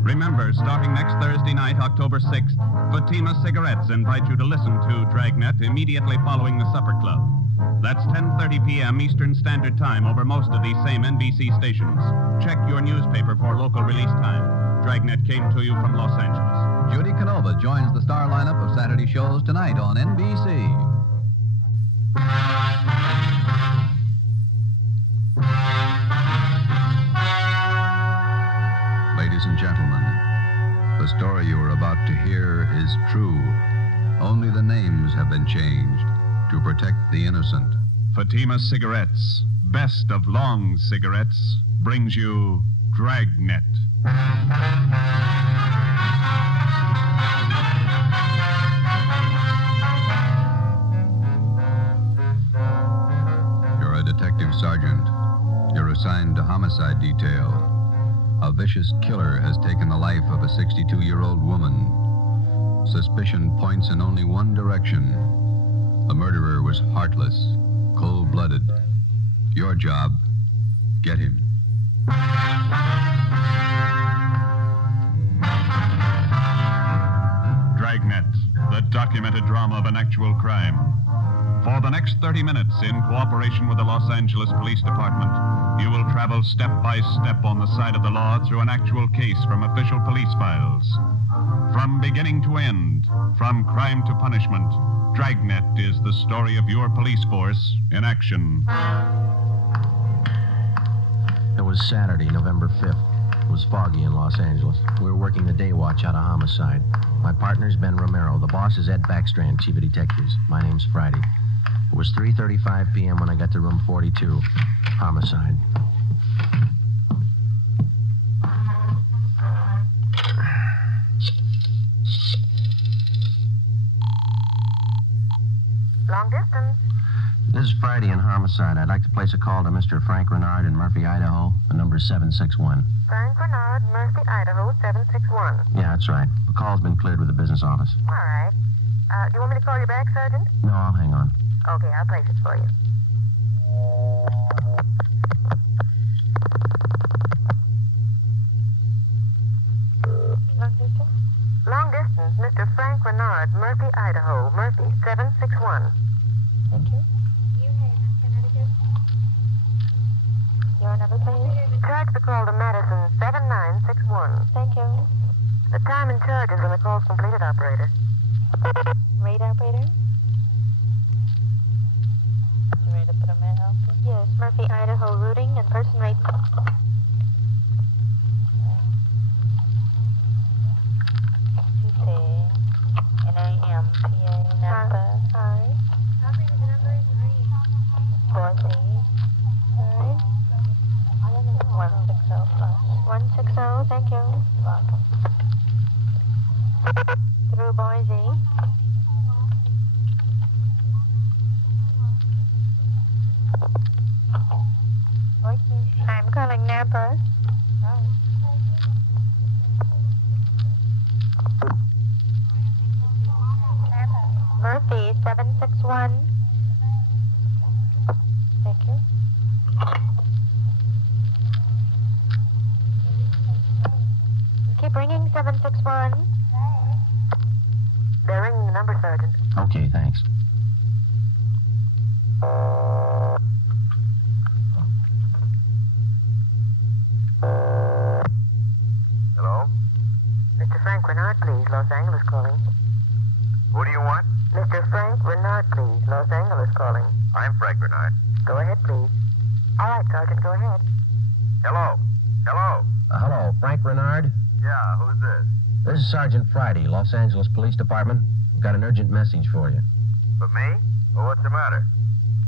Remember, starting next Thursday night, October 6th, Fatima Cigarettes invite you to listen to Dragnet immediately following the Supper Club. That's 10:30 p.m. Eastern Standard Time over most of these same NBC stations. Check your newspaper for local release time. Dragnet came to you from Los Angeles. Judy Canova joins the star lineup of Saturday shows tonight on NBC. Ladies and gentlemen, the story you are about to hear is true. Only the names have been changed to protect the innocent. Fatima Cigarettes, best of long cigarettes, brings you Dragnet. You're a detective sergeant. You're assigned to homicide detail. A vicious killer has taken the life of a 62-year-old woman. Suspicion points in only one direction. The murderer was heartless, cold-blooded. Your job, get him. Dragnet, the documented drama of an actual crime. For the next 30 minutes, in cooperation with the Los Angeles Police Department, you will travel step by step on the side of the law through an actual case from official police files. From beginning to end, from crime to punishment, Dragnet is the story of your police force in action. It was Saturday, November 5th. It was foggy in Los Angeles. We were working the day watch out of homicide. My partner's Ben Romero. The boss is Ed Backstrand, chief of detectives. My name's Friday. It was 3:35 p.m. when I got to room 42. Homicide. Long distance. This is Friday in homicide. I'd like to place a call to Mr. Frank Rinard in Murphy, Idaho. The number's 761. Frank Rinard, Murphy, Idaho, 761. Yeah, that's right. The call's been cleared with the business office. All right. Do you want me to call you back, Sergeant? No, I'll hang on. Okay, I'll place it for you. Long distance? Long distance, Mr. Frank Rinard, Murphy, Idaho. Murphy, 761. Thank you. New Haven, Connecticut. Your number, please? Charge the call to Madison, 7961. Thank you. The time and charges when the call's completed, operator. Rate, operator? You ready to put a man out? Yes, Murphy, Idaho, routing and person rate. Chute, N-A-M-P-A, Napa. Hi. Operator, the number is 4C. Alright. 160 plus. 160, thank you. Welcome. Through Boise. I'm calling Napa. Murphy, 761. Thank you. Keep ringing, 761. They're ringing the number, Sergeant. Okay, thanks. Los Angeles calling. Who do you want? Mr. Frank Rinard, please. Los Angeles calling. I'm Frank Rinard. Go ahead, please. All right, Sergeant, go ahead. Hello. Hello. Hello, Frank Rinard? Yeah, who's this? This is Sergeant Friday, Los Angeles Police Department. I've got an urgent message for you. For me? Well, what's the matter?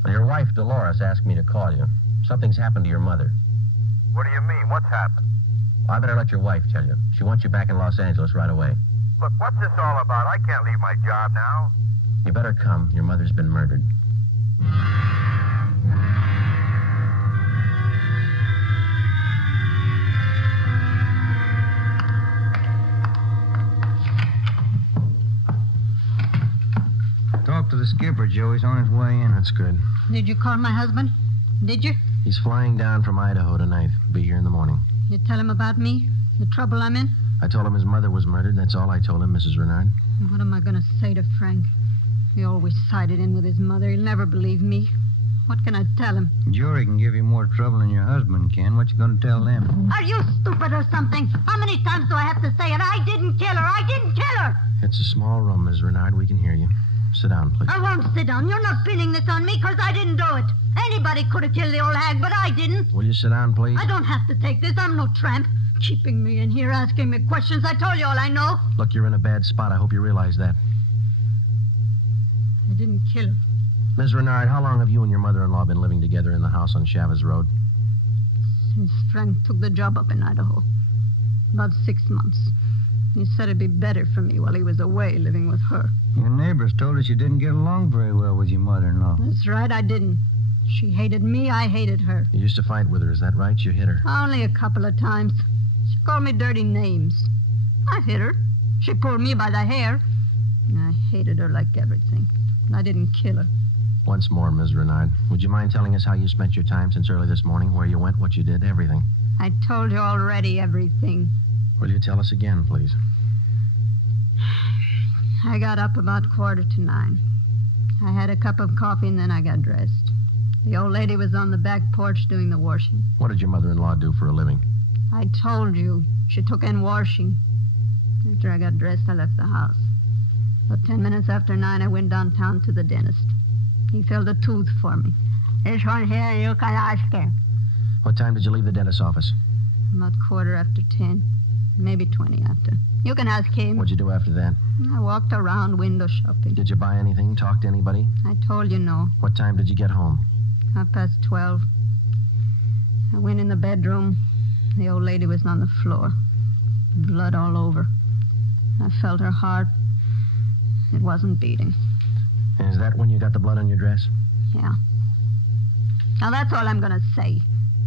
Your wife, Dolores, asked me to call you. Something's happened to your mother. What do you mean? What's happened? Well, I better let your wife tell you. She wants you back in Los Angeles right away. Look, what's this all about? I can't leave my job now. You better come. Your mother's been murdered. Talk to the skipper, Joe. He's on his way in. That's good. Did you call my husband? Did you? He's flying down from Idaho tonight. Be here in the morning. You tell him about me? The trouble I'm in? I told him his mother was murdered. That's all I told him, Mrs. Rinard. What am I going to say to Frank? He always sided in with his mother. He'll never believe me. What can I tell him? Jury can give you more trouble than your husband can. What you going to tell them? Are you stupid or something? How many times do I have to say it? I didn't kill her. I didn't kill her. It's a small room, Ms. Rinard. We can hear you. Sit down, please. I won't sit down. You're not pinning this on me because I didn't do it. Anybody could have killed the old hag, but I didn't. Will you sit down, please? I don't have to take this. I'm no tramp. Keeping me in here, asking me questions. I told you all I know. Look, you're in a bad spot. I hope you realize that. I didn't kill her. Ms. Rinard, how long have you and your mother-in-law been living together in the house on Chavez Road? Since Frank took the job up in Idaho. About 6 months. He said it'd be better for me while he was away living with her. Your neighbors told us you didn't get along very well with your mother-in-law. That's right, I didn't. She hated me, I hated her. You used to fight with her, is that right? You hit her? Only a couple of times. She called me dirty names. I hit her. She pulled me by the hair. I hated her like everything. I didn't kill her. Once more, Ms. Rinard, would you mind telling us how you spent your time since early this morning, where you went, what you did, everything? I told you already everything. Will you tell us again, please? I got up about 8:45. I had a cup of coffee and then I got dressed. The old lady was on the back porch doing the washing. What did your mother-in-law do for a living? I told you. She took in washing. After I got dressed, I left the house. About 10 minutes after 9, I went downtown to the dentist. He filled a tooth for me. This one here, you can ask him. What time did you leave the dentist's office? About 10:15. Maybe 20 after. You can ask him. What'd you do after that? I walked around window shopping. Did you buy anything? Talk to anybody? I told you no. What time did you get home? 12:30. I went in the bedroom. The old lady was on the floor. Blood all over. I felt her heart. It wasn't beating. And is that when you got the blood on your dress? Yeah. Now that's all I'm going to say.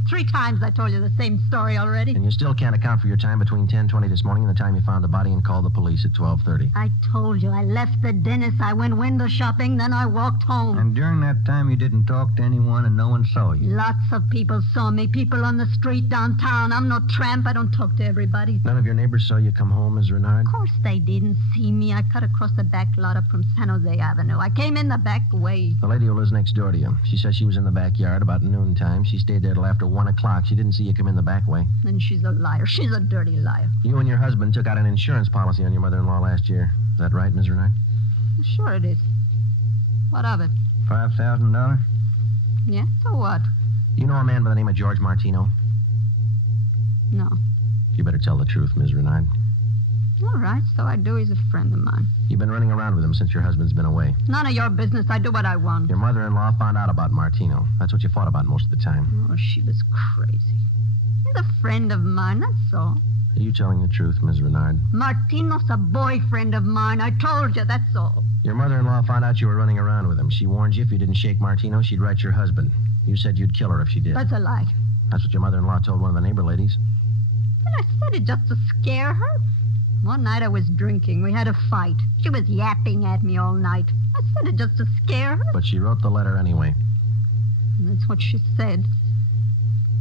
3 times I told you the same story already. And you still can't account for your time between 10:20 this morning and the time you found the body and called the police at 12:30. I told you I left the dentist, I went window shopping, then I walked home. And during that time you didn't talk to anyone and no one saw you? Lots of people saw me, people on the street downtown. I'm no tramp, I don't talk to everybody. None of your neighbors saw you come home, Ms. Rinard? Of course they didn't see me. I cut across the back lot up from San Jose Avenue. I came in the back way. The lady who lives next door to you, she says she was in the backyard about noontime. She stayed there till after 1 o'clock. She didn't see you come in the back way. Then she's a liar. She's a dirty liar. You and your husband took out an insurance policy on your mother-in-law last year. Is that right, Ms. Rinard? Sure it is. What of it? $5,000? Yeah, so what? You know a man by the name of George Martino? No. You better tell the truth, Ms. Rinard. All right, so I do. He's a friend of mine. You've been running around with him since your husband's been away. None of your business. I do what I want. Your mother-in-law found out about Martino. That's what you fought about most of the time. Oh, she was crazy. He's a friend of mine, that's all. Are you telling the truth, Ms. Rinard? Martino's a boyfriend of mine. I told you, that's all. Your mother-in-law found out you were running around with him. She warned you if you didn't shake Martino, she'd write your husband. You said you'd kill her if she did. That's a lie. That's what your mother-in-law told one of the neighbor ladies. And I said it just to scare her. One night I was drinking. We had a fight. She was yapping at me all night. I said it just to scare her. But she wrote the letter anyway. And that's what she said.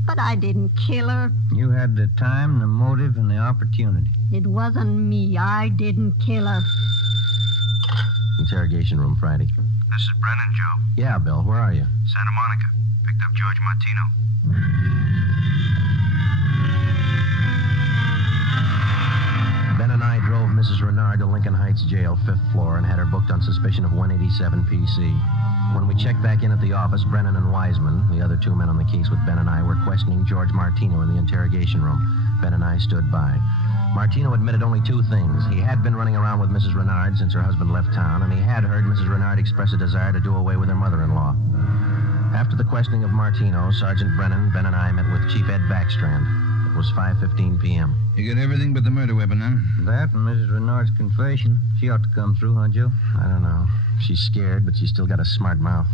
But I didn't kill her. You had the time, the motive, and the opportunity. It wasn't me. I didn't kill her. Interrogation room, Friday. This is Brennan, Joe. Yeah, Bill. Where are you? Santa Monica. Picked up George Martino. Ben and I drove Miss Mrs. Rinard to Lincoln Heights Jail, 5th floor, and had her booked on suspicion of 187 PC. When we checked back in at the office, Brennan and Wiseman, the other two men on the case with Ben and I, were questioning George Martino in the interrogation room. Ben and I stood by. Martino admitted only two things. He had been running around with Mrs. Rinard since her husband left town, and he had heard Mrs. Rinard express a desire to do away with her mother-in-law. After the questioning of Martino, Sergeant Brennan, Ben, and I met with Chief Ed Backstrand. It was 5:15 p.m. You got everything but the murder weapon, huh? That and Mrs. Renard's confession. She ought to come through, huh, Joe? I don't know. She's scared, but she's still got a smart mouth.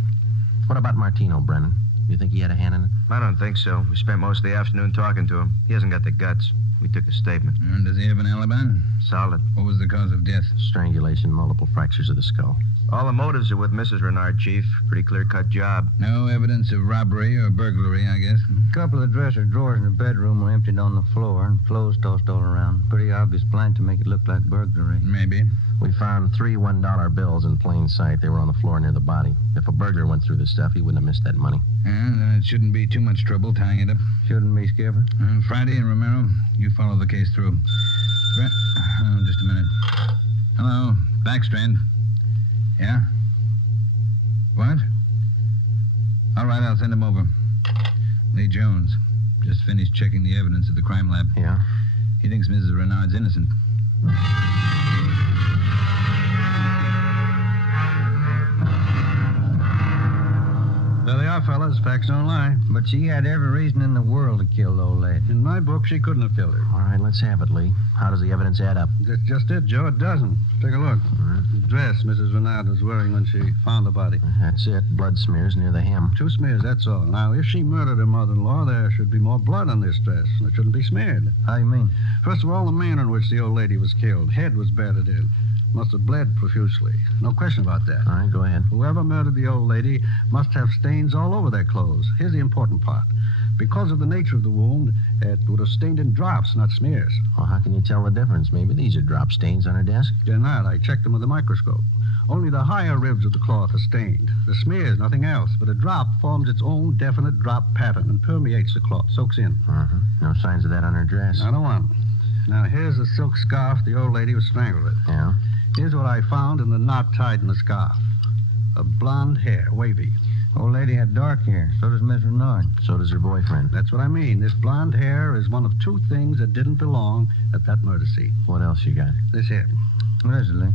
What about Martino, Brennan? You think he had a hand in it? I don't think so. We spent most of the afternoon talking to him. He hasn't got the guts. We took a statement. And does he have an alibi? Solid. What was the cause of death? Strangulation, multiple fractures of the skull. All the motives are with Mrs. Renard, Chief. Pretty clear-cut job. No evidence of robbery or burglary, I guess. A couple of dresser drawers in the bedroom were emptied on the floor and clothes tossed all around. Pretty obvious plan to make it look like burglary. Maybe. We found 3 $1 bills in plain sight. They were on the floor near the body. If a burglar went through the stuff, he wouldn't have missed that money. And then it shouldn't be too much trouble tying it up. Shouldn't be, Skipper. Friday and Romero, you follow the case through. Just a minute. Hello, Backstrand. Yeah? What? All right, I'll send him over. Lee Jones. Just finished checking the evidence at the crime lab. Yeah? He thinks Mrs. Renard's innocent. There they are, fellas. Facts don't lie. But she had every reason in the world to kill the old lady. In my book, she couldn't have killed her. All right, let's have it, Lee. How does the evidence add up? That's just it, Joe. It doesn't. Take a look. The dress Mrs. Renard was wearing when she found the body. That's it. Blood smears near the hem. 2 smears, that's all. Now, if she murdered her mother-in-law, there should be more blood on this dress. And it shouldn't be smeared. How do you mean? First of all, the manner in which the old lady was killed. Head was battered in. Must have bled profusely. No question about that. All right, go ahead. Whoever murdered the old lady must have stains all over their clothes. Here's the important part. Because of the nature of the wound, it would have stained in drops, not smears. Well, how can you tell the difference? Maybe these are drop stains on her desk. They're not. I checked them with a microscope. Only the higher ribs of the cloth are stained. The smears, nothing else. But a drop forms its own definite drop pattern and permeates the cloth, soaks in. Uh-huh. No signs of that on her dress. Not a one. Now, here's the silk scarf the old lady was strangled with. Yeah? Here's what I found in the knot tied in the scarf. A blonde hair, wavy. Old lady had dark hair. So does Miss Renard. So does her boyfriend. That's what I mean. This blonde hair is one of 2 things that didn't belong at that murder scene. What else you got? This here. What is it, Lee?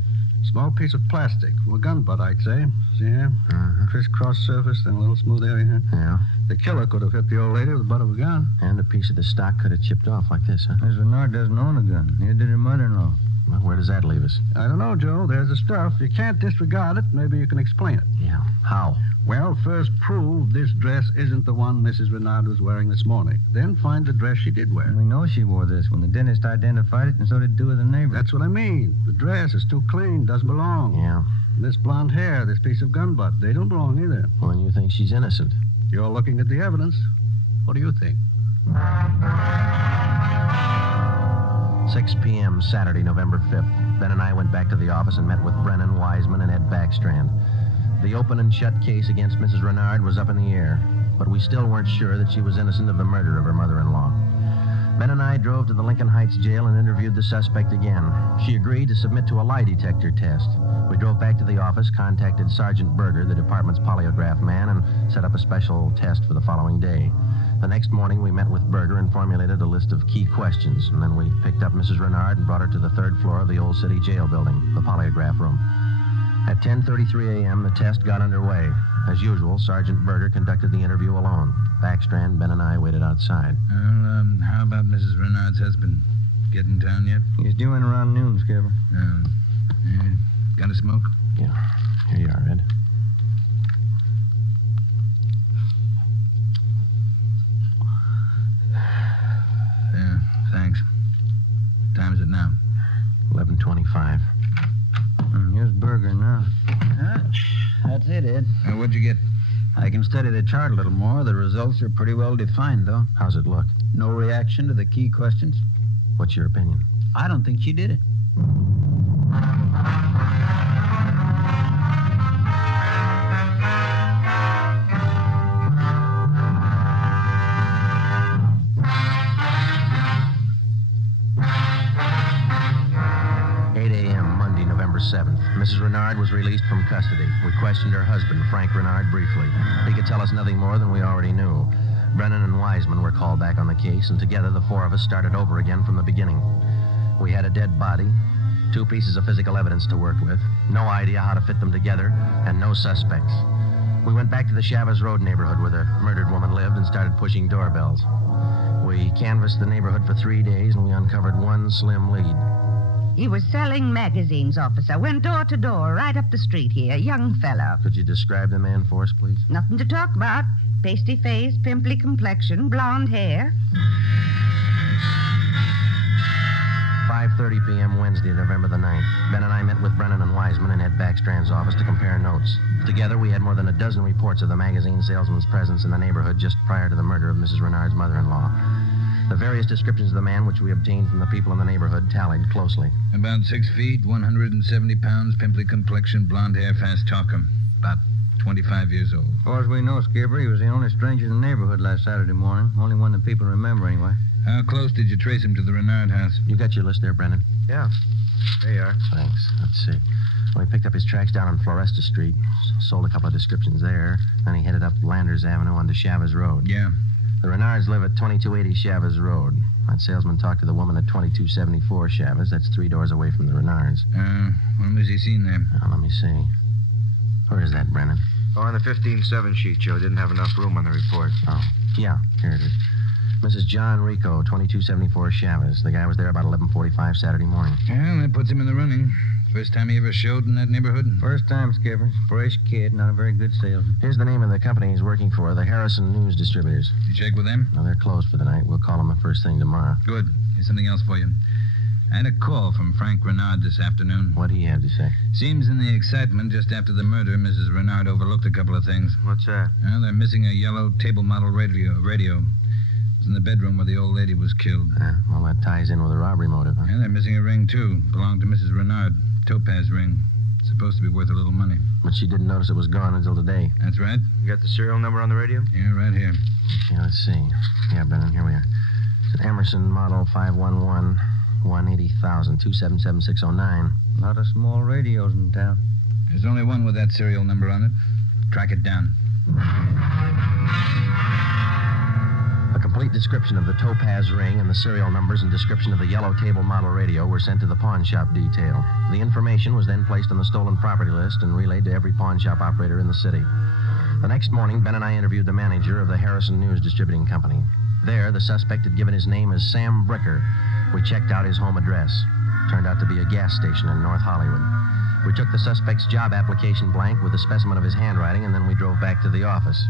Small piece of plastic. Well, a gun butt, I'd say. See here? Uh-huh. Crisscross surface, then a little smooth area here. Yeah. The killer could have hit the old lady with the butt of a gun. And a piece of the stock could have chipped off like this, huh? Miss Renard doesn't own a gun. Neither did her mother-in-law. Well, where does that leave us? I don't know, Joe. There's the stuff. You can't disregard it. Maybe you can explain it. Yeah. How? Well, first prove this dress isn't the one Mrs. Renard was wearing this morning. Then find the dress she did wear. We know she wore this when the dentist identified it, and so did 2 of the neighbors. That's what I mean. The dress is too clean, doesn't belong. Yeah. This blonde hair, this piece of gun butt, they don't belong either. Well, then you think she's innocent. You're looking at the evidence. What do you think? 6 p.m., Saturday, November 5th. Ben and I went back to the office and met with Brennan, Wiseman, and Ed Backstrand. The open and shut case against Mrs. Renard was up in the air, but we still weren't sure that she was innocent of the murder of her mother-in-law. Ben and I drove to the Lincoln Heights jail and interviewed the suspect again. She agreed to submit to a lie detector test. We drove back to the office, contacted Sergeant Berger, the department's polygraph man, and set up a special test for the following day. The next morning, we met with Berger and formulated a list of key questions, and then we picked up Mrs. Renard and brought her to the 3rd floor of the Old City Jail building, the polygraph room. At 10:33 a.m., the test got underway. As usual, Sergeant Berger conducted the interview alone. Backstrand, Ben, and I waited outside. Well, how about Mrs. Renard's husband? Get in town yet? He's due in around noon, Skipper. Got a smoke? Yeah. Here you are, Ed. Yeah, thanks. What time is it now? 11:25. Here's Berger now. That's it, Ed. What'd you get? I can study the chart a little more. The results are pretty well defined, though. How's it look? No reaction to the key questions. What's your opinion? I don't think she did it. 7th. Mrs. Rinard was released from custody. We questioned her husband, Frank Rinard, briefly. He could tell us nothing more than we already knew. Brennan and Wiseman were called back on the case, and together the four of us started over again from the beginning. We had a dead body, 2 pieces of physical evidence to work with, no idea how to fit them together, and no suspects. We went back to the Chavez Road neighborhood where the murdered woman lived and started pushing doorbells. We canvassed the neighborhood for 3 days, and we uncovered one slim lead. He was selling magazines, officer. Went door to door, right up the street here. Young fellow. Could you describe the man for us, please? Nothing to talk about. Pasty face, pimply complexion, blonde hair. 5:30 p.m. Wednesday, November the 9th. Ben and I met with Brennan and Wiseman in Ed Backstrand's office to compare notes. Together, we had more than a dozen reports of the magazine salesman's presence in the neighborhood just prior to the murder of Mrs. Renard's mother-in-law. The various descriptions of the man which we obtained from the people in the neighborhood tallied closely. About 6 feet, 170 pounds, pimply complexion, blonde hair, fast talker. About 25 years old. As far as we know, Skipper, he was the only stranger in the neighborhood last Saturday morning. Only one that people remember, anyway. How close did you trace him to the Renard house? You got your list there, Brennan? Yeah. There you are. Thanks. Let's see. Well, he picked up his tracks down on Floresta Street, sold a couple of descriptions there, then he headed up Landers Avenue onto Chavez Road. Yeah. The Renards live at 2280 Chavez Road. That salesman talked to the woman at 2274 Chavez. That's 3 doors away from the Renards. When was he seen there? Let me see. Where is that, Brennan? Oh, on the 15-7 sheet, Joe. Didn't have enough room on the report. Oh, yeah. Here it is. Mrs. John Rico, 2274 Chavez. The guy was there about 11:45 Saturday morning. Well, that puts him in the running. First time he ever showed in that neighborhood? First time, Skipper. Fresh kid, not a very good salesman. Here's the name of the company he's working for, the Harrison News Distributors. You check with them? No, they're closed for the night. We'll call them the first thing tomorrow. Good. Here's something else for you. I had a call from Frank Rinard this afternoon. What'd he have to say? Seems in the excitement just after the murder, Mrs. Rinard overlooked a couple of things. What's that? Well, they're missing a yellow table model radio. It was in the bedroom where the old lady was killed. Well, that ties in with a robbery motive, huh? Yeah, they're missing a ring, too. Belonged to Mrs. Renard. Topaz ring. Supposed to be worth a little money. But she didn't notice it was gone until today. That's right. You got the serial number on the radio? Yeah, right here. Yeah, let's see. Yeah, Brennan, here we are. It's an Emerson model 511, 180,000, 277609. A lot of small radios in town. There's only one with that serial number on it. Track it down. A complete description of the Topaz ring and the serial numbers and description of the yellow table model radio were sent to the pawn shop detail. The information was then placed on the stolen property list and relayed to every pawn shop operator in the city. The next morning, Ben and I interviewed the manager of the Harrison News Distributing Company. There, the suspect had given his name as Sam Bricker. We checked out his home address. Turned out to be a gas station in North Hollywood. We took the suspect's job application blank with a specimen of his handwriting, and then we drove back to the office.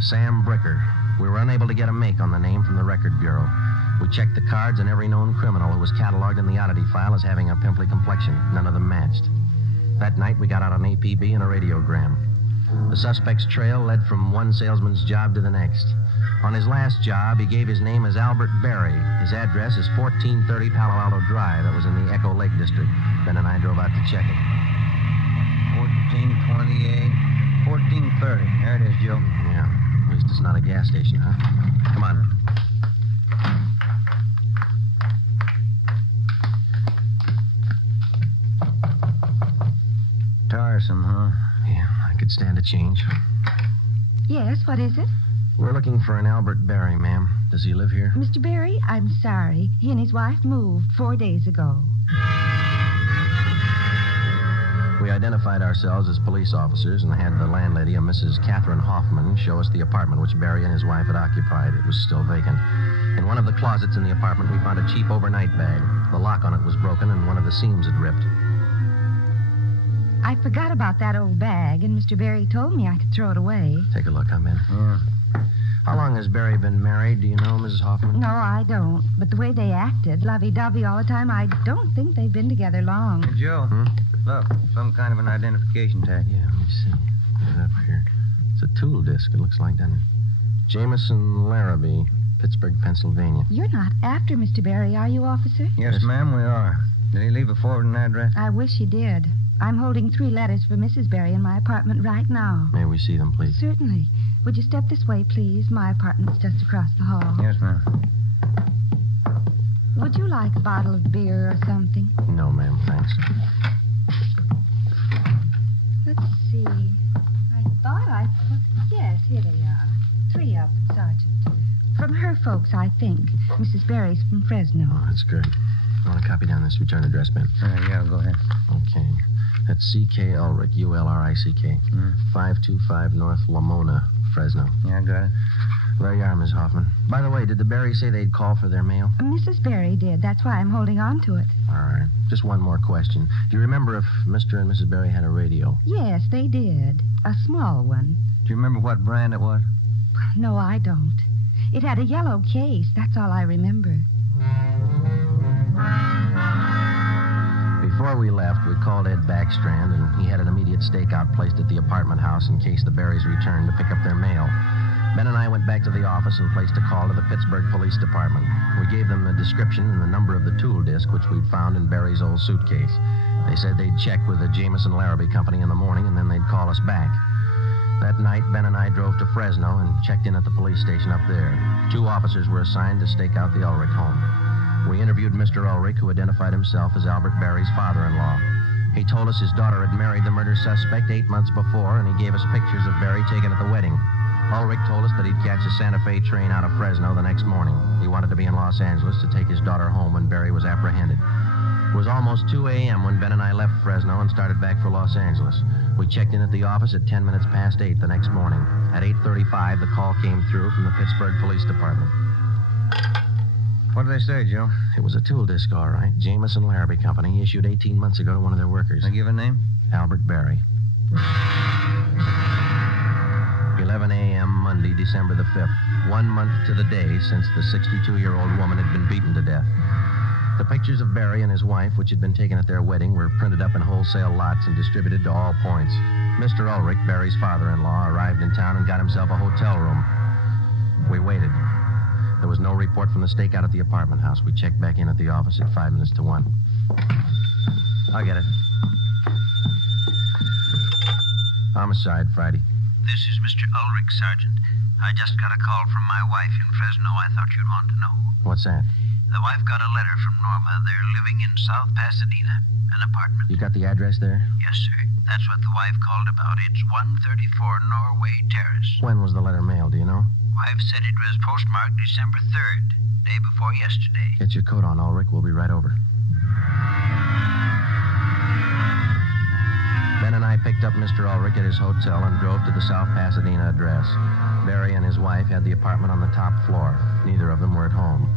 Sam Bricker. We were unable to get a make on the name from the Record Bureau. We checked the cards on every known criminal who was cataloged in the oddity file as having a pimply complexion. None of them matched. That night, we got out an APB and a radiogram. The suspect's trail led from one salesman's job to the next. On his last job, he gave his name as Albert Berry. His address is 1430 Palo Alto Drive. That was in the Echo Lake District. Ben and I drove out to check it. 1428, 1430. There it is, Joe. Yeah. At least it's not a gas station, huh? Come on. Tiresome, huh? Yeah, I could stand a change. Yes, what is it? We're looking for an Albert Berry, ma'am. Does he live here? Mr. Berry, I'm sorry. He and his wife moved 4 days ago. We identified ourselves as police officers and had the landlady, a Mrs. Catherine Hoffman, show us the apartment which Berry and his wife had occupied. It was still vacant. In one of the closets in the apartment, we found a cheap overnight bag. The lock on it was broken and one of the seams had ripped. I forgot about that old bag, and Mr. Berry told me I could throw it away. Take a look, huh, Ben? Yeah. How long has Berry been married? Do you know, Mrs. Hoffman? No, I don't. But the way they acted, lovey-dovey all the time, I don't think they've been together long. Hey, Joe. Look, some kind of an identification tag. Yeah, let me see. Get it up here. It's a tool disc, it looks like, doesn't it? Jameson Larrabee, Pittsburgh, Pennsylvania. You're not after Mr. Berry, are you, officer? Yes, ma'am, we are. Did he leave a forwarding address? I wish he did. I'm holding 3 letters for Mrs. Berry in my apartment right now. May we see them, please? Certainly. Would you step this way, please? My apartment's just across the hall. Yes, ma'am. Would you like a bottle of beer or something? No, ma'am, thanks. Yes, here they are. 3 of them, Sergeant. From her folks, I think. Mrs. Berry's from Fresno. Oh, that's good. You want to copy down this return address, Ben? Yeah, go ahead. Okay. That's C.K. Ulrich, U-L-R-I-C-K. 525 North Lamona, Fresno. Yeah, I got it. There you are, Miss Hoffman. By the way, did the Berrys say they'd call for their mail? Mrs. Berry did. That's why I'm holding on to it. All right. Just one more question. Do you remember if Mr. and Mrs. Berry had a radio? Yes, they did. A small one. Do you remember what brand it was? No, I don't. It had a yellow case. That's all I remember. Before we left, we called Ed Backstrand, and he had an immediate stakeout placed at the apartment house in case the Berrys returned to pick up their mail. Ben and I went back to the office and placed a call to the Pittsburgh Police Department. We gave them the description and the number of the tool disc which we'd found in Berry's old suitcase. They said they'd check with the Jameson Larrabee Company in the morning, and then they'd call us back. That night, Ben and I drove to Fresno and checked in at the police station up there. 2 officers were assigned to stake out the Ulrich home. We interviewed Mr. Ulrich, who identified himself as Albert Berry's father-in-law. He told us his daughter had married the murder suspect 8 months before, and he gave us pictures of Berry taken at the wedding. Ulrich told us that he'd catch a Santa Fe train out of Fresno the next morning. He wanted to be in Los Angeles to take his daughter home when Berry was apprehended. It was almost 2 a.m. when Ben and I left Fresno and started back for Los Angeles. We checked in at the office at 10 minutes past 8 the next morning. At 8:35, the call came through from the Pittsburgh Police Department. What did they say, Joe? It was a tool disc, all right. Jameson Larrabee Company, issued 18 months ago to one of their workers. They give a name? Albert Berry. 11 a.m. Monday, December the 5th. 1 month to the day since the 62-year-old woman had been beaten to death. The pictures of Berry and his wife, which had been taken at their wedding, were printed up in wholesale lots and distributed to all points. Mr. Ulrich, Berry's father-in-law, arrived in town and got himself a hotel room. We waited. There was no report from the stakeout at the apartment house. We checked back in at the office at 5 minutes to 1. I'll get it. Homicide, Friday. This is Mr. Ulrich, Sergeant. I just got a call from my wife in Fresno. I thought you'd want to know. What's that? The wife got a letter from Norma. They're living in South Pasadena, an apartment. You got the address there? Yes, sir. That's what the wife called about. It's 134 Norway Terrace. When was the letter mailed, do you know? Wife said it was postmarked December 3rd, day before yesterday. Get your coat on, Ulrich. We'll be right over. Ben and I picked up Mr. Ulrich at his hotel and drove to the South Pasadena address. Berry and his wife had the apartment on the top floor. Neither of them were at home.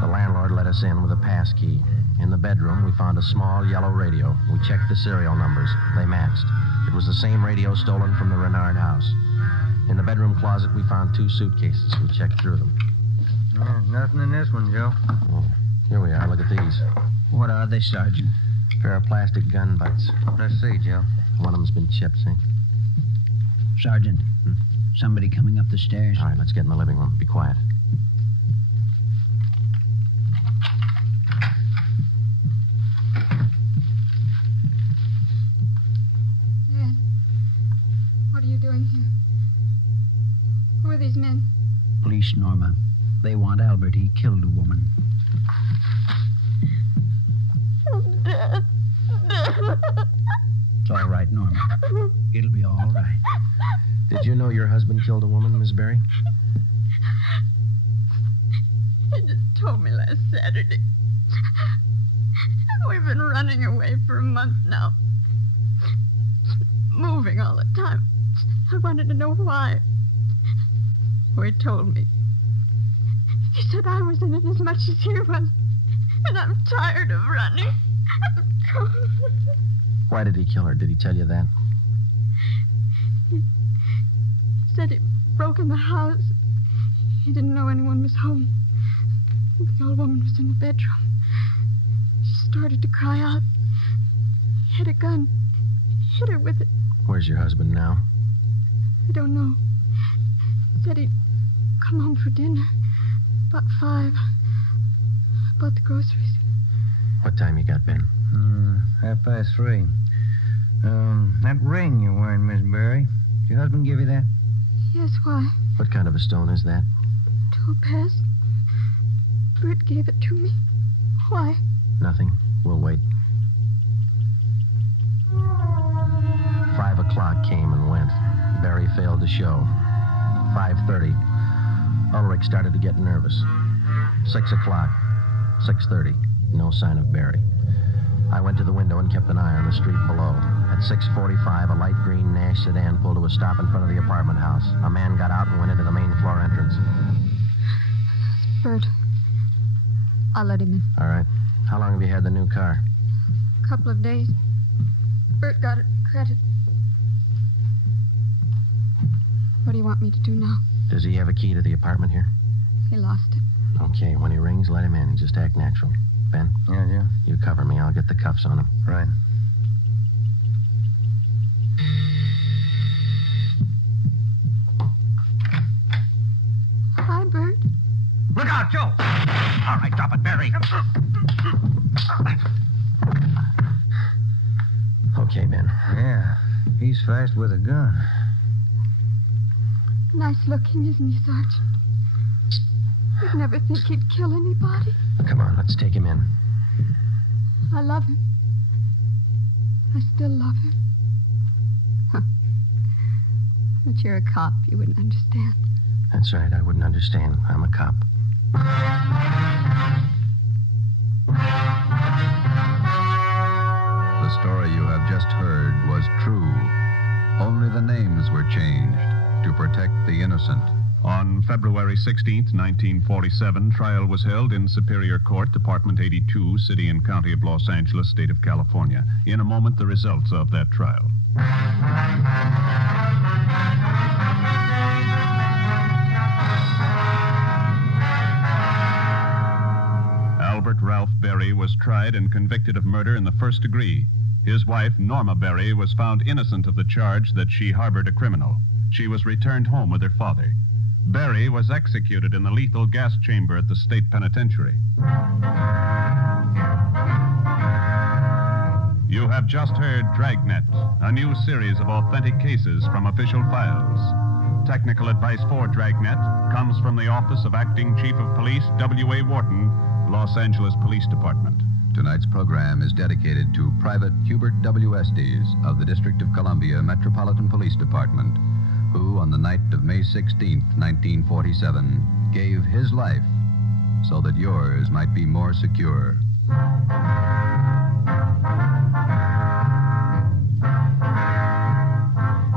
The landlord let us in with a pass key. In the bedroom, we found a small yellow radio. We checked the serial numbers. They matched. It was the same radio stolen from the Rinard house. In the bedroom closet, we found 2 suitcases. We checked through them. Nothing in this one, Joe. Oh, here we are. Look at these. What are they, Sergeant? A pair of plastic gun butts. Let's see, Joe. One of them's been chipped, see? Sergeant, somebody coming up the stairs. All right, let's get in the living room. Be quiet. Dad, what are you doing here? Who are these men? Police, Norma. They want Albert. He killed a woman. Dad. It's all right, Norma. It'll be all right. Did you know your husband killed a woman, Miss Berry? He just told me last Saturday. We've been running away for a month now. Moving all the time. I wanted to know why. So he told me. He said I was in it as much as he was. And I'm tired of running. Why did he kill her? Did he tell you that? He said he broke in the house. He didn't know anyone was home. The old woman was in the bedroom. She started to cry out. He had a gun. He hit her with it. Where's your husband now? I don't know. He said he'd come home for dinner. About 5. I bought the groceries. What time you got, Ben? 3:30. That ring you're wearing, Miss Berry, did your husband give you that? Yes, why? What kind of a stone is that? Topaz. Bert gave it to me. Why? Nothing. We'll wait. 5 o'clock came and went. Barry failed to show. 5:30. Ulrich started to get nervous. 6 o'clock. 6:30. No sign of Barry. I went to the window and kept an eye on the street below. At 6:45, a light green Nash sedan pulled to a stop in front of the apartment house. A man got out and went into the main floor entrance. Bert. I'll let him in. All right. How long have you had the new car? A couple of days. Bert got it credit. What do you want me to do now? Does he have a key to the apartment here? He lost it. Okay, when he rings, let him in and just act natural. Ben? Yeah. You cover me. I'll get the cuffs on him. Right. Hi, Bert. Look out, Joe! All right, drop it, Barry. Okay, Ben. Yeah, he's fast with a gun. Nice looking, isn't he, Sergeant? You'd never think he'd kill anybody. Come on, let's take him in. I love him. I still love him. Huh. But you're a cop. You wouldn't understand. That's right. I wouldn't understand. I'm a cop. The story you have just heard was true. Only the names were changed to protect the innocent. On February 16th, 1947, trial was held in Superior Court, Department 82, City and County of Los Angeles, State of California. In a moment, the results of that trial. Albert Ralph Berry was tried and convicted of murder in the first degree. His wife, Norma Berry, was found innocent of the charge that she harbored a criminal. She was returned home with her father. Berry was executed in the lethal gas chamber at the state penitentiary. You have just heard Dragnet, a new series of authentic cases from official files. Technical advice for Dragnet comes from the Office of Acting Chief of Police W.A. Wharton, Los Angeles Police Department. Tonight's program is dedicated to Private Hubert W. Estes of the District of Columbia Metropolitan Police Department, who, on the night of May 16th, 1947, gave his life so that yours might be more secure.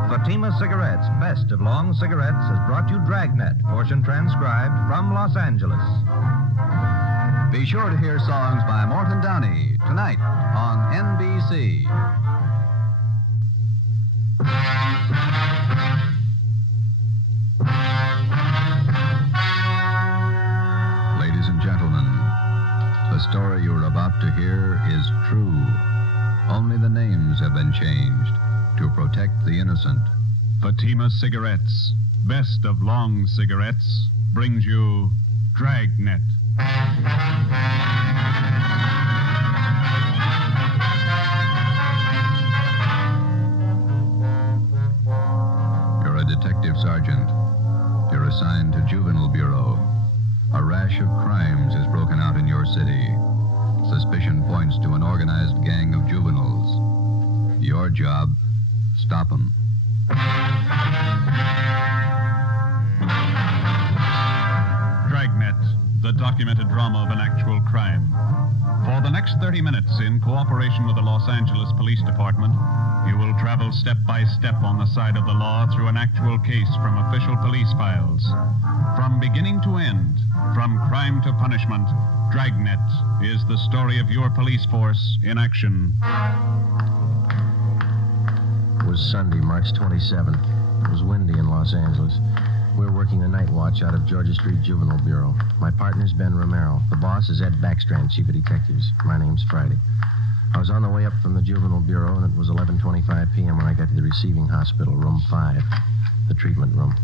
Fatima Cigarettes, best of long cigarettes, has brought you Dragnet, portion transcribed from Los Angeles. Be sure to hear songs by Morton Downey tonight on NBC. Ladies and gentlemen, the story you're about to hear is true. Only the names have been changed to protect the innocent. Fatima Cigarettes, best of long cigarettes, brings you Dragnet. You're a detective sergeant. You're assigned to Juvenile Bureau. A rash of crimes has broken out in your city. Suspicion points to an organized gang of juveniles. Your job, stop them. Dragnet, the documented drama of an actual crime. For the next 30 minutes, in cooperation with the Los Angeles Police Department, you will travel step by step on the side of the law through an actual case from official police files. From beginning to end, from crime to punishment, Dragnet is the story of your police force in action. It was Sunday, March 27th. It was windy in Los Angeles. We were working the night watch out of Georgia Street Juvenile Bureau. My partner's Ben Romero. The boss is Ed Backstrand, Chief of Detectives. My name's Friday. I was on the way up from the Juvenile Bureau, and it was 11:25 p.m. when I got to the receiving hospital, room 5, the treatment room.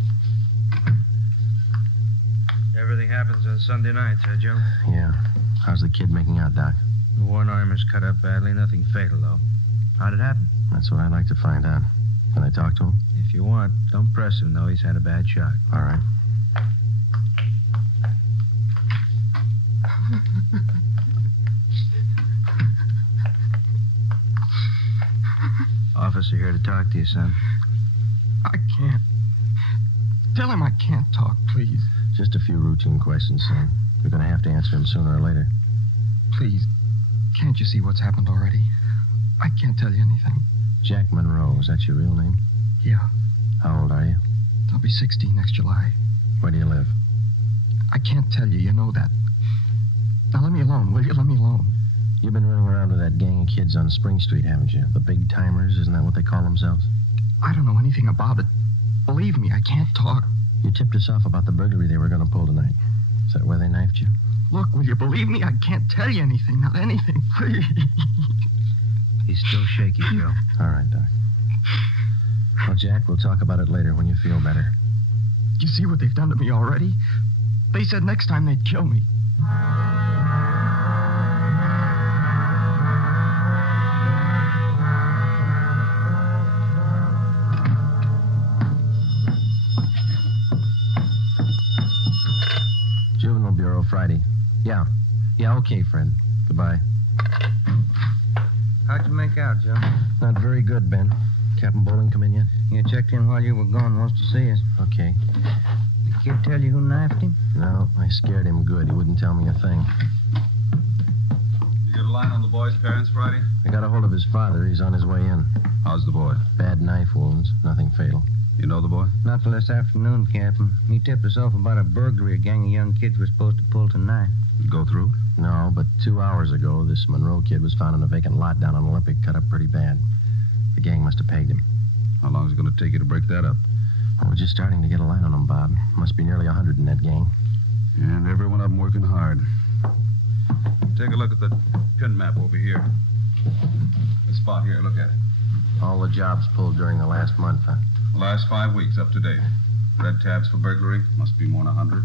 Everything happens on Sunday nights, huh, Joe? Yeah. How's the kid making out, Doc? The one arm is cut up badly. Nothing fatal, though. How'd it happen? That's what I'd like to find out. Can I talk to him? If you want, don't press him, though. He's had a bad shock. All right. Officer here to talk to you, son. I can't. Tell him I can't talk, please. Just a few routine questions, son. You're going to have to answer them sooner or later. Please, can't you see what's happened already? I can't tell you anything. Jack Monroe, is that your real name? Yeah. How old are you? I'll be 16 next July. Where do you live? I can't tell you, you know that. Now let me alone, will you? Let me alone. You've been running around with that gang of kids on Spring Street, haven't you? The big timers, isn't that what they call themselves? I don't know anything about it. Believe me, I can't talk. You tipped us off about the burglary they were going to pull tonight. Is that where they knifed you? Look, will you believe me? I can't tell you anything, not anything, please. He's still shaky, Joe. All right, Doc. Well, Jack, we'll talk about it later when you feel better. You see what they've done to me already? They said next time they'd kill me. Juvenile Bureau, Friday. Yeah, okay, Fred. Goodbye. How'd you make out, Joe? Not very good, Ben. Captain Bowling come in yet? You checked in while you were gone. Wants to see us. Okay. The kid tell you who knifed him? No, I scared him good. He wouldn't tell me a thing. You get a line on the boy's parents, Friday? I got a hold of his father. He's on his way in. How's the boy? Bad knife wounds. Nothing fatal. You know the boy? Not till this afternoon, Captain. He tipped us off about a burglary a gang of young kids were supposed to pull tonight. Go through? No, but 2 hours ago, this Monroe kid was found in a vacant lot down on Olympic, cut up pretty bad. The gang must have pegged him. How long is it going to take you to break that up? Well, we're just starting to get a line on them, Bob. Must be nearly 100 in that gang. And every one of them working hard. Take a look at the pin map over here. This spot here, look at it. All the jobs pulled during the last month, huh? The last 5 weeks up to date. Red tabs for burglary, must be more than 100.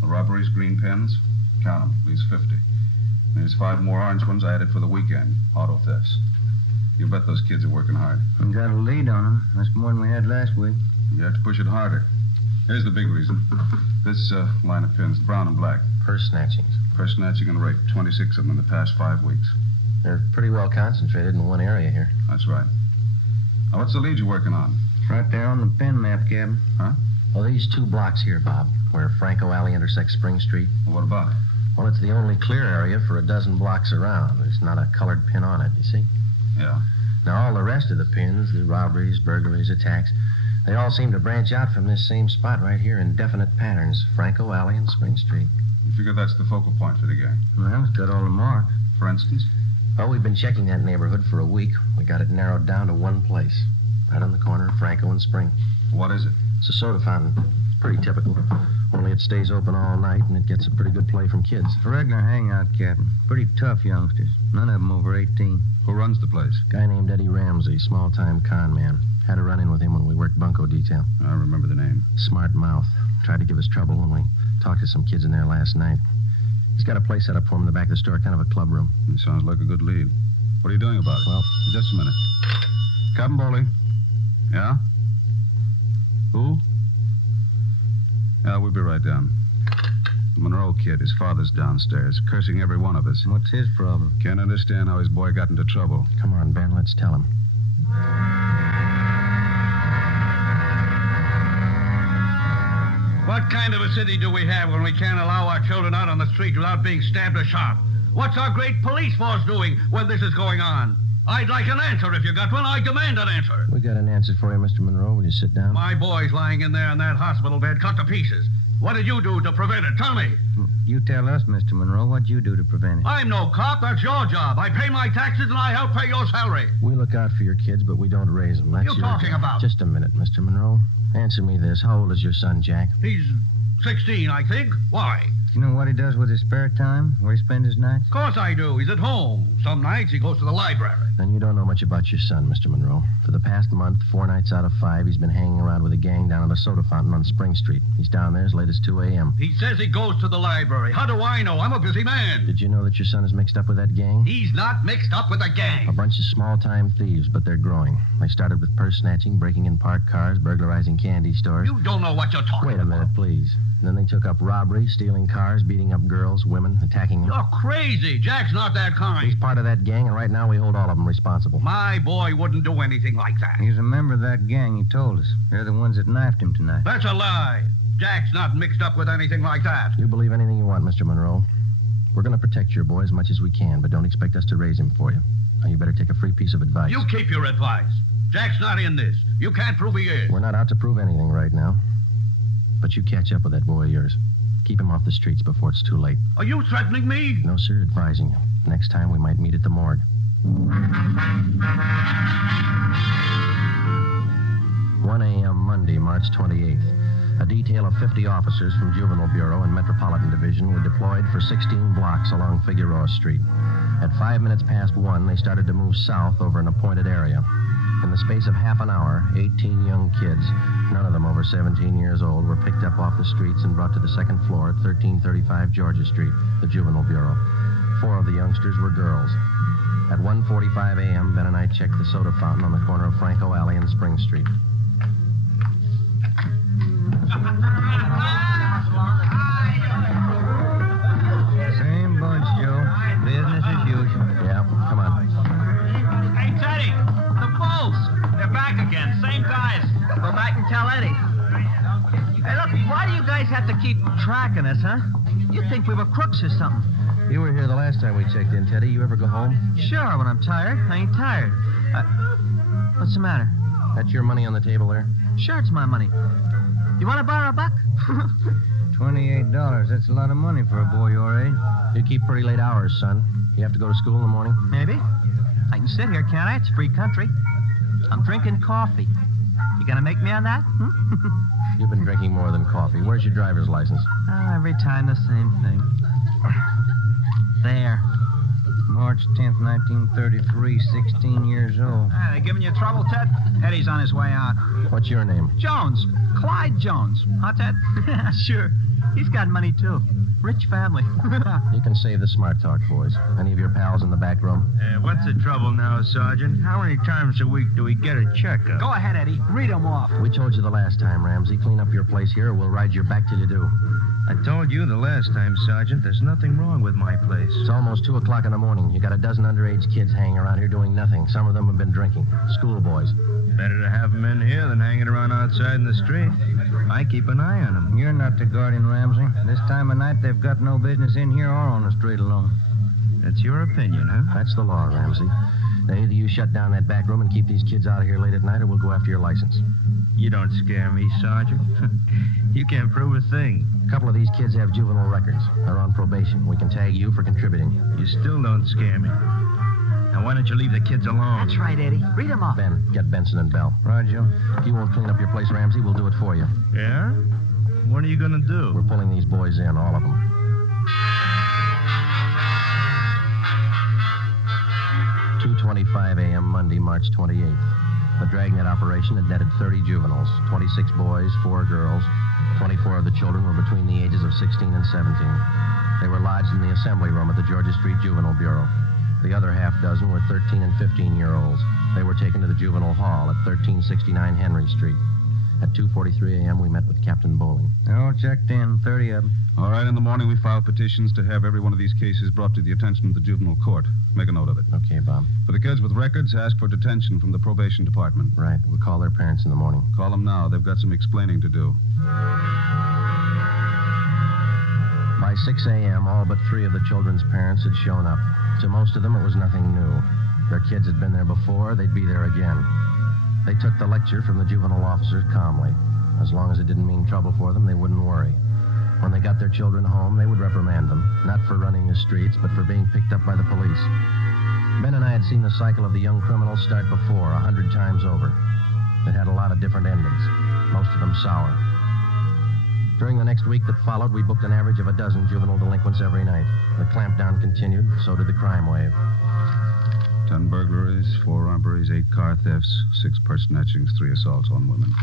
The robberies, green pens, count them, at least 50. There's 5 more orange ones I added for the weekend, auto thefts. You bet those kids are working hard. We got a lead on them. That's more than we had last week. You have to push it harder. Here's the big reason. This line of pins, brown and black. Purse snatchings. Purse snatching and rape, 26 of them in the past 5 weeks. They're pretty well concentrated in one area here. That's right. Now, what's the lead you're working on? It's right there on the pin map, Captain. Huh? Well, these 2 blocks here, Bob, where Franco Alley intersects Spring Street. Well, what about it? Well, it's the only clear area for a dozen blocks around. There's not a colored pin on it, you see? Yeah. Now, all the rest of the pins, the robberies, burglaries, attacks, they all seem to branch out from this same spot right here in definite patterns. Franco Alley and Spring Street. You figure that's the focal point for the gang? Well, it's got all the marks. For instance? Well, we've been checking that neighborhood for a week. We got it narrowed down to one place. Right on the corner of Franco and Spring. What is it? It's a soda fountain. It's pretty typical. Only it stays open all night, and it gets a pretty good play from kids. It's a regular hangout, Captain. Pretty tough youngsters. None of them over 18. Who runs the place? A guy named Eddie Ramsey, small-time con man. Had a run-in with him when we worked bunco detail. I remember the name. Smart mouth. Tried to give us trouble when we talked to some kids in there last night. He's got a place set up for him in the back of the store, kind of a club room. It sounds like a good lead. What are you doing about it? Well, just a minute. Captain Bowling. Yeah? Who? Yeah, we'll be right down. The Monroe kid, his father's downstairs, cursing every one of us. What's his problem? Can't understand how his boy got into trouble. Come on, Ben, let's tell him. What kind of a city do we have when we can't allow our children out on the street without being stabbed or shot? What's our great police force doing when this is going on? I'd like an answer if you got one. I demand an answer. We got an answer for you, Mr. Monroe. Will you sit down? My boy's lying in there in that hospital bed, cut to pieces. What did you do to prevent it? Tell me. You tell us, Mr. Monroe. What'd you do to prevent it? I'm no cop. That's your job. I pay my taxes and I help pay your salary. We look out for your kids, but we don't raise them. That's What are you talking about? Just a minute, Mr. Monroe. Answer me this. How old is your son, Jack? He's 16, I think. Why? You know what he does with his spare time? Where he spends his nights? Of course I do. He's at home. Some nights he goes to the library. Then you don't know much about your son, Mr. Monroe. For the past month, 4 nights out of 5, he's been hanging around with a gang down at a soda fountain on Spring Street. He's down there as late as 2 a.m. He says he goes to the library. How do I know? I'm a busy man. Did you know that your son is mixed up with that gang? He's not mixed up with a gang. A bunch of small-time thieves, but they're growing. They started with purse snatching, breaking in parked cars, burglarizing candy stores. You don't know what you're talking about. Wait a minute, please. And then they took up robbery, stealing cars, beating up girls, women, attacking them. You're crazy. Jack's not that kind. He's part of that gang, and right now we hold all of them responsible. My boy wouldn't do anything like that. He's a member of that gang, he told us. They're the ones that knifed him tonight. That's a lie. Jack's not mixed up with anything like that. You believe anything you want, Mr. Monroe. We're going to protect your boy as much as we can, but don't expect us to raise him for you. Now, you better take a free piece of advice. You keep your advice. Jack's not in this. You can't prove he is. We're not out to prove anything right now. But you catch up with that boy of yours. Keep him off the streets before it's too late. Are you threatening me? No, sir, advising you. Next time we might meet at the morgue. 1 a.m. Monday, March 28th. A detail of 50 officers from Juvenile Bureau and Metropolitan Division were deployed for 16 blocks along Figueroa Street. At 5 minutes past 1, they started to move south over an appointed area. In the space of half an hour, 18 young kids, none of them over 17 years old, were picked up off the streets and brought to the second floor at 1335 Georgia Street, the Juvenile Bureau. 4 of the youngsters were girls. At 1:45 a.m., Ben and I checked the soda fountain on the corner of Franco Alley and Spring Street. Same bunch, Joe. Business as usual. Yeah, come on. Hey, Teddy, the Bulls. They're back again. Same guys. Go back and tell Eddie. Hey, look, why do you guys have to keep tracking us, huh? You'd think we were crooks or something. You were here the last time we checked in, Teddy. You ever go home? Sure, when I'm tired. I ain't tired. What's the matter? That's your money on the table there? Sure, it's my money. You want to borrow a buck? $28. That's a lot of money for a boy your age. You keep pretty late hours, son. You have to go to school in the morning? Maybe. I can sit here, can't I? It's free country. I'm drinking coffee. You gonna make me on that? You've been drinking more than coffee. Where's your driver's license? Every time the same thing. There. March 10th, 1933, 16 years old. They giving you trouble, Ted? Eddie's on his way out. What's your name? Jones. Clyde Jones. Huh, Ted? Sure. He's got money, too. Rich family. You can save the smart talk, boys. Any of your pals in the back room? What's the trouble now, Sergeant? How many times a week do we get a checkup? Go ahead, Eddie. Read them off. We told you the last time, Ramsey. Clean up your place here or we'll ride your back till you do. I told you the last time, Sergeant. There's nothing wrong with my place. It's almost 2 o'clock in the morning. You got a dozen underage kids hanging around here doing nothing. Some of them have been drinking. Schoolboys. Better to have them in here than hanging around outside in the street. I keep an eye on them. You're not the guardian, Ramsey. This time of night, they've got no business in here or on the street alone. That's your opinion, huh? That's the law, Ramsey. Now, either you shut down that back room and keep these kids out of here late at night, or we'll go after your license. You don't scare me, Sergeant. You can't prove a thing. A couple of these kids have juvenile records. They're on probation. We can tag you for contributing. You still don't scare me. Now, why don't you leave the kids alone? That's right, Eddie. Read them off. Ben, get Benson and Bell. Roger. If you won't clean up your place, Ramsey, we'll do it for you. Yeah? What are you going to do? We're pulling these boys in, all of them. 2:25 a.m. Monday, March 28th. The Dragnet operation had netted 30 juveniles, 26 boys, 4 girls. 24 of the children were between the ages of 16 and 17. They were lodged in the assembly room at the Georgia Street Juvenile Bureau. The other half dozen were 13 and 15-year-olds. They were taken to the juvenile hall at 1369 Henry Street. At 2:43 a.m., we met with Captain Bowling. All checked in, 30 of them. All right, in the morning we file petitions to have every one of these cases brought to the attention of the juvenile court. Make a note of it. Okay, Bob. For the kids with records, ask for detention from the probation department. Right. We'll call their parents in the morning. Call them now. They've got some explaining to do. By 6 a.m., all but 3 of the children's parents had shown up. To most of them, it was nothing new. Their kids had been there before. They'd be there again. They took the lecture from the juvenile officers calmly. As long as it didn't mean trouble for them, they wouldn't worry. When they got their children home, they would reprimand them, not for running the streets, but for being picked up by the police. Ben and I had seen the cycle of the young criminals start before, 100 times over. It had a lot of different endings, most of them sour. During the next week that followed, we booked an average of a dozen juvenile delinquents every night. The clampdown continued, so did the crime wave. 10 burglaries, 4 robberies, 8 car thefts, 6 purse snatchings, 3 assaults on women.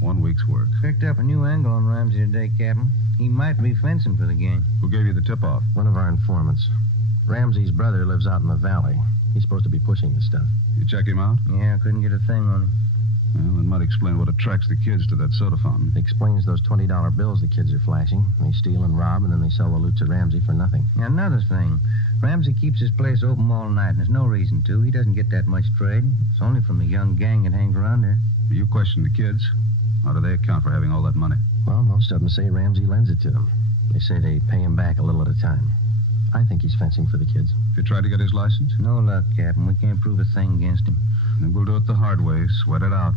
1 week's work. Picked up a new angle on Ramsey today, Captain. He might be fencing for the gang. Who gave you the tip-off? One of our informants. Ramsey's brother lives out in the valley. He's supposed to be pushing this stuff. You check him out? Yeah, couldn't get a thing on him. Well, it might explain what attracts the kids to that soda fountain. Explains those $20 bills the kids are flashing. They steal and rob, and then they sell the loot to Ramsey for nothing. Another thing, Ramsey keeps his place open all night, and there's no reason to. He doesn't get that much trade. It's only from the young gang that hangs around there. You question the kids. How do they account for having all that money? Well, most of them say Ramsey lends it to them. They say they pay him back a little at a time. I think he's fencing for the kids. Have you tried to get his license? No luck, Captain. We can't prove a thing against him. Then we'll do it the hard way. Sweat it out.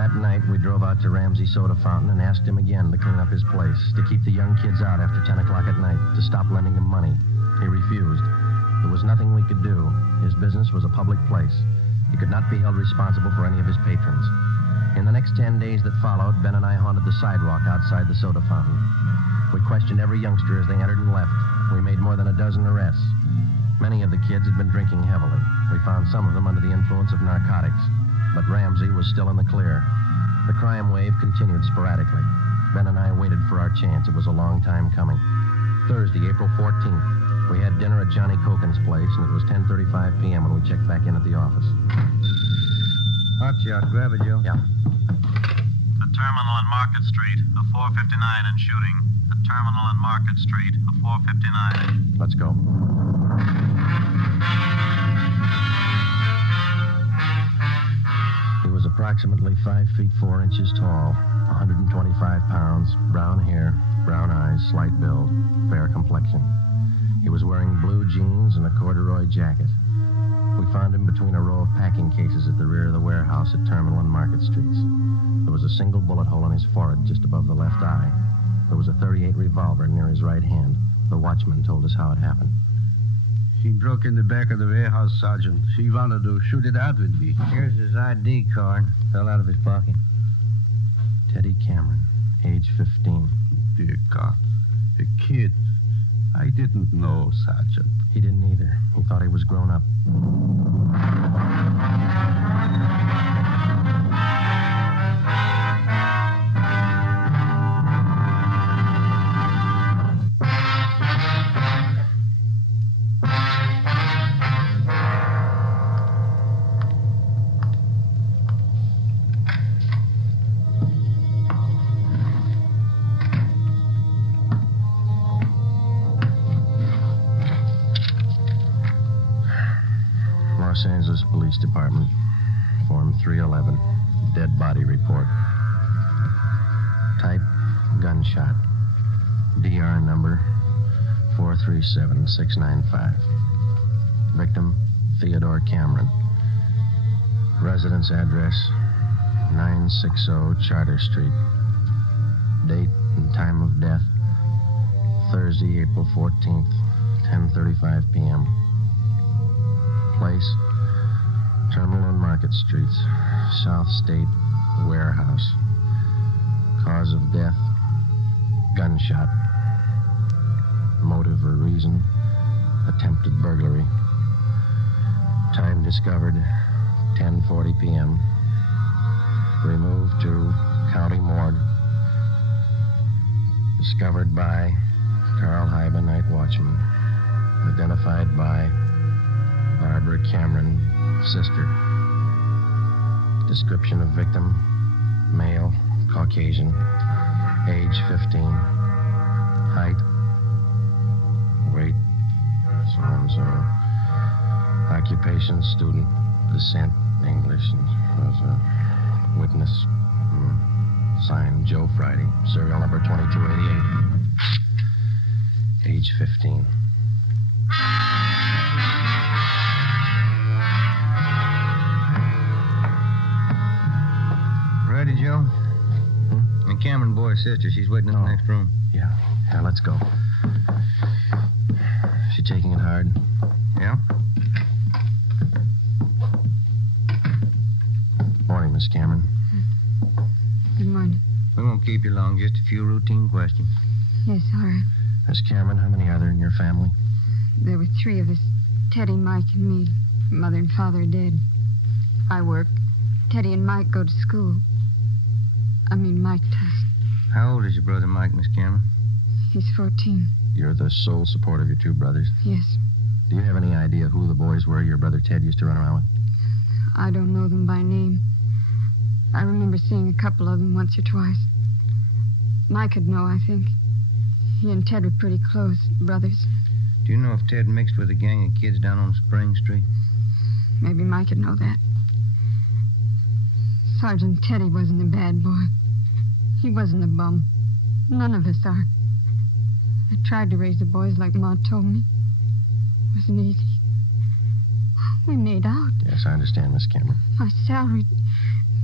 That night, we drove out to Ramsey's soda fountain and asked him again to clean up his place, to keep the young kids out after 10 o'clock at night, to stop lending them money. He refused. There was nothing we could do. His business was a public place. He could not be held responsible for any of his patrons. In the next 10 days that followed, Ben and I haunted the sidewalk outside the soda fountain. We questioned every youngster as they entered and left. We made more than a dozen arrests. Many of the kids had been drinking heavily. We found some of them under the influence of narcotics. But Ramsey was still in the clear. The crime wave continued sporadically. Ben and I waited for our chance. It was a long time coming. Thursday, April 14th, we had dinner at Johnny Cokin's place, and it was 10:35 p.m. when we checked back in at the office. Hot shot. Grab it, Joe. Yeah. The terminal on Market Street, a 459 and shooting. The terminal on Market Street, a 459. Let's go. He was approximately 5 feet 4 inches tall, 125 pounds, brown hair, brown eyes, slight build, fair complexion. He was wearing blue jeans and a corduroy jacket. We found him between a row of packing cases at the rear of the warehouse at Terminal and Market Streets. There was a single bullet hole in his forehead just above the left eye. There was a .38 revolver near his right hand. The watchman told us how it happened. He broke in the back of the warehouse, Sergeant. He wanted to shoot it out with me. Here's his ID card. Fell out of his pocket. Teddy Cameron, age 15. Dear God, a kid. I didn't know, Sergeant. He didn't either. He thought he was grown up. Los Angeles Police Department, Form 311, dead body report. Type, gunshot. DR number 437695. Victim, Theodore Cameron. Residence address, 960 Charter Street. Date and time of death, Thursday, April 14th, 10:35 p.m. Place, Terminal and Market Streets, South State Warehouse. Cause of death, gunshot. Motive or reason, attempted burglary. Time discovered, 10:40 p.m. Removed to County Morgue. Discovered by Carl Hyba, night watchman. Identified by Barbara Cameron, sister. Description of victim, male, Caucasian, age 15, height, weight, so-and-so, occupation, student, descent, English, and was a witness, signed Joe Friday, serial number 2288, age 15. Ready, Joe? The Cameron boy's sister. She's waiting in the next room. Yeah, let's go. She taking it hard? Yeah. Morning, Miss Cameron. Good morning. We won't keep you long. Just a few routine questions. Yes, all right. Miss Cameron, how many are there in your family? There were 3 of us. Teddy, Mike, and me. Mother and father are dead. I work. Teddy and Mike go to school. Mike does. How old is your brother Mike, Miss Cameron? He's 14. You're the sole support of your 2 brothers? Yes. Do you have any idea who the boys were your brother Ted used to run around with? I don't know them by name. I remember seeing a couple of them once or twice. Mike would know, I think. He and Ted were pretty close, brothers. Do you know if Ted mixed with a gang of kids down on Spring Street? Maybe Mike would know that. Sergeant Teddy wasn't a bad boy. He wasn't a bum. None of us are. I tried to raise the boys like Ma told me. It wasn't easy. We made out. Yes, I understand, Miss Cameron. My salary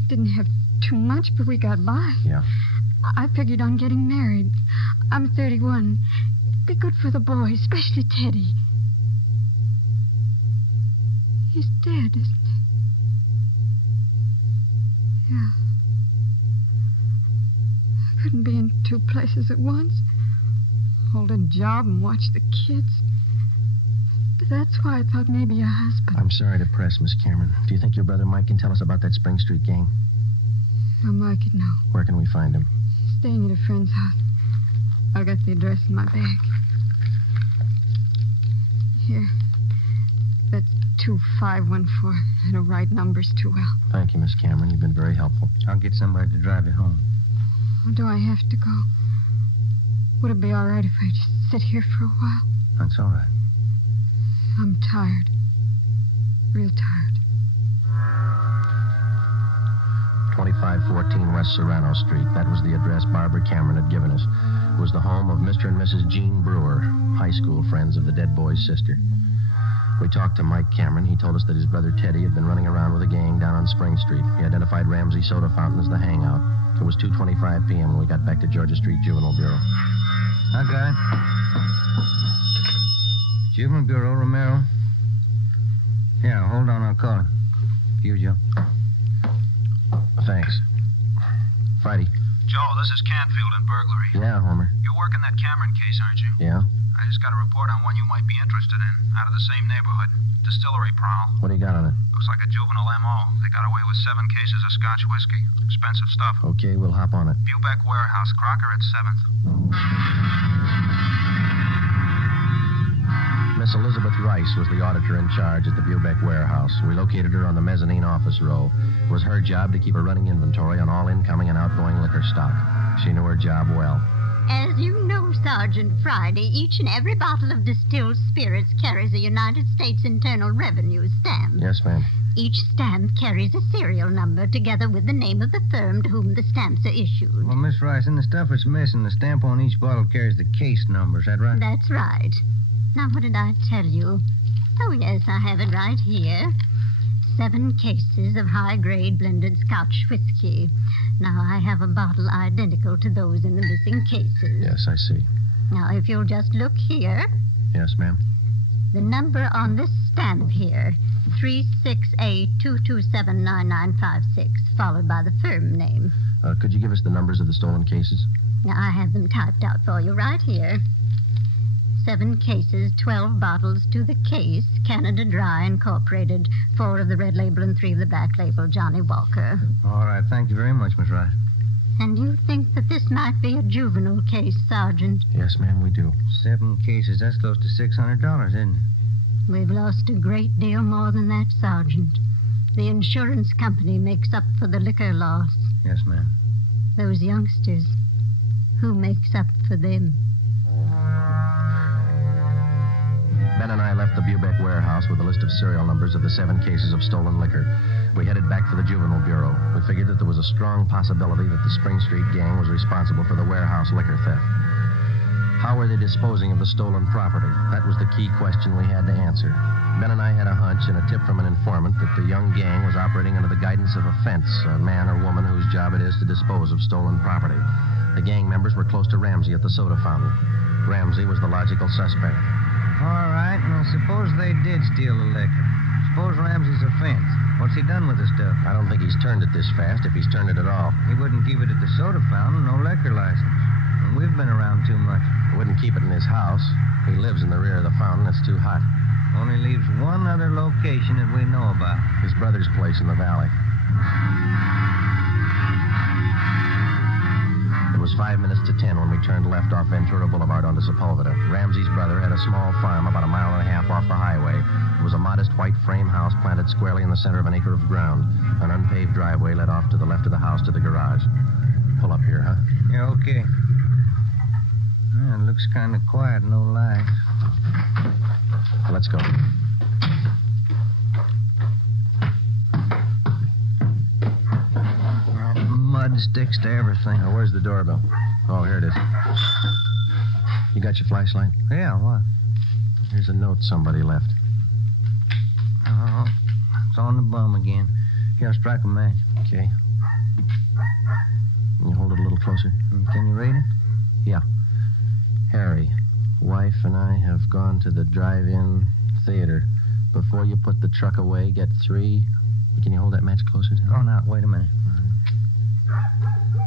didn't have too much, but we got by. Yeah. I figured on getting married. I'm 31. It'd be good for the boys, especially Teddy. He's dead, isn't he? Yeah. I couldn't be in two places at once. Hold a job and watch the kids. But that's why I thought maybe a husband. I'm sorry to press, Miss Cameron. Do you think your brother Mike can tell us about that Spring Street gang? No, Mike would know. Where can we find him? Staying at a friend's house. I got the address in my bag. Here. That's 2514. I don't write numbers too well. Thank you, Miss Cameron. You've been very helpful. I'll get somebody to drive you home. Or do I have to go? Would it be all right if I just sit here for a while? That's all right. I'm tired. Real tired. 2514 West Serrano Street. That was the address Barbara Cameron had given us. It was the home of Mr. and Mrs. Jean Brewer, high school friends of the dead boy's sister. We talked to Mike Cameron. He told us that his brother Teddy had been running around with a gang down on Spring Street. He identified Ramsey Soda Fountain as the hangout. It was 2:25 p.m. when we got back to Georgia Street Juvenile Bureau. I got it. Juvenile Bureau, Romero. Yeah, hold on, I'll call him. You, Joe. Thanks. Friday. Joe, this is Canfield in Burglary. Yeah, Homer. You're working that Cameron case, aren't you? Yeah? I just got a report on one you might be interested in, out of the same neighborhood. Distillery prowl. What do you got on it? Looks like a juvenile M.O. They got away with 7 cases of Scotch whiskey. Expensive stuff. Okay, we'll hop on it. Bubeck Warehouse, Crocker at 7th. Miss Elizabeth Rice was the auditor in charge at the Bubeck Warehouse. We located her on the mezzanine office row. It was her job to keep a running inventory on all incoming and outgoing liquor stock. She knew her job well. As you know, Sergeant Friday, each and every bottle of distilled spirits carries a United States Internal Revenue stamp. Yes, ma'am. Each stamp carries a serial number together with the name of the firm to whom the stamps are issued. Well, Miss Rice, in the stuff that's missing, the stamp on each bottle carries the case number. Is that right? That's right. Now, what did I tell you? Oh, yes, I have it right here. 7 cases of high-grade blended Scotch whiskey. Now, I have a bottle identical to those in the missing cases. Yes, I see. Now, if you'll just look here. Yes, ma'am. The number on this stamp here, 368-227-9956, followed by the firm name. Could you give us the numbers of the stolen cases? Now, I have them typed out for you right here. 7 cases, 12 bottles to the case, Canada Dry Incorporated, 4 of the red label and 3 of the black label, Johnny Walker. All right, thank you very much, Miss Rice. And you think that this might be a juvenile case, Sergeant? Yes, ma'am, we do. 7 cases, that's close to $600, isn't it? We've lost a great deal more than that, Sergeant. The insurance company makes up for the liquor loss. Yes, ma'am. Those youngsters, who makes up for them? Ben and I left the Bubeck Warehouse with a list of serial numbers of the 7 cases of stolen liquor. We headed back for the Juvenile Bureau. We figured that there was a strong possibility that the Spring Street gang was responsible for the warehouse liquor theft. How were they disposing of the stolen property? That was the key question we had to answer. Ben and I had a hunch and a tip from an informant that the young gang was operating under the guidance of a fence, a man or woman whose job it is to dispose of stolen property. The gang members were close to Ramsey at the soda fountain. Ramsey was the logical suspect. All right, now suppose they did steal the liquor. Suppose Ramsey's a fence. What's he done with the stuff? I don't think he's turned it this fast, if he's turned it at all. He wouldn't keep it at the soda fountain, no liquor license. And we've been around too much. He wouldn't keep it in his house. He lives in the rear of the fountain. It's too hot. Only leaves one other location that we know about. His brother's place in the valley. It was 5 minutes to 10 when we turned left off Ventura Boulevard onto Sepulveda. Ramsey's brother had a small farm about a mile and a half off the highway. It was a modest white frame house planted squarely in the center of an acre of ground. An unpaved driveway led off to the left of the house to the garage. Pull up here, huh? Yeah, okay. Yeah, it looks kind of quiet, no lie. Let's go. Mud sticks to everything. Now, where's the doorbell? Oh, here it is. You got your flashlight? Yeah, what? Here's a note somebody left. Oh, it's on the bum again. Here, I'll strike a match. Okay. Can you hold it a little closer? Can you read it? Yeah. Harry, wife and I have gone to the drive-in theater. Before you put the truck away, get 3... Can you hold that match closer to me? Oh, now, wait a minute.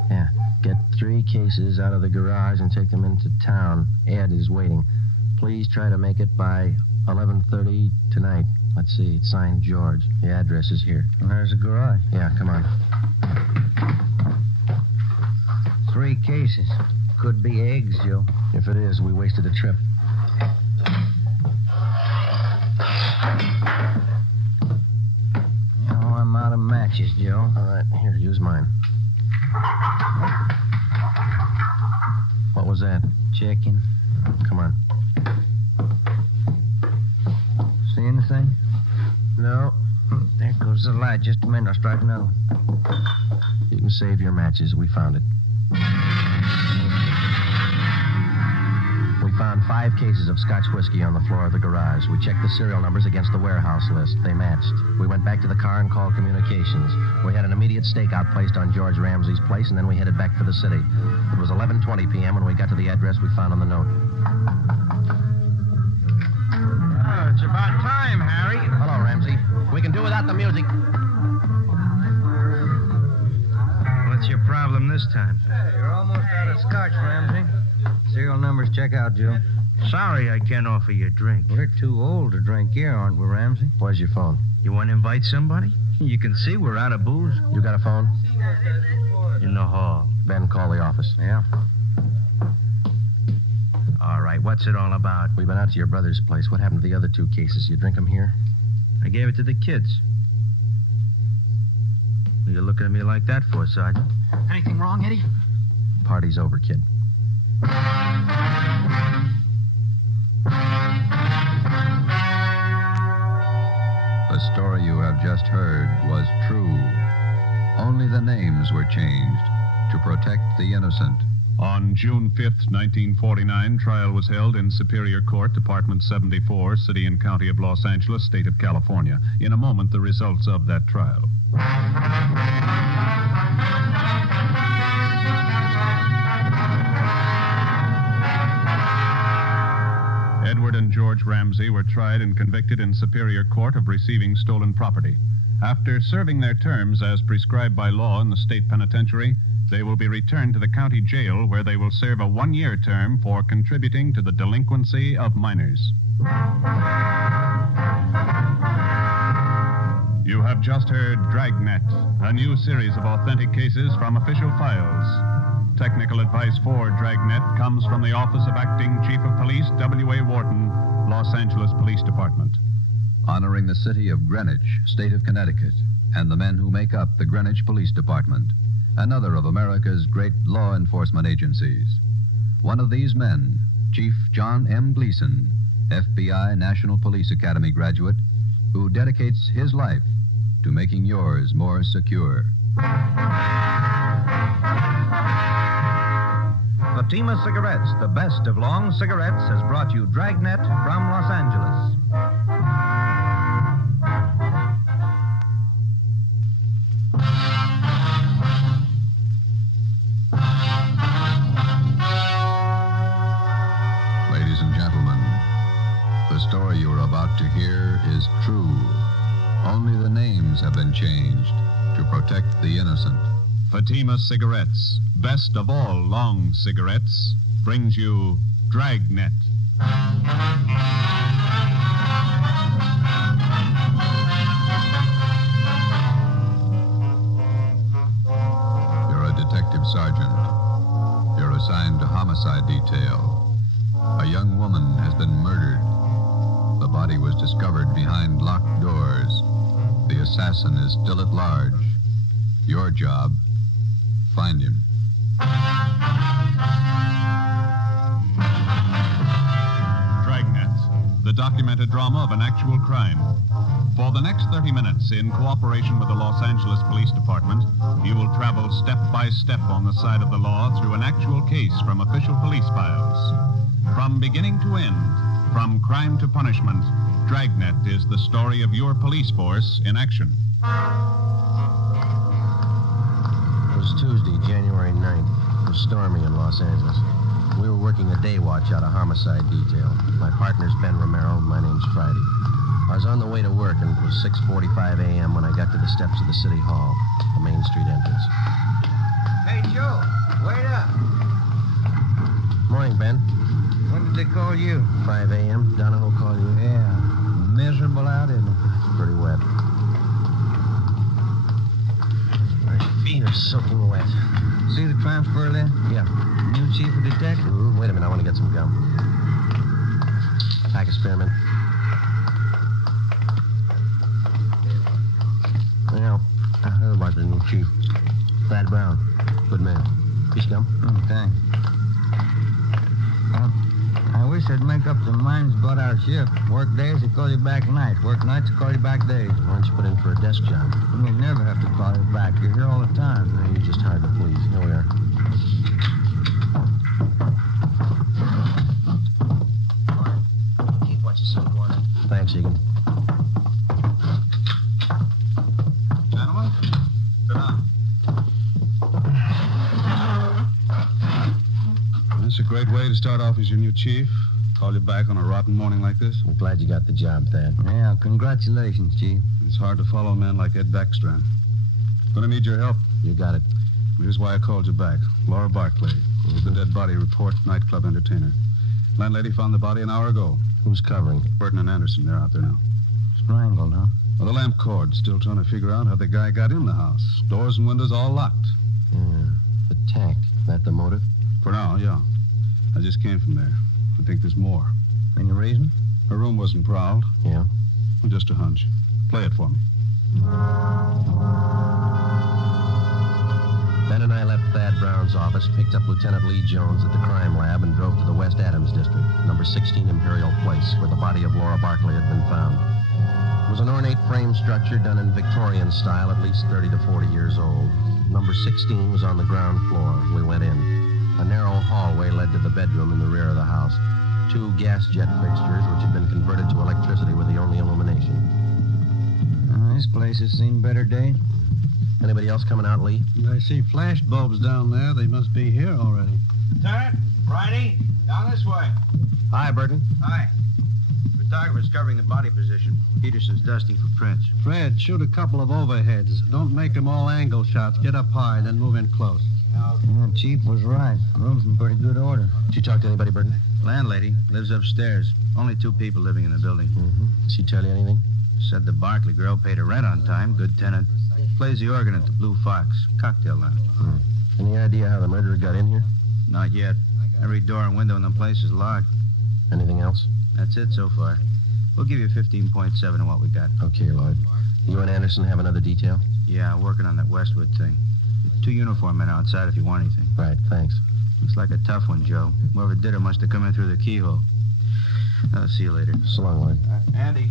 Yeah. Get 3 cases out of the garage and take them into town. Ed is waiting. Please try to make it by 11:30 tonight. Let's see. It's signed George. The address is here. Well, there's the garage. Yeah, come on. 3 cases. Could be eggs, Joe. If it is, we wasted a trip. Oh, I'm out of matches, Joe. All right, here, use mine. What was that? Checking. Come on. See anything? No. There goes the light. Just a minute. I'll strike another one. You can save your matches. We found it. We found 5 cases of Scotch whiskey on the floor of the garage. We checked the serial numbers against the warehouse list. They matched. We went back to the car and called communications. We had an immediate stakeout placed on George Ramsey's place, and then we headed back for the city. It was 11:20 p.m. when we got to the address we found on the note. Oh, it's about time, Harry. Hello, Ramsey. We can do without the music. What's your problem this time? Hey, you're almost out of scotch, Ramsey. Serial numbers check out, Joe. Sorry I can't offer you a drink. We're too old to drink here, aren't we, Ramsey? Where's your phone? You want to invite somebody? You can see we're out of booze. You got a phone? In the hall. Ben, call the office. Yeah. All right, what's it all about? We've been out to your brother's place. What happened to the other 2 cases? You drink them here? I gave it to the kids. What are you looking at me like that for, Sergeant? Anything wrong, Eddie? Party's over, kid. The story you have just heard was true. Only the names were changed to protect the innocent. On June 5th, 1949, trial was held in Superior Court, Department 74, City and County of Los Angeles, State of California. In a moment, the results of that trial. Edward and George Ramsey were tried and convicted in Superior Court of receiving stolen property. After serving their terms as prescribed by law in the state penitentiary, they will be returned to the county jail where they will serve a 1-year term for contributing to the delinquency of minors. You have just heard Dragnet, a new series of authentic cases from official files. Technical advice for Dragnet comes from the Office of Acting Chief of Police, W.A. Wharton, Los Angeles Police Department. Honoring the city of Greenwich, state of Connecticut, and the men who make up the Greenwich Police Department, another of America's great law enforcement agencies. One of these men, Chief John M. Gleason, FBI National Police Academy graduate, who dedicates his life to making yours more secure. Fatima Cigarettes, the best of long cigarettes, has brought you Dragnet from Los Angeles. Ladies and gentlemen, the story you are about to hear is true. Only the names have been changed to protect the innocent. Fatima Cigarettes, best of all long cigarettes, brings you Dragnet. You're a detective sergeant. homicide detail. A young woman has been murdered. The body was discovered behind locked doors. The assassin is still at large. Your job, find him. Dragnet, the documented drama of an actual crime. For the next 30 minutes, in cooperation with the Los Angeles Police Department, you will travel step by step on the side of the law through an actual case from official police files. From beginning to end, from crime to punishment, Dragnet is the story of your police force in action. It was Tuesday, January 9th. It was stormy in Los Angeles. We were working a day watch out of homicide detail. My partner's Ben Romero, my name's Friday. I was on the way to work, and it was 6:45 a.m. when I got to the steps of the City Hall, the Main Street entrance. Hey, Joe, wait up. Morning, Ben. When did they call you? 5 a.m. Donahoe called you? Yeah. Miserable out, isn't it? It's pretty wet. My feet are soaking wet. See the transfer list? Yeah. New chief of detectives? Wait a minute, I want to get some gum. Pack of spearmint. Well, I heard about the new chief. Thad Brown. Good man. Piece of gum? Thanks. I wish they'd make up their minds about our shift. Work days, they call you back nights. Work nights, they call you back days. Why don't you put in for a desk job? You never have to call you back. You're here all the time. No, you're just hard to please. Here we are. Keep what you so wanted. Thanks, Egan. Gentlemen, sit down. That's a great way to start off as your new chief. Call you back on a rotten morning like this. I'm glad you got the job, Thad. Yeah, congratulations, Chief. It's hard to follow a man like Ed Backstrand. Gonna need your help. You got it. Here's why I called you back. Laura Barkley. The dead body report, nightclub entertainer. Landlady found the body an hour ago. Who's covering? Burton and Anderson, they're out there now. Strangled, huh? Well, the lamp cord. Still trying to figure out how the guy got in the house. Doors and windows all locked. Yeah. The tact. That the motive? For now, yeah. I just came from there. I think there's more. Any reason? Her room wasn't prowled. Yeah? Just a hunch. Play it for me. Ben and I left Thad Brown's office, picked up Lieutenant Lee Jones at the crime lab, and drove to the West Adams district, number 16 Imperial Place, where the body of Laura Barkley had been found. It was an ornate frame structure done in Victorian style, at least 30 to 40 years old. Number 16 was on the ground floor. We went in. A narrow hallway led to the bedroom in the rear of the house. 2 gas jet fixtures, which had been converted to electricity, were the only illumination. This place has seen better days. Anybody else coming out, Lee? I see flash bulbs down there. They must be here already. Lieutenant, Friday, down this way. Hi, Burton. Hi. Photographer's covering the body position. Peterson's dusting for prints. Fred, shoot a couple of overheads. Don't make them all angle shots. Get up high, then move in close. Yeah, Chief was right. Room's in pretty good order. Did you talk to anybody, Burton? Landlady lives upstairs. Only 2 people living in the building. Mm-hmm. Did she tell you anything? Said the Barkley girl paid her rent on time. Good tenant. Plays the organ at the Blue Fox. Cocktail lounge. Any idea how the murderer got in here? Not yet. Every door and window in the place is locked. Anything else? That's it so far. We'll give you 15.7 of what we got. Okay, Lloyd. You and Anderson have another detail? Yeah, working on that Westwood thing. 2 uniform men outside if you want anything. Right, thanks. Looks like a tough one, Joe. Whoever did it must have come in through the keyhole. I'll see you later. So long, Lloyd. Andy.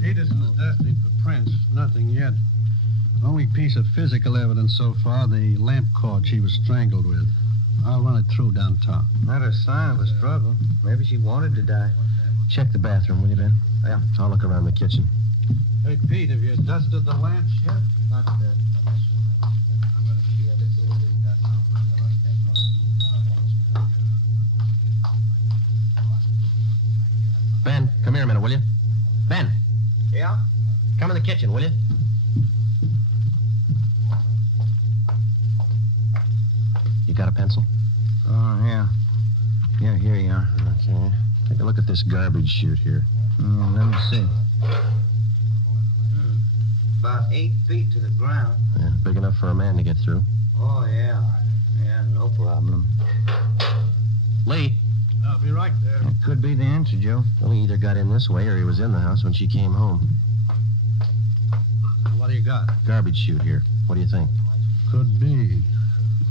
Peterson's dusting for prints. Nothing yet. Only piece of physical evidence so far, the lamp cord she was strangled with. I'll run it through downtown. Not a sign of a struggle. Maybe she wanted to die. Check the bathroom, will you, Ben? Yeah. I'll look around the kitchen. Hey, Pete, have you dusted the lamps yet? Not that. Ben, come here a minute, will you? Ben. Yeah? Come in the kitchen, will you? You got a pencil? Oh, yeah. Yeah, here you are. Okay. Take a look at this garbage chute here. Let me see. About 8 feet to the ground. Yeah, big enough for a man to get through. Oh, yeah. Yeah, Yeah, no problem. Lee. I'll be right there. That could be the answer, Joe. Well, he either got in this way or he was in the house when she came home. What do you got? Garbage chute here. What do you think? Could be.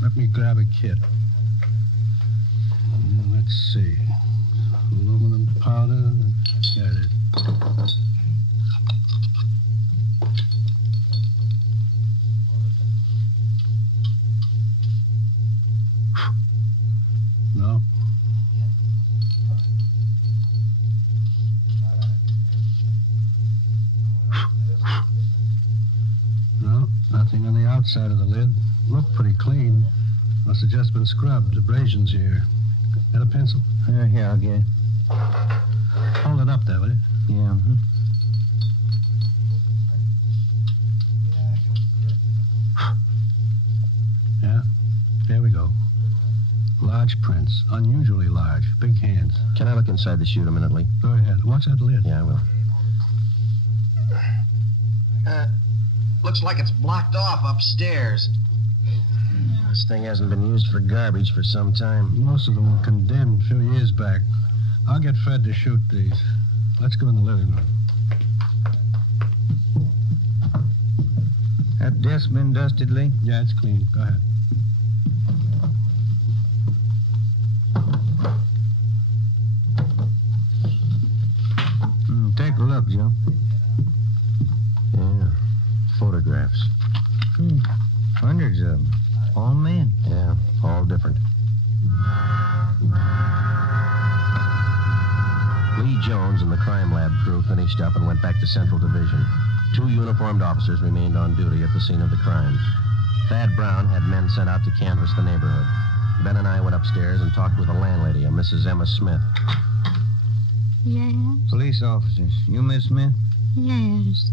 Let me grab a kit. Let's see. Aluminum powder. There it is. No. No, nothing on the outside of the lid. Looked pretty clean. Must have just been scrubbed. Abrasions here. Got a pencil? Here, I'll get it. Hold it up there, will you? Yeah. Yeah. There we go. Large prints. Unusually large. Big hands. Can I look inside the chute a minute, Lee? Go ahead. Watch that lid. Yeah, I will. Looks like it's blocked off upstairs. This thing hasn't been used for garbage for some time. Most of them were condemned a few years back. I'll get Fred to shoot these. Let's go in the living room. That desk been dusted, Lee? Yeah, it's clean. Go ahead. Take a look, Joe. Yeah. Photographs. Hundreds of them. All men. Yeah, all different. Lee Jones and the crime lab crew finished up and went back to Central Division. 2 uniformed officers remained on duty at the scene of the crimes. Thad Brown had men sent out to canvass the neighborhood. Ben and I went upstairs and talked with the landlady, a Mrs. Emma Smith. Yes? Police officers. You Miss Smith? Yes.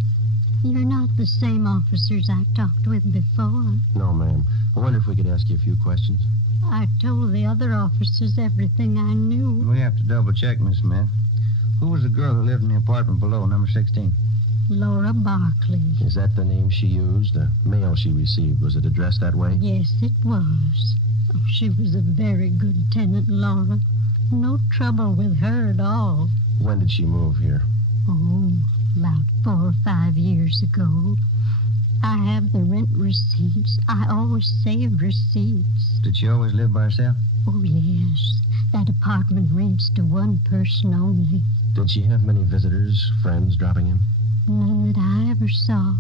You're not the same officers I talked with before. No, ma'am. I wonder if we could ask you a few questions. I told the other officers everything I knew. We have to double check, Miss Smith. Who was the girl who lived in the apartment below, number 16? Laura Barkley. Is that the name she used? The mail she received, was it addressed that way? Yes, it was. Oh, she was a very good tenant, Laura. No trouble with her at all. When did she move here? Oh, about 4 or 5 years ago. I have the rent receipts. I always save receipts. Did she always live by herself? Oh, yes. That apartment rents to one person only. Did she have many visitors, friends dropping in? None that I ever saw.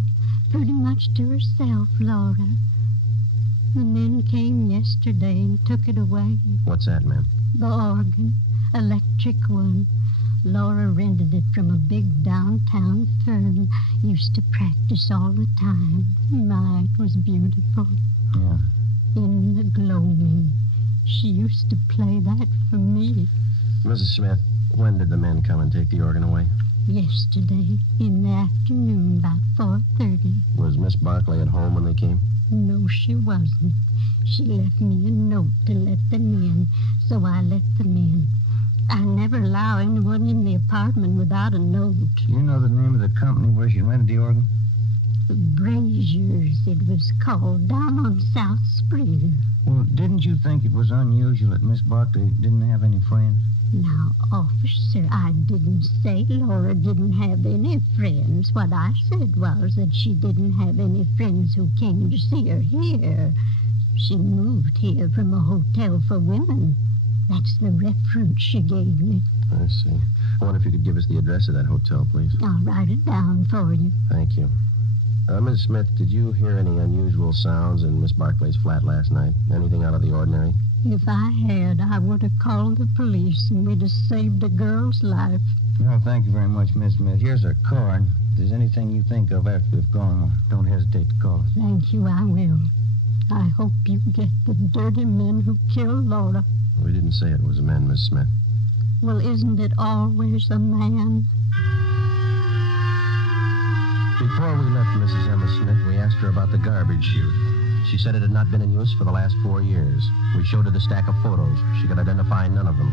Pretty much to herself, Laura. The men came yesterday and took it away. What's that, ma'am? The organ. Electric one. Laura rented it from a big downtown firm. Used to practice all the time. My, it was beautiful. Yeah. In the gloaming. She used to play that for me. Mrs. Smith, when did the men come and take the organ away? Yesterday, in the afternoon, about 4:30. Was Miss Barkley at home when they came? No, she wasn't. She left me a note to let them in, so I let them in. I never allow anyone in the apartment without a note. You know the name of the company where she rented the organ? Braziers, it was called, down on South Spring. Well, didn't you think it was unusual that Miss Barkley didn't have any friends? Now, officer, I didn't say Laura didn't have any friends. What I said was that she didn't have any friends who came to see her here. She moved here from a hotel for women. That's the reference she gave me. I see. I wonder if you could give us the address of that hotel, please. I'll write it down for you. Thank you. Miss Smith, did you hear any unusual sounds in Miss Barkley's flat last night? Anything out of the ordinary? If I had, I would have called the police and we'd have saved a girl's life. No, thank you very much, Miss Smith. Here's our card. If there's anything you think of after we've gone, don't hesitate to call us. Thank you, I will. I hope you get the dirty men who killed Laura. We didn't say it was a man, Miss Smith. Well, isn't it always a man? Before we left Mrs. Emma Smith, we asked her about the garbage chute. She said it had not been in use for the last 4 years. We showed her the stack of photos. She could identify none of them.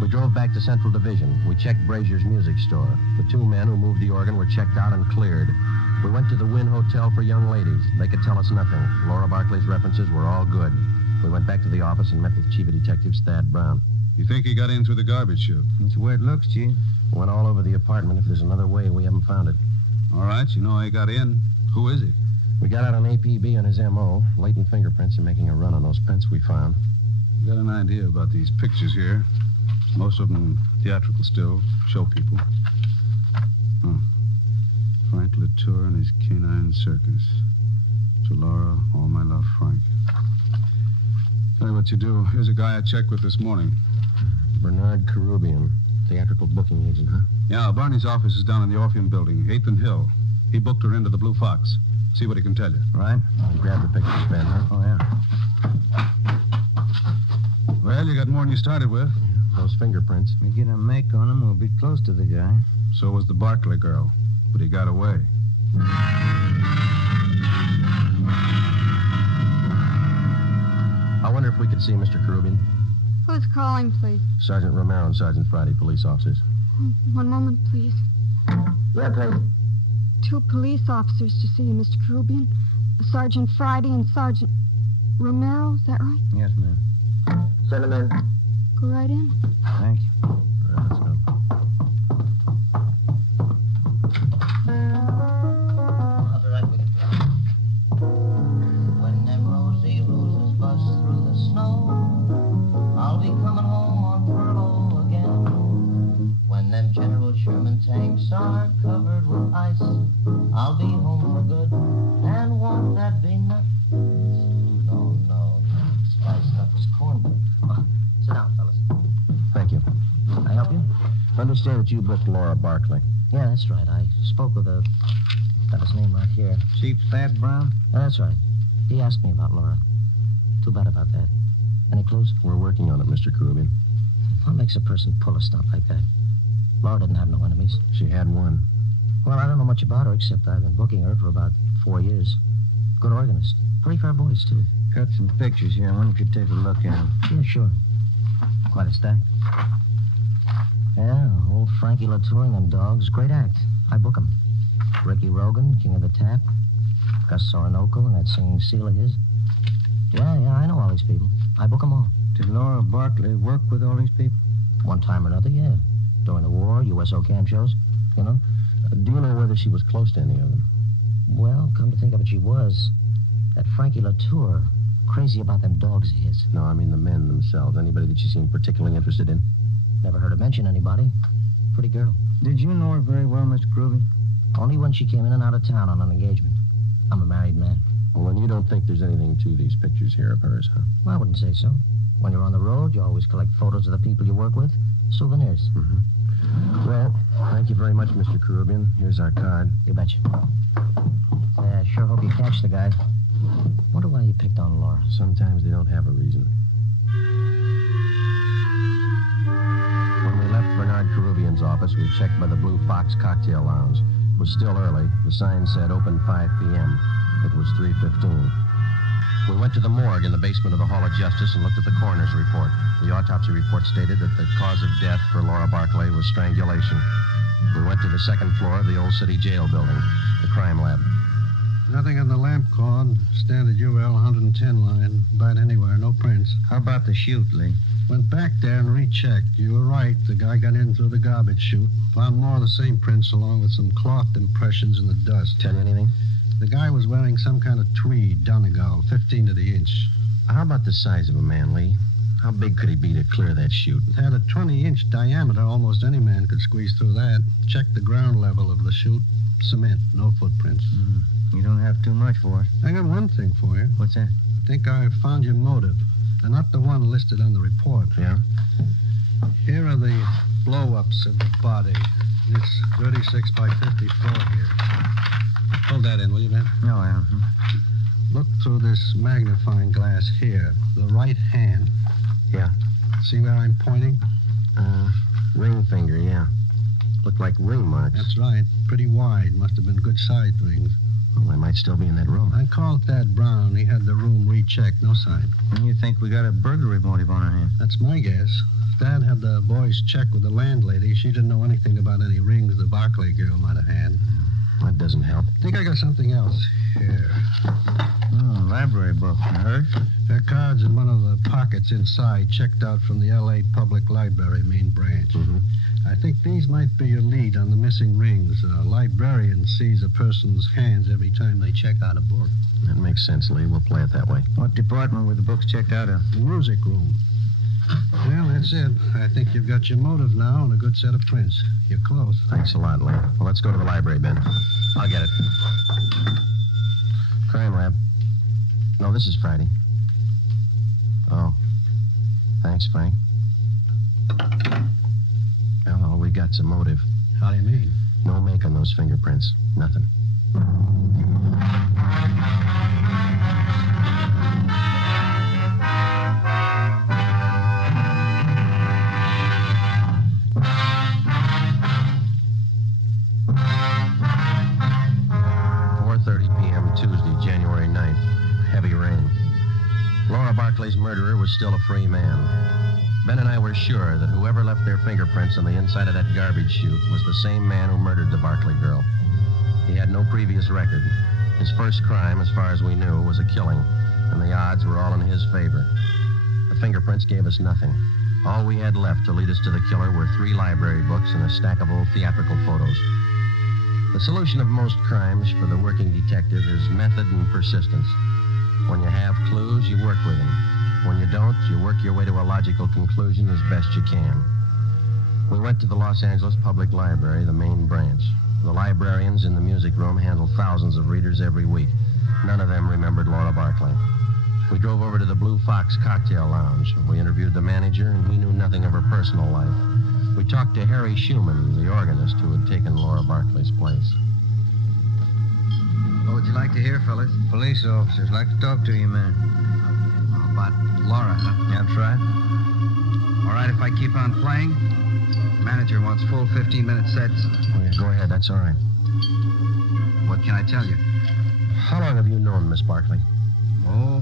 We drove back to Central Division. We checked Brazier's music store. The 2 men who moved the organ were checked out and cleared. We went to the Wynn Hotel for young ladies. They could tell us nothing. Laura Barkley's references were all good. We went back to the office and met with Chief of Detectives Thad Brown. You think he got in through the garbage chute? That's the way it looks, Chief. Went all over the apartment. If there's another way, we haven't found it. All right, you know how he got in. Who is he? We got out an APB on his M.O., latent fingerprints, and making a run on those prints we found. You got an idea about these pictures here? Most of them theatrical still, show people. Frank Latour and his canine circus. To Laura, all my love, Frank. Tell you what you do. Here's a guy I checked with this morning. Bernard Carubian, theatrical booking agent, huh? Yeah, Barney's office is down in the Orpheum building, 8th and Hill. He booked her into the Blue Fox. See what he can tell you. Right. Grab the pictures, Ben, huh? Oh, yeah. Well, you got more than you started with. Those fingerprints. We get a make on him, we'll be close to the guy. So was the Barkley girl. But he got away. I wonder if we could see Mr. Carubian. Who's calling, please? Sergeant Romero and Sergeant Friday, police officers. One moment, please. Yeah, please. 2 police officers to see you, Mr. Carubian. Sergeant Friday and Sergeant Romero, is that right? Yes, ma'am. Send him in. Go right in. Thank you. All right, let's go. When them rosy roses bust through the snow, I'll be coming home on furlough again. When them General Sherman tanks are covered with ice, I'll be home for good, and won't that be nice? No, spiced up as cornbread. Sit down, fellas. Thank you. Can I help you? I understand that you booked Laura Barkley. Yeah, that's right. I spoke with a... Got his name right here. Chief Thad Brown? That's right. He asked me about Laura. Too bad about that. Any clues? We're working on it, Mr. Carubian. What makes a person pull a stunt like that? Laura didn't have no enemies. She had one. Well, I don't know much about her, except I've been booking her for about 4 years. Good organist. Pretty fair voice, too. Got some pictures here. I wonder if you could take a look at them. Yeah, sure. Quite a stack. Yeah, old Frankie Latour and them dogs. Great act. I book 'em. Ricky Rogan, King of the Tap. Gus Orinoco and that singing seal of his. Yeah, I know all these people. I book 'em all. Did Laura Barkley work with all these people? One time or another, yeah. During the war, USO camp shows, you know. Do you know whether she was close to any of them? Well, come to think of it, she was. That Frankie Latour, crazy about them dogs of his. No, I mean the men themselves. Anybody that she seemed particularly interested in? Never heard her mention anybody. Pretty girl. Did you know her very well, Mr. Carubian? Only when she came in and out of town on an engagement. I'm a married man. Well, then you don't think there's anything to these pictures here of hers, huh? Well, I wouldn't say so. When you're on the road, you always collect photos of the people you work with. Souvenirs. Mm-hmm. Well, thank you very much, Mr. Carubian. Here's our card. You betcha. I sure hope you catch the guy. Wonder why he picked on Laura. Sometimes they don't have a reason. When we left Bernard Carubian's office, we checked by the Blue Fox Cocktail Lounge. It was still early. The sign said open 5 p.m. It was 3:15. We went to the morgue in the basement of the Hall of Justice and looked at the coroner's report. The autopsy report stated that the cause of death for Laura Barkley was strangulation. We went to the second floor of the old city jail building, the crime lab. Nothing on the lamp cord. Standard UL 110 line. About anywhere. No prints. How about the chute, Lee? Went back there and rechecked. You were right. The guy got in through the garbage chute. Found more of the same prints along with some cloth impressions in the dust. Tell you anything? The guy was wearing some kind of tweed, Donegal, 15 to the inch. How about the size of a man, Lee? How big could he be to clear that chute? It had a 20-inch diameter. Almost any man could squeeze through that. Check the ground level of the chute. Cement. No footprints. You don't have too much for it. I got one thing for you. What's that? I think I found your motive. And not the one listed on the report. Yeah? Here are the blow-ups of the body. It's 36 by 54 here. Hold that in, will you, Ben? No, I don't. Look through this magnifying glass here. The right hand. Yeah. See where I'm pointing? Ring finger, yeah. Look like ring marks. That's right. Pretty wide. Must have been good-sized rings. Well, they might still be in that room. I called Thad Brown. He had the room rechecked. No sign. And you think we got a burglary motive on our hands? That's my guess. Thad had the boys check with the landlady. She didn't know anything about any rings the Barkley girl might have had. That doesn't help. I think I got something else here. Oh, library book. Hers? There are cards in one of the pockets inside, checked out from the L.A. Public Library main branch. Mm-hmm. I think these might be your lead on the missing rings. A librarian sees a person's hands every time they check out a book. That makes sense, Lee. We'll play it that way. What department were the books checked out of? The music room. Well, that's it. I think you've got your motive now and a good set of prints. You're close. Thanks a lot, Lee. Well, let's go to the library, Ben. I'll get it. Crime lab. No, this is Friday. Oh. Thanks, Frank. Well, all we got's a motive. How do you mean? No make on those fingerprints. Nothing. Tuesday, January 9th. Heavy rain. Laura Barkley's murderer was still a free man. Ben and I were sure that whoever left their fingerprints on the inside of that garbage chute was the same man who murdered the Barkley girl. He had no previous record. His first crime, as far as we knew, was a killing, and the odds were all in his favor. The fingerprints gave us nothing. All we had left to lead us to the killer were 3 library books and a stack of old theatrical photos. The solution of most crimes for the working detective is method and persistence. When you have clues, you work with them. When you don't, you work your way to a logical conclusion as best you can. We went to the Los Angeles Public Library, the main branch. The librarians in the music room handle thousands of readers every week. None of them remembered Laura Barkley. We drove over to the Blue Fox Cocktail Lounge. We interviewed the manager, and he knew nothing of her personal life. We talked to Harry Schumann, the organist who had taken Laura Barkley's place. What would you like to hear, fellas? Police officers like to talk to you, man. Oh, about Laura, huh? That's right. All right if I keep on playing? Manager wants full 15-minute sets. Oh, yeah, go ahead. That's all right. What can I tell you? How long have you known Miss Barkley? Oh,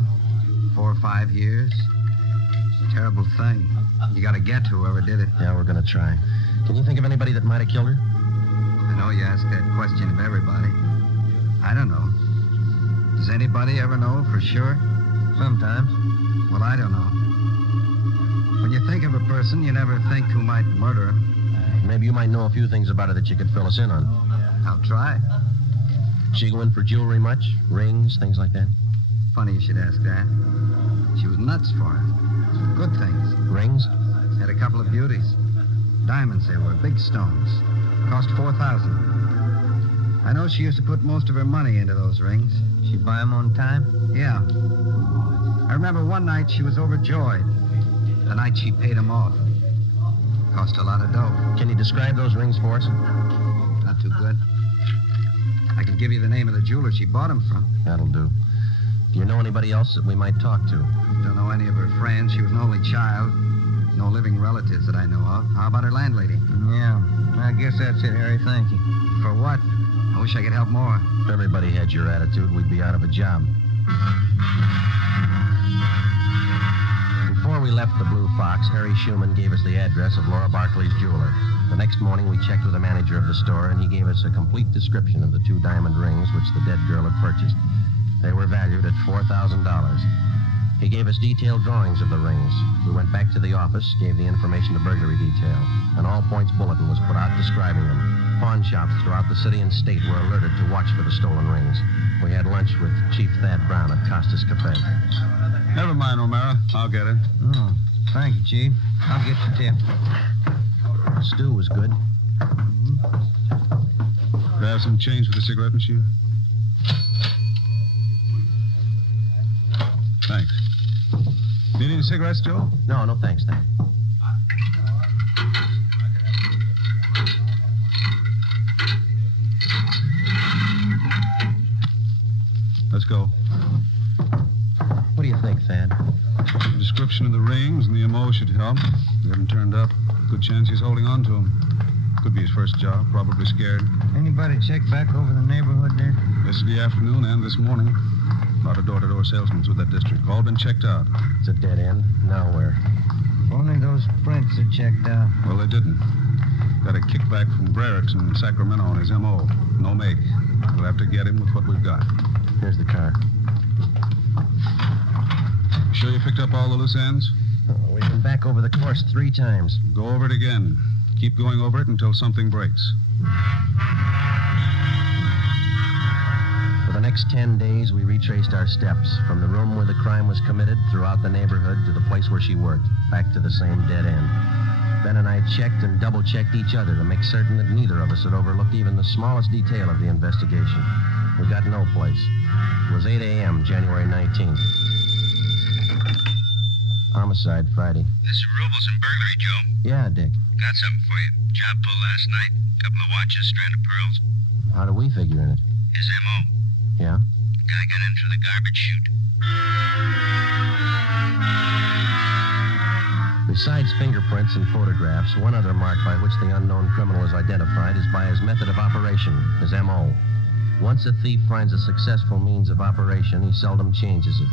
4 or 5 years. It's a terrible thing. You got to get to whoever did it. Yeah, we're going to try. Can you think of anybody that might have killed her? I know you ask that question of everybody. I don't know. Does anybody ever know for sure? Sometimes. Well, I don't know. When you think of a person, you never think who might murder her. Maybe you might know a few things about her that you could fill us in on. I'll try. She go in for jewelry much? Rings, things like that? Funny you should ask that. She was nuts for it. Good things. Rings? Had a couple of beauties. Diamonds they were, big stones. Cost $4,000. I know she used to put most of her money into those rings. She buy them on time? Yeah. I remember one night she was overjoyed. The night she paid them off. Cost a lot of dough. Can you describe those rings for us? Not too good. I can give you the name of the jeweler she bought them from. That'll do. Do you know anybody else that we might talk to? Don't know any of her friends. She was an only child. No living relatives that I know of. How about her landlady? Yeah. I guess that's it, Harry. Thank you. For what? I wish I could help more. If everybody had your attitude, we'd be out of a job. Before we left the Blue Fox, Harry Schumann gave us the address of Laura Barkley's jeweler. The next morning, we checked with the manager of the store, and he gave us a complete description of the 2 diamond rings which the dead girl had purchased. They were valued at $4,000. He gave us detailed drawings of the rings. We went back to the office, gave the information to burglary detail. An all-points bulletin was put out describing them. Pawn shops throughout the city and state were alerted to watch for the stolen rings. We had lunch with Chief Thad Brown at Costa's Cafe. Never mind, O'Mara. I'll get it. Oh, thank you, Chief. I'll get the tip. Stew was good. Could I have some change for the cigarette machine? Thanks. Need any cigarettes, Joe? No, thanks, Thad. Let's go. What do you think, Thad? The description of the rings and the MO should help. They haven't turned up. Good chance he's holding on to them. Could be his first job. Probably scared. Anybody check back over the neighborhood there? Yesterday afternoon and this morning. A lot of door-to-door salesmen through that district. All been checked out. It's a dead end. Now where? Only those prints are checked out. Well, they didn't. Got a kickback from Brericks in Sacramento on his M.O. No make. We'll have to get him with what we've got. Here's the car. Sure you picked up all the loose ends? We've been back over the course 3 times. Go over it again. Keep going over it until something breaks. For the next 10 days, we retraced our steps from the room where the crime was committed throughout the neighborhood to the place where she worked, back to the same dead end. Ben and I checked and double-checked each other to make certain that neither of us had overlooked even the smallest detail of the investigation. We got no place. It was 8 a.m., January 19th. Homicide, Friday. This is Robles and Burglary, Joe. Yeah, Dick. Got something for you. Job pull last night. Couple of watches, strand of pearls. How do we figure in it? His M.O. Yeah? Guy got in through the garbage chute. Besides fingerprints and photographs, one other mark by which the unknown criminal is identified is by his method of operation, his M.O. Once a thief finds a successful means of operation, he seldom changes it.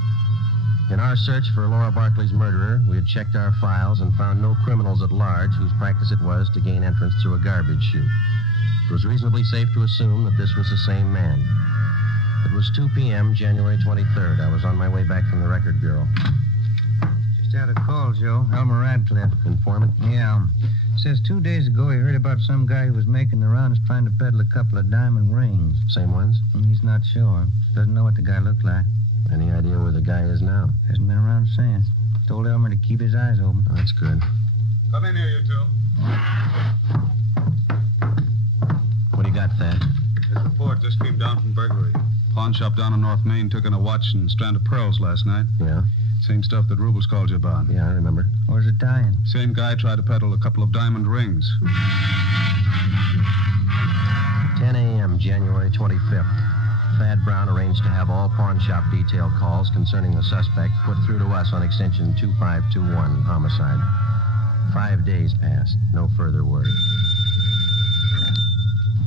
In our search for Laura Barkley's murderer, we had checked our files and found no criminals at large whose practice it was to gain entrance through a garbage chute. It was reasonably safe to assume that this was the same man. It was 2 p.m., January 23rd. I was on my way back from the Record Bureau. Just had a call, Joe. Elmer Radcliffe. Informant? Yeah. Says 2 days ago he heard about some guy who was making the rounds trying to peddle a couple of diamond rings. Same ones? He's not sure. Doesn't know what the guy looked like. Any idea where the guy is now? Hasn't been around since. Told Elmer to keep his eyes open. Oh, that's good. Come in here, you two. What do you got, Thad? This report just came down from Burglary. Pawn shop down on North Main took in a watch and strand of pearls last night. Yeah? Same stuff that Rubles called you about. Yeah, I remember. Where's it tying? Same guy tried to peddle a couple of diamond rings. 10 a.m., January 25th. Thad Brown arranged to have all pawn shop detail calls concerning the suspect put through to us on extension 2521, homicide. 5 days passed. No further word.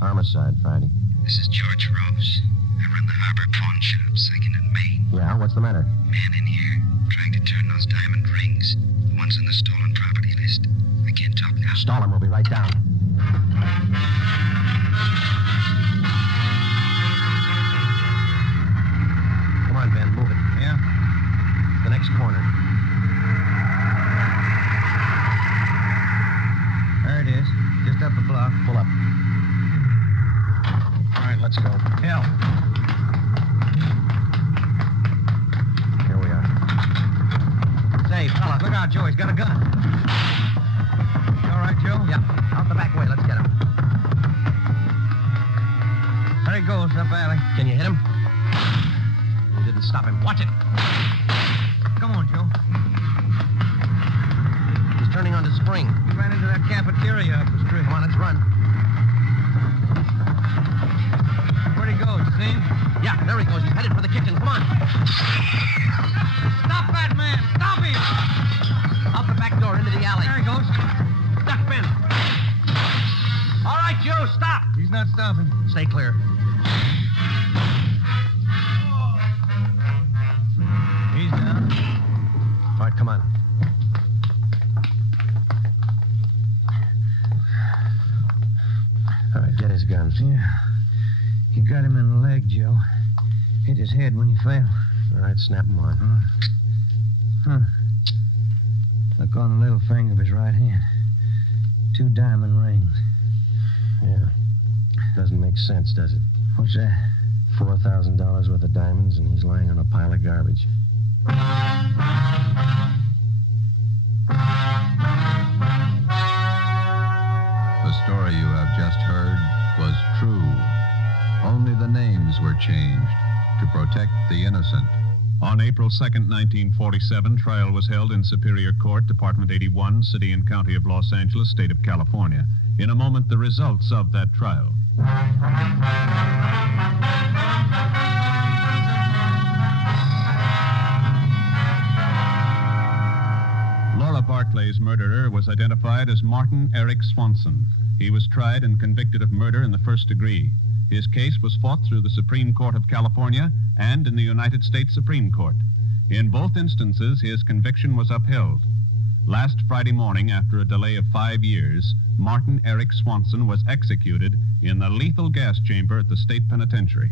Homicide, Friday. This is George Rose. I run the Harbor Pawn Shop, 2nd and Main. Yeah, what's the matter? Man in here, trying to turn those diamond rings. The ones on the stolen property list. I can't talk now. Stall him, we'll be right down. Come on, Ben, move it. Yeah? The next corner. There it is. Just up the block. Pull up. All right, let's go. Hell. Here we are. Say, fella, look out, Joe. He's got a gun. You all right, Joe? Yeah. Out the back way. Let's get him. There he goes, up alley. Can you hit him? You didn't stop him. Watch it. Come on, Joe. He's turning on the spring. He ran into that cafeteria up the street. Come on, let's run. Where'd he go? You see him? Yeah, there he goes. He's headed for the kitchen. Come on. Stop that man! Stop him! Out the back door into the alley. There he goes. Duck, Ben. All right, Joe, stop. He's not stopping. Stay clear. He's down. All right, come on. All right, get his guns. Yeah. You got him in the leg, Joe. Hit his head when he fell. All right, snap him on. Huh. Look on the little finger of his right hand. 2 diamond rings. Yeah. Doesn't make sense, does it? What's that? $4,000 worth of diamonds, and he's lying on a pile of garbage. The story you have just heard was true. Only the names were changed to protect the innocent. On April 2nd, 1947, trial was held in Superior Court, Department 81, City and County of Los Angeles, State of California. In a moment, the results of that trial. Laura Barkley's murderer was identified as Martin Eric Swanson. He was tried and convicted of murder in the first degree. His case was fought through the Supreme Court of California and in the United States Supreme Court. In both instances, his conviction was upheld. Last Friday morning, after a delay of 5 years, Martin Eric Swanson was executed in the lethal gas chamber at the state penitentiary.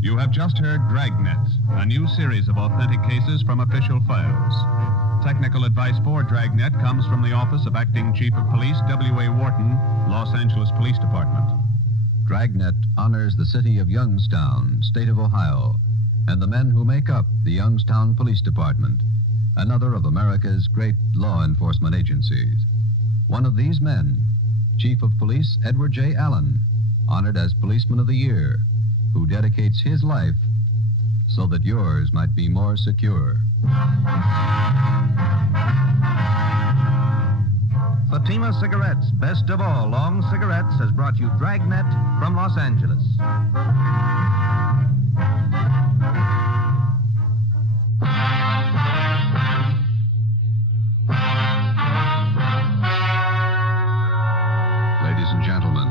You have just heard Dragnet, a new series of authentic cases from official files. Technical advice for Dragnet comes from the Office of Acting Chief of Police W.A. Wharton, Los Angeles Police Department. Dragnet honors the city of Youngstown, state of Ohio, and the men who make up the Youngstown Police Department, another of America's great law enforcement agencies. One of these men, Chief of Police Edward J. Allen, honored as Policeman of the Year, who dedicates his life so that yours might be more secure. Fatima Cigarettes, best of all long cigarettes, has brought you Dragnet from Los Angeles. Ladies and gentlemen,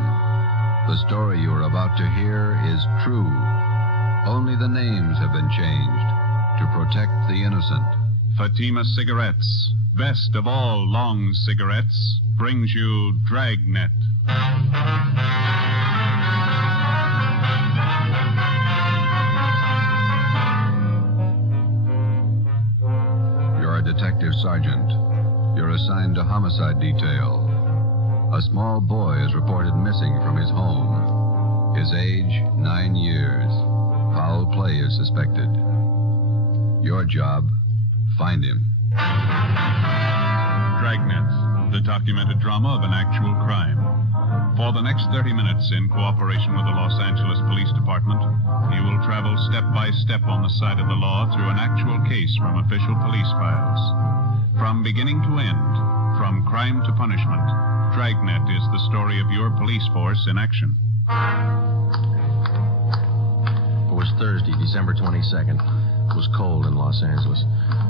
the story you are about to hear is true. Only the names have been changed to protect the innocent. Fatima Cigarettes, best of all long cigarettes, brings you Dragnet. You're a detective sergeant. You're assigned to homicide detail. A small boy is reported missing from his home. His age, 9 years. Foul play is suspected. Your job, find him. Dragnet, the documented drama of an actual crime. For the next 30 minutes, in cooperation with the Los Angeles Police Department, you will travel step by step on the side of the law through an actual case from official police files. From beginning to end, from crime to punishment, Dragnet is the story of your police force in action. It was Thursday, December 22nd. It was cold in Los Angeles.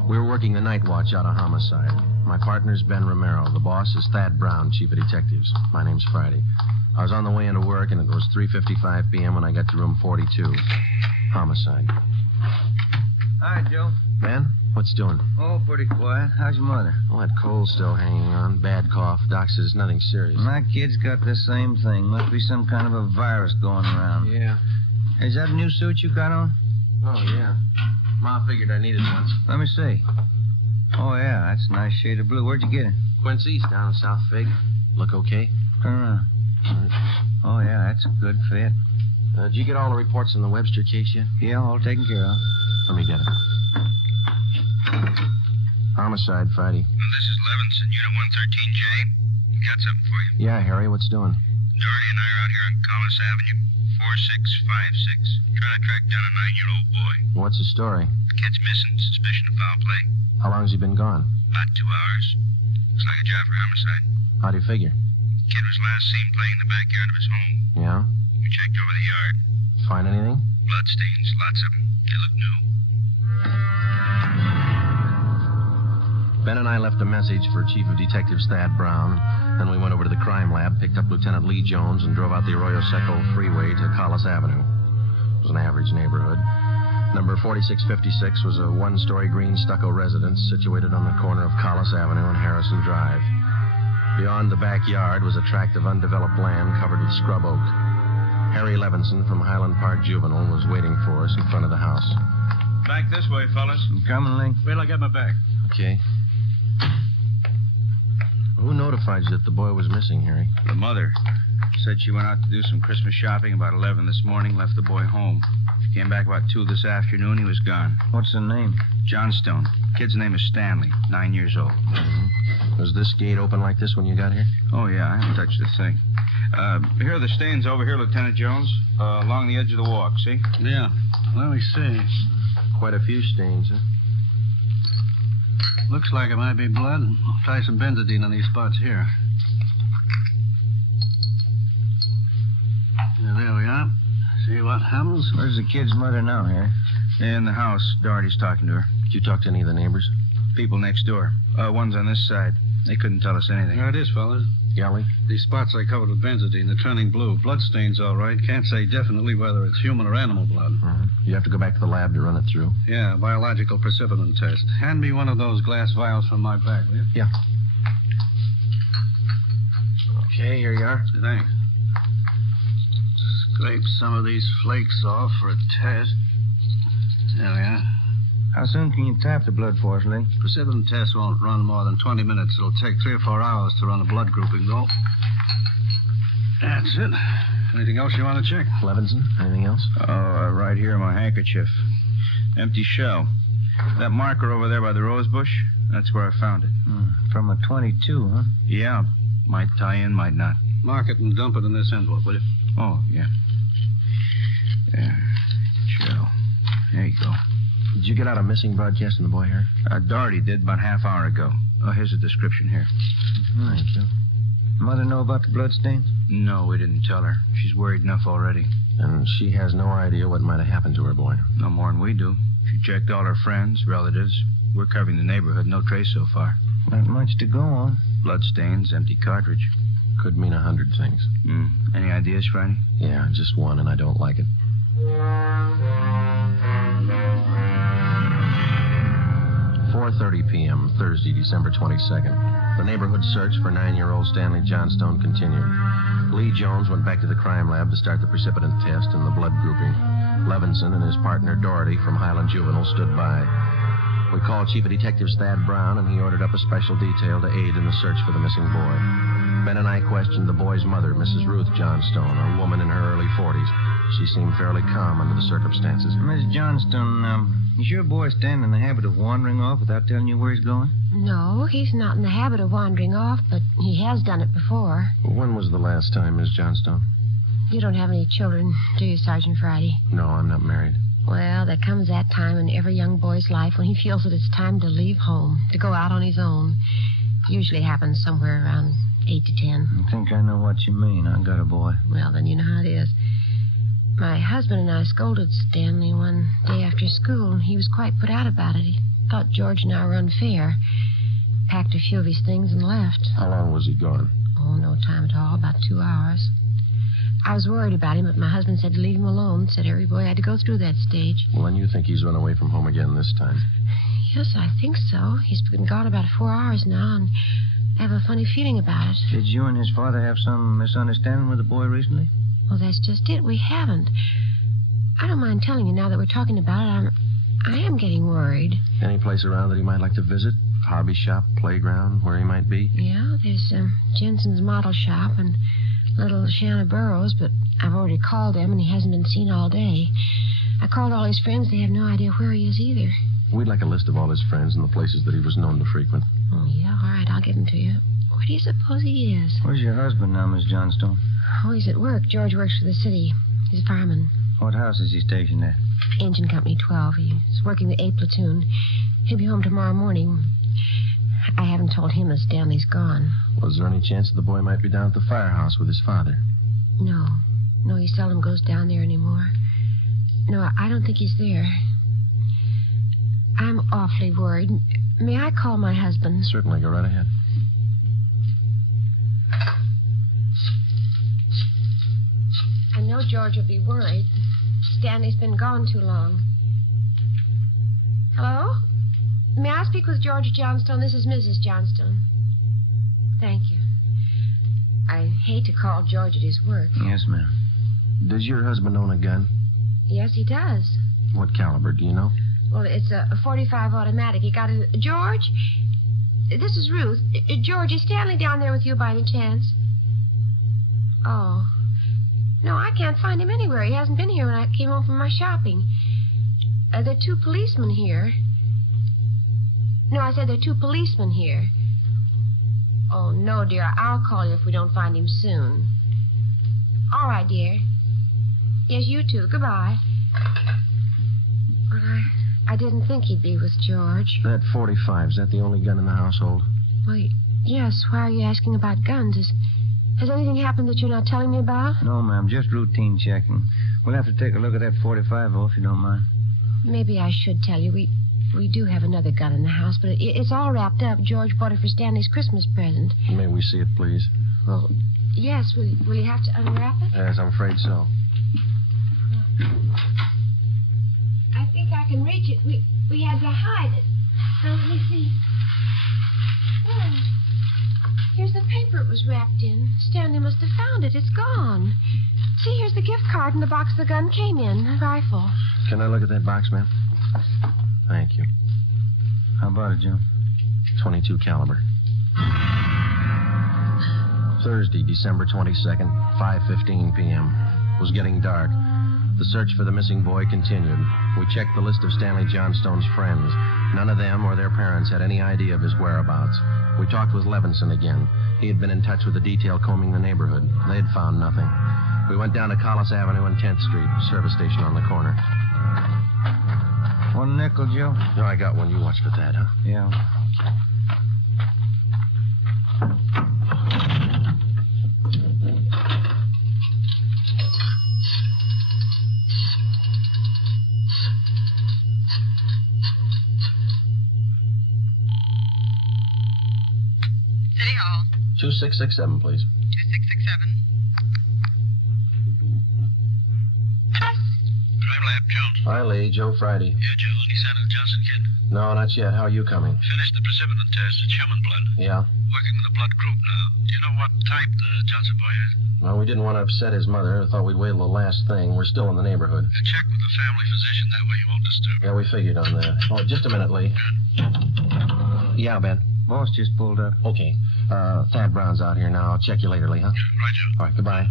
We were working the night watch out of homicide. My partner's Ben Romero. The boss is Thad Brown, chief of detectives. My name's Friday. I was on the way into work, and it was 3:55 p.m. when I got to room 42. Homicide. Hi, Joe. Ben, what's doing? Oh, pretty quiet. How's your mother? Well, that cold's still hanging on. Bad cough. Doc says nothing serious. My kid's got the same thing. Must be some kind of a virus going around. Yeah. Is that a new suit you got on? Oh, yeah. Ma figured I needed one. Let me see. Oh, yeah, that's a nice shade of blue. Where'd you get it? Quincy's down in South Fig. Look okay? Turn around. Oh, yeah, that's a good fit. Did you get all the reports on the Webster case yet? Yeah, all taken care of. Let me get it. Homicide, Friday. Well, this is Levinson, Unit 113J. Got something for you. Yeah, Harry, what's doing? Doherty and I are out here on Collis Avenue, 4656, trying to track down a 9-year-old boy. What's the story? The kid's missing, suspicion of foul play. How long has he been gone? About 2 hours. Looks like a job for homicide. How do you figure? The kid was last seen playing in the backyard of his home. Yeah? We checked over the yard. Find anything? Bloodstains, lots of them. They look new. Ben and I left a message for Chief of Detectives Thad Brown. Then we went over to the crime lab, picked up Lieutenant Lee Jones, and drove out the Arroyo Seco freeway to Collis Avenue. It was an average neighborhood. Number 4656 was a one-story green stucco residence situated on the corner of Collis Avenue and Harrison Drive. Beyond the backyard was a tract of undeveloped land covered with scrub oak. Harry Levinson from Highland Park Juvenile was waiting for us in front of the house. Back this way, fellas. I'm coming, Lee. Wait till I get my back. Okay. Who notified you that the boy was missing, Harry? The mother. Said she went out to do some Christmas shopping about 11 this morning, left the boy home. She came back about 2 this afternoon. He was gone. What's the name? Johnstone. Kid's name is Stanley, 9 years old. Mm-hmm. Was this gate open like this when you got here? Oh, yeah. I haven't touched the thing. Here are the stains over here, Lieutenant Jones, along the edge of the walk, see? Yeah. Let me see. Quite a few stains, huh? Looks like it might be blood. I'll try some benzodine on these spots here. Yeah, there we are. See what happens? Where's the kid's mother now, Harry? In the house. Doherty's talking to her. Did you talk to any of the neighbors? People next door. One's on this side. They couldn't tell us anything. There it is, fellas. Galley? These spots I covered with benzodine, they're turning blue. Bloodstains, all right. Can't say definitely whether it's human or animal blood. You have to go back to the lab to run it through. Yeah, biological precipitin test. Hand me one of those glass vials from my bag, will you? Yeah. Okay, here you are. Thanks. Scrape some of these flakes off for a test. There we are. How soon can you tap the blood for us, Lee? Precipitin test won't run more than 20 minutes. It'll take 3 or 4 hours to run a blood grouping, though. That's it. Anything else you want to check? Levinson, anything else? Oh, right here in my handkerchief. Empty shell. That marker over there by the rose bush, that's where I found it. From a 22, huh? Yeah. Might tie in, might not. Mark it and dump it in this envelope, will you? Oh, yeah. There. Shell. There you go. Did you get out a missing broadcast in the boy here? Doherty did about half hour ago. Oh, here's a description here. Thank you. Mother know about the bloodstains? No, we didn't tell her. She's worried enough already. And she has no idea what might have happened to her boy. No more than we do. She checked all her friends, relatives. We're covering the neighborhood. No trace so far. Not much to go on. Bloodstains, empty cartridge. Could mean 100 things. Any ideas, Friday? Yeah, just one, and I don't like it. 4:30 p.m., Thursday, December 22nd. The neighborhood search for 9-year-old Stanley Johnstone continued. Lee Jones went back to the crime lab to start the precipitin test and the blood grouping. Levinson and his partner Doherty from Highland Juveniles stood by. We called Chief of Detectives Thad Brown, and he ordered up a special detail to aid in the search for the missing boy. Ben and I questioned the boy's mother, Mrs. Ruth Johnstone, a woman in her early 40s. She seemed fairly calm under the circumstances. Miss Johnstone, is your boy Stan in the habit of wandering off without telling you where he's going? No, he's not in the habit of wandering off, but he has done it before. When was the last time, Miss Johnstone? You don't have any children, do you, Sergeant Friday? No, I'm not married. Well, there comes that time in every young boy's life when he feels that it's time to leave home, to go out on his own. Usually happens somewhere around 8 to 10. I think I know what you mean. I got a boy. Well, then you know how it is. My husband and I scolded Stanley one day after school, and he was quite put out about it. He thought George and I were unfair. Packed a few of his things and left. How long was he gone? Oh, no time at all, about 2 hours. I was worried about him, but my husband said to leave him alone. Said every boy had to go through that stage. Well, then you think he's run away from home again this time? Yes, I think so. He's been gone about 4 hours now, and I have a funny feeling about it. Did you and his father have some misunderstanding with the boy recently? Well, that's just it. We haven't. I don't mind telling you now that we're talking about it. I am getting worried. Any place around that he might like to visit? Hobby shop, playground, where he might be? Yeah, there's Jensen's model shop and little Shanna Burrows, but I've already called them, and he hasn't been seen all day. I called all his friends. They have no idea where he is either. We'd like a list of all his friends and the places that he was known to frequent. Oh, yeah? All right, I'll give them to you. Where do you suppose he is? Where's your husband now, Miss Johnstone? Oh, he's at work. George works for the city. He's a fireman. What house is he stationed at? Engine Company 12. He's working the 8 platoon. He'll be home tomorrow morning. I haven't told him that Stanley's gone. Was there any chance that the boy might be down at the firehouse with his father? No. No, he seldom goes down there anymore. No, I don't think he's there. I'm awfully worried. May I call my husband? Certainly. Go right ahead. I know George will be worried. Stanley's been gone too long. Hello? May I speak with George Johnstone? This is Mrs. Johnstone. Thank you. I hate to call George at his work. Yes, ma'am. Does your husband own a gun? Yes, he does. What caliber, do you know? Well, it's a .45 automatic. He got it. George? This is Ruth. George, is Stanley down there with you by any chance? Oh. No, I can't find him anywhere. He hasn't been here when I came home from my shopping. There are 2 policemen here. No, I said there are 2 policemen here. Oh, no, dear. I'll call you if we don't find him soon. All right, dear. Yes, you too. Goodbye. Well, I didn't think he'd be with George. That .45, is that the only gun in the household? Well, yes. Why are you asking about guns? Has anything happened that you're not telling me about? No, ma'am. Just routine checking. We'll have to take a look at that .45, if you don't mind. Maybe I should tell you. We do have another gun in the house, but it's all wrapped up. George bought it for Stanley's Christmas present. May we see it, please? Well, yes. Will you have to unwrap it? Yes, I'm afraid so. I think I can reach it. We had to hide it. Now, let me see. Oh, here's the paper it was wrapped in. Stanley must have found it. It's gone. See, here's the gift card and the box the gun came in, the rifle. Can I look at that box, ma'am? Thank you. How about it, Joe? .22 caliber. Thursday, December 22nd, 5:15 p.m. It was getting dark. The search for the missing boy continued. We checked the list of Stanley Johnstone's friends. None of them or their parents had any idea of his whereabouts. We talked with Levinson again. He had been in touch with the detail combing the neighborhood. They had found nothing. We went down to Collis Avenue and 10th Street, service station on the corner. 1 nickel, Joe? No, I got one. You watch for that, huh? Yeah. City Hall. 2667, please. 2667. Crime Lab, Jones. Hi, Lee. Joe Friday. Yeah, Joe. Any sign of the Johnson kid? No, not yet. How are you coming? Finished the precipitin test. It's human blood. Yeah? Working with a blood group now. Do you know what type the Johnson boy has? Well, we didn't want to upset his mother. Thought we'd wait till the last thing. We're still in the neighborhood. Check with the family physician. That way you won't disturb him. Yeah, we figured on that. Oh, just a minute, Lee. Yeah, Ben. Boss just pulled up. Okay. Thad Brown's out here now. I'll check you later, Lee, huh? Yeah, right, Joe. All right, goodbye.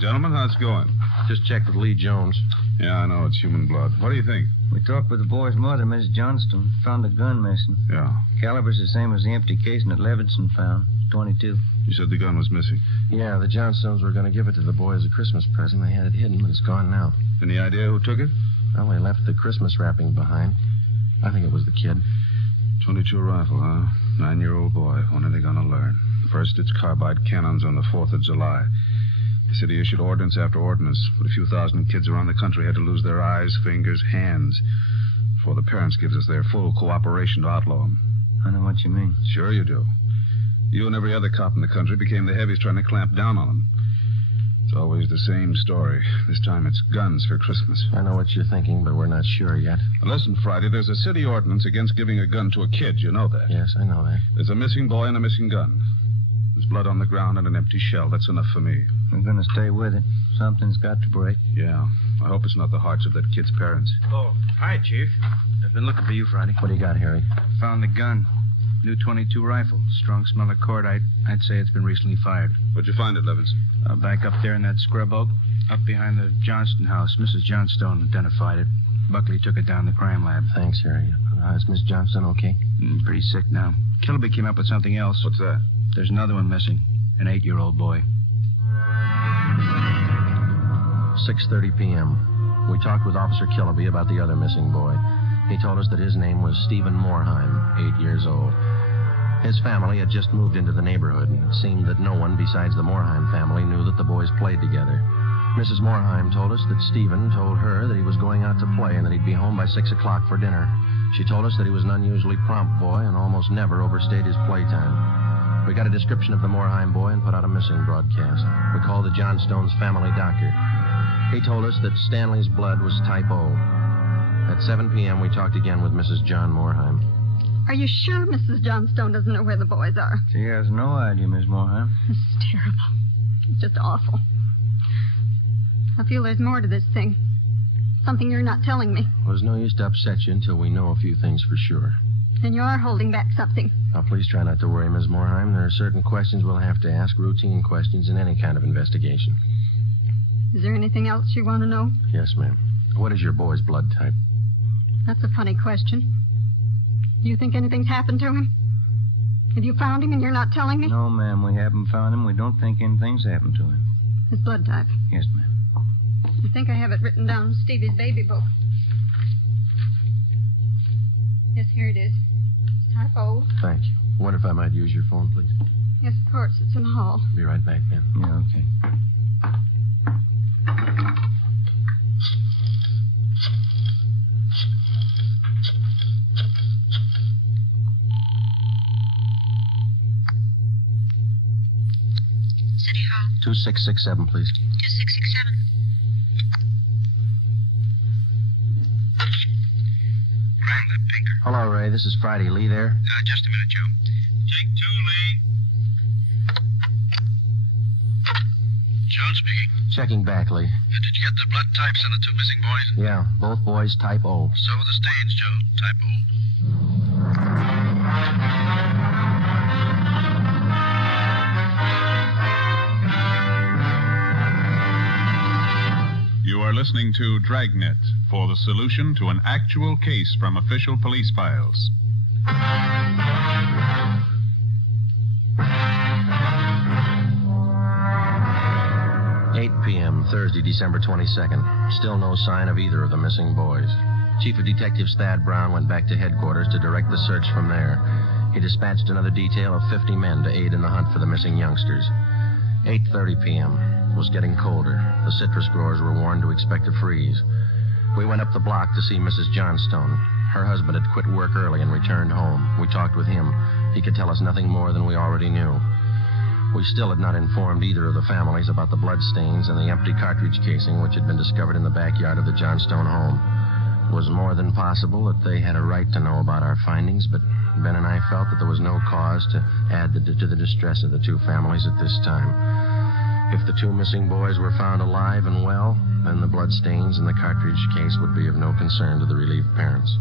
Gentlemen, how's it going? Just checked with Lee Jones. Yeah, I know. It's human blood. What do you think? We talked with the boy's mother, Miss Johnstone. Found a gun missing. Yeah. Caliber's the same as the empty casing that Levinson found. 22. You said the gun was missing. Yeah, the Johnstones were going to give it to the boy as a Christmas present. They had it hidden, but it's gone now. Any idea who took it? Well, they left the Christmas wrapping behind. I think it was the kid. .22 rifle, huh? 9-year-old boy. When are they going to learn? First, it's carbide cannons on the 4th of July. The city issued ordinance after ordinance, but a few thousand kids around the country had to lose their eyes, fingers, hands before the parents gives us their full cooperation to outlaw them. I know what you mean. Sure you do. You and every other cop in the country became the heavies trying to clamp down on them. It's always the same story. This time it's guns for Christmas. I know what you're thinking, but we're not sure yet. Now listen, Friday, there's a city ordinance against giving a gun to a kid. You know that? Yes, I know that. There's a missing boy and a missing gun. There's blood on the ground and an empty shell. That's enough for me. We're going to stay with it. Something's got to break. Yeah. I hope it's not the hearts of that kid's parents. Oh, hi, Chief. I've been looking for you, Friday. What do you got, Harry? Found the gun. New .22 rifle. Strong smell of cordite. I'd say it's been recently fired. Where'd you find it, Levinson? Back up there in that scrub oak. Up behind the Johnston house. Mrs. Johnstone identified it. Buckley took it down to the crime lab. Thanks, Harry. Is Miss Johnstone okay? Pretty sick now. Kilby came up with something else. What's that? There's another one missing. An 8-year-old boy. 6:30 p.m. We talked with Officer Kilby about the other missing boy. He told us that his name was Stephen Morheim, 8 years old. His family had just moved into the neighborhood, and it seemed that no one besides the Morheim family knew that the boys played together. Mrs. Morheim told us that Stephen told her that he was going out to play and that he'd be home by 6 o'clock for dinner. She told us that he was an unusually prompt boy and almost never overstayed his playtime. We got a description of the Morheim boy and put out a missing broadcast. We called the Johnstones' family doctor. He told us that Stanley's blood was type O. At 7 p.m., we talked again with Mrs. John Morheim. Are you sure Mrs. Johnstone doesn't know where the boys are? She has no idea, Miss Morheim. This is terrible. It's just awful. I feel there's more to this thing. Something you're not telling me. Well, there's no use to upset you until we know a few things for sure. And you are holding back something. Now, please try not to worry, Miss Morheim. There are certain questions we'll have to ask, routine questions in any kind of investigation. Is there anything else you want to know? Yes, ma'am. What is your boy's blood type? That's a funny question. Do you think anything's happened to him? Have you found him and you're not telling me? No, ma'am, we haven't found him. We don't think anything's happened to him. His blood type? Yes, ma'am. I think I have it written down in Stevie's baby book. Yes, here it is. It's type O. Thank you. I wonder if I might use your phone, please. Yes, of course. It's in the hall. Be right back, Ben. Yeah, okay. City Hall. 2667, please. 2667. Ram that pinker. Hello, Ray. This is Friday. Lee there? Just a minute, Joe. Take 2, Lee. John speaking. Checking back, Lee. Did you get the blood types on the 2 missing boys? Yeah, both boys type O. So were the stains, Joe. Type O. You are listening to Dragnet for the solution to an actual case from official police files. 8 p.m., Thursday, December 22nd. Still no sign of either of the missing boys. Chief of Detectives Thad Brown went back to headquarters to direct the search from there. He dispatched another detail of 50 men to aid in the hunt for the missing youngsters. 8:30 p.m. It was getting colder. The citrus growers were warned to expect a freeze. We went up the block to see Mrs. Johnstone. Her husband had quit work early and returned home. We talked with him. He could tell us nothing more than we already knew. We still had not informed either of the families about the bloodstains and the empty cartridge casing which had been discovered in the backyard of the Johnstone home. It was more than possible that they had a right to know about our findings, but Ben and I felt that there was no cause to add to the distress of the two families at this time. If the two missing boys were found alive and well, then the bloodstains in the cartridge case would be of no concern to the relieved parents.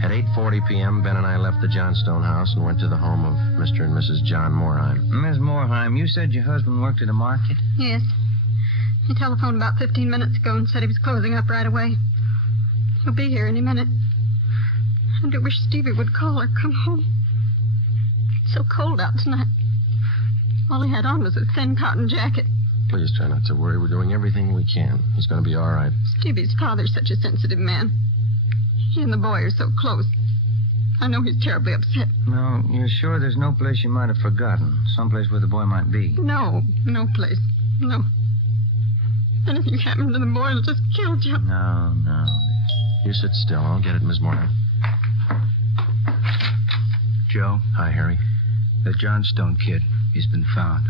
At 8:40 p.m., Ben and I left the Johnstone house and went to the home of Mr. and Mrs. John Moorheim. Miss Moorheim, you said your husband worked at a market? Yes. He telephoned about 15 minutes ago and said he was closing up right away. He'll be here any minute. I do wish Stevie would call or come home. It's so cold out tonight. All he had on was a thin cotton jacket. Please try not to worry. We're doing everything we can. He's going to be all right. Stevie's father's such a sensitive man. He and the boy are so close. I know he's terribly upset. No, you're sure there's no place you might have forgotten? Someplace where the boy might be? No place. No. If anything happened to the boy, it'll just kill John. No. You sit still. I'll get it, Miss Moorheim. Joe? Hi, Harry. The Johnstone kid. He's been found.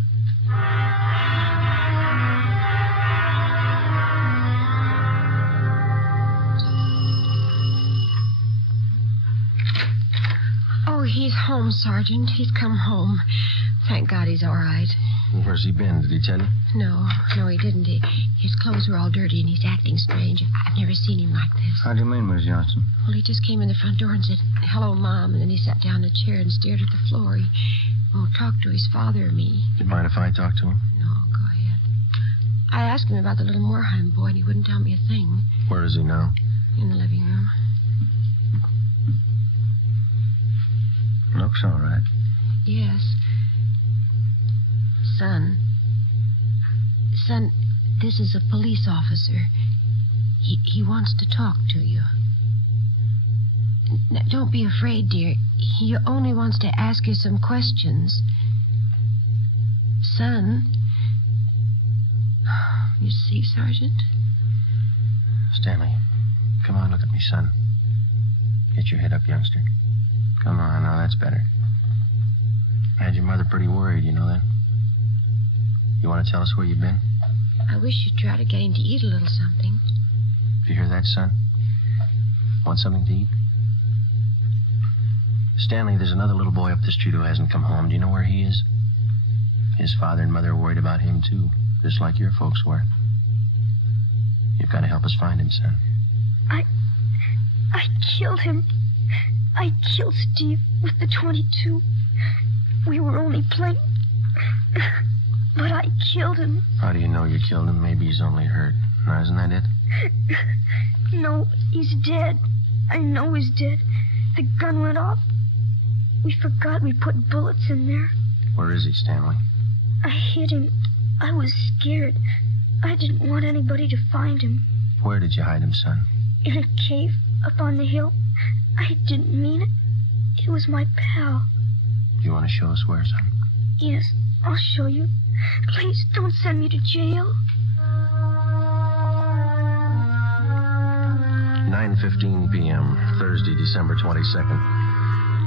Oh, he's home, Sergeant. He's come home. Thank God he's all right. Where's he been? Did he tell you? No, he didn't. His clothes were all dirty and he's acting strange. I've never seen him like this. How do you mean, Miss Johnson? Well, he just came in the front door and said, "Hello, Mom," and then he sat down in a chair and stared at the floor. He won't talk to his father or me. Do you mind if I talk to him? No, go ahead. I asked him about the little Moorheim boy, and he wouldn't tell me a thing. Where is he now? In the living room. Looks all right. Yes. Son, this is a police officer. He wants to talk to you. Now, don't be afraid, dear. He only wants to ask you some questions. Son. You see, Sergeant? Stanley, come on, look at me, son. Get your head up, youngster. Come on, now that's better. I had your mother pretty worried, you know that? You want to tell us where you've been? I wish you'd try to get him to eat a little something. Do you hear that, son? Want something to eat? Stanley, there's another little boy up the street who hasn't come home. Do you know where he is? His father and mother are worried about him, too, just like your folks were. You've got to help us find him, son. I killed him. I killed Steve with the .22. We were only playing. But I killed him. How do you know you killed him? Maybe he's only hurt. Now, isn't that it? No, he's dead. I know he's dead. The gun went off. We forgot we put bullets in there. Where is he, Stanley? I hid him. I was scared. I didn't want anybody to find him. Where did you hide him, son? In a cave up on the hill. I didn't mean it. It was my pal. You want to show us where, son? Yes, I'll show you. Please don't send me to jail. 9:15 p.m., Thursday, December 22nd.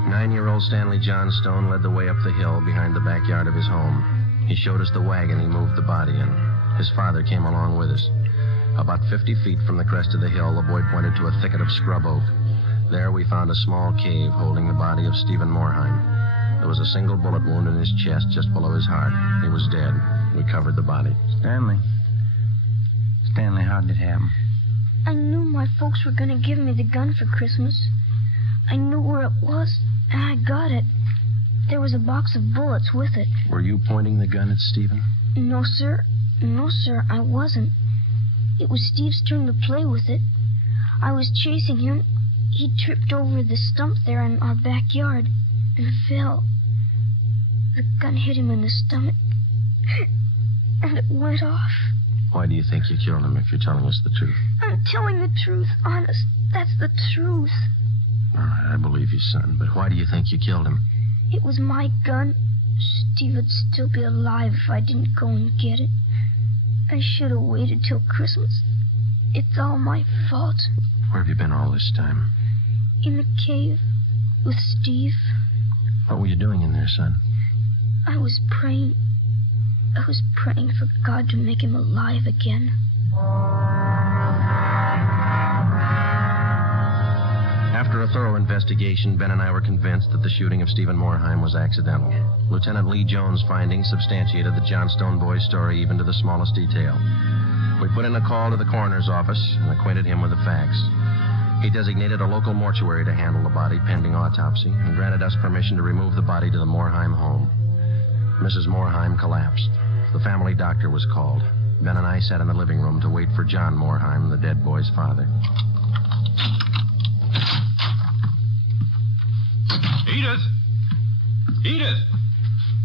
9-year-old Stanley Johnstone led the way up the hill behind the backyard of his home. He showed us the wagon he moved the body in. His father came along with us. About 50 feet from the crest of the hill, the boy pointed to a thicket of scrub oak. There we found a small cave holding the body of Stephen Morheim. There was a single bullet wound in his chest just below his heart. He was dead. We covered the body. Stanley, how did it happen? I knew my folks were going to give me the gun for Christmas. I knew where it was, and I got it. There was a box of bullets with it. Were you pointing the gun at Stephen? No, sir. No, sir, I wasn't. It was Steve's turn to play with it. I was chasing him. He tripped over the stump there in our backyard and fell. The gun hit him in the stomach, and it went off. Why do you think you killed him if you're telling us the truth? I'm telling the truth, honest. That's the truth. All right, I believe you, son, but why do you think you killed him? It was my gun. Steve would still be alive if I didn't go and get it. I should have waited till Christmas. It's all my fault. Where have you been all this time? In the cave with Steve. What were you doing in there, son? I was praying. I was praying for God to make him alive again. After a thorough investigation, Ben and I were convinced that the shooting of Stephen Morheim was accidental. Lieutenant Lee Jones' findings substantiated the Johnstone boy's story even to the smallest detail. We put in a call to the coroner's office and acquainted him with the facts. He designated a local mortuary to handle the body pending autopsy and granted us permission to remove the body to the Morheim home. Mrs. Morheim collapsed. The family doctor was called. Ben and I sat in the living room to wait for John Morheim, the dead boy's father. Edith! Edith!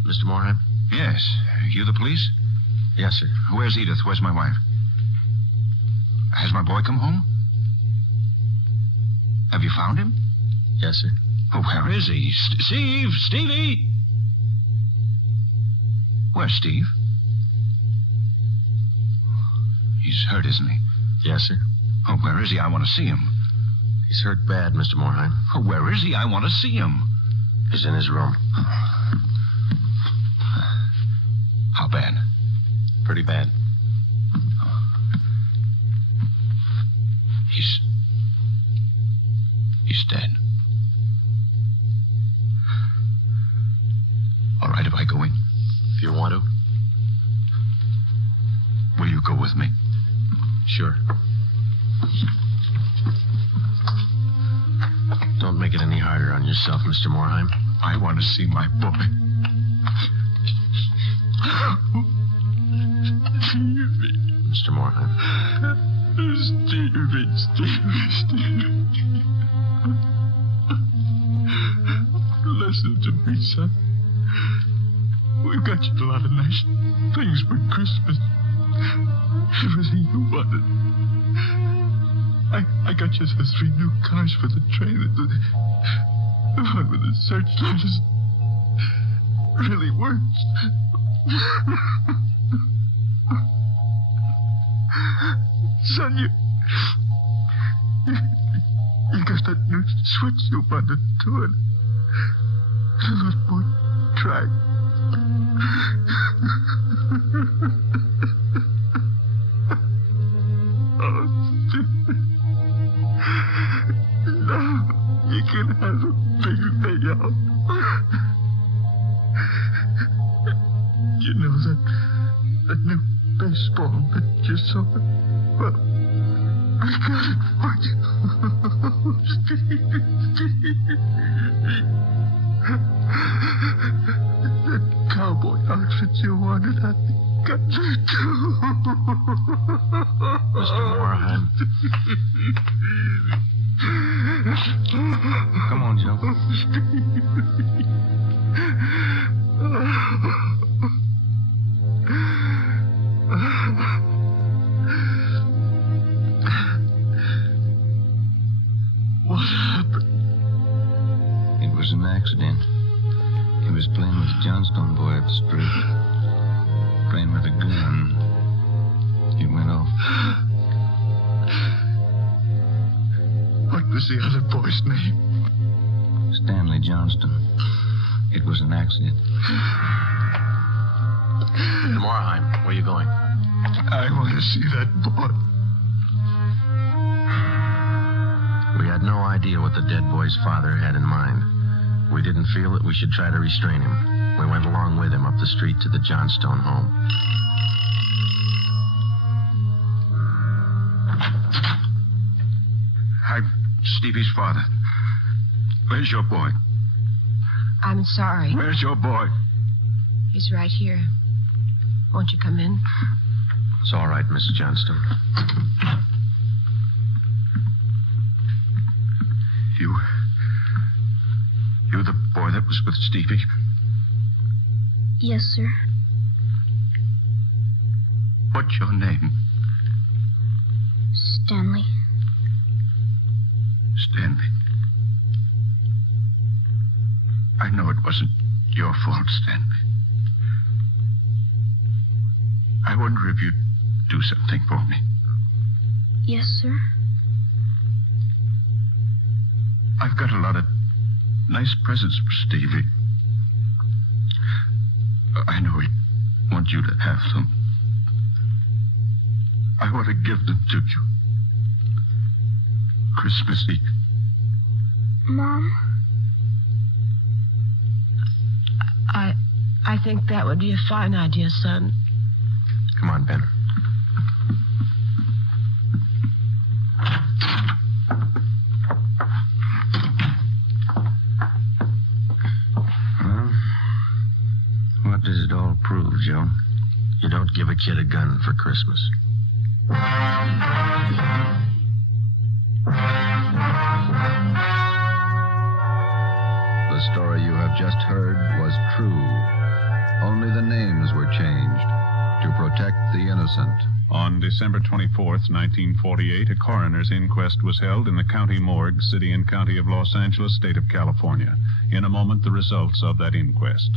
Mr. Morheim? Yes. You the police? Yes, sir. Where's Edith? Where's my wife? Has my boy come home? Have you found him? Yes, sir. Oh, where is he? Steve! Stevie! Where's Steve? He's hurt, isn't he? Yes, sir. Oh, where is he? I want to see him. He's hurt bad, Mr. Morheim. Oh, where is he? I want to see him. He's in his room. How bad? Pretty bad. He's dead. All right, if I go in? If you want to. Will you go with me? Sure. Don't make it any harder on yourself, Mr. Morheim. I want to see my boy. Mr. Morheim. Stevie. Listen to me, son. We've got you a lot of nice things for Christmas. Everything you wanted. I got you those 3 new cars for the train. The one with the searchlight really works. Son, you got that new switch you wanted to it. The little boy tried. Oh, Steve. No, you can have a big payout. You know that new baseball that you saw? Well, I got it for you. Steve. That cowboy outfit you wanted, I got it too. Mr. Morheim. Come on, Joe. What happened? It was an accident. He was playing with the Johnstone boy up the was the other boy's name? Stanley Johnston. It was an accident. Morheim, where are you going? I want to see that boy. We had no idea what the dead boy's father had in mind. We didn't feel that we should try to restrain him. We went along with him up the street to the Johnstone home. I'm Stevie's father. Where's your boy? I'm sorry. Where's your boy? He's right here. Won't you come in? It's all right, Miss Johnston. You the boy that was with Stevie? Yes, sir. What's your name? Stanley. Stanley. I know it wasn't your fault, Stanley. I wonder if you'd do something for me. Yes, sir. I've got a lot of nice presents for Stevie. I know he'd want you to have them. I want to give them to you. Christmas Eve. Mom? I think that would be a fine idea, son. Come on, Ben. Well, what does it all prove, Joe? You don't give a kid a gun for Christmas. The story you have just heard was true. Only the names were changed to protect the innocent. On December 24th, 1948, a coroner's inquest was held in the county morgue, city and county of Los Angeles, state of California. In a moment, the results of that inquest.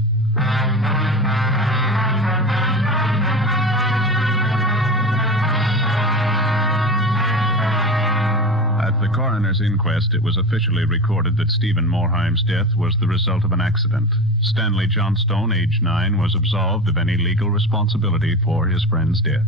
At the coroner's inquest, it was officially recorded that Stephen Morheim's death was the result of an accident. Stanley Johnstone, age 9, was absolved of any legal responsibility for his friend's death.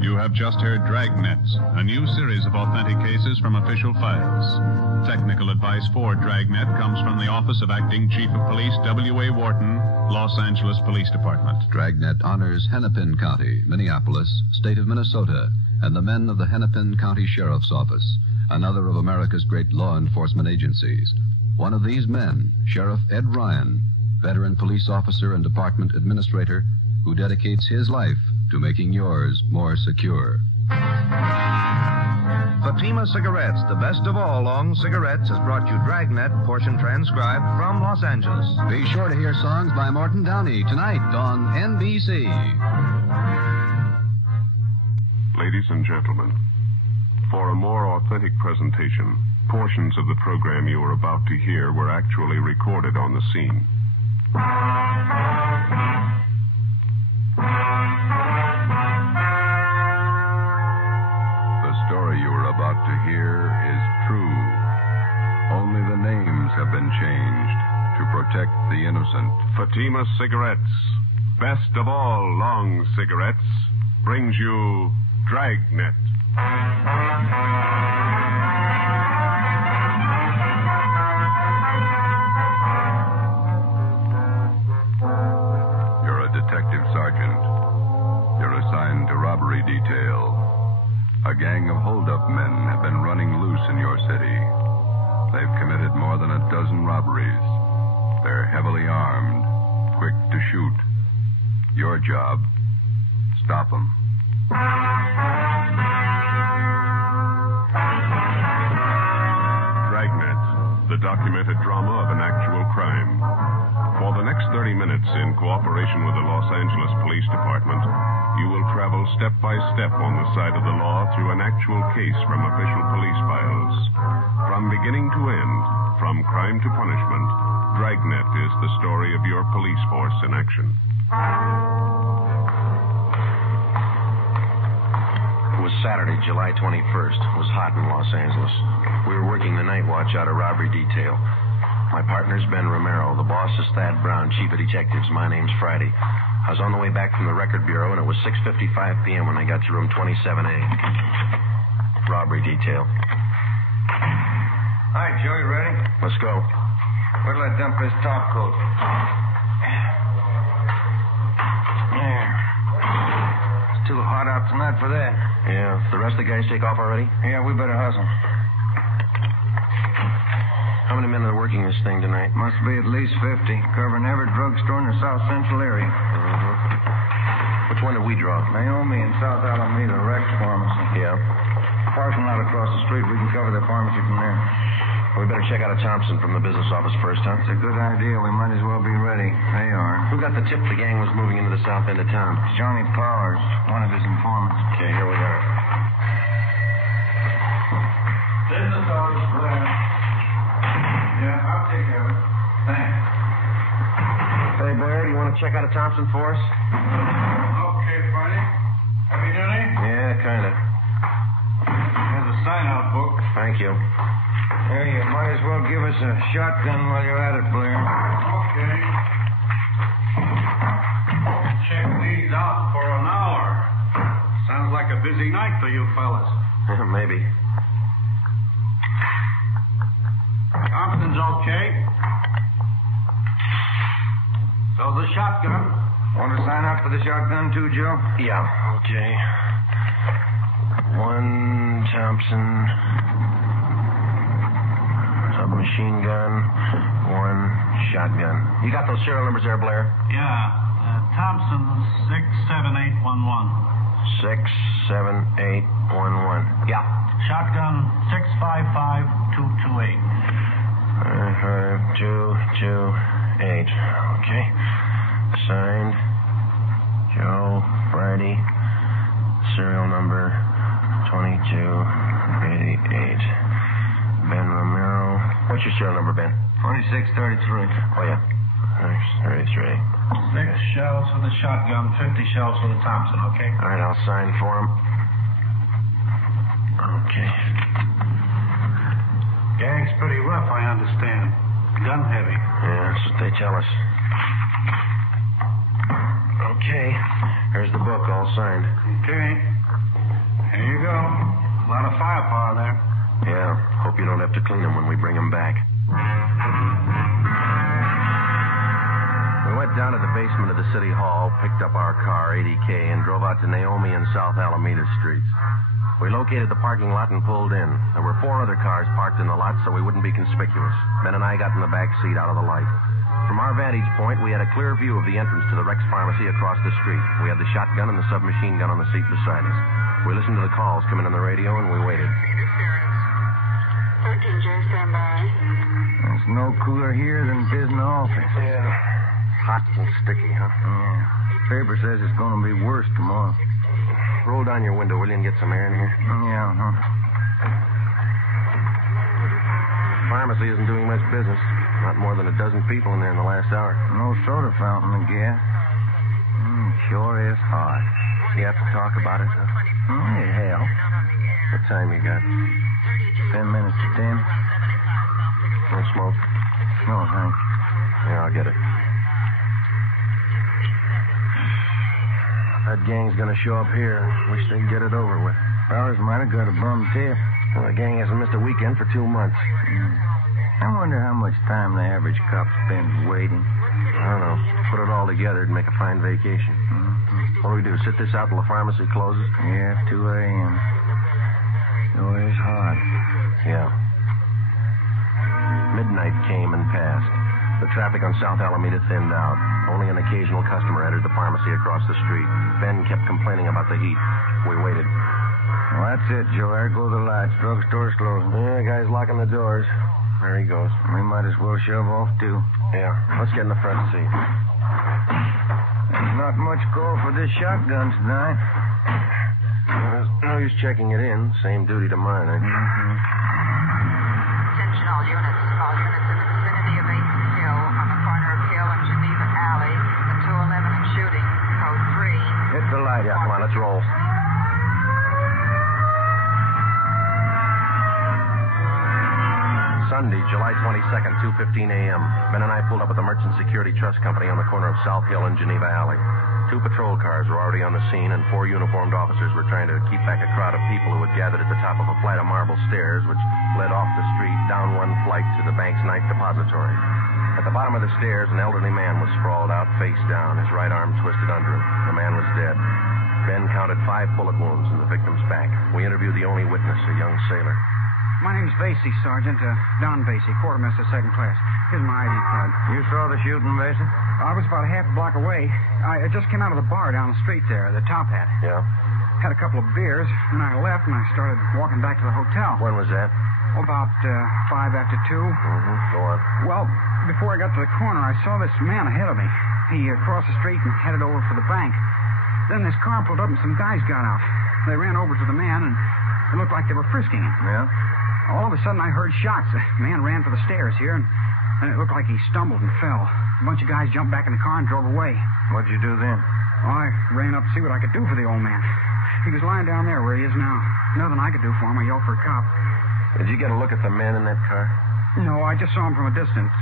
You have just heard Dragnet, a new series of authentic cases from official files. Technical advice for Dragnet comes from the Office of Acting Chief of Police W.A. Wharton, Los Angeles Police Department. Dragnet honors Hennepin County, Minneapolis, state of Minnesota, and the men of the Hennepin County Sheriff's Office, another of America's great law enforcement agencies. One of these men, Sheriff Ed Ryan, veteran police officer and department administrator, who dedicates his life to making yours more secure. Fatima Cigarettes, the best of all long cigarettes, has brought you Dragnet, portion transcribed from Los Angeles. Be sure to hear songs by Morton Downey tonight on NBC. Ladies and gentlemen, for a more authentic presentation, portions of the program you are about to hear were actually recorded on the scene. The story you are about to hear is true. Only the names have been changed to protect the innocent. Fatima Cigarettes, best of all long cigarettes, brings you Dragnet. You're a detective sergeant. You're assigned to robbery detail. A gang of hold-up men have been running loose in your city. They've committed more than a dozen robberies. They're heavily armed, quick to shoot. Your job, stop them. Dragnet, the documented drama of an actual crime. For the next 30 minutes, in cooperation with the Los Angeles Police Department, you will travel step by step on the side of the law through an actual case from official police files. From beginning to end, from crime to punishment, Dragnet is the story of your police force in action. Was Saturday, July 21st. It was hot in Los Angeles. We were working the night watch out of robbery detail. My partner's Ben Romero. The boss is Thad Brown, chief of detectives. My name's Friday. I was on the way back from the record bureau, and it was 6:55 p.m. when I got to room 27A. Robbery detail. Hi, Joe, you ready? Let's go. Where'll I dump this top coat? There. It's too hot out tonight for that. Yeah. The rest of the guys take off already? Yeah, we better hustle. How many men are working this thing tonight? Must be at least 50, covering every drugstore in the South Central area. Which one did we draw? Naomi and South Alameda Rex Pharmacy. Yeah. Parking lot across the street. We can cover the pharmacy from there. We better check out a Thompson from the business office first, huh? It's a good idea. We might as well be ready. They are. Who got the tip the gang was moving into the south end of town? It's Johnny Powers, one of his informants. Okay, here we are. Business office, Blair. Yeah, I'll take care of it. Thanks. Hey, Blair, do you want to check out a Thompson for us? Okay, Friday. Heavy duty? Yeah, kind of. Here's a sign-out book. Thank you. Here, you might as well give us a shotgun while you're at it, Blair. Okay. Check these out for an hour. Sounds like a busy night for you fellas. Maybe. Thompson's okay. So the shotgun. Want to sign up for the shotgun too, Joe? Yeah, okay. One Thompson submachine gun, one shotgun. You got those serial numbers there, Blair? Yeah. Thompson 67811. 67811. Yeah. Shotgun 655228. 5228. Okay. Signed, Joe Friday. Serial number 2288. Ben Romero. What's your serial number, Ben? 2633. Oh, yeah. 633. 6 shells for the shotgun, 50 shells for the Thompson, okay? All right, I'll sign for him. Okay. Gang's pretty rough, I understand. Gun heavy. Yeah, that's what they tell us. Okay. Here's the book, all signed. Okay. Here you go. A lot of firepower there. Yeah. Hope you don't have to clean them when we bring them back. We went down to the basement of the city hall, picked up our car, 80K, and drove out to Naomi and South Alameda streets. We located the parking lot and pulled in. There were 4 other cars parked in the lot so we wouldn't be conspicuous. Ben and I got in the back seat out of the light. From our vantage point, we had a clear view of the entrance to the Rex Pharmacy across the street. We had the shotgun and the submachine gun on the seat beside us. We listened to the calls coming on the radio, and we waited. 13J, stand by. There's no cooler here than it is in the office. Yeah. Hot and sticky, huh? Yeah. Paper says it's going to be worse tomorrow. Roll down your window, will you, and get some air in here? Yeah, huh? The pharmacy isn't doing much business. Not more than a dozen people in there in the last hour. No soda fountain, I guess. Sure is hot. You have to talk about it, huh? It helps. What time you got? 10 minutes to 10. No smoke? No, thanks. Yeah, I'll get it. That gang's gonna show up here. Wish they'd get it over with. Fellas might have got a bum tip. Well, the gang hasn't missed a weekend for 2 months. I wonder how much time the average cop spends waiting. I don't know. Put it all together, it'd make a fine vacation. What do we do, sit this out till the pharmacy closes? Yeah, 2 a.m. Sure is hot. Yeah. Midnight came and passed. The traffic on South Alameda thinned out. Only an occasional customer entered the pharmacy across the street. Ben kept complaining about the heat. We waited. Well, that's it, Joe. There go the lights. Drugstore's closing. Yeah, the guy's locking the doors. There he goes. We might as well shove off, too. Yeah. Let's get in the front seat. There's not much call for this shotgun tonight. There's no use checking it in. Same duty to mine, eh? Attention all units. All units in the vicinity of 8th and Hill, on the corner of Hill and Geneva Alley, the 211 and shooting. Code 3. Hit the light. Yeah, come on, let's roll. 22nd, 2:15 a.m. Ben and I pulled up at the Merchant Security Trust Company on the corner of South Hill and Geneva Alley. 2 patrol cars were already on the scene, and 4 uniformed officers were trying to keep back a crowd of people who had gathered at the top of a flight of marble stairs which led off the street down one flight to the bank's night depository. At the bottom of the stairs, an elderly man was sprawled out face down, his right arm twisted under him. The man was dead. Ben counted 5 bullet wounds in the victim's back. We interviewed the only witness, a young sailor. My name's Vasey, Sergeant. Don Vasey, quartermaster, 2nd class. Here's my ID card. You saw the shooting, Vasey? I was about a half a block away. I just came out of the bar down the street there, the Top Hat. Yeah? Had a couple of beers, and I left, and I started walking back to the hotel. When was that? About 5 after 2. Mm-hmm. Go on. Well, before I got to the corner, I saw this man ahead of me. He crossed the street and headed over for the bank. Then this car pulled up, and some guys got out. They ran over to the man, and it looked like they were frisking him. Yeah? All of a sudden, I heard shots. The man ran for the stairs here, and it looked like he stumbled and fell. A bunch of guys jumped back in the car and drove away. What'd you do then? Well, I ran up to see what I could do for the old man. He was lying down there where he is now. Nothing I could do for him. I yelled for a cop. Did you get a look at the men in that car? No, I just saw him from a distance.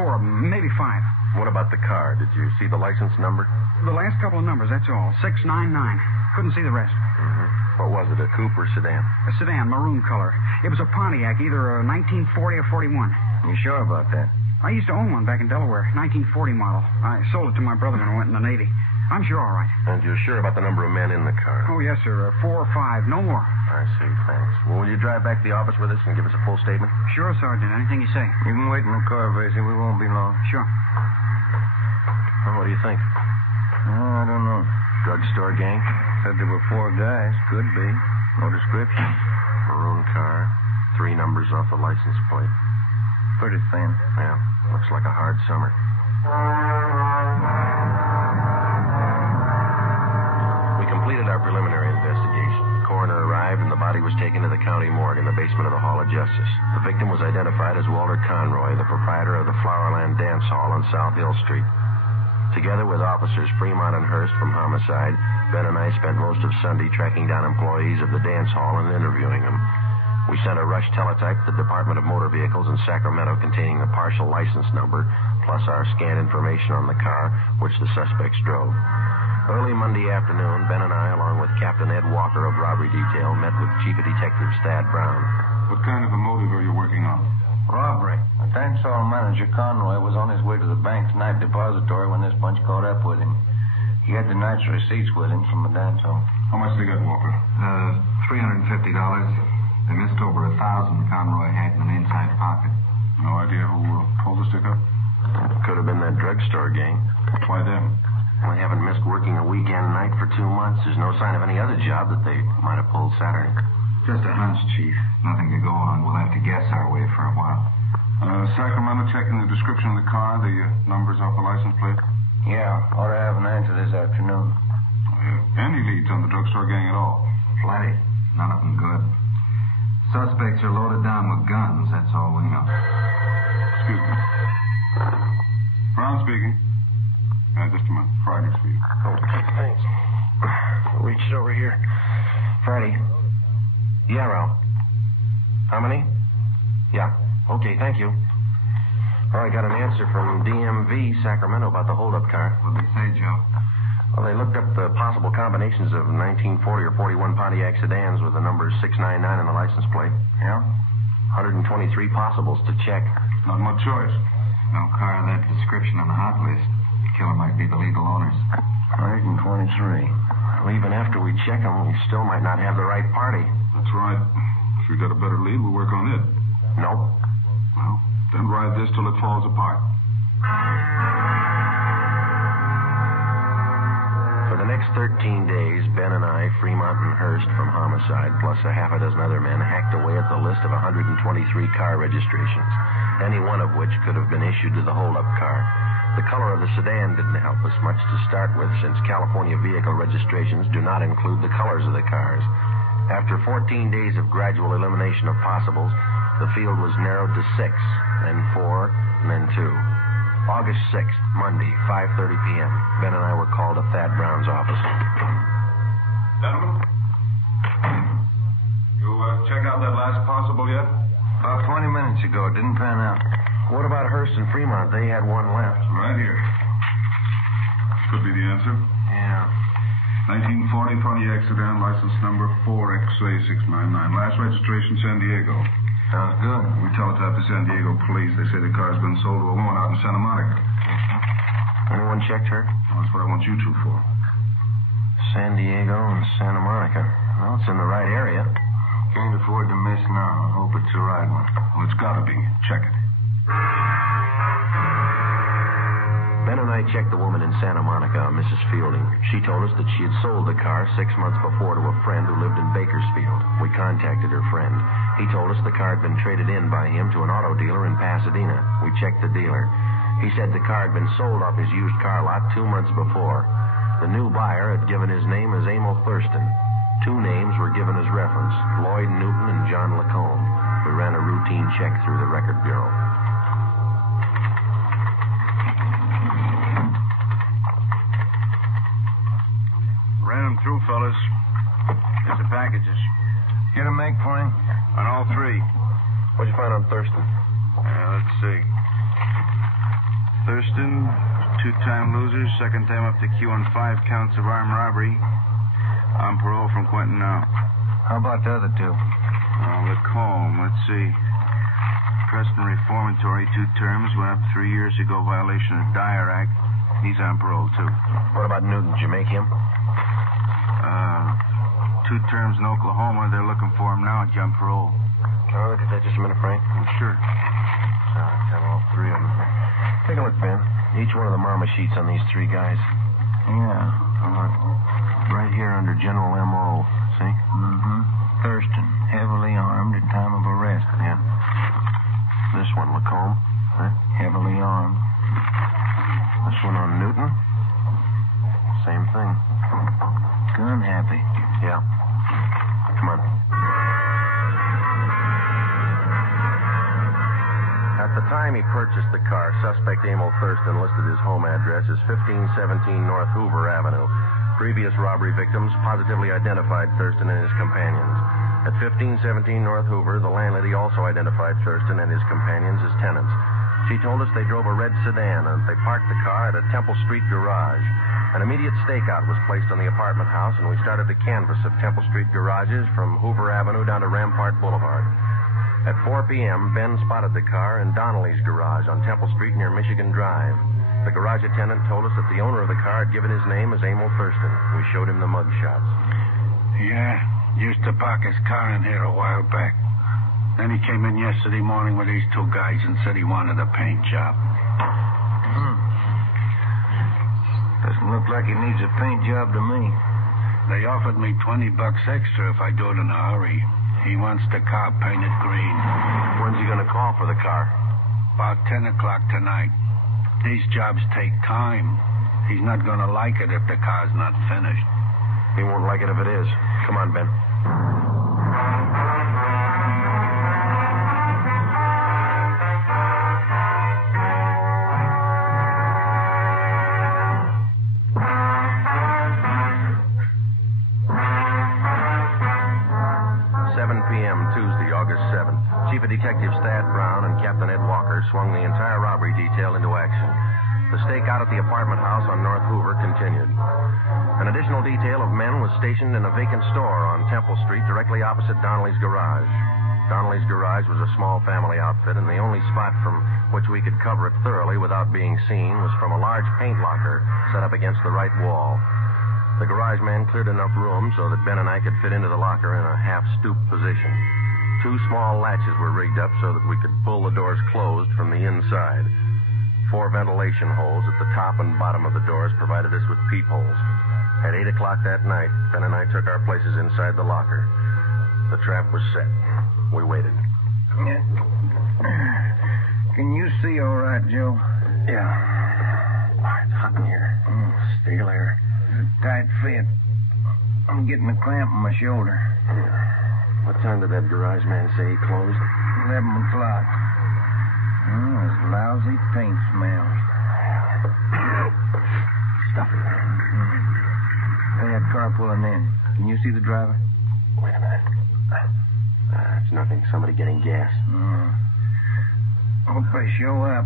4 of them, maybe 5. What about the car? Did you see the license number? The last couple of numbers, that's all. 699. Couldn't see the rest. Mm-hmm. What was it, a coupe or sedan? A sedan, maroon color. It was a Pontiac, either a 1940 or 41. You sure about that? I used to own one back in Delaware, 1940 model. I sold it to my brother when I went in the Navy. I'm sure all right. And you're sure about the number of men in the car? Oh, yes, sir. 4 or 5, no more. I see, thanks. Well, will you drive back to the office with us and give us a full statement? Sure, Sergeant. Anything you say. You can wait in the car, Vasey. We won't be long. Sure. Well, what do you think? I don't know. Drugstore gang? Said there were 4 guys. Could be. No description. Maroon car. 3 numbers off the license plate. Pretty thin. Yeah. Looks like a hard summer. We completed our preliminary investigation. The coroner arrived and the body was taken to the county morgue in the basement of the Hall of Justice. The victim was identified as Walter Conroy, the proprietor of the Flowerland Dance Hall on South Hill Street. Together with officers Fremont and Hurst from homicide, Ben and I spent most of Sunday tracking down employees of the dance hall and interviewing them. We sent a rush teletype to the Department of Motor Vehicles in Sacramento containing the partial license number, plus our scanned information on the car, which the suspects drove. Early Monday afternoon, Ben and I, along with Captain Ed Walker of Robbery Detail, met with Chief of Detectives Thad Brown. What kind of a motive are you working on? Robbery. The dance hall manager, Conroy, was on his way to the bank's night depository when this bunch caught up with him. He had the night's receipts with him from the dance hall. How much they got, Walker? $350. They missed over 1,000 Conroy had in an inside pocket. No idea who pulled the stick up? Could have been that drugstore gang. Why them? Well, they haven't missed working a weekend night for 2 months. There's no sign of any other job that they might have pulled Saturday. Just a hunch, Chief. Nothing to go on. We'll have to guess our way for a while. Sacramento checking the description of the car, the numbers off the license plate? Yeah, ought to have an answer this afternoon. Any leads on the drugstore gang at all? Plenty. None of them good. Suspects are loaded down with guns, that's all we know. Excuse me. Brown speaking. Just a minute. Friday speaking. Okay, thanks. Reached over here. Friday. Yeah, Ralph. How many? Yeah. Okay, thank you. All right, got an answer from DMV, Sacramento, about the hold-up car. What'd they say, Joe? Well, they looked up the possible combinations of 1940 or 41 Pontiac sedans with the number 699 on the license plate. Yeah? 123 possibles to check. Not much choice. No car of that description on the hot list. The killer might be the legal owners. 123. Well, even after we check them, we still might not have the right party. That's right. If we got a better lead, we'll work on it. Nope. Well, then ride this till it falls apart. For the next 13 days, Ben and I, Fremont and Hurst from homicide, plus a half a dozen other men, hacked away at the list of 123 car registrations, any one of which could have been issued to the hold-up car. The color of the sedan didn't help us much to start with, since California vehicle registrations do not include the colors of the cars. After 14 days of gradual elimination of possibles, the field was narrowed to 6, then 4, and then 2. August 6th, Monday, 5:30 p.m. Ben and I were called to Thad Brown's office. Gentlemen, you checked out that last possible yet? About 20 minutes ago. It didn't pan out. What about Hearst and Fremont? They had one left. Right here. Could be the answer. Yeah. 1940 Pontiac sedan, license number 4XA699. Last registration, San Diego. Sounds good. We teletyped the San Diego police. They say the car's been sold to a woman out in Santa Monica. Anyone checked her? Well, that's what I want you two for. San Diego and Santa Monica. Well, it's in the right area. Can't afford to miss now. I hope it's the right one. Well, it's gotta be. Check it. Ben and I checked the woman in Santa Monica, Mrs. Fielding. She told us that she had sold the car 6 months before to a friend who lived in Bakersfield. We contacted her friend. He told us the car had been traded in by him to an auto dealer in Pasadena. We checked the dealer. He said the car had been sold off his used car lot 2 months before. The new buyer had given his name as Emil Thurston. 2 names were given as reference, Lloyd Newton and John Lacombe. We ran a routine check through the record bureau. Ran them through, fellas. Here's the packages. Get a make for him? On all 3. What'd you find on Thurston? Let's see. Thurston, 2-time loser, second time up to Q on 5 counts of armed robbery. On parole from Quentin now. How about the other 2? Lacombe, let's see. Preston reformatory, 2 terms, went up 3 years ago, violation of Dyer Act. He's on parole, too. What about Newton? Did you make him? 2 terms in Oklahoma. They're looking for him now at jump parole. Can I look at that just a minute, Frank? Sure. Have all 3 of them. Take a look, Ben. Each one of the marma sheets on these 3 guys. Yeah. Right here under General M.O. See? Mm-hmm. Thurston, heavily armed at time of arrest. Yeah. This one, Lacombe. Huh? Heavily armed. This one on Newton. Same thing. Gun happy. Yeah. Come on. At the time he purchased the car, suspect Emil Thurston listed his home address as 1517 North Hoover Avenue. Previous robbery victims positively identified Thurston and his companions. At 1517 North Hoover, the landlady also identified Thurston and his companions as tenants. She told us they drove a red sedan and they parked the car at a Temple Street garage. An immediate stakeout was placed on the apartment house, and we started the canvass of Temple Street garages from Hoover Avenue down to Rampart Boulevard. At 4 p.m., Ben spotted the car in Donnelly's garage on Temple Street near Michigan Drive. The garage attendant told us that the owner of the car had given his name as Emil Thurston. We showed him the mug shots. Yeah, used to park his car in here a while back. Then he came in yesterday morning with these 2 guys and said he wanted a paint job. Doesn't look like he needs a paint job to me. They offered me $20 extra if I do it in a hurry. He wants the car painted green. When's he going to call for the car? About 10 o'clock tonight. These jobs take time. He's not going to like it if the car's not finished. He won't like it if it is. Come on, Ben. 7 p.m., Tuesday, August 7th. Chief of Detectives Thad Brown and Captain Ed Walker swung the entire robbery detail into action. The stakeout at the apartment house on North Hoover continued. An additional detail of men was stationed in a vacant store on Temple Street directly opposite Donnelly's garage. Donnelly's garage was a small family outfit, and the only spot from which we could cover it thoroughly without being seen was from a large paint locker set up against the right wall. The garage man cleared enough room so that Ben and I could fit into the locker in a half-stoop position. 2 small latches were rigged up so that we could pull the doors closed from the inside. 4 ventilation holes at the top and bottom of the doors provided us with peepholes. At 8 o'clock that night, Ben and I took our places inside the locker. The trap was set. We waited. Can you see all right, Joe? Yeah. It's hot in here. Stale air. Tight fit. I'm getting a clamp in my shoulder. What time did that garage man say he closed? 11 o'clock. There's lousy paint smell. Stuff it. They had car pulling in. Can you see the driver? Wait a minute. It's nothing. Somebody getting gas. they show up.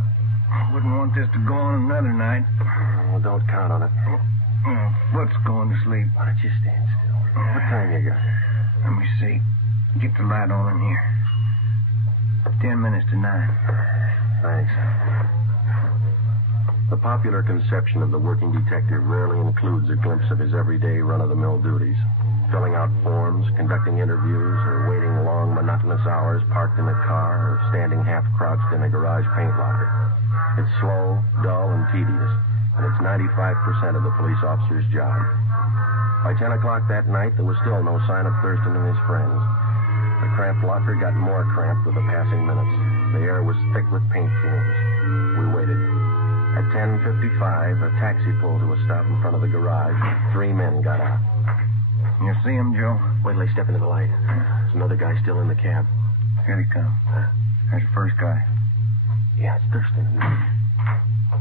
I wouldn't want this to go on another night. Well, don't count on it. What's going to sleep? Why don't you stand still? What time you got? Let me see. Get the light on in here. 10 minutes to 9. Thanks. The popular conception of the working detective rarely includes a glimpse of his everyday run-of-the-mill duties. Filling out forms, conducting interviews, or waiting long, monotonous hours parked in a car or standing half-crouched in a garage paint locker. It's slow, dull, and tedious, and it's 95% of the police officer's job. By 10 o'clock that night, there was still no sign of Thurston and his friends. The cramped locker got more cramped with the passing minutes. The air was thick with paint fumes. We waited. At 10:55, a taxi pulled to a stop in front of the garage. 3 men got out. You see him, Joe? Wait till they step into the light. There's another guy still in the cab. Here he comes. There's the first guy. Yeah, it's Thurston.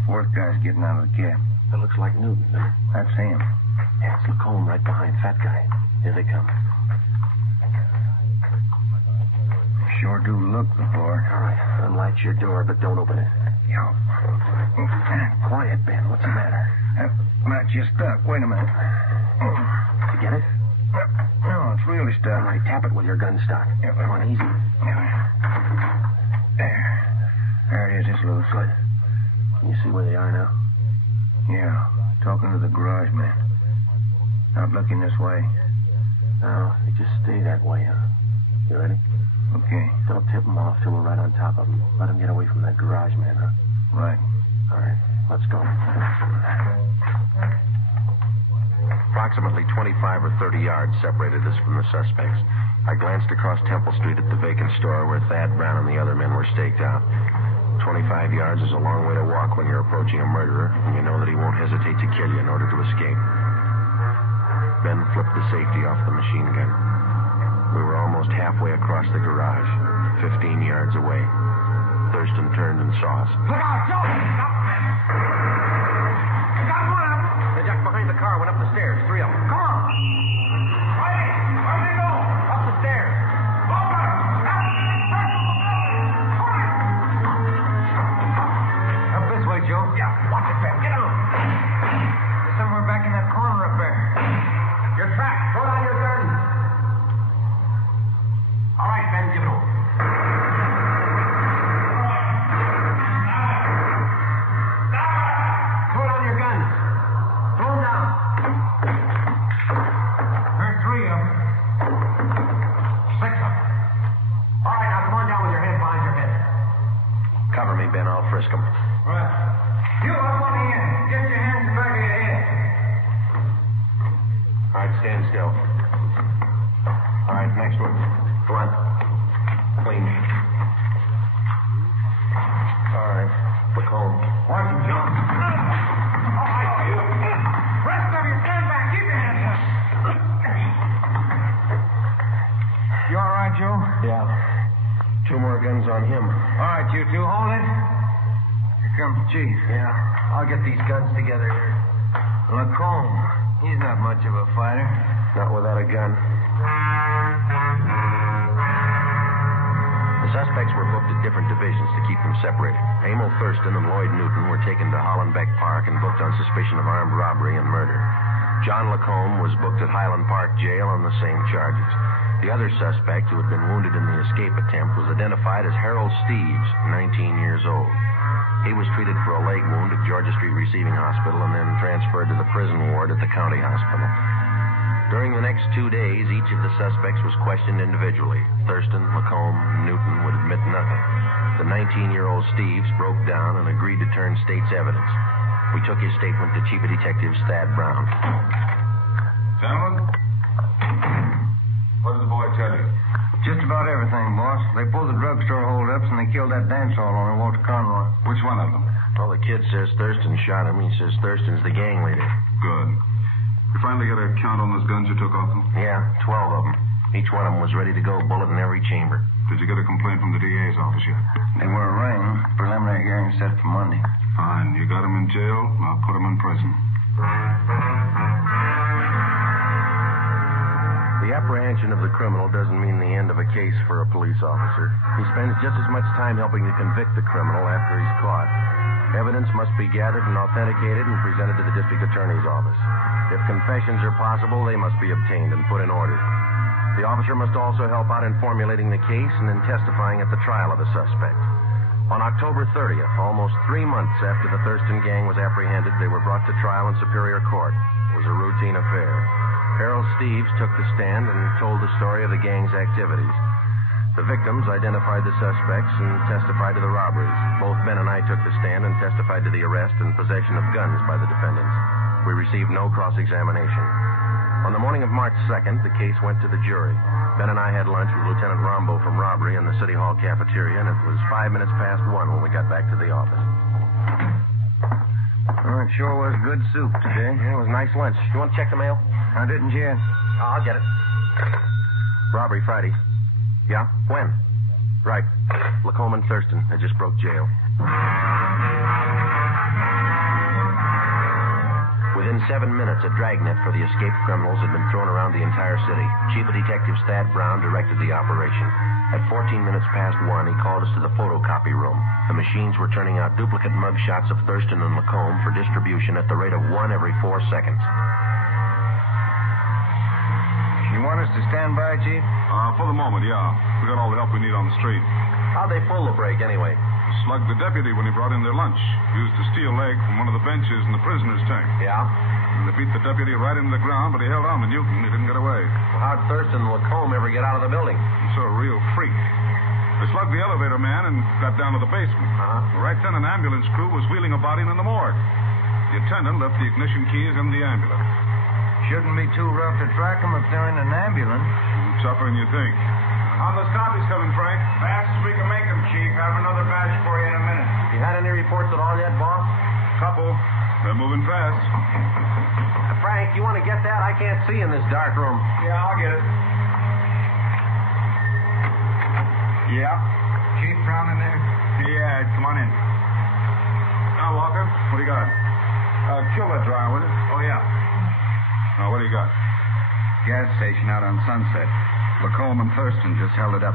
Fourth guy's getting out of the cab. That looks like Newton. That's him. Yeah, it's Lacombe right behind. Fat guy. Here they come. Sure do look the part. All right. Unlight your door, but don't open it. Yeah. Quiet, Ben. What's the matter? Not just stuck. Wait a minute. You get it? No, it's really stuck. All right, tap it with your gun stock. Come on, easy. There it is. It's loose. Good. Can you see where they are now? Yeah. Talking to the garage man. Not looking this way. No, they just stay that way, huh? You ready? Okay. Don't tip them off till we're right on top of them. Let them get away from that garage man, huh? Right. All right, let's go. Approximately 25 or 30 yards separated us from the suspects. I glanced across Temple Street at the vacant store where Thad Brown and the other men were staked out. 25 yards is a long way to walk when you're approaching a murderer, and you know that he won't hesitate to kill you in order to escape. Ben flipped the safety off the machine gun. We were almost halfway across the garage, 15 yards away. Thurston turned and saw us. Look out, Joe! Stop, man! You got one of them! They ducked behind the car, went up the stairs. 3 of them. Come on! Hey, where they go? Up the stairs. Over! Up this way, Joe. Yeah, watch it, Ben. Get out! They're somewhere back in that corner up there. You're trapped. Throw down your gun. All right, Ben, give it over. Throw down your guns. Throw them down. Heard 3 of them. 6 of them. All right, now come on down with your head behind your head. Cover me, Ben. I'll frisk them. Right. You up on the end. Get your hands in the back of your head. All right, stand still. All right, next one. Go on. Clean. All right. Lacombe. Watch him, Joe. All right, you. Rest of you, stand back. Keep your hands up. You all right, Joe? Yeah. 2 more guns on him. All right, you two, hold it. Here comes the chief. Yeah. I'll get these guns together here. Lacombe. He's not much of a fighter. Not without a gun. The suspects were booked at different divisions to keep them separated. Emil Thurston and Lloyd Newton were taken to Hollenbeck Park and booked on suspicion of armed robbery and murder. John Lacombe was booked at Highland Park Jail on the same charges. The other suspect, who had been wounded in the escape attempt, was identified as Harold Steves, 19 years old. He was treated for a leg wound at Georgia Street Receiving Hospital and then transferred to the prison ward at the county hospital. During the next 2 days, each of the suspects was questioned individually. Thurston, Lacombe, and Newton would admit nothing. The 19-year-old Steves broke down and agreed to turn state's evidence. We took his statement to Chief of Detectives Thad Brown. Gentlemen, what did the boy tell you? Just about everything, boss. They pulled the drugstore holdups and they killed that dance hall owner, Walter Conroy. Which one of them? Well, the kid says Thurston shot him. He says Thurston's the gang leader. Good. You finally got a count on those guns you took off them? Yeah, 12 of them. Each one of them was ready to go, bullet in every chamber. Did you get a complaint from the DA's office yet? They were arraigned. Preliminary hearing set for Monday. Fine. You got them in jail. I'll put them in prison. The The apprehension of the criminal doesn't mean the end of a case for a police officer. He spends just as much time helping to convict the criminal after he's caught. Evidence must be gathered and authenticated and presented to the district attorney's office. If confessions are possible, they must be obtained and put in order. The officer must also help out in formulating the case and in testifying at the trial of the suspect. On October 30th, almost 3 months after the Thurston gang was apprehended, they were brought to trial in Superior Court. It was a routine affair. Harold Steves took the stand and told the story of the gang's activities. The victims identified the suspects and testified to the robberies. Both Ben and I took the stand and testified to the arrest and possession of guns by the defendants. We received no cross-examination. On the morning of March 2nd, the case went to the jury. Ben and I had lunch with Lieutenant Rombo from robbery in the City Hall cafeteria, and it was 5 minutes past 1 when we got back to the office. Oh, it sure was good soup today. Yeah, it was a nice lunch. You want to check the mail? I didn't yet. Oh, I'll get it. Robbery Friday. Yeah? When? Right. Lacombe and Thurston. They just broke jail. Within 7 minutes, a dragnet for the escaped criminals had been thrown around the entire city. Chief of Detectives Thad Brown directed the operation. At 14 minutes past 1, he called us to the photocopy room. The machines were turning out duplicate mug shots of Thurston and Lacombe for distribution at the rate of 1 every 4 seconds. You want us to stand by, Chief? For the moment, yeah. We got all the help we need on the street. How'd they pull the break, anyway? Slugged the deputy when he brought in their lunch. Used a steel leg from one of the benches in the prisoner's tank. Yeah? And they beat the deputy right into the ground, but he held on to Newton. He didn't get away. Well, how'd Thurston and Lacombe ever get out of the building? He's a real freak. They slugged the elevator man and got down to the basement. Right then, an ambulance crew was wheeling a body in the morgue. The attendant left the ignition keys in the ambulance. Shouldn't be too rough to track them if they're in an ambulance. Tougher than you think. How's those copies coming, Frank? Fast as we can make them, Chief. Have another batch for you in a minute. You had any reports at all yet, boss? Couple. They're moving fast. Frank, you want to get that? I can't see in this dark room. Yeah, I'll get it. Yeah? Chief Brown in there? Yeah, come on in. Now, Walker, what do you got? Kill that dryer, will you? Oh, yeah. Now, what do you got? Gas station out on Sunset. Lacombe and Thurston just held it up.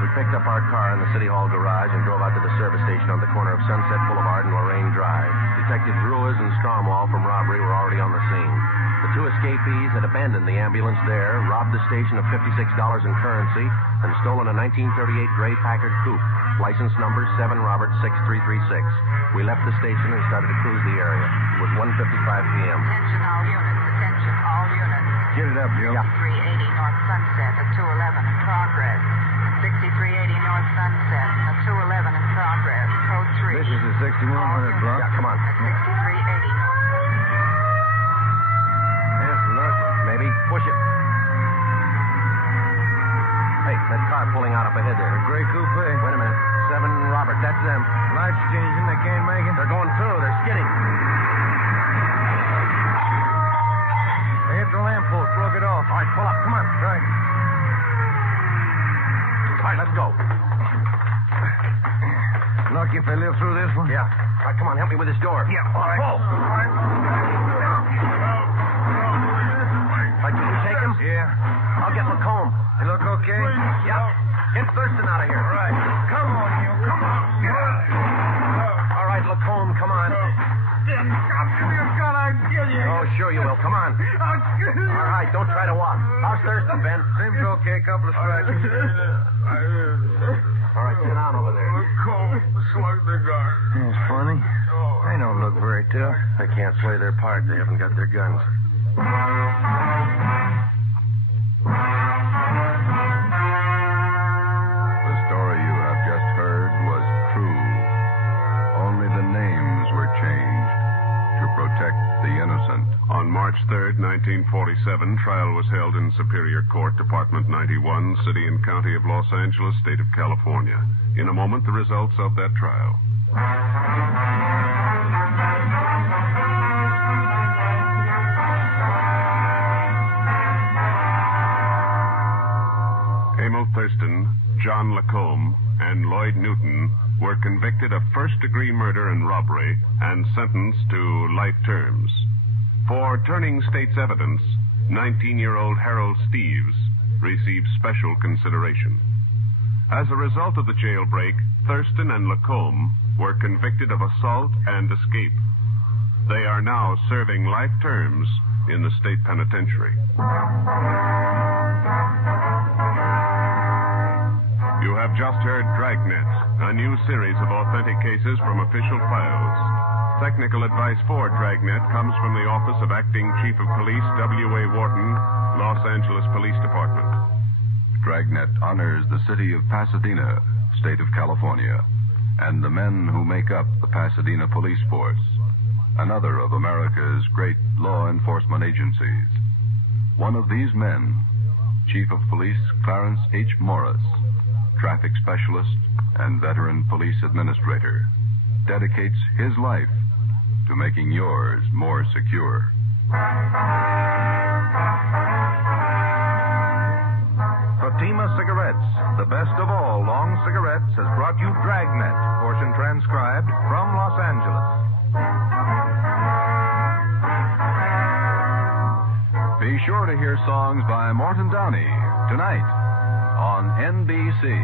We picked up our car in the City Hall garage and drove out to the service station on the corner of Sunset Boulevard and Lorraine Drive. Detectives Ruiz and Stromwall from robbery were already on the scene. The two escapees had abandoned the ambulance there, robbed the station of $56 in currency, and stolen a 1938 gray Packard coupe, license number 7 Robert 6336. We left the station and started to cruise the area. It was 1:55 p.m. Attention all units, attention all units. Get it up, Joe. 6380 North Sunset at 211 in progress. 6380 North Sunset at 211 in progress. Code 3. This is the 6100 block. Yeah, come on. At 6380 North Yes, look, maybe. Push it. Hey, that car pulling out up ahead there. A gray coupe. Wait a minute. 7 Robert, that's them. Lights changing. They can't make it. They're going through. They're skidding. They hit the lamppost. Broke it off. All right, pull up. Come on. Right. All right, let's go. Lucky if they live through this one. Yeah. All right, come on. Help me with this door. Yeah, all right. Pull. All right, can you take him? Yeah. I'll get Lacombe. They look okay? Yeah. Get Thurston out of here. Right. Come on, you. Come on. Get out. All right, Lacombe, come on. I'll kill you. Oh, sure you will. Come on. I'll kill you. All right, don't try to walk. How's Thurston, Ben? Seems okay. Couple of scratches. All right, sit down over there. Lacombe slugged the guard. That's funny. They don't look very tough. They can't play their part. They haven't got their guns. The story you have just heard was true. Only the names were changed to protect the innocent. On March 3rd, 1947, trial was held in Superior Court, Department 91, City and County of Los Angeles, State of California. In a moment, the results of that trial. Emil Thurston, John Lacombe, and Lloyd Newton were convicted of first-degree murder and robbery and sentenced to life terms. For turning state's evidence, 19-year-old Harold Steves received special consideration. As a result of the jailbreak, Thurston and Lacombe were convicted of assault and escape. They are now serving life terms in the state penitentiary. You have just heard Dragnet, a new series of authentic cases from official files. Technical advice for Dragnet comes from the Office of Acting Chief of Police W.A. Wharton, Los Angeles Police Department. Dragnet honors the city of Pasadena, state of California, and the men who make up the Pasadena Police Force, another of America's great law enforcement agencies. One of these men, Chief of Police Clarence H. Morris, traffic specialist and veteran police administrator, dedicates his life to making yours more secure. Fatima Cigarettes, the best of all long cigarettes, has brought you Dragnet, portion transcribed from Los Angeles. Be sure to hear songs by Morton Downey tonight on NBC.